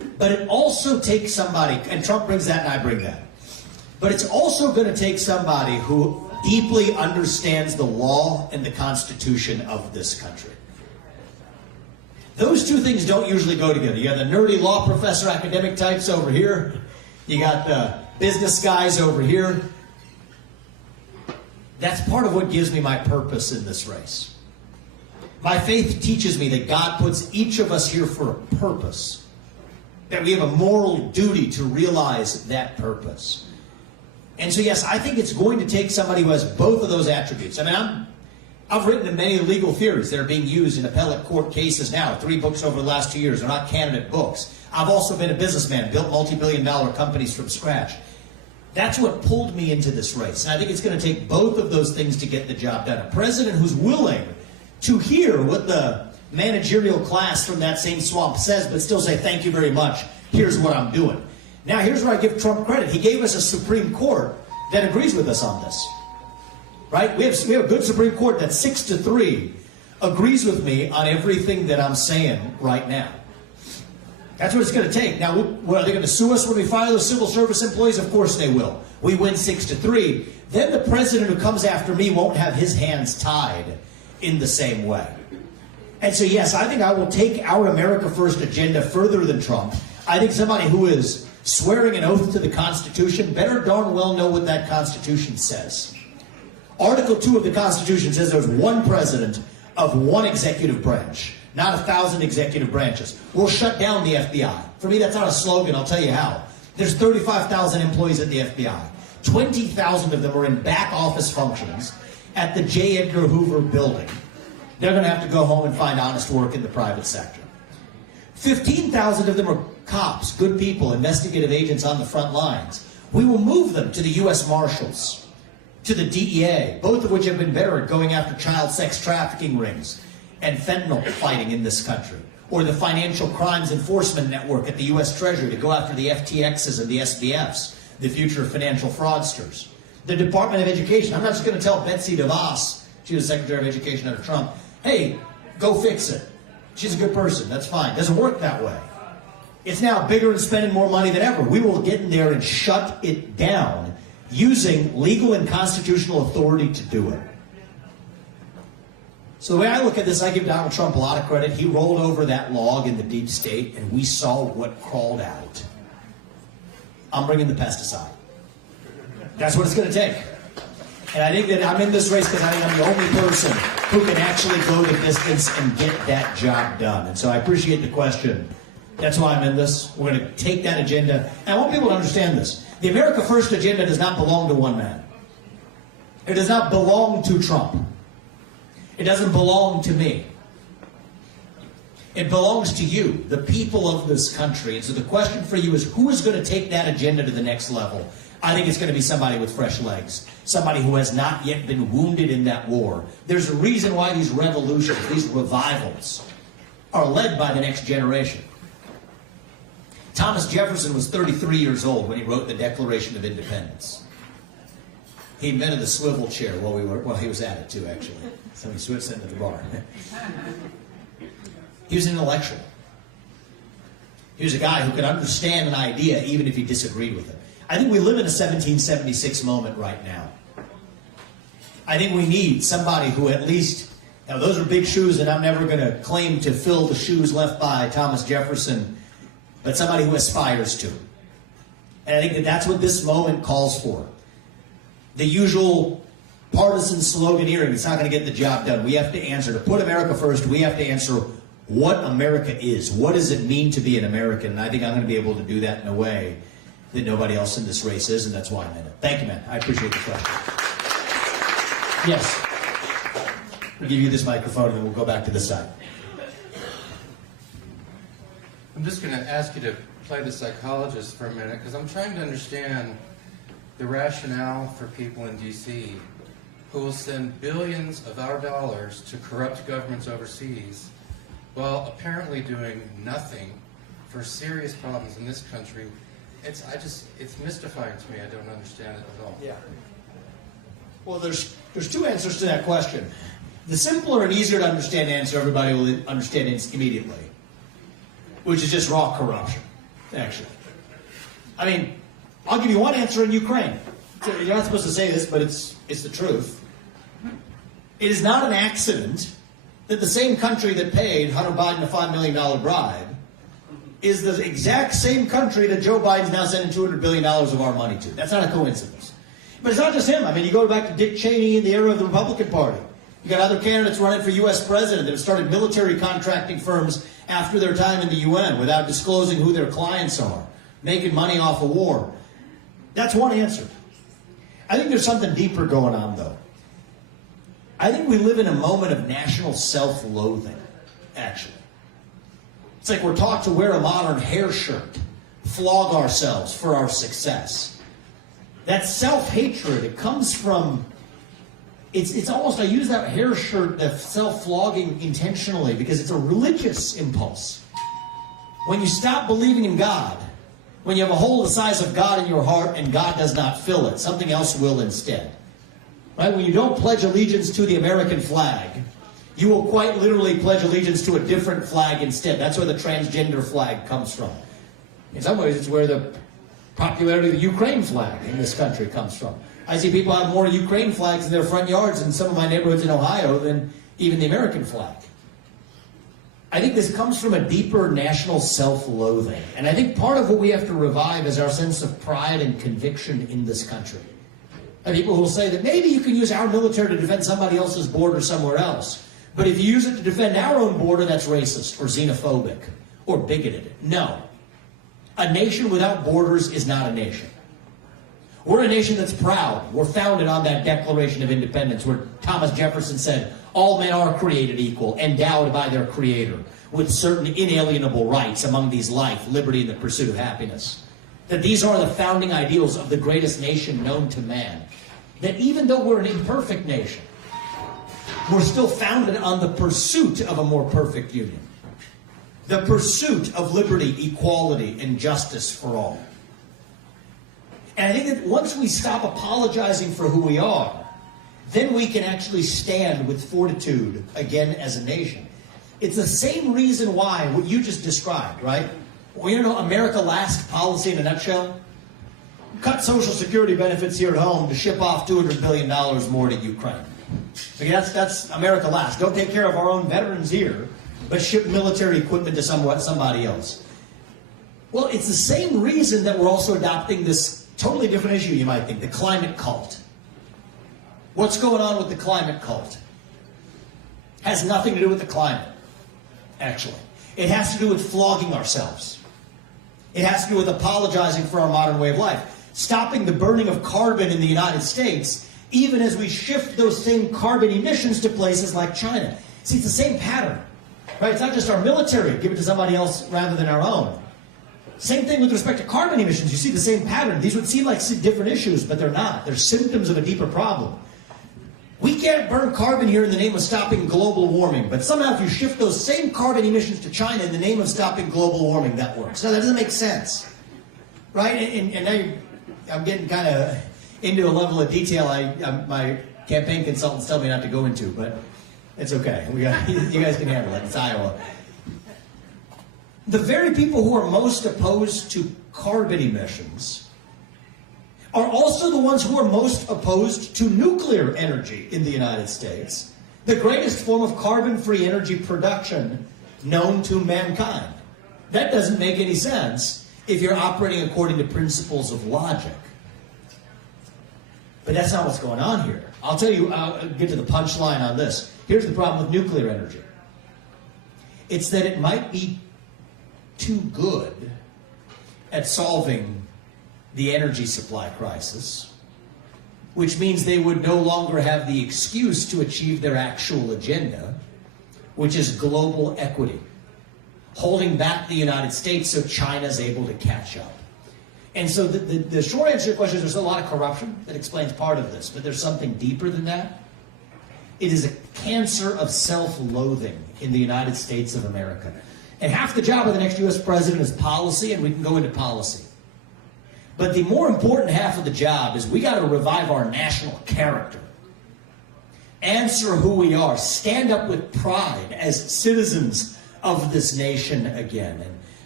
But it also takes somebody, and Trump brings that and I bring that, but it's also going to take somebody who deeply understands the law and the Constitution of this country. Those two things don't usually go together. You got the nerdy law professor academic types over here. You got the business guys over here. That's part of what gives me my purpose in this race. My faith teaches me that God puts each of us here for a purpose. That we have a moral duty to realize that purpose. And so, yes, I think it's going to take somebody who has both of those attributes. I mean, I've written in many legal theories that are being used in appellate court cases now. 3 books over the last 2 years. They're not candidate books. I've also been a businessman, built multi-billion-dollar companies from scratch. That's what pulled me into this race. And I think it's going to take both of those things to get the job done. A president who's willing to hear what the managerial class from that same swamp says, but still say, thank you very much, here's what I'm doing. Now, here's where I give Trump credit. He gave us a Supreme Court that agrees with us on this. Right? We have a good Supreme Court that 6-3 agrees with me on everything that I'm saying right now. That's what it's going to take. Now, are they going to sue us when we fire those civil service employees? Of course they will. We win 6-3. Then the president who comes after me won't have his hands tied in the same way. And so, yes, I think I will take our America First agenda further than Trump. I think somebody who is swearing an oath to the Constitution better darn well know what that Constitution says. Article 2 of the Constitution says there's one president of one executive branch, not 1,000 executive branches. We'll shut down the FBI. For me, that's not a slogan. I'll tell you how. There's 35,000 employees at the FBI. 20,000 of them are in back office functions at the J. Edgar Hoover building. They're going to have to go home and find honest work in the private sector. 15,000 of them are cops, good people, investigative agents on the front lines. We will move them to the U.S. Marshals, to the DEA, both of which have been better at going after child sex trafficking rings and fentanyl fighting in this country, or the Financial Crimes Enforcement Network at the U.S. Treasury to go after the FTXs and the SBFs, the future financial fraudsters. The Department of Education, I'm not just going to tell Betsy DeVos, she was Secretary of Education under Trump, hey, go fix it. She's a good person, that's fine. Doesn't work that way. It's now bigger and spending more money than ever. We will get in there and shut it down using legal and constitutional authority to do it. So the way I look at this, I give Donald Trump a lot of credit. He rolled over that log in the deep state, and we saw what crawled out. I'm bringing the pesticide. That's what it's going to take. And I think that I'm in this race because I think I'm the only person who can actually go the distance and get that job done. And so I appreciate the question. That's why I'm in this. We're going to take that agenda. And I want people to understand this. The America First agenda does not belong to one man. It does not belong to Trump. It doesn't belong to me. It belongs to you, the people of this country. And so the question for you is, who is going to take that agenda to the next level? I think it's going to be somebody with fresh legs, somebody who has not yet been wounded in that war. There's a reason why these revolutions, these revivals, are led by the next generation. Thomas Jefferson was 33 years old when he wrote the Declaration of Independence. He invented the swivel chair while he was at it too, actually. Somebody switched into the bar. He was an intellectual. He was a guy who could understand an idea even if he disagreed with it. I think we live in a 1776 moment right now. I think we need somebody who at least, now those are big shoes and I'm never going to claim to fill the shoes left by Thomas Jefferson, but somebody who aspires to. And I think that that's what this moment calls for. The usual partisan sloganeering, it's not going to get the job done. We have to answer, to put America first, we have to answer what America is. What does it mean to be an American? And I think I'm going to be able to do that in a way that nobody else in this race is, and that's why I'm in it. Thank you, man. I appreciate the question. Yes. We'll give you this microphone, and then we'll go back to this side. I'm just going to ask you to play the psychologist for a minute, because I'm trying to understand the rationale for people in D.C. who will send billions of our dollars to corrupt governments overseas while apparently doing nothing for serious problems in this country. It's mystifying to me. I don't understand it at all. Yeah. Well, there's two answers to that question. The simpler and easier to understand answer, everybody will understand immediately, which is just raw corruption. actually. I mean, I'll give you one answer in Ukraine. You're not supposed to say this, but it's the truth. It is not an accident that the same country that paid Hunter Biden a $5 million bribe is the exact same country that Joe Biden's now sending $200 billion of our money to. That's not a coincidence. But it's not just him. I mean, you go back to Dick Cheney in the era of the Republican Party. You got other candidates running for U.S. president that have started military contracting firms after their time in the UN without disclosing who their clients are, making money off of war. That's one answer. I think there's something deeper going on, though. I think we live in a moment of national self-loathing, actually. It's like we're taught to wear a modern hair shirt, flog ourselves for our success. That self-hatred, it comes from, it's almost, I use that hair shirt, that self-flogging intentionally, because it's a religious impulse. When you stop believing in God, when you have a hole the size of God in your heart and God does not fill it, something else will instead. Right? When you don't pledge allegiance to the American flag, you will quite literally pledge allegiance to a different flag instead. That's where the transgender flag comes from. In some ways, it's where the popularity of the Ukraine flag in this country comes from. I see people have more Ukraine flags in their front yards in some of my neighborhoods in Ohio than even the American flag. I think this comes from a deeper national self-loathing. And I think part of what we have to revive is our sense of pride and conviction in this country. And people who will say that maybe you can use our military to defend somebody else's border somewhere else. But if you use it to defend our own border, that's racist or xenophobic or bigoted. No. A nation without borders is not a nation. We're a nation that's proud. We're founded on that Declaration of Independence where Thomas Jefferson said, all men are created equal, endowed by their Creator, with certain inalienable rights, among these life, liberty, and the pursuit of happiness. That these are the founding ideals of the greatest nation known to man. That even though we're an imperfect nation, we're still founded on the pursuit of a more perfect union. The pursuit of liberty, equality, and justice for all. And I think that once we stop apologizing for who we are, then we can actually stand with fortitude again as a nation. It's the same reason why what you just described, right? Well, you know, America Last policy in a nutshell? Cut Social Security benefits here at home to ship off $200 billion more to Ukraine. Okay, that's America Last. Don't take care of our own veterans here, but ship military equipment to somebody else. Well, it's the same reason that we're also adopting this totally different issue, you might think, the climate cult. What's going on with the climate cult? Has nothing to do with the climate, actually. It has to do with flogging ourselves. It has to do with apologizing for our modern way of life. Stopping the burning of carbon in the United States, even as we shift those same carbon emissions to places like China. See, it's the same pattern. Right? It's not just our military, give it to somebody else rather than our own. Same thing with respect to carbon emissions. You see the same pattern. These would seem like different issues, but they're not. They're symptoms of a deeper problem. We can't burn carbon here in the name of stopping global warming, but somehow if you shift those same carbon emissions to China in the name of stopping global warming, that works. No, that doesn't make sense. Right? And now I'm getting kind of into a level of detail my campaign consultants tell me not to go into, but it's okay. You guys can handle it. It's Iowa. The very people who are most opposed to carbon emissions are also the ones who are most opposed to nuclear energy in the United States, the greatest form of carbon-free energy production known to mankind. That doesn't make any sense if you're operating according to principles of logic. But that's not what's going on here. I'll tell you, I'll get to the punchline on this. Here's the problem with nuclear energy. It's that it might be too good at solving the energy supply crisis, which means they would no longer have the excuse to achieve their actual agenda, which is global equity, holding back the United States so China's able to catch up. And so the short answer to your question is there's a lot of corruption that explains part of this, but there's something deeper than that. It is a cancer of self-loathing in the United States of America. And half the job of the next U.S. president is policy, and we can go into policy. But the more important half of the job is we got to revive our national character. Answer who we are. Stand up with pride as citizens of this nation again. And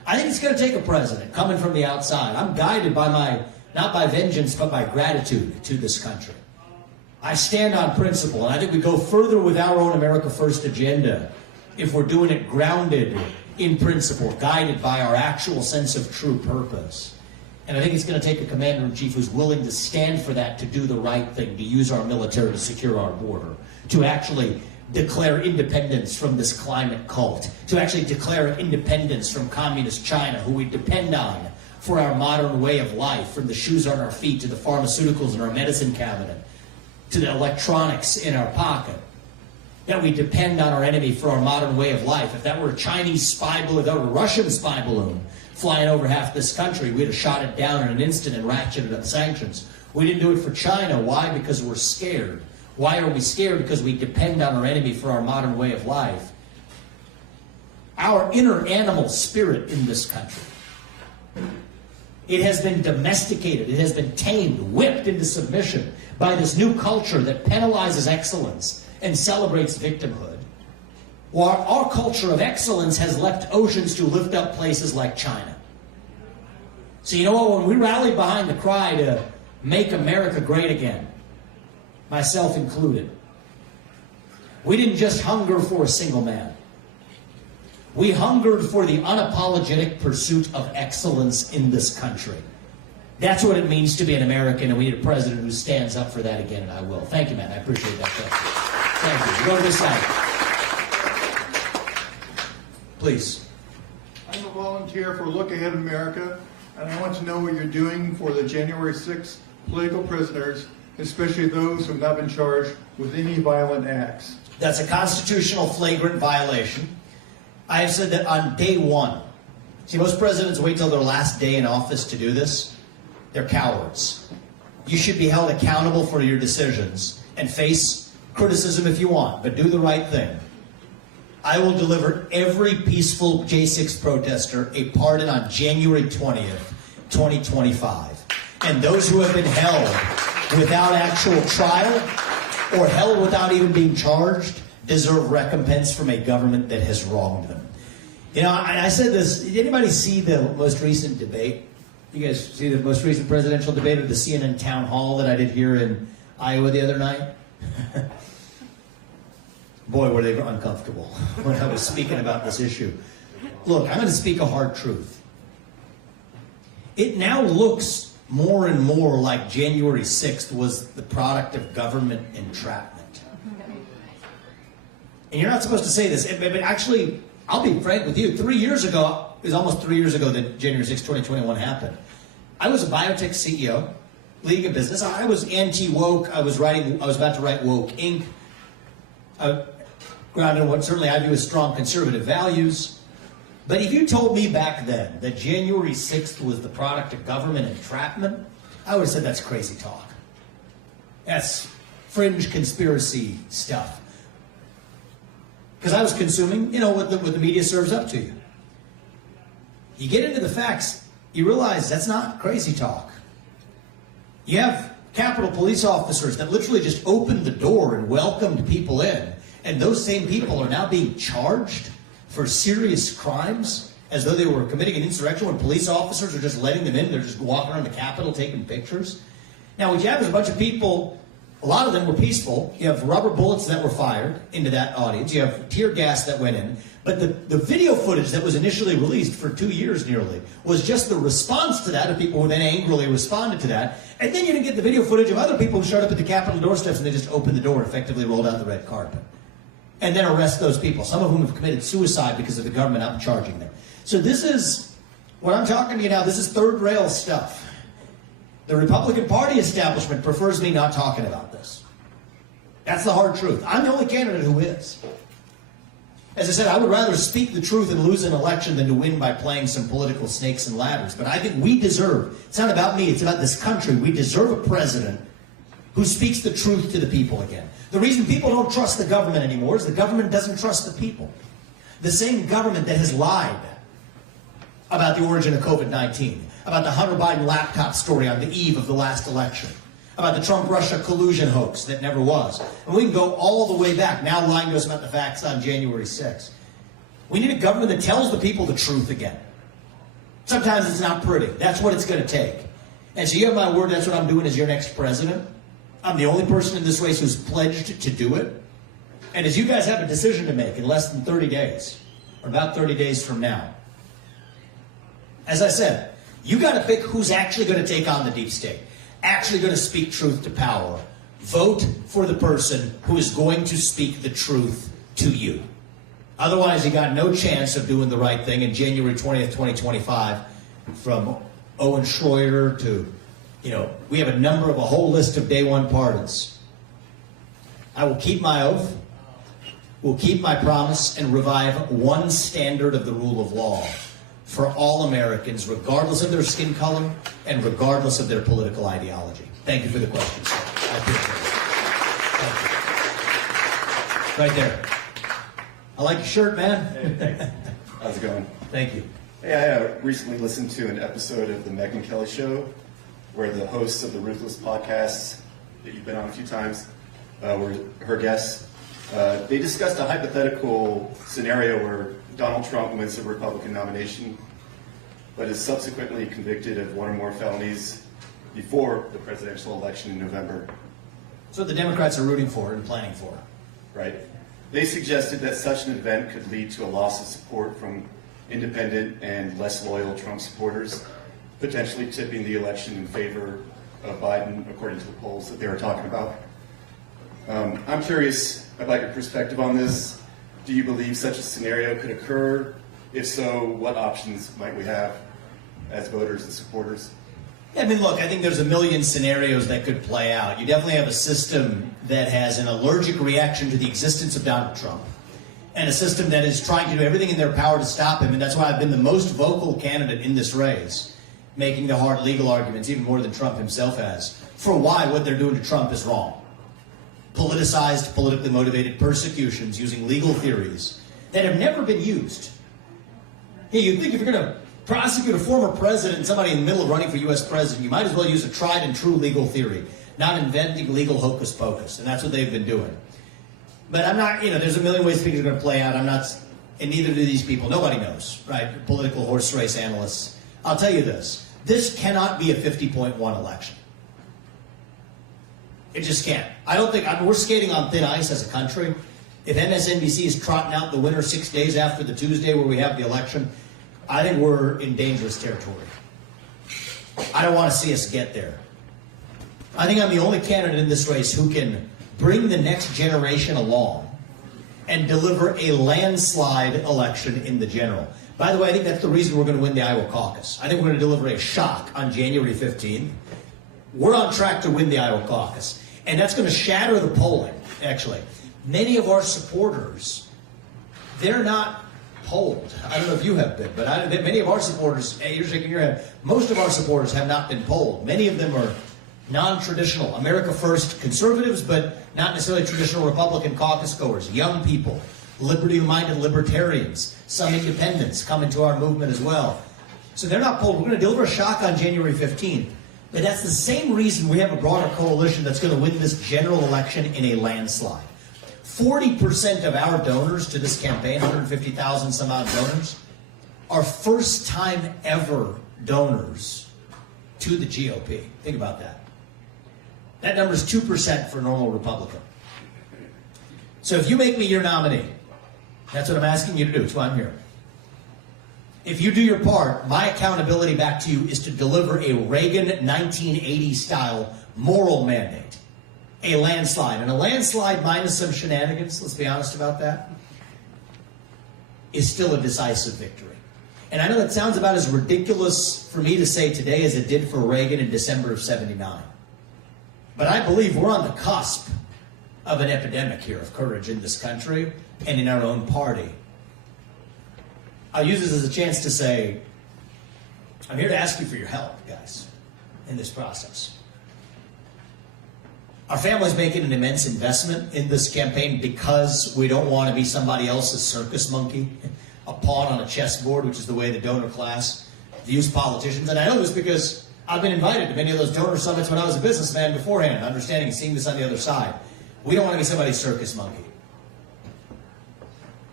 I think it's going to take a president coming from the outside. I'm guided by not by vengeance, but by gratitude to this country. I stand on principle, and I think we go further with our own America First agenda if we're doing it grounded in principle, guided by our actual sense of true purpose. And I think it's going to take a commander-in-chief who's willing to stand for that, to do the right thing, to use our military to secure our border, to actually declare independence from this climate cult, to actually declare independence from communist China, who we depend on for our modern way of life, from the shoes on our feet to the pharmaceuticals in our medicine cabinet, to the electronics in our pocket. That we depend on our enemy for our modern way of life. If that were a Chinese spy balloon, if that were a Russian spy balloon flying over half this country, we'd have shot it down in an instant and ratcheted up sanctions. We didn't do it for China. Why? Because we're scared. Why are we scared? Because we depend on our enemy for our modern way of life. Our inner animal spirit in this country, it has been domesticated, it has been tamed, whipped into submission by this new culture that penalizes excellence and celebrates victimhood. While our culture of excellence has left oceans to lift up places like China. So you know what, when we rally behind the cry to make America great again, myself included, we didn't just hunger for a single man. We hungered for the unapologetic pursuit of excellence in this country. That's what it means to be an American, and we need a president who stands up for that again, and I will. Thank you, man. I appreciate that question. Thank you. Go to this side. Please. I'm a volunteer for Look Ahead America, and I want to know what you're doing for the January 6th political prisoners, especially those who have not been charged with any violent acts. That's a constitutional flagrant violation. I have said that on day one. See, most presidents wait till their last day in office to do this. They're cowards. You should be held accountable for your decisions and face criticism if you want, but do the right thing. I will deliver every peaceful J6 protester a pardon on January 20th, 2025. And those who have been held without actual trial or held without even being charged deserve recompense from a government that has wronged them. You know, I said this, did anybody see the most recent debate? You guys see the most recent presidential debate of the CNN town hall that I did here in Iowa the other night? Boy, were they uncomfortable when I was speaking about this issue. Look, I'm going to speak a hard truth. It now looks more and more like January 6th was the product of government entrapment. And you're not supposed to say this, but actually, I'll be frank with you. 3 years ago, it was almost 3 years ago that January 6, 2021 happened. I was a biotech CEO, leading a business. I was anti-woke. I was about to write Woke Inc. Grounded in what certainly I view as strong conservative values. But if you told me back then that January 6th was the product of government entrapment, I would have said that's crazy talk. That's fringe conspiracy stuff. Because I was consuming, what the media serves up to you. You get into the facts, you realize that's not crazy talk. You have Capitol police officers that literally just opened the door and welcomed people in, and those same people are now being charged for serious crimes as though they were committing an insurrection when police officers are just letting them in. They're just walking around the Capitol taking pictures. Now, what you have is a bunch of people. A lot of them were peaceful. You have rubber bullets that were fired into that audience. You have tear gas that went in. But the video footage that was initially released for 2 years nearly was just the response to that of people who then angrily responded to that. And then you didn't get the video footage of other people who showed up at the Capitol doorsteps and they just opened the door and effectively rolled out the red carpet. And then arrest those people, some of whom have committed suicide because of the government out charging them. So this is, what I'm talking to you now, this is third rail stuff. The Republican Party establishment prefers me not talking about this. That's the hard truth. I'm the only candidate who is. As I said, I would rather speak the truth and lose an election than to win by playing some political snakes and ladders. But I think we deserve, it's not about me, it's about this country. We deserve a president who speaks the truth to the people again. The reason people don't trust the government anymore is the government doesn't trust the people. The same government that has lied about the origin of COVID-19, about the Hunter Biden laptop story on the eve of the last election, about the Trump-Russia collusion hoax that never was. And we can go all the way back, now lying to us about the facts on January 6th. We need a government that tells the people the truth again. Sometimes it's not pretty. That's what it's going to take. And so you have my word, that's what I'm doing as your next president. I'm the only person in this race who's pledged to do it. And as you guys have a decision to make in less than 30 days, or about 30 days from now, as I said, you got to pick who's actually going to take on the deep state, actually going to speak truth to power. Vote for the person who is going to speak the truth to you. Otherwise, you got no chance of doing the right thing. In January 20th, 2025, from Owen Schroyer to, we have a whole list of day one pardons. I will keep my oath, will keep my promise, and revive one standard of the rule of law for all Americans, regardless of their skin color and regardless of their political ideology. Thank you for the question, sir. I appreciate it. Right there. I like your shirt, man. Hey, thanks. How's it going? Thank you. Hey, I recently listened to an episode of the Megyn Kelly Show where the hosts of the Ruthless podcast that you've been on a few times were her guests. They discussed a hypothetical scenario where Donald Trump wins the Republican nomination but is subsequently convicted of one or more felonies before the presidential election in November. So the Democrats are rooting for and planning for. Right. They suggested that such an event could lead to a loss of support from independent and less loyal Trump supporters, potentially tipping the election in favor of Biden, according to the polls that they were talking about. I'm curious about your perspective on this. Do you believe such a scenario could occur? If so, what options might we have as voters and supporters? I mean, look, I think there's a million scenarios that could play out. You definitely have a system that has an allergic reaction to the existence of Donald Trump, and a system that is trying to do everything in their power to stop him. And that's why I've been the most vocal candidate in this race, making the hard legal arguments, even more than Trump himself has, for why what they're doing to Trump is wrong. Politicized, politically motivated persecutions using legal theories that have never been used. Hey, you'd think if you're going to prosecute a former president, somebody in the middle of running for U.S. president, you might as well use a tried and true legal theory, not inventing legal hocus pocus. And that's what they've been doing. But I'm not, there's a million ways things are going to play out. I'm not, and neither do these people. Nobody knows, right? Political horse race analysts. I'll tell you this. This cannot be a 50.1 election. It just can't. I don't think, we're skating on thin ice as a country. If MSNBC is trotting out the winner 6 days after the Tuesday where we have the election, I think we're in dangerous territory. I don't want to see us get there. I think I'm the only candidate in this race who can bring the next generation along and deliver a landslide election in the general. By the way, I think that's the reason we're going to win the Iowa caucus. I think we're going to deliver a shock on January 15th. We're on track to win the Iowa caucus. And that's going to shatter the polling, actually. Many of our supporters, they're not polled. I don't know if you have been, but many of our supporters, hey, you're shaking your head, most of our supporters have not been polled. Many of them are non-traditional, America First conservatives, but not necessarily traditional Republican caucus goers, young people, liberty-minded libertarians, some independents come into our movement as well. So they're not polled. We're going to deliver a shock on January 15th. But that's the same reason we have a broader coalition that's going to win this general election in a landslide. 40% of our donors to this campaign, 150,000 some odd donors, are first-time ever donors to the GOP. Think about that. That number is 2% for a normal Republican. So if you make me your nominee, that's what I'm asking you to do. That's why I'm here. If you do your part, my accountability back to you is to deliver a Reagan 1980-style moral mandate. A landslide. And a landslide minus some shenanigans, let's be honest about that, is still a decisive victory. And I know that sounds about as ridiculous for me to say today as it did for Reagan in December of '79. But I believe we're on the cusp of an epidemic here of courage in this country and in our own party. I'll use this as a chance to say, I'm here to ask you for your help, guys, in this process. Our family's making an immense investment in this campaign because we don't want to be somebody else's circus monkey, a pawn on a chessboard, which is the way the donor class views politicians. And I know this because I've been invited to many of those donor summits when I was a businessman beforehand, understanding and seeing this on the other side. We don't want to be somebody's circus monkey.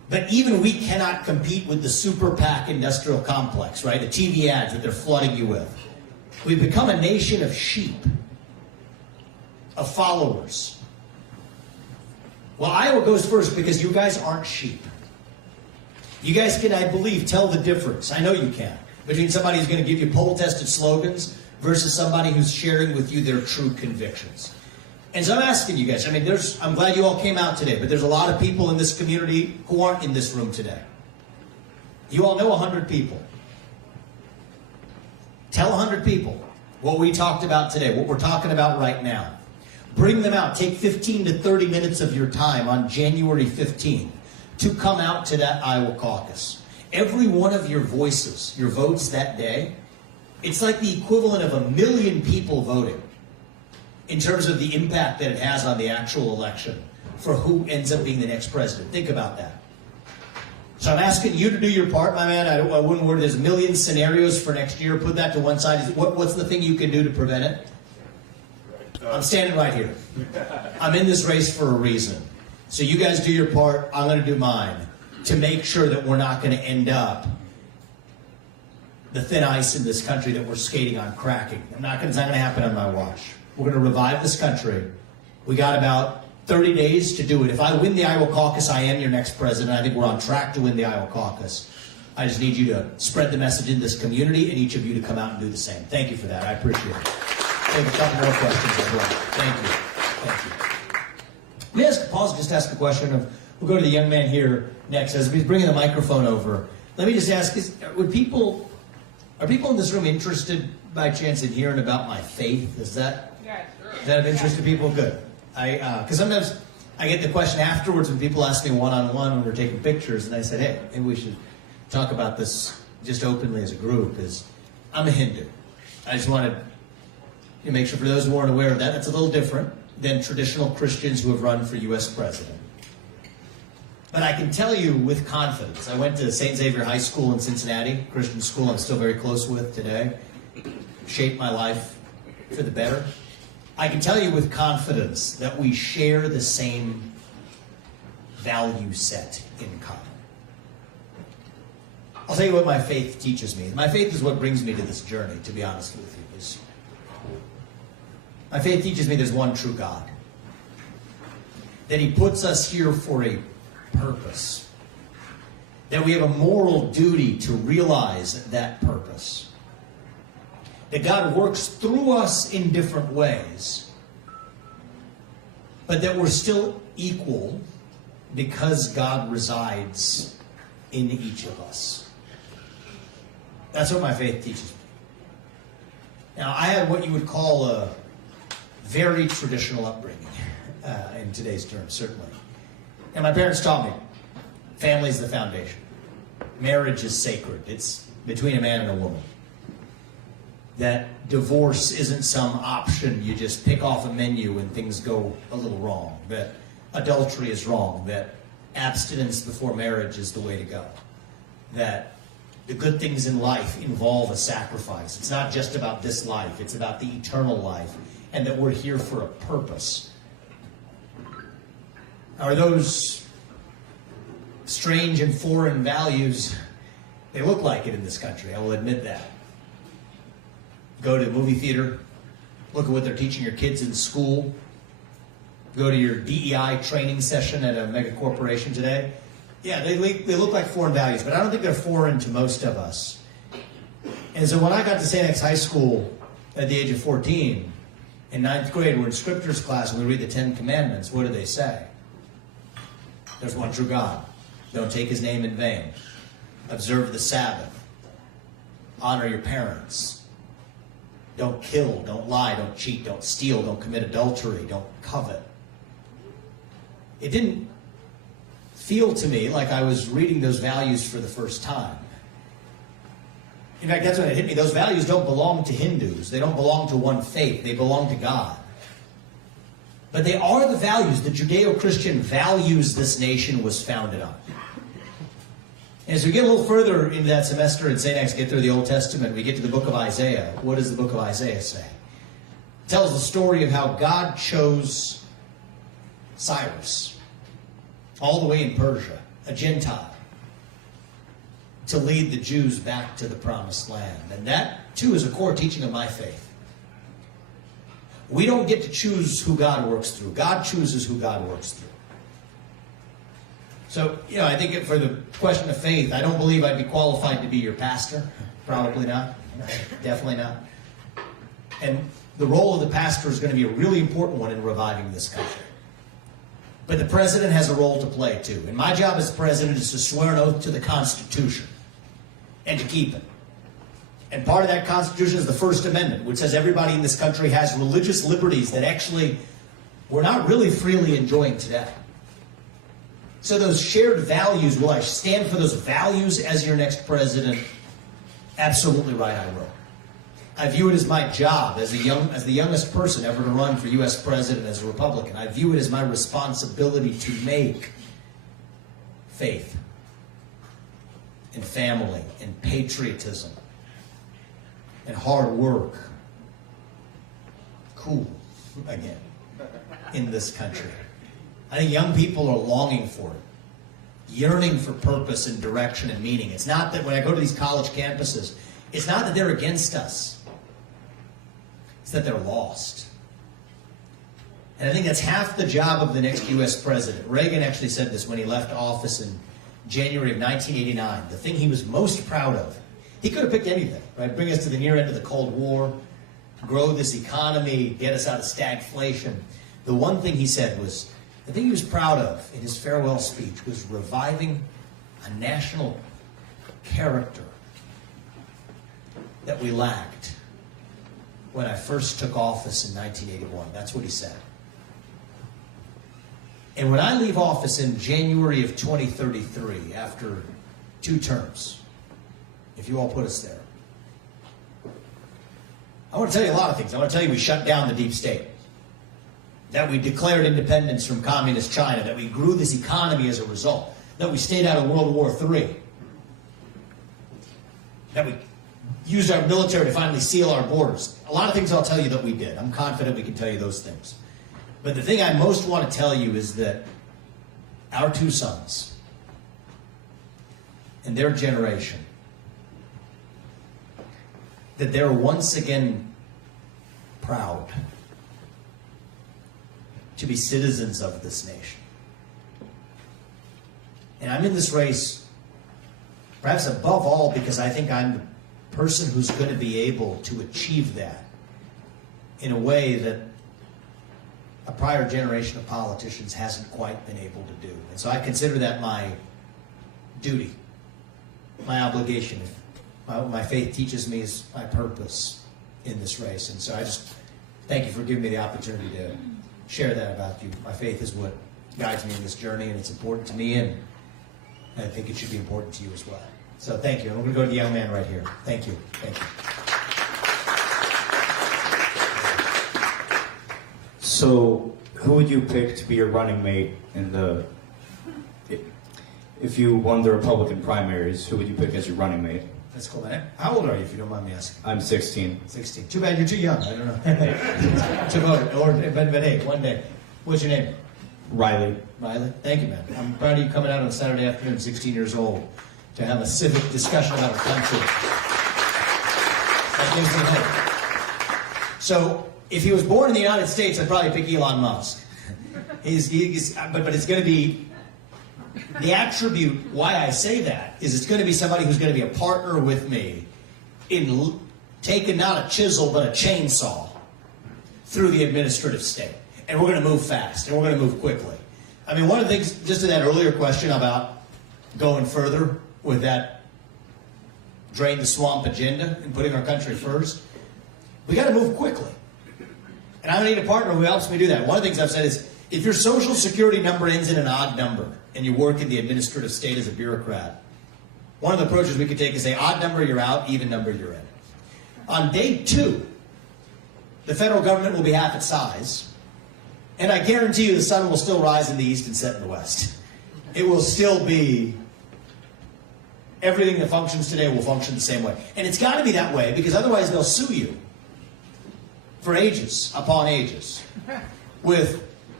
But even we cannot compete with the super PAC industrial complex, right? The TV ads that they're flooding you with. We've become a nation of sheep, of followers. Well, Iowa goes first because you guys aren't sheep. You guys can, I believe, tell the difference. I know you can. Between somebody who's going to give you poll-tested slogans versus somebody who's sharing with you their true convictions. And so I'm asking you guys, I mean, I'm glad you all came out today, but there's a lot of people in this community who aren't in this room today. You all know 100 people. Tell 100 people what we talked about today, what we're talking about right now. Bring them out. Take 15 to 30 minutes of your time on January 15th to come out to that Iowa caucus. Every one of your voices, your votes that day, it's like the equivalent of 1 million people voting in terms of the impact that it has on the actual election for who ends up being the next president. Think about that. So I'm asking you to do your part, my man. I wouldn't worry. There's a million scenarios for next year. Put that to one side. What's the thing you can do to prevent it? I'm standing right here. I'm in this race for a reason. So you guys do your part. I'm going to do mine to make sure that we're not going to end up the thin ice in this country that we're skating on cracking. It's not going to happen on my watch. We're going to revive this country. We got about 30 days to do it. If I win the Iowa caucus, I am your next president. I think we're on track to win the Iowa caucus. I just need you to spread the message in this community and each of you to come out and do the same. Thank you for that. I appreciate it. I have a couple more questions as well. Thank you. Thank you. Let me just ask a question. We'll go to the young man here next. As he's bringing the microphone over, let me just ask, are people in this room interested by chance in hearing about my faith? Is that of interest to people? Good. Because sometimes I get the question afterwards when people ask me one-on-one when we're taking pictures, and I said, hey, maybe we should talk about this just openly as a group. I'm a Hindu. I just wanted to make sure for those who aren't aware of that, it's a little different than traditional Christians who have run for U.S. president. But I can tell you with confidence, I went to St. Xavier High School in Cincinnati, Christian school I'm still very close with today, shaped my life for the better. I can tell you with confidence that we share the same value set in common. I'll tell you what my faith teaches me. My faith is what brings me to this journey, to be honest with you. My faith teaches me there's one true God. That He puts us here for a purpose. That we have a moral duty to realize that purpose. That God works through us in different ways. But that we're still equal because God resides in each of us. That's what my faith teaches me. Now, I had what you would call a very traditional upbringing, in today's terms, certainly. And my parents taught me, family is the foundation. Marriage is sacred. It's between a man and a woman. That divorce isn't some option you just pick off a menu when things go a little wrong. That adultery is wrong. That abstinence before marriage is the way to go. That the good things in life involve a sacrifice. It's not just about this life. It's about the eternal life. And that we're here for a purpose. Are those strange and foreign values? They look like it in this country, I will admit that. Go to a movie theater, look at what they're teaching your kids in school. Go to your DEI training session at a mega corporation today. Yeah, they look like foreign values, but I don't think they're foreign to most of us. And so when I got to St. X High School at the age of 14, in 9th grade, we're in scriptures class and we read the 10 Commandments. What do they say? There's one true God. Don't take His name in vain. Observe the Sabbath. Honor your parents. Don't kill, don't lie, don't cheat, don't steal, don't commit adultery, don't covet. It didn't feel to me like I was reading those values for the first time. In fact, that's when it hit me. Those values don't belong to Hindus. They don't belong to one faith. They belong to God. But they are the values, the Judeo-Christian values this nation was founded on. And as we get a little further into that semester in St. X, get through the Old Testament, we get to the book of Isaiah. What does the book of Isaiah say? It tells the story of how God chose Cyrus, all the way in Persia, a Gentile, to lead the Jews back to the promised land. And that, too, is a core teaching of my faith. We don't get to choose who God works through. God chooses who God works through. So, I think for the question of faith, I don't believe I'd be qualified to be your pastor. Probably not. Definitely not. And the role of the pastor is going to be a really important one in reviving this country. But the president has a role to play, too. And my job as president is to swear an oath to the Constitution and to keep it. And part of that Constitution is the First Amendment, which says everybody in this country has religious liberties that actually we're not really freely enjoying today. So those shared values, will I stand for those values as your next president? Absolutely right, I will. I view it as my job as the youngest person ever to run for U.S. president as a Republican. I view it as my responsibility to make faith and family and patriotism and hard work cool again in this country. I think young people are longing for it, yearning for purpose and direction and meaning. It's not that when I go to these college campuses, it's not that they're against us. It's that they're lost. And I think that's half the job of the next U.S. president. Reagan actually said this when he left office in January of 1989. The thing he was most proud of, he could have picked anything, right? Bring us to the near end of the Cold War, grow this economy, get us out of stagflation. The one thing he said was, the thing he was proud of in his farewell speech was reviving a national character that we lacked when I first took office in 1981. That's what he said. And when I leave office in January of 2033, after 2 terms, if you all put us there, I want to tell you a lot of things. I want to tell you we shut down the deep state, that we declared independence from communist China, that we grew this economy as a result, that we stayed out of World War III, that we used our military to finally seal our borders. A lot of things I'll tell you that we did. I'm confident we can tell you those things. But the thing I most want to tell you is that our 2 sons and their generation, that they're once again proud to be citizens of this nation. And I'm in this race, perhaps above all, because I think I'm the person who's going to be able to achieve that in a way that a prior generation of politicians hasn't quite been able to do. And so I consider that my duty, my obligation. My faith teaches me is my purpose in this race. And so I just thank you for giving me the opportunity to share that about you. My faith is what guides me in this journey, and it's important to me, and I think it should be important to you as well. So thank you. And we're going to go to the young man right here. Thank you. Thank you. So, who would you pick to be your running mate in if you won the Republican primaries, who would you pick as your running mate? That's cool, man. How old are you, if you don't mind me asking? I'm 16. 16. Too bad you're too young. I don't know. To vote. But hey, one day. What's your name? Riley. Riley? Thank you, man. I'm proud of you coming out on a Saturday afternoon, 16 years old, to have a civic discussion about the country. That gives me hope. So, if he was born in the United States, I'd probably pick Elon Musk. But it's going to be, the attribute why I say that is it's going to be somebody who's going to be a partner with me in taking not a chisel but a chainsaw through the administrative state. And we're going to move fast, and we're going to move quickly. I mean, one of the things, just to that earlier question about going further with that drain the swamp agenda and putting our country first, we got to move quickly. And I need a partner who helps me do that. One of the things I've said is, if your social security number ends in an odd number and you work in the administrative state as a bureaucrat, one of the approaches we could take is say, odd number, you're out, even number, you're in. On day 2, the federal government will be half its size, and I guarantee you the sun will still rise in the east and set in the west. It will still be, everything that functions today will function the same way. And it's got to be that way, because otherwise they'll sue you for ages upon ages with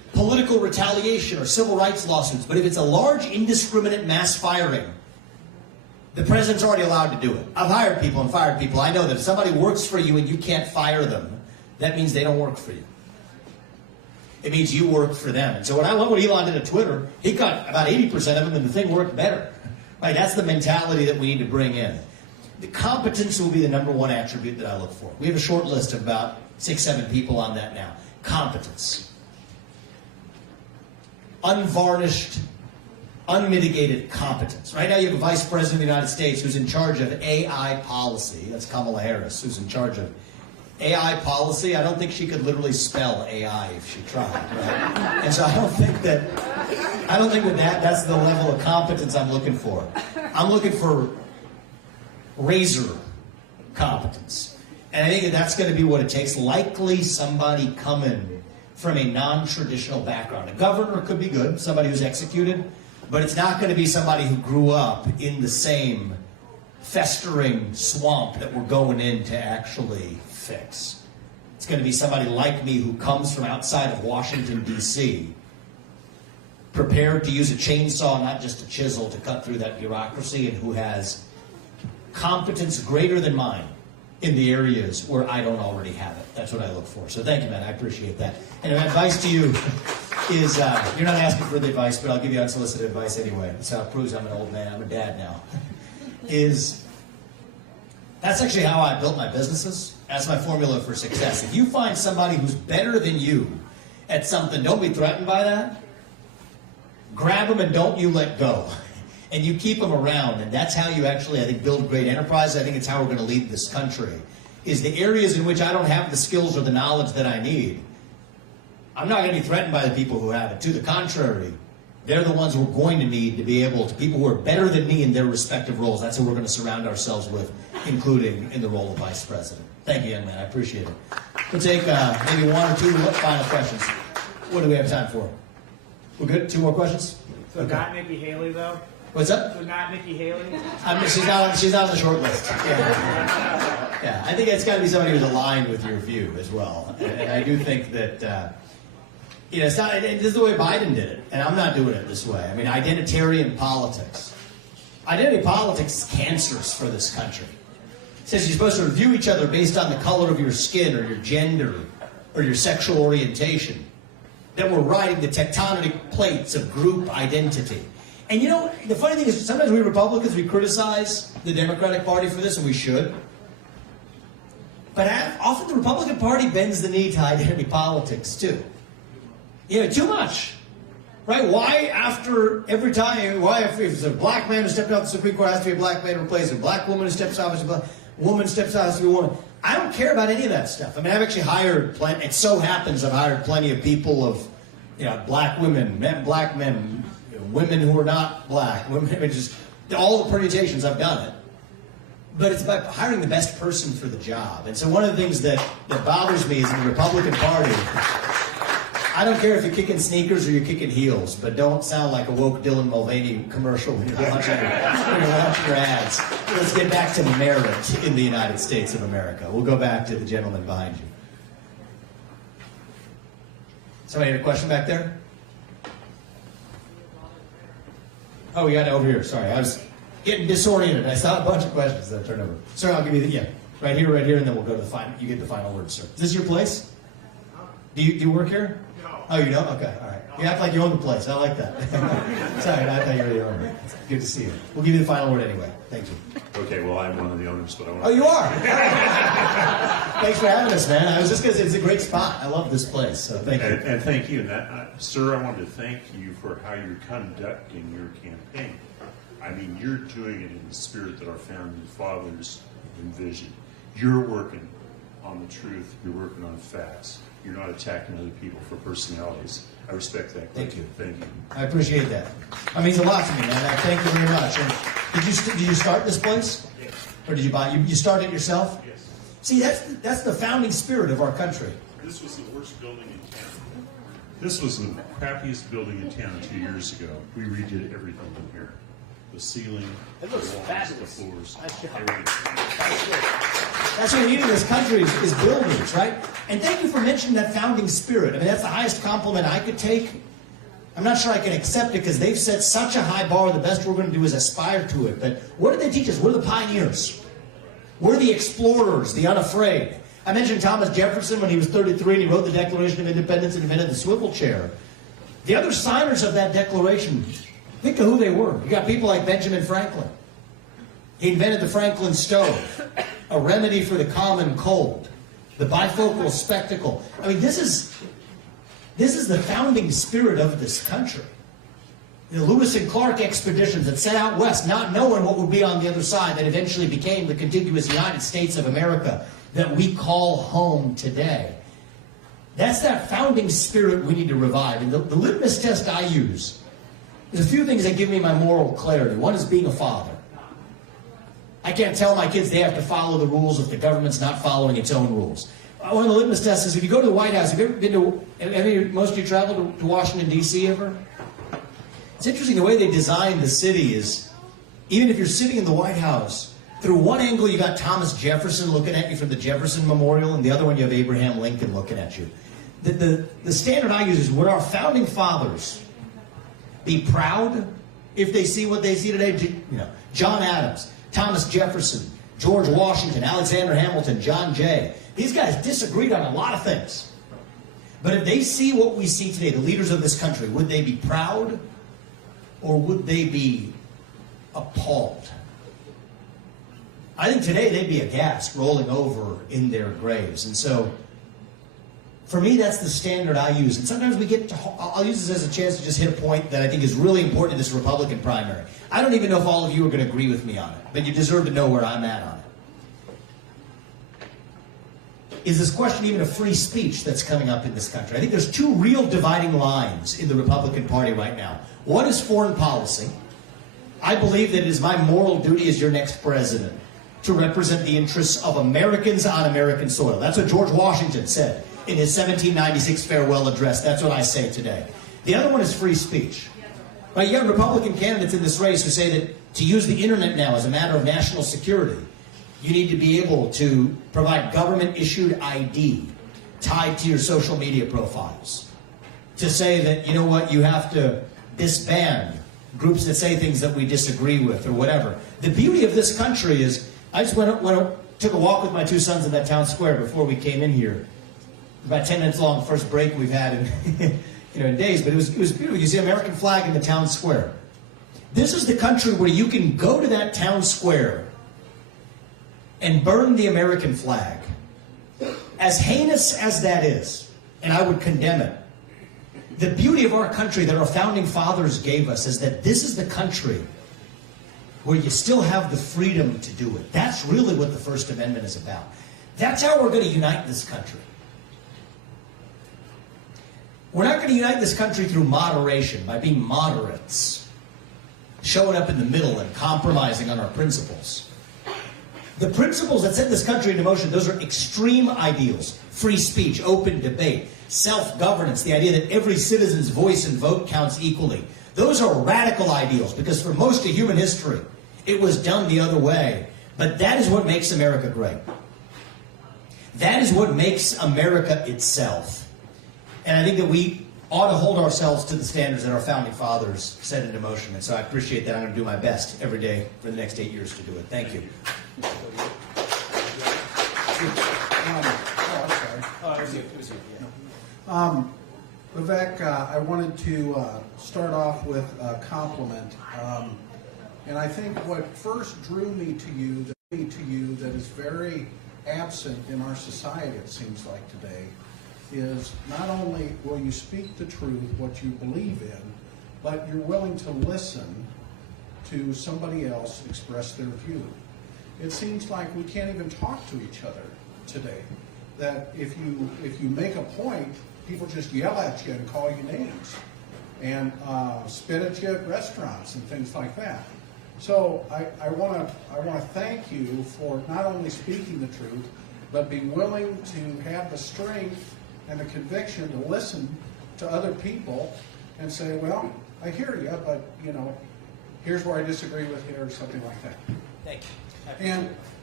political retaliation or civil rights lawsuits. But if it's a large indiscriminate mass firing, the president's already allowed to do it. I've hired people and fired people. I know that if somebody works for you and you can't fire them, that means they don't work for you. It means you work for them. And so when I went with Elon did at Twitter, he got about 80% of them and the thing worked better. Right? That's the mentality that we need to bring in. The competence will be the number one attribute that I look for. We have a short list of about 6, 7 people on that now. Competence. Unvarnished, unmitigated competence. Right now you have a vice president of the United States who's in charge of AI policy. That's Kamala Harris, who's in charge of AI policy. I don't think she could literally spell AI if she tried. Right? And so I don't think that's the level of competence I'm looking for. I'm looking for razor competence. And I think that that's going to be what it takes. Likely somebody coming from a non-traditional background. A governor could be good, somebody who's executed, but it's not going to be somebody who grew up in the same festering swamp that we're going in to actually fix. It's going to be somebody like me who comes from outside of Washington, D.C., prepared to use a chainsaw, not just a chisel, to cut through that bureaucracy, and who has competence greater than mine in the areas where I don't already have it. That's what I look for. So thank you, man. I appreciate that. And my advice to you is, you're not asking for the advice, but I'll give you unsolicited advice anyway. That's how it proves I'm an old man. I'm a dad now. That's actually how I built my businesses. That's my formula for success. If you find somebody who's better than you at something, don't be threatened by that. Grab them and don't you let go. And you keep them around, and that's how you actually, I think, build great enterprise. I think it's how we're going to lead this country, is the areas in which I don't have the skills or the knowledge that I need. I'm not going to be threatened by the people who have it. To the contrary, they're the ones we're going to need to be able to, people who are better than me in their respective roles. That's who we're going to surround ourselves with, including in the role of vice president. Thank you, young man. I appreciate it. We'll take maybe 1 or 2 final questions. What do we have time for? We're good? 2 more questions? So Okay. not Nikki Haley, though? What's up? So not Nikki Haley? She's not on the short list. Yeah, I think it's got to be somebody who's aligned with your view as well. And I do think that, it's not, this is the way Biden did it, and I'm not doing it this way. I mean, identitarian politics. Identity politics is cancerous for this country. It says you're supposed to review each other based on the color of your skin or your gender or your sexual orientation. That we're riding the tectonic plates of group identity. And you know, the funny thing is, sometimes we Republicans, we criticize the Democratic Party for this, and we should. But often the Republican Party bends the knee to identity politics, too. Too much. Right? Why after every time, if it's a black man who stepped out the Supreme Court, it has to be a black man to replace a black woman who steps out, as a black woman steps out, has to be a woman. I don't care about any of that stuff. I mean, I've actually hired plenty, it so happens I've hired plenty of people of, black women, black men, women who are not black, women, just all the permutations, I've done it. But it's about hiring the best person for the job. And so one of the things that bothers me is in the Republican Party, I don't care if you're kicking sneakers or you're kicking heels, but don't sound like a woke Dylan Mulvaney commercial when you're launching your ads. Let's get back to merit in the United States of America. We'll go back to the gentleman behind you. Somebody had a question back there? Oh, we got it over here. Sorry, I was getting disoriented. I saw a bunch of questions that I turned over. Sir, I'll give you right here, and then we'll go to the final. You get the final word, sir. Is this your place? Do you work here? No. Oh, you don't? Okay, all right. You act like you own the place. I like that. Sorry, I thought you were the owner. Good to see you. We'll give you the final word anyway. Thank you. Okay, well, I'm one of the owners, but I want to... Oh, you are? Thanks for having us, man. I was just going to say, it's a great spot. I love this place, so thank you. And thank you. And sir, I wanted to thank you for how you're conducting your campaign. I mean, you're doing it in the spirit that our founding fathers envisioned. You're working on the truth. You're working on facts. You're not attacking other people for personalities. I respect that. Thank you. Thank you. I appreciate that. That means a lot to me, man. Thank you very much. And did you start this place? Yes. Or did you buy it? You started it yourself? Yes. See, that's the founding spirit of our country. This was the worst building in town. This was the crappiest building in town 2 years ago. We redid everything in here. The ceiling, It looks the walls, fabulous. the floors. Nice job. Everything. That's what we need in this country is builders, right? And thank you for mentioning that founding spirit. I mean, that's the highest compliment I could take. I'm not sure I can accept it because they've set such a high bar. The best we're going to do is aspire to it. But what did they teach us? We're the pioneers. We're the explorers, the unafraid. I mentioned Thomas Jefferson when he was 33 and he wrote the Declaration of Independence and invented the swivel chair. The other signers of that declaration, think of who they were. You got people like Benjamin Franklin. He invented the Franklin stove, a remedy for the common cold, the bifocal spectacle. I mean, this is the founding spirit of this country. The Lewis and Clark expeditions that set out west, not knowing what would be on the other side, that eventually became the contiguous United States of America that we call home today. That's that founding spirit we need to revive. And the litmus test I use, there's a few things that give me my moral clarity. One is being a father. I can't tell my kids they have to follow the rules if the government's not following its own rules. One of the litmus tests is if you go to the White House, have you ever been to, most of you traveled to Washington, D.C. ever? It's interesting the way they design the city is, even if you're sitting in the White House, through one angle you got Thomas Jefferson looking at you from the Jefferson Memorial, and the other one you have Abraham Lincoln looking at you. The standard I use is, would our founding fathers be proud if they see what they see today? You know, John Adams, Thomas Jefferson, George Washington, Alexander Hamilton, John Jay. These guys disagreed on a lot of things. But if they see what we see today, the leaders of this country, would they be proud or would they be appalled? I think today they'd be aghast, rolling over in their graves. And so, for me, that's the standard I use. And sometimes we get to, I'll use this as a chance to just hit a point that I think is really important in this Republican primary. I don't even know if all of you are going to agree with me on it, but you deserve to know where I'm at on it. Is this question even of free speech that's coming up in this country? I think there's two real dividing lines in the Republican Party right now. One is foreign policy. I believe that it is my moral duty as your next president to represent the interests of Americans on American soil. That's what George Washington said in his 1796 farewell address. That's what I say today. The other one is free speech. Right, you have Republican candidates in this race who say that to use the internet now as a matter of national security, you need to be able to provide government-issued ID tied to your social media profiles. To say that, you know what, you have to disband groups that say things that we disagree with or whatever. The beauty of this country is, I just took a walk with my two sons in that town square before we came in here. About 10 minutes long, the first break we've had in, in days, but it was beautiful. You see an American flag in the town square. This is the country where you can go to that town square and burn the American flag. As heinous as that is, and I would condemn it, the beauty of our country that our founding fathers gave us is that this is the country where you still have the freedom to do it. That's really what the First Amendment is about. That's how we're going to unite this country. We're not going to unite this country through moderation, by being moderates, showing up in the middle and compromising on our principles. The principles that set this country into motion, those are extreme ideals. Free speech, open debate, self-governance, the idea that every citizen's voice and vote counts equally. Those are radical ideals because for most of human history, it was done the other way. But that is what makes America great. That is what makes America itself. And I think that we ought to hold ourselves to the standards that our founding fathers set into motion. And so I appreciate that. I'm going to do my best every day for the next 8 years to do it. Thank you. Vivek, I wanted to start off with a compliment. And I think what first drew me to you that is very absent in our society, it seems like today, is not only will you speak the truth, what you believe in, but you're willing to listen to somebody else express their view. It seems like we can't even talk to each other today. That if you make a point, people just yell at you and call you names and spit at you at restaurants and things like that. So I want to thank you for not only speaking the truth, but being willing to have the strength and the conviction to listen to other people and say, well, I hear you, but here's where I disagree with you or something like that. Thank you. And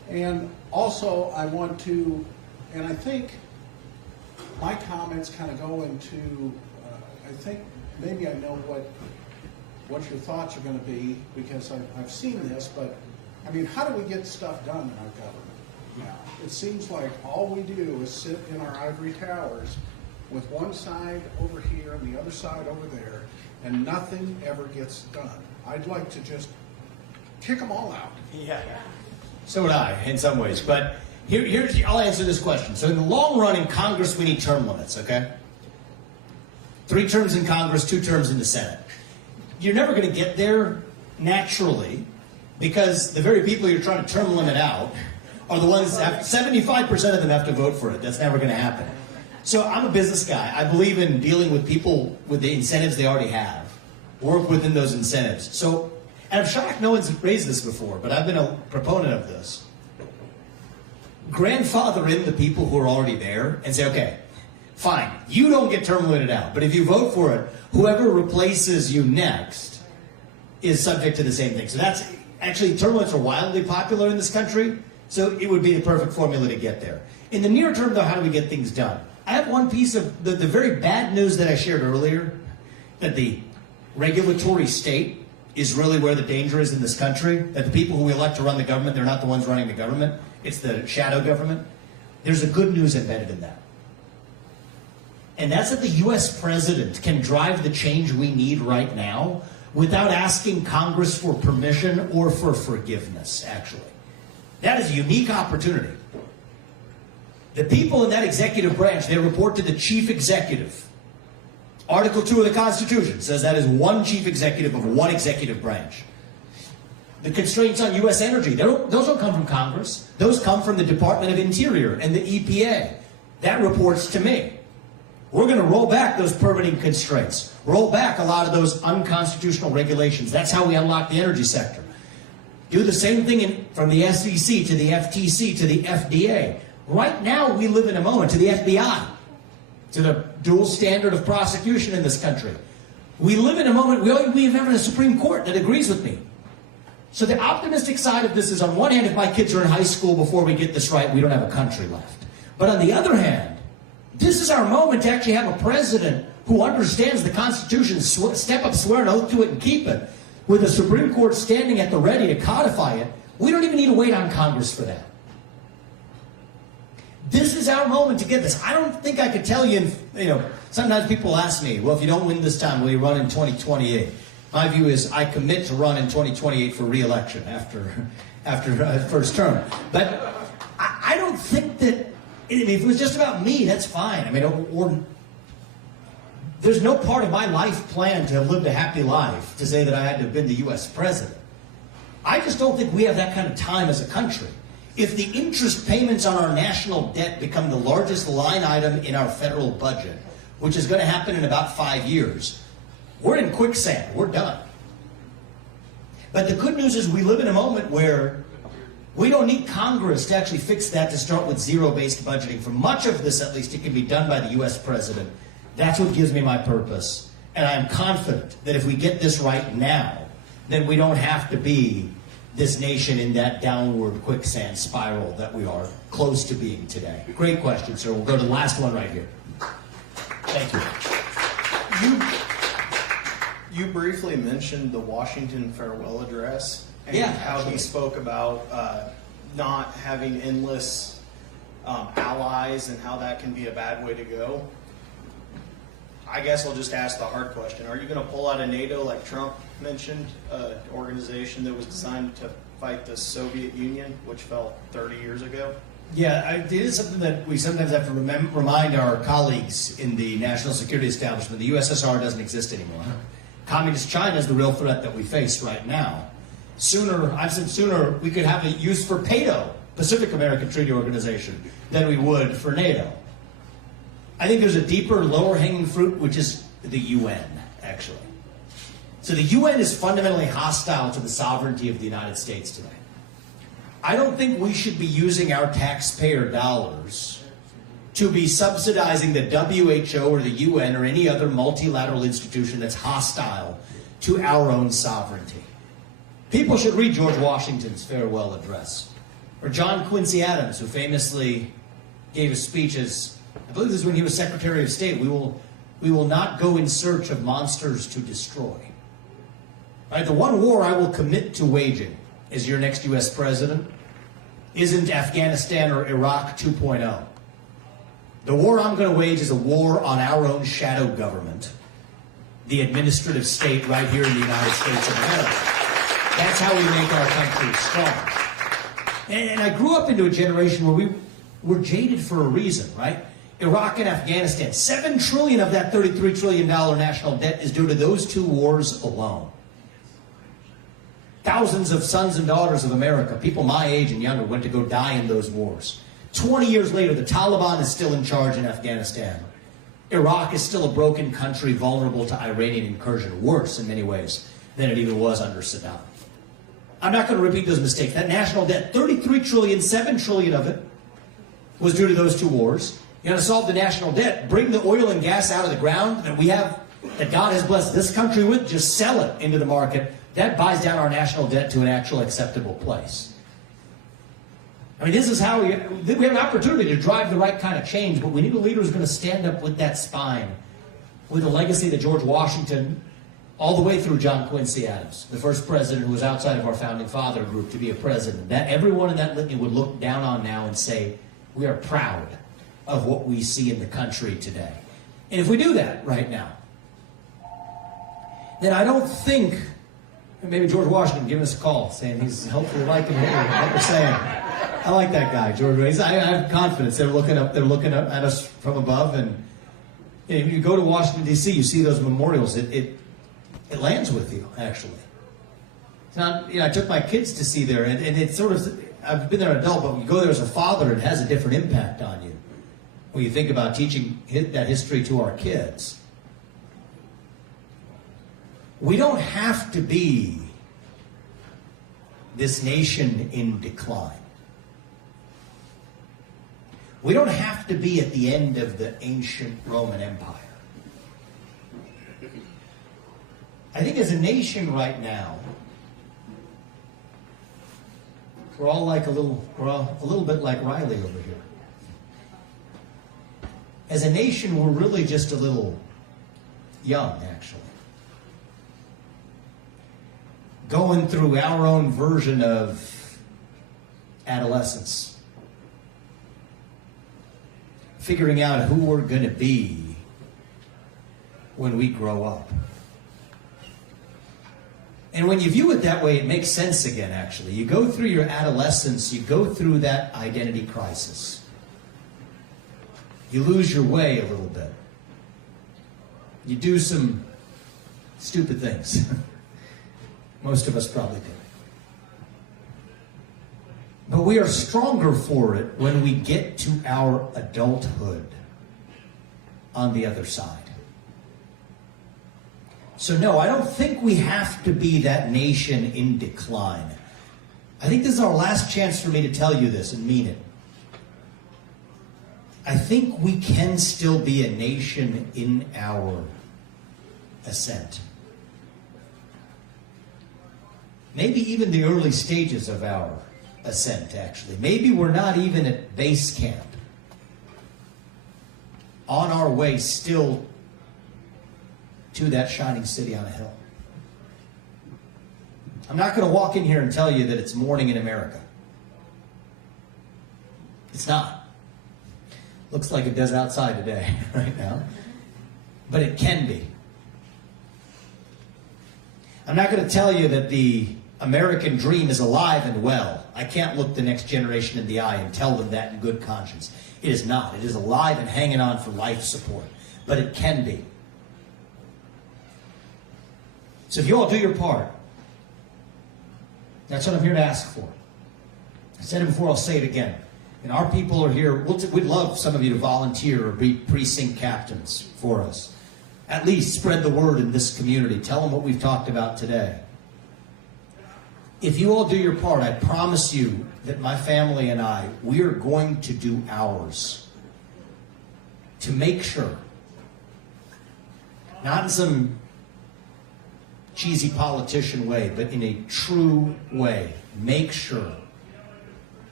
And also, I want to, and I think my comments kind of go into, I think maybe I know what your thoughts are going to be, because I've seen this, but I mean, how do we get stuff done in our government now? It seems like all we do is sit in our ivory towers with one side over here and the other side over there, and nothing ever gets done. I'd like to just kick them all out. Yeah. So would I, in some ways. But I'll answer this question. So in the long run in Congress, we need term limits, okay? 3 terms in Congress, 2 terms in the Senate. You're never going to get there naturally, because the very people you're trying to term limit out are the ones that 75% of them have to vote for it. That's never going to happen. So I'm a business guy. I believe in dealing with people with the incentives they already have. Work within those incentives. So, and I'm shocked no one's raised this before, but I've been a proponent of this. Grandfather in the people who are already there and say, okay, fine, you don't get term limited out, but if you vote for it, whoever replaces you next is subject to the same thing. So that's actually, term limits are wildly popular in this country, so it would be the perfect formula to get there. In the near term, though, how do we get things done? I have one piece of the very bad news that I shared earlier, that the regulatory state is really where the danger is in this country, that the people who we elect to run the government, they're not the ones running the government, it's the shadow government. There's a good news embedded in that. And that's that the US president can drive the change we need right now without asking Congress for permission or for forgiveness, actually. That is a unique opportunity. The people in that executive branch, they report to the chief executive. Article 2 of the Constitution says that is one chief executive of one executive branch. The constraints on U.S. energy, those don't come from Congress. Those come from the Department of Interior and the EPA. That reports to me. We're going to roll back those permitting constraints, roll back a lot of those unconstitutional regulations. That's how we unlock the energy sector. Do the same thing from the SEC to the FTC to the FDA. Right now, we live in a moment, to the FBI, to the dual standard of prosecution in this country. We live in a moment, we have a Supreme Court that agrees with me. So the optimistic side of this is, on one hand, if my kids are in high school before we get this right, we don't have a country left. But on the other hand, this is our moment to actually have a president who understands the Constitution, step up, swear an oath to it, and keep it. With the Supreme Court standing at the ready to codify it, we don't even need to wait on Congress for that. This is our moment to get this. I don't think I could tell you, sometimes people ask me, well, if you don't win this time, will you run in 2028? My view is I commit to run in 2028 for re-election after first term. But I don't think that, if it was just about me, that's fine. I mean, there's no part of my life plan to have lived a happy life to say that I had to have been the U.S. president. I just don't think we have that kind of time as a country. If the interest payments on our national debt become the largest line item in our federal budget, which is going to happen in about 5 years, we're in quicksand. We're done. But the good news is we live in a moment where we don't need Congress to actually fix that, to start with zero-based budgeting. For much of this, at least, it can be done by the U.S. president. That's what gives me my purpose. And I'm confident that if we get this right now, then we don't have to be this nation in that downward quicksand spiral that we are close to being today. Great question, sir. We'll go to the last one right here. Thank you. You briefly mentioned the Washington farewell address and how he spoke about not having endless allies and how that can be a bad way to go. I guess I'll just ask the hard question. Are you going to pull out of NATO like Trump mentioned, an organization that was designed to fight the Soviet Union, which fell 30 years ago? Yeah, it is something that we sometimes have to remind our colleagues in the national security establishment. The USSR doesn't exist anymore. Communist China is the real threat that we face right now. I've said sooner we could have a use for PATO, Pacific American Treaty Organization, than we would for NATO. I think there's a deeper, lower-hanging fruit, which is the UN, actually. So the UN is fundamentally hostile to the sovereignty of the United States today. I don't think we should be using our taxpayer dollars to be subsidizing the WHO or the UN or any other multilateral institution that's hostile to our own sovereignty. People should read George Washington's farewell address. Or John Quincy Adams, who famously gave a speech as, I believe this is when he was Secretary of State, we will not go in search of monsters to destroy. Right? The one war I will commit to waging as your next U.S. president isn't Afghanistan or Iraq 2.0. The war I'm going to wage is a war on our own shadow government, the administrative state right here in the United States of America. That's how we make our country strong. And I grew up into a generation where we were jaded for a reason, right? Iraq and Afghanistan, $7 trillion of that $33 trillion national debt is due to those two wars alone. Thousands of sons and daughters of America, people my age and younger, went to go die in those wars. 20 years later, the Taliban is still in charge in Afghanistan. Iraq is still a broken country vulnerable to Iranian incursion, worse in many ways than it even was under Saddam. I'm not going to repeat those mistakes. That national debt, $33 trillion, $7 trillion of it was due to those two wars. You got to solve the national debt, bring the oil and gas out of the ground that we have, that God has blessed this country with, just sell it into the market. That buys down our national debt to an actual acceptable place. I mean, this is how we have an opportunity to drive the right kind of change, but we need a leader who's going to stand up with that spine, with the legacy that George Washington, all the way through John Quincy Adams, the first president who was outside of our founding father group to be a president, that everyone in that litany would look down on now and say, we are proud of what we see in the country today. And if we do that right now, then I don't think, maybe George Washington give us a call saying he's hopefully liking what we're saying. I like that guy, George. I have confidence. They're looking up at us from above, and if you go to Washington D.C., you see those memorials. It lands with you, actually. It's not, I took my kids to see there, and it's sort of, I've been there an adult, but when you go there as a father, it has a different impact on you when you think about teaching that history to our kids. We don't have to be this nation in decline. We don't have to be at the end of the ancient Roman Empire. I think as a nation right now, we're all a little bit like Riley over here. As a nation, we're really just a little young, actually. Going through our own version of adolescence. Figuring out who we're going to be when we grow up. And when you view it that way, it makes sense again, actually. You go through your adolescence, you go through that identity crisis. You lose your way a little bit. You do some stupid things. Most of us probably do. But we are stronger for it when we get to our adulthood on the other side. So no, I don't think we have to be that nation in decline. I think this is our last chance for me to tell you this and mean it. I think we can still be a nation in our ascent. Maybe even the early stages of our ascent, actually. Maybe we're not even at base camp. On our way still to that shining city on a hill. I'm not going to walk in here and tell you that it's morning in America. It's not. Looks like it does outside today, right now. But it can be. I'm not going to tell you that the American dream is alive and well. I can't look the next generation in the eye and tell them that in good conscience. It is not. It is alive and hanging on for life support. But it can be. So if you all do your part, that's what I'm here to ask for. I said it before, I'll say it again. And our people are here. We'd love some of you to volunteer or be precinct captains for us. At least spread the word in this community. Tell them what we've talked about today. If you all do your part, I promise you that my family and I, we are going to do ours to make sure, not in some cheesy politician way, but in a true way, make sure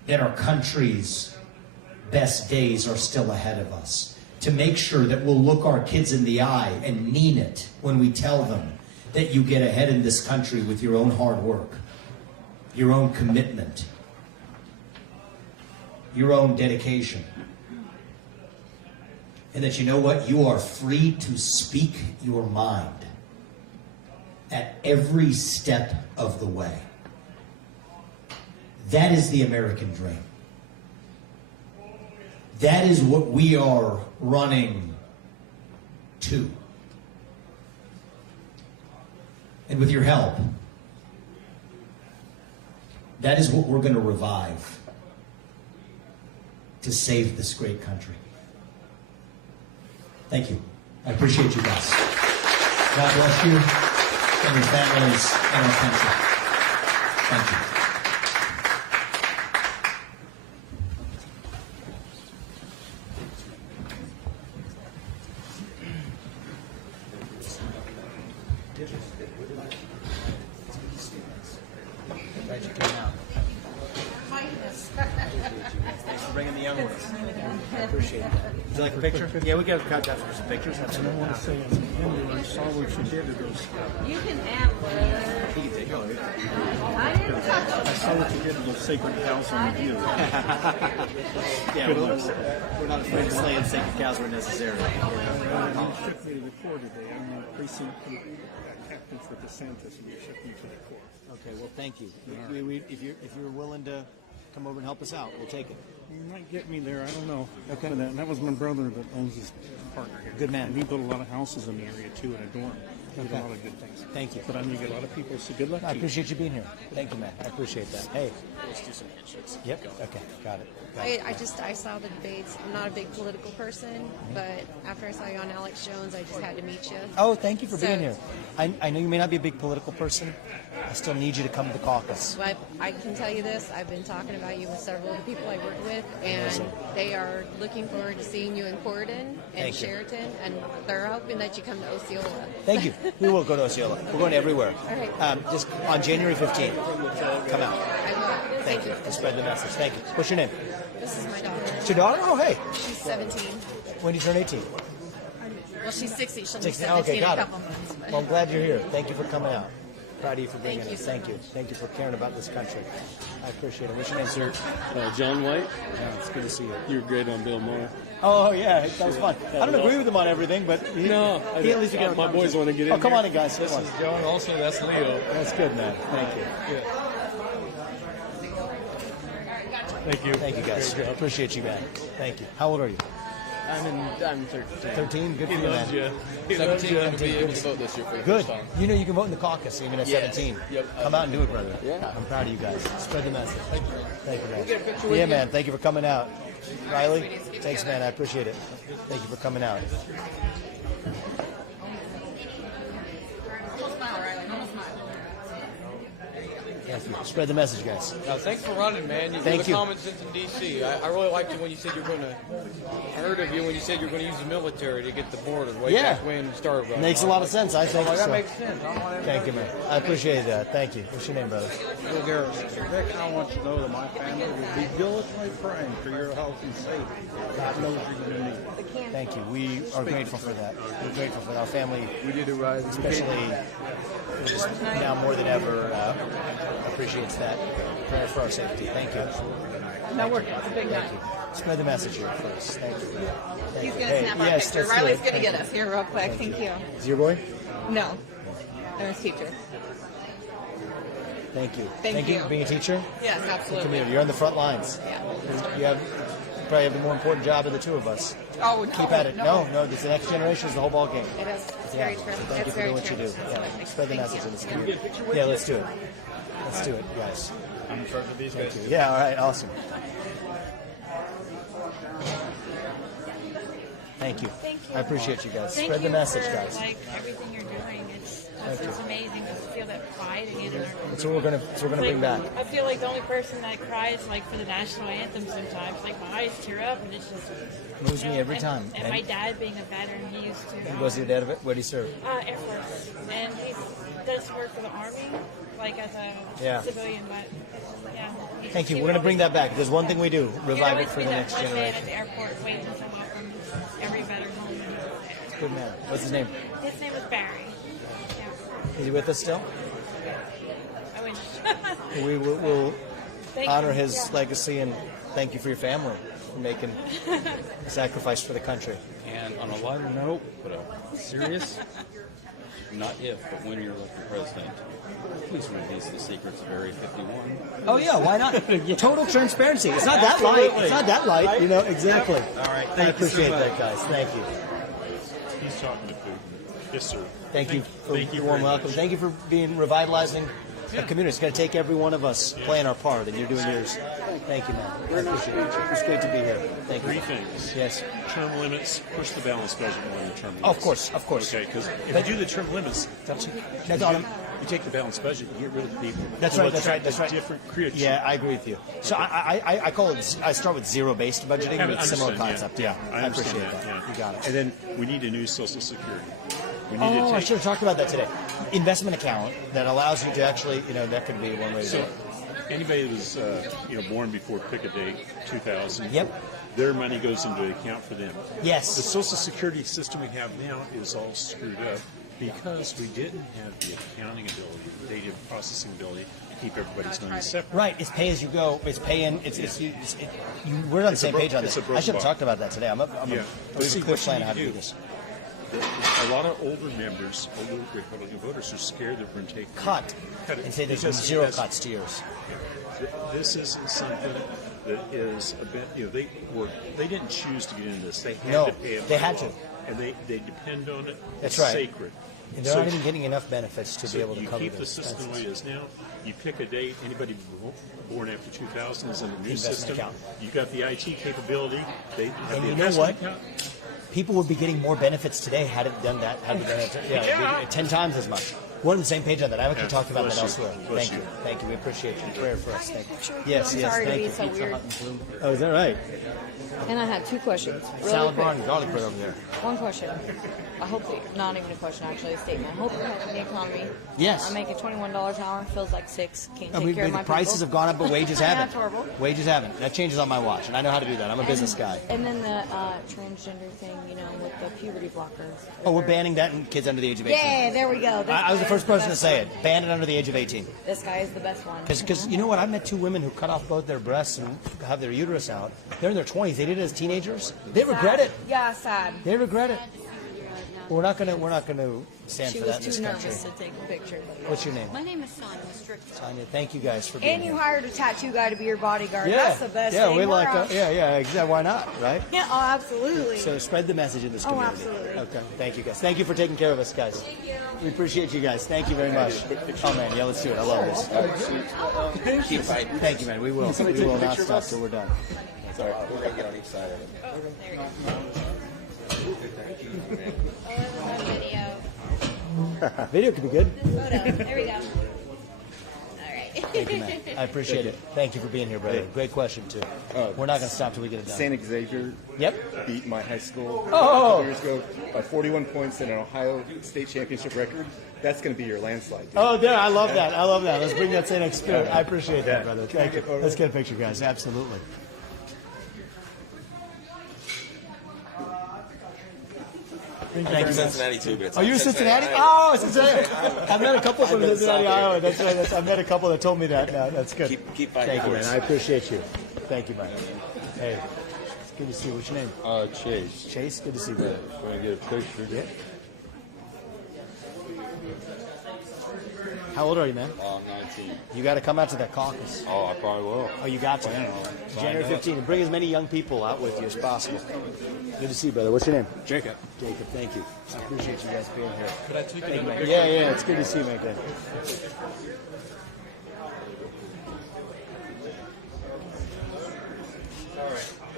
that our country's best days are still ahead of us. To make sure that we'll look our kids in the eye and mean it when we tell them that you get ahead in this country with your own hard work, your own commitment, your own dedication. And that you know what? You are free to speak your mind at every step of the way. That is the American dream. That is what we are running to. And with your help, that is what we're going to revive to save this great country. Thank you. I appreciate you guys. God bless you and your families and our country. Thank you. Glad you came out. Thanks for bringing the young ones. I appreciate that. Would you like a picture? Yeah, we got contact for some pictures. And I want to say, in the end, I saw what you did to those. You can have one. You can take it. I didn't touch them. I saw what you did to those sacred cows on the hill. Yeah, we're not afraid to slay and sacred cows where necessary. You shipped me to the Corps today. I'm the precinct captain for DeSantis, and you shipped me to the Corps. Okay, well, thank you. If you're willing to come over and help us out, we'll take it. You might get me there. I don't know. Okay. But, that was my brother that owns his partner here. Good man. And he built a lot of houses in the area too, and a dorm. He did a lot of good things. Thank you. But I know you get a lot of people, so good luck. I appreciate you being here. Thank you, man. I appreciate that. Hey. Let's do some handshakes. Yep. Okay. Got it. I saw the debates. I'm not a big political person, but after I saw you on Alex Jones, I just had to meet you. Oh, thank you for being here. I know you may not be a big political person. I still need you to come to the caucus. But I can tell you this, I've been talking about you with several of the people I work with, and they are looking forward to seeing you in Corydon and Sheraton, and they're hoping that you come to Osceola. Thank you. We will go to Osceola. We're going everywhere. All right. Just on January 15th, come out. I will. Thank you. To spread the message. Thank you. What's your name? This is my daughter. It's your daughter? Oh, hey. She's 17. When do you turn 18? Well, she's 60. She'll be 16. 17 Okay, in a got it. couple months. But. Well, I'm glad you're here. Thank you for coming out. Proud of you for bringing Thank you us. so Thank you. Thank you for caring about this country. I appreciate it. What's your name, sir? John White. Yeah, it's good to see you. You were great on Bill Maher. Oh, yeah, that was fun. I don't agree with him on everything, but he at least get my boys want to get in. Oh, come here. on in, guys. This is John. Also, that's Leo. That's good, man. Thank you. Thank you. Thank you, guys. Appreciate you, man. Thank you. How old are you? I'm 13. 13? Good for He you, loves man. you. 17 going to be able to vote this year for the Good. first time. You know you can vote in the caucus even at 17. Yep. Come out and do it, brother. Yeah. I'm proud of you guys. Spread the message. Thank you. Thank you, man. We'll get a picture with Yeah, you. man. Thank you for coming out. Riley, thanks, man. I appreciate it. Thank you for coming out. Thank you. Spread the message, guys. Now, thanks for running, man. Thank You're you. the common sense in D.C. I really liked it when you said you're going to. I heard of you when you said you're going to use the military to get the border way back when you started. Running. Makes a lot of sense. I think that so. makes sense. Thank you, man. I appreciate that. Thank you. What's your name, brother? Vic, I want you to know that my family will be diligently praying for your health and safety. God knows you're going to need it. Thank you. We are grateful for that. We're grateful for our family. We did it right. Especially just now more than ever appreciates that. Prayer for our safety. Thank you. No, we're good. It's a big Thank you. Spread the message here first. Thank you. Thank He's you. going to snap our yes, picture. let's do Riley's it. going to Thank get you. us here real quick. Thank you. Is your boy? No. I'm his teacher. Thank you. Thank you. for being a teacher. Yes, Good absolutely. community. You're on the front lines. Yeah. You probably have the more important job of the two of us. Oh, no. Keep at it. No, it's the next generation is the whole ball game. It is. It's Yeah. very true. So thank you for doing what you do. Yeah. Spread the message in this community. Yeah, let's do it. Let's do it, guys. I'm in charge of these Thank guys. you. Yeah, all right, awesome. Thank you. Thank you. I appreciate you guys. Thank Spread the you message, for, guys. like everything you're doing. It's amazing to feel that pride again in our country. That's what we're gonna bring back. I feel like the only person that cries like for the national anthem sometimes. Like my eyes tear up, and it's just Moves me every time. And my dad being a veteran, he used to. Who was your dad? Where did he serve? Air Force, and he does work for the Army, like as a civilian. But yeah. Thank you. We're gonna bring that back. There's one thing we do: revive it for the next one man generation. at the airport waiting to welcome every veteran home. when he was there. Good man. What's his name? His name was Barry. Yeah. Is he with us still? I wish. We will Thank honor you. his Yeah. legacy and thank you for your family for making a sacrifice for the country. And on a lighter note, but serious, not if, but when you're elected president, please release the secrets of Area 51. Oh yeah, why not? Total transparency. It's not that light. It's not that light. You know exactly. All right. I appreciate that, guys. Thank you. He's talking to Putin. Yes, sir. Thank you for your warm very welcome. much. Thank you for being revitalizing a community. It's going to take every one of us playing our part, and you're doing yours. Thank you, man. I appreciate it. It's great to be here. Thank you. Three things. Yes. Term limits, push the balanced budget more than term limits. Of course, of course. Okay, because if But- you do the term limits, you take the balanced budget, you get rid of the people. That's Well, right. That's right. attract That's right. Different create. Yeah, I agree with you. So I call it. I start with zero-based budgeting. I But it's a similar understand, concept. Yeah, I I appreciate understand that. yeah. You got it. And then we need a new Social Security. We need Oh, to I take, should have talked about that today. Investment account that allows you to actually, that could be one way to do So it. anybody that was born before pick a date, 2000. Yep. Their money goes into an account for them. Yes. The Social Security system we have now is all screwed up because we didn't have the accounting ability, the data processing ability to keep everybody's money separate. Right, it's pay as you go. It's pay in. We're on the It's a same bro- page on it's this. a broken I should have box. talked about that today. I'm a Yeah. clear See, plan what you on how to need do to this. A lot of older members, older Republican voters, are scared they're going to take Cut it. and say there's Because zero that's- cuts to yours. This isn't something that is a bit. They didn't choose to get into this. They had No, to pay it. they by had law. to. And they depend on it. That's It's right. sacred. And they're So- not even getting enough benefits to so be able to you cover keep their the system the way expenses. it is now. You pick a date. Anybody born after 2000 is in the new Investment system. account. You got the IT capability. They have And the you know investment what? account. People would be getting more benefits today had it done that. Had it done it, Yeah. 10 times as much. We're on the same page on that. I've actually Yeah, talked about bless that you. elsewhere. Bless Thank you. you. Thank you. We appreciate your prayer for us. Thank you. I'm Yes, sorry to thank be you. so weird. Oh, is that right? And I had two questions. Really Salad quick. bar and garlic bread over there. One question. I hope that, not even a question, actually, a statement. I hope you're helping the economy. Yes. I'm making $21 an hour, feels like $6. Can't I take mean, care of the my prices people. have gone up, but wages haven't. That's horrible. Wages haven't. That changes on my watch, and I know how to do that. I'm a business guy. And then the transgender thing, with the puberty blockers. Oh, we're banning that in kids under the age of 18. Yeah, there we go. This I was the guy first is person to best say one. it. Ban it under the age of 18. This guy is the best one. Because you know what? I met two women who cut off both their breasts and have their uterus out. They're in their 20s. They did it as teenagers. They regret it. Yeah, sad. They regret it. We're not gonna stand She for was that in this too country. nervous to take a picture. What's your name? My name is Sonia Strickland. Tanya. Thank you guys for being And you here. hired a tattoo guy to be your bodyguard. Yeah, That's the best yeah, thing. we We're like. on. Yeah, exactly. Why not, right? Yeah, oh, absolutely. So spread the message in this Oh, community. absolutely. Okay. Thank you guys. Thank you for taking care of us, guys. Thank you. We appreciate you guys. Thank you very much. Oh man, yeah, let's do it. I love this. Keep fighting. Thank you, man. We will. We will not stop till we're done. Sorry, we're going to get on each side of it. Oh, there you go. Video. Video could be good. Photo. There we go. All right. Thank you, man. I appreciate it. Thank you for being here, brother. Great question too. We're not going to stop till we get it done. St. Xavier beat my high school a couple years ago by 41 points in an Ohio State Championship record. That's going to be your landslide. Dude. Oh, there! I love that. I love that. Let's bring that same spirit. I appreciate that, brother. Thank you. Let's get a picture, guys. Absolutely. Thank you. Cincinnati too, but it's Oh, you're Cincinnati? Oh, Cincinnati. I've met a couple from Cincinnati, Iowa. That's right. I've met a couple that told me that. No, that's good. Keep fighting. Thank you, man. I appreciate you. Thank you, man. Hey, it's good to see you. What's your name? Chase. Chase. Good to see you, brother. Want to get a picture? Yeah. How old are you, man? I'm 19. You got to come out to that caucus. Oh, I probably will. Oh, you got to. Plan on it. January 15th. And bring as many young people out with you as possible. Good to see you, brother. What's your name? Jacob. Jacob, thank you. I appreciate you guys being here. Could I take Thank you, another man. picture? Yeah, it's good to see you, man. Good. All right, here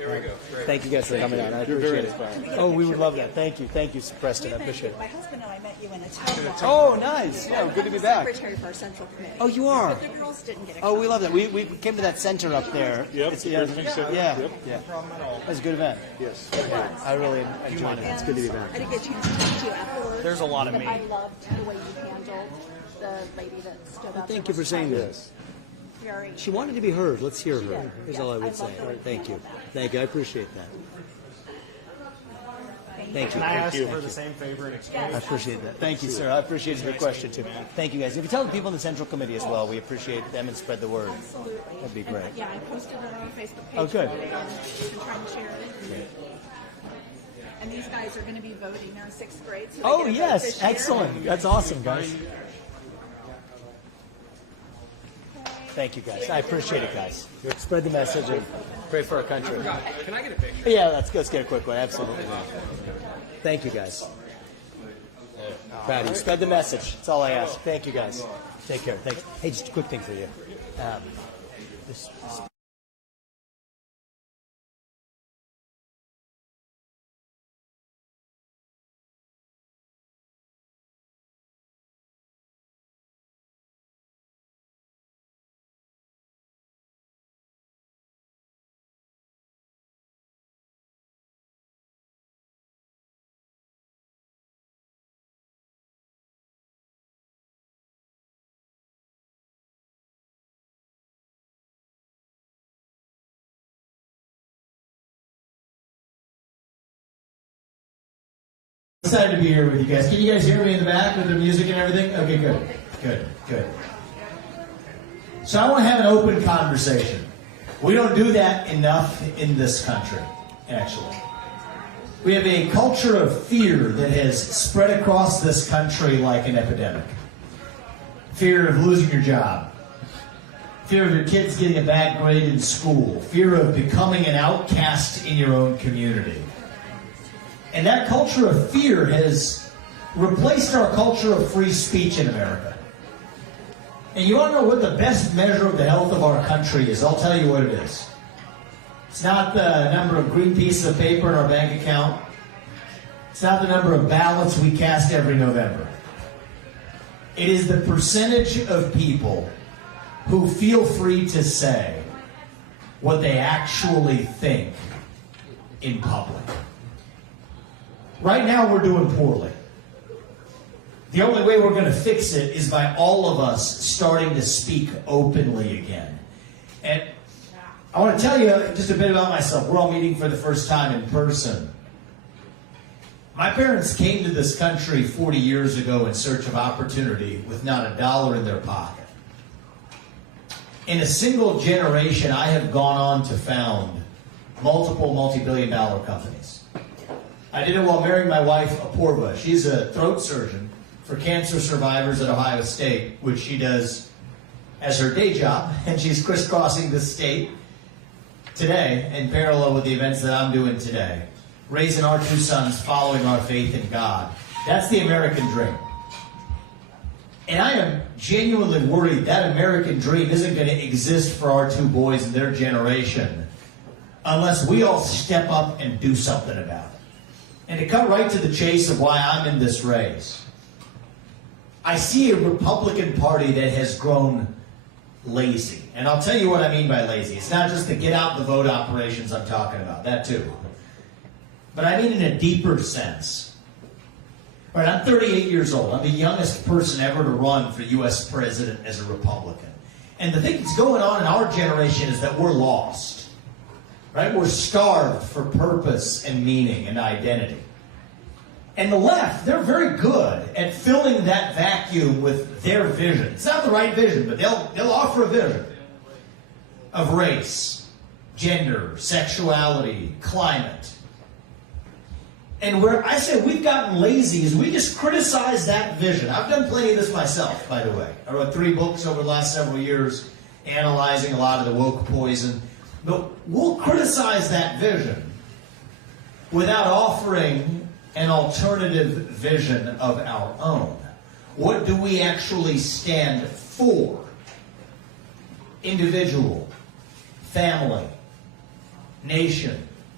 There we go. Great. Thank you guys for coming out. I appreciate it. Oh, we would love that. Thank you, Preston. I appreciate it. My husband and I met you in a town hall. Oh, nice. Yeah, good to be back. Secretary for our central committee. Oh, you are. But the girls didn't get a Oh, we love that. We came to that center up there. Yep. Yeah. Yep. Yeah. That was a good event. Yes. I really enjoyed it. It's good to be back. I didn't get a chance to talk to you afterwards. There's a lot of but me. I loved the way you handled the lady that stood up. Thank you for saying this. Very. She wanted to be heard. Let's hear She her. did. Here's Yes, all I I would say. love the way you Thank you. handled that. Thank you. I appreciate that. Thank you. Can I ask Thank you. for the same favor in exchange? I appreciate that. Thank you, sir. I appreciate your question, too. Thank you, guys. If you tell the people in the Central Committee as well, we appreciate them and spread the word. Absolutely. That'd be great. And, yeah, I posted it on our Facebook page. Oh, good. And we've been trying to share it. Great. And these guys are going to be voting. They're in 6th grade. So they Oh, get a vote yes. this year. Excellent. That's awesome, guys. Thank you, guys. I appreciate it, guys. Spread the message and pray for our country. Can I get a picture? Yeah, let's get a quick one. Absolutely. Thank you, guys. Proud of you. Spread the message. That's all I ask. Thank you, guys. Take care. Thanks. Hey, just a quick thing for you. This Excited to be here with you guys. Can you guys hear me in the back with the music and everything? Okay, good. So I want to have an open conversation. We don't do that enough in this country, actually. We have a culture of fear that has spread across this country like an epidemic. Fear of losing your job. Fear of your kids getting a bad grade in school. Fear of becoming an outcast in your own community. And that culture of fear has replaced our culture of free speech in America. And you want to know what the best measure of the health of our country is? I'll tell you what it is. It's not the number of green pieces of paper in our bank account. It's not the number of ballots we cast every November. It is the percentage of people who feel free to say what they actually think in public. Right now, we're doing poorly. The only way we're going to fix it is by all of us starting to speak openly again. And I want to tell you just a bit about myself. We're all meeting for the first time in person. My parents came to this country 40 years ago in search of opportunity with not a dollar in their pocket. In a single generation, I have gone on to found multiple multi-billion-dollar companies. I did it while marrying my wife, Apurva. She's a throat surgeon for cancer survivors at Ohio State, which she does as her day job, and she's crisscrossing the state today in parallel with the events that I'm doing today, raising our two sons, following our faith in God. That's the American dream. And I am genuinely worried that American dream isn't going to exist for our two boys and their generation unless we all step up and do something about it. And to cut right to the chase of why I'm in this race, I see a Republican Party that has grown lazy. And I'll tell you what I mean by lazy. It's not just the get out the vote operations I'm talking about, that too. But I mean in a deeper sense. Right, I'm 38 years old. I'm the youngest person ever to run for U.S. president as a Republican. And the thing that's going on in our generation is that we're lost. Right? We're starved for purpose and meaning and identity. And the left, they're very good at filling that vacuum with their vision. It's not the right vision, but they'll offer a vision of race, gender, sexuality, climate. And where I say we've gotten lazy is we just criticize that vision. I've done plenty of this myself, by the way. I wrote 3 books over the last several years analyzing a lot of the woke poison. But we'll criticize that vision without offering an alternative vision of our own. What do we actually stand for? Individual, family, nation,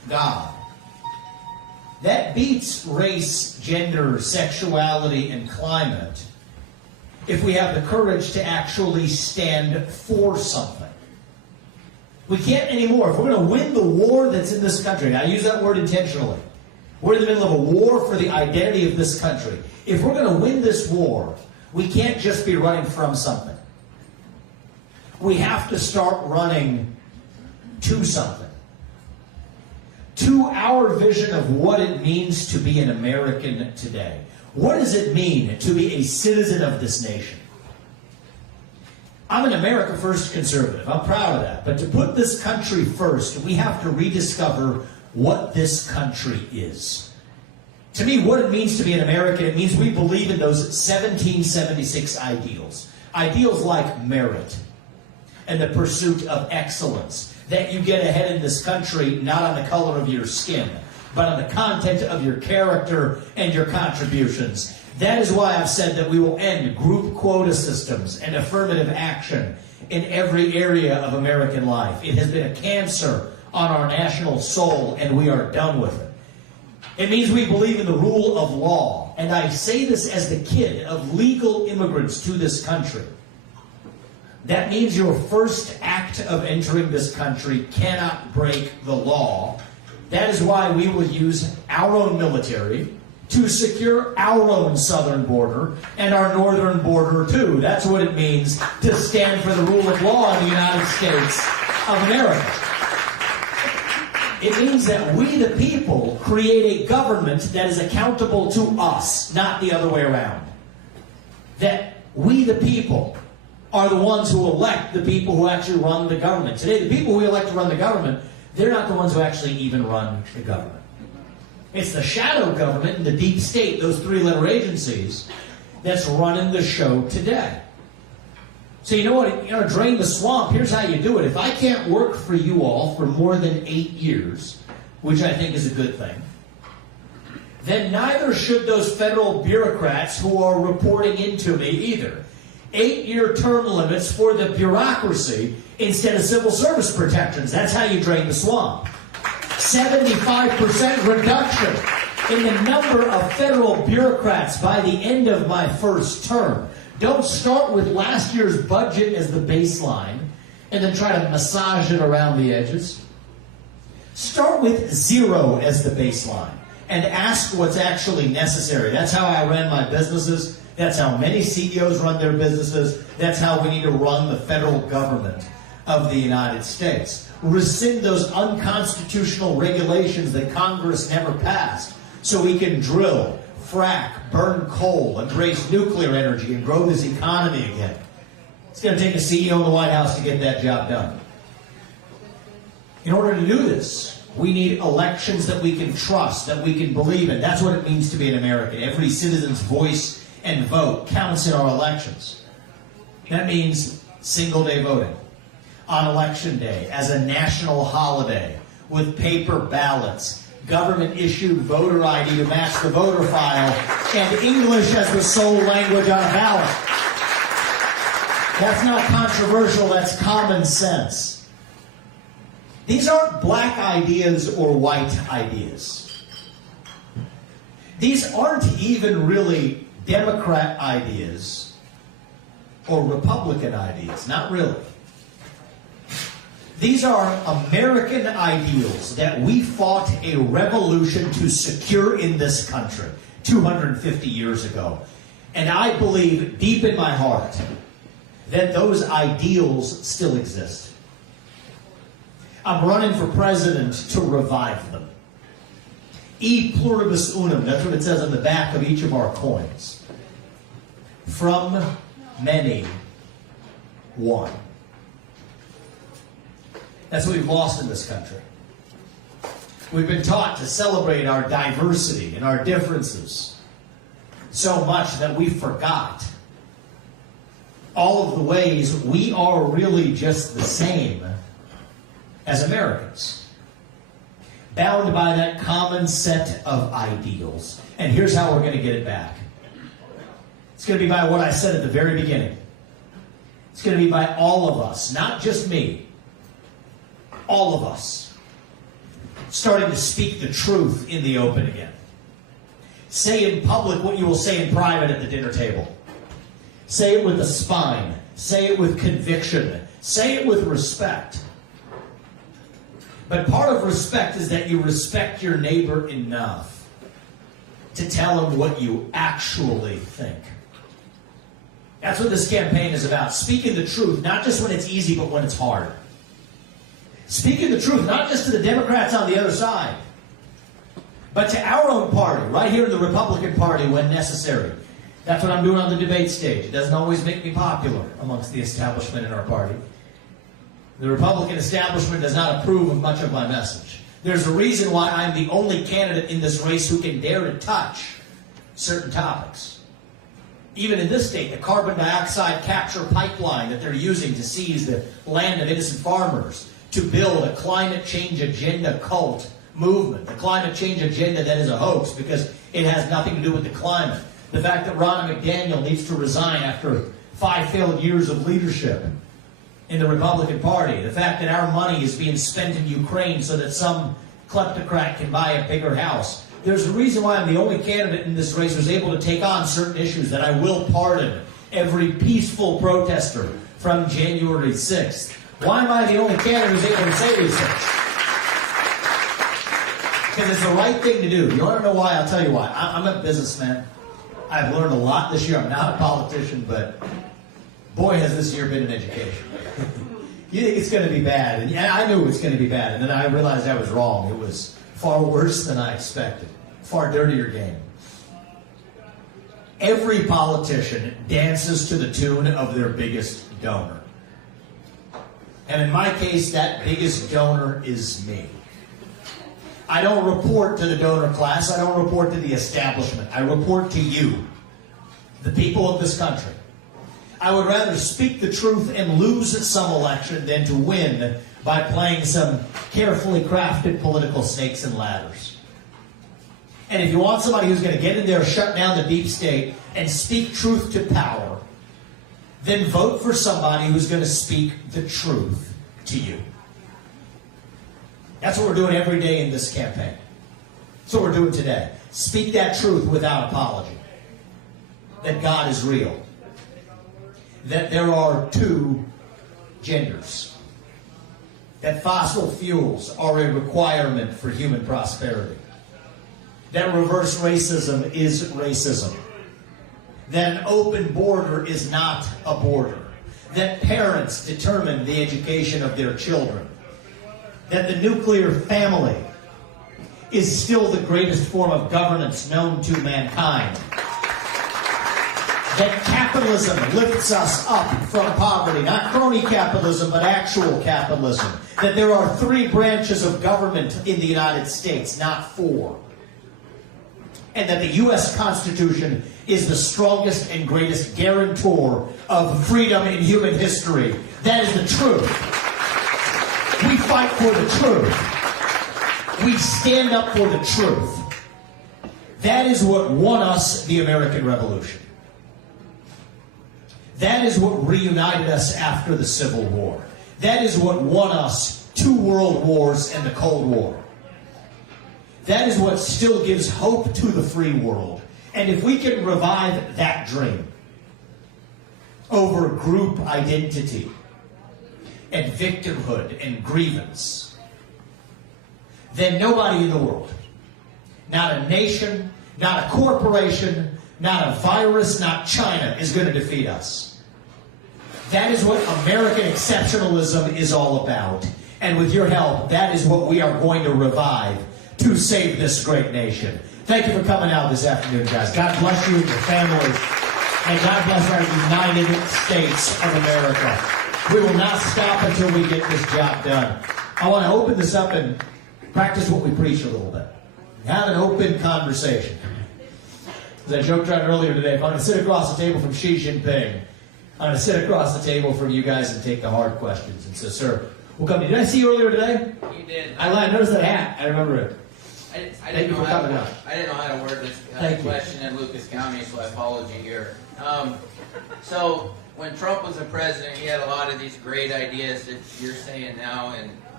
God. That beats race, gender, sexuality, and climate if we have the courage to actually stand for something. We can't anymore. If we're going to win the war that's in this country, and I use that word intentionally, we're in the middle of a war for the identity of this country. If we're going to win this war, we can't just be running from something. We have to start running to something. To our vision of what it means to be an American today. What does it mean to be a citizen of this nation? I'm an America First conservative. I'm proud of that. But to put this country first, we have to rediscover what this country is. To me, what it means to be an American, it means we believe in those 1776 ideals. Ideals like merit and the pursuit of excellence. That you get ahead in this country not on the color of your skin, but on the content of your character and your contributions. That is why I've said that we will end group quota systems and affirmative action in every area of American life. It has been a cancer on our national soul, and we are done with it. It means we believe in the rule of law, and I say this as the kid of legal immigrants to this country. That means your first act of entering this country cannot break the law. That is why we will use our own military to secure our own southern border and our northern border too. That's what it means to stand for the rule of law in the United States of America. It means that we, the people, create a government that is accountable to us, not the other way around. That we, the people, are the ones who elect the people who actually run the government. Today, the people we elect to run the government, they're not the ones who actually even run the government. It's the shadow government and the deep state, those three-letter agencies, that's running the show today. So you know what? Drain the swamp. Here's how you do it. If I can't work for you all for more than 8 years, which I think is a good thing, then neither should those federal bureaucrats who are reporting into me either. 8-year term limits for the bureaucracy instead of civil service protections. That's how you drain the swamp. 75% reduction in the number of federal bureaucrats by the end of my first term. Don't start with last year's budget as the baseline and then try to massage it around the edges. Start with 0 as the baseline and ask what's actually necessary. That's how I ran my businesses. That's how many CEOs run their businesses. That's how we need to run the federal government of the United States. Rescind those unconstitutional regulations that Congress never passed so we can drill, frack, burn coal, embrace nuclear energy, and grow this economy again. It's going to take a CEO in the White House to get that job done. In order to do this, we need elections that we can trust, that we can believe in. That's what it means to be an American. Every citizen's voice and vote counts in our elections. That means single-day voting on Election Day as a national holiday with paper ballots, government-issued voter ID to match the voter file, and English as the sole language on a ballot. That's not controversial, that's common sense. These aren't black ideas or white ideas. These aren't even really Democrat ideas or Republican ideas, not really. These are American ideals that we fought a revolution to secure in this country 250 years ago. And I believe deep in my heart that those ideals still exist. I'm running for president to revive them. E pluribus unum, that's what it says on the back of each of our coins. From many, one. That's what we've lost in this country. We've been taught to celebrate our diversity and our differences so much that we forgot all of the ways we are really just the same as Americans, bound by that common set of ideals. And here's how we're going to get it back. It's going to be by what I said at the very beginning. It's going to be by all of us, not just me. All of us starting to speak the truth in the open again. Say in public what you will say in private at the dinner table. Say it with a spine. Say it with conviction. Say it with respect. But part of respect is that you respect your neighbor enough to tell him what you actually think. That's what this campaign is about. Speaking the truth, not just when it's easy, but when it's hard. Speaking the truth, not just to the Democrats on the other side, but to our own party, right here in the Republican Party when necessary. That's what I'm doing on the debate stage. It doesn't always make me popular amongst the establishment in our party. The Republican establishment does not approve of much of my message. There's a reason why I'm the only candidate in this race who can dare to touch certain topics. Even in this state, the carbon dioxide capture pipeline that they're using to seize the land of innocent farmers to build a climate change agenda cult movement, the climate change agenda that is a hoax because it has nothing to do with the climate. The fact that Ronna McDaniel needs to resign after 5 failed years of leadership in the Republican Party. The fact that our money is being spent in Ukraine so that some kleptocrat can buy a bigger house. There's a reason why I'm the only candidate in this race who's able to take on certain issues, that I will pardon every peaceful protester from January 6th. Why am I the only candidate who's able to say these things? Because it's the right thing to do. You want to know why? I'll tell you why. I'm a businessman. I've learned a lot this year. I'm not a politician, but boy, has this year been an education. You think it's going to be bad, and I knew it was going to be bad, and then I realized I was wrong. It was far worse than I expected. Far dirtier game. Every politician dances to the tune of their biggest donor. And in my case, that biggest donor is me. I don't report to the donor class. I don't report to the establishment. I report to you, the people of this country. I would rather speak the truth and lose some election than to win by playing some carefully crafted political snakes and ladders. And if you want somebody who's going to get in there, shut down the deep state, and speak truth to power, then vote for somebody who's going to speak the truth to you. That's what we're doing every day in this campaign. That's what we're doing today. Speak that truth without apology. That God is real. That there are 2 genders. That fossil fuels are a requirement for human prosperity. That reverse racism is racism. That an open border is not a border. That parents determine the education of their children. That the nuclear family is still the greatest form of governance known to mankind. That capitalism lifts us up from poverty, not crony capitalism, but actual capitalism. That there are 3 branches of government in the United States, not 4. And that the U.S. Constitution is the strongest and greatest guarantor of freedom in human history. That is the truth. We fight for the truth. We stand up for the truth. That is what won us the American Revolution. That is what reunited us after the Civil War. That is what won us 2 world wars and the Cold War. That is what still gives hope to the free world. And if we can revive that dream over group identity and victimhood and grievance, then nobody in the world, not a nation, not a corporation, not a virus, not China, is going to defeat us. That is what American exceptionalism is all about. And with your help, that is what we are going to revive to save this great nation. Thank you for coming out this afternoon, guys. God bless you and your families. And God bless our United States of America. We will not stop until we get this job done. I want to open this up and practice what we preach a little bit. Have an open conversation. As I joked around earlier today, if I'm going to sit across the table from Xi Jinping, I'm going to sit across the table from you guys and take the hard questions. And so, sir, we'll come to you. Did I see you earlier today? You did. I noticed that hat. I remember it. I didn't know how to word this question in Lucas County, so I followed you here. So when Trump was the president, he had a lot of these great ideas that you're saying now, and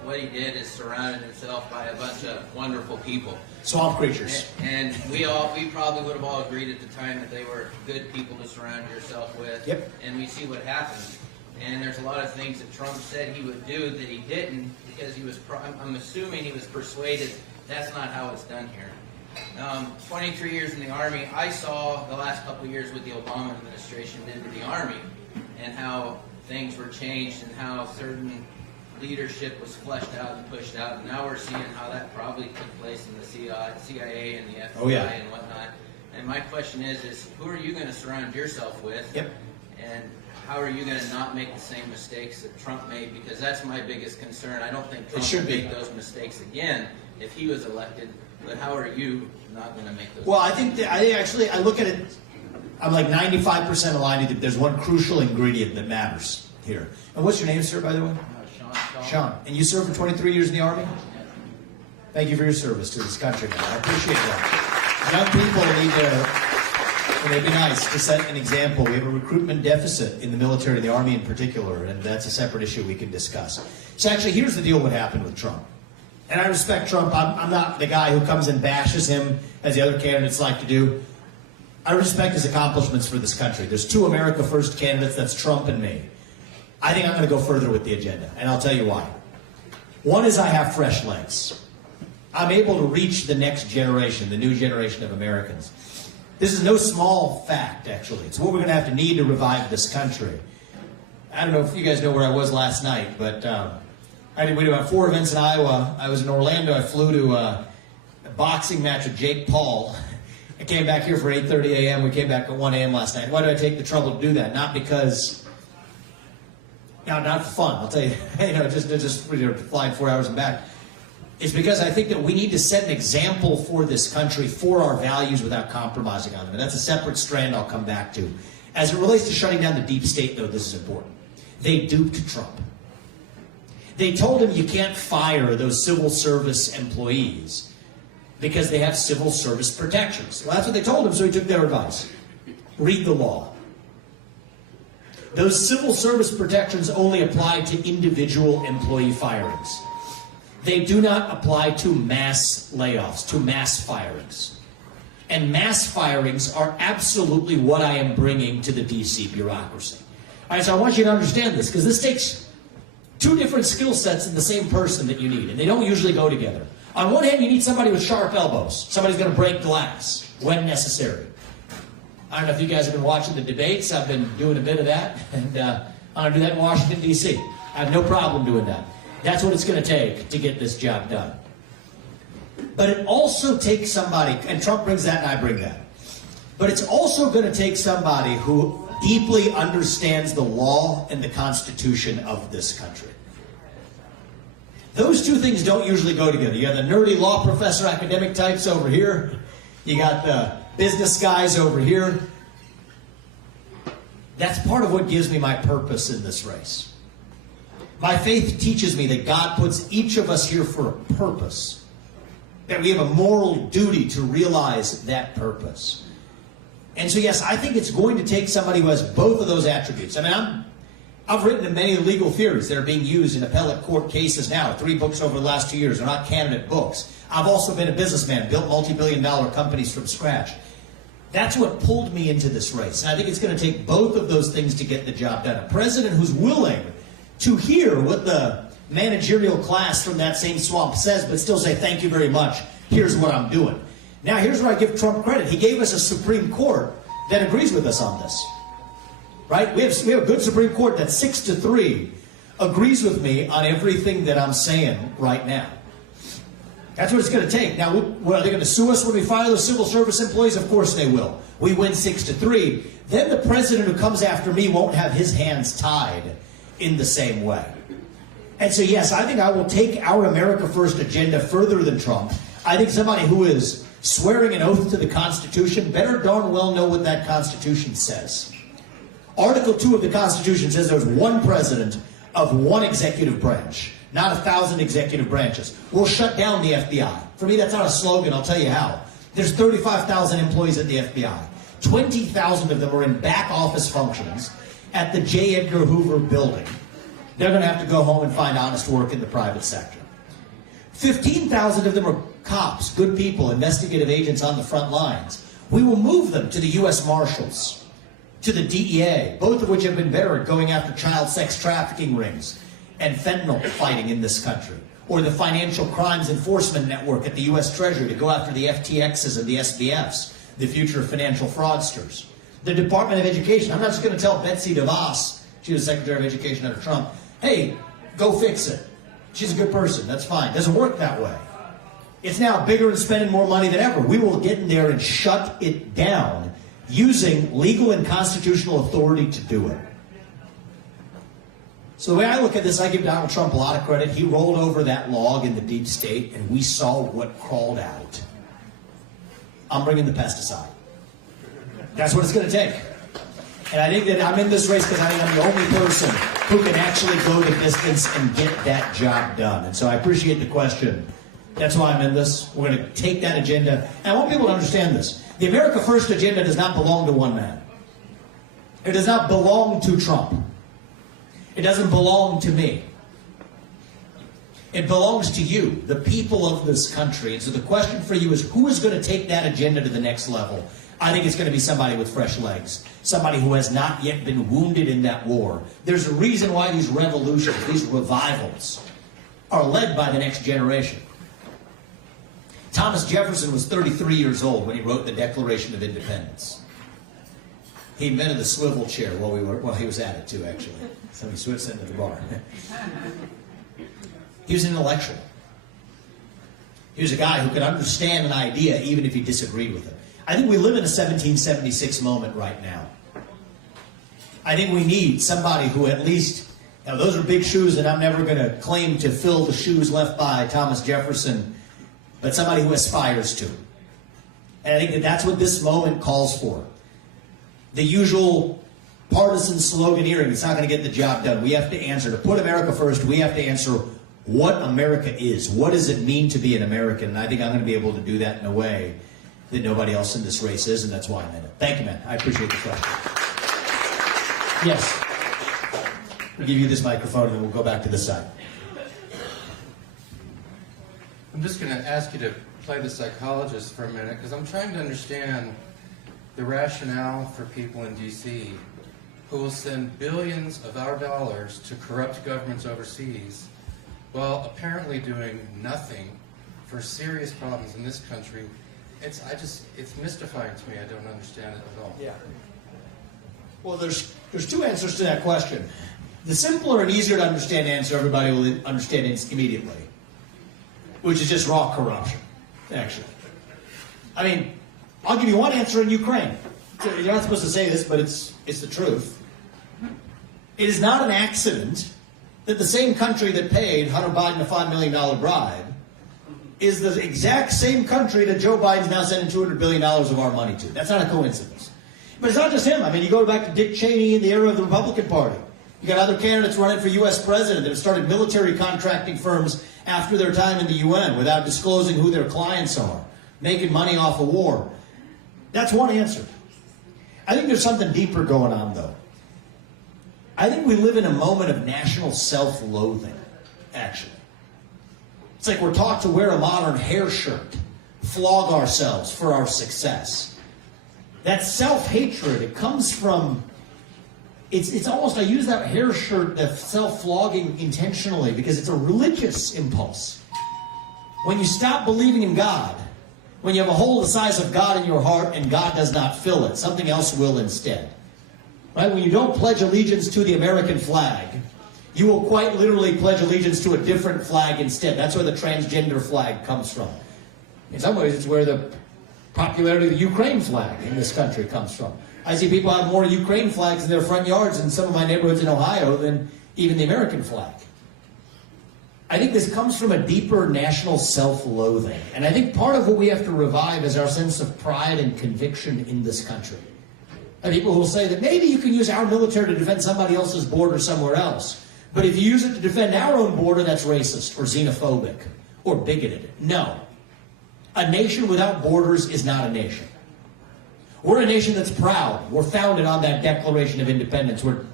what he did is surrounded himself by a bunch of wonderful people. Swamp creatures. And we probably would have all agreed at the time that they were good people to surround yourself with. Yep. And we see what happened. And there's a lot of things that Trump said he would do that he didn't because he was, I'm assuming he was persuaded that's not how it's done here. 23 years in the Army, I saw the last couple of years what the Obama administration did to the Army and how things were changed and how certain leadership was fleshed out and pushed out. And now we're seeing how that probably took place in the CIA and the FBI and whatnot. And my question is who are you going to surround yourself with? Yep. And how are you going to not make the same mistakes that Trump made? Because that's my biggest concern. I don't think Trump would make those mistakes again if he was elected. But how are you not going to make those? Well, I think I look at it. I'm like 95% aligned. That there's one crucial ingredient that matters here. And what's your name, sir, by the way? Sean. And you served for 23 years in the Army? Thank you for your service to this country, man. I appreciate that. Young people need to, and they'd be nice to set an example. We have a recruitment deficit in the military, the Army in particular, and that's a separate issue we can discuss. So actually, here's the deal what happened with Trump. And I respect Trump. I'm not the guy who comes and bashes him, as the other candidates like to do. I respect his accomplishments for this country. There's two America First candidates, that's Trump and me. I think I'm going to go further with the agenda, and I'll tell you why. One is I have fresh legs. I'm able to reach the next generation, the new generation of Americans. This is no small fact, actually. It's what we're going to have to need to revive this country. I don't know if you guys know where I was last night, but we did about 4 events in Iowa. I was in Orlando. I flew to a boxing match with Jake Paul. I came back here for 8:30 a.m. We came back at 1 a.m. last night. Why did I take the trouble to do that? Not because... not for fun, I'll tell you, just flying 4 hours and back. It's because I think that we need to set an example for this country, for our values without compromising on them. And that's a separate strand I'll come back to. As it relates to shutting down the deep state, though, this is important. They duped Trump. They told him you can't fire those civil service employees because they have civil service protections. Well, that's what they told him, so he took their advice. Read the law. Those civil service protections only apply to individual employee firings. They do not apply to mass layoffs, to mass firings. And mass firings are absolutely what I am bringing to the DC bureaucracy. All right, so I want you to understand this, because this takes two different skill sets in the same person that you need, and they don't usually go together. On one hand, you need somebody with sharp elbows. Somebody's going to break glass when necessary. I don't know if you guys have been watching the debates. I've been doing a bit of that, and I'm going to do that in Washington, D.C. I have no problem doing that. That's what it's going to take to get this job done. But it also takes somebody, and Trump brings that and I bring that, but it's also going to take somebody who deeply understands the law and the Constitution of this country. Those two things don't usually go together. You got the nerdy law professor academic types over here. You got the business guys over here. That's part of what gives me my purpose in this race. My faith teaches me that God puts each of us here for a purpose, that we have a moral duty to realize that purpose. And so, yes, I think it's going to take somebody who has both of those attributes. I mean, I've written in many legal theories that are being used in appellate court cases now. 3 books over the last 2 years. They're not candidate books. I've also been a businessman, built multi-billion-dollar companies from scratch. That's what pulled me into this race. And I think it's going to take both of those things to get the job done. A president who's willing to hear what the managerial class from that same swamp says, but still say, thank you very much, here's what I'm doing. Now, here's where I give Trump credit. He gave us a Supreme Court that agrees with us on this. Right? We have a good Supreme Court that 6-3 agrees with me on everything that I'm saying right now. That's what it's going to take. Now, are they going to sue us when we fire those civil service employees? Of course they will. We win 6-3. Then the president who comes after me won't have his hands tied in the same way. And so, yes, I think I will take our America First agenda further than Trump. I think somebody who is swearing an oath to the Constitution better darn well know what that Constitution says. Article 2 of the Constitution says there's one president of one executive branch, not 1,000 executive branches. We'll shut down the FBI. For me, that's not a slogan. I'll tell you how. There's 35,000 employees at the FBI. 20,000 of them are in back office functions at the J. Edgar Hoover building. They're going to have to go home and find honest work in the private sector. 15,000 of them are cops, good people, investigative agents on the front lines. We will move them to the U.S. Marshals, to the DEA, both of which have been better at going after child sex trafficking rings and fentanyl fighting in this country, or the Financial Crimes Enforcement Network at the U.S. Treasury to go after the FTXs and the SBFs, the future financial fraudsters. The Department of Education, I'm not just going to tell Betsy DeVos, she was Secretary of Education under Trump, hey, go fix it. She's a good person, that's fine. Doesn't work that way. It's now bigger and spending more money than ever. We will get in there and shut it down using legal and constitutional authority to do it. So the way I look at this, I give Donald Trump a lot of credit. He rolled over that log in the deep state, and we saw what crawled out. I'm bringing the pesticide. That's what it's going to take. And I think that I'm in this race because I think I'm the only person who can actually go the distance and get that job done. And so I appreciate the question. That's why I'm in this. We're going to take that agenda. And I want people to understand this. The America First agenda does not belong to one man. It does not belong to Trump. It doesn't belong to me. It belongs to you, the people of this country. And so the question for you is, who is going to take that agenda to the next level? I think it's going to be somebody with fresh legs, somebody who has not yet been wounded in that war. There's a reason why these revolutions, these revivals, are led by the next generation. Thomas Jefferson was 33 years old when he wrote the Declaration of Independence. He invented the swivel chair while he was at it too, actually. So he switched into the bar. He was an intellectual. He was a guy who could understand an idea even if he disagreed with it. I think we live in a 1776 moment right now. I think we need somebody who at least, now those are big shoes and I'm never going to claim to fill the shoes left by Thomas Jefferson, but somebody who aspires to. And I think that that's what this moment calls for. The usual partisan sloganeering, it's not going to get the job done. We have to answer. To put America first, we have to answer what America is. What does it mean to be an American? And I think I'm going to be able to do that in a way that nobody else in this race is, and that's why I'm in it. Thank you, man. I appreciate the question. Yes. We'll give you this microphone, and then we'll go back to this side. I'm just going to ask you to play the psychologist for a minute, because I'm trying to understand the rationale for people in D.C. who will send billions of our dollars to corrupt governments overseas while apparently doing nothing for serious problems in this country. It's mystifying to me. I don't understand it at all. Yeah. Well, there's two answers to that question. The simpler and easier to understand answer, everybody will understand immediately, which is just raw corruption, actually. I mean, I'll give you one answer in Ukraine. You're not supposed to say this, but it's the truth. It is not an accident that the same country that paid Hunter Biden a $5 million bribe is the exact same country that Joe Biden's now sending $200 billion of our money to. That's not a coincidence. But it's not just him. I mean, you go back to Dick Cheney in the era of the Republican Party. You got other candidates running for U.S. president that have started military contracting firms after their time in the UN without disclosing who their clients are, making money off of war. That's one answer. I think there's something deeper going on, though. I think we live in a moment of national self-loathing, actually. It's like we're taught to wear a modern hair shirt, flog ourselves for our success. That self-hatred, it comes from, it's almost, I use that hair shirt, that self-flogging intentionally because it's a religious impulse. When you stop believing in God, when you have a hole the size of God in your heart and God does not fill it, something else will instead. Right? When you don't pledge allegiance to the American flag, you will quite literally pledge allegiance to a different flag instead. That's where the transgender flag comes from. In some ways, it's where the popularity of the Ukraine flag in this country comes from. I see people have more Ukraine flags in their front yards in some of my neighborhoods in Ohio than even the American flag. I think this comes from a deeper national self-loathing. And I think part of what we have to revive is our sense of pride and conviction in this country. And people who will say that maybe you can use our military to defend somebody else's border somewhere else. But if you use it to defend our own border, that's racist or xenophobic or bigoted. No. A nation without borders is not a nation. We're a nation that's proud. We're founded on that Declaration of Independence where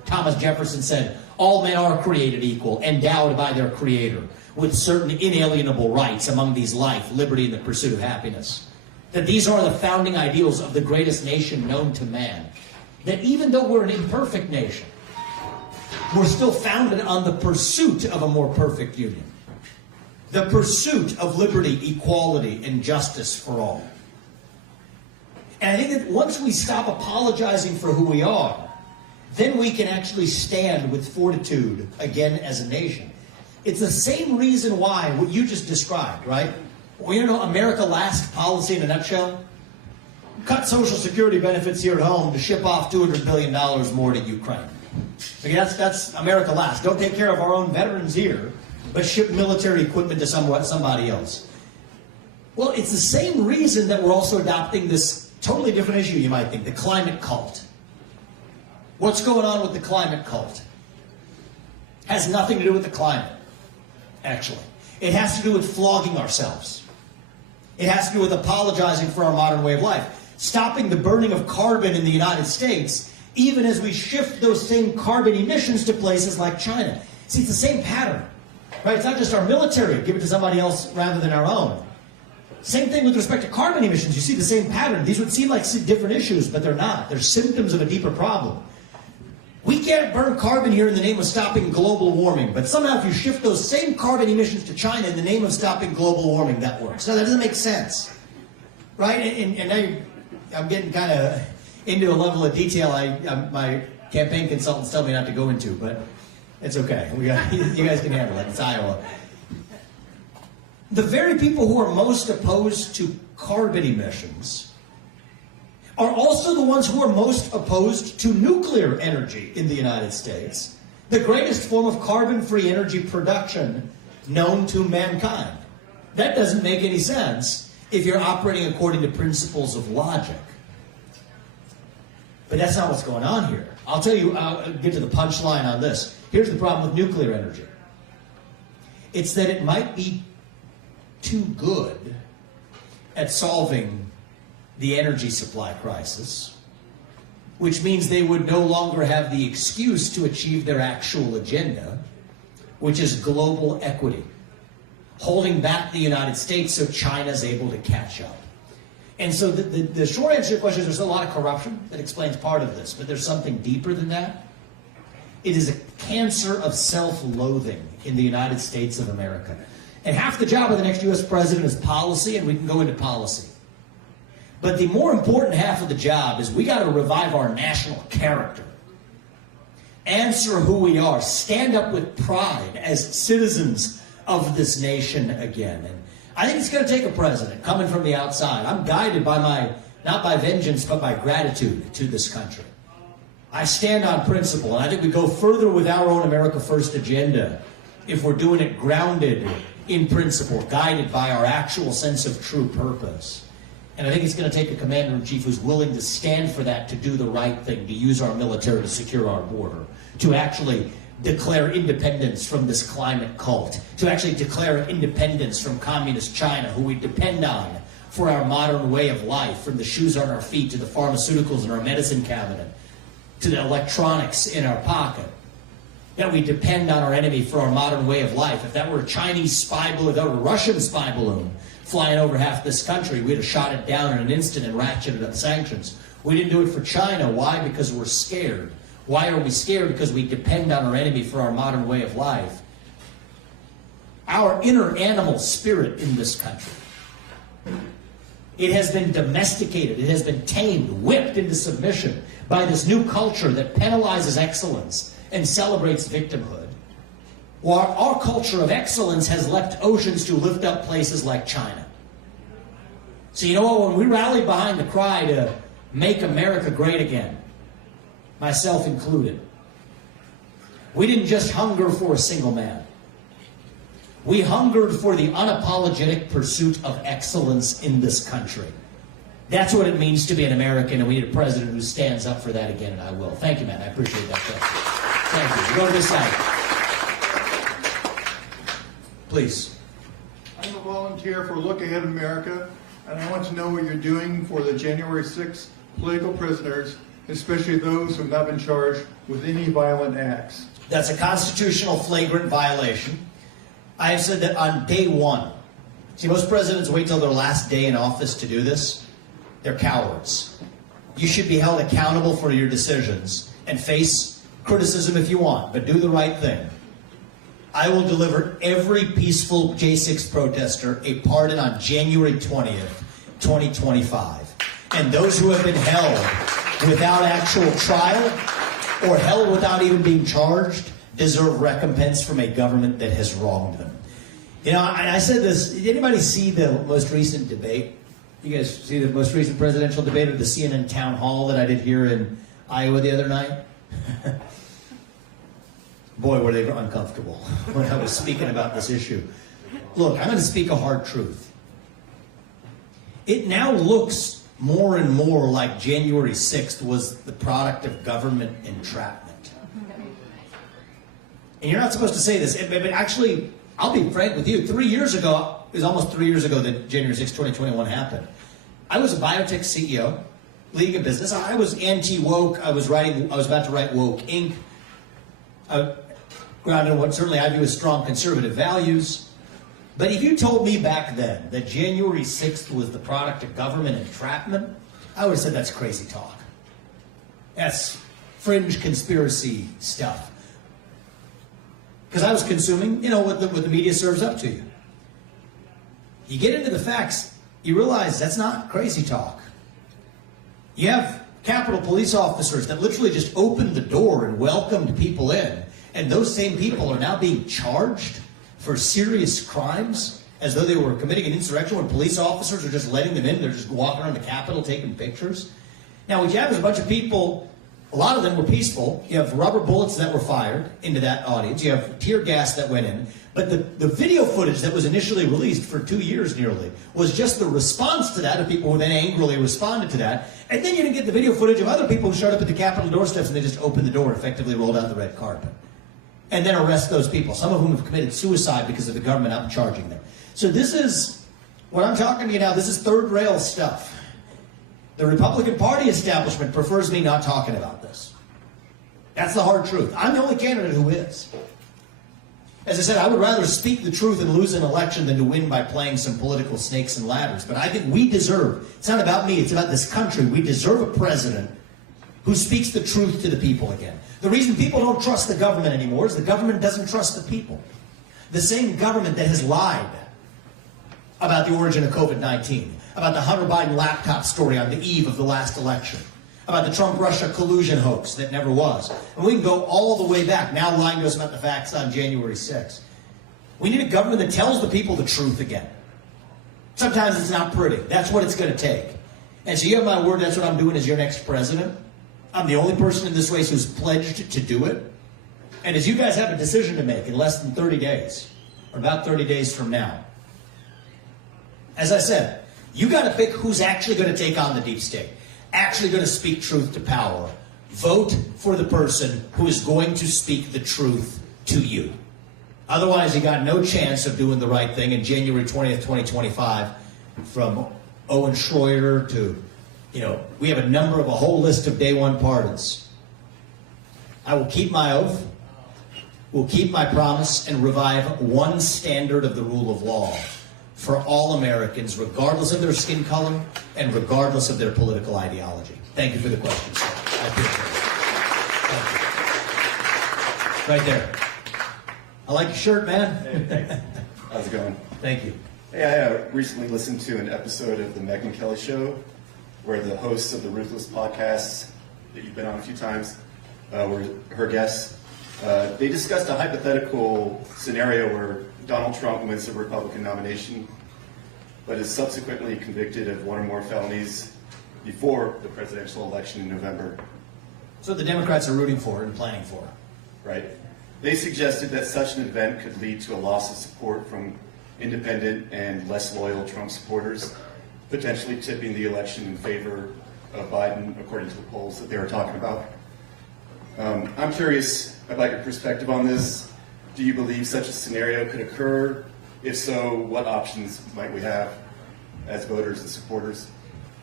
Thomas Jefferson said, all men are created equal, endowed by their Creator, with certain inalienable rights, among these life, liberty, and the pursuit of happiness. That these are the founding ideals of the greatest nation known to man. That even though we're an imperfect nation, we're still founded on the pursuit of a more perfect union. The pursuit of liberty, equality, and justice for all. And I think that once we stop apologizing for who we are, then we can actually stand with fortitude again as a nation. It's the same reason why what you just described, right? Well, you know, America Last policy in a nutshell? Cut Social Security benefits here at home to ship off $200 billion more to Ukraine. Okay, that's America Last. Don't take care of our own veterans here, but ship military equipment to somebody else. Well, it's the same reason that we're also adopting this totally different issue, you might think, the climate cult. What's going on with the climate cult? Has nothing to do with the climate, actually. It has to do with flogging ourselves. It has to do with apologizing for our modern way of life. Stopping the burning of carbon in the United States, even as we shift those same carbon emissions to places like China. See, it's the same pattern, right? It's not just our military, give it to somebody else rather than our own. Same thing with respect to carbon emissions. You see the same pattern. These would seem like different issues, but they're not. They're symptoms of a deeper problem. We can't burn carbon here in the name of stopping global warming, but somehow if you shift those same carbon emissions to China in the name of stopping global warming, that works. Now, that doesn't make sense, right? And now I'm getting kind of into a level of detail my campaign consultants tell me not to go into, but it's okay. You guys can handle it. It's Iowa. The very people who are most opposed to carbon emissions are also the ones who are most opposed to nuclear energy in the United States, the greatest form of carbon-free energy production known to mankind. That doesn't make any sense if you're operating according to principles of logic. But that's not what's going on here. I'll tell you, I'll get to the punchline on this. Here's the problem with nuclear energy. It's that it might be too good at solving the energy supply crisis, which means they would no longer have the excuse to achieve their actual agenda, which is global equity, holding back the United States so China's able to catch up. And so the short answer to your question is there's a lot of corruption that explains part of this, but there's something deeper than that. It is a cancer of self-loathing in the United States of America. And half the job of the next U.S. president is policy, and we can go into policy. But the more important half of the job is we got to revive our national character. Answer who we are. Stand up with pride as citizens of this nation again. And I think it's going to take a president coming from the outside. I'm guided by not by vengeance, but by gratitude to this country. I stand on principle, and I think we go further with our own America First agenda if we're doing it grounded in principle, guided by our actual sense of true purpose. And I think it's going to take a commander-in-chief who's willing to stand for that, to do the right thing, to use our military to secure our border, to actually declare independence from this climate cult, to actually declare independence from communist China, who we depend on for our modern way of life, from the shoes on our feet to the pharmaceuticals in our medicine cabinet, to the electronics in our pocket. That we depend on our enemy for our modern way of life. If that were a Chinese spy balloon, if that were a Russian spy balloon flying over half this country, we'd have shot it down in an instant and ratcheted up sanctions. We didn't do it for China. Why? Because we're scared. Why are we scared? Because we depend on our enemy for our modern way of life. Our inner animal spirit in this country, it has been domesticated, it has been tamed, whipped into submission by this new culture that penalizes excellence and celebrates victimhood. While our culture of excellence has leapt oceans to lift up places like China. So you know what, when we rallied behind the cry to make America great again, myself included, we didn't just hunger for a single man. We hungered for the unapologetic pursuit of excellence in this country. That's what it means to be an American, and we need a president who stands up for that again, and I will. Thank you, man. I appreciate that question. Thank you. Go to this side. Please. I'm a volunteer for Look Ahead America, and I want to know what you're doing for the January 6th political prisoners especially those who have not been charged with any violent acts. That's a constitutional flagrant violation. I have said that on day one. See, most presidents wait till their last day in office to do this. They're cowards. You should be held accountable for your decisions and face criticism if you want, but do the right thing. I will deliver every peaceful J6 protester a pardon on January 20th, 2025. And those who have been held without actual trial or held without even being charged deserve recompense from a government that has wronged them. You know, I said this, did anybody see the most recent debate? You guys see the most recent presidential debate or the CNN town hall that I did here in Iowa the other night? Boy, were they uncomfortable when I was speaking about this issue. Look, I'm going to speak a hard truth. It now looks more and more like January 6th was the product of government entrapment. And you're not supposed to say this, but actually, I'll be frank with you. 3 years ago, it was almost 3 years ago that January 6th, 2021 happened. I was a biotech CEO, leading a business. I was anti-woke. I was about to write Woke Inc. Grounded in what certainly I view as strong conservative values. But if you told me back then that January 6th was the product of government entrapment, I would have said that's crazy talk. That's fringe conspiracy stuff. Because I was consuming, you know, what the media serves up to you. You get into the facts, you realize that's not crazy talk. You have Capitol Police officers that literally just opened the door and welcomed people in. And those same people are now being charged for serious crimes as though they were committing an insurrection when police officers are just letting them in. They're just walking around the Capitol taking pictures. Now, what you have is a bunch of people, a lot of them were peaceful. You have rubber bullets that were fired into that audience. You have tear gas that went in. But the video footage that was initially released for 2 years nearly was just the response to that of people who then angrily responded to that. And then you didn't get the video footage of other people who showed up at the Capitol doorsteps and they just opened the door and effectively rolled out the red carpet. And then arrest those people, some of whom have committed suicide because of the government out charging them. So this is, what I'm talking to you now, this is third rail stuff. The Republican Party establishment prefers me not talking about this. That's the hard truth. I'm the only candidate who is. As I said, I would rather speak the truth and lose an election than to win by playing some political snakes and ladders. But I think we deserve, it's not about me, it's about this country. We deserve a president who speaks the truth to the people again. The reason people don't trust the government anymore is the government doesn't trust the people. The same government that has lied about the origin of COVID-19, about the Hunter Biden laptop story on the eve of the last election, about the Trump-Russia collusion hoax that never was. And we can go all the way back, now lying to us about the facts on January 6th. We need a government that tells the people the truth again. Sometimes it's not pretty. That's what it's going to take. And so you have my word, that's what I'm doing as your next president. I'm the only person in this race who's pledged to do it. And as you guys have a decision to make in less than 30 days, or about 30 days from now, as I said, you got to pick who's actually going to take on the deep state, actually going to speak truth to power. Vote for the person who is going to speak the truth to you. Otherwise, you got no chance of doing the right thing in January 20th, 2025, from Owen Schroyer to, you know, we have a whole list of day one pardons. I will keep my oath, will keep my promise, and revive one standard of the rule of law for all Americans, regardless of their skin color and regardless of their political ideology. Thank you for the question, sir. I appreciate it. Right there. I like your shirt, man. Hey, thanks. How's it going? Thank you. Hey, I recently listened to an episode of the Megyn Kelly Show where the hosts of the Ruthless podcast that you've been on a few times were her guests. They discussed a hypothetical scenario where Donald Trump wins the Republican nomination, but is subsequently convicted of one or more felonies before the presidential election in November. So the Democrats are rooting for and planning for. Right. They suggested that such an event could lead to a loss of support from independent and less loyal Trump supporters, potentially tipping the election in favor of Biden, according to the polls that they were talking about. I'm curious about your perspective on this. Do you believe such a scenario could occur? If so, what options might we have as voters and supporters?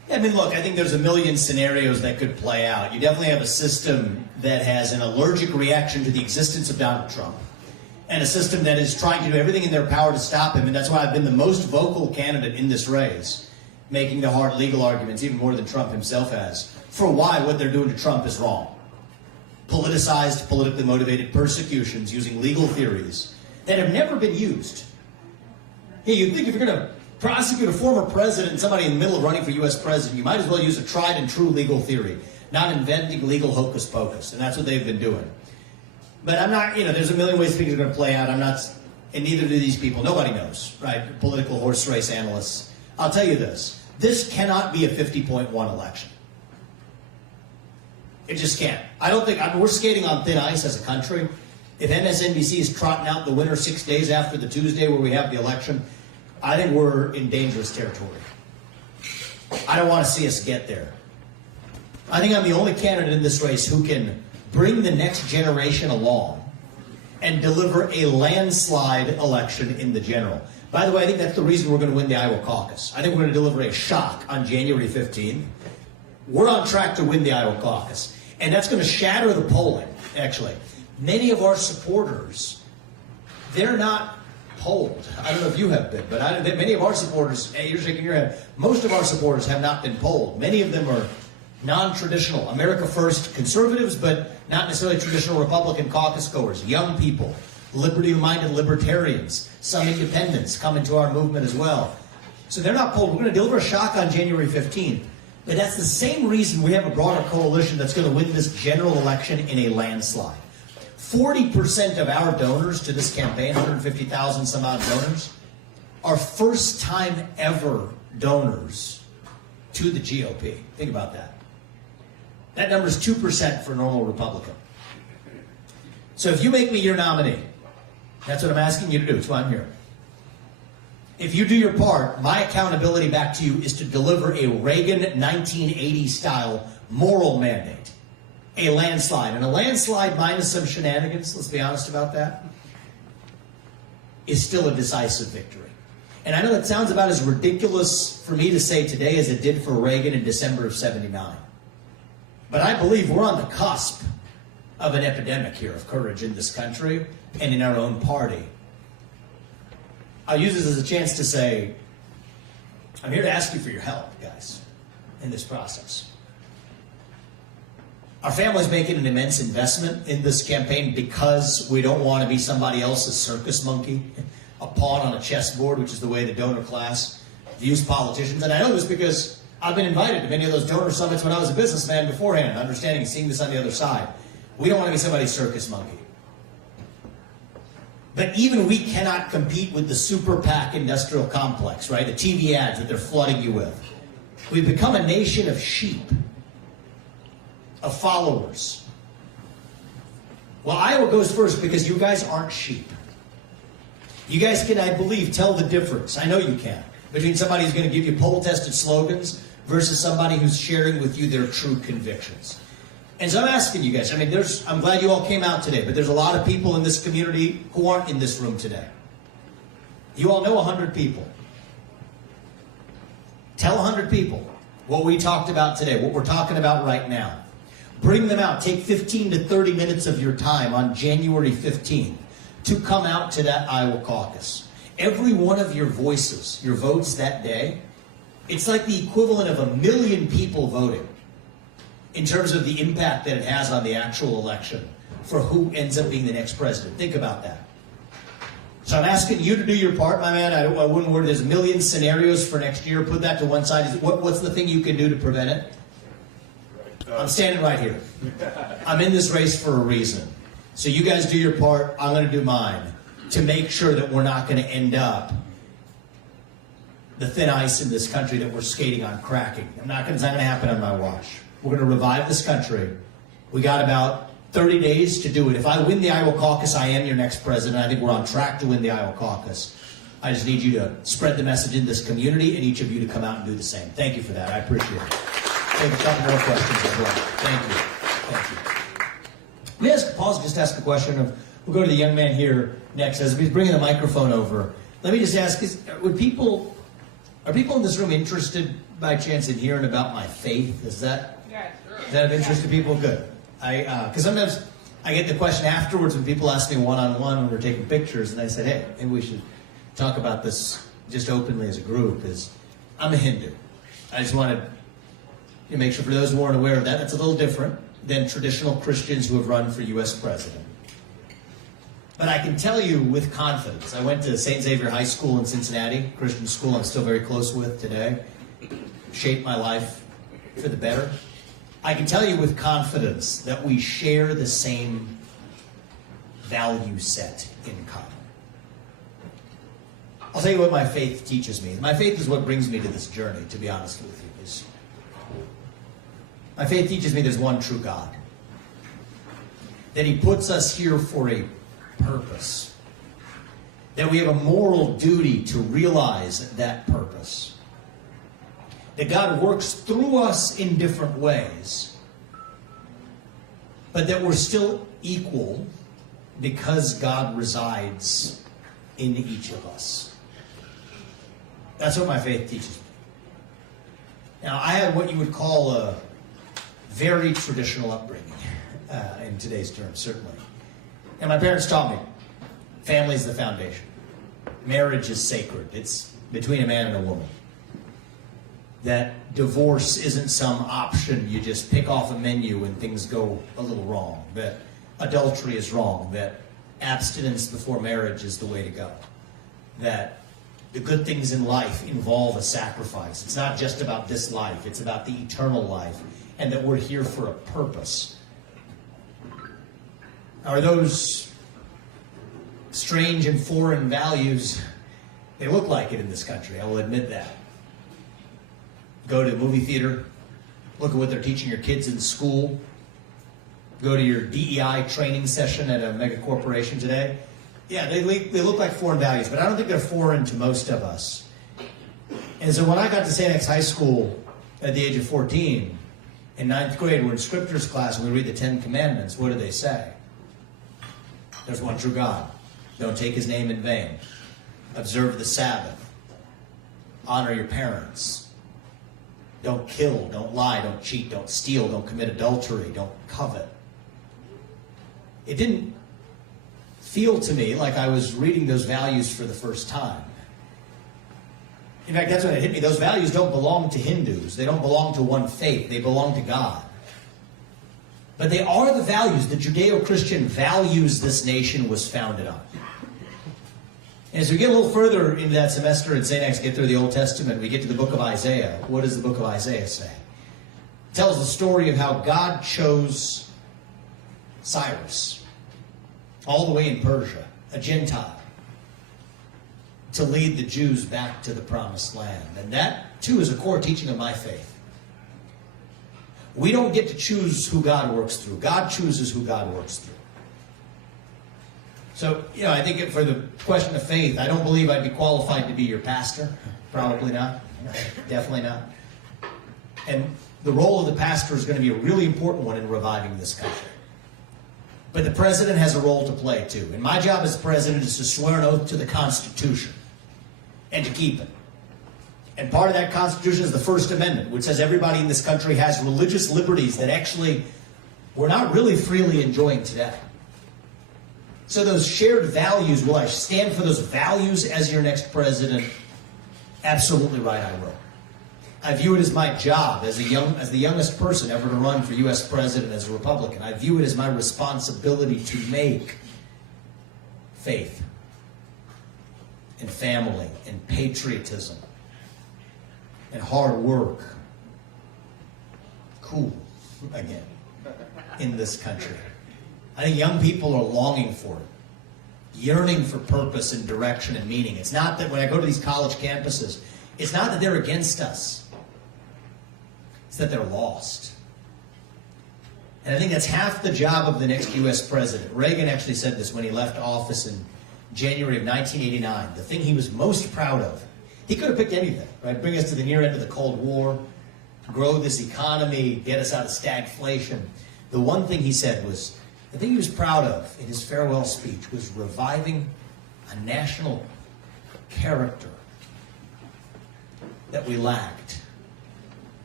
I mean, look, I think there's a million scenarios that could play out. You definitely have a system that has an allergic reaction to the existence of Donald Trump, and a system that is trying to do everything in their power to stop him. And that's why I've been the most vocal candidate in this race, making the hard legal arguments, even more than Trump himself has, for why what they're doing to Trump is wrong. Politicized, politically motivated persecutions using legal theories that have never been used. Hey, you'd think if you're going to prosecute a former president and somebody in the middle of running for U.S. president, you might as well use a tried and true legal theory, not inventing legal hocus pocus. And that's what they've been doing. But I'm not, there's a million ways things are going to play out. I'm not, and neither do these people. Nobody knows, right? Political horse race analysts. I'll tell you this. This cannot be a 50.1 election. It just can't. I don't think, we're skating on thin ice as a country. If MSNBC is trotting out the winner 6 days after the Tuesday where we have the election, I think we're in dangerous territory. I don't want to see us get there. I think I'm the only candidate in this race who can bring the next generation along and deliver a landslide election in the general. By the way, I think that's the reason we're going to win the Iowa caucus. I think we're going to deliver a shock on January 15th. We're on track to win the Iowa caucus. And that's going to shatter the polling, actually. Many of our supporters, they're not polled. I don't know if you have been, but many of our supporters, hey, you're shaking your head, most of our supporters have not been polled. Many of them are non-traditional, America First conservatives, but not necessarily traditional Republican caucus goers, young people, liberty-minded libertarians, some independents come into our movement as well. So they're not polled. We're going to deliver a shock on January 15th. But that's the same reason we have a broader coalition that's going to win this general election in a landslide. 40% of our donors to this campaign, 150,000 some odd donors, are first-time ever donors to the GOP. Think about that. That number is 2% for a normal Republican. So if you make me your nominee, that's what I'm asking you to do. That's why I'm here. If you do your part, my accountability back to you is to deliver a Reagan 1980-style moral mandate. A landslide. And a landslide minus some shenanigans, let's be honest about that, is still a decisive victory. And I know that sounds about as ridiculous for me to say today as it did for Reagan in December of '79. But I believe we're on the cusp of an epidemic here of courage in this country and in our own party. I'll use this as a chance to say, I'm here to ask you for your help, guys, in this process. Our family's making an immense investment in this campaign because we don't want to be somebody else's circus monkey, a pawn on a chessboard, which is the way the donor class views politicians. And I know this because I've been invited to many of those donor summits when I was a businessman beforehand, understanding and seeing this on the other side. We don't want to be somebody's circus monkey. But even we cannot compete with the super PAC industrial complex, right? The TV ads that they're flooding you with. We've become a nation of sheep, of followers. Well, Iowa goes first because you guys aren't sheep. You guys can, I believe, tell the difference. I know you can. Between somebody who's going to give you poll-tested slogans versus somebody who's sharing with you their true convictions. And so I'm asking you guys, I'm glad you all came out today, but there's a lot of people in this community who aren't in this room today. You all know 100 people. Tell 100 people what we talked about today, what we're talking about right now. Bring them out. Take 15 to 30 minutes of your time on January 15th to come out to that Iowa caucus. Every one of your voices, your votes that day, it's like the equivalent of 1 million people voting in terms of the impact that it has on the actual election for who ends up being the next president. Think about that. So I'm asking you to do your part, my man. I wouldn't worry. There's a million scenarios for next year. Put that to one side. What's the thing you can do to prevent it? I'm standing right here. I'm in this race for a reason. So you guys do your part. I'm going to do mine to make sure that we're not going to end up the thin ice in this country that we're skating on cracking. It's not going to happen on my watch. We're going to revive this country. We got about 30 days to do it. If I win the Iowa caucus, I am your next president. I think we're on track to win the Iowa caucus. I just need you to spread the message in this community and each of you to come out and do the same. Thank you for that. I appreciate it. Take a couple more questions as well. Thank you. Thank you. Let me pause and just ask a question. We'll go to the young man here next. As he's bringing the microphone over, let me just ask, are people in this room interested by chance in hearing about my faith? Is that of interest to people? Good. Because sometimes I get the question afterwards when people ask me one-on-one when we're taking pictures, and I said, hey, maybe we should talk about this just openly as a group. I'm a Hindu. I just wanted to make sure for those who aren't aware of that, that's a little different than traditional Christians who have run for U.S. president. But I can tell you with confidence, I went to St. Xavier High School in Cincinnati, Christian school I'm still very close with today, shaped my life for the better. I can tell you with confidence that we share the same value set in common. I'll tell you what my faith teaches me. My faith is what brings me to this journey, to be honest with you. My faith teaches me there's one true God. That He puts us here for a purpose. That we have a moral duty to realize that purpose. That God works through us in different ways. But that we're still equal because God resides in each of us. That's what my faith teaches me. Now, I had what you would call a very traditional upbringing, in today's terms, certainly. And my parents taught me, family is the foundation. Marriage is sacred. It's between a man and a woman. That divorce isn't some option you just pick off a menu and things go a little wrong. That adultery is wrong. That abstinence before marriage is the way to go. That the good things in life involve a sacrifice. It's not just about this life. It's about the eternal life. And that we're here for a purpose. Are those strange and foreign values? They look like it in this country, I will admit that. Go to a movie theater, look at what they're teaching your kids in school, go to your DEI training session at a mega corporation today. Yeah, they look like foreign values, but I don't think they're foreign to most of us. And so when I got to St. X High School at the age of 14, in 9th grade, we're in scriptures class and we read the 10 Commandments. What do they say? There's one true God. Don't take His name in vain. Observe the Sabbath. Honor your parents. Don't kill, don't lie, don't cheat, don't steal, don't commit adultery, don't covet. It didn't feel to me like I was reading those values for the first time. In fact, that's when it hit me. Those values don't belong to Hindus. They don't belong to one faith. They belong to God. But they are the values, the Judeo-Christian values this nation was founded on. And as we get a little further into that semester in St. X, get through the Old Testament, we get to the book of Isaiah. What does the book of Isaiah say? It tells the story of how God chose Cyrus, all the way in Persia, a Gentile, to lead the Jews back to the promised land. And that, too, is a core teaching of my faith. We don't get to choose who God works through. God chooses who God works through. So, I think for the question of faith, I don't believe I'd be qualified to be your pastor. Probably not. Definitely not. And the role of the pastor is going to be a really important one in reviving this country. But the president has a role to play, too. And my job as president is to swear an oath to the Constitution and to keep it. And part of that Constitution is the First Amendment, which says everybody in this country has religious liberties that actually we're not really freely enjoying today. So those shared values, will I stand for those values as your next president? Absolutely right, I will. I view it as my job as the youngest person ever to run for U.S. president as a Republican. I view it as my responsibility to make faith and family and patriotism and hard work cool again in this country. I think young people are longing for it, yearning for purpose and direction and meaning. It's not that when I go to these college campuses, it's not that they're against us. It's that they're lost. And I think that's half the job of the next U.S. president. Reagan actually said this when he left office in January of 1989. The thing he was most proud of, he could have picked anything, right? Bring us to the near end of the Cold War, grow this economy, get us out of stagflation. The one thing he said was, the thing he was proud of in his farewell speech was reviving a national character that we lacked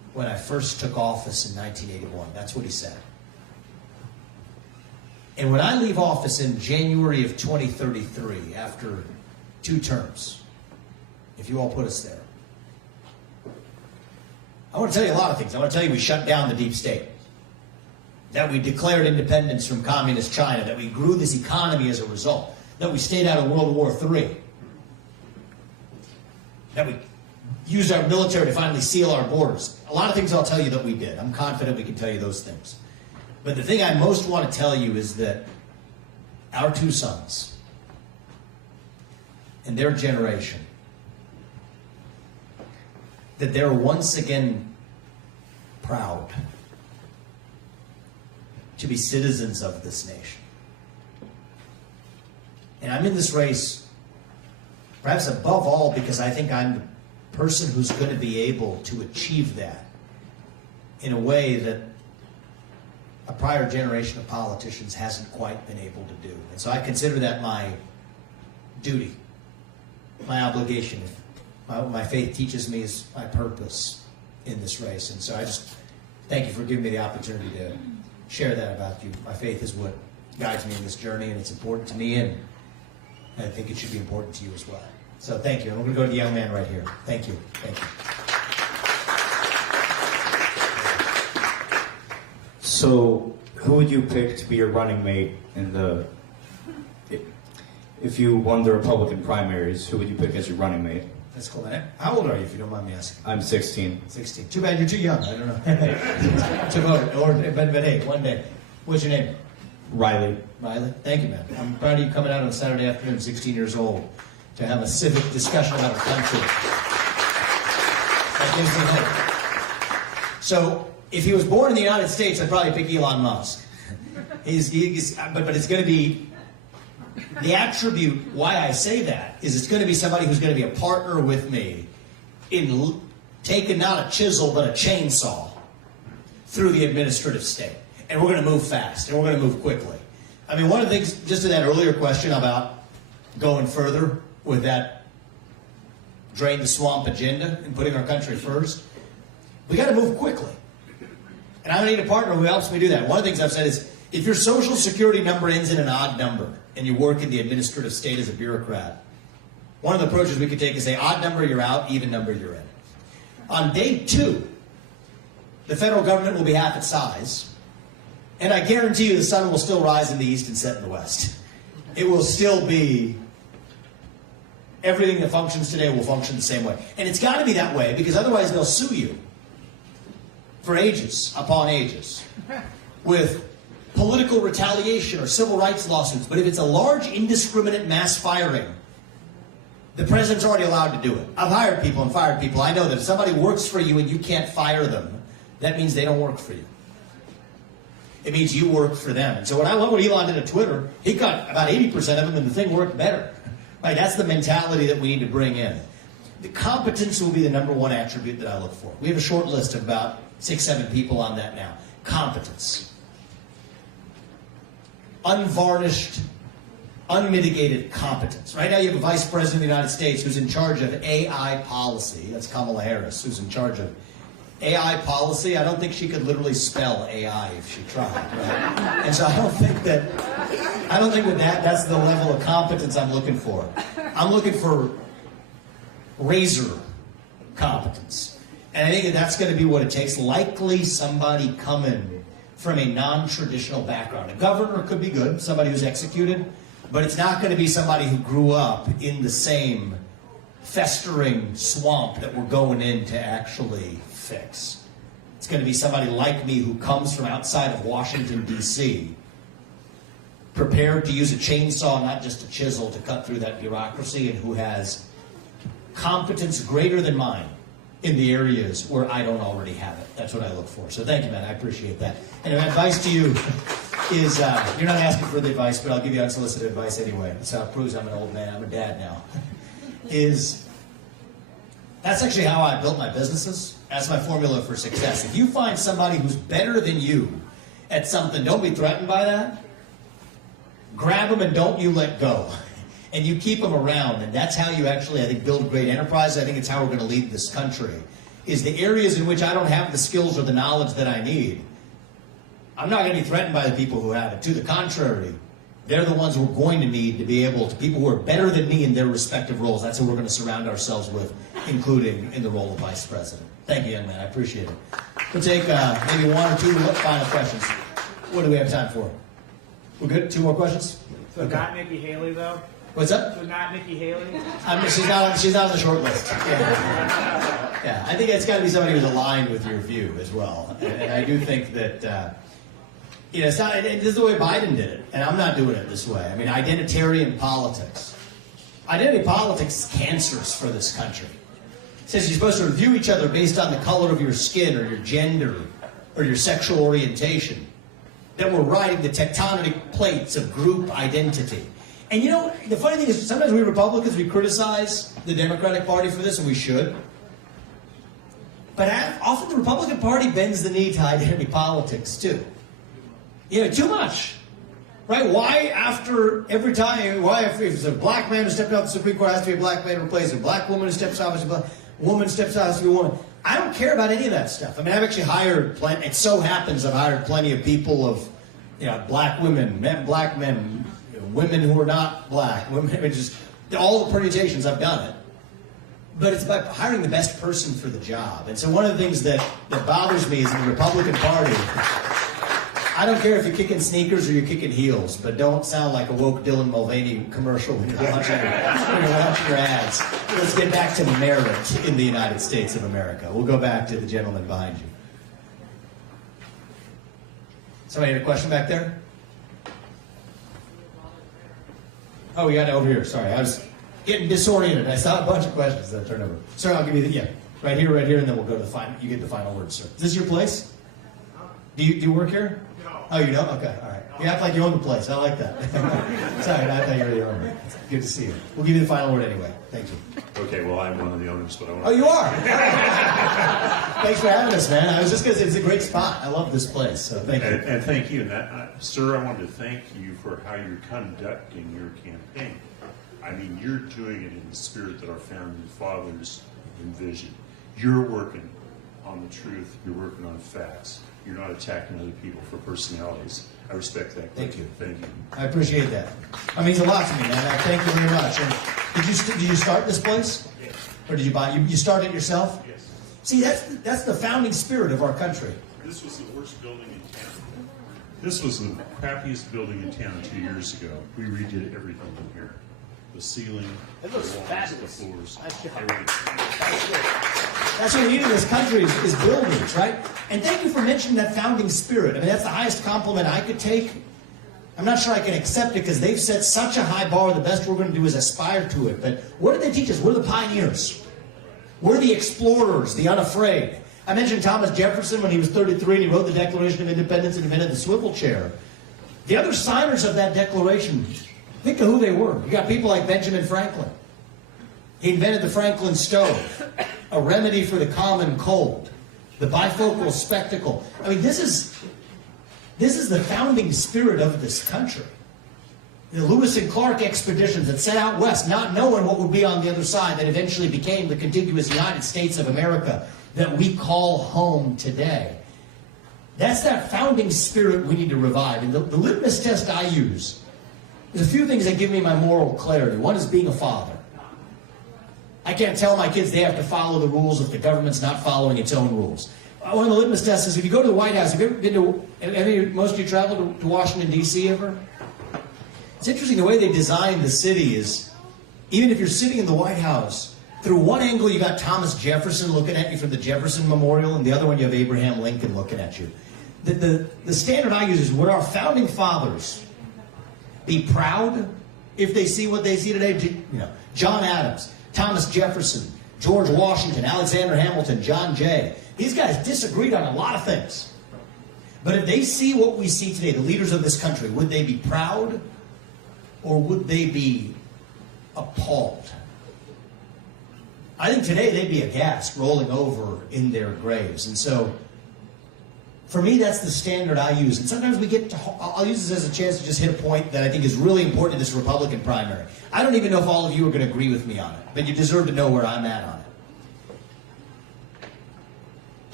when I first took office in 1981. That's what he said. And when I leave office in January of 2033, after 2 terms, if you all put us there, I want to tell you a lot of things. I want to tell you we shut down the deep state, that we declared independence from communist China, that we grew this economy as a result, that we stayed out of World War III, that we used our military to finally seal our borders. A lot of things I'll tell you that we did. I'm confident we can tell you those things. But the thing I most want to tell you is that our 2 sons and their generation, that they're once again proud to be citizens of this nation. And I'm in this race, perhaps above all, because I think I'm the person who's going to be able to achieve that in a way that a prior generation of politicians hasn't quite been able to do. And so I consider that my duty, my obligation. My faith teaches me is my purpose in this race. And so I just thank you for giving me the opportunity to share that about you. My faith is what guides me in this journey, and it's important to me, and I think it should be important to you as well. So thank you. And we're going to go to the young man right here. Thank you. Thank you. So, who would you pick to be your running mate in the... If you won the Republican primaries, who would you pick as your running mate? That's cool, man. How old are you, if you don't mind me asking? I'm 16. 16. Too bad you're too young. I don't know. To vote, or but hey, one day. What's your name? Riley. Riley. Thank you, man. I'm proud of you coming out on a Saturday afternoon, 16 years old, to have a civic discussion about our country. That gives me hope. So, if he was born in the United States, I'd probably pick Elon Musk. But it's going to be... The attribute why I say that is it's going to be somebody who's going to be a partner with me in taking not a chisel but a chainsaw through the administrative state. And we're going to move fast, and we're going to move quickly. I mean, one of the things, just to that earlier question about going further with that drain the swamp agenda and putting our country first, we got to move quickly. And I need a partner who helps me do that. One of the things I've said is, if your social security number ends in an odd number and you work in the administrative state as a bureaucrat, one of the approaches we could take is say, odd number, you're out, even number, you're in. On day 2, the federal government will be half its size, and I guarantee you the sun will still rise in the east and set in the west. It will still be, everything that functions today will function the same way. And it's got to be that way, because otherwise they'll sue you for ages upon ages with political retaliation or civil rights lawsuits. But if it's a large, indiscriminate mass firing, the president's already allowed to do it. I've hired people and fired people. I know that if somebody works for you and you can't fire them, that means they don't work for you. It means you work for them. And so when I love what Elon did at Twitter, he got about 80% of them and the thing worked better. Right? That's the mentality that we need to bring in. The competence will be the number one attribute that I look for. We have a short list of about 6-7 people on that now. Competence. Unvarnished, unmitigated competence. Right now you have a vice president of the United States who's in charge of AI policy. That's Kamala Harris, who's in charge of AI policy. I don't think she could literally spell AI if she tried. Right? And so I don't think that's the level of competence I'm looking for. I'm looking for razor competence. And I think that's going to be what it takes. Likely somebody coming from a non-traditional background. A governor could be good, somebody who's executed, but it's not going to be somebody who grew up in the same festering swamp that we're going in to actually fix. It's going to be somebody like me who comes from outside of Washington, D.C., prepared to use a chainsaw, not just a chisel, to cut through that bureaucracy, and who has competence greater than mine in the areas where I don't already have it. That's what I look for. So thank you, man. I appreciate that. And my advice to you is, you're not asking for the advice, but I'll give you unsolicited advice anyway. That's how it proves I'm an old man. I'm a dad now. That's actually how I built my businesses. That's my formula for success. If you find somebody who's better than you at something, don't be threatened by that. Grab them and don't you let go. And you keep them around, and that's how you actually, I think, build great enterprise. I think it's how we're going to lead this country, is the areas in which I don't have the skills or the knowledge that I need, I'm not going to be threatened by the people who have it. To the contrary, they're the ones we're going to need to be able to, people who are better than me in their respective roles. That's who we're going to surround ourselves with, including in the role of vice president. Thank you, young man. I appreciate it. We'll take maybe one or two final questions. What do we have time for? We're good? Two more questions? So Okay. not Nikki Haley, though? What's up? So not Nikki Haley? She's not on the short list. Yeah, I think it's got to be somebody who's aligned with your view as well. And I do think that, it's not, this is the way Biden did it, and I'm not doing it this way. I mean, identitarian politics. Identity politics is cancerous for this country. It says you're supposed to review each other based on the color of your skin or your gender or your sexual orientation. That we're riding the tectonic plates of group identity. And the funny thing is, sometimes we Republicans, we criticize the Democratic Party for this, and we should. But often the Republican Party bends the knee to identity politics, too. Too much. Right? Why if it's a black man who stepped out the Supreme Court, it has to be a black man to replace a black woman who steps out, a woman steps out, has to be a woman. I don't care about any of that stuff. I mean, I've actually hired it so happens I've hired plenty of people of, black women, black men, women who are not black, women, just all the permutations, I've done it. But it's about hiring the best person for the job. And so one of the things that bothers me is in the Republican Party, I don't care if you're kicking sneakers or you're kicking heels, but don't sound like a woke Dylan Mulvaney commercial when you're launching your ads. Let's get back to merit in the United States of America. We'll go back to the gentleman behind you. Somebody had a question back there? Oh, we got it over here. Sorry, I was getting disoriented. I saw a bunch of questions that I turned over. Sir, I'll give you right here, and then we'll go to the final. You get the final word, sir. Is this your place? Do you work here? No. Oh, you don't? Okay, all right. You act like you own the place. I like that. Sorry, I thought you were the owner. Good to see you. We'll give you the final word anyway. Thank you. Okay, well, I'm one of the owners, but I want to... Oh, you are? Thanks for having us, man. I was just going to say, it's a great spot. I love this place, so thank you. And thank you. And sir, I wanted to thank you for how you're conducting your campaign. I mean, you're doing it in the spirit that our founding fathers envisioned. You're working on the truth. You're working on facts. You're not attacking other people for personalities. I respect that. Thank you. Thank you. I appreciate that. That means a lot to me, man. Thank you very much. And did you start this place? Yes. Or did you buy it? You started it yourself? Yes. See, that's the founding spirit of our country. This was the worst building in town. This was the crappiest building in town 2 years ago. We redid everything in here. The ceiling, it looks the walls, fabulous. the floors, everything. That's what we need in this country is buildings, right? And thank you for mentioning that founding spirit. I mean, that's the highest compliment I could take. I'm not sure I can accept it because they've set such a high bar. The best we're going to do is aspire to it. But what did they teach us? We're the pioneers. We're the explorers, the unafraid. I mentioned Thomas Jefferson when he was 33 and he wrote the Declaration of Independence and invented the swivel chair. The other signers of that declaration, think of who they were. You got people like Benjamin Franklin. He invented the Franklin stove, a remedy for the common cold, the bifocal spectacle. I mean, this is the founding spirit of this country. The Lewis and Clark expeditions that set out west, not knowing what would be on the other side, that eventually became the contiguous United States of America that we call home today. That's that founding spirit we need to revive. And the litmus test I use, there's a few things that give me my moral clarity. One is being a father. I can't tell my kids they have to follow the rules if the government's not following its own rules. One of the litmus tests is if you go to the White House, have you ever been to, most of you traveled to Washington, D.C. ever? It's interesting the way they designed the city is, even if you're sitting in the White House, through one angle you got Thomas Jefferson looking at you from the Jefferson Memorial, and the other one you have Abraham Lincoln looking at you. The standard I use is, would our founding fathers be proud if they see what they see today? John Adams, Thomas Jefferson, George Washington, Alexander Hamilton, John Jay. These guys disagreed on a lot of things. But if they see what we see today, the leaders of this country, would they be proud or would they be appalled? I think today they'd be aghast, rolling over in their graves. And so, for me, that's the standard I use. And sometimes I'll use this as a chance to just hit a point that I think is really important in this Republican primary. I don't even know if all of you are going to agree with me on it, but you deserve to know where I'm at on it.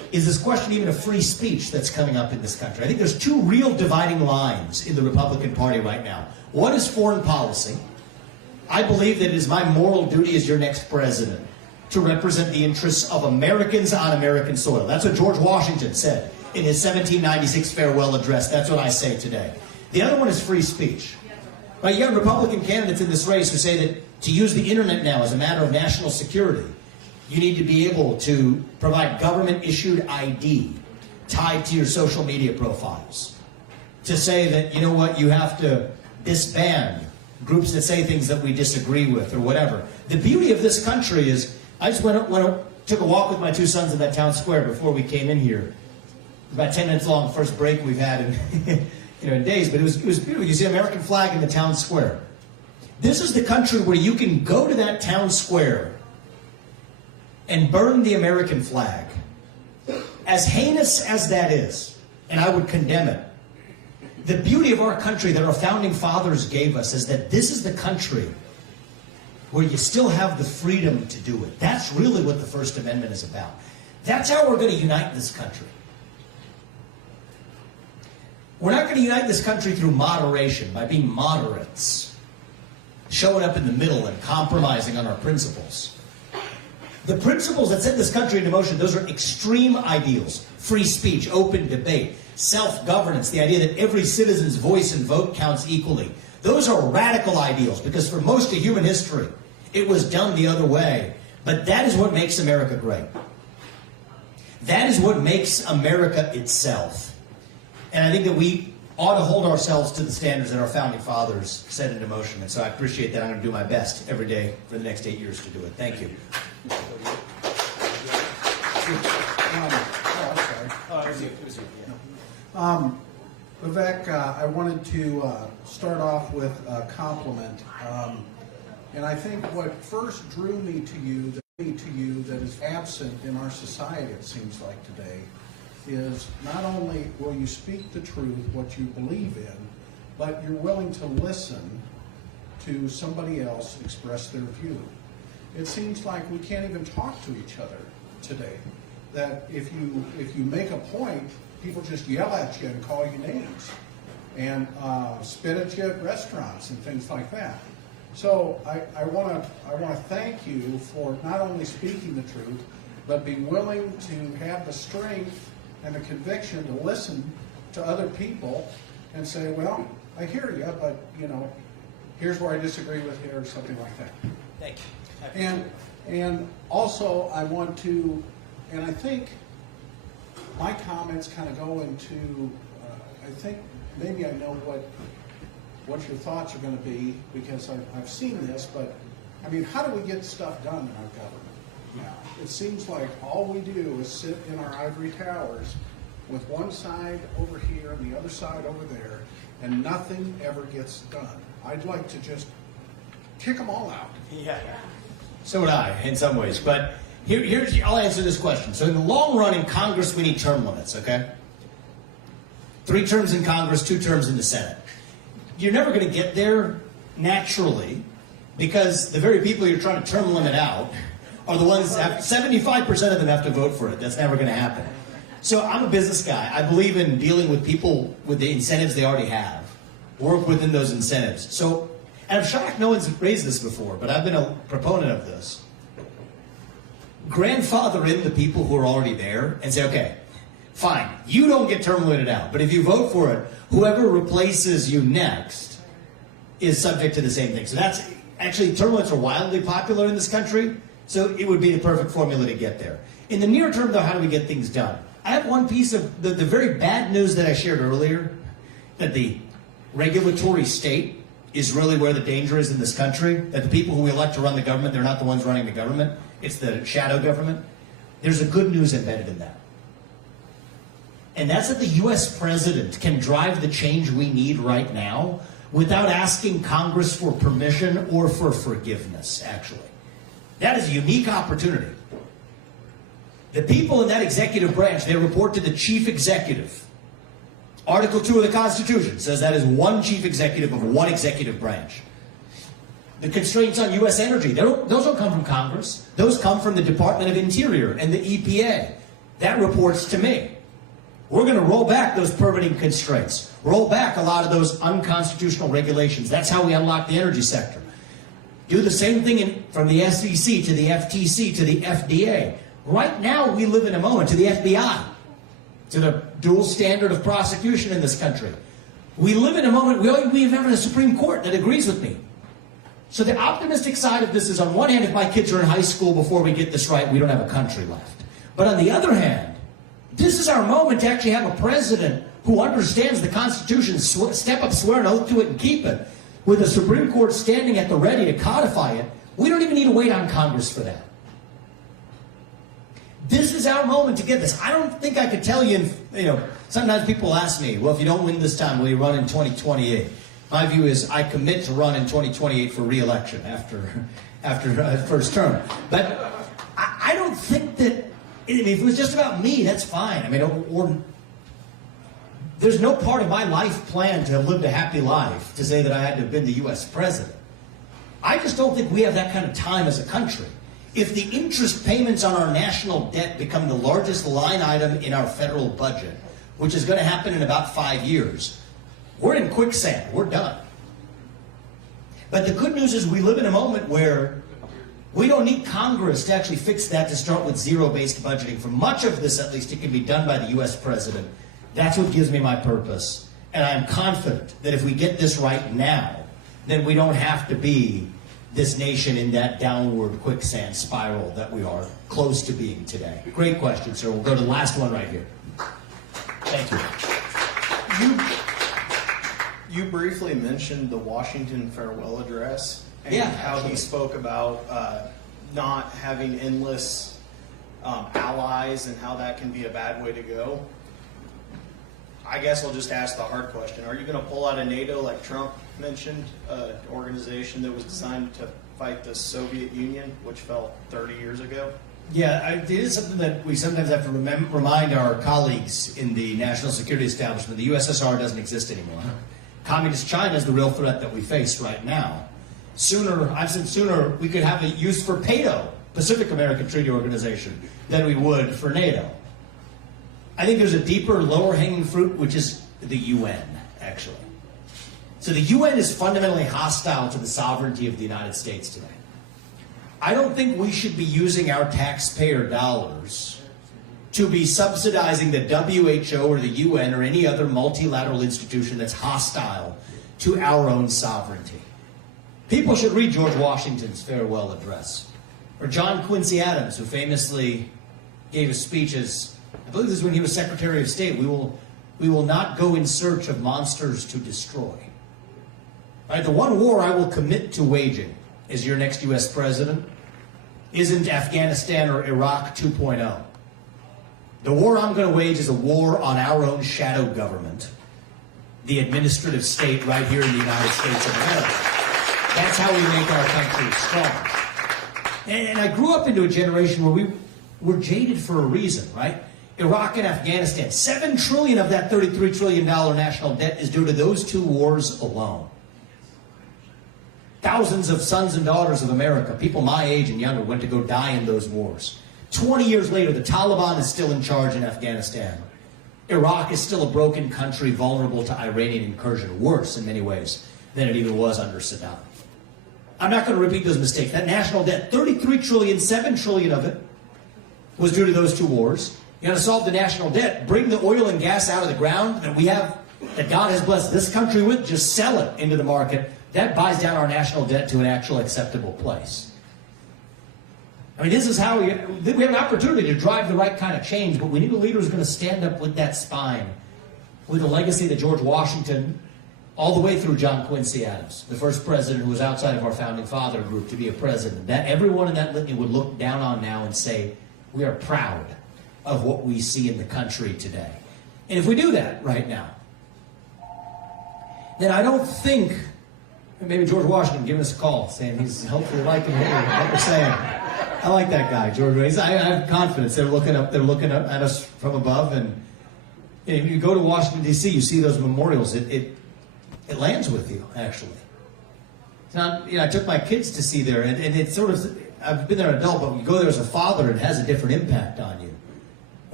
is this question even of free speech that's coming up in this country. I think there's two real dividing lines in the Republican Party right now. One is foreign policy. I believe that it is my moral duty as your next president to represent the interests of Americans on American soil. That's what George Washington said in his 1796 farewell address. That's what I say today. The other one is free speech. Right, you got Republican candidates in this race who say that to use the internet now as a matter of national security, you need to be able to provide government-issued ID tied to your social media profiles. To say that, you know what, you have to disband groups that say things that we disagree with or whatever. The beauty of this country is, I just took a walk with my two sons in that town square before we came in here. About 10 minutes long, first break we've had in days, but it was beautiful. You see an American flag in the town square. This is the country where you can go to that town square and burn the American flag. As heinous as that is, and I would condemn it, the beauty of our country that our founding fathers gave us is that this is the country where you still have the freedom to do it. That's really what the First Amendment is about. That's how we're going to unite this country. We're not going to unite this country through moderation, by being moderates, showing up in the middle and compromising on our principles. The principles that set this country into motion, those are extreme ideals. Free speech, open debate, self-governance, the idea that every citizen's voice and vote counts equally. Those are radical ideals, because for most of human history, it was done the other way. But that is what makes America great. That is what makes America itself. And I think that we ought to hold ourselves to the standards that our founding fathers set into motion. And so I appreciate that. I'm going to do my best every day for the next 8 years to do it. Thank you. Vivek, I wanted to start off with a compliment. And I think what first drew me to you that is absent in our society, it seems like today, is not only will you speak the truth, what you believe in, but you're willing to listen to somebody else express their view. It seems like we can't even talk to each other today. That if you make a point, people just yell at you and call you names and spit at you at restaurants and things like that. So I want to thank you for not only speaking the truth, but being willing to have the strength and the conviction to listen to other people and say, well, I hear you, but here's where I disagree with you, or something like that. Thank you. And also I want to, and I think my comments kind of go into, I think maybe I know what your thoughts are going to be, because I've seen this, but I mean, how do we get stuff done in our government now? It seems like all we do is sit in our ivory towers with one side over here and the other side over there, and nothing ever gets done. I'd like to just kick them all out. Yeah. So would I, in some ways. But I'll answer this question. So in the long run in Congress, we need term limits, okay? 3 terms in Congress, 2 terms in the Senate. You're never going to get there naturally, because the very people you're trying to term limit out are the ones that 75% of them have to vote for it. That's never going to happen. So I'm a business guy. I believe in dealing with people with the incentives they already have. Work within those incentives. So, and I'm shocked no one's raised this before, but I've been a proponent of this. Grandfather in the people who are already there and say, okay, fine, you don't get term limited out, but if you vote for it, whoever replaces you next is subject to the same thing. So that's actually, term limits are wildly popular in this country, so it would be the perfect formula to get there. In the near term, though, how do we get things done? I have one piece of the very bad news that I shared earlier, that the regulatory state is really where the danger is in this country, that the people who we elect to run the government, they're not the ones running the government, it's the shadow government. There's a good news embedded in that. And that's that the U.S. president can drive the change we need right now without asking Congress for permission or for forgiveness, actually. That is a unique opportunity. The people in that executive branch, they report to the chief executive. Article 2 of the Constitution says that is one chief executive of one executive branch. The constraints on U.S. energy, those don't come from Congress. Those come from the Department of Interior and the EPA. That reports to me. We're going to roll back those permitting constraints, roll back a lot of those unconstitutional regulations. That's how we unlock the energy sector. Do the same thing from the SEC to the FTC to the FDA. Right now, we live in a moment, to the FBI, to the dual standard of prosecution in this country. We live in a moment, we have a Supreme Court that agrees with me. So the optimistic side of this is, on one hand, if my kids are in high school before we get this right, we don't have a country left. But on the other hand, this is our moment to actually have a president who understands the Constitution, step up, swear an oath to it, and keep it. With the Supreme Court standing at the ready to codify it, we don't even need to wait on Congress for that. This is our moment to get this. I don't think I could tell you, sometimes people ask me, well, if you don't win this time, will you run in 2028? My view is I commit to run in 2028 for re-election after first term. But I don't think that, if it was just about me, that's fine. I mean, there's no part of my life plan to have lived a happy life to say that I had to have been the U.S. president. I just don't think we have that kind of time as a country. If the interest payments on our national debt become the largest line item in our federal budget, which is going to happen in about 5 years, we're in quicksand. We're done. But the good news is we live in a moment where we don't need Congress to actually fix that, to start with zero-based budgeting. For much of this, at least, it can be done by the U.S. president. That's what gives me my purpose. And I'm confident that if we get this right now, then we don't have to be this nation in that downward quicksand spiral that we are close to being today. Great question, sir. We'll go to the last one right here. Thank you. You briefly mentioned the Washington farewell address and how he spoke about not having endless allies and how that can be a bad way to go. I guess I'll just ask the hard question. Are you going to pull out of NATO like Trump mentioned, an organization that was designed to fight the Soviet Union, which fell 30 years ago? Yeah, it is something that we sometimes have to remind our colleagues in the national security establishment. The USSR doesn't exist anymore. Communist China is the real threat that we face right now. I've said sooner we could have a use for PATO, Pacific American Treaty Organization, than we would for NATO. I think there's a deeper, lower-hanging fruit, which is the UN, actually. So the UN is fundamentally hostile to the sovereignty of the United States today. I don't think we should be using our taxpayer dollars to be subsidizing the WHO or the UN or any other multilateral institution that's hostile to our own sovereignty. People should read George Washington's farewell address, or John Quincy Adams, who famously gave a speech as, I believe this is when he was Secretary of State, we will not go in search of monsters to destroy. Right? The one war I will commit to waging as your next U.S. president isn't Afghanistan or Iraq 2.0. The war I'm going to wage is a war on our own shadow government, the administrative state right here in the United States of America. That's how we make our country strong. And I grew up into a generation where we were jaded for a reason, right? Iraq and Afghanistan, $7 trillion of that $33 trillion national debt is due to those two wars alone. Thousands of sons and daughters of America, people my age and younger, went to go die in those wars. 20 years later, the Taliban is still in charge in Afghanistan. Iraq is still a broken country, vulnerable to Iranian incursion, worse in many ways than it even was under Saddam. I'm not going to repeat those mistakes. That national debt, $33 trillion, $7 trillion of it was due to those two wars. You got to solve the national debt, bring the oil and gas out of the ground that we have, that God has blessed this country with, just sell it into the market. That buys down our national debt to an actual acceptable place. I mean, this is how we have an opportunity to drive the right kind of change, but we need a leader who's going to stand up with that spine, with the legacy that George Washington, all the way through John Quincy Adams, the first president who was outside of our founding father group to be a president, that everyone in that litany would look down on now and say, we are proud of what we see in the country today. And if we do that right now, then I don't think, maybe George Washington giving us a call, saying he's hopefully liking what we're saying. I like that guy, George. I have confidence. They're looking up at us from above, and if you go to Washington, D.C., you see those memorials. It lands with you, actually. It's not, I took my kids to see there, and it's sort of, I've been there an adult, but when you go there as a father, it has a different impact on you.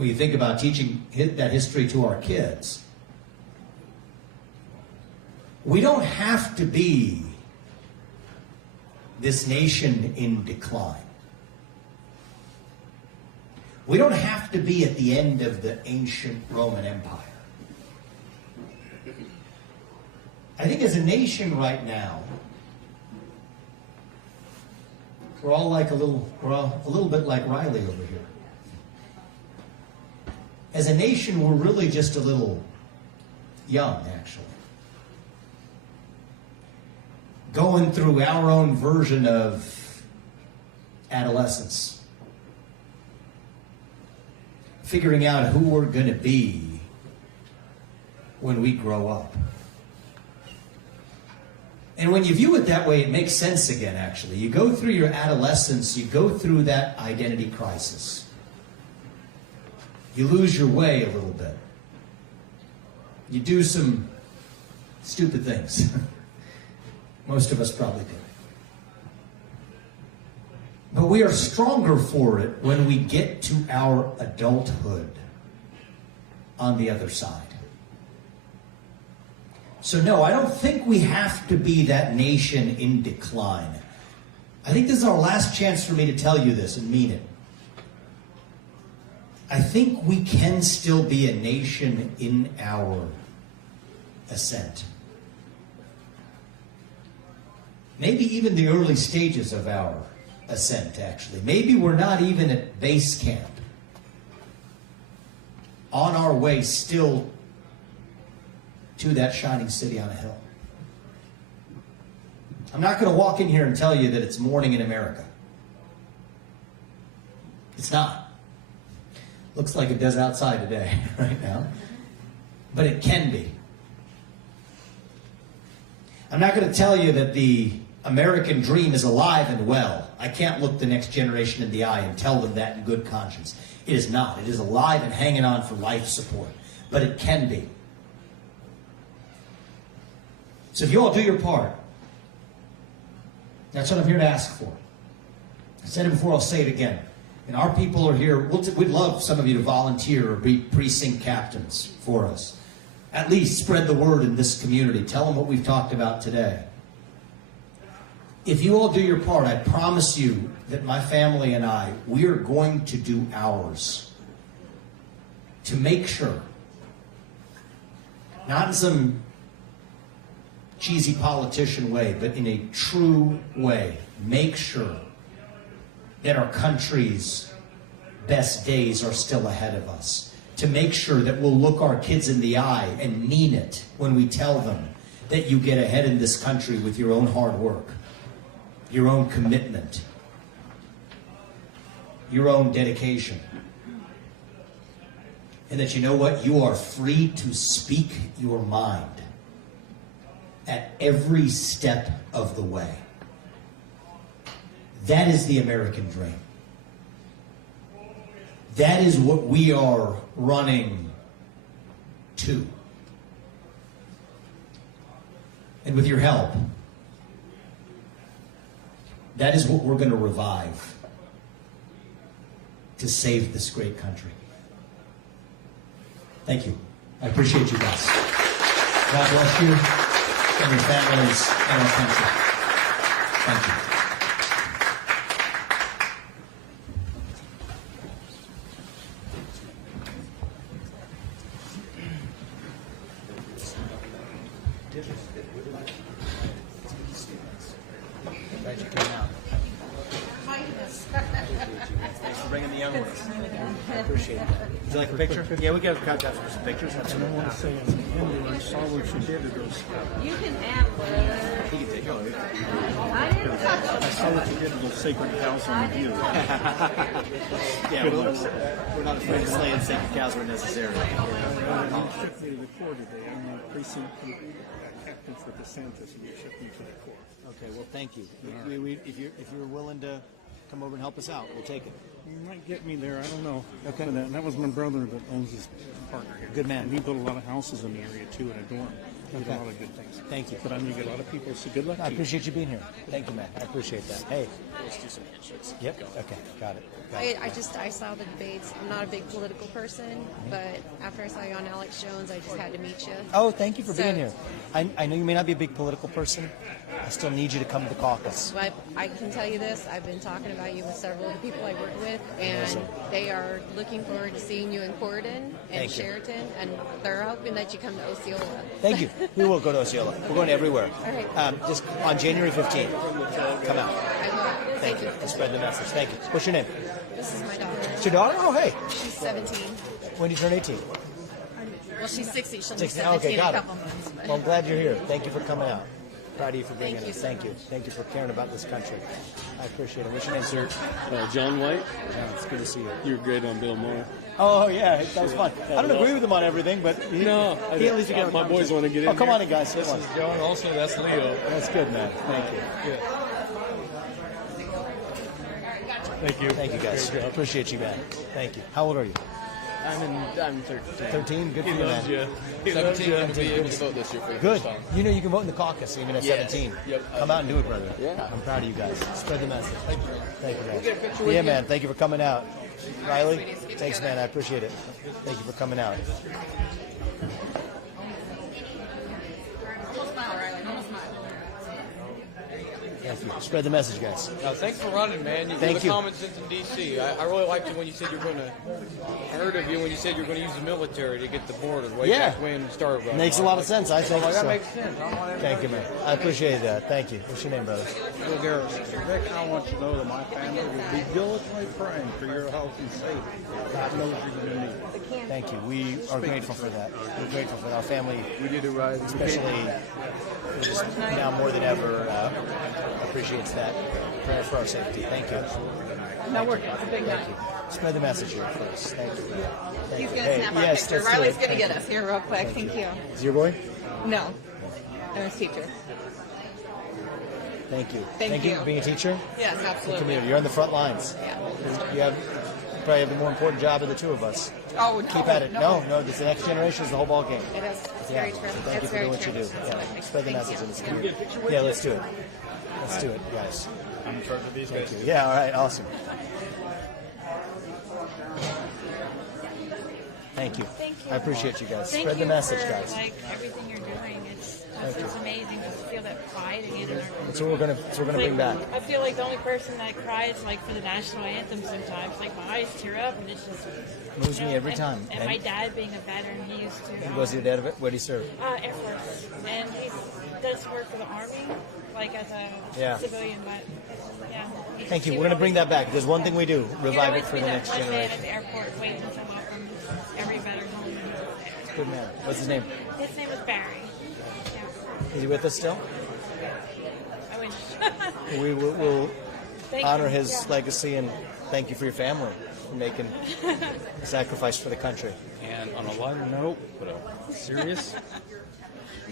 when you think about teaching that history to our kids. We don't have to be this nation in decline. We don't have to be at the end of the ancient Roman Empire. I think as a nation right now, we're all a little bit like Riley over here. As a nation, we're really just a little young, actually. Going through our own version of adolescence. Figuring out who we're going to be when we grow up. And when you view it that way, it makes sense again, actually. You go through your adolescence, you go through that identity crisis. You lose your way a little bit. You do some stupid things. Most of us probably do. But we are stronger for it when we get to our adulthood on the other side. So no, I don't think we have to be that nation in decline. I think this is our last chance for me to tell you this and mean it. I think we can still be a nation in our ascent. Maybe even the early stages of our ascent, actually. Maybe we're not even at base camp. On our way still to that shining city on a hill. I'm not going to walk in here and tell you that it's morning in America. It's not. Looks like it does outside today, right now. But it can be. I'm not going to tell you that the American dream is alive and well. I can't look the next generation in the eye and tell them that in good conscience. It is not. It is alive and hanging on for life support. But it can be. So if you all do your part, that's what I'm here to ask for. I said it before, I'll say it again. And our people are here. We'd love some of you to volunteer or be precinct captains for us. At least spread the word in this community. Tell them what we've talked about today. If you all do your part, I promise you that my family and I, we are going to do ours to make sure, not in some cheesy politician way, but in a true way, make sure that our country's best days are still ahead of us. To make sure that we'll look our kids in the eye and mean it when we tell them that you get ahead in this country with your own hard work, your own commitment, your own dedication. And that you know what? You are free to speak your mind at every step of the way. That is the American dream. That is what we are running to. And with your help, that is what we're going to revive to save this great country. Thank you. I appreciate you guys. God bless you and your families and our country. Thank you. Glad you came out. Thanks for bringing the young ones. I appreciate that. Would you like a picture? Yeah, we got to contact for some pictures. And I want to say, as an Indian, I saw what you did to those. You can have one. He can take it. I saw what you did to those sacred cows on the view. Yeah, we're not afraid to slay and sacred cows where necessary. You shipped me to the Corps today. I'm the precinct captain for DeSantis, and you shipped me to the Corps. Okay, well, thank you. If you're willing to come over and help us out, we'll take it. You might get me there. I don't know. Okay. But that was my brother that owns his partner here. Good man. And he built a lot of houses in the area too, in a dorm. He did a lot of good things. Thank you. But I know you get a lot of people, so good luck to I you. appreciate you being here. Thank you, man. I appreciate that. Hey. Let's do some handshakes. Yep. Okay. Got it. Got it. I saw the debates. I'm not a big political person, but after I saw you on Alex Jones, I just had to meet you. Oh, thank you for So- being here. I know you may not be a big political person. I still need you to come to the caucus. But I can tell you this, I've been talking about you with several of the people I work with, and Awesome. they are looking forward to seeing you in Corydon and Thank you. Sheraton, and they're hoping that you come to Osceola. Thank you. We will go to Osceola. We're going everywhere. All right. Just on January 15th. Come out. I will. Thank you. To spread the message. Thank you. What's your name? This is my daughter. It's your daughter? Oh, hey. She's 17. When do you turn 18? Well, she's 60. She'll be 16. 17 Okay, in a got it. couple months. but- Well, I'm glad you're here. Thank you for coming out. Proud of you for being Thank here. you so Thank you. Thank you for caring about this country. I appreciate it. What's your name, sir? John White. Yeah, it's good to see you. You were great on Bill Maher. Oh, yeah, that was fun. I don't agree with him on everything, but he at least get my boys want to get in. Oh, come here. on in, guys. Sit This one. is John. Also, that's Leo. That's good, man. Thank you. Thank you. Thank you, guys. Great job. Appreciate you, man. Thank you. How old are you? I'm 13. 13? Good for He you, loves man. you. He loves you. Going to be able to vote this year for the Good. first time. You know you can vote in the caucus even at Yes. 17. Yep. Come out and do it, brother. Yeah. I'm proud of you guys. Spread the message. Thank you, man. We'll get a picture with Yeah, you. man. Thank you for coming out. Riley, thanks, man. I appreciate it. Thank you for coming out. Almost smile, Riley. Almost smile. Thank you. Spread the message, guys. Thanks for running, man. You're Thank the you. common sense in D.C. I really liked it when you said you're going to. I heard of you when you said you're going to use the military to get the border way Yeah. back when you started running. Makes a lot of sense, I think. That So. makes sense. I want Thank you, man. I appreciate that. Thank you. What's your name, brother? Well, Garrett, Vivek, I want you to know that my family will be diligently praying for your health and safety. God knows you're going to need it. Thank you. We are grateful for that. We're grateful for our family. We did it right. Especially just now more than ever appreciates that. Prayer for our safety. Thank you. No, we're it's a big night. Thank you. Spread the message here first. Thank you. Thank He's you. going to snap our yes, picture. let's do Riley's it. going to Thank get us here real quick. Thank you. Is your boy? No. I'm his teacher. Thank you. Thank you. for being a teacher. Yes, Good absolutely. community. You're on the front lines. Yeah. You probably have the more important job of the two of us. Oh, no. Keep at it. No, it's the next generation is the whole ball game. It is. It's Yeah. very true. So thank It's you for very doing what you true. do. Yeah. Spread the Thank message you. in this community. Yeah, let's do it. Let's do it, guys. I'm in charge of these Thank guys. you. Yeah, all right, awesome. Thank you. Thank you. I appreciate you guys. Thank Spread the you message, for, guys. Like everything you're doing, it's Thank you. amazing just to feel that pride again in our That's what we're gonna bring back. I feel like the only person that cries like for the national anthem sometimes. Like my eyes tear up, and it's just Moves me every time. And my dad being a veteran, he used to. Was your dad of it? Where did he serve? Air Force, and he does work for the Army, like as a Yeah. civilian. But yeah. Thank you. We're gonna bring that back. There's one thing we do: revive it for the next One man generation. at the airport waiting to welcome every veteran home. And he was there. Good man. What's his name? His name was Barry. Yeah. Is he with us still? I wish. We'll Thank honor you. his Yeah. legacy and thank you for your family for making a sacrifice for the country. And on a lighter note, but a serious,